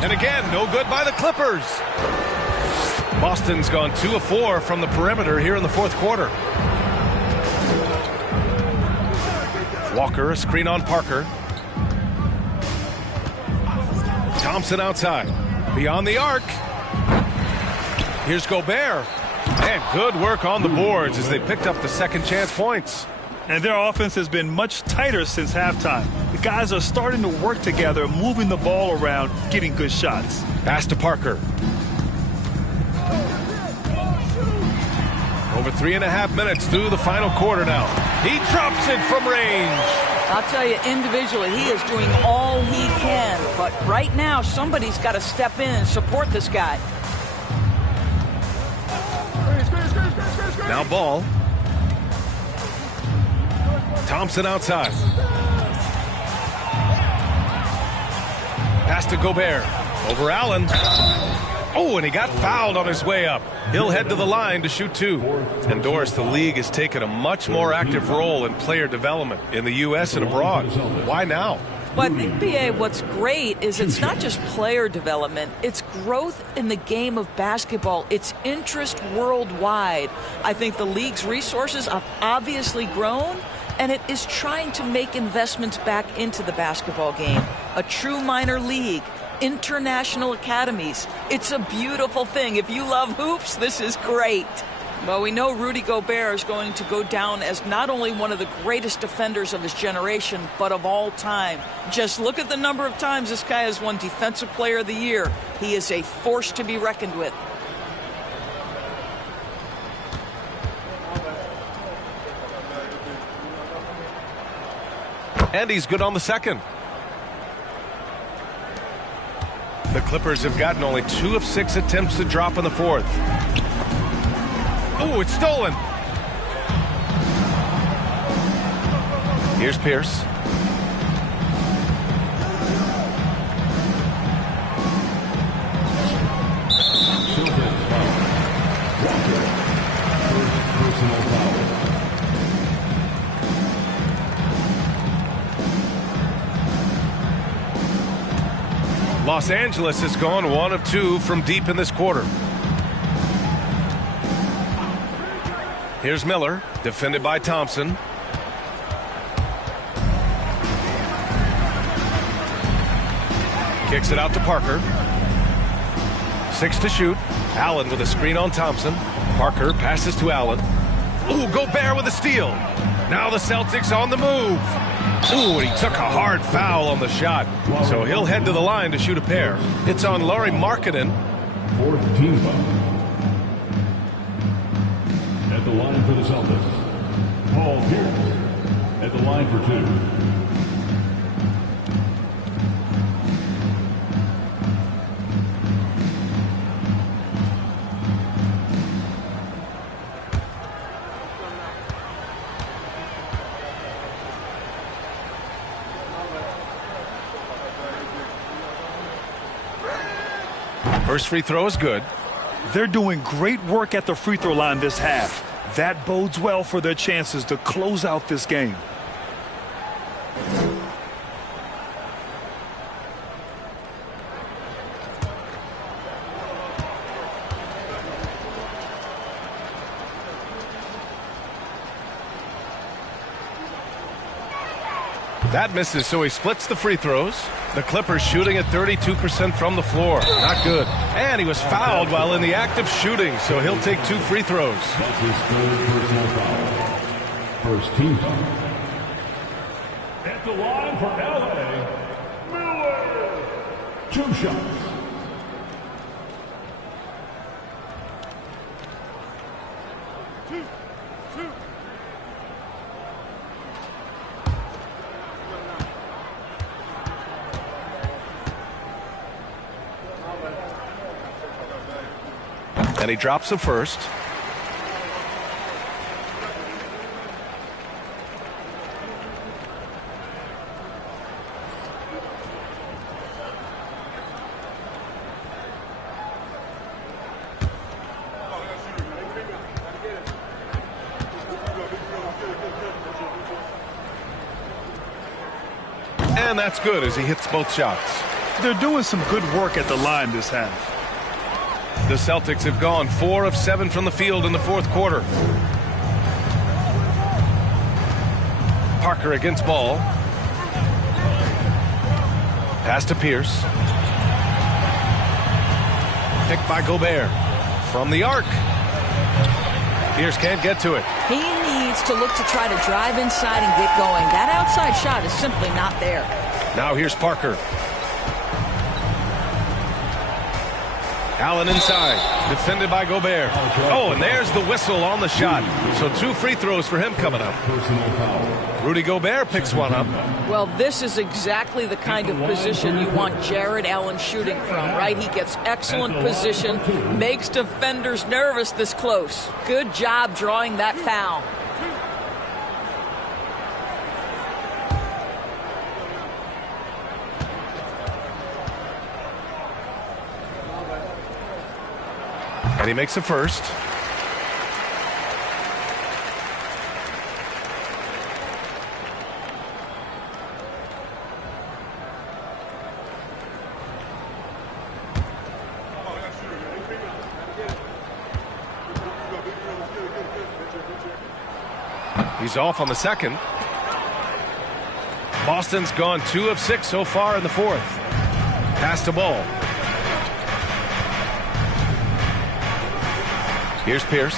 And again, no good by the Clippers. Boston's gone 2 of 4 from the perimeter here in the fourth quarter. Walker, a screen on Parker. Thompson outside. Beyond the arc. Here's Gobert. And good work on the boards as they picked up the second chance points. And their offense has been much tighter since halftime. The guys are starting to work together, moving the ball around, getting good shots. Pass to Parker. Over 3.5 minutes through the final quarter now. He drops it from range. I'll tell you, individually, he is doing all he can. But right now, somebody's got to step in and support this guy. Now Ball. Thompson outside. Pass to Gobert. Over Allen. Oh, and he got fouled on his way up. He'll head to the line to shoot 2. And Doris, the league has taken a much more active role in player development in the U.S. and abroad. Why now? Well, I think, B.A., what's great is it's not just player development. It's growth in the game of basketball. It's interest worldwide. I think the league's resources have obviously grown, and it is trying to make investments back into the basketball game. A true minor league, international academies. It's a beautiful thing. If you love hoops, this is great. Well, we know Rudy Gobert is going to go down as not only one of the greatest defenders of his generation, but of all time. Just look at the number of times this guy has won Defensive Player of the Year. He is a force to be reckoned with. And he's good on the second. The Clippers have gotten only 2 of 6 attempts to drop in the fourth. Oh, it's stolen. Here's Pierce. Los Angeles has gone 1 of 2 from deep in this quarter. Here's Miller, defended by Thompson. Kicks it out to Parker. 6 to shoot. Allen with a screen on Thompson. Parker passes to Allen. Ooh, Gobert with a steal. Now the Celtics on the move. Ooh, and he took a hard foul on the shot. So he'll head to the line to shoot a pair. It's on Lauri Markkanen. Fourth team foul. At the line for the Celtics, Paul Pierce. At the line for 2. First free throw is good. They're doing great work at the free throw line this half. That bodes well for their chances to close out this game. That misses, so he splits the free throws. The Clippers shooting at 32% from the floor. Not good. And he was fouled while in the act of shooting, so he'll take 2 free throws. That's his third personal foul. First team foul. At the line for LA, Miller. 2 shots. And he drops the first. And that's good as he hits both shots. They're doing some good work at the line this half. The Celtics have gone 4 of 7 from the field in the fourth quarter. Parker against ball. Pass to Pierce. Picked by Gobert. From the arc. Pierce can't get to it. He needs to look to try to drive inside and get going. That outside shot is simply not there. Now here's Parker. Allen inside, defended by Gobert. Oh, and there's the whistle on the shot. So 2 free throws for him coming up. Rudy Gobert picks one up. Well, this is exactly the kind of position you want Jared Allen shooting from, right? He gets excellent position, makes defenders nervous this close. Good job drawing that foul. And he makes a first. He's off on the second. Boston's gone 2 of 6 so far in the fourth. Pass to Ball. Here's Pierce.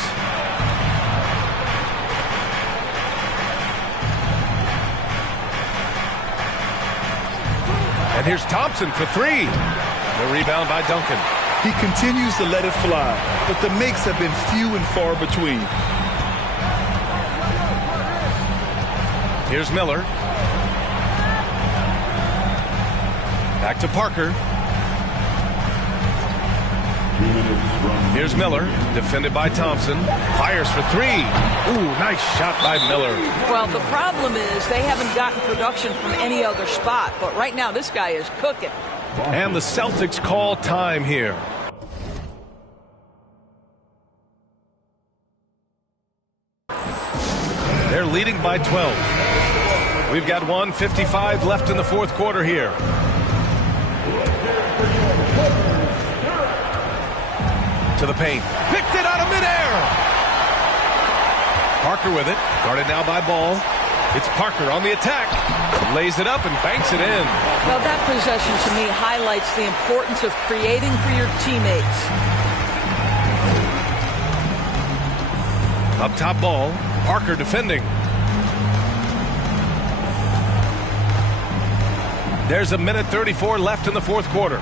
And here's Thompson for 3. The rebound by Duncan. He continues to let it fly, but the makes have been few and far between. Here's Miller. Back to Parker. Here's Miller, defended by Thompson. Fires for 3. Ooh, nice shot by Miller. Well, the problem is they haven't gotten production from any other spot, but right now this guy is cooking. And the Celtics call time here. They're leading by 12. We've got 1:55 left in the fourth quarter here. To the paint. Picked it out of midair. Parker with it. Guarded now by Ball. It's Parker on the attack. Lays it up and banks it in. Well, that possession to me highlights the importance of creating for your teammates. Up top ball. Parker defending. There's a minute 34 left in the fourth quarter.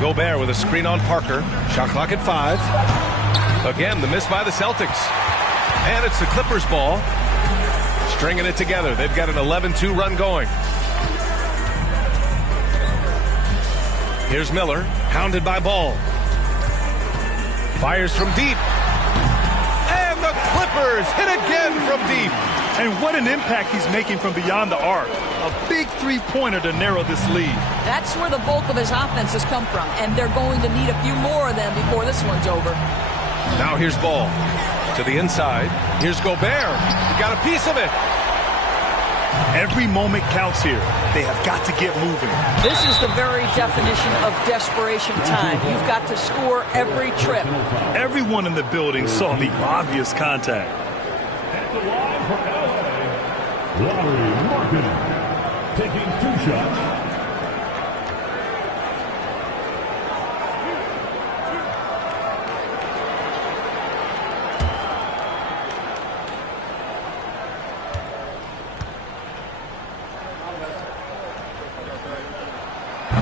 Gobert with a screen on Parker. Shot clock at 5. Again, the miss by the Celtics. And it's the Clippers ball. Stringing it together. They've got an 11-2 run going. Here's Miller, hounded by Ball. Fires from deep. And the Clippers hit again from deep. And what an impact he's making from beyond the arc. A big three-pointer to narrow this lead. That's where the bulk of his offense has come from, and they're going to need a few more of them before this one's over. Now here's Ball. To the inside. Here's Gobert. He got a piece of it. Every moment counts here. They have got to get moving. This is the very definition of desperation time. You've got to score every trip. Everyone in the building saw the obvious contact. At the line for LA, Larry Markin, taking 2 shots.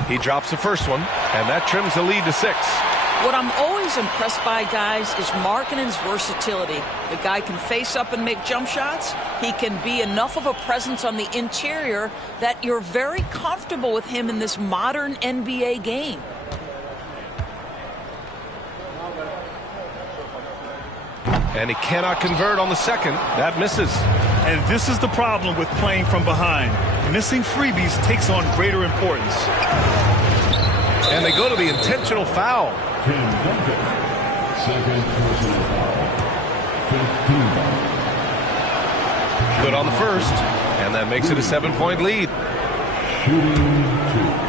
He drops the first one, and that trims the lead to 6. What I'm always impressed by, guys, is Markkanen's versatility. The guy can face up and make jump shots. He can be enough of a presence on the interior that you're very comfortable with him in this modern NBA game. And he cannot convert on the second. That misses. And this is the problem with playing from behind. Missing freebies takes on greater importance. And they go to the intentional foul. Second personal foul. 15. Good on the first. And that makes it a 7-point lead. Shooting 2.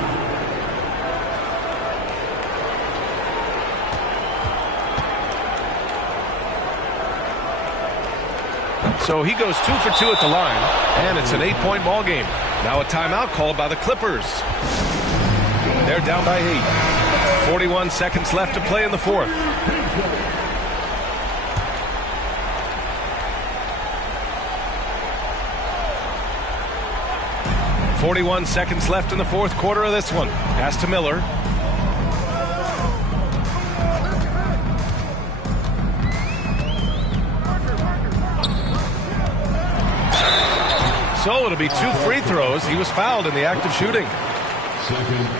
So he goes 2 for 2 at the line, and it's an 8-point ball game. Now a timeout called by the Clippers. They're down by 8. 41 seconds left to play in the fourth. .41 seconds left in the fourth quarter of this one. Pass to Miller. So it'll be 2 free throws. He was fouled in the act of shooting.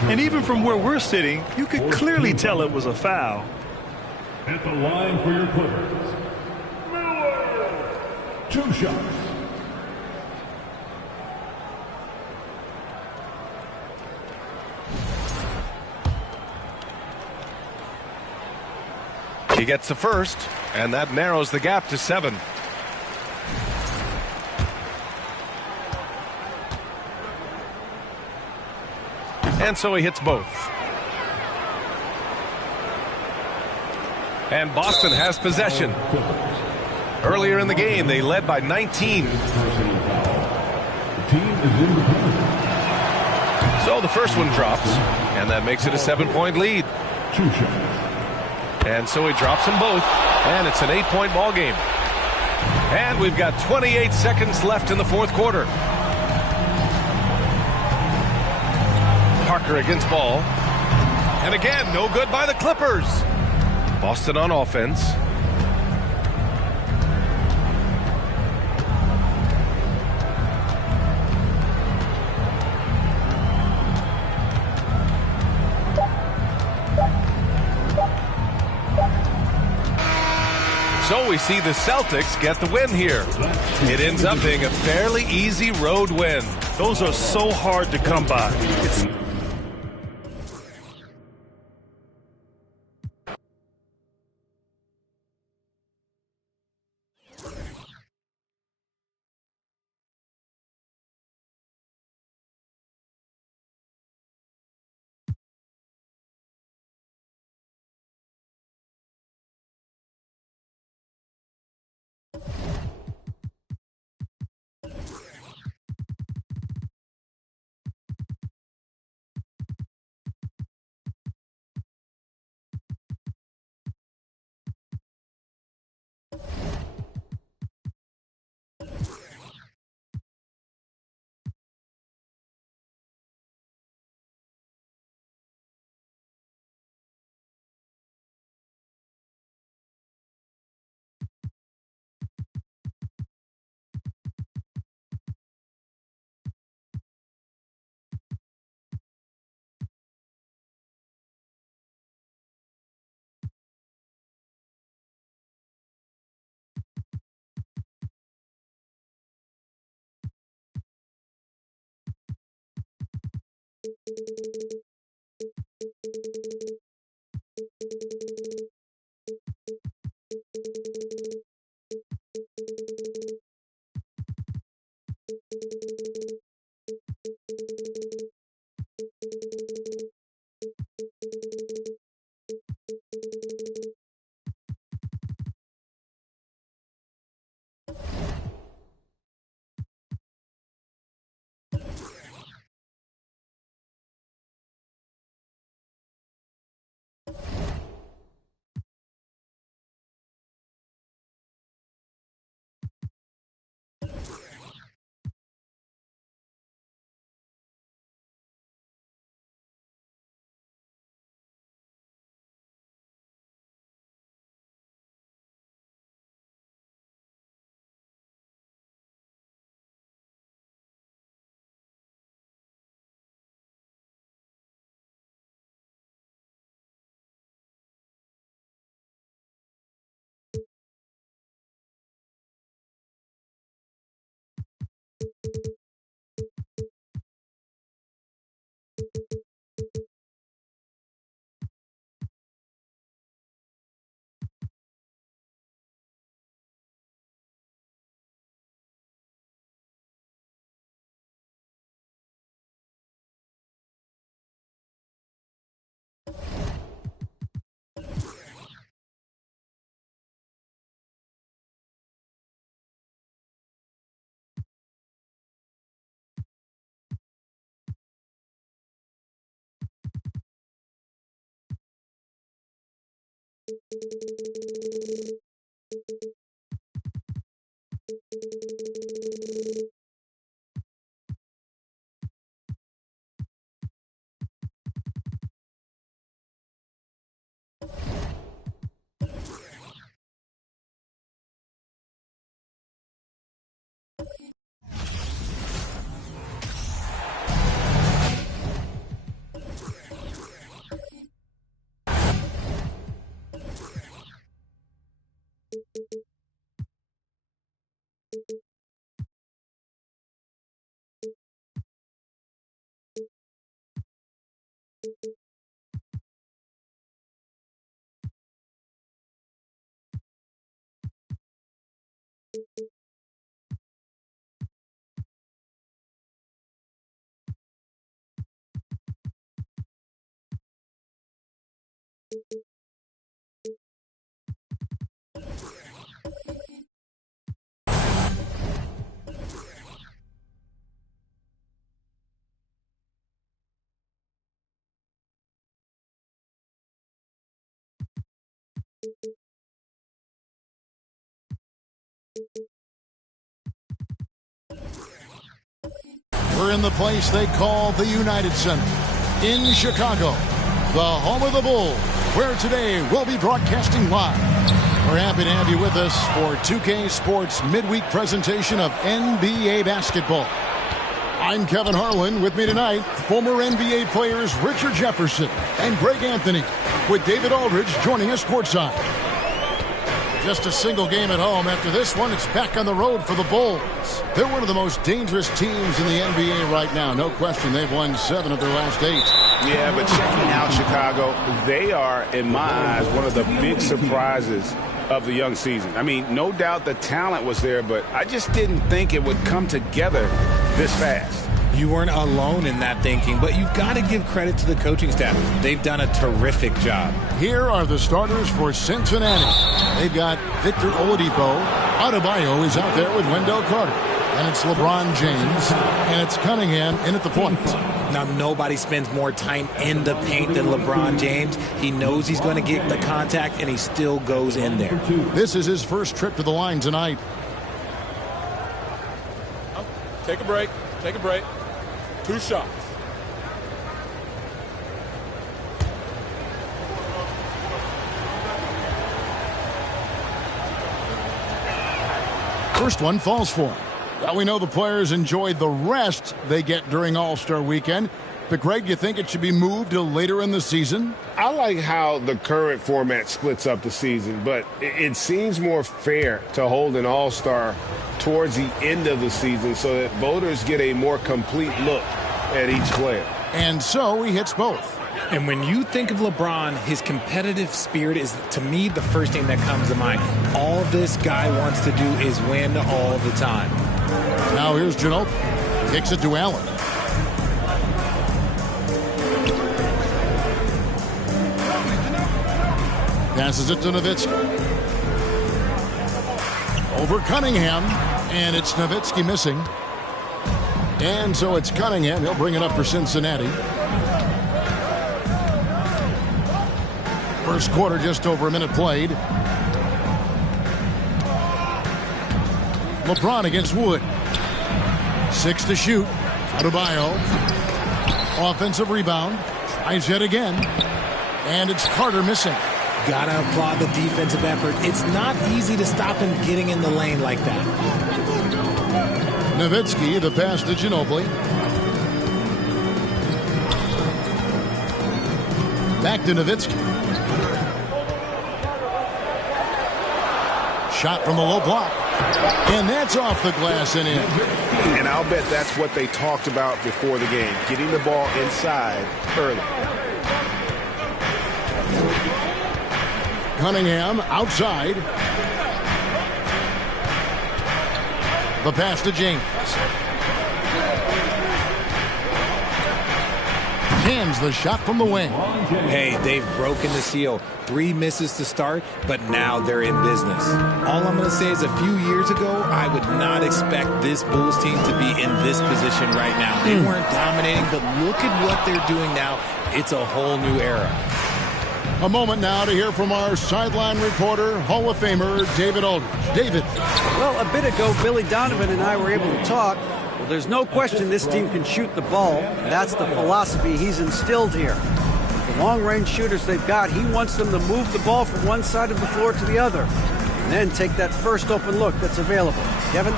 And even from where we're sitting, you could clearly tell it was a foul. At the line for your Clippers, Miller. 2 shots. He gets the first, and that narrows the gap to 7. And so he hits both. And Boston has possession. Earlier in the game, they led by 19. So the first one drops, and that makes it a 7-point lead. 2 shots. And so he drops them both, and it's an 8-point ball game. And we've got 28 seconds left in the fourth quarter. Parker against Ball. And again, no good by the Clippers. Boston on offense. So we see the Celtics get the win here. It ends up being a fairly easy road win. Those are so hard to come by. It's We're in the place they call the United Center in Chicago, the home of the Bulls, where today we'll be broadcasting live. We're happy to have you with us for 2K Sports midweek presentation of NBA basketball. I'm Kevin Harlan. With me tonight, former NBA players Richard Jefferson and Greg Anthony, with David Aldridge joining us courtside. Just a single game at home. After this one, it's back on the road for the Bulls. They're one of the most dangerous teams in the NBA right now. No question, they've won 7 of their last 8. Yeah, but checking out Chicago, they are, in my eyes, one of the big surprises of the young season. I mean, no doubt the talent was there, but I just didn't think it would come together this fast. You weren't alone in that thinking, but you've got to give credit to the coaching staff. They've done a terrific job. Here are the starters for Cincinnati. They've got Victor Oladipo. Adebayo is out there with Wendell Carter. And it's LeBron James. And it's Cunningham in at the point. Now, nobody spends more time in the paint than LeBron James. He knows he's going to get the contact, and he still goes in there. This is his first trip to the line tonight. Take a break. Take a break. 2 shots. First one falls for him. Well, we know the players enjoyed the rest they get during All-Star Weekend. But, Greg, you think it should be moved to later in the season? I like how the current format splits up the season, but it seems more fair to hold an All-Star towards the end of the season so that voters get a more complete look at each player. And so he hits both. And when you think of LeBron, his competitive spirit is, to me, the first thing that comes to mind. All this guy wants to do is win all the time. Now here's Ginobili. Kicks it to Allen. Passes it to Nowitzki. Over Cunningham. And it's Nowitzki missing. And so it's Cunningham. He'll bring it up for Cincinnati. First quarter, just over a minute played. LeBron against Wood. 6 to shoot. Adebayo. Offensive rebound. Tries yet again. And it's Carter missing. Gotta applaud the defensive effort. It's not easy to stop him getting in the lane like that. Nowitzki, the pass to Ginobili. Back to Nowitzki. Shot from the low block. And that's off the glass and in. And I'll bet that's what they talked about before the game, getting the ball inside early. Cunningham outside. The pass to James. Hands the shot from the wing. Hey, they've broken the seal. 3 misses to start, but now they're in business. All I'm going to say is a few years ago, I would not expect this Bulls team to be in this position right now. They weren't dominating, but look at what they're doing now. It's a whole new era. A moment now to hear from our sideline reporter, Hall of Famer David Aldridge. David. Well, a bit ago, Billy Donovan and I were able to talk. Well, there's no question this team can shoot the ball. That's the philosophy he's instilled here. The long-range shooters they've got, he wants them to move the ball from one side of the floor to the other. And then take that first open look that's available. Kevin?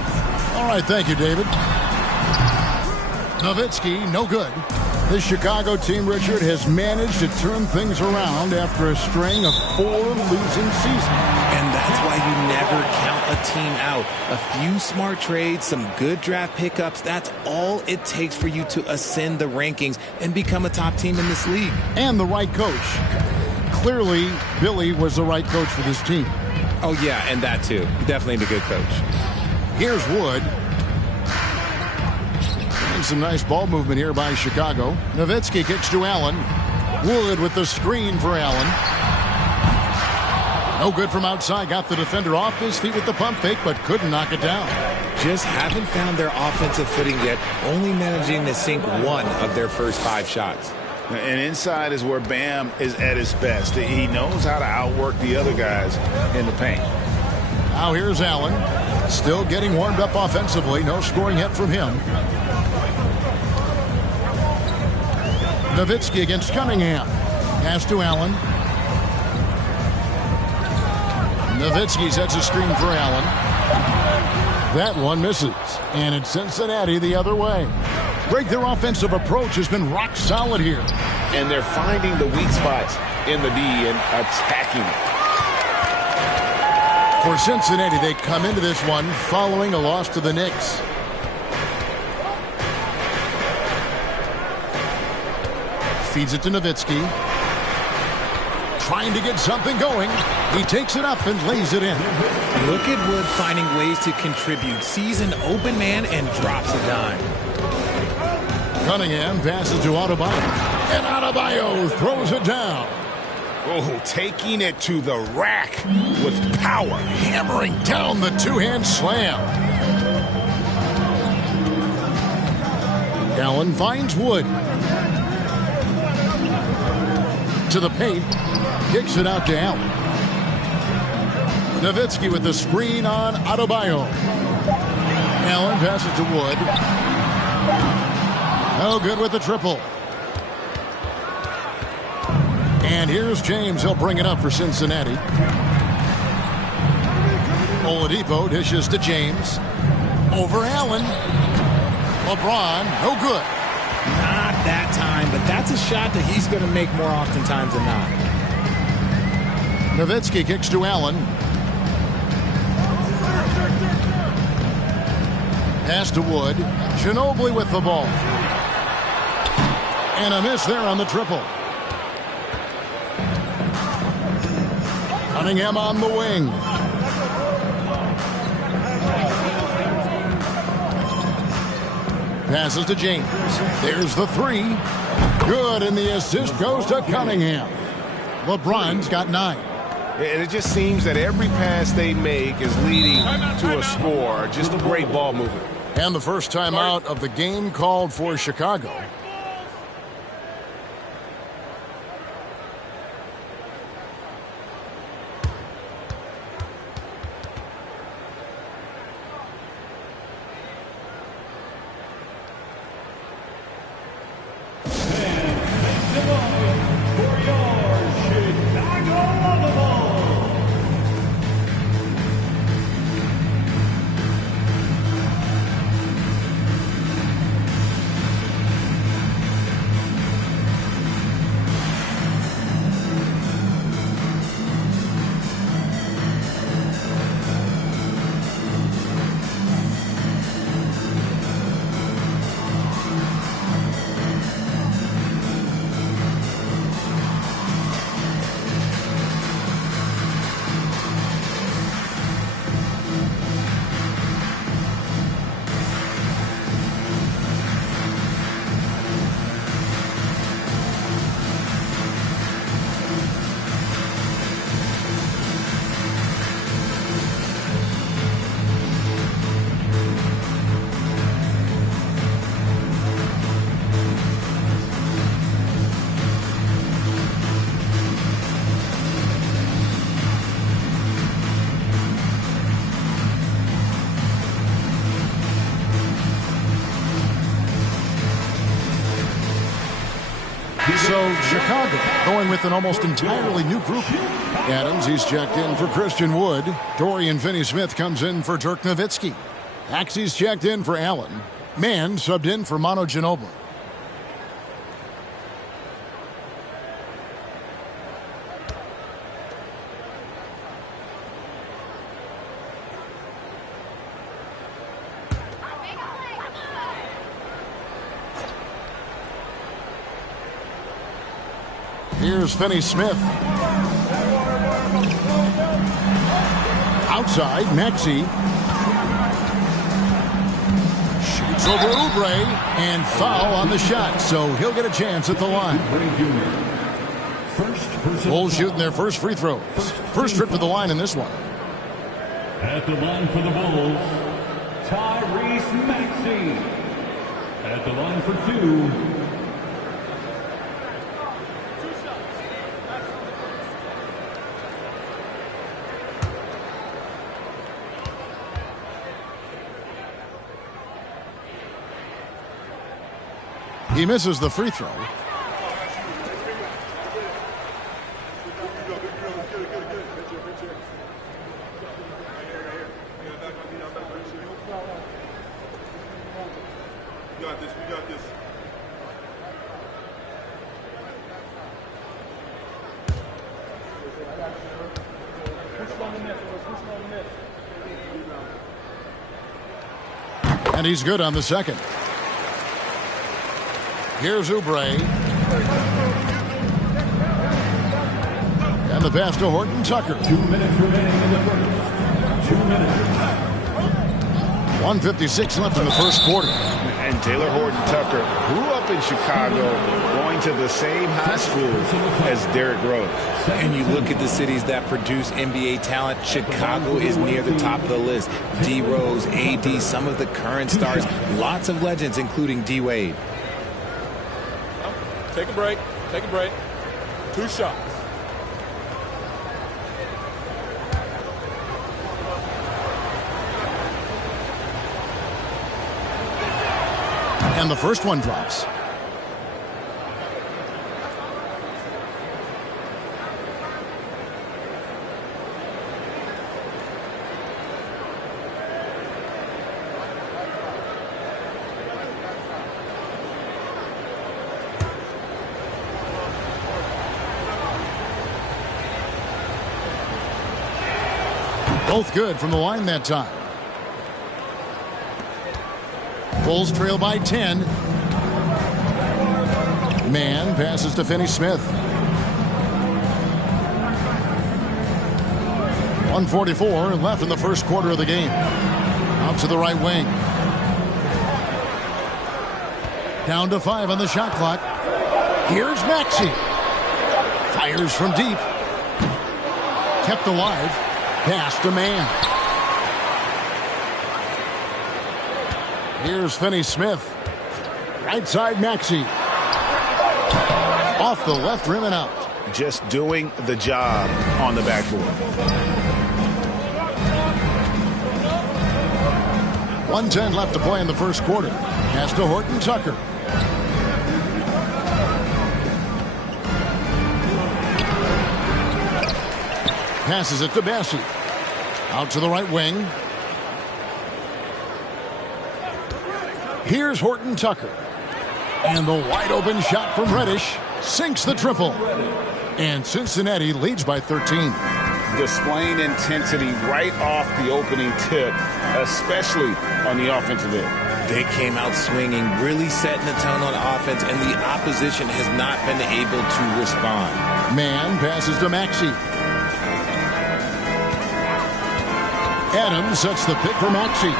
All right, thank you, David. Nowitzki, no good. This Chicago team, Richard, has managed to turn things around after a string of 4 losing seasons. And that's why you never count a team out. A few smart trades, some good draft pickups, that's all it takes for you to ascend the rankings and become a top team in this league. And the right coach. Clearly, Billy was the right coach for this team. Oh, yeah, and that too. Definitely a good coach. Here's Wood. And some nice ball movement here by Chicago. Nowitzki kicks to Allen. Wood with the screen for Allen. No good from outside. Got the defender off his feet with the pump fake, but couldn't knock it down. Just haven't found their offensive footing yet, only managing to sink 1 of their first 5 shots. And inside is where Bam is at his best. He knows how to outwork the other guys in the paint. Now here's Allen. Still getting warmed up offensively. No scoring hit from him. Nowitzki against Cunningham. Pass to Allen. Nowitzki sets a screen for Allen. That one misses. And it's Cincinnati the other way. Greg, their offensive approach has been rock solid here. And they're finding the weak spots in the D and attacking it. For Cincinnati, they come into this one following a loss to the Knicks. Feeds it to Nowitzki. Trying to get something going. He takes it up and lays it in. Look at Wood finding ways to contribute. Sees an open man and drops a dime. Cunningham passes to Adebayo. And Adebayo throws it down. Oh, taking it to the rack with power. Hammering down the two-hand slam. Allen finds Wood. To the paint. Kicks it out to Allen. Nowitzki with the screen on Adebayo. Allen passes to Wood. No good with the triple. And here's James. He'll bring it up for Cincinnati. Oladipo dishes to James. Over Allen. LeBron, no good. Not that time, but that's a shot that he's going to make more oftentimes than not. Nowitzki kicks to Allen. Pass to Wood. Ginobili with the ball. And a miss there on the triple. Cunningham on the wing. Passes to James. There's the three. Good, and the assist goes to Cunningham. LeBron's got 9. And it just seems that every pass they make is leading to a score. Just great ball movement. And the first timeout of the game called for Chicago. So Chicago going with an almost entirely new group. Adams, he's checked in for Christian Wood. Dorian Finney-Smith comes in for Dirk Nowitzki. Axie's checked in for Allen. Mann subbed in for Manu Ginobili. Here's Finney-Smith. Outside, Maxey. Shoots over Oubre, and foul on the shot, so he'll get a chance at the line. Bulls shooting their first free throws. First trip to the line in this one. At the line for the Bulls, Tyrese Maxey. At the line for 2. He misses the free throw. We got this. And he's good on the second. Here's Oubre. And the pass to Horton Tucker. 2 minutes remaining in the first. 2 minutes. 1:56 left in the first quarter. And Taylor Horton Tucker grew up in Chicago, going to the same high school as Derrick Rose. And you look at the cities that produce NBA talent, Chicago is near the top of the list. D. Rose, AD, some of the current stars, lots of legends, including D. Wade. Take a break. Take a break. 2 shots. And the first one drops. Both good from the line that time. Bulls trail by 10. Man passes to Finney Smith. 1:44 left in the first quarter of the game. Out to the right wing. Down to 5 on the shot clock. Here's Maxey. Fires from deep. Kept alive. Pass to Man. Here's Finney Smith. Right side Maxey. Off the left rim and out. Just doing the job on the backboard. 1:10 left to play in the first quarter. Pass to Horton Tucker. Passes it to Bassey. Out to the right wing. Here's Horton Tucker. And the wide open shot from Reddish sinks the triple. And Cincinnati leads by 13. Displaying intensity right off the opening tip, especially on the offensive end. They came out swinging, really setting the tone on offense, and the opposition has not been able to respond. Man passes to Maxey. Adams sets the pick for Maxey.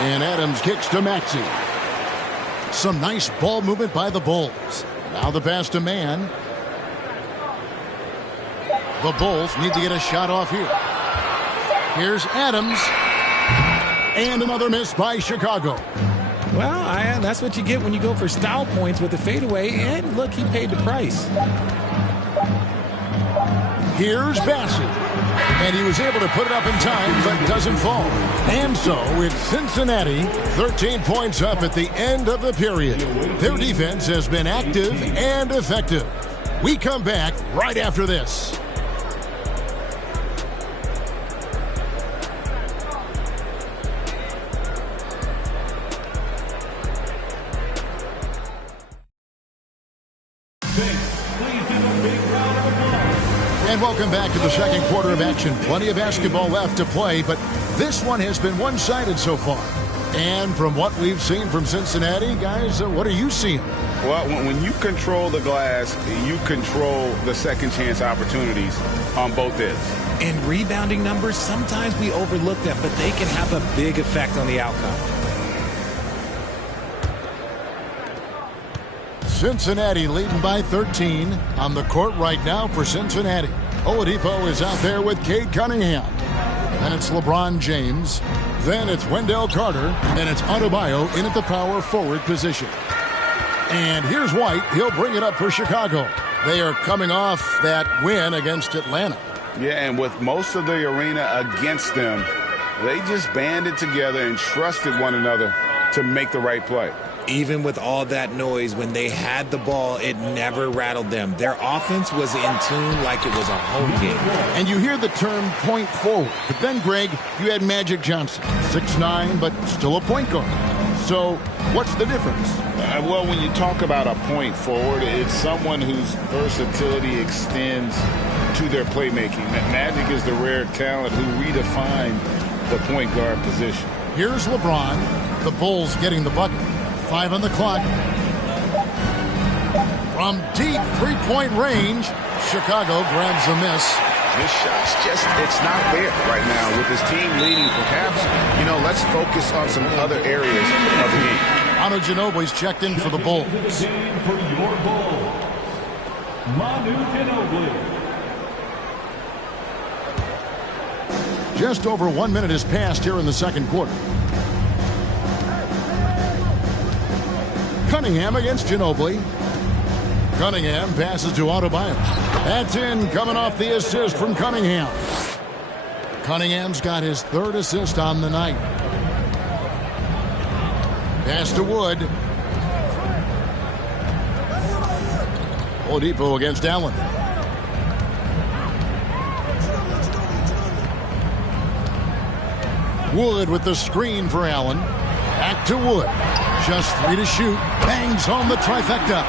And Adams kicks to Maxey. Some nice ball movement by the Bulls. Now the pass to Man. The Bulls need to get a shot off here. Here's Adams. And another miss by Chicago. Well, that's what you get when you go for style points with the fadeaway. And look, he paid the price. Here's Bassey. And he was able to put it up in time, but doesn't fall. And so it's Cincinnati, 13 points up at the end of the period. Their defense has been active and effective. We come back right after this. And welcome back to the second quarter of action. Plenty of basketball left to play, but this one has been one-sided so far. And from what we've seen from Cincinnati, guys, what are you seeing? Well, when you control the glass, you control the second chance opportunities on both ends. And rebounding numbers, sometimes we overlook them, but they can have a big effect on the outcome. Cincinnati leading by 13 on the court right now for Cincinnati. Oladipo is out there with Cade Cunningham. Then it's LeBron James. Then it's Wendell Carter. And it's Adebayo in at the power forward position. And here's White. He'll bring it up for Chicago. They are coming off that win against Atlanta. Yeah, and with most of the arena against them, they just banded together and trusted one another to make the right play. Even with all that noise, when they had the ball, it never rattled them. Their offense was in tune like it was a home game. And you hear the term point forward. But then, Greg, you had Magic Johnson, 6'9", but still a point guard. So what's the difference? Well, when you talk about a point forward, it's someone whose versatility extends to their playmaking. Magic is the rare talent who redefined the point guard position. Here's LeBron. The Bulls getting the bucket. 5 on the clock. From deep three-point range, Chicago grabs the miss. His shot's just, it's not there right now. With his team leading, perhaps, let's focus on some other areas of the game. Manu Ginobili's checked in for the Bulls. For your Bulls, Manu Ginobili. Just over 1 minute has passed here in the second quarter. Cunningham against Ginobili. Cunningham passes to Adebayo. That's in, coming off the assist from Cunningham. Cunningham's got his third assist on the night. Pass to Wood. Oladipo against Allen. Wood with the screen for Allen. Back to Wood. Just 3 to shoot. Bangs home the trifecta.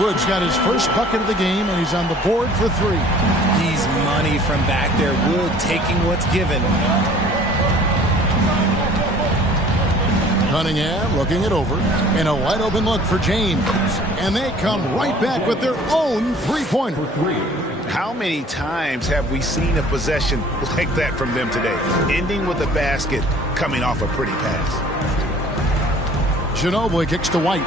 Wood's got his first bucket of the game, and he's on the board for 3. He's money from back there. Wood taking what's given. Cunningham looking it over, and a wide open look for James. And they come right back with their own three-pointer. How many times have we seen a possession like that from them today? Ending with a basket, coming off a pretty pass. Ginobili kicks to White.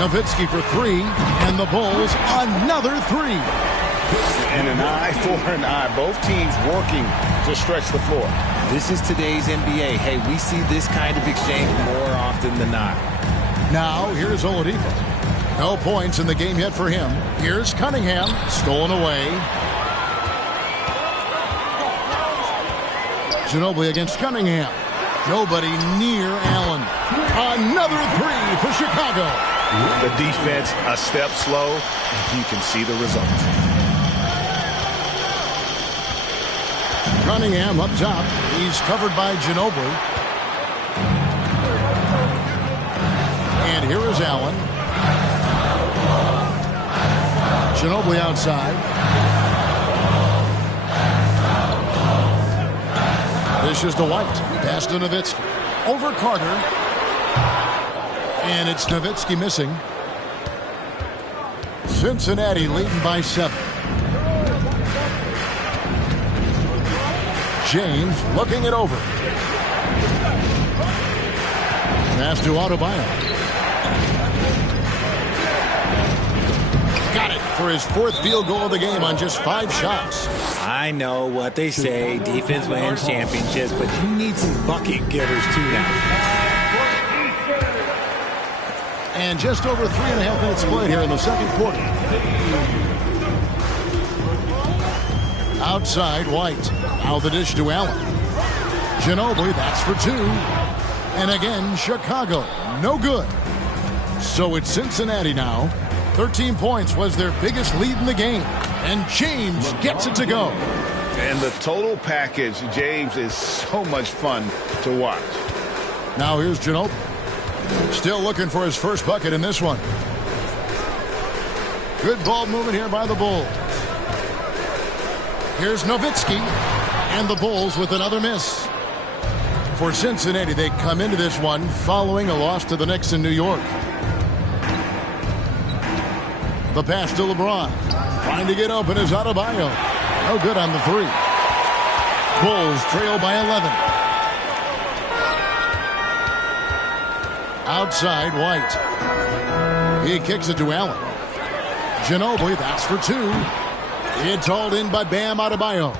Nowitzki for three, and the Bulls another three. And an eye for an eye. Both teams working to stretch the floor. This is today's NBA. Hey, we see this kind of exchange more often than not. Now, here's Oladipo. No points in the game yet for him. Here's Cunningham, stolen away. Ginobili against Cunningham. Nobody near Allen. Another three for Chicago. The defense a step slow, and you can see the result. Cunningham up top. He's covered by Ginobili. And here is Allen. Ginobili outside. This is to White. Pass to Nowitzki. Over Carter. And it's Nowitzki missing. Cincinnati leading by 7. James looking it over. Pass to Adebayo. Got it for his 4th field goal of the game on just 5 shots. I know what they say, defense wins championships, but you need some bucket getters too now. And just over 3.5 minutes played here in the second quarter. Outside, White. Now the dish to Allen. Ginobili, that's for 2. And again, Chicago, no good. So it's Cincinnati now. 13 points was their biggest lead in the game. And James gets it to go. And the total package, James, is so much fun to watch. Now here's Ginobili. Still looking for his first bucket in this one. Good ball movement here by the Bulls. Here's Nowitzki. And the Bulls with another miss. For Cincinnati, they come into this one following a loss to the Knicks in New York. The pass to LeBron. Trying to get open is Adebayo. No good on the 3. Bulls trail by 11. Outside, White. He kicks it to Allen. Ginobili, that's for 2. It's hauled in by Bam Adebayo.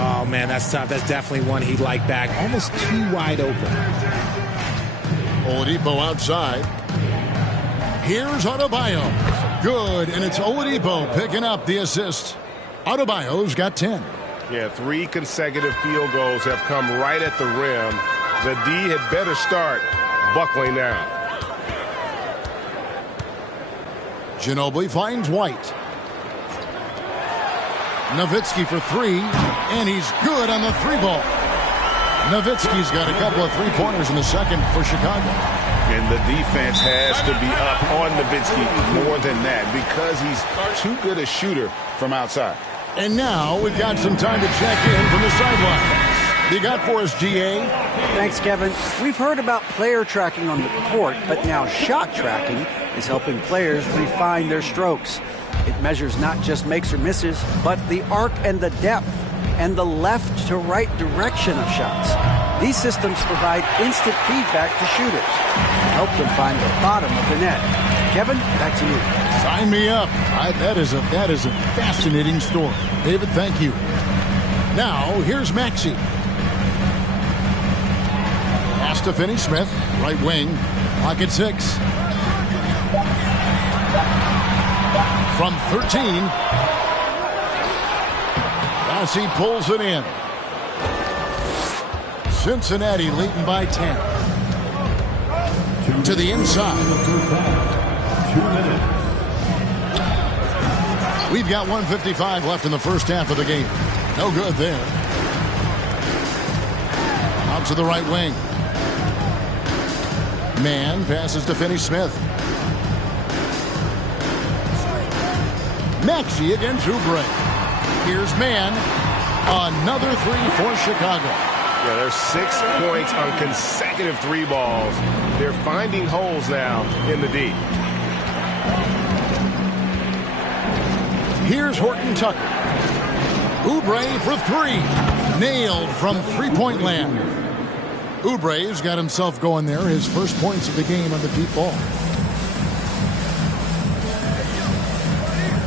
Oh, man, that's tough. That's definitely one he'd like back. Almost too wide open. Oladipo outside. Here's Adebayo. Good, and it's Oladipo picking up the assist. Adebayo's got 10. Yeah, 3 consecutive field goals have come right at the rim. The D had better start buckling down. Ginobili finds White. Nowitzki for 3, and he's good on the 3-ball. Nowitzki's got a couple of 3-pointers in the second for Chicago. And the defense has to be up on Nowitzki more than that because he's too good a shooter from outside. And now we've got some time to check in from the sideline. You got for us, GA? Thanks, Kevin. We've heard about player tracking on the court, but now shot tracking is helping players refine their strokes. It measures not just makes or misses, but the arc and the depth and the left to right direction of shots. These systems provide instant feedback to shooters and help them find the bottom of the net. Kevin, back to you. Sign me up. That is a fascinating story. David, thank you. Now, here's Maxey. Pass to Finney-Smith, right wing, pocket 6. From 13. As he pulls it in. Cincinnati leading by 10. To the inside. 2 minutes. We've got 1:55 left in the first half of the game. No good there. Out to the right wing. Mann passes to Finney-Smith. Maxey against Oubre. Here's Mann. Another 3 for Chicago. Yeah, there's 6 points on consecutive 3 balls. They're finding holes now in the D. Here's Horton Tucker. Oubre for 3. Nailed from three-point land. Oubre's got himself going there. His first points of the game on the deep ball.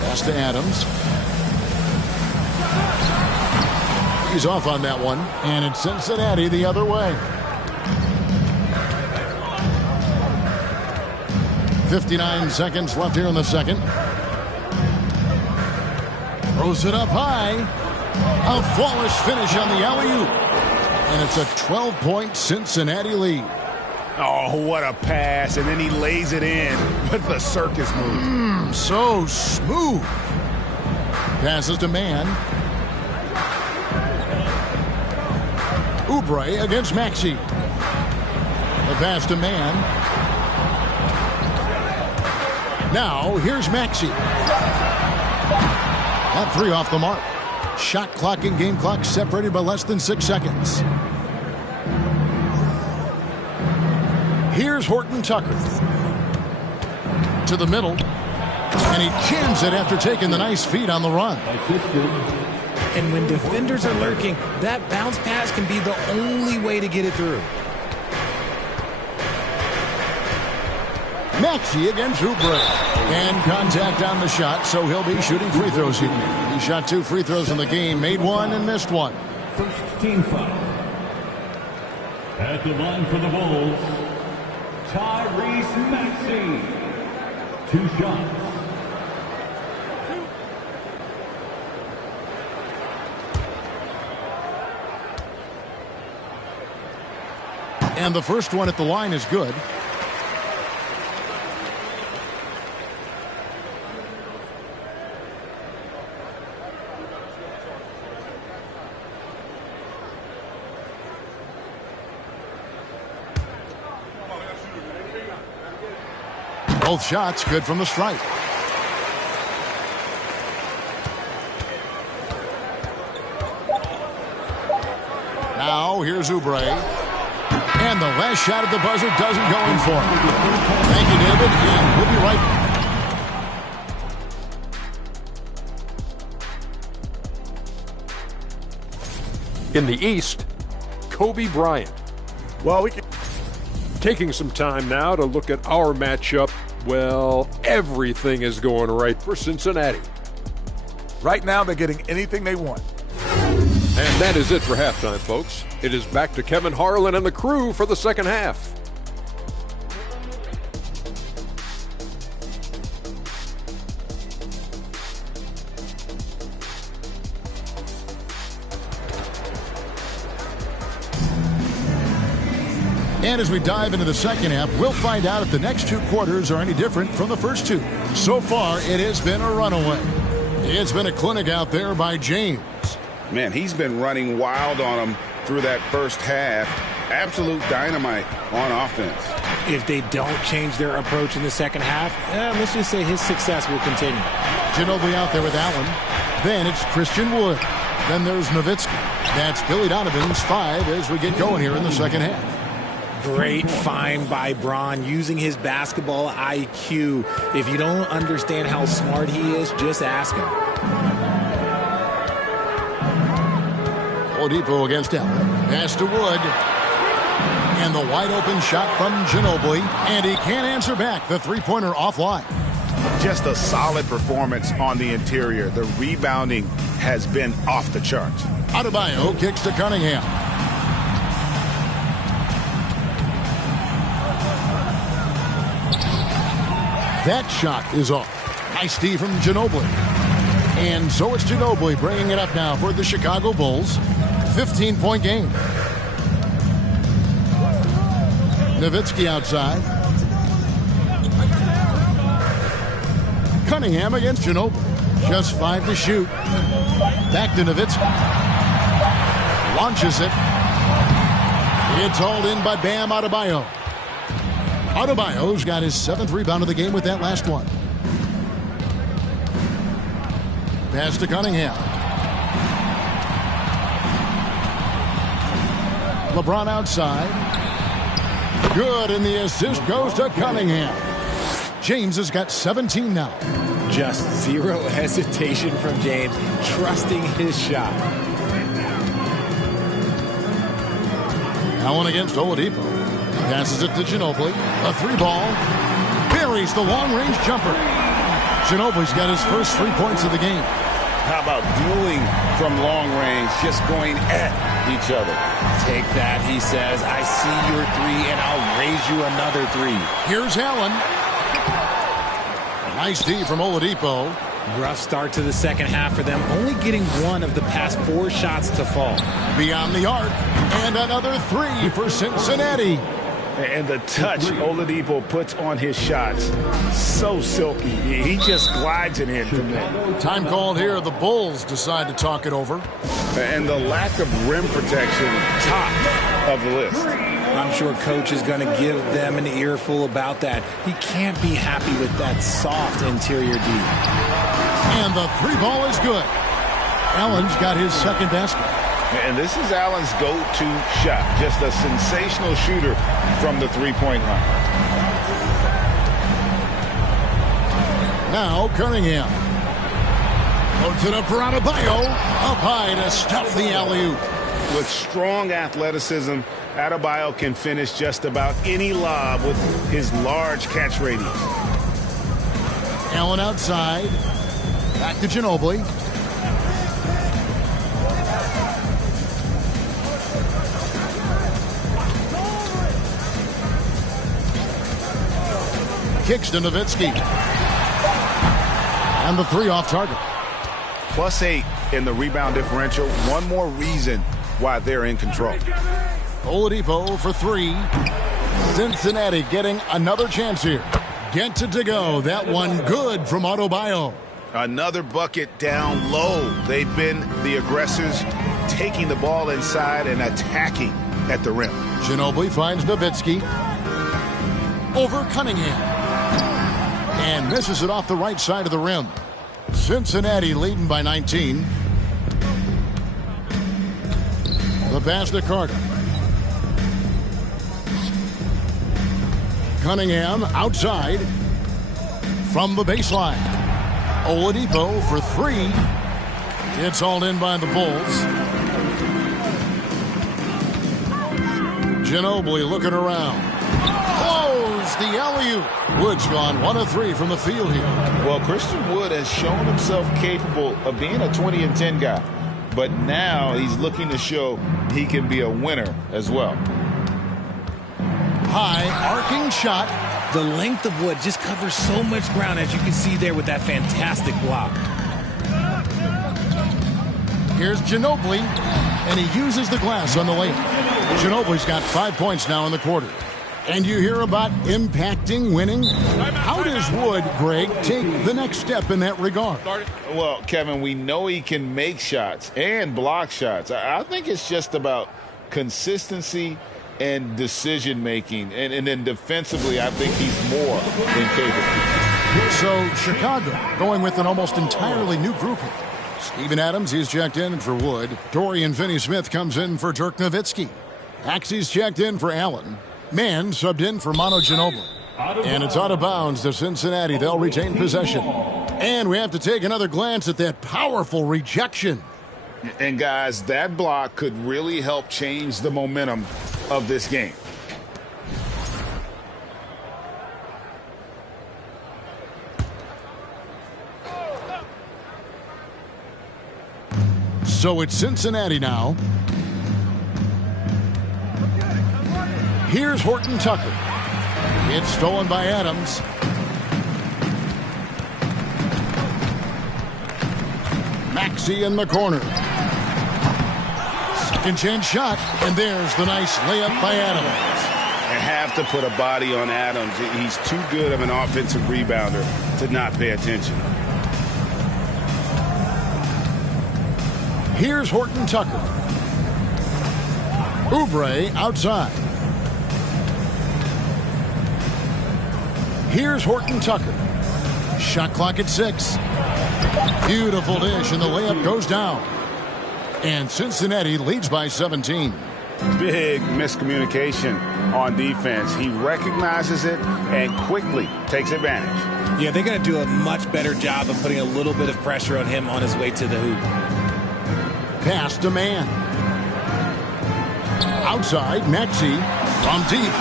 Pass to Adams. He's off on that one. And it's Cincinnati the other way. 59 seconds left here in the second. Throws it up high. A flawless finish on the alley-oop. And it's a 12-point Cincinnati lead. Oh, what a pass. And then he lays it in with the circus move. So smooth. Passes to Mann. Oubre against Maxey. The pass to Mann. Now, here's Maxey. That 3 off the mark. Shot clock and game clock separated by less than 6 seconds. Here's Horton Tucker. To the middle. And he jams it after taking the nice feed on the run. And when defenders are lurking, that bounce pass can be the only way to get it through. Maxey against Oubre. And contact on the shot, so he'll be shooting free throws here. He shot 2 free throws in the game, made 1 and missed 1. First team foul. At the line for the Bulls, Tyrese Maxey. 2 shots. And the first one at the line is good. Both shots good from the stripe. Now here's Oubre. And the last shot at the buzzer doesn't go in for him. Thank you, David, and we'll be right back. In the East, Kobe Bryant. Well, we can... Taking some time now to look at our matchup. Well, everything is going right for Cincinnati. Right now, they're getting anything they want. And that is it for halftime, folks. It is back to Kevin Harlan and the crew for the second half. And as we dive into the second half, we'll find out if the next 2 quarters are any different from the first 2. So far, it has been a runaway. It's been a clinic out there by James. Man, he's been running wild on them through that first half. Absolute dynamite on offense. If they don't change their approach in the second half, let's just say his success will continue. Ginobili out there with Allen. Then it's Christian Wood. Then there's Nowitzki. That's Billy Donovan's 5 as we get going here in the second half. Great find by Bron using his basketball IQ. If you don't understand how smart he is, just ask him. Oladipo against Allen. Pass to Wood. And the wide open shot from Ginobili. And he can't answer back. The 3-pointer offline. Just a solid performance on the interior. The rebounding has been off the charts. Adebayo kicks to Cunningham. That shot is off. Nice D from Ginobili. And so it's Ginobili bringing it up now for the Chicago Bulls. 15-point game. Nowitzki outside. Cunningham against Ginobili. Just 5 to shoot. Back to Nowitzki. Launches it. It's hauled in by Bam Adebayo. Adebayo's got his 7th rebound of the game with that last one. Pass to Cunningham. LeBron outside. Good, and the assist goes to Cunningham. James has got 17 now. Just zero hesitation from James, trusting his shot. Allen against Oladipo. Passes it to Ginobili. A 3-ball. Buries the long-range jumper. Ginobili's got his first 3 points of the game. How about dueling from long range, just going at each other? Take that, he says. I see your 3, and I'll raise you another 3. Here's Allen. Nice D from Oladipo. Rough start to the second half for them, only getting 1 of the past 4 shots to fall. Beyond the arc, and another 3 for Cincinnati. And the touch Oladipo puts on his shots, so silky. He just glides it in from there. Time called here. The Bulls decide to talk it over. And the lack of rim protection, top of the list. I'm sure Coach is going to give them an earful about that. He can't be happy with that soft interior D. And the 3-ball is good. Allen's got his second basket. And this is Allen's go-to shot. Just a sensational shooter from the three-point line. Now Cunningham. Loads it up for Adebayo. Up high to stuff the alley-oop. With strong athleticism, Adebayo can finish just about any lob with his large catch radius. Allen outside. Back to Ginobili. Kicks to Nowitzki. And the 3 off target. +8 in the rebound differential. One more reason why they're in control. Oladipo for 3. Cincinnati getting another chance here. Get it to go. That one good from Adebayo. Another bucket down low. They've been the aggressors, taking the ball inside and attacking at the rim. Ginobili finds Nowitzki. Over Cunningham. And misses it off the right side of the rim. Cincinnati leading by 19. The pass to Carter. Cunningham outside from the baseline. Oladipo for 3. It's hauled in by the Bulls. Ginobili looking around. Close the alley-oop. Wood's gone 1 of 3 from the field here. Well, Christian Wood has shown himself capable of being a 20-10 guy. But now he's looking to show he can be a winner as well. High arcing shot. The length of Wood just covers so much ground, as you can see there with that fantastic block. Here's Ginobili, and he uses the glass on the layup. Ginobili's got 5 points now in the quarter. And you hear about impacting winning. How does Wood, Greg, take the next step in that regard? Well, Kevin, we know he can make shots and block shots. I think it's just about consistency and decision-making. And then defensively, I think he's more than capable. So Chicago going with an almost entirely new group here. Steven Adams, he's checked in for Wood. Dorian Finney-Smith comes in for Dirk Nowitzki. Axie's checked in for Allen. Mann subbed in for Manu Ginobili. And it's out of bounds to Cincinnati. They'll retain possession. And we have to take another glance at that powerful rejection. And guys, that block could really help change the momentum of this game. So it's Cincinnati now. Here's Horton Tucker. It's stolen by Adams. Maxey in the corner. Second chance shot, and there's the nice layup by Adams. I have to put a body on Adams. He's too good of an offensive rebounder to not pay attention. Here's Horton Tucker. Oubre outside. Here's Horton Tucker. Shot clock at 6. Beautiful dish, and the layup goes down. And Cincinnati leads by 17. Big miscommunication on defense. He recognizes it and quickly takes advantage. Yeah, they're going to do a much better job of putting a little bit of pressure on him on his way to the hoop. Pass to man. Outside, Maxey from deep.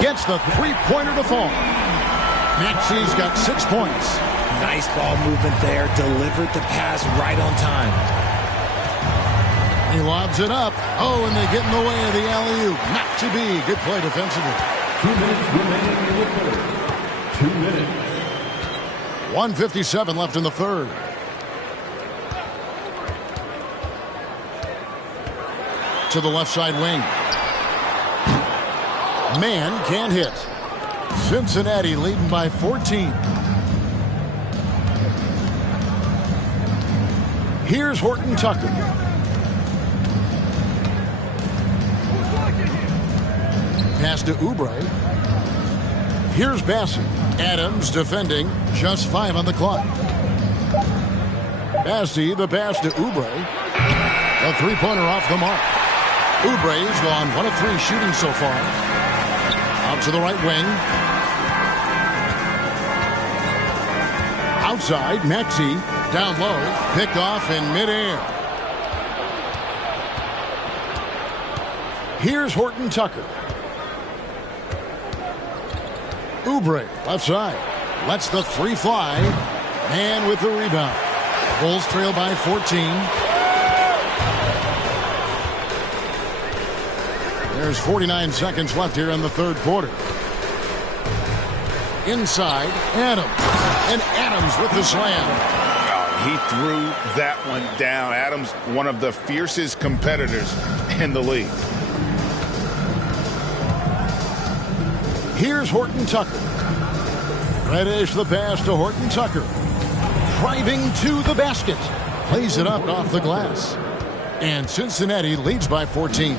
Gets the three-pointer to fall. Maxey's got 6 points. Nice ball movement there. Delivered the pass right on time. He lobs it up. Oh, and they get in the way of the alley-oop. Not to be. Good play defensively. 2 minutes remaining in the third. 2 minutes. 1:57 left in the third. To the left side wing. Man can't hit. Cincinnati leading by 14. Here's Horton Tucker. Pass to Oubre. Here's Bassey. Adams defending. Just 5 on the clock. Bassey, the pass to Oubre. A three-pointer off the mark. Oubre's gone 1 of 3 shooting so far. Out to the right wing. Outside, Maxey. Down low. Picked off in midair. Here's Horton Tucker. Oubre, left side. Lets the three fly. And with the rebound. Bulls trail by 14. There's 49 seconds left here in the third quarter. Inside, Adams. And Adams with the slam. He threw that one down. Adams, one of the fiercest competitors in the league. Here's Horton Tucker. Reddish the pass to Horton Tucker. Driving to the basket. Plays it up off the glass. And Cincinnati leads by 14.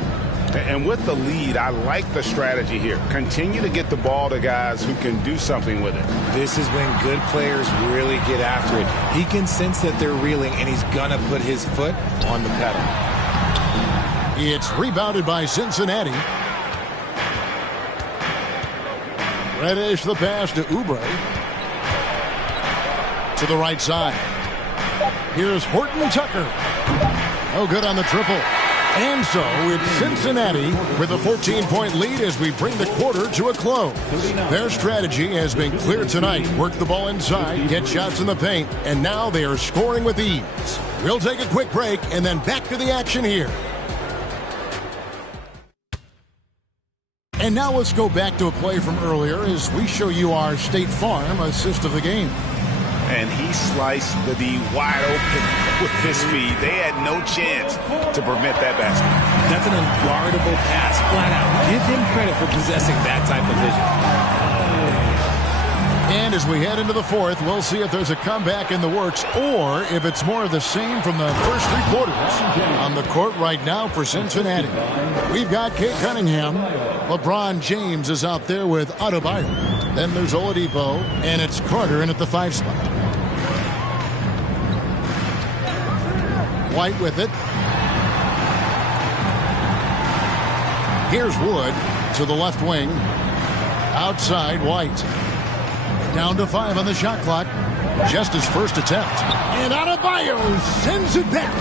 And with the lead, I like the strategy here. Continue to get the ball to guys who can do something with it. This is when good players really get after it. He can sense that they're reeling, and he's going to put his foot on the pedal. It's rebounded by Cincinnati. Reddish the pass to Oubre. To the right side. Here's Horton Tucker. No good on the triple. And so it's Cincinnati with a 14-point lead as we bring the quarter to a close. Their strategy has been clear tonight. Work the ball inside, get shots in the paint, and now they are scoring with ease. We'll take a quick break and then back to the action here. And now let's go back to a play from earlier as we show you our State Farm assist of the game. And he sliced the D wide open with his speed. They had no chance to prevent that basket. That's an unguardable pass, flat out. Give him credit for possessing that type of vision. And as we head into the fourth, we'll see if there's a comeback in the works or if it's more of the same from the first 3 quarters. On the court right now for Cincinnati, we've got Kate Cunningham. LeBron James is out there with Adebayo. Then there's Oladipo, and it's Carter in at the 5 spot. White with it. Here's Wood to the left wing. Outside, White. Down to 5 on the shot clock. Just his first attempt. And Adebayo sends it back.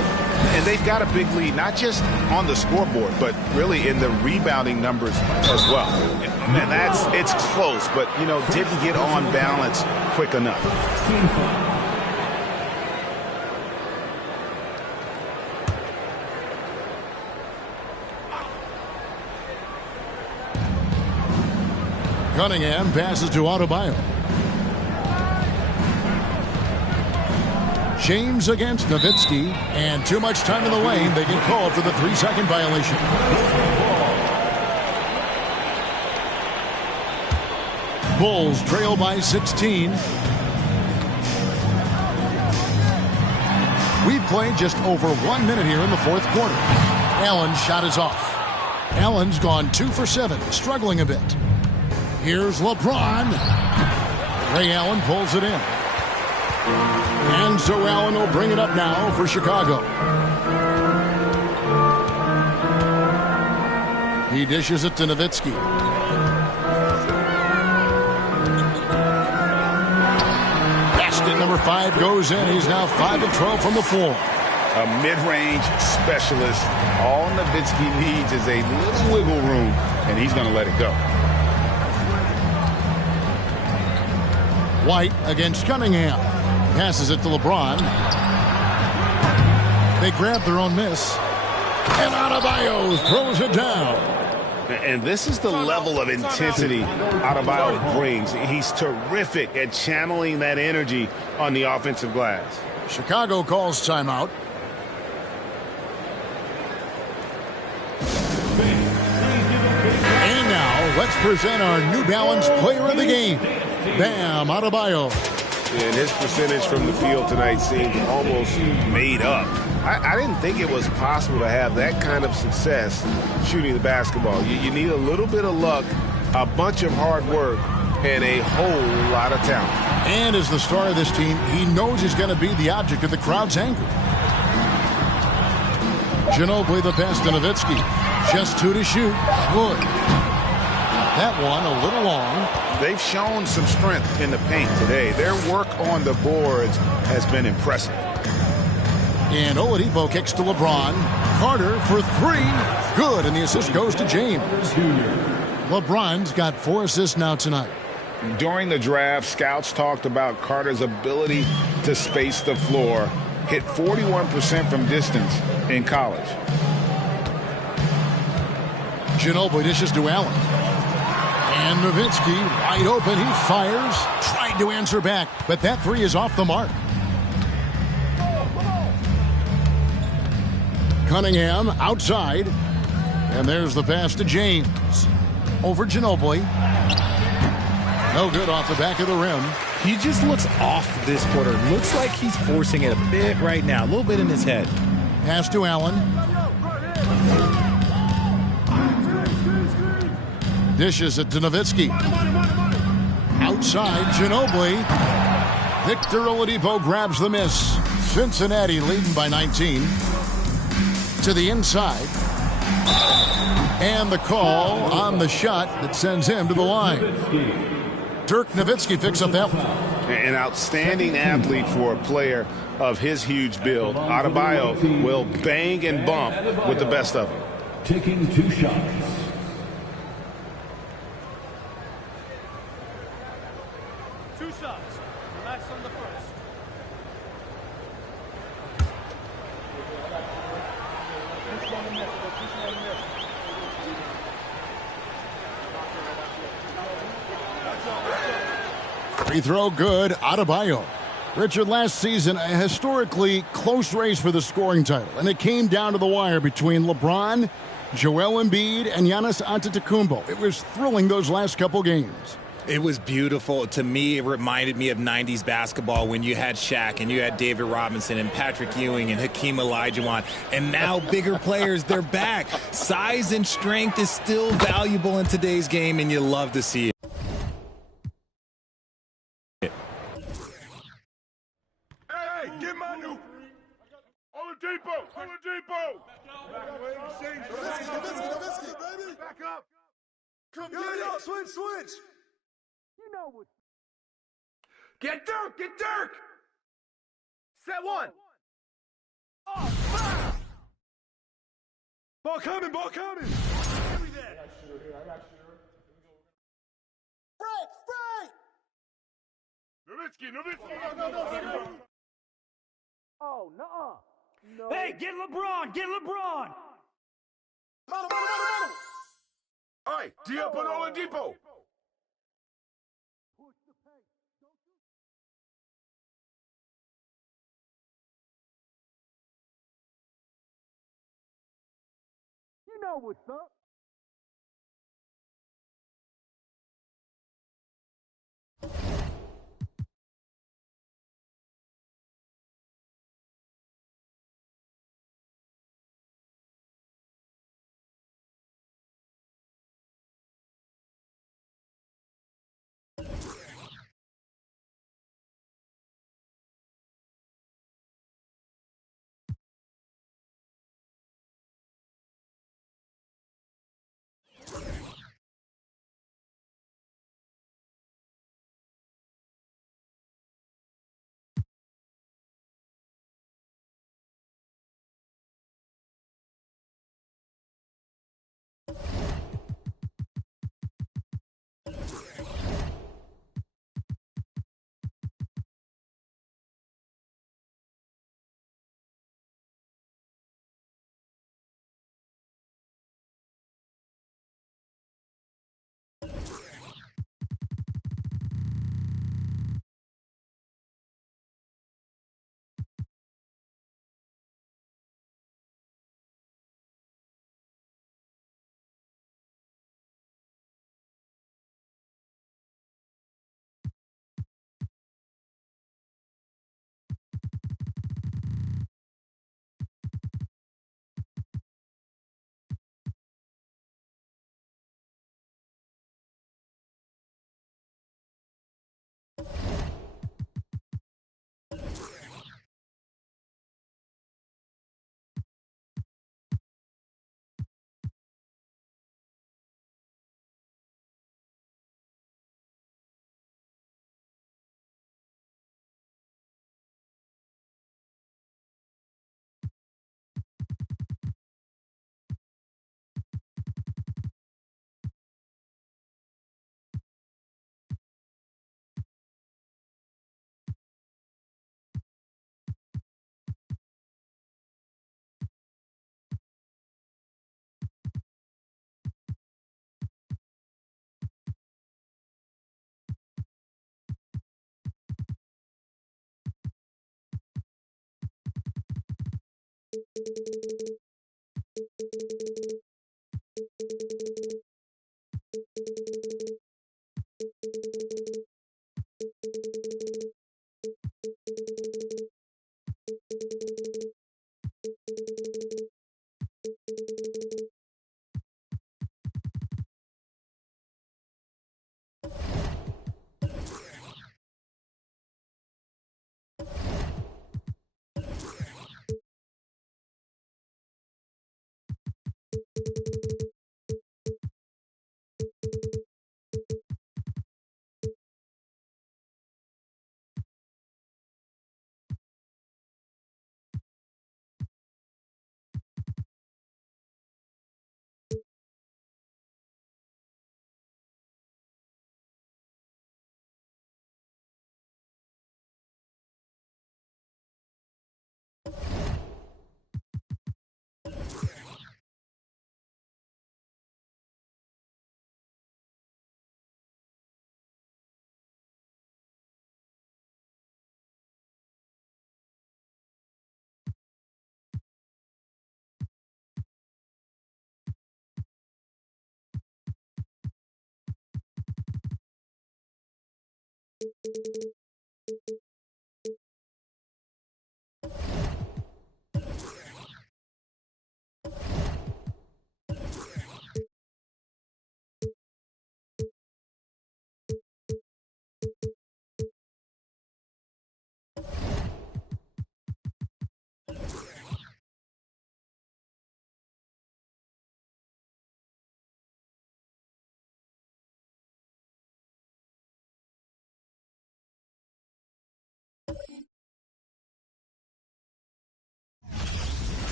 And they've got a big lead, not just on the scoreboard, but really in the rebounding numbers as well. And it's close, but, didn't get on balance quick enough. Cunningham passes to Adebayo. James against Nowitzki, and too much time in the lane. They get called for the 3-second violation. Bulls trail by 16. We've played just over 1 minute here in the fourth quarter. Allen's shot is off. Allen's gone 2 for 7, struggling a bit. Here's LeBron. Ray Allen pulls it in. And so Allen will bring it up now for Chicago. He dishes it to Nowitzki. Basket number 5 goes in. He's now 5 of 12 from the floor. A mid-range specialist. All Nowitzki needs is a little wiggle room, and he's going to let it go. White against Cunningham. Passes it to LeBron. They grab their own miss. And Adebayo throws it down. And this is the level of intensity Adebayo brings. He's terrific at channeling that energy on the offensive glass. Chicago calls timeout. And now let's present our New Balance Player of the Game, Bam Adebayo. And his percentage from the field tonight seemed almost made up. I didn't think it was possible to have that kind of success shooting the basketball. You need a little bit of luck, a bunch of hard work, and a whole lot of talent. And as the star of this team, he knows he's going to be the object of the crowd's anger. Ginobili the pass to Nowitzki. Just 2 to shoot. Good. That one a little long. They've shown some strength in the paint today. Their work on the boards has been impressive. And Oladipo kicks to LeBron. Carter for 3. Good, and the assist goes to James. LeBron's got 4 assists now tonight. During the draft, scouts talked about Carter's ability to space the floor. Hit 41% from distance in college. Ginobili dishes to Allen. And Nowitzki wide open. He fires. Tried to answer back, but that 3 is off the mark. Cunningham outside. And there's the pass to James. Over Ginobili. No good off the back of the rim. He just looks off this quarter. Looks like he's forcing it a bit right now. A little bit in his head. Pass to Allen. Dishes it to Nowitzki. Outside, Ginobili. Victor Oladipo grabs the miss. Cincinnati leading by 19. To the inside. And the call on the shot that sends him to the line. Dirk Nowitzki picks up that one. An outstanding athlete for a player of his huge build. Adebayo will bang and bump with the best of them. Taking 2 shots. Relax on the first. Free throw good. Adebayo. Richard, last season, a historically close race for the scoring title, and it came down to the wire between LeBron, Joel Embiid, and Giannis Antetokounmpo. It was thrilling those last couple games. It was beautiful. To me, it reminded me of 90s basketball when you had Shaq and you had David Robinson and Patrick Ewing and Hakeem Olajuwon. And now bigger players, they're back. Size and strength is still valuable in today's game, and you love to see it. Hey, get my new Oladipo! Oladipo! Nowitzki, baby! Back up! Come yo, switch! You know what? Get Dirk! Get Dirk! Set one! Oh, fire! Ball coming! Ball coming! Give me that! I got shooter here. I got shooter. Break! Nowitzki! Oh, no. Hey, get LeBron! Get LeBron! All right, D up on Oladipo. You know what's up.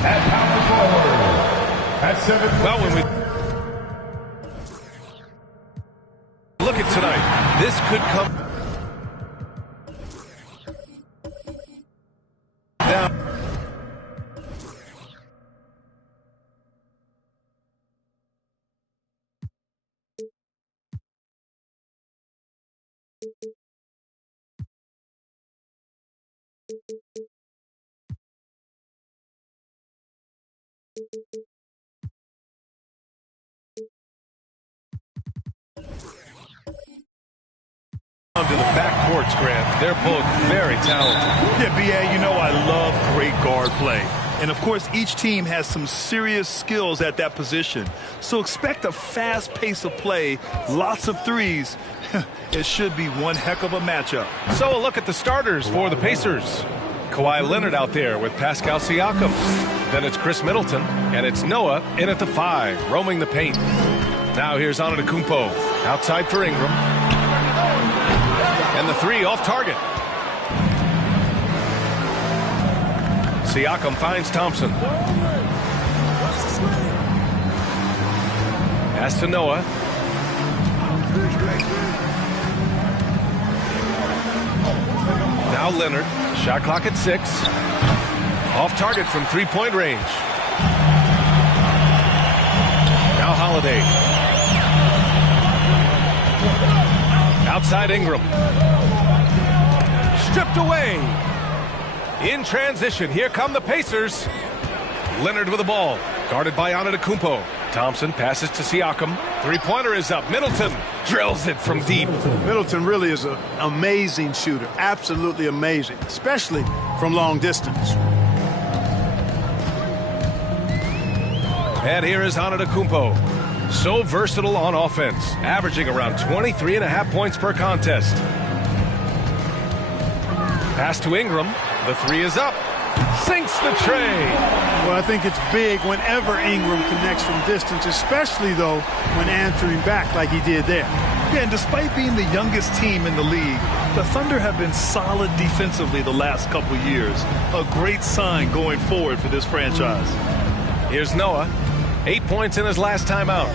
At power forward, at 7. Well, when we look at tonight, this could come down. To the back courts, Grant. They're both very talented. Yeah, B.A., you know I love great guard play. And, of course, each team has some serious skills at that position. So expect a fast pace of play, lots of threes. It should be one heck of a matchup. So a look at the starters for the Pacers. Kawhi Leonard out there with Pascal Siakam. Then it's Chris Middleton, and it's Noah in at the 5, roaming the paint. Now here's Antetokounmpo, outside for Ingram. And the 3 off target. Siakam finds Thompson. Pass to Noah. Now Leonard. Shot clock at 6. Off target from three-point range. Now Holiday. Outside Ingram. Stripped away. In transition, here come the Pacers. Leonard with the ball. Guarded by Antetokounmpo. Thompson passes to Siakam. Three-pointer is up. Middleton drills it from deep. Middleton really is an amazing shooter. Absolutely amazing, especially from long distance. And here is Antetokounmpo. So versatile on offense, averaging around 23.5 points per contest. Pass to Ingram. The 3 is up. Sinks the tray. Well, I think it's big whenever Ingram connects from distance, especially, though, when answering back like he did there. Yeah, and despite being the youngest team in the league, the Thunder have been solid defensively the last couple years. A great sign going forward for this franchise. Here's Noah. 8 points in his last time out.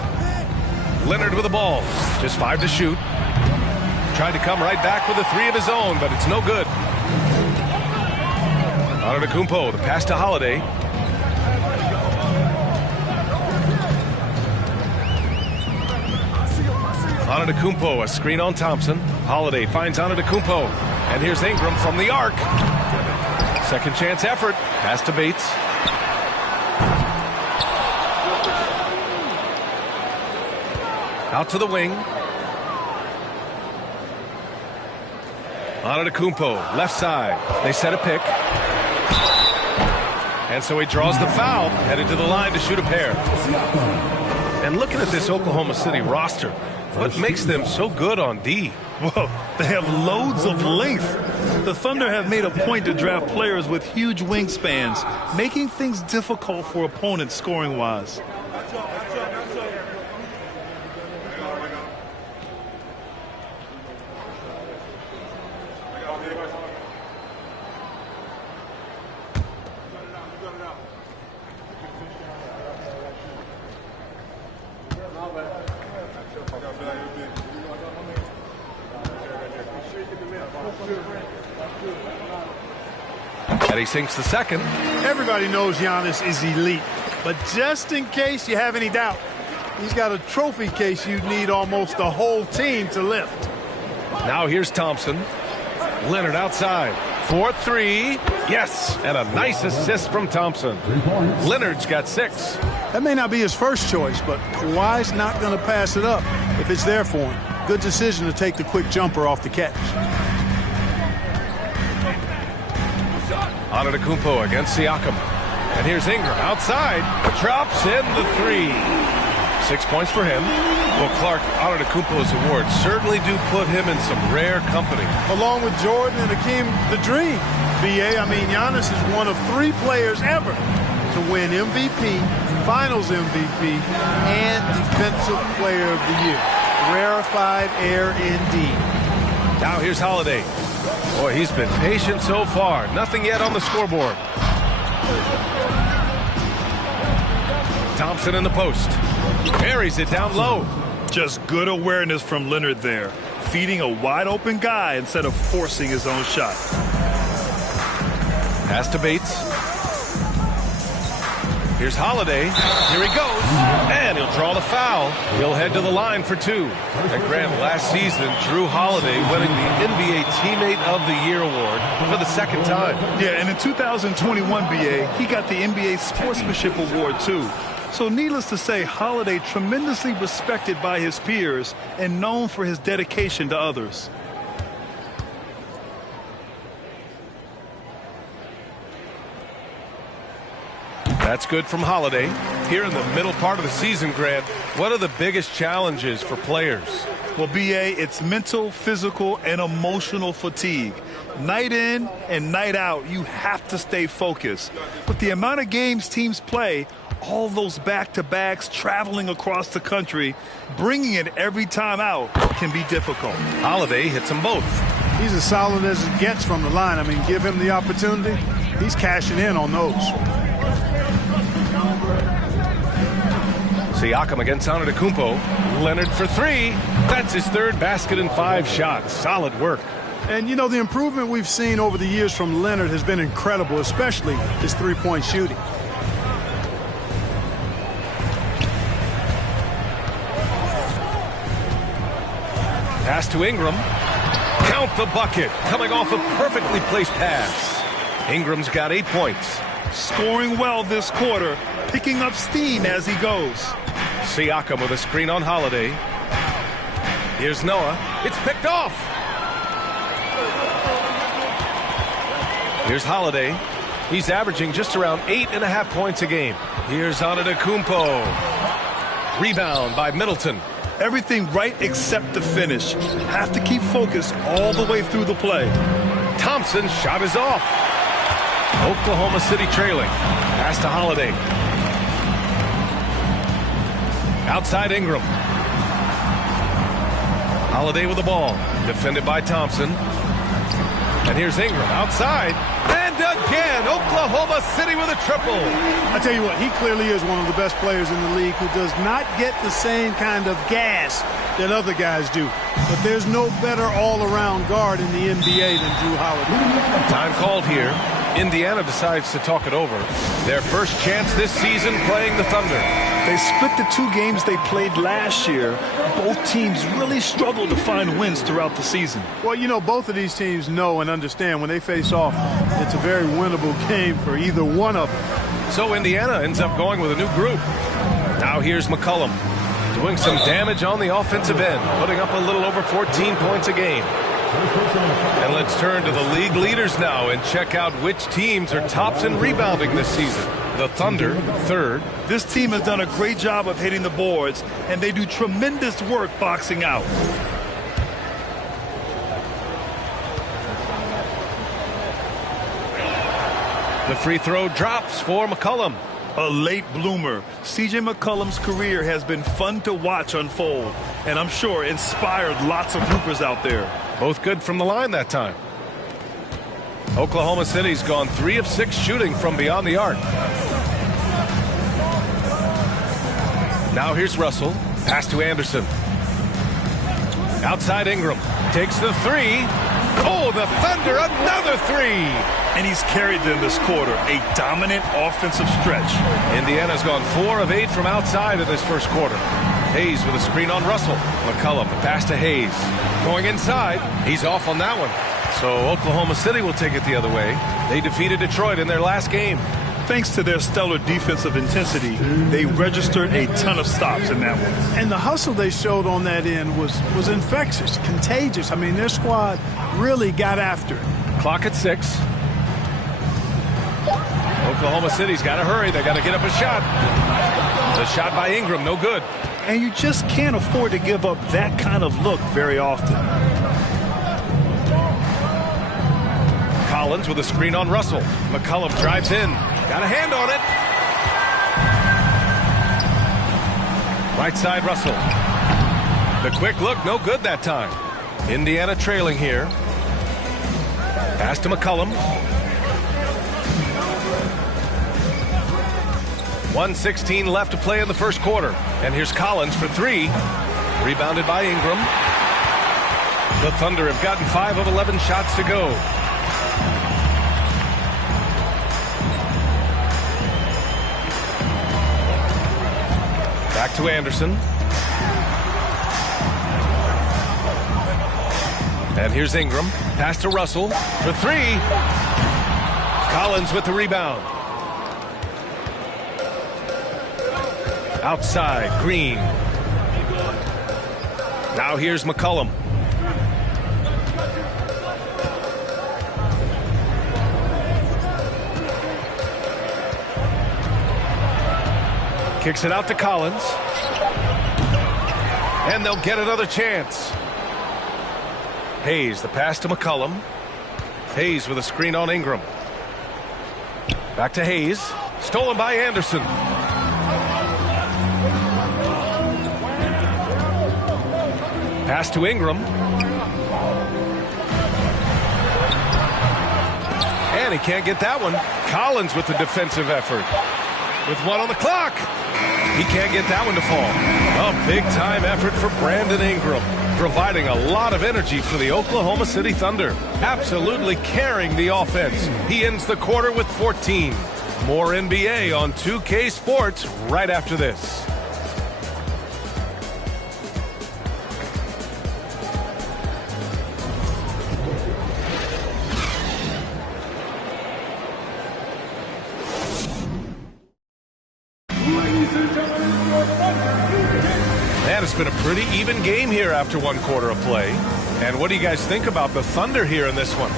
Leonard with the ball. Just 5 to shoot. Tried to come right back with a 3 of his own, but it's no good. Antetokounmpo, the pass to Holiday. Antetokounmpo, a screen on Thompson. Holiday finds Antetokounmpo. And here's Ingram from the arc. Second chance effort. Pass to Bates. Out to the wing. Antetokounmpo, left side. They set a pick. And so he draws the foul, headed to the line to shoot a pair. And looking at this Oklahoma City roster, what makes them so good on D? Well, they have loads of length. The Thunder have made a point to draft players with huge wingspans, making things difficult for opponents scoring-wise. And he sinks the second. Everybody knows Giannis is elite, but just in case you have any doubt, he's got a trophy case you'd need almost the whole team to lift. Now here's Thompson. Leonard outside. 4-3. Yes, and a nice assist from Thompson. Leonard's got 6. That may not be his first choice, but Kawhi's not going to pass it up if it's there for him. Good decision to take the quick jumper off the catch. Antetokounmpo against Siakam. And here's Ingram outside. Drops in the 3. 6 points for him. Well, Clark, Antetokounmpo's awards certainly do put him in some rare company. Along with Jordan and Hakeem the Dream. BA, I mean, Giannis is one of 3 players ever to win MVP, Finals MVP, and Defensive Player of the Year. Rarefied air indeed. Now here's Holiday. Boy, he's been patient so far. Nothing yet on the scoreboard. Thompson in the post. Buries it down low. Just good awareness from Leonard there. Feeding a wide open guy instead of forcing his own shot. Pass to Bates. Here's Holiday. Here he goes. And he'll draw the foul. He'll head to the line for 2. And Grant, last season, Drew Holiday winning the NBA Teammate of the Year award for the second time. Yeah, and in 2021, BA, he got the NBA Sportsmanship Award, too. So needless to say, Holiday tremendously respected by his peers and known for his dedication to others. That's good from Holiday. Here in the middle part of the season, Grant, what are the biggest challenges for players? Well, BA, it's mental, physical, and emotional fatigue. Night in and night out, you have to stay focused. With the amount of games teams play, all those back-to-backs, traveling across the country, bringing it every time out can be difficult. Holiday hits them both. He's as solid as it gets from the line. I mean, give him the opportunity, he's cashing in on those. Siakam against Antetokounmpo. Leonard for 3. That's his 3rd basket in 5 shots. Solid work. And, you know, the improvement we've seen over the years from Leonard has been incredible, especially his three-point shooting. Pass to Ingram. Count the bucket. Coming off a perfectly placed pass. Ingram's got 8 points. Scoring well this quarter, picking up steam as he goes. Siakam with a screen on Holiday. Here's Noah. It's picked off. Here's Holiday. He's averaging just around 8.5 points a game. Here's Antetokounmpo. Rebound by Middleton. Everything right except the finish. Have to keep focused all the way through the play. Thompson's shot is off. Oklahoma City trailing. Pass to Holiday. Outside Ingram. Holiday with the ball. Defended by Thompson. And here's Ingram outside. And again, Oklahoma City with a triple. I tell you what, he clearly is one of the best players in the league who does not get the same kind of gas that other guys do. But there's no better all-around guard in the NBA than Drew Holiday. Time called here. Indiana decides to talk it over. Their first chance this season playing the Thunder. They split the 2 games they played last year. Both teams really struggled to find wins throughout the season. Well, you know, both of these teams know and understand when they face off, it's a very winnable game for either one of them. So Indiana ends up going with a new group. Now here's McCollum doing some damage on the offensive end, putting up a little over 14 points a game. And let's turn to the league leaders now and check out which teams are tops in rebounding this season. The Thunder, 3rd. This team has done a great job of hitting the boards, and they do tremendous work boxing out. The free throw drops for McCollum. A late bloomer. C.J. McCollum's career has been fun to watch unfold, and I'm sure inspired lots of hoopers out there. Both good from the line that time. Oklahoma City's gone 3 of 6 shooting from beyond the arc. Now here's Russell. Pass to Anderson. Outside Ingram. Takes the 3. Oh, the Thunder, another 3. And he's carried them this quarter. A dominant offensive stretch. Indiana's gone 4 of 8 from outside in this first quarter. Hayes with a screen on Russell. McCollum, the pass to Hayes. Going inside. He's off on that one. So Oklahoma City will take it the other way. They defeated Detroit in their last game. Thanks to their stellar defensive intensity, they registered a ton of stops in that one. And the hustle they showed on that end was infectious, contagious. I mean, their squad really got after it. Clock at 6. Oklahoma City's got to hurry. They got to get up a shot. The shot by Ingram, no good. And you just can't afford to give up that kind of look very often. Collins with a screen on Russell. McCollum drives in. Got a hand on it. Right side Russell. The quick look, no good that time. Indiana trailing here. Pass to McCollum. 1:16 left to play in the first quarter. And here's Collins for 3. Rebounded by Ingram. The Thunder have gotten 5 of 11 shots to go. Back to Anderson. And here's Ingram. Pass to Russell for 3. Collins with the rebound. Outside, Green. Now here's McCollum. Kicks it out to Collins. And they'll get another chance. Hayes, the pass to McCollum. Hayes with a screen on Ingram. Back to Hayes. Stolen by Anderson. Pass to Ingram. And he can't get that one. Collins with the defensive effort. With 1 on the clock. He can't get that one to fall. A big-time effort for Brandon Ingram, providing a lot of energy for the Oklahoma City Thunder. Absolutely carrying the offense. He ends the quarter with 14. More NBA on 2K Sports right after this. Man, it's been a pretty even game here after 1 quarter of play. And what do you guys think about the Thunder here in this one?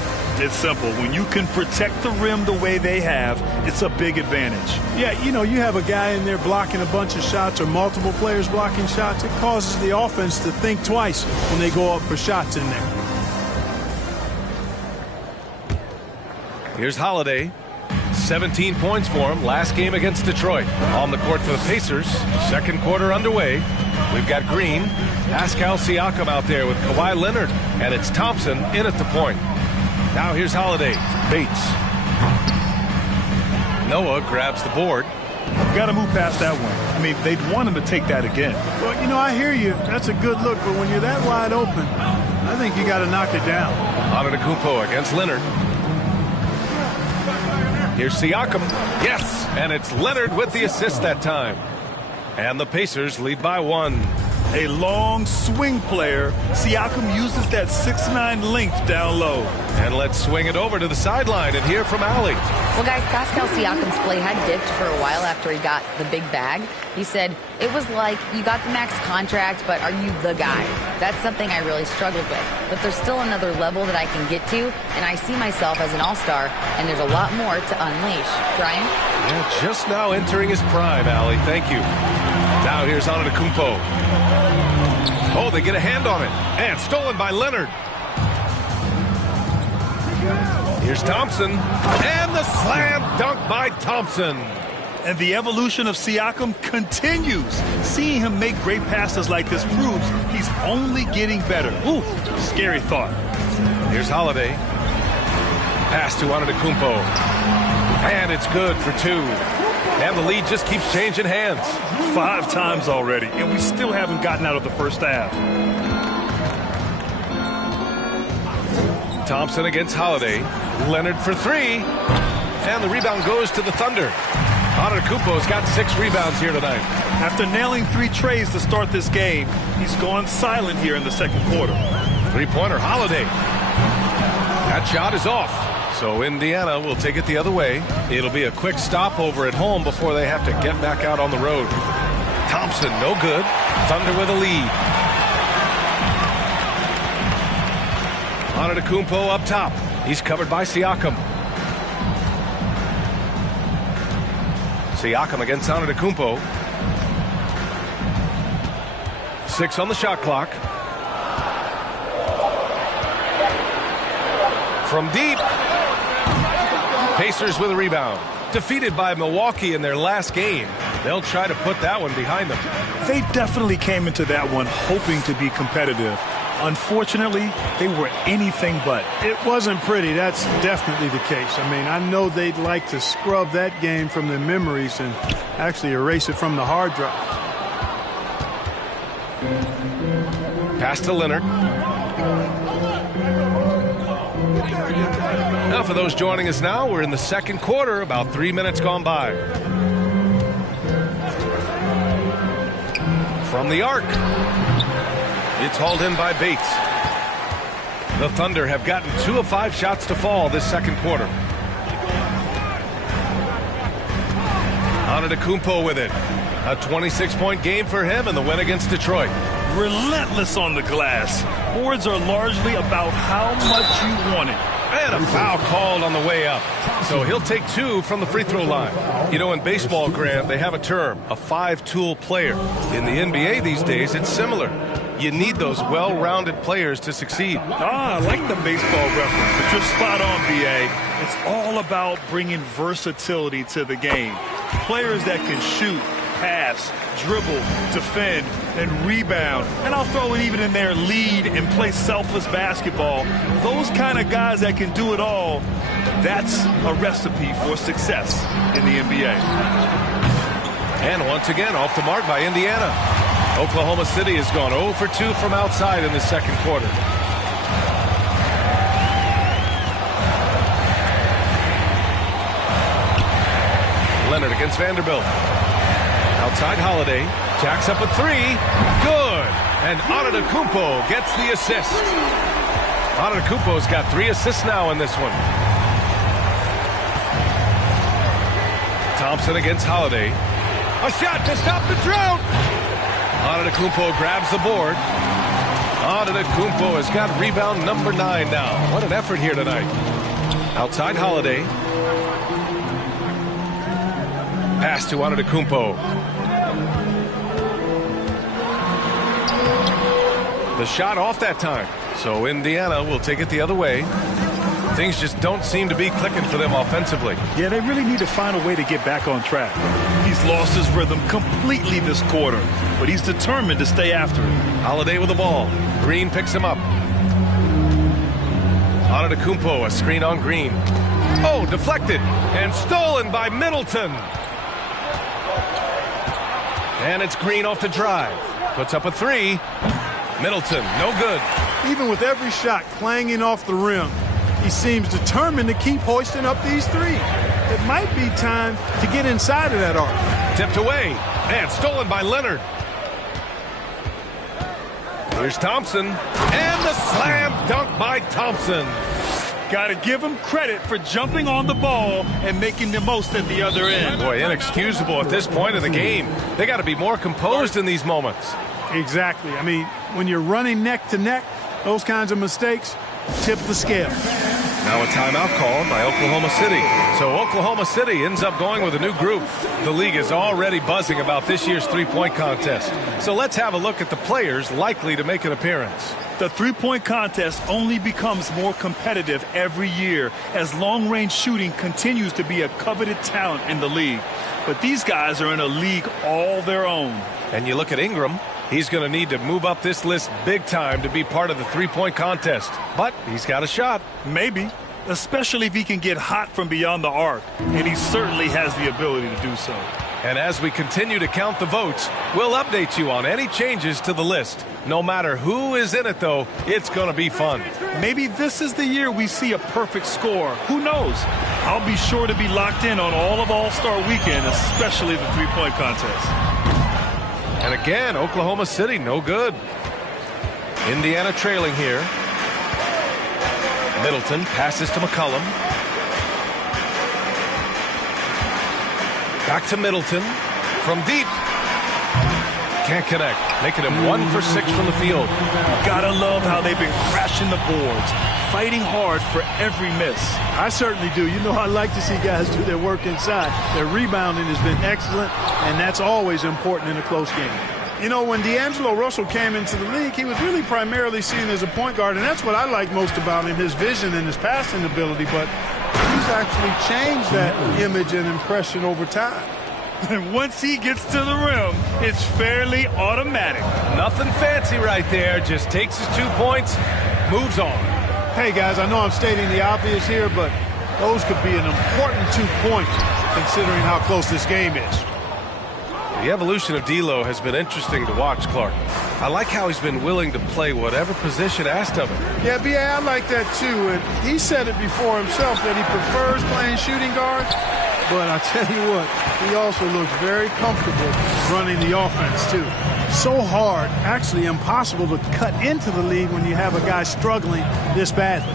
It's simple. When you can protect the rim the way they have, it's a big advantage. Yeah, you know, you have a guy in there blocking a bunch of shots or multiple players blocking shots. It causes the offense to think twice when they go up for shots in there. Here's Holiday. 17 points for him last game against Detroit. On the court for the Pacers. Second quarter underway. We've got Green, Pascal Siakam out there with Kawhi Leonard, and it's Thompson in at the point. Now here's Holiday. Bates. Noah grabs the board. Got to move past that one. I mean, they'd want him to take that again. Well, you know, I hear you. That's a good look, but when you're that wide open, I think you got to knock it down. Antetokounmpo against Leonard. Here's Siakam. Yes, and it's Leonard with the assist that time. And the Pacers lead by 1. A long swing player. Siakam uses that 6'9" length down low. And let's swing it over to the sideline and hear from Allie. Well, guys, Pascal Siakam's play had dipped for a while after he got the big bag. He said, it was like, you got the max contract, but are you the guy? That's something I really struggled with. But there's still another level that I can get to, and I see myself as an all-star, and there's a lot more to unleash. Brian? Yeah, just now entering his prime, Allie. Thank you. Now here's Antetokounmpo. Oh, they get a hand on it. And stolen by Leonard. Here's Thompson. And the slam dunk by Thompson. And the evolution of Siakam continues. Seeing him make great passes like this proves he's only getting better. Ooh, scary thought. Here's Holiday. Pass to Antetokounmpo. And it's good for 2. And the lead just keeps changing hands. 5 times already, and we still haven't gotten out of the first half. Thompson against Holiday. Leonard for 3. And the rebound goes to the Thunder. Antetokounmpo's got 6 rebounds here tonight. After nailing 3 trays to start this game, he's gone silent here in the second quarter. 3-pointer, Holiday. That shot is off. So Indiana will take it the other way. It'll be a quick stopover at home before they have to get back out on the road. Thompson, no good. Thunder with a lead. Antetokounmpo up top. He's covered by Siakam. Siakam against Antetokounmpo. 6 on the shot clock. From deep. Pacers with a rebound. Defeated by Milwaukee in their last game. They'll try to put that one behind them. They definitely came into that one hoping to be competitive. Unfortunately, they were anything but. It wasn't pretty. That's definitely the case. I mean, I know they'd like to scrub that game from their memories and actually erase it from the hard drive. Pass to Leonard. Now, for those joining us now, we're in the second quarter, about 3 minutes gone by. From the arc. It's hauled in by Bates. The Thunder have gotten 2 of 5 shots to fall this second quarter. Antetokounmpo with it. A 26-point game for him in the win against Detroit. Relentless on the glass. Boards are largely about how much you want it. And a foul called on the way up. So he'll take 2 from the free throw line. You know, in baseball, Grant, they have a term, a 5-tool player. In the NBA these days, it's similar. You need those well-rounded players to succeed. I like the baseball reference, but you're spot on, B.A. It's all about bringing versatility to the game. Players that can shoot, pass, dribble, defend, and rebound. And I'll throw it even in there, lead and play selfless basketball. Those kind of guys that can do it all, that's a recipe for success in the NBA. And once again, off the mark by Indiana. Oklahoma City has gone 0 for 2 from outside in the second quarter. Leonard against Vanderbilt. Outside Holiday. Jacks up a 3. Good. And Antetokounmpo gets the assist. Antetokounmpo's got 3 assists now in this one. Thompson against Holiday. A shot to stop the drought. Antetokounmpo grabs the board. Antetokounmpo has got rebound number 9 now. What an effort here tonight. Outside Holiday. Pass to Antetokounmpo. The shot off that time. So Indiana will take it the other way. Things just don't seem to be clicking for them offensively. Yeah, they really need to find a way to get back on track. He's lost his rhythm completely this quarter, but he's determined to stay after it. Holiday with the ball. Green picks him up. Antetokounmpo, a screen on Green. Oh, deflected and stolen by Middleton. And it's Green off the drive. Puts up a 3. Middleton, no good. Even with every shot clanging off the rim, he seems determined to keep hoisting up these 3s. it might be time to get inside of that arc. Tipped away and stolen by Leonard. Here's Thompson, and the slam dunk by Thompson. Got to give him credit for jumping on the ball and making the most at the other end. Boy, inexcusable at this point of the game. They got to be more composed in these moments. Exactly. I mean, when you're running neck to neck, those kinds of mistakes tip the scale. Now a timeout called by Oklahoma City. So Oklahoma City ends up going with a new group. The league is already buzzing about this year's three-point contest. So let's have a look at the players likely to make an appearance. The three-point contest only becomes more competitive every year as long-range shooting continues to be a coveted talent in the league. But these guys are in a league all their own. And you look at Ingram. He's going to need to move up this list big time to be part of the three-point contest. But he's got a shot. Maybe, especially if he can get hot from beyond the arc. And he certainly has the ability to do so. And as we continue to count the votes, we'll update you on any changes to the list. No matter who is in it, though, it's going to be fun. Maybe this is the year we see a perfect score. Who knows? I'll be sure to be locked in on all of All-Star Weekend, especially the three-point contest. And again, Oklahoma City, no good. Indiana trailing here. Middleton passes to McCollum. Back to Middleton from deep. Can't connect. Making him 1 for 6 from the field. Gotta love how they've been crashing the boards, fighting hard for every miss. I certainly do. You know, I like to see guys do their work inside. Their rebounding has been excellent, and that's always important in a close game. You know, when D'Angelo Russell came into the league, he was really primarily seen as a point guard, and that's what I like most about him, his vision and his passing ability. But he's actually changed that image and impression over time. And once he gets to the rim, it's fairly automatic. Nothing fancy right there. Just takes his 2 points, moves on. Hey, guys, I know I'm stating the obvious here, but those could be an important 2 points considering how close this game is. The evolution of D'Lo has been interesting to watch, Clark. I like how he's been willing to play whatever position asked of him. Yeah, B.A., I like that too. And he said it before himself that he prefers playing shooting guard. But I tell you what, he also looks very comfortable running the offense too. So hard, actually impossible to cut into the league when you have a guy struggling this badly.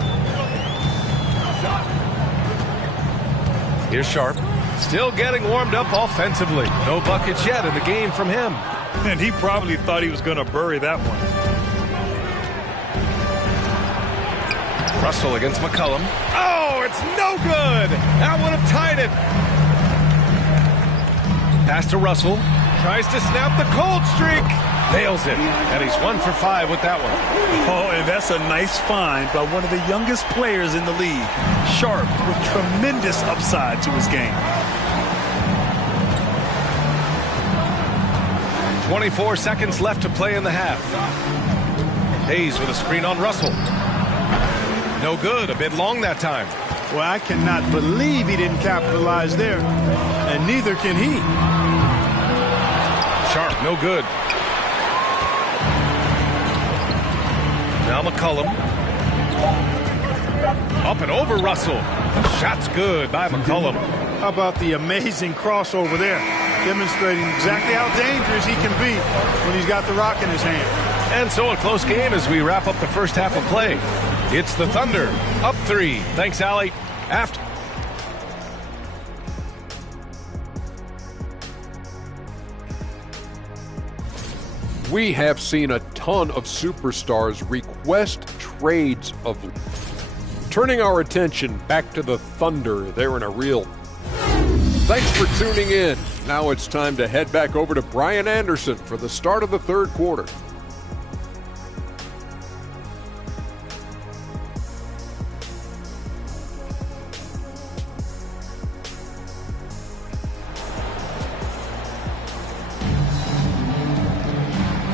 Here's Sharp. Still getting warmed up offensively. No buckets yet in the game from him. And he probably thought he was going to bury that one. Russell against McCollum. Oh, it's no good. That would have tied it. Pass to Russell. Tries to snap the cold streak. Nails it. And he's 1 for 5 with that one. Oh, and that's a nice find by one of the youngest players in the league. Sharp with tremendous upside to his game. 24 seconds left to play in the half. Hayes with a screen on Russell. No good. A bit long that time. Well, I cannot believe he didn't capitalize there. And neither can he. Sharp, no good. Now McCollum. Up and over Russell. Shot's good by McCollum. How about the amazing crossover there? Demonstrating exactly how dangerous he can be when he's got the rock in his hand. And so a close game as we wrap up the first half of play. It's the Thunder, up 3. Thanks, Allie. After. We have seen a ton of superstars request trades of. Turning our attention back to the Thunder, they're in a real. Thanks for tuning in. Now it's time to head back over to Brian Anderson for the start of the third quarter.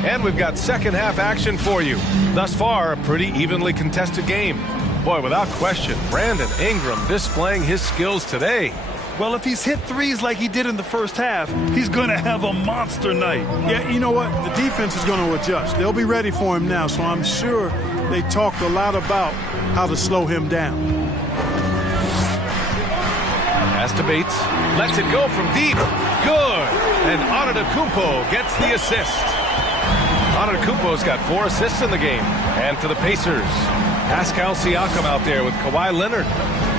And we've got second half action for you. Thus far, a pretty evenly contested game. Boy, without question, Brandon Ingram displaying his skills today. Well, if he's hit threes like he did in the first half, he's going to have a monster night. Yeah, you know what? The defense is going to adjust. They'll be ready for him now, so I'm sure they talked a lot about how to slow him down. Pass to Bates. Lets it go from deep. Good. And Antetokounmpo gets the assist. Antetokounmpo's got 4 assists in the game. And for the Pacers, Pascal Siakam out there with Kawhi Leonard.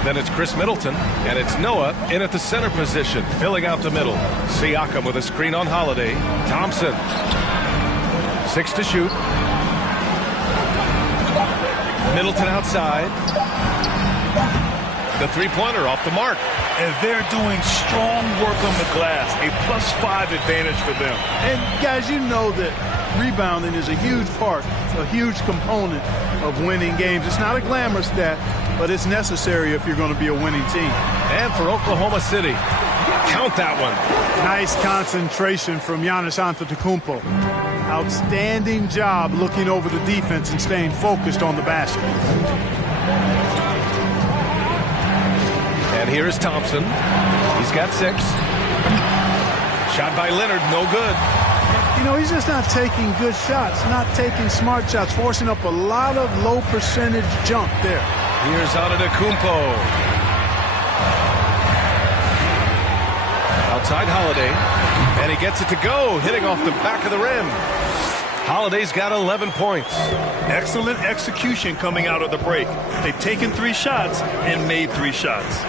Then it's Chris Middleton, and it's Noah in at the center position, filling out the middle. Siakam with a screen on Holiday. Thompson. 6 to shoot. Middleton outside. The three-pointer off the mark. And they're doing strong work on the glass. A +5 advantage for them. And guys, you know that rebounding is a huge part, a huge component of winning games. It's not a glamour stat, but it's necessary if you're going to be a winning team. And for Oklahoma City, count that one. Nice concentration from Giannis Antetokounmpo. Outstanding job looking over the defense and staying focused on the basket. And here is Thompson. He's got 6. Shot by Leonard, no good. You know, he's just not taking good shots, not taking smart shots, forcing up a lot of low percentage jump there. Here's Antetokounmpo. Outside Holiday. And he gets it to go, hitting off the back of the rim. Holiday's got 11 points. Excellent execution coming out of the break. They've taken 3 shots and made 3 shots.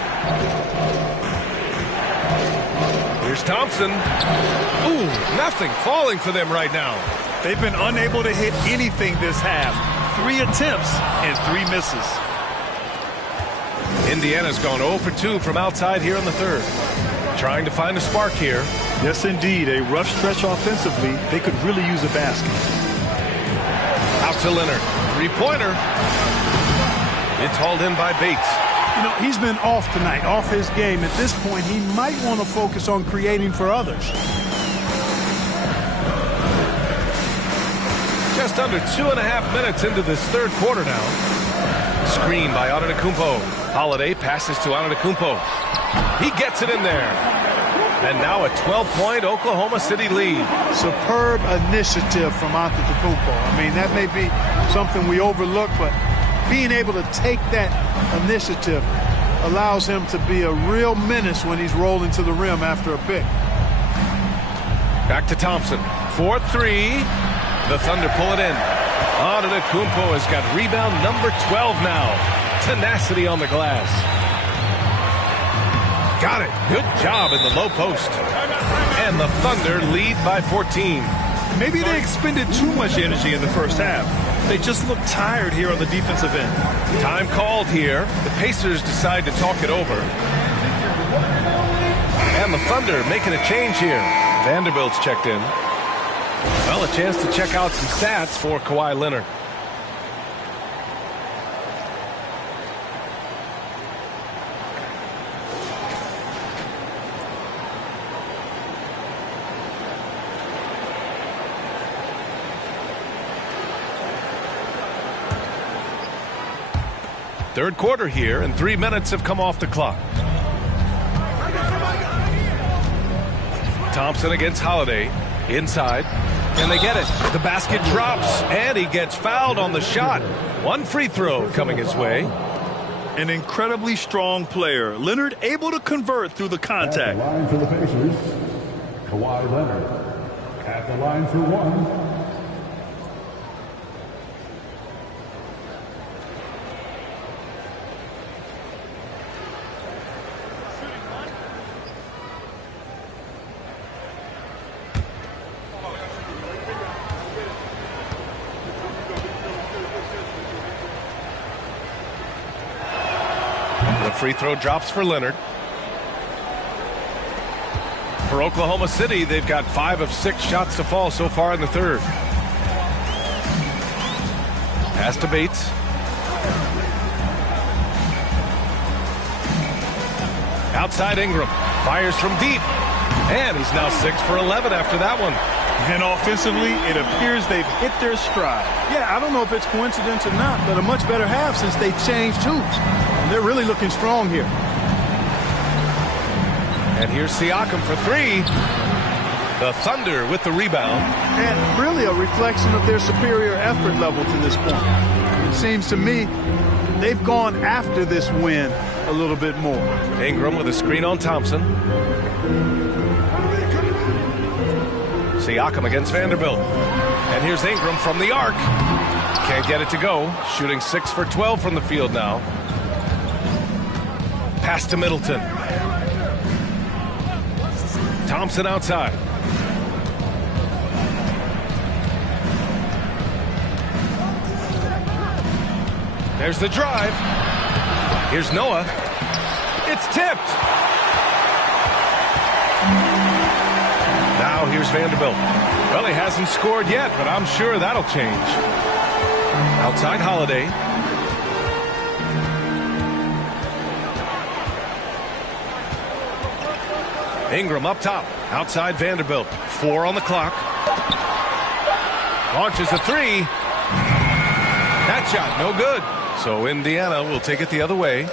Here's Thompson. Ooh, nothing falling for them right now. They've been unable to hit anything this half. 3 attempts and 3 misses. Indiana's gone 0 for 2 from outside here in the third. Trying to find a spark here. Yes, indeed. A rough stretch offensively. They could really use a basket. Out to Leonard. 3-pointer. It's hauled in by Bates. You know, he's been off tonight, off his game. At this point, he might want to focus on creating for others. Just under 2.5 minutes into this third quarter now. Screen by Antetokounmpo. Holiday passes to Antetokounmpo. He gets it in there. And now a 12-point Oklahoma City lead. Superb initiative from Antetokounmpo. I mean, that may be something we overlook, but being able to take that initiative allows him to be a real menace when he's rolling to the rim after a pick. Back to Thompson. 4-3. The Thunder pull it in. Antetokounmpo has got rebound number 12 now. Tenacity on the glass. Got it. Good job in the low post. And the Thunder lead by 14. Maybe they expended too much energy in the first half. They just look tired here on the defensive end. Time called here. The Pacers decide to talk it over. And the Thunder making a change here. Vanderbilt's checked in. Well, a chance to check out some stats for Kawhi Leonard. Third quarter here, and 3 minutes have come off the clock. Thompson against Holiday. Inside. And they get it. The basket drops, and he gets fouled on the shot. 1 free throw coming his way. An incredibly strong player. Leonard able to convert through the contact. At the line for the Pacers, Kawhi Leonard. At the line for 1. Free throw drops for Leonard. For Oklahoma City, they've got 5 of 6 shots to fall so far in the third. Pass to Bates. Outside Ingram. Fires from deep. And he's now 6 for 11 after that one. And offensively, it appears they've hit their stride. Yeah, I don't know if it's coincidence or not, but a much better half since they changed hoops. They're really looking strong here. And here's Siakam for 3. The Thunder with the rebound. And really a reflection of their superior effort level to this point. It seems to me they've gone after this win a little bit more. Ingram with a screen on Thompson. Siakam against Vanderbilt. And here's Ingram from the arc. Can't get it to go. Shooting 6 for 12 from the field now. Pass to Middleton. Thompson outside. There's the drive. Here's Noah. It's tipped. Now here's Vanderbilt. Well, he hasn't scored yet, but I'm sure that'll change. Outside Holiday. Ingram up top. Outside Vanderbilt. 4 on the clock. Launches a 3. That shot no good. So Indiana will take it the other way.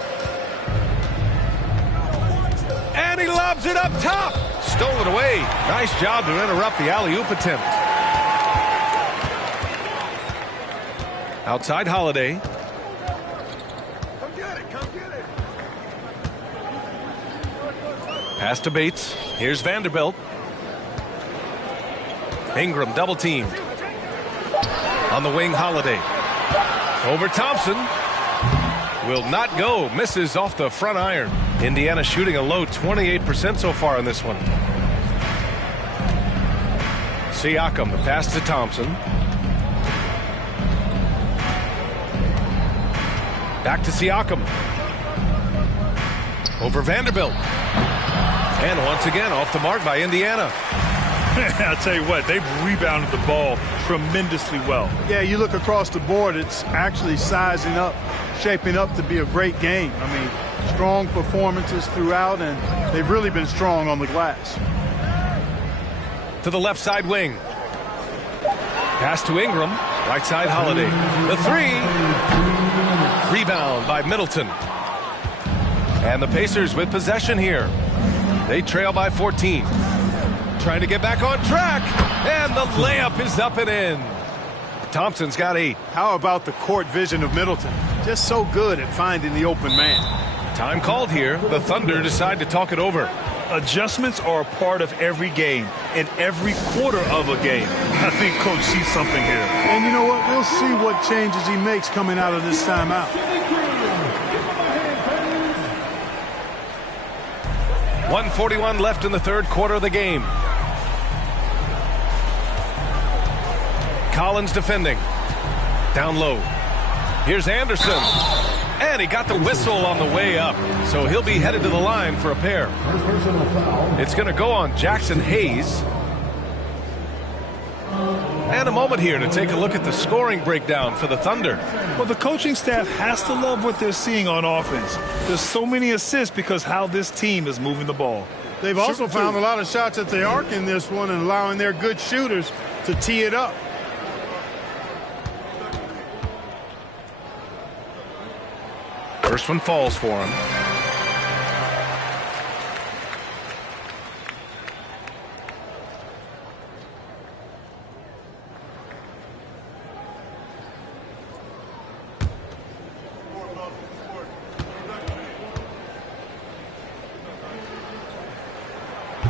And he lobs it up top. Stolen away. Nice job to interrupt the alley-oop attempt. Outside Holiday. Come get it, come get it. Pass to Bates. Here's Vanderbilt. Ingram double teamed. On the wing, Holiday. Over Thompson. Will not go. Misses off the front iron. Indiana shooting a low 28% so far in this one. Siakam, the pass to Thompson. Back to Siakam. Over Vanderbilt. And once again off the mark by Indiana. I'll tell you what, they've rebounded the ball tremendously well. Yeah, you look across the board, it's actually sizing up, shaping up to be a great game. I mean, strong performances throughout, and they've really been strong on the glass. To the left side wing. Pass to Ingram. Right side Holiday. The 3. Rebound by Middleton. And the Pacers with possession here. They trail by 14. Trying to get back on track. And the layup is up and in. Thompson's got 8. How about the court vision of Middleton? Just so good at finding the open man. Time called here. The Thunder decide to talk it over. Adjustments are a part of every game and every quarter of a game. I think Coach sees something here. And you know what? We'll see what changes he makes coming out of this timeout. 1:41 left in the third quarter of the game. Collins defending. Down low. Here's Anderson. And he got the whistle on the way up. So he'll be headed to the line for a pair. It's going to go on Jackson Hayes. And a moment here to take a look at the scoring breakdown for the Thunder. Well, the coaching staff has to love what they're seeing on offense. There's so many assists because how this team is moving the ball. They've also found a lot of shots at the arc in this one and allowing their good shooters to tee it up. First one falls for him.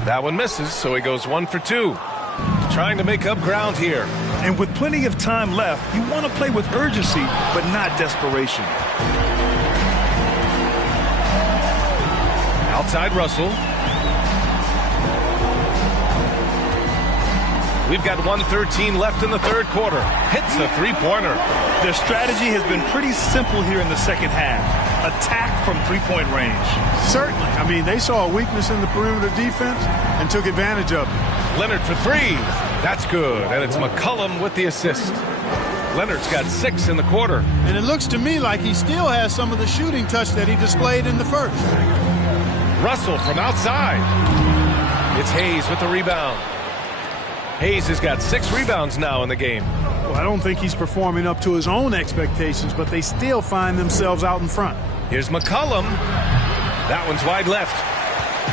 That one misses, so he goes 1 for 2. Trying to make up ground here. And with plenty of time left, you want to play with urgency, but not desperation. Outside Russell. We've got 1:13 left in the third quarter. Hits the three-pointer. Their strategy has been pretty simple here in the second half. Attack from three-point range. Certainly. I mean, they saw a weakness in the perimeter defense and took advantage of it. Leonard for 3. That's good. And it's McCollum with the assist. Leonard's got 6 in the quarter. And it looks to me like he still has some of the shooting touch that he displayed in the first. Russell from outside. It's Hayes with the rebound. Hayes has got 6 rebounds now in the game. Well, I don't think he's performing up to his own expectations, but they still find themselves out in front. Here's McCollum. That one's wide left.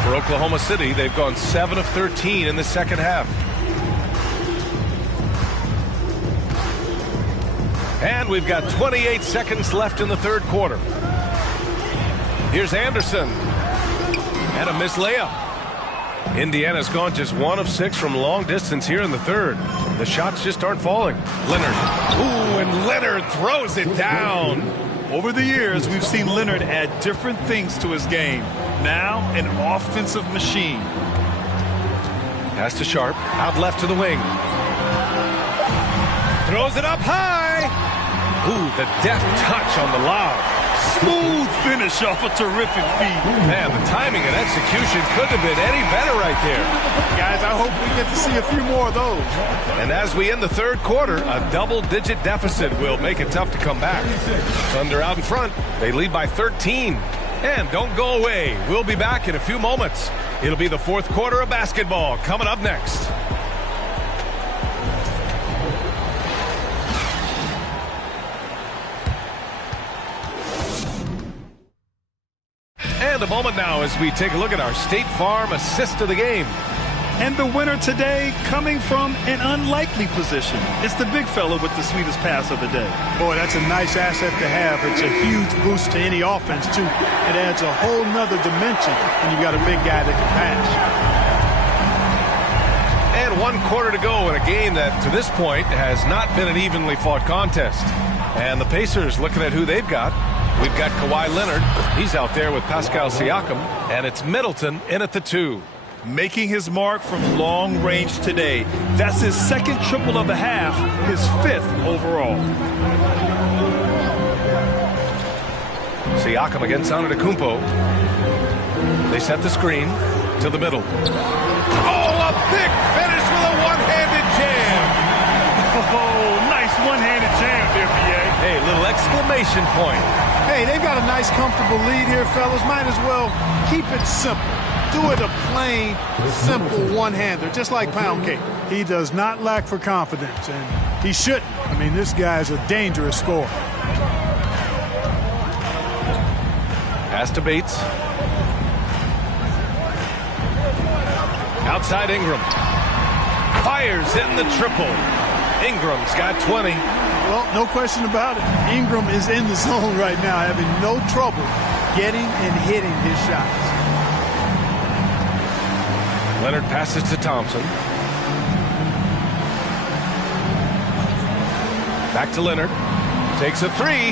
For Oklahoma City, they've gone 7 of 13 in the second half. And we've got 28 seconds left in the third quarter. Here's Anderson. And a missed layup. Indiana's gone just 1 of 6 from long distance here in the third. The shots just aren't falling. Leonard. Ooh, and Leonard throws it down. Over the years, we've seen Leonard add different things to his game. Now, an offensive machine. Pass to Sharp. Out left to the wing. Throws it up high. Ooh, the deft touch on the lob. Smooth finish off a terrific feed. Man, the timing and execution couldn't have been any better right there. Guys, I hope we get to see a few more of those. And as we end the third quarter, a double-digit deficit will make it tough to come back. Thunder out in front. They lead by 13. And don't go away. We'll be back in a few moments. It'll be the fourth quarter of basketball coming up next. And a moment now as we take a look at our State Farm assist of the game. And the winner today coming from an unlikely position. It's the big fella with the sweetest pass of the day. Boy, that's a nice asset to have. It's a huge boost to any offense, too. It adds a whole nother dimension when you've got a big guy that can pass. And 1 quarter to go in a game that, to this point, has not been an evenly fought contest. And the Pacers looking at who they've got. We've got Kawhi Leonard. He's out there with Pascal Siakam. And it's Middleton in at the 2. Making his mark from long range today. That's his second triple of the half, his 5th overall. Siakam against Antetokounmpo. They set the screen to the middle. Oh, a big finish with a one-handed jam. Oh, nice one-handed jam there, B.A. Hey, little exclamation point. Hey, they've got a nice, comfortable lead here, fellas. Might as well keep it simple. Do it a plain, simple one-hander, just like pound cake. He does not lack for confidence, and he shouldn't. I mean, this guy's a dangerous scorer. Pass to Bates. Outside Ingram. Fires in the triple. Ingram's got 20. Well, no question about it. Ingram is in the zone right now, having no trouble getting and hitting his shots. Leonard passes to Thompson. Back to Leonard. Takes a 3.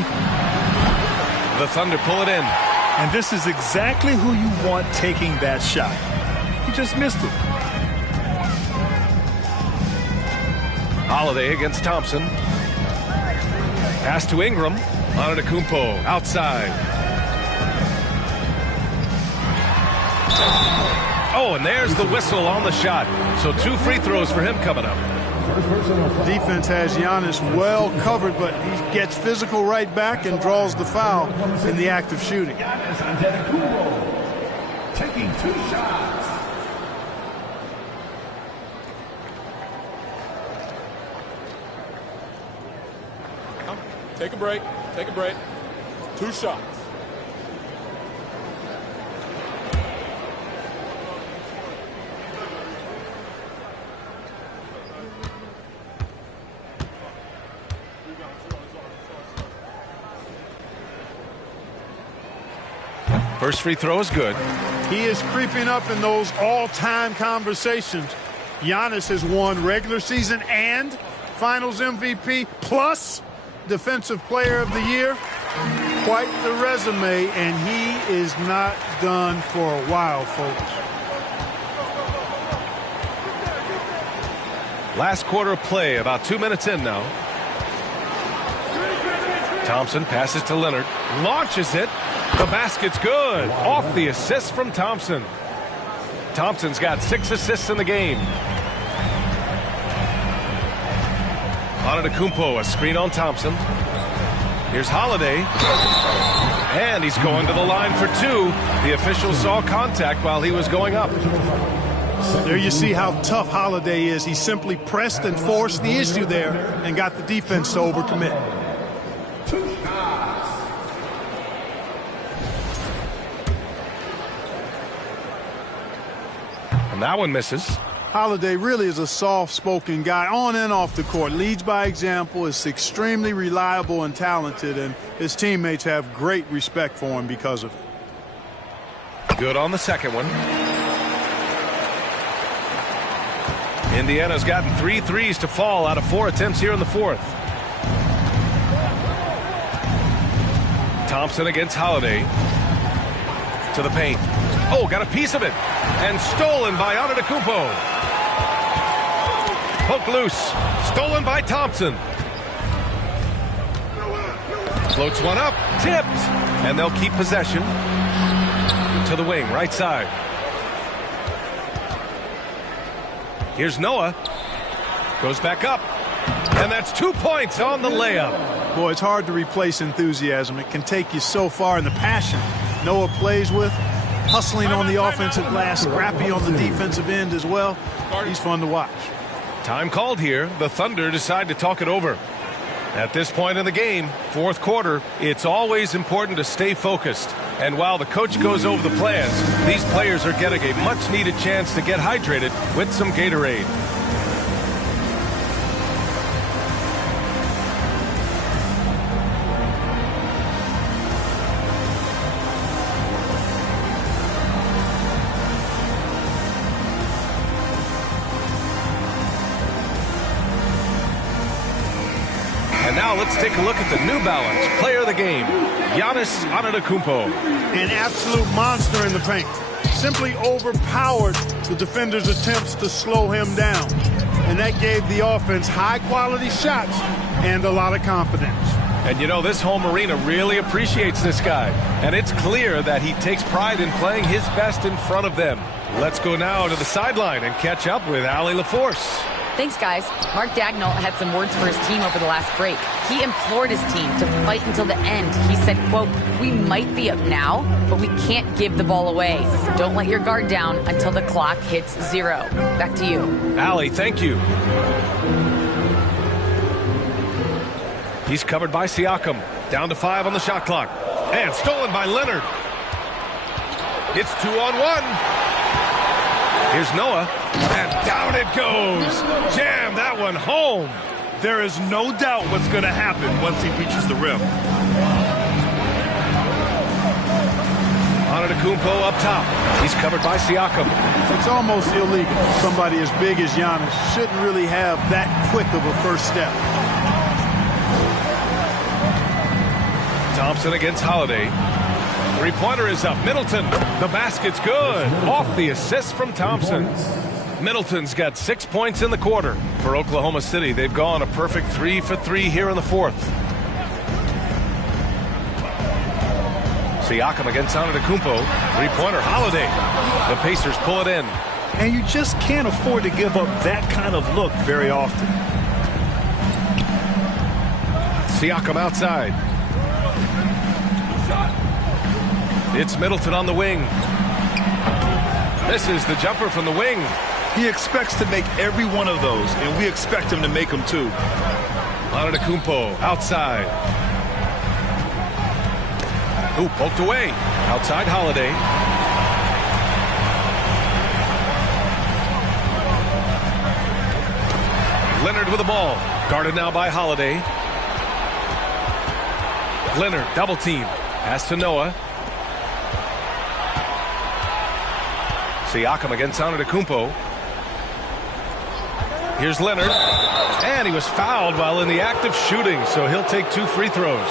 The Thunder pull it in. And this is exactly who you want taking that shot. He just missed it. Holiday against Thompson. Pass to Ingram. Antetokounmpo outside. Oh, and there's the whistle on the shot. So 2 free throws for him coming up. Defense has Giannis well covered, but he gets physical right back and draws the foul in the act of shooting. Taking 2 shots. Take a break. Take a break. 2 shots. First free throw is good. He is creeping up in those all-time conversations. Giannis has won regular season and Finals MVP plus Defensive Player of the Year. Quite the resume, and he is not done for a while, folks. Last quarter of play, about 2 minutes in now. Thompson passes to Leonard. Launches it. The basket's good. Off the assist from Thompson. Thompson's got 6 assists in the game. Antetokounmpo, a screen on Thompson. Here's Holiday. And he's going to the line for 2. The official saw contact while he was going up. There you see how tough Holiday is. He simply pressed and forced the issue there and got the defense to overcommit. And that one misses. Holiday really is a soft-spoken guy on and off the court. Leads by example, is extremely reliable and talented, and his teammates have great respect for him because of it. Good on the second one. Indiana's gotten 3 threes to fall out of 4 attempts here in the fourth. Thompson against Holiday. To the paint. Oh, got a piece of it. And stolen by Antetokounmpo. Poke loose. Stolen by Thompson. Floats one up. Tipped. And they'll keep possession. To the wing, right side. Here's Noah. Goes back up. And that's 2 points on the layup. Boy, it's hard to replace enthusiasm. It can take you so far, in the passion Noah plays with, hustling on the offensive glass, scrappy on the defensive end as well. He's fun to watch. Time called here. The Thunder decide to talk it over. At this point in the game, fourth quarter, it's always important to stay focused. And while the coach goes over the plans, these players are getting a much-needed chance to get hydrated with some Gatorade. And now let's take a look at the New Balance player of the game, Giannis Antetokounmpo. An absolute monster in the paint. Simply overpowered the defender's attempts to slow him down. And that gave the offense high-quality shots and a lot of confidence. And you know, this home arena really appreciates this guy. And it's clear that he takes pride in playing his best in front of them. Let's go now to the sideline and catch up with Allie LaForce. Thanks, guys. Mark Dagnall had some words for his team over the last break. He implored his team to fight until the end. He said, quote, "We might be up now, but we can't give the ball away. Don't let your guard down until the clock hits 0. Back to you. Allie, thank you. He's covered by Siakam. Down to 5 on the shot clock. And stolen by Leonard. It's 2-on-1. Here's Noah. And down it goes. Jam that one home. There is no doubt what's going to happen once he reaches the rim. Antetokounmpo up top. He's covered by Siakam. It's almost illegal. Somebody as big as Giannis shouldn't really have that quick of a first step. Thompson against Holiday. Three-pointer is up. Middleton. The basket's good. Off the assist from Thompson. Middleton's got 6 points in the quarter. For Oklahoma City, they've gone a perfect 3 for 3 here in the fourth. Siakam against Antetokounmpo. Three-pointer, Holiday. The Pacers pull it in. And you just can't afford to give up that kind of look very often. Siakam outside. It's Middleton on the wing. This is the jumper from the wing. He expects to make every one of those, and we expect him to make them too. Antetokounmpo outside. Ooh, poked away. Outside Holiday. Leonard with the ball. Guarded now by Holiday. Leonard double team. Pass to Noah. Siakam against Antetokounmpo. Here's Leonard. And he was fouled while in the act of shooting, so he'll take 2 free throws.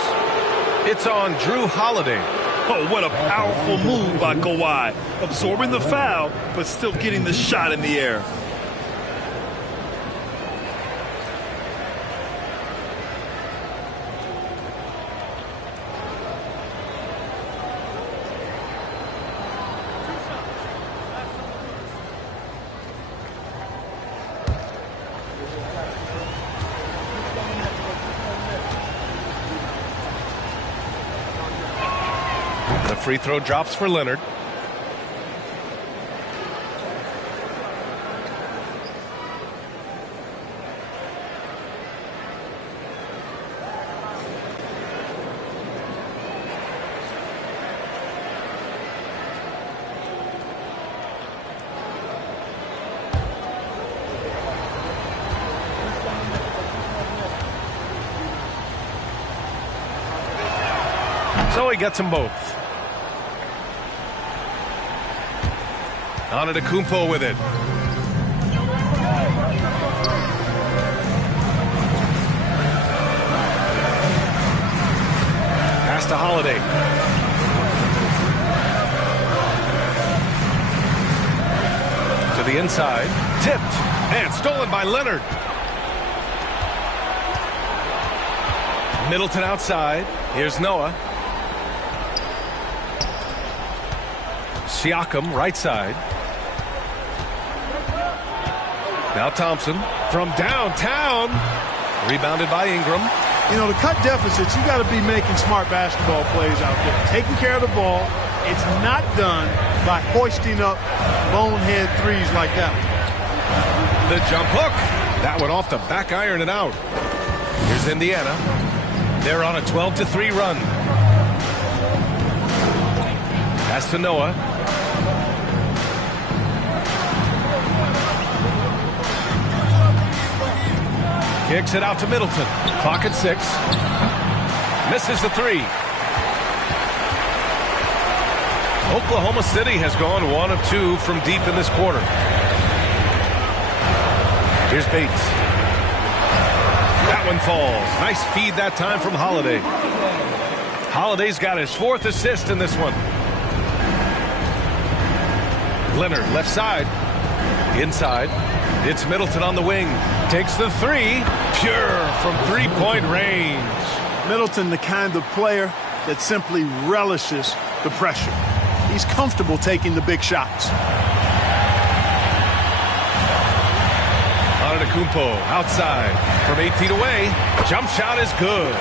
It's on Drew Holiday. Oh, what a powerful move by Kawhi. Absorbing the foul, but still getting the shot in the air. Free throw drops for Leonard. So he gets them both. Antetokounmpo with it. Pass to Holiday. To the inside. Tipped. And stolen by Leonard. Middleton outside. Here's Noah. Siakam right side. Now Thompson from downtown. Rebounded by Ingram. You know, to cut deficits, you got to be making smart basketball plays out there. Taking care of the ball. It's not done by hoisting up bonehead threes like that. The jump hook. That one off the back iron and out. Here's Indiana. They're on a 12-3 run. Pass to Noah. Kicks it out to Middleton. Clock at 6. Misses the 3. Oklahoma City has gone 1 of 2 from deep in this quarter. Here's Bates. That one falls. Nice feed that time from Holiday. Holiday's got his 4th assist in this one. Leonard left side. Inside. It's Middleton on the wing. Takes the 3. Pure from 3-point range. Middleton, the kind of player that simply relishes the pressure. He's comfortable taking the big shots. Antetokounmpo outside from 8 feet away. Jump shot is good.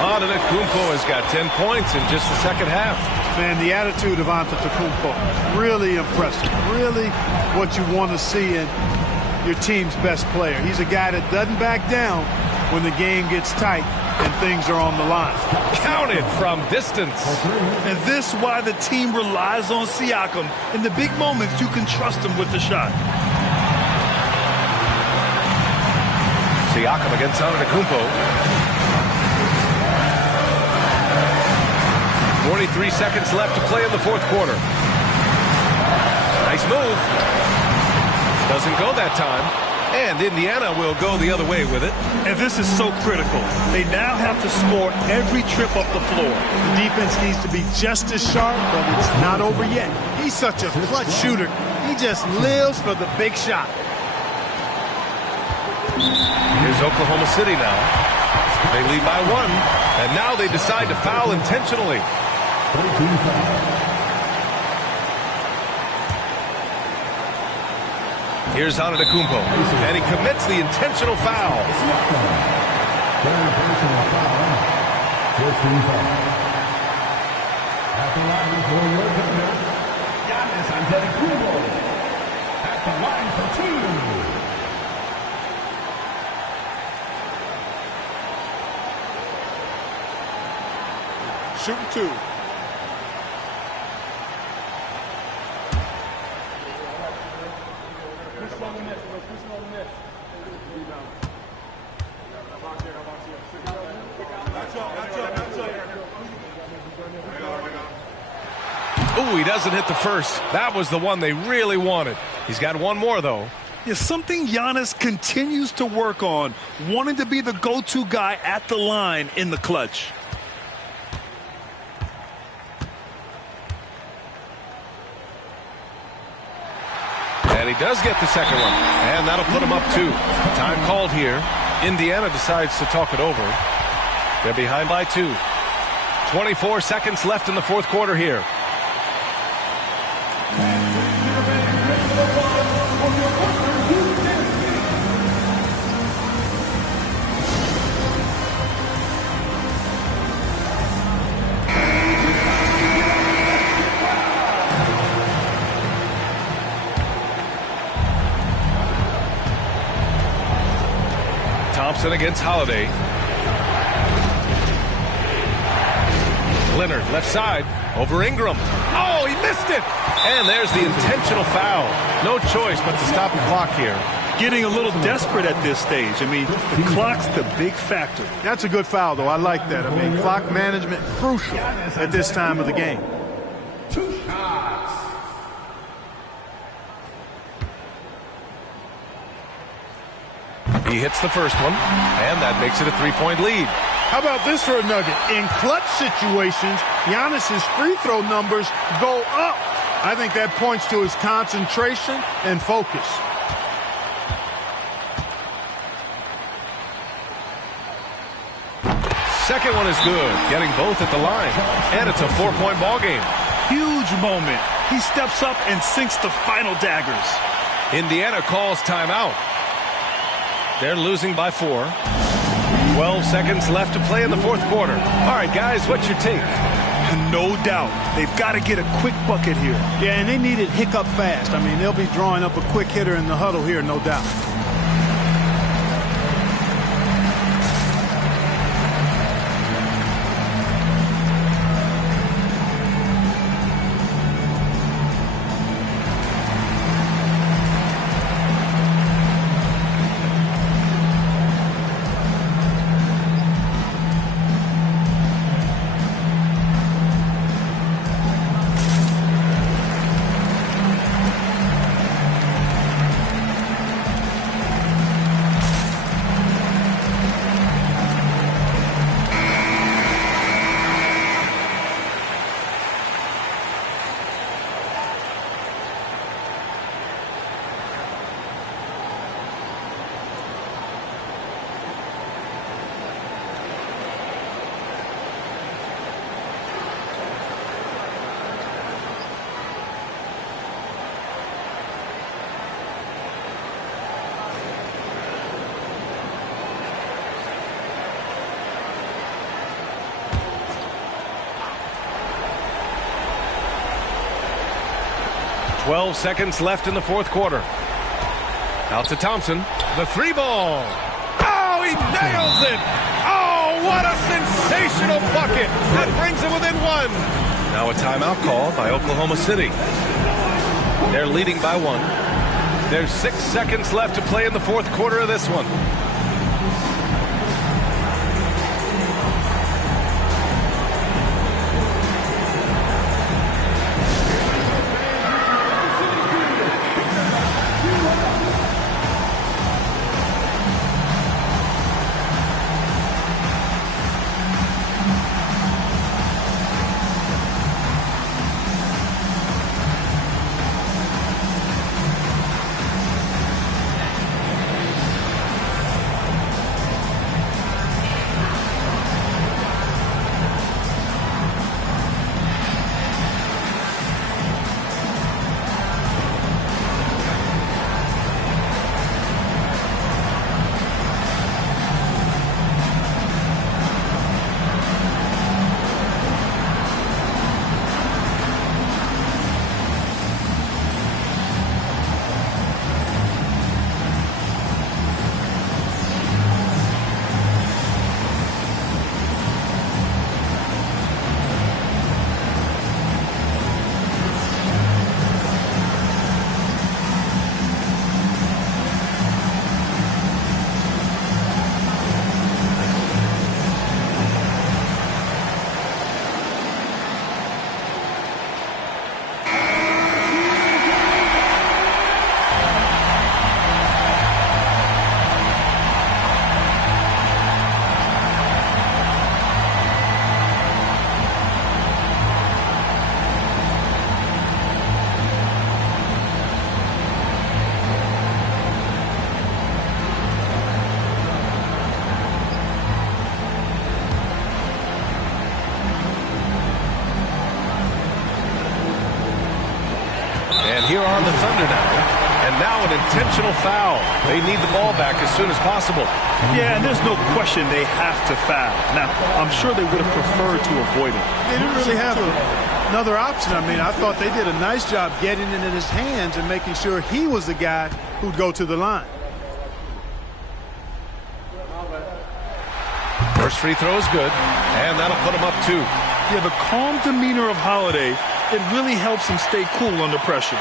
Antetokounmpo has got 10 points in just the second half. Man, the attitude of Antetokounmpo, really impressive. Really what you want to see in your team's best player. He's a guy that doesn't back down when the game gets tight and things are on the line. Counted from distance. And this is why the team relies on Siakam. In the big moments, you can trust him with the shot. Siakam against Antetokounmpo. 43 seconds left to play in the 4th quarter. Nice move. Doesn't go that time. And Indiana will go the other way with it. And this is so critical. They now have to score every trip up the floor. The defense needs to be just as sharp, but it's not over yet. He's such a clutch shooter. He just lives for the big shot. Here's Oklahoma City now. They lead by 1. And now they decide to foul intentionally. Here's Antetokounmpo, and he commits the intentional foul. At the line for your defender, Giannis Antetokounmpo. At the line for 2. Shooting 2. Ooh, he doesn't hit the first. That was the one they really wanted. He's got one more, though. It's something Giannis continues to work on, wanting to be the go-to guy at the line in the clutch. And he does get the second one. And that'll put him up 2. Time called here. Indiana decides to talk it over. They're behind by 2. 24 seconds left in the 4th quarter here. Thompson against Holiday. Leonard left side over Ingram. Oh, he missed it. And there's the intentional foul. No choice but to stop the clock here. Getting a little desperate at this stage. I mean, the clock's the big factor. That's a good foul, though. I like that. I mean, clock management crucial at this time of the game. 2 shots. He hits the first one, and that makes it a 3-point lead. How about this for a nugget? In clutch situations, Giannis's free throw numbers go up. I think that points to his concentration and focus. Second one is good, getting both at the line. And it's a 4-point ball game. Huge moment. He steps up and sinks the final daggers. Indiana calls timeout. They're losing by 4. 12 seconds left to play in the fourth quarter. All right, guys, what's your take? No doubt. They've got to get a quick bucket here. Yeah, and they need it hiccup fast. I mean, they'll be drawing up a quick hitter in the huddle here, no doubt. Twelve seconds left in the fourth quarter. Out to Thompson. The 3-ball. Oh, he nails it. Oh, what a sensational bucket. That brings it within 1. Now a timeout call by Oklahoma City. They're leading by 1. There's 6 seconds left to play in the fourth quarter of this one. Here are the Thunder now. And now an intentional foul. They need the ball back as soon as possible. Yeah, and there's no question they have to foul. Now, I'm sure they would have preferred to avoid it. They didn't really have another option. I mean, I thought they did a nice job getting it in his hands and making sure he was the guy who'd go to the line. First free throw is good, and that'll put him up 2. Yeah, the calm demeanor of Holiday, it really helps him stay cool under pressure.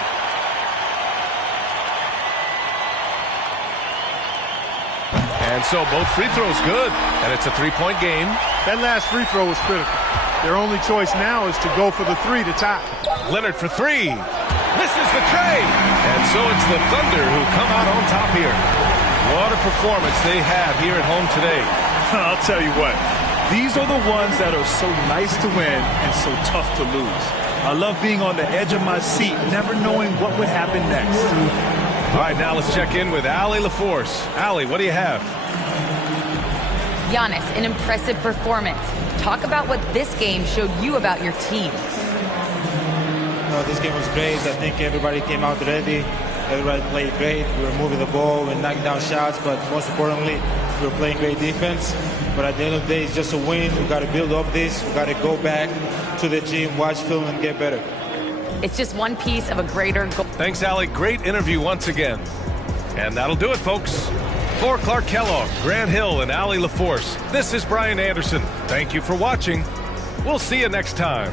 And so both free throws good, and it's a 3-point game. That last free throw was critical. Their only choice now is to go for the 3 to tie. Leonard for 3. Misses the tray. And so it's the Thunder who come out on top here. What a performance they have here at home today? I'll tell you what. These are the ones that are so nice to win and so tough to lose. I love being on the edge of my seat, never knowing what would happen next. All right, now let's check in with Allie LaForce. Allie, what do you have? Giannis, an impressive performance. Talk about what this game showed you about your team. This game was great. I think everybody came out ready. Everybody played great. We were moving the ball and knocking down shots, but most importantly, we were playing great defense. But at the end of the day, it's just a win. We got to build up this. We got to go back to the gym, watch film, and get better. It's just one piece of a greater goal. Thanks, Allie. Great interview once again. And that'll do it, folks. For Clark Kellogg, Grant Hill, and Allie LaForce, this is Brian Anderson. Thank you for watching. We'll see you next time.